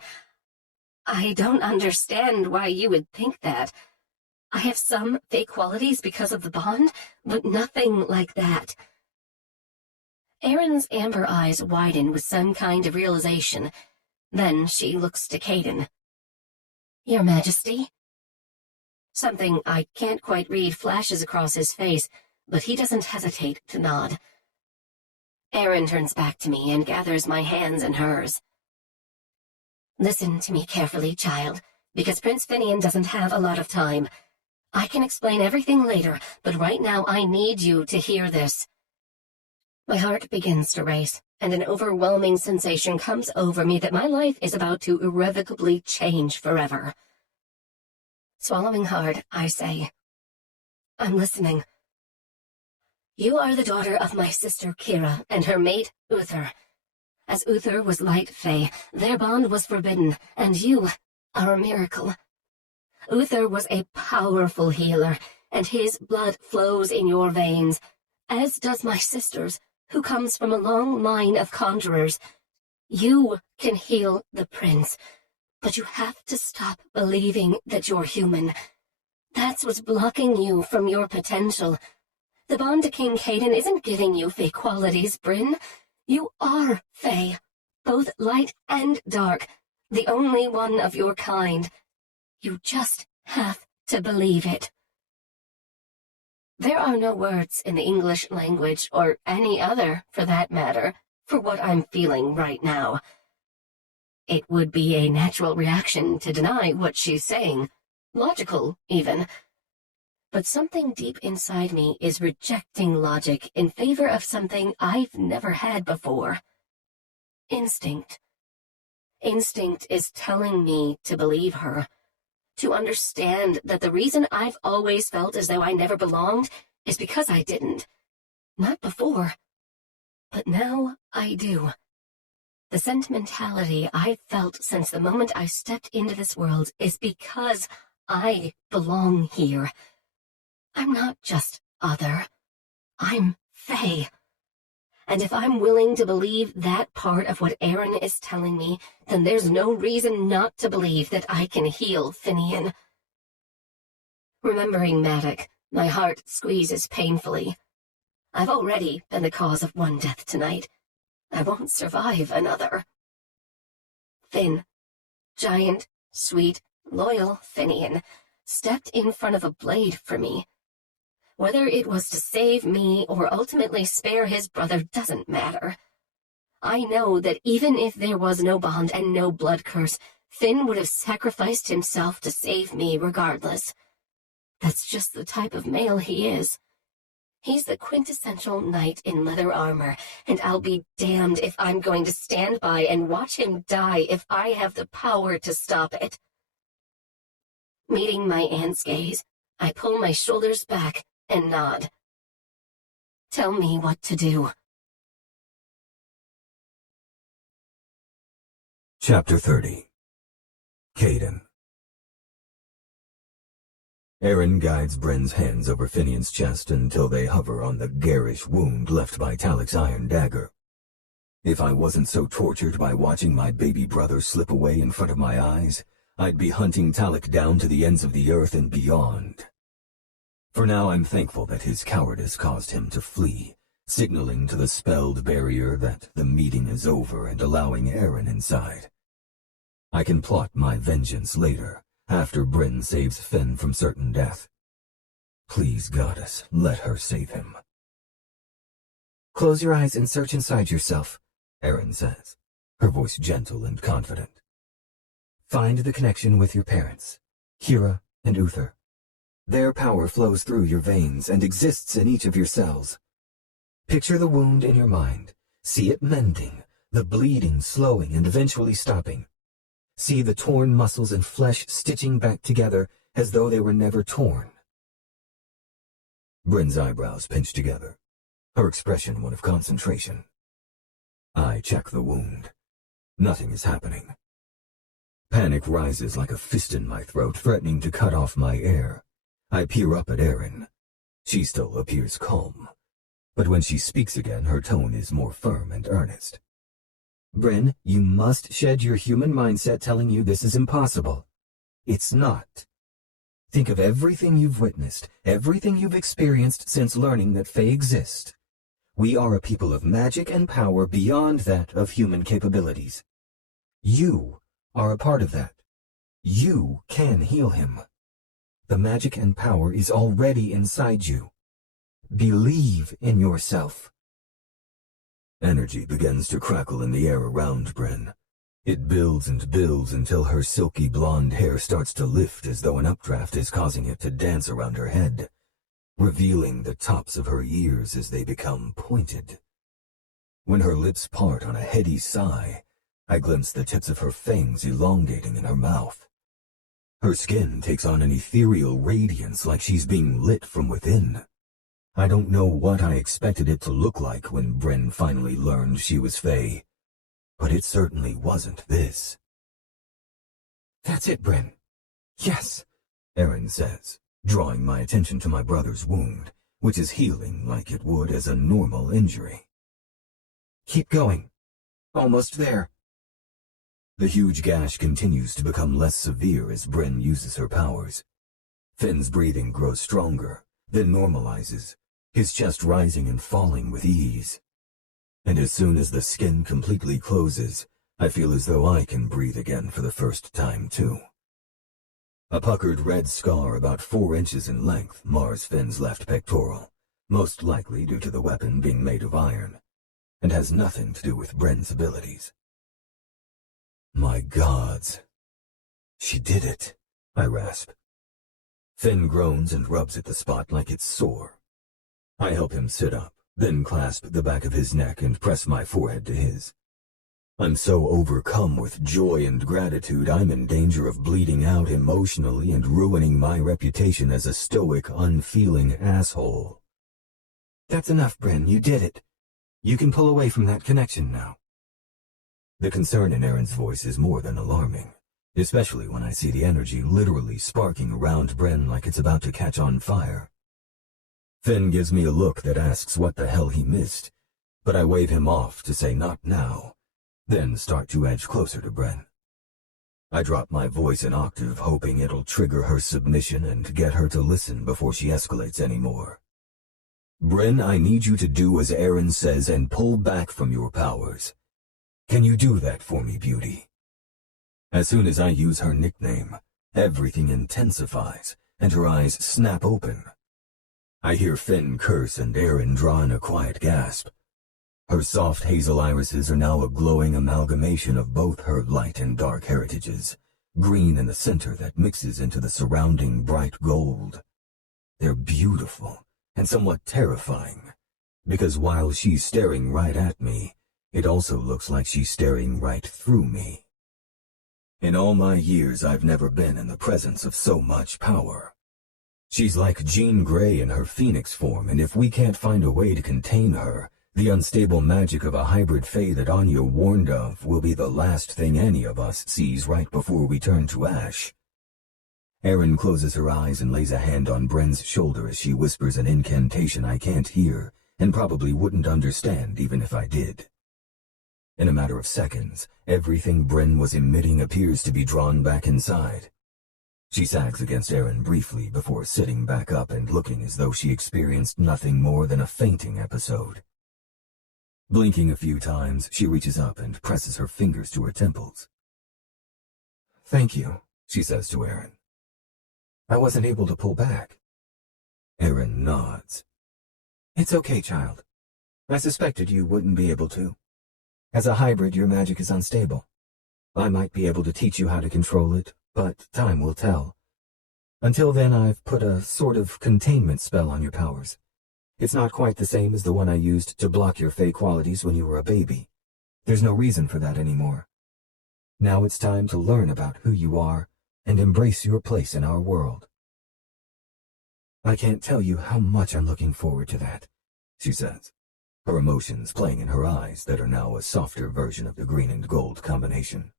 I don't understand why you would think that. I have some fake qualities because of the bond, but nothing like that. Erin's amber eyes widen with some kind of realization. Then she looks to Caiden. Your Majesty? Something I can't quite read flashes across his face, but he doesn't hesitate to nod. Aaron turns back to me and gathers my hands in hers. Listen to me carefully, child, because Prince Finian doesn't have a lot of time. I can explain everything later, but right now I need you to hear this. My heart begins to race, and an overwhelming sensation comes over me that my life is about to irrevocably change forever. Swallowing hard, I say, I'm listening. You are the daughter of my sister Kira and her mate Uther. As Uther was light fae, their bond was forbidden, and you are a miracle. Uther was a powerful healer, and his blood flows in your veins, as does my sister's, who comes from a long line of conjurers. You can heal the prince, but you have to stop believing that you're human. That's what's blocking you from your potential. The bond to King Caiden isn't giving you fae qualities, Bryn. You are fae, both light and dark, the only one of your kind. You just have to believe it. There are no words in the English language, or any other, for that matter, for what I'm feeling right now. It would be a natural reaction to deny what she's saying, logical, even. But something deep inside me is rejecting logic in favor of something I've never had before. Instinct. Instinct is telling me to believe her, to understand that the reason I've always felt as though I never belonged is because I didn't. Not before. But now I do. The sentimentality I've felt since the moment I stepped into this world is because I belong here. I'm not just other. I'm fae. And if I'm willing to believe that part of what Aaron is telling me, then there's no reason not to believe that I can heal Finian. Remembering Maddox, my heart squeezes painfully. I've already been the cause of one death tonight. I won't survive another. Finn, giant, sweet, loyal Finian, stepped in front of a blade for me. Whether it was to save me or ultimately spare his brother doesn't matter. I know that even if there was no bond and no blood curse, Finn would have sacrificed himself to save me regardless. That's just the type of male he is. He's the quintessential knight in leather armor, and I'll be damned if I'm going to stand by and watch him die if I have the power to stop it. Meeting my aunt's gaze, I pull my shoulders back and nod. Tell me what to do. Chapter 30. Caiden. Aaron guides Bryn's hands over Finian's chest until they hover on the garish wound left by Talik's iron dagger. If I wasn't so tortured by watching my baby brother slip away in front of my eyes, I'd be hunting Talik down to the ends of the earth and beyond. For now, I'm thankful that his cowardice caused him to flee, signaling to the spelled barrier that the meeting is over and allowing Aaron inside. I can plot my vengeance later, after Bryn saves Finn from certain death. Please, Goddess, let her save him. Close your eyes and search inside yourself, Aaron says, her voice gentle and confident. Find the connection with your parents, Kira and Uther. Their power flows through your veins and exists in each of your cells. Picture the wound in your mind. See it mending, the bleeding slowing and eventually stopping. See the torn muscles and flesh stitching back together as though they were never torn. Bryn's eyebrows pinch together, her expression one of concentration. I check the wound. Nothing is happening. Panic rises like a fist in my throat, threatening to cut off my air. I peer up at Aaron. She still appears calm, but when she speaks again, her tone is more firm and earnest. Bryn, you must shed your human mindset telling you this is impossible. It's not. Think of everything you've witnessed, everything you've experienced since learning that Fae exist. We are a people of magic and power beyond that of human capabilities. You are a part of that. You can heal him. The magic and power is already inside you. Believe in yourself. Energy begins to crackle in the air around Bryn. It builds and builds until her silky blonde hair starts to lift as though an updraft is causing it to dance around her head, revealing the tops of her ears as they become pointed. When her lips part on a heady sigh, I glimpse the tips of her fangs elongating in her mouth. Her skin takes on an ethereal radiance like she's being lit from within. I don't know what I expected it to look like when Bryn finally learned she was Fae, but it certainly wasn't this. That's it, Bryn. Yes, Aaron says, drawing my attention to my brother's wound, which is healing like it would as a normal injury. Keep going. Almost there. The huge gash continues to become less severe as Bryn uses her powers. Finn's breathing grows stronger, then normalizes, his chest rising and falling with ease. And as soon as the skin completely closes, I feel as though I can breathe again for the first time too. A puckered red scar about 4 inches in length mars Finn's left pectoral, most likely due to the weapon being made of iron, and has nothing to do with Bryn's abilities. My gods. She did it, I rasp. Finn groans and rubs at the spot like it's sore. I help him sit up, then clasp the back of his neck and press my forehead to his. I'm so overcome with joy and gratitude I'm in danger of bleeding out emotionally and ruining my reputation as a stoic, unfeeling asshole. That's enough, Bryn. You did it. You can pull away from that connection now. The concern in Aaron's voice is more than alarming, especially when I see the energy literally sparking around Bryn like it's about to catch on fire. Finn gives me a look that asks what the hell he missed, but I wave him off to say not now, then start to edge closer to Bryn. I drop my voice an octave, hoping it'll trigger her submission and get her to listen before she escalates anymore. Bryn, I need you to do as Aaron says and pull back from your powers. Can you do that for me, beauty? As soon as I use her nickname, everything intensifies, and her eyes snap open. I hear Finn curse and Aaron draw in a quiet gasp. Her soft hazel irises are now a glowing amalgamation of both her light and dark heritages, green in the center that mixes into the surrounding bright gold. They're beautiful and somewhat terrifying, because while she's staring right at me, it also looks like she's staring right through me. In all my years, I've never been in the presence of so much power. She's like Jean Grey in her phoenix form, and if we can't find a way to contain her, the unstable magic of a hybrid fae that Anya warned of will be the last thing any of us sees right before we turn to ash. Erin closes her eyes and lays a hand on Bryn's shoulder as she whispers an incantation I can't hear, and probably wouldn't understand even if I did. In a matter of seconds, everything Bryn was emitting appears to be drawn back inside. She sags against Erin briefly before sitting back up and looking as though she experienced nothing more than a fainting episode. Blinking a few times, she reaches up and presses her fingers to her temples. Thank you, she says to Erin. I wasn't able to pull back. Erin nods. It's okay, child. I suspected you wouldn't be able to. As a hybrid, your magic is unstable. I might be able to teach you how to control it, but time will tell. Until then, I've put a sort of containment spell on your powers. It's not quite the same as the one I used to block your fey qualities when you were a baby. There's no reason for that anymore. Now it's time to learn about who you are and embrace your place in our world. I can't tell you how much I'm looking forward to that, she says, her emotions playing in her eyes that are now a softer version of the green and gold combination.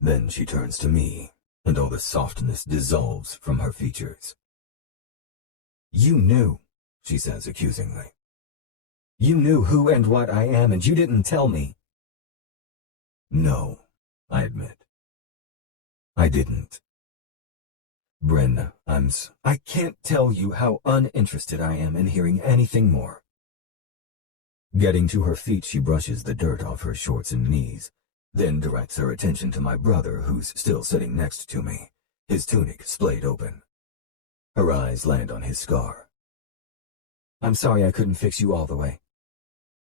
Then she turns to me, and all the softness dissolves from her features. You knew, she says accusingly. You knew who and what I am, and you didn't tell me. No, I admit. I didn't. Bryn, I can't tell you how uninterested I am in hearing anything more. Getting to her feet, she brushes the dirt off her shorts and knees, then directs her attention to my brother, who's still sitting next to me, his tunic splayed open, Her eyes land on his scar. I'm sorry I couldn't fix you all the way.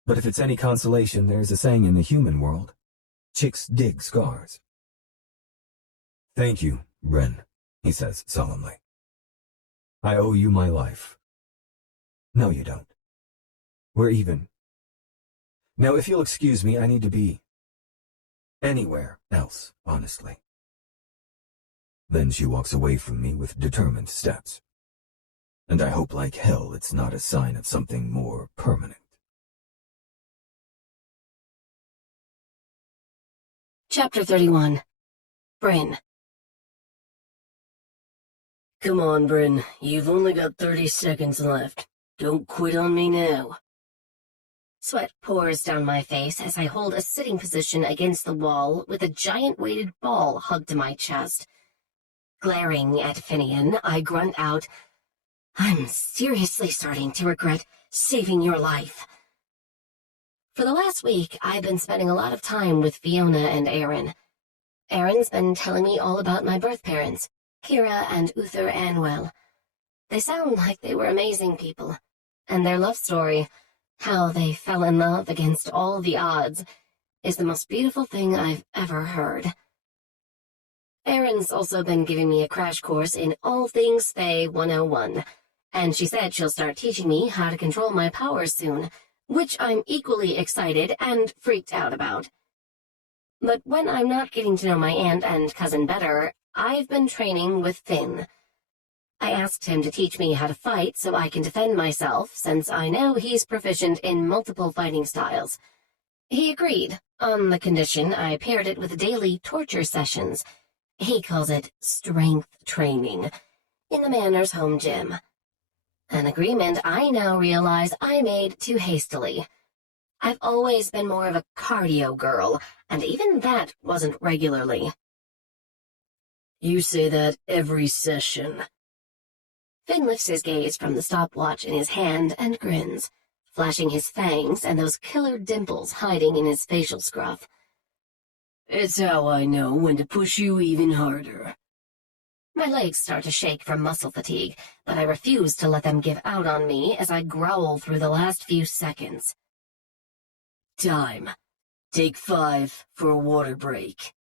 But if it's any consolation, there's a saying in the human world. Chicks dig scars. Thank you, Bryn, he says solemnly. I owe you my life. No, you don't. We're even. Now, if you'll excuse me, I need to be anywhere else, honestly. Then she walks away from me with determined steps. And I hope like hell it's not a sign of something more permanent. Chapter 31. Bryn. Come on, Bryn. You've only got 30 seconds left. Don't quit on me now. Sweat pours down my face as I hold a sitting position against the wall with a giant weighted ball hugged to my chest. Glaring at Finian, I grunt out, I'm seriously starting to regret saving your life. For the last week, I've been spending a lot of time with Fiona and Aaron. Aaron's been telling me all about my birth parents, Kira and Uther Anwell. They sound like they were amazing people, and their love story, how they fell in love against all the odds, is the most beautiful thing I've ever heard. Erin's also been giving me a crash course in all things Fae 101, and she said she'll start teaching me how to control my powers soon, which I'm equally excited and freaked out about. But when I'm not getting to know my aunt and cousin better, I've been training with Finn. I asked him to teach me how to fight so I can defend myself, since I know he's proficient in multiple fighting styles. He agreed, on the condition I paired it with daily torture sessions. He calls it strength training, in the Manor's home gym. An agreement I now realize I made too hastily. I've always been more of a cardio girl, and even that wasn't regularly. You say that every session. Finn lifts his gaze from the stopwatch in his hand and grins, flashing his fangs and those killer dimples hiding in his facial scruff. It's how I know when to push you even harder. My legs start to shake from muscle fatigue, but I refuse to let them give out on me as I growl through the last few seconds. Time. Take 5 for a water break.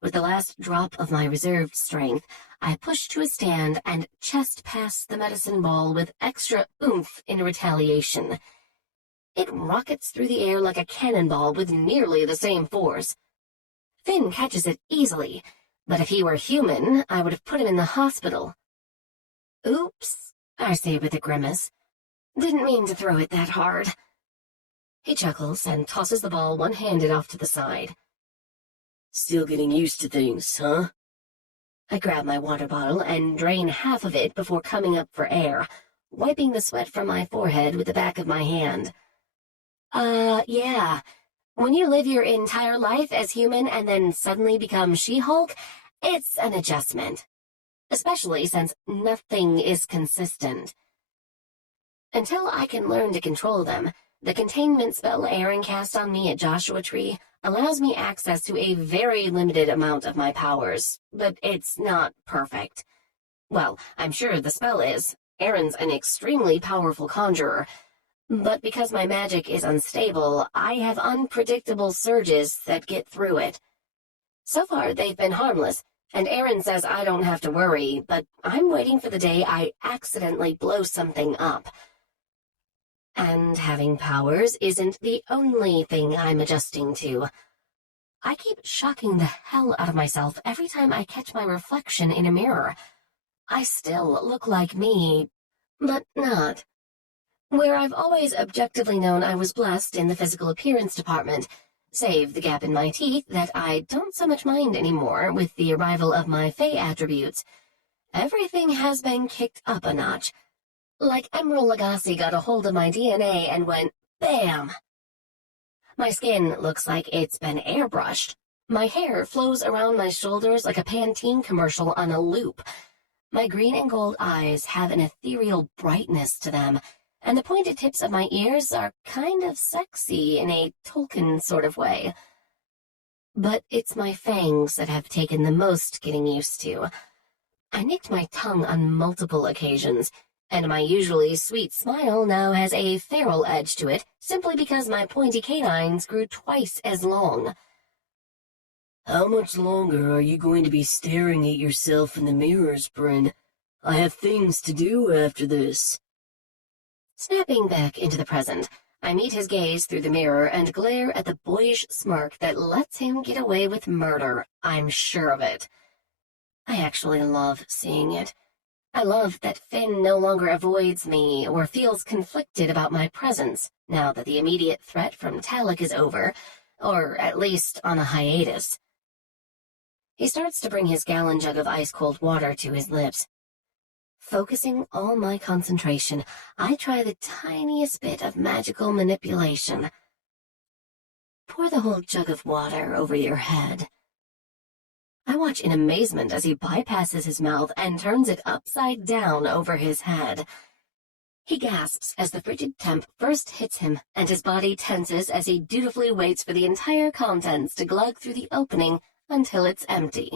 With the last drop of my reserved strength, I push to a stand and chest pass the medicine ball with extra oomph in retaliation. It rockets through the air like a cannonball with nearly the same force. Finn catches it easily, but if he were human, I would have put him in the hospital. Oops, I say with a grimace. Didn't mean to throw it that hard. He chuckles and tosses the ball one-handed off to the side. Still getting used to things, huh? I grab my water bottle and drain half of it before coming up for air, wiping the sweat from my forehead with the back of my hand. Yeah. When you live your entire life as human and then suddenly become She-Hulk, it's an adjustment. Especially since nothing is consistent. Until I can learn to control them, the containment spell Aaron cast on me at Joshua Tree allows me access to a very limited amount of my powers, but it's not perfect. Well, I'm sure the spell is. Aaron's an extremely powerful conjurer, but because my magic is unstable, I have unpredictable surges that get through it. So far, they've been harmless, and Aaron says I don't have to worry, but I'm waiting for the day I accidentally blow something up. And having powers isn't the only thing I'm adjusting to. I keep shocking the hell out of myself every time I catch my reflection in a mirror. I still look like me, but not. Where I've always objectively known I was blessed in the physical appearance department, save the gap in my teeth that I don't so much mind anymore with the arrival of my Fae attributes, everything has been kicked up a notch. Like Emerald Lagasse got a hold of my DNA and went, BAM! My skin looks like it's been airbrushed. My hair flows around my shoulders like a Pantene commercial on a loop. My green and gold eyes have an ethereal brightness to them, and the pointed tips of my ears are kind of sexy in a Tolkien sort of way. But it's my fangs that have taken the most getting used to. I nicked my tongue on multiple occasions, and my usually sweet smile now has a feral edge to it simply because my pointy canines grew twice as long. How much longer are you going to be staring at yourself in the mirrors, Bryn? I have things to do after this. Snapping back into the present, I meet his gaze through the mirror and glare at the boyish smirk that lets him get away with murder. I'm sure of it. I actually love seeing it. I love that Finn no longer avoids me or feels conflicted about my presence now that the immediate threat from Talik is over, or at least on a hiatus. He starts to bring his gallon jug of ice-cold water to his lips. Focusing all my concentration, I try the tiniest bit of magical manipulation. Pour the whole jug of water over your head. I watch in amazement as he bypasses his mouth and turns it upside down over his head. He gasps as the frigid temp first hits him, and his body tenses as he dutifully waits for the entire contents to glug through the opening until it's empty.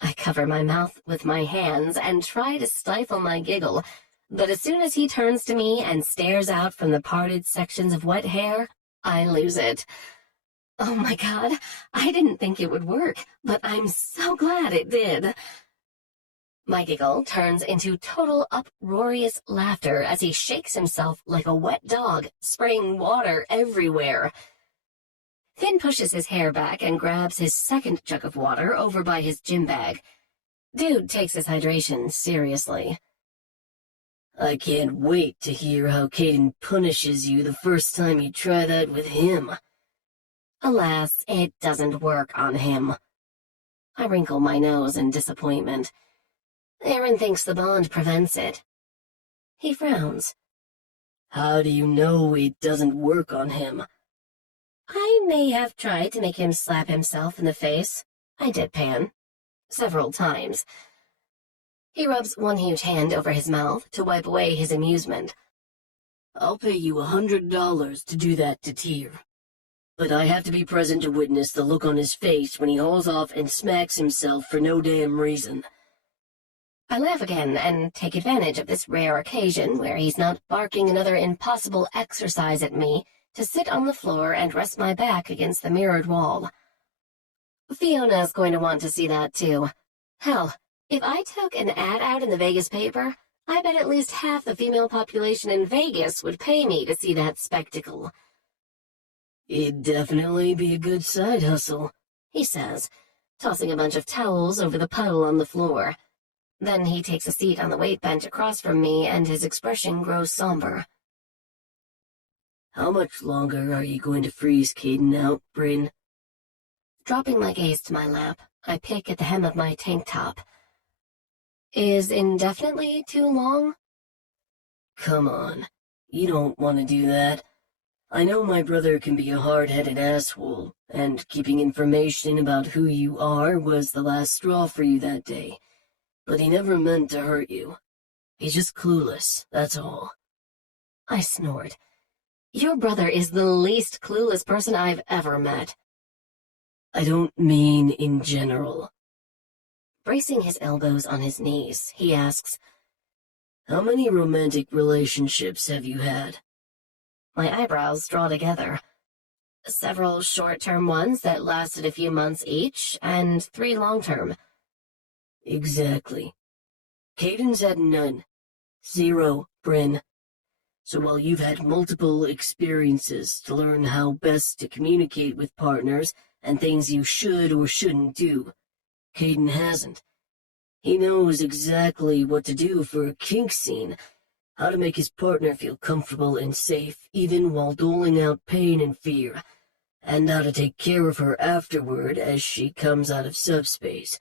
I cover my mouth with my hands and try to stifle my giggle, but as soon as he turns to me and stares out from the parted sections of wet hair, I lose it. Oh my God, I didn't think it would work, but I'm so glad it did. My giggle turns into total uproarious laughter as he shakes himself like a wet dog, spraying water everywhere. Finn pushes his hair back and grabs his second jug of water over by his gym bag. Dude takes his hydration seriously. I can't wait to hear how Caiden punishes you the first time you try that with him. Alas, it doesn't work on him. I wrinkle my nose in disappointment. Aaron thinks the bond prevents it. He frowns. How do you know it doesn't work on him? I may have tried to make him slap himself in the face. I deadpan. Several times. He rubs one huge hand over his mouth to wipe away his amusement. I'll pay you $100 to do that to Tyr. But I have to be present to witness the look on his face when he hauls off and smacks himself for no damn reason. I laugh again and take advantage of this rare occasion where he's not barking another impossible exercise at me to sit on the floor and rest my back against the mirrored wall. Fiona's going to want to see that too. Hell, if I took an ad out in the Vegas paper, I bet at least half the female population in Vegas would pay me to see that spectacle. It'd definitely be a good side hustle, he says, tossing a bunch of towels over the puddle on the floor. Then he takes a seat on the weight bench across from me, and his expression grows somber. How much longer are you going to freeze Caiden out, Bryn? Dropping my gaze to my lap, I pick at the hem of my tank top. Is indefinitely too long? Come on, you don't want to do that. I know my brother can be a hard-headed asshole, and keeping information about who you are was the last straw for you that day. But he never meant to hurt you. He's just clueless, that's all. I snored. Your brother is the least clueless person I've ever met. I don't mean in general. Bracing his elbows on his knees, he asks, How many romantic relationships have you had? My eyebrows draw together. Several short-term ones that lasted a few months each, and 3 long-term. Exactly. Caiden's had none. 0, Bryn. So while you've had multiple experiences to learn how best to communicate with partners and things you should or shouldn't do, Caiden hasn't. He knows exactly what to do for a kink scene, how to make his partner feel comfortable and safe even while doling out pain and fear, and how to take care of her afterward as she comes out of subspace.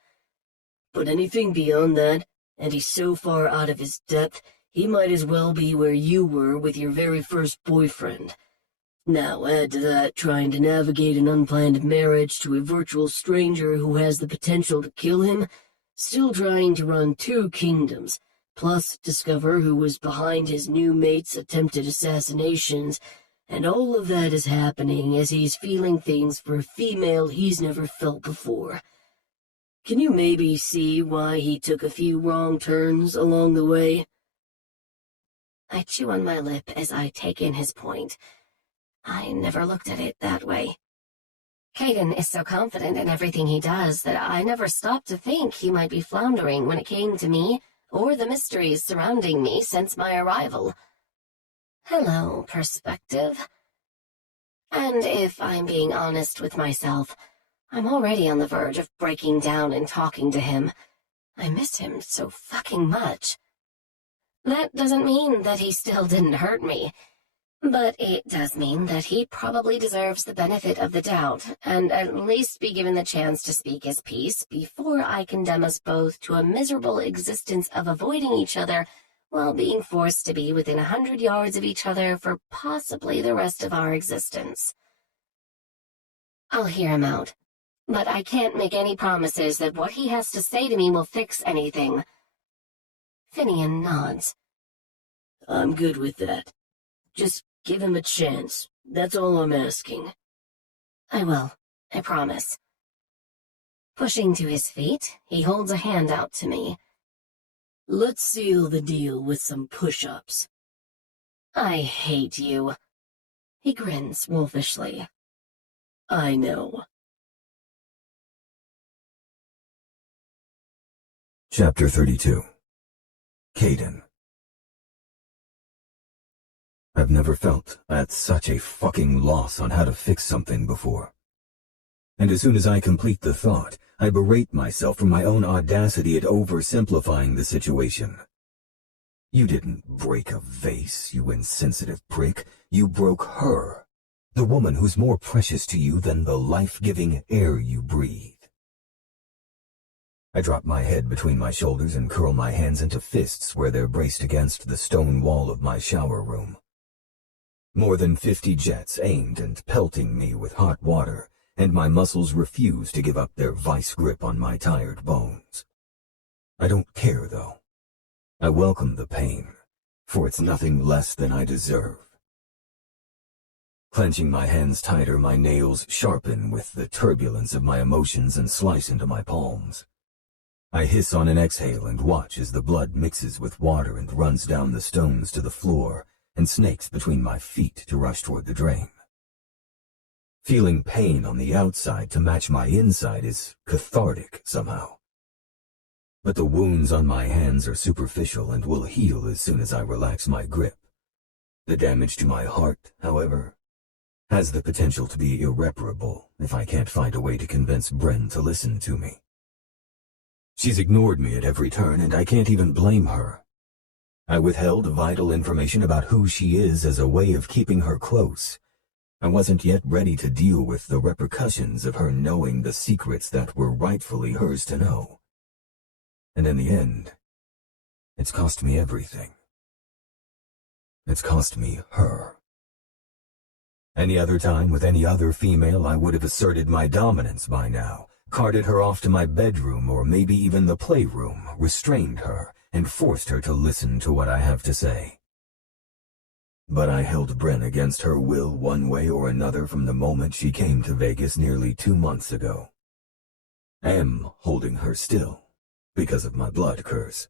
But anything beyond that, and he's so far out of his depth, he might as well be where you were with your very first boyfriend. Now add to that trying to navigate an unplanned marriage to a virtual stranger who has the potential to kill him, still trying to run 2 kingdoms, plus discover who was behind his new mate's attempted assassinations, and all of that is happening as he's feeling things for a female he's never felt before. Can you maybe see why he took a few wrong turns along the way? I chew on my lip as I take in his point. I never looked at it that way. Caiden is so confident in everything he does that I never stopped to think he might be floundering when it came to me or the mysteries surrounding me since my arrival. Hello, perspective. And if I'm being honest with myself, I'm already on the verge of breaking down and talking to him. I miss him so fucking much. That doesn't mean that he still didn't hurt me, but it does mean that he probably deserves the benefit of the doubt and at least be given the chance to speak his piece before I condemn us both to a miserable existence of avoiding each other while being forced to be within 100 yards of each other for possibly the rest of our existence. I'll hear him out, but I can't make any promises that what he has to say to me will fix anything. Finian nods. I'm good with that. Just give him a chance. That's all I'm asking. I will. I promise. Pushing to his feet, he holds a hand out to me. Let's seal the deal with some push-ups. I hate you. He grins wolfishly. I know. Chapter 32. Caiden. I've never felt at such a fucking loss on how to fix something before. And as soon as I complete the thought, I berate myself for my own audacity at oversimplifying the situation. You didn't break a vase, you insensitive prick. You broke her, the woman who's more precious to you than the life-giving air you breathe. I drop my head between my shoulders and curl my hands into fists where they're braced against the stone wall of my shower room. More than 50 jets aimed and pelting me with hot water, and my muscles refuse to give up their vice grip on my tired bones. I don't care, though. I welcome the pain, for it's nothing less than I deserve. Clenching my hands tighter, my nails sharpen with the turbulence of my emotions and slice into my palms. I hiss on an exhale and watch as the blood mixes with water and runs down the stones to the floor and snakes between my feet to rush toward the drain. Feeling pain on the outside to match my inside is cathartic somehow. But the wounds on my hands are superficial and will heal as soon as I relax my grip. The damage to my heart, however, has the potential to be irreparable if I can't find a way to convince Bryn to listen to me. She's ignored me at every turn, and I can't even blame her. I withheld vital information about who she is as a way of keeping her close. I wasn't yet ready to deal with the repercussions of her knowing the secrets that were rightfully hers to know. And in the end, it's cost me everything. It's cost me her. Any other time with any other female, I would have asserted my dominance by now, carted her off to my bedroom or maybe even the playroom, restrained her, and forced her to listen to what I have to say. But I held Bryn against her will one way or another from the moment she came to Vegas nearly 2 months ago. Am holding her still, because of my blood curse.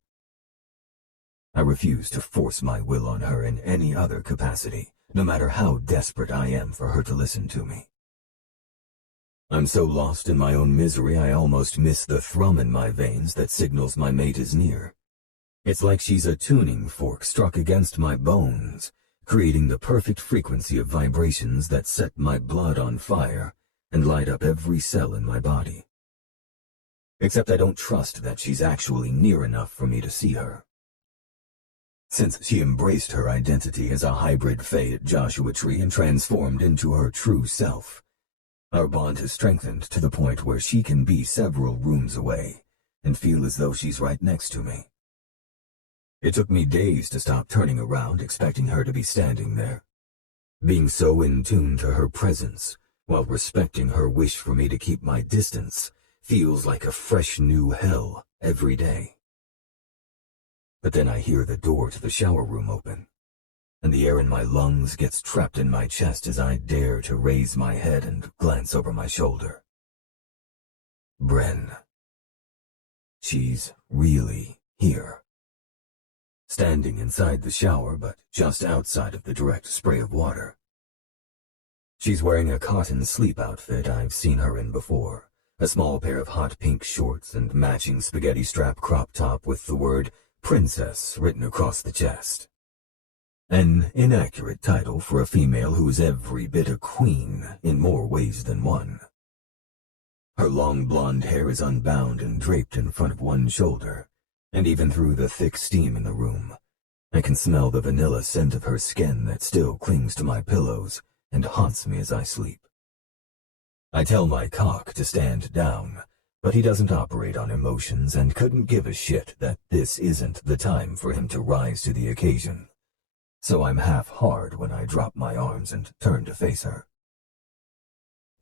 I refuse to force my will on her in any other capacity, no matter how desperate I am for her to listen to me. I'm so lost in my own misery I almost miss the thrum in my veins that signals my mate is near. It's like she's a tuning fork struck against my bones, creating the perfect frequency of vibrations that set my blood on fire and light up every cell in my body. Except I don't trust that she's actually near enough for me to see her. Since she embraced her identity as a hybrid fae at Joshua Tree and transformed into her true self, our bond has strengthened to the point where she can be several rooms away and feel as though she's right next to me. It took me days to stop turning around, expecting her to be standing there. Being so in tune to her presence, while respecting her wish for me to keep my distance, feels like a fresh new hell every day. But then I hear the door to the shower room open, and the air in my lungs gets trapped in my chest as I dare to raise my head and glance over my shoulder. Bryn. she's really here. Standing inside the shower, but just outside of the direct spray of water. She's wearing a cotton sleep outfit I've seen her in before, a small pair of hot pink shorts and matching spaghetti strap crop top with the word Princess written across the chest. An inaccurate title for a female who's every bit a queen in more ways than one. Her long blonde hair is unbound and draped in front of one shoulder, and even through the thick steam in the room, I can smell the vanilla scent of her skin that still clings to my pillows and haunts me as I sleep. I tell my cock to stand down, but he doesn't operate on emotions and couldn't give a shit that this isn't the time for him to rise to the occasion. So I'm half hard when I drop my arms and turn to face her.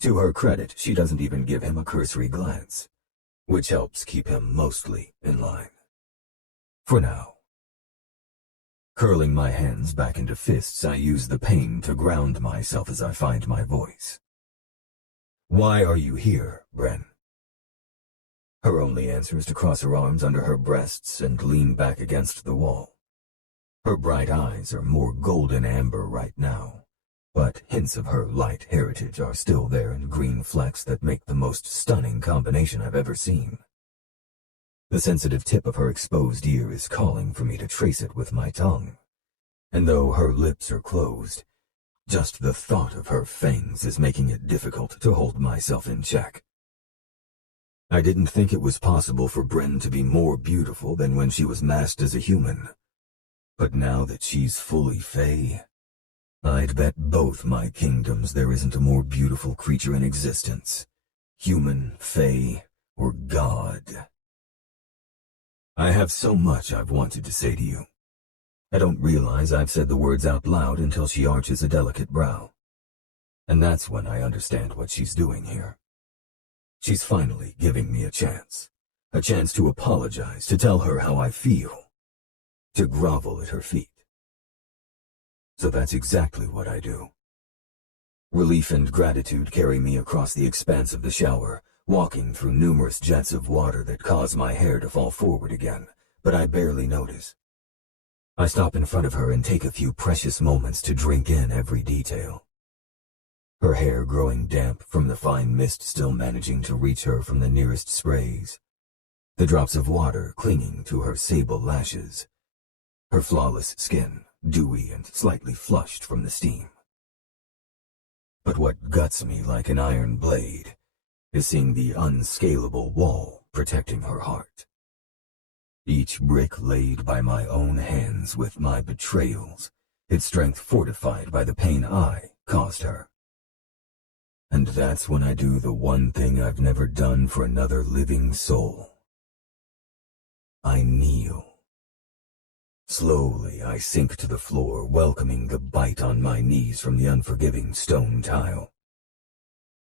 To her credit, she doesn't even give him a cursory glance, which helps keep him mostly in line. For now. Curling my hands back into fists, I use the pain to ground myself as I find my voice. Why are you here, Bryn? Her only answer is to cross her arms under her breasts and lean back against the wall. Her bright eyes are more golden amber right now, but hints of her light heritage are still there in green flecks that make the most stunning combination I've ever seen. The sensitive tip of her exposed ear is calling for me to trace it with my tongue, and though her lips are closed, just the thought of her fangs is making it difficult to hold myself in check. I didn't think it was possible for Bryn to be more beautiful than when she was masked as a human, but now that she's fully fey, I'd bet both my kingdoms there isn't a more beautiful creature in existence, human, fey, or god. I have so much I've wanted to say to you. I don't realize I've said the words out loud until she arches a delicate brow. And that's when I understand what she's doing here. She's finally giving me a chance to apologize, to tell her how I feel, to grovel at her feet. So that's exactly what I do. Relief and gratitude carry me across the expanse of the shower, walking through numerous jets of water that cause my hair to fall forward again, but I barely notice. I stop in front of her and take a few precious moments to drink in every detail. Her hair growing damp from the fine mist still managing to reach her from the nearest sprays, the drops of water clinging to her sable lashes, her flawless skin, dewy and slightly flushed from the steam. But what guts me like an iron blade is seeing the unscalable wall protecting her heart. Each brick laid by my own hands with my betrayals, its strength fortified by the pain I caused her. And that's when I do the one thing I've never done for another living soul. I kneel. Slowly I sink to the floor, welcoming the bite on my knees from the unforgiving stone tile.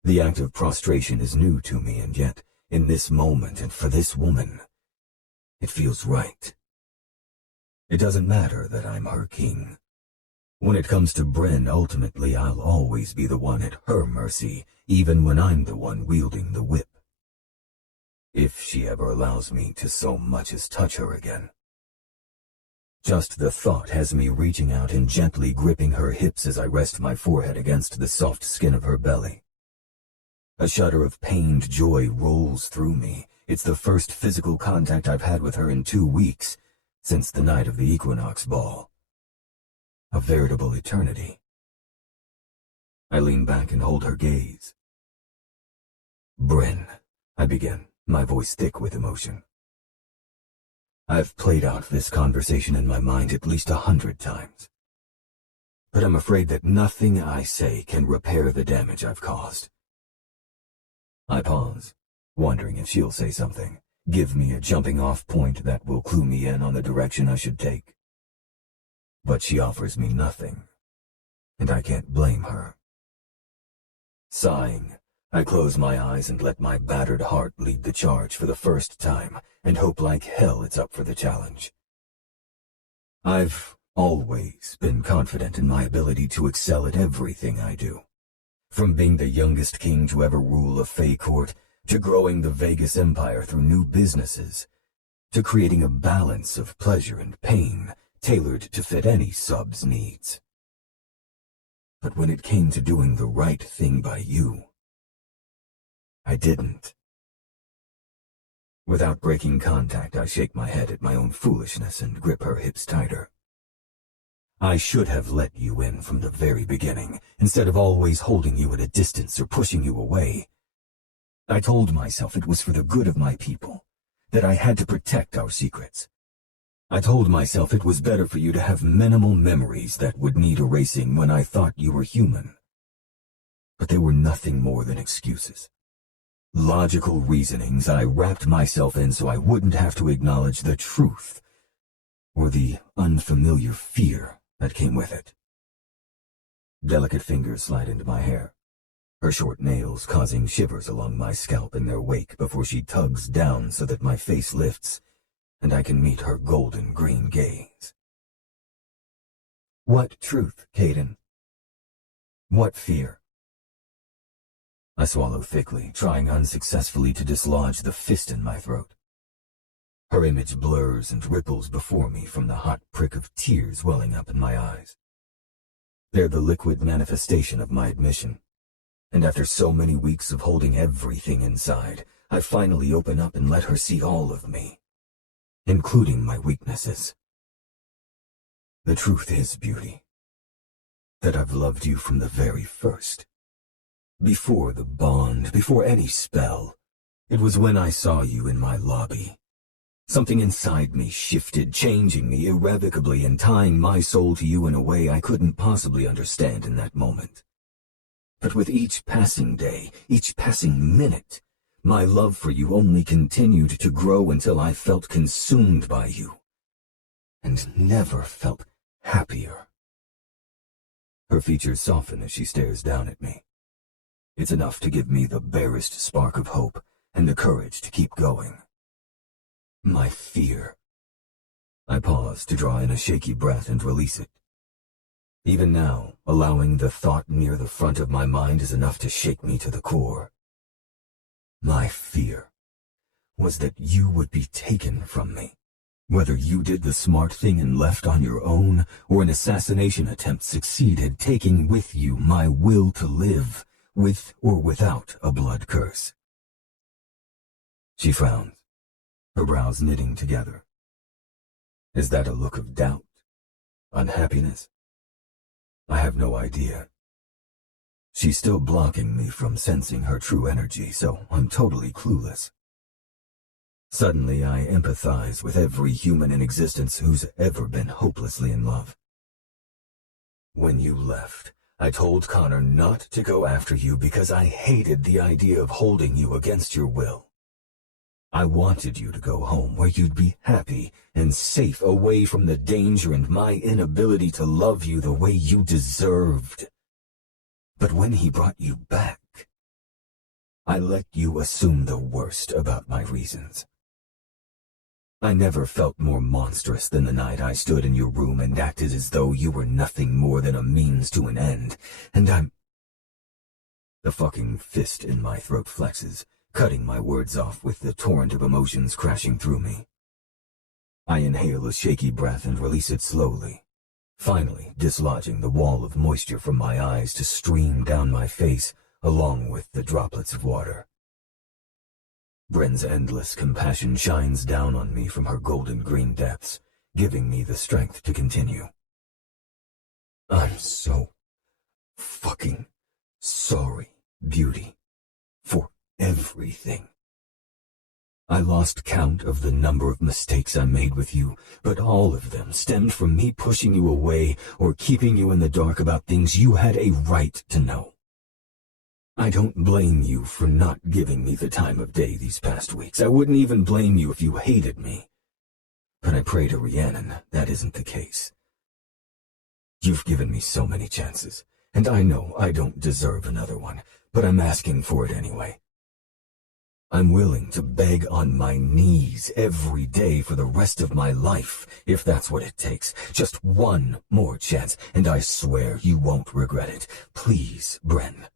The act of prostration is new to me, and yet, in this moment and for this woman, it feels right. It doesn't matter that I'm her king. When it comes to Bryn, ultimately I'll always be the one at her mercy, even when I'm the one wielding the whip. If she ever allows me to so much as touch her again. Just the thought has me reaching out and gently gripping her hips as I rest my forehead against the soft skin of her belly. A shudder of pained joy rolls through me. It's the first physical contact I've had with her in 2 weeks, since the night of the equinox ball. A veritable eternity. I lean back and hold her gaze. Bryn, I begin, my voice thick with emotion. I've played out this conversation in my mind at least 100 times. But I'm afraid that nothing I say can repair the damage I've caused. I pause, wondering if she'll say something, give me a jumping-off point that will clue me in on the direction I should take. But she offers me nothing, and I can't blame her. Sighing, I close my eyes and let my battered heart lead the charge for the first time, and hope like hell it's up for the challenge. I've always been confident in my ability to excel at everything I do. From being the youngest king to ever rule a Fey court, to growing the Vegas empire through new businesses, to creating a balance of pleasure and pain tailored to fit any sub's needs. But when it came to doing the right thing by you, I didn't. Without breaking contact, I shake my head at my own foolishness and grip her hips tighter. I should have let you in from the very beginning, instead of always holding you at a distance or pushing you away. I told myself it was for the good of my people, that I had to protect our secrets. I told myself it was better for you to have minimal memories that would need erasing when I thought you were human. But they were nothing more than excuses. Logical reasonings I wrapped myself in so I wouldn't have to acknowledge the truth, or the unfamiliar fear that came with it. Delicate fingers slide into my hair, her short nails causing shivers along my scalp in their wake before she tugs down so that my face lifts, and I can meet her golden green gaze. What truth, Caiden? What fear? I swallow thickly, trying unsuccessfully to dislodge the fist in my throat. Her image blurs and ripples before me from the hot prick of tears welling up in my eyes. They're the liquid manifestation of my admission, and after so many weeks of holding everything inside, I finally open up and let her see all of me, including my weaknesses. The truth is, Beauty, that I've loved you from the very first. Before the bond, before any spell, it was when I saw you in my lobby. Something inside me shifted, changing me irrevocably and tying my soul to you in a way I couldn't possibly understand in that moment. But with each passing day, each passing minute, my love for you only continued to grow until I felt consumed by you, and never felt happier. Her features soften as she stares down at me. It's enough to give me the barest spark of hope and the courage to keep going. My fear. I pause to draw in a shaky breath and release it. Even now, allowing the thought near the front of my mind is enough to shake me to the core. My fear was that you would be taken from me, whether you did the smart thing and left on your own, or an assassination attempt succeeded, taking with you my will to live, with or without a blood curse. She frowns, her brows knitting together. Is that a look of doubt? Unhappiness? I have no idea. She's still blocking me from sensing her true energy, so I'm totally clueless. Suddenly, I empathize with every human in existence who's ever been hopelessly in love. When you left, I told Connor not to go after you because I hated the idea of holding you against your will. I wanted you to go home where you'd be happy and safe away from the danger and my inability to love you the way you deserved. But when he brought you back, I let you assume the worst about my reasons. I never felt more monstrous than the night I stood in your room and acted as though you were nothing more than a means to an end, and I'm... The fucking fist in my throat flexes, cutting my words off with the torrent of emotions crashing through me. I inhale a shaky breath and release it slowly, finally dislodging the wall of moisture from my eyes to stream down my face along with the droplets of water. Bryn's endless compassion shines down on me from her golden green depths, giving me the strength to continue. I'm so fucking sorry, Beauty, for everything. I lost count of the number of mistakes I made with you, but all of them stemmed from me pushing you away or keeping you in the dark about things you had a right to know. I don't blame you for not giving me the time of day these past weeks. I wouldn't even blame you if you hated me. But I pray to Rhiannon that isn't the case. You've given me so many chances, and I know I don't deserve another one, but I'm asking for it anyway. I'm willing to beg on my knees every day for the rest of my life, if that's what it takes. Just one more chance, and I swear you won't regret it. Please, Bryn.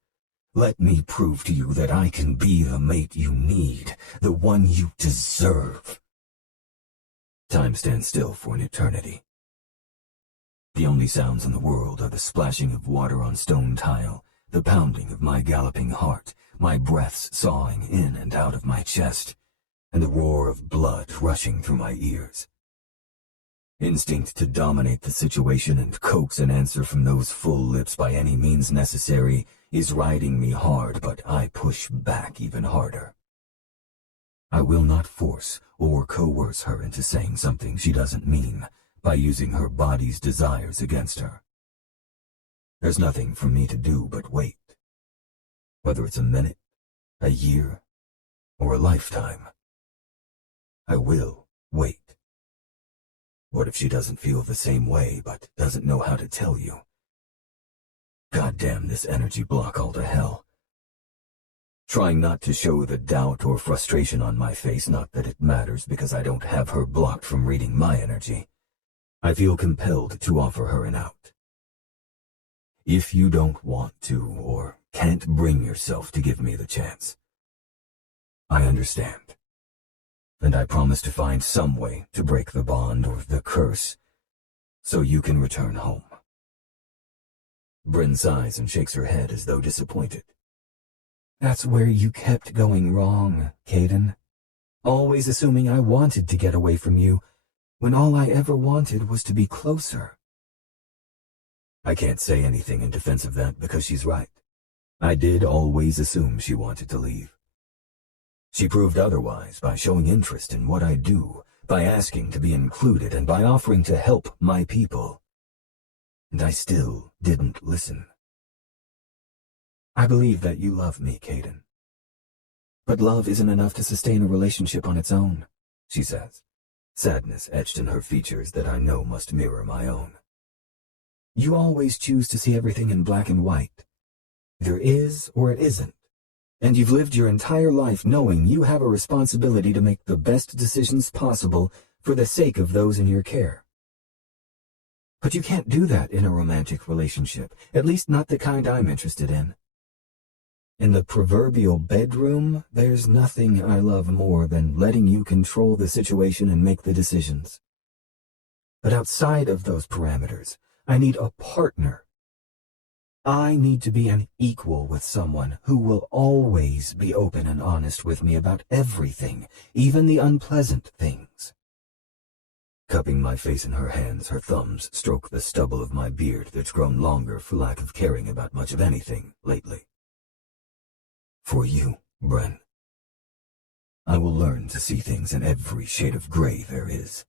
Let me prove to you that I can be the mate you need, the one you deserve. Time stands still for an eternity. The only sounds in the world are the splashing of water on stone tile, the pounding of my galloping heart, my breaths sawing in and out of my chest, and the roar of blood rushing through my ears. Instinct to dominate the situation and coax an answer from those full lips by any means necessary is riding me hard, but I push back even harder. I will not force or coerce her into saying something she doesn't mean by using her body's desires against her. There's nothing for me to do but wait. Whether it's a minute, a year, or a lifetime, I will wait. What if she doesn't feel the same way, but doesn't know how to tell you? Goddamn this energy block all to hell. Trying not to show the doubt or frustration on my face, not that it matters because I don't have her blocked from reading my energy, I feel compelled to offer her an out. If you don't want to or can't bring yourself to give me the chance, I understand. And I promise to find some way to break the bond or the curse so you can return home. Bryn sighs and shakes her head as though disappointed. That's where you kept going wrong, Caiden. Always assuming I wanted to get away from you, when all I ever wanted was to be closer. I can't say anything in defense of that because she's right. I did always assume she wanted to leave. She proved otherwise by showing interest in what I do, by asking to be included, and by offering to help my people. And I still didn't listen. I believe that you love me, Caiden. But love isn't enough to sustain a relationship on its own, she says, sadness etched in her features that I know must mirror my own. You always choose to see everything in black and white. There is or it isn't. And you've lived your entire life knowing you have a responsibility to make the best decisions possible for the sake of those in your care. But you can't do that in a romantic relationship, at least not the kind I'm interested in. In the proverbial bedroom, there's nothing I love more than letting you control the situation and make the decisions. But outside of those parameters, I need a partner. I need to be an equal with someone who will always be open and honest with me about everything, even the unpleasant things. Cupping my face in her hands, her thumbs stroke the stubble of my beard that's grown longer for lack of caring about much of anything lately. For you, Bryn, I will learn to see things in every shade of gray there is,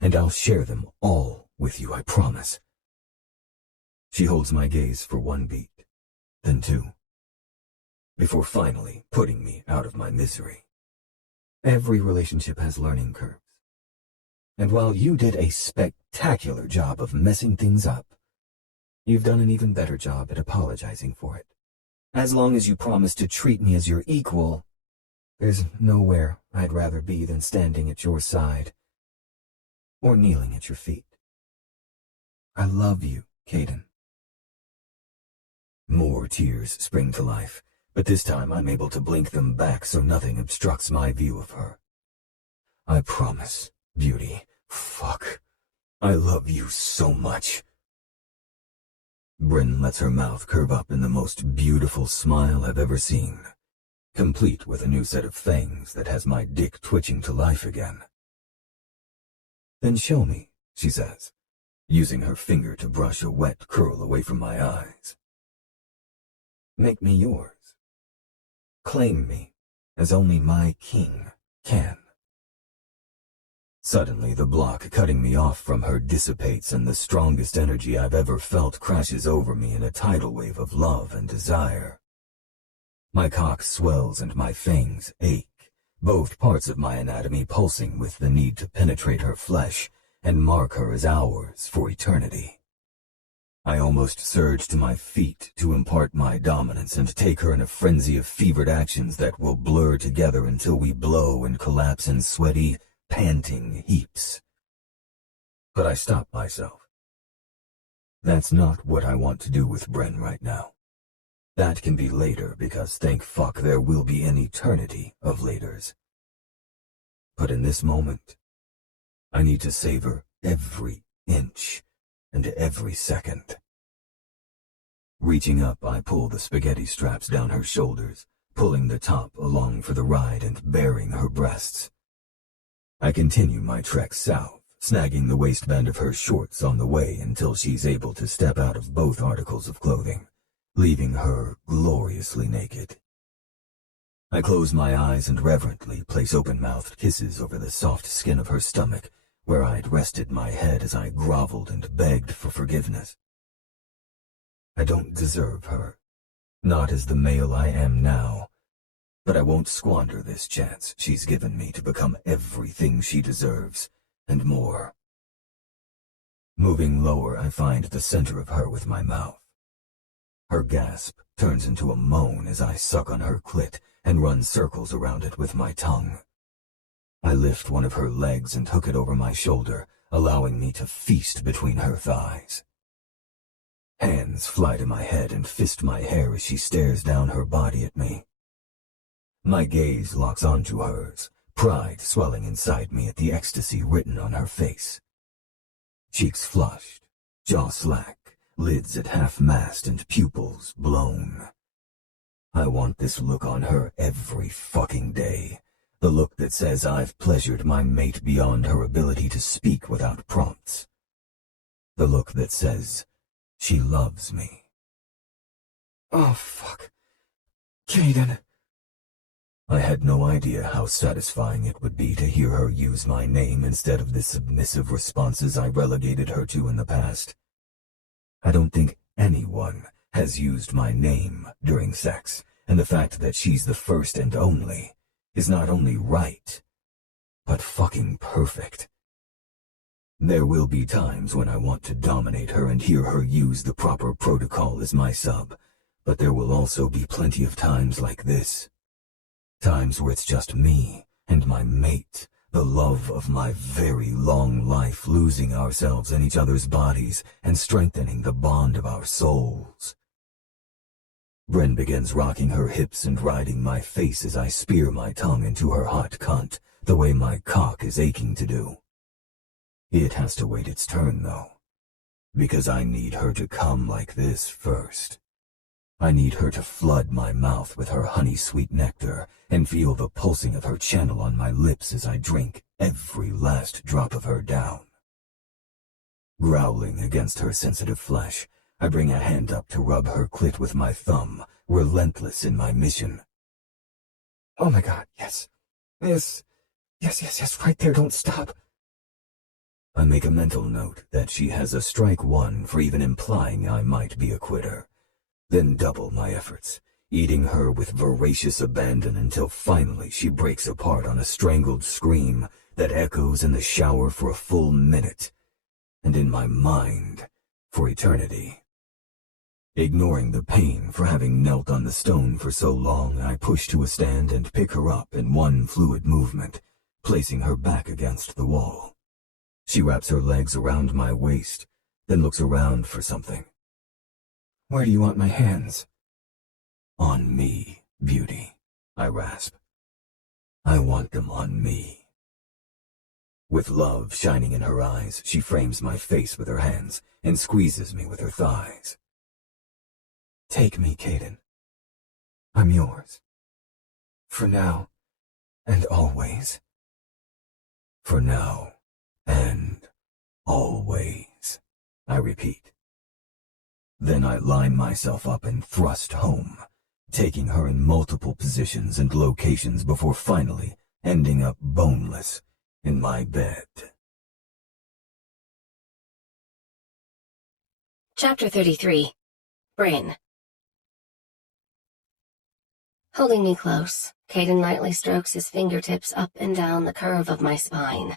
and I'll share them all with you, I promise. She holds my gaze for one beat, then two, before finally putting me out of my misery. Every relationship has learning curves. And while you did a spectacular job of messing things up, you've done an even better job at apologizing for it. As long as you promise to treat me as your equal, there's nowhere I'd rather be than standing at your side or kneeling at your feet. I love you, Caiden. More tears spring to life, but this time I'm able to blink them back so nothing obstructs my view of her. I promise, beauty. Fuck. I love you so much. Bryn lets her mouth curve up in the most beautiful smile I've ever seen, complete with a new set of fangs that has my dick twitching to life again. Then show me, she says, using her finger to brush a wet curl away from my eyes. Make me yours. Claim me as only my king can. Suddenly, the block cutting me off from her dissipates and the strongest energy I've ever felt crashes over me in a tidal wave of love and desire. My cock swells and my fangs ache, both parts of my anatomy pulsing with the need to penetrate her flesh and mark her as ours for eternity. I almost surge to my feet to impart my dominance and take her in a frenzy of fevered actions that will blur together until we blow and collapse in sweaty, panting heaps. But I stop myself. That's not what I want to do with Bryn right now. That can be later because thank fuck there will be an eternity of laters. But in this moment, I need to savor every inch and every second. Reaching up, I pull the spaghetti straps down her shoulders, pulling the top along for the ride and baring her breasts. I continue my trek south, snagging the waistband of her shorts on the way until she's able to step out of both articles of clothing, leaving her gloriously naked. I close my eyes and reverently place open-mouthed kisses over the soft skin of her stomach, where I'd rested my head as I groveled and begged for forgiveness. I don't deserve her, not as the male I am now, but I won't squander this chance she's given me to become everything she deserves, and more. Moving lower, I find the center of her with my mouth. Her gasp turns into a moan as I suck on her clit and run circles around it with my tongue. I lift one of her legs and hook it over my shoulder, allowing me to feast between her thighs. Hands fly to my head and fist my hair as she stares down her body at me. My gaze locks onto hers, pride swelling inside me at the ecstasy written on her face. Cheeks flushed, jaw slack, lids at half-mast and pupils blown. I want this look on her every fucking day, the look that says I've pleasured my mate beyond her ability to speak without prompts. The look that says she loves me. Oh, fuck. Caiden. I had no idea how satisfying it would be to hear her use my name instead of the submissive responses I relegated her to in the past. I don't think anyone has used my name during sex, and the fact that she's the first and only is not only right, but fucking perfect. There will be times when I want to dominate her and hear her use the proper protocol as my sub, but there will also be plenty of times like this. Times where it's just me and my mate, the love of my very long life, losing ourselves in each other's bodies and strengthening the bond of our souls. Bryn begins rocking her hips and riding my face as I spear my tongue into her hot cunt, the way my cock is aching to do. It has to wait its turn, though, because I need her to come like this first. I need her to flood my mouth with her honey-sweet nectar and feel the pulsing of her channel on my lips as I drink every last drop of her down. Growling against her sensitive flesh, I bring a hand up to rub her clit with my thumb, relentless in my mission. Oh my god, yes. Yes, right there, don't stop. I make a mental note that she has a strike one for even implying I might be a quitter, then double my efforts, eating her with voracious abandon until finally she breaks apart on a strangled scream that echoes in the shower for a full minute, and in my mind for eternity. Ignoring the pain for having knelt on the stone for so long, I push to a stand and pick her up in one fluid movement, placing her back against the wall. She wraps her legs around my waist, then looks around for something. Where do you want my hands? On me, beauty, I rasp. I want them on me. With love shining in her eyes, she frames my face with her hands and squeezes me with her thighs. Take me, Caiden. I'm yours. For now, and always. For now, and always, I repeat. Then I line myself up and thrust home, taking her in multiple positions and locations before finally ending up boneless in my bed. Chapter 33. Bryn. Holding me close, Caiden lightly strokes his fingertips up and down the curve of my spine.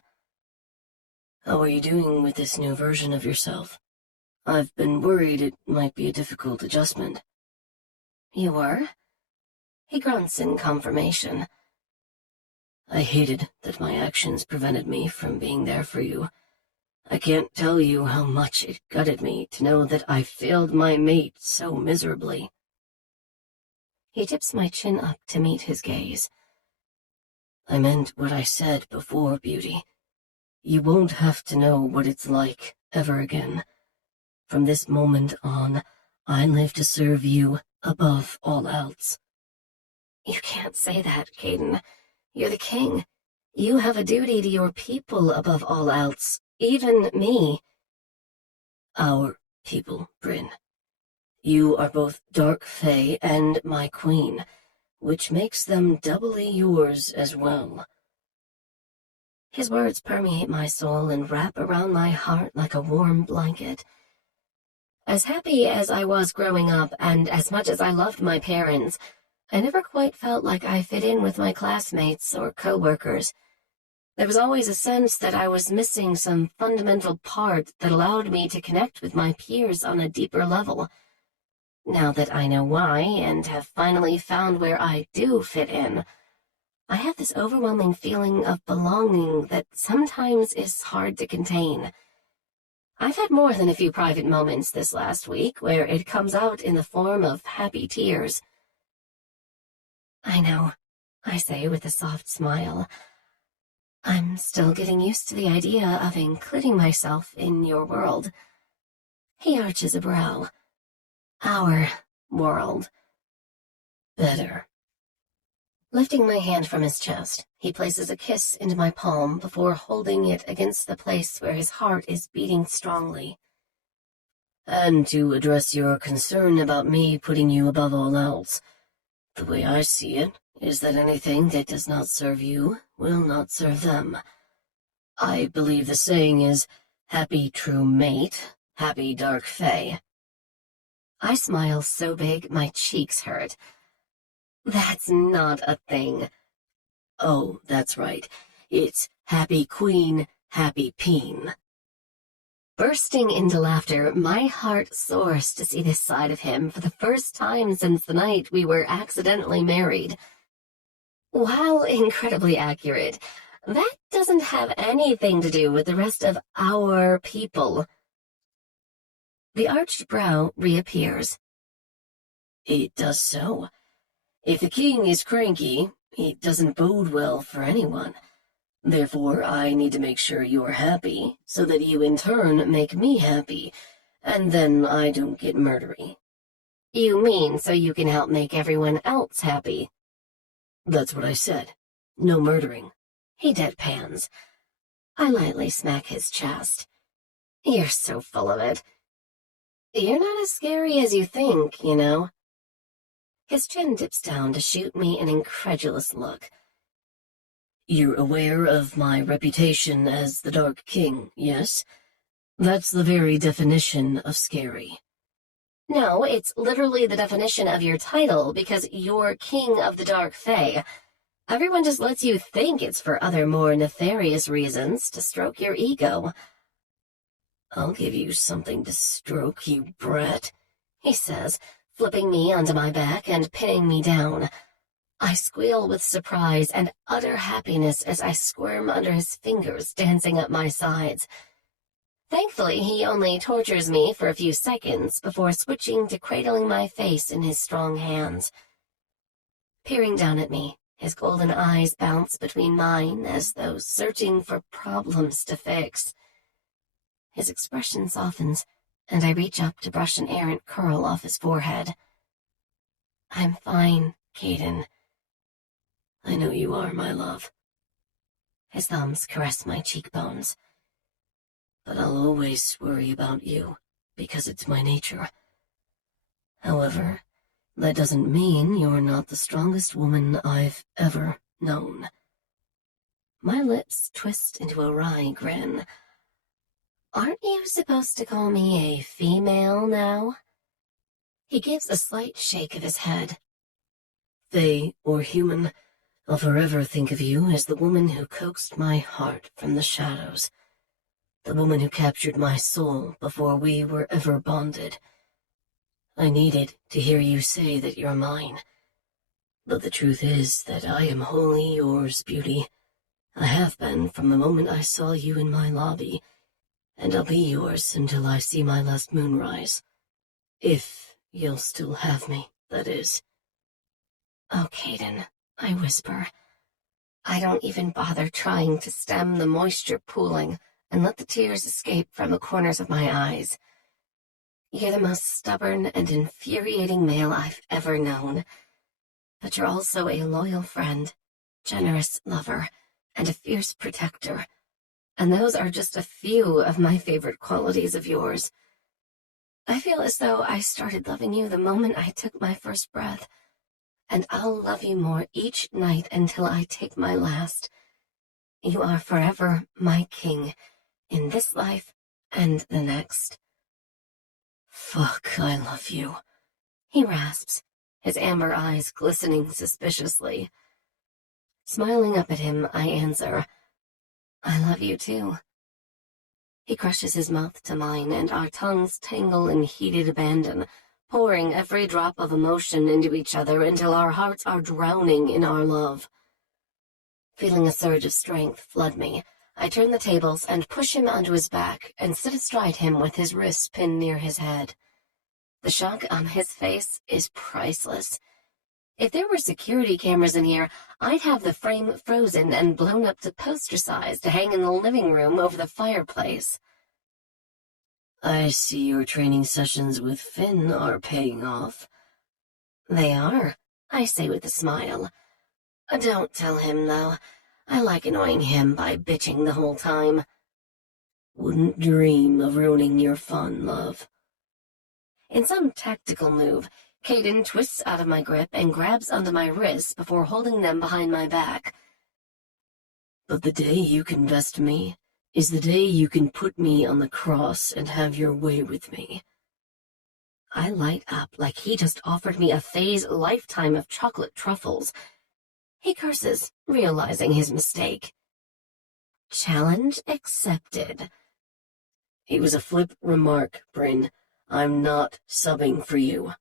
How are you doing with this new version of yourself? I've been worried it might be a difficult adjustment. You were? He grunts in confirmation. I hated that my actions prevented me from being there for you. I can't tell you how much it gutted me to know that I failed my mate so miserably. He tips my chin up to meet his gaze. I meant what I said before, Beauty. You won't have to know what it's like ever again. From this moment on, I live to serve you above all else." "You can't say that, Caiden. You're the king. You have a duty to your people above all else, even me." "Our people, Bryn. You are both Dark Fae and my queen, which makes them doubly yours as well." His words permeate my soul and wrap around my heart like a warm blanket. As happy as I was growing up, and as much as I loved my parents, I never quite felt like I fit in with my classmates or coworkers. There was always a sense that I was missing some fundamental part that allowed me to connect with my peers on a deeper level. Now that I know why and have finally found where I do fit in, I have this overwhelming feeling of belonging that sometimes is hard to contain. I've had more than a few private moments this last week where it comes out in the form of happy tears. "I know," I say with a soft smile. "I'm still getting used to the idea of including myself in your world." He arches a brow. "Our world." "Better." Lifting my hand from his chest, he places a kiss into my palm before holding it against the place where his heart is beating strongly. "And to address your concern about me putting you above all else, the way I see it is that anything that does not serve you will not serve them. I believe the saying is, happy true mate, happy dark fae." I smile so big my cheeks hurt. "That's not a thing." "Oh, that's right. It's happy queen, happy peen." Bursting into laughter, my heart soars to see this side of him for the first time since the night we were accidentally married. While incredibly accurate, that doesn't have anything to do with the rest of our people. The arched brow reappears. "It does so. If the king is cranky, it doesn't bode well for anyone. Therefore, I need to make sure you're happy, so that you in turn make me happy, and then I don't get murdery." You mean so you can help make everyone else happy? "That's what I said. No murdering." He deadpans. I lightly smack his chest. "You're so full of it. You're not as scary as you think, you know." His chin dips down to shoot me an incredulous look. "You're aware of my reputation as the Dark King, yes? That's the very definition of scary." No, it's literally the definition of your title, because you're King of the Dark Fae. Everyone just lets you think it's for other more nefarious reasons to stroke your ego. "I'll give you something to stroke, you brat," he says, flipping me onto my back and pinning me down. I squeal with surprise and utter happiness as I squirm under his fingers dancing up my sides. Thankfully, he only tortures me for a few seconds before switching to cradling my face in his strong hands. Peering down at me, his golden eyes bounce between mine as though searching for problems to fix. His expression softens, and I reach up to brush an errant curl off his forehead. "I'm fine, Caiden." "I know you are, my love." His thumbs caress my cheekbones. "But I'll always worry about you, because it's my nature. However, that doesn't mean you're not the strongest woman I've ever known." My lips twist into a wry grin. "Aren't you supposed to call me a female now?" He gives a slight shake of his head. "Fae or human, I'll forever think of you as the woman who coaxed my heart from the shadows. The woman who captured my soul before we were ever bonded. I needed to hear you say that you're mine. But the truth is that I am wholly yours, beauty. I have been from the moment I saw you in my lobby, and I'll be yours until I see my last moonrise. If you'll still have me, that is." "Oh, Caiden," I whisper. I don't even bother trying to stem the moisture pooling and let the tears escape from the corners of my eyes. You're the most stubborn and infuriating male I've ever known. But you're also a loyal friend, generous lover, and a fierce protector. And those are just a few of my favorite qualities of yours. I feel as though I started loving you the moment I took my first breath, and I'll love you more each night until I take my last. You are forever my king, in this life and the next. Fuck, I love you, he rasps, his amber eyes glistening suspiciously. Smiling up at him, I answer, I love you too. He crushes his mouth to mine, and our tongues tangle in heated abandon, pouring every drop of emotion into each other until our hearts are drowning in our love. Feeling a surge of strength flood me, I turn the tables and push him onto his back and sit astride him with his wrists pinned near his head. The shock on his face is priceless. If there were security cameras in here, I'd have the frame frozen and blown up to poster size to hang in the living room over the fireplace. I see your training sessions with Finn are paying off. They are, I say with a smile. Don't tell him, though. I like annoying him by bitching the whole time. Wouldn't dream of ruining your fun, love. In some tactical move, Caiden twists out of my grip and grabs onto my wrists before holding them behind my back. But the day you can best me is the day you can put me on the cross and have your way with me. I light up like he just offered me a phase lifetime of chocolate truffles. He curses, realizing his mistake. Challenge accepted. It was a flip remark, Bryn. I'm not subbing for you.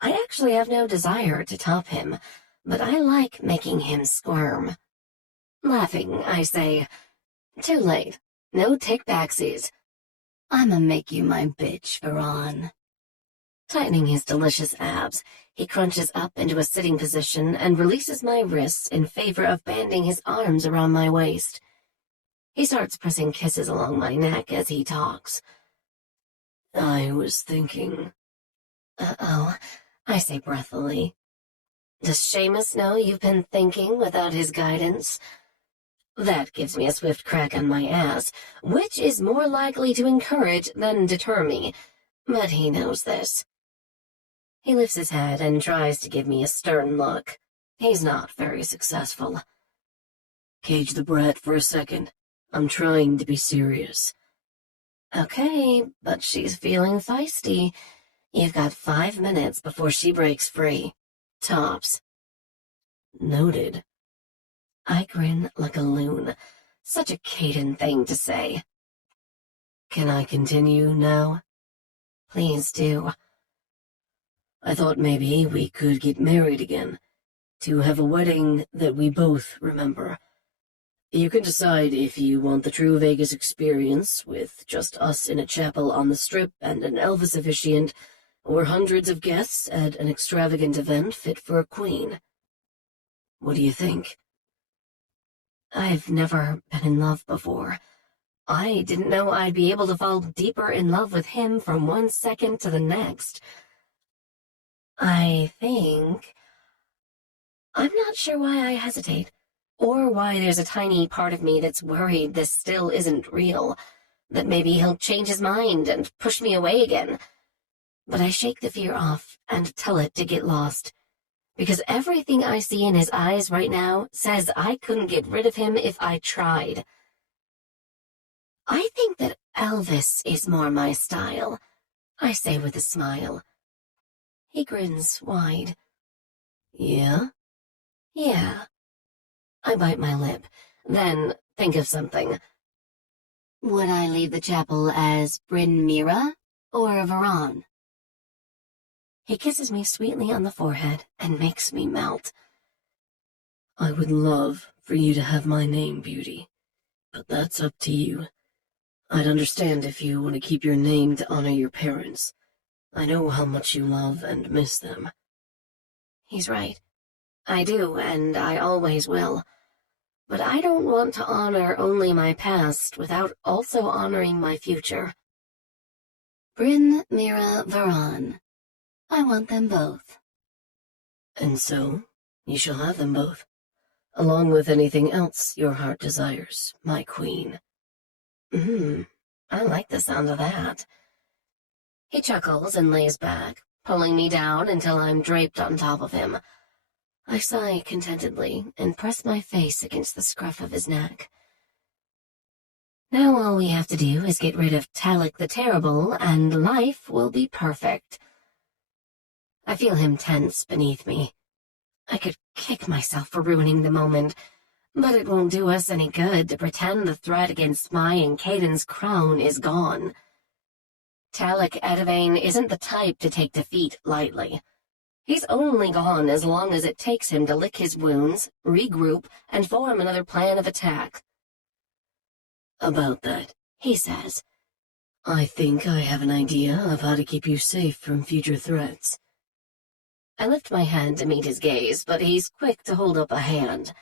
I actually have no desire to top him, but I like making him squirm. Laughing, I say, too late. No take-backsies. I'ma make you my bitch, Verran. Tightening his delicious abs, he crunches up into a sitting position and releases my wrists in favor of banding his arms around my waist. He starts pressing kisses along my neck as he talks. I was thinking... Uh-oh, I say breathily. Does Seamus know you've been thinking without his guidance? That gives me a swift crack on my ass, which is more likely to encourage than deter me, but he knows this. He lifts his head and tries to give me a stern look. He's not very successful. Cage the brat for a second. I'm trying to be serious. Okay, but she's feeling feisty. You've got 5 minutes before she breaks free. Tops. Noted. I grin like a loon. Such a Caiden thing to say. Can I continue now? Please do. I thought maybe we could get married again, to have a wedding that we both remember. You can decide if you want the true Vegas experience, with just us in a chapel on the Strip and an Elvis officiant, or hundreds of guests at an extravagant event fit for a queen. What do you think? I've never been in love before. I didn't know I'd be able to fall deeper in love with him from one second to the next. I think... I'm not sure why I hesitate, or why there's a tiny part of me that's worried this still isn't real, that maybe he'll change his mind and push me away again. But I shake the fear off and tell it to get lost, because everything I see in his eyes right now says I couldn't get rid of him if I tried. I think that Elvis is more my style, I say with a smile. He grins wide. Yeah? Yeah. I bite my lip, then think of something. Would I leave the chapel as Bryn Meara or Verran? He kisses me sweetly on the forehead and makes me melt. I would love for you to have my name, Beauty, but that's up to you. I'd understand if you want to keep your name to honor your parents. I know how much you love and miss them. He's right. I do, and I always will. but I don't want to honor only my past without also honoring my future. Bryn Meara Verran. I want them both. And so, you shall have them both, along with anything else your heart desires, my queen. I like the sound of that. He chuckles and lays back, pulling me down until I'm draped on top of him. I sigh contentedly and press my face against the scruff of his neck. Now all we have to do is get rid of Talik the Terrible, and life will be perfect. I feel him tense beneath me. I could kick myself for ruining the moment, but it won't do us any good to pretend the threat against my and Caiden's crown is gone. Talik Edivane isn't the type to take defeat lightly. He's only gone as long as it takes him to lick his wounds, regroup, and form another plan of attack. About that, He says, I think I have an idea of how to keep you safe from future threats. I lift my hand to meet his gaze, but he's quick to hold up a hand.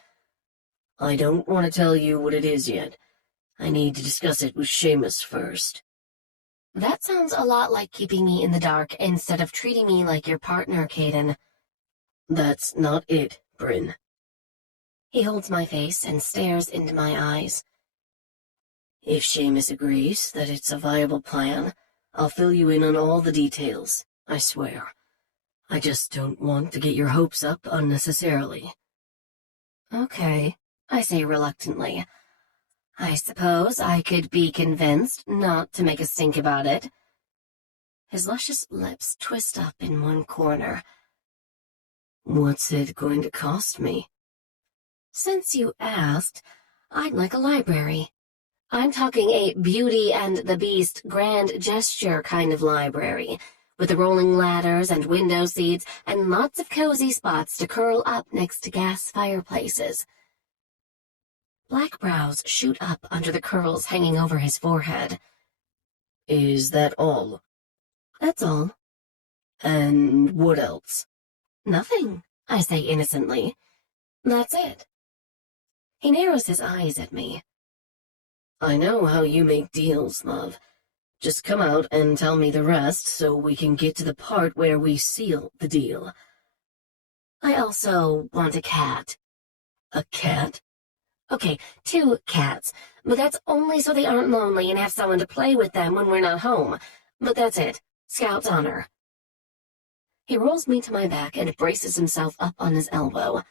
I don't want to tell you what it is yet. I need to discuss it with Seamus first. That sounds a lot like keeping me in the dark instead of treating me like your partner, Caiden. That's not it, Bryn. He holds my face and stares into my eyes. If Seamus agrees that it's a viable plan, I'll fill you in on all the details, I swear. I just don't want to get your hopes up unnecessarily. Okay, I say reluctantly. I suppose I could be convinced not to make a stink about it. His luscious lips twist up in one corner. What's it going to cost me? Since you asked, I'd like a library. I'm talking a Beauty and the Beast grand gesture kind of library, with the rolling ladders and window seats and lots of cozy spots to curl up next to gas fireplaces. Black brows shoot up under the curls hanging over his forehead. Is that all? That's all. And what else? Nothing, I say innocently. That's it. He narrows his eyes at me. I know how you make deals, love. Just come out and tell me the rest so we can get to the part where we seal the deal. I also want a cat. A cat? Okay, 2 cats, but that's only so they aren't lonely and have someone to play with them when we're not home. But that's it. Scout's honor. He rolls me to my back and braces himself up on his elbow.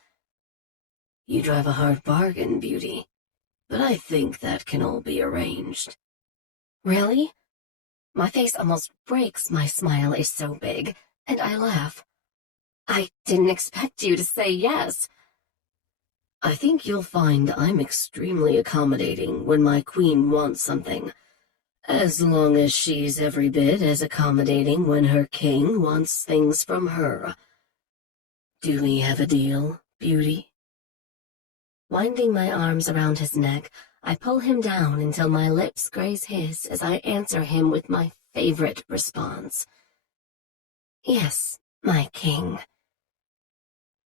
You drive a hard bargain, Beauty, but I think that can all be arranged. Really? My face almost breaks, my smile is so big, and I laugh. I didn't expect you to say yes. I think you'll find I'm extremely accommodating when my queen wants something, as long as she's every bit as accommodating when her king wants things from her. Do we have a deal, Beauty? Winding my arms around his neck, I pull him down until my lips graze his as I answer him with my favorite response. Yes, my king.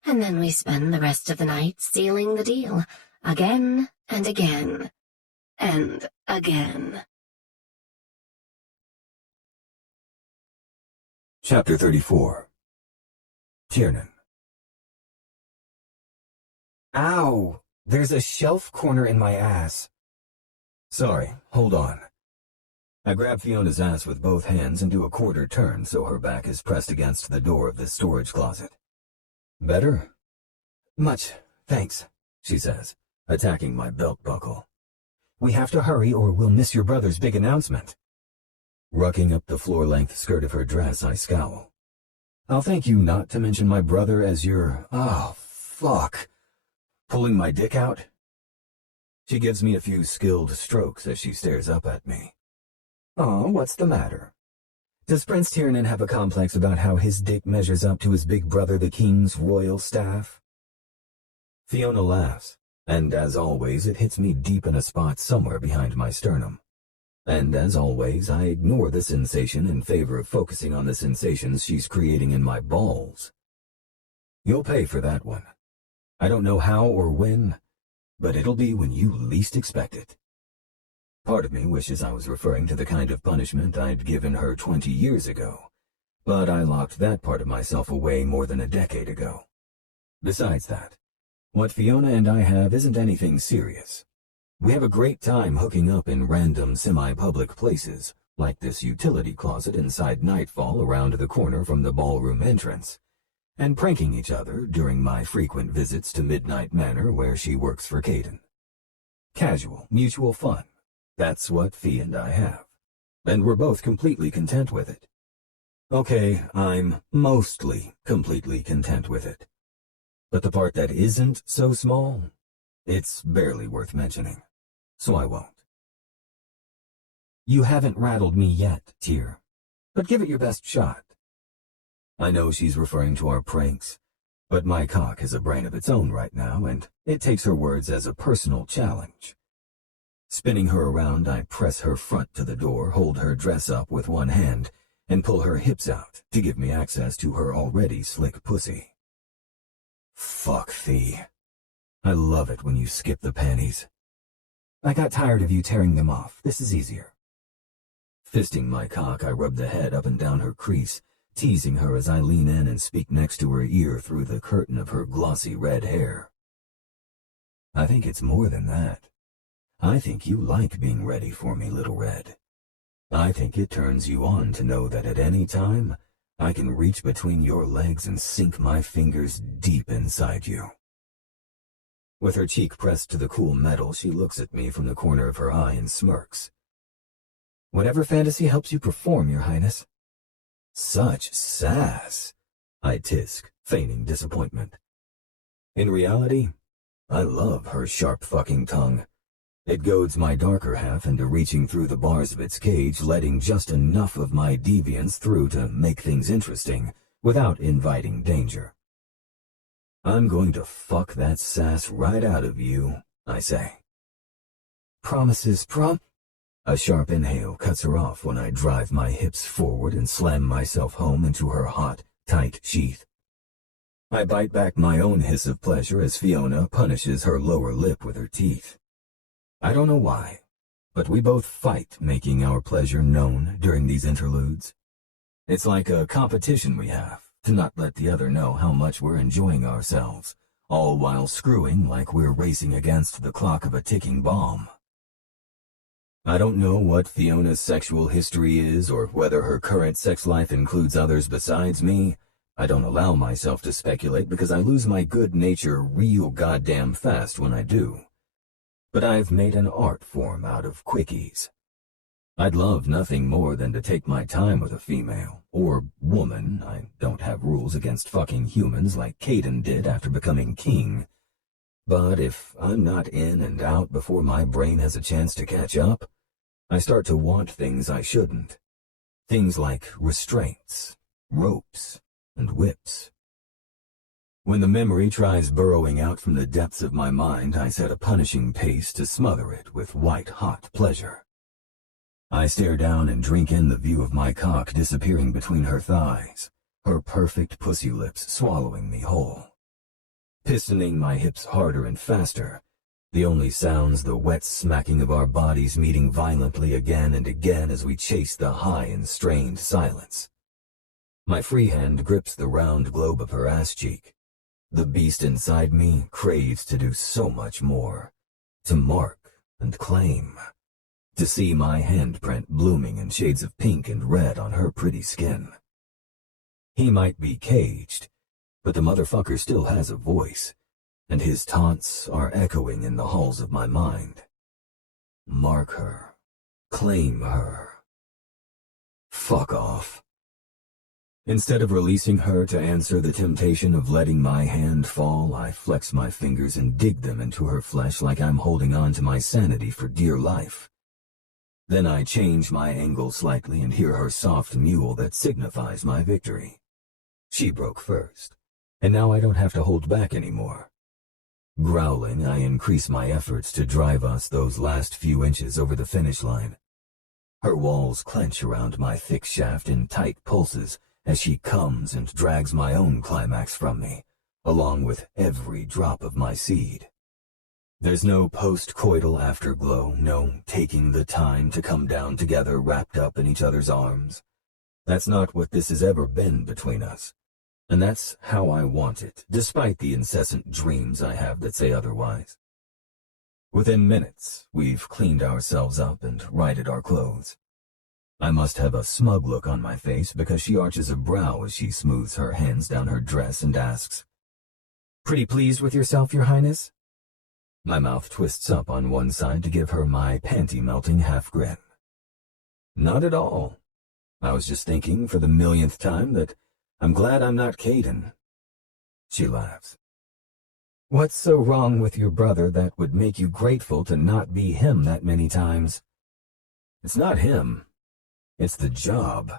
And then we spend the rest of the night sealing the deal, again and again, and again. Chapter 34. Tiernan. Ow! There's a shelf corner in my ass. Sorry, hold on. I grab Fiona's ass with both hands and do a quarter turn so her back is pressed against the door of the storage closet. Better? Much, thanks, She says, attacking my belt buckle. We have to hurry or we'll miss your brother's big announcement. Rucking up the floor-length skirt of her dress, I scowl. I'll thank you not to mention my brother as your... Oh, fuck. Pulling my dick out? She gives me a few skilled strokes as she stares up at me. Oh, what's the matter? Does Prince Tiernan have a complex about how his dick measures up to his big brother the king's royal staff? Fiona laughs, and as always it hits me deep in a spot somewhere behind my sternum. And as always, I ignore the sensation in favor of focusing on the sensations she's creating in my balls. You'll pay for that one. I don't know how or when, but it'll be when you least expect it. Part of me wishes I was referring to the kind of punishment I'd given her 20 years ago, but I locked that part of myself away more than a decade ago. Besides that, what Fiona and I have isn't anything serious. We have a great time hooking up in random semi-public places, like this utility closet inside Nightfall around the corner from the ballroom entrance, and pranking each other during my frequent visits to Midnight Manor where she works for Caiden. Casual, mutual fun. That's what Fee and I have, and we're both completely content with it. Okay, I'm mostly completely content with it. But the part that isn't so small, it's barely worth mentioning, so I won't. You haven't rattled me yet, Tyr, but give it your best shot. I know she's referring to our pranks, but my cock has a brain of its own right now, and it takes her words as a personal challenge. Spinning her around, I press her front to the door, hold her dress up with one hand, and pull her hips out to give me access to her already slick pussy. Fuck, Fee. I love it when you skip the panties. I got tired of you tearing them off. This is easier. Fisting my cock, I rub the head up and down her crease, teasing her as I lean in and speak next to her ear through the curtain of her glossy red hair. I think it's more than that. I think you like being ready for me, Little Red. I think it turns you on to know that at any time, I can reach between your legs and sink my fingers deep inside you. With her cheek pressed to the cool metal, she looks at me from the corner of her eye and smirks. Whatever fantasy helps you perform, Your Highness. Such sass, I tisk, feigning disappointment. In reality, I love her sharp fucking tongue. It goads my darker half into reaching through the bars of its cage, letting just enough of my deviance through to make things interesting, without inviting danger. I'm going to fuck that sass right out of you, I say. Promises, A sharp inhale cuts her off when I drive my hips forward and slam myself home into her hot, tight sheath. I bite back my own hiss of pleasure as Fiona punishes her lower lip with her teeth. I don't know why, but we both fight making our pleasure known during these interludes. It's like a competition we have, to not let the other know how much we're enjoying ourselves, all while screwing like we're racing against the clock of a ticking bomb. I don't know what Fiona's sexual history is or whether her current sex life includes others besides me. I don't allow myself to speculate because I lose my good nature real goddamn fast when I do. But I've made an art form out of quickies. I'd love nothing more than to take my time with a female, or woman. I don't have rules against fucking humans like Caiden did after becoming king. But if I'm not in and out before my brain has a chance to catch up, I start to want things I shouldn't. Things like restraints, ropes, and whips. When the memory tries burrowing out from the depths of my mind, I set a punishing pace to smother it with white-hot pleasure. I stare down and drink in the view of my cock disappearing between her thighs, her perfect pussy lips swallowing me whole. Pistoning my hips harder and faster, the only sounds the wet smacking of our bodies meeting violently again and again as we chase the high and strained silence. My free hand grips the round globe of her ass cheek. The beast inside me craves to do so much more, to mark and claim, to see my handprint blooming in shades of pink and red on her pretty skin. He might be caged, but the motherfucker still has a voice, and his taunts are echoing in the halls of my mind. Mark her. Claim her. Fuck off. Instead of releasing her to answer the temptation of letting my hand fall, I flex my fingers and dig them into her flesh like I'm holding on to my sanity for dear life. Then I change my angle slightly and hear her soft mewl that signifies my victory. She broke first, and now I don't have to hold back anymore. Growling, I increase my efforts to drive us those last few inches over the finish line. Her walls clench around my thick shaft in tight pulses as she comes and drags my own climax from me, along with every drop of my seed. There's no post-coital afterglow, no taking the time to come down together wrapped up in each other's arms. That's not what this has ever been between us. And that's how I want it, despite the incessant dreams I have that say otherwise. Within minutes, we've cleaned ourselves up and righted our clothes. I must have a smug look on my face because she arches a brow as she smooths her hands down her dress and asks, "Pretty pleased with yourself, Your Highness?" My mouth twists up on one side to give her my panty-melting half-grin. Not at all. I was just thinking for the millionth time that I'm glad I'm not Caiden. She laughs. What's so wrong with your brother that would make you grateful to not be him that many times? It's not him. It's the job.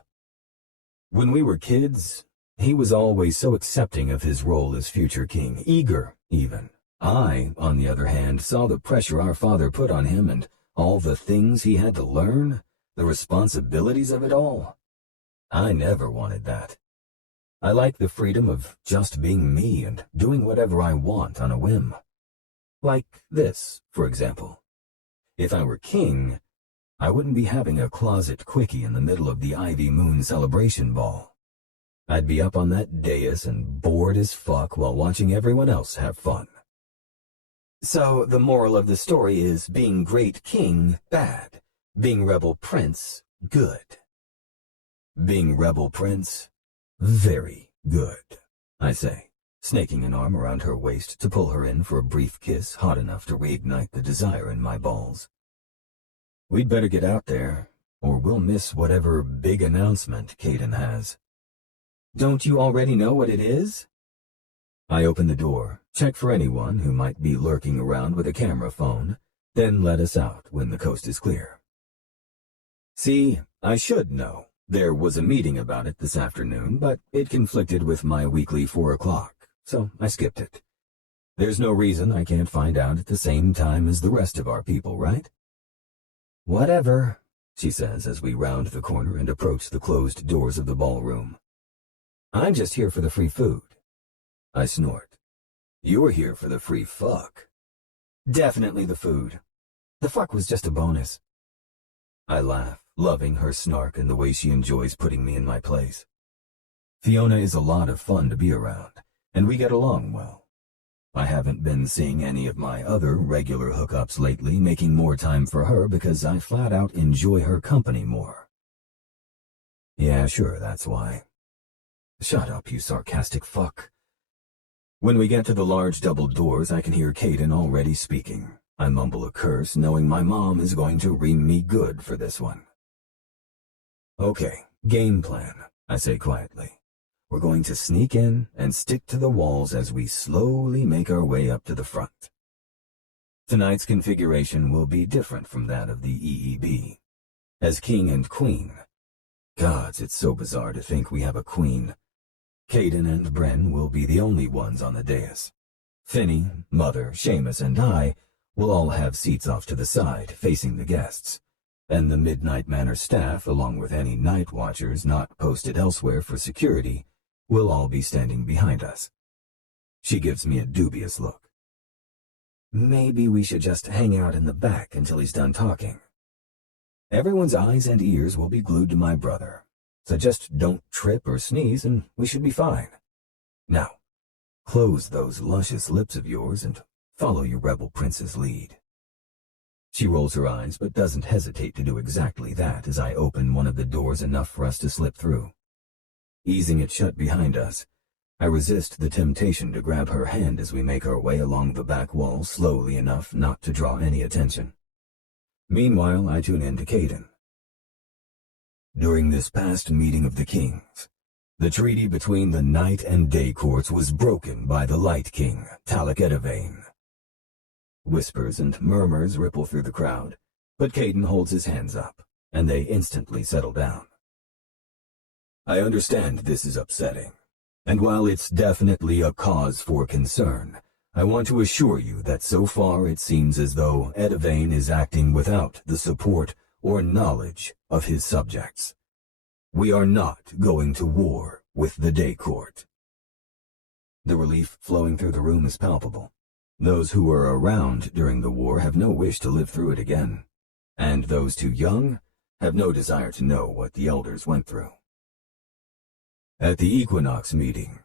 When we were kids, he was always so accepting of his role as future king, eager, even. I, on the other hand, saw the pressure our father put on him and all the things he had to learn, the responsibilities of it all. I never wanted that. I like the freedom of just being me and doing whatever I want on a whim. Like this, for example. If I were king, I wouldn't be having a closet quickie in the middle of the Ivy Moon celebration ball. I'd be up on that dais and bored as fuck while watching everyone else have fun. So the moral of the story is being great king, bad. Being rebel prince, good. Being rebel prince, very good, I say, snaking an arm around her waist to pull her in for a brief kiss hot enough to reignite the desire in my balls. We'd better get out there, or we'll miss whatever big announcement Caiden has. Don't you already know what it is? I open the door, check for anyone who might be lurking around with a camera phone, then let us out when the coast is clear. See, I should know. There was a meeting about it this afternoon, but it conflicted with my weekly 4 o'clock, so I skipped it. There's no reason I can't find out at the same time as the rest of our people, right? Whatever, she says as we round the corner and approach the closed doors of the ballroom. I'm just here for the free food. I snort. You're here for the free fuck. Definitely the food. The fuck was just a bonus. I laugh, loving her snark and the way she enjoys putting me in my place. Fiona is a lot of fun to be around, and we get along well. I haven't been seeing any of my other regular hookups lately, making more time for her because I flat out enjoy her company more. Yeah, sure, that's why. Shut up, you sarcastic fuck. When we get to the large double doors, I can hear Caiden already speaking. I mumble a curse, knowing my mom is going to ream me good for this one. Okay, game plan, I say quietly. We're going to sneak in and stick to the walls as we slowly make our way up to the front. Tonight's configuration will be different from that of the EEB. As king and queen. Gods, it's so bizarre to think we have a queen. Caiden and Bryn will be the only ones on the dais. Finny, Mother, Seamus, and I will all have seats off to the side, facing the guests. And the Midnight Manor staff, along with any night watchers not posted elsewhere for security, will all be standing behind us. She gives me a dubious look. Maybe we should just hang out in the back until he's done talking. Everyone's eyes and ears will be glued to my brother, so just don't trip or sneeze and we should be fine. Now, close those luscious lips of yours and follow your rebel prince's lead. She rolls her eyes but doesn't hesitate to do exactly that as I open one of the doors enough for us to slip through. Easing it shut behind us, I resist the temptation to grab her hand as we make our way along the back wall slowly enough not to draw any attention. Meanwhile, I tune in to Caiden. During this past meeting of the kings, the treaty between the night and day courts was broken by the Light King, Edivane. Whispers and murmurs ripple through the crowd, but Caiden holds his hands up, and they instantly settle down. I understand this is upsetting, and while it's definitely a cause for concern, I want to assure you that so far it seems as though Edivane is acting without the support or knowledge of his subjects. We are not going to war with the Day Court. The relief flowing through the room is palpable. Those who were around during the war have no wish to live through it again, and those too young have no desire to know what the elders went through. At the Equinox meeting,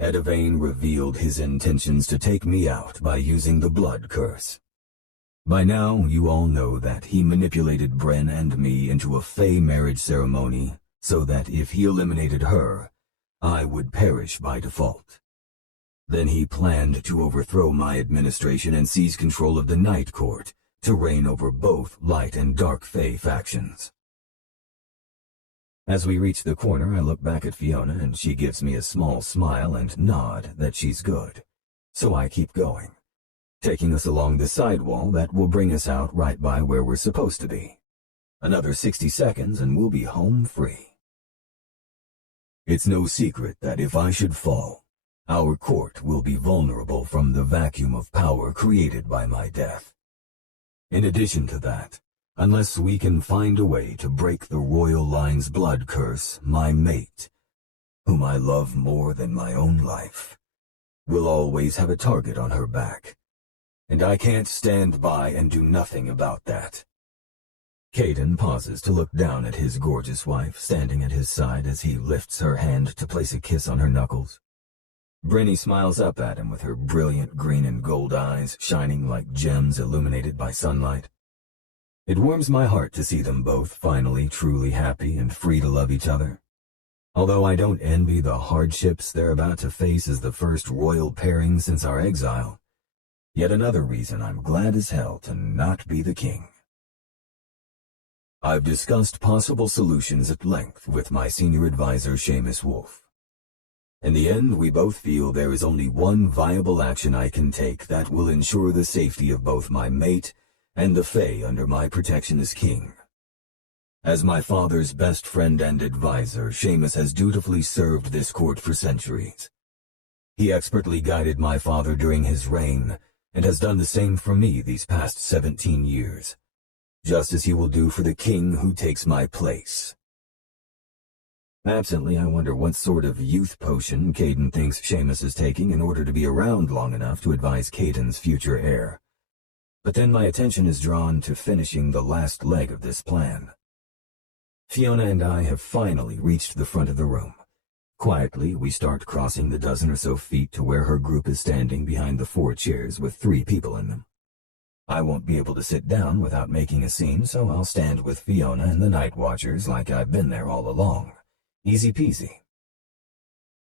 Edivane revealed his intentions to take me out by using the blood curse. By now, you all know that he manipulated Bryn and me into a fey marriage ceremony so that if he eliminated her, I would perish by default. Then he planned to overthrow my administration and seize control of the Night Court to reign over both light and dark fey factions. As we reach the corner, I look back at Fiona and she gives me a small smile and nod that she's good. So I keep going, taking us along the sidewall that will bring us out right by where we're supposed to be. Another 60 seconds and we'll be home free. It's no secret that if I should fall, our court will be vulnerable from the vacuum of power created by my death. In addition to that, unless we can find a way to break the royal line's blood curse, my mate, whom I love more than my own life, will always have a target on her back. And I can't stand by and do nothing about that. Caiden pauses to look down at his gorgeous wife standing at his side as he lifts her hand to place a kiss on her knuckles. Brynny smiles up at him with her brilliant green and gold eyes shining like gems illuminated by sunlight. It warms my heart to see them both finally truly happy and free to love each other. Although I don't envy the hardships they're about to face as the first royal pairing since our exile, yet another reason I'm glad as hell to not be the king. I've discussed possible solutions at length with my senior advisor Seamus Wolf. In the end, we both feel there is only one viable action I can take that will ensure the safety of both my mate and the Fae under my protection as king. As my father's best friend and advisor, Seamus has dutifully served this court for centuries. He expertly guided my father during his reign, and has done the same for me these past 17 years, just as he will do for the king who takes my place. Absently, I wonder what sort of youth potion Caiden thinks Seamus is taking in order to be around long enough to advise Caiden's future heir. But then my attention is drawn to finishing the last leg of this plan. Fiona and I have finally reached the front of the room. Quietly, we start crossing the dozen or so feet to where her group is standing behind the 4 chairs with 3 people in them. I won't be able to sit down without making a scene, so I'll stand with Fiona and the Night Watchers like I've been there all along. Easy peasy.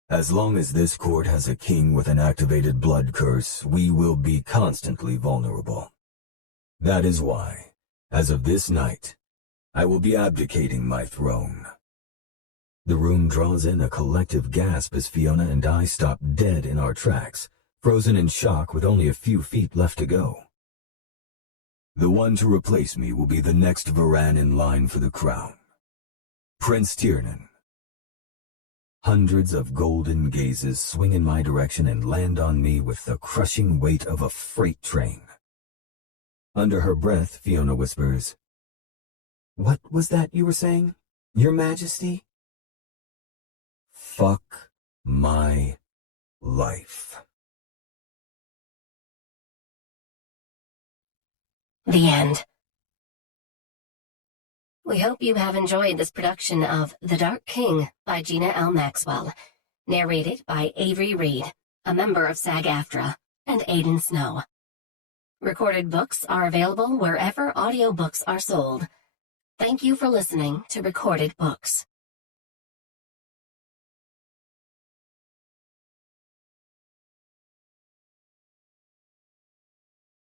As long as this court has a king with an activated blood curse, we will be constantly vulnerable. That is why, as of this night, I will be abdicating my throne. The room draws in a collective gasp as Fiona and I stop dead in our tracks, frozen in shock with only a few feet left to go. The one to replace me will be the next Verran in line for the crown. Prince Tiernan. Hundreds of golden gazes swing in my direction and land on me with the crushing weight of a freight train. Under her breath, Fiona whispers, "What was that you were saying, Your Majesty?" Fuck my life. The end. We hope you have enjoyed this production of The Dark King by Gina L Maxwell, narrated by Avery Reed, a member of SAG-AFTRA, and Aiden Snow. Recorded books are available wherever audiobooks are sold. Thank you for listening to Recorded Books.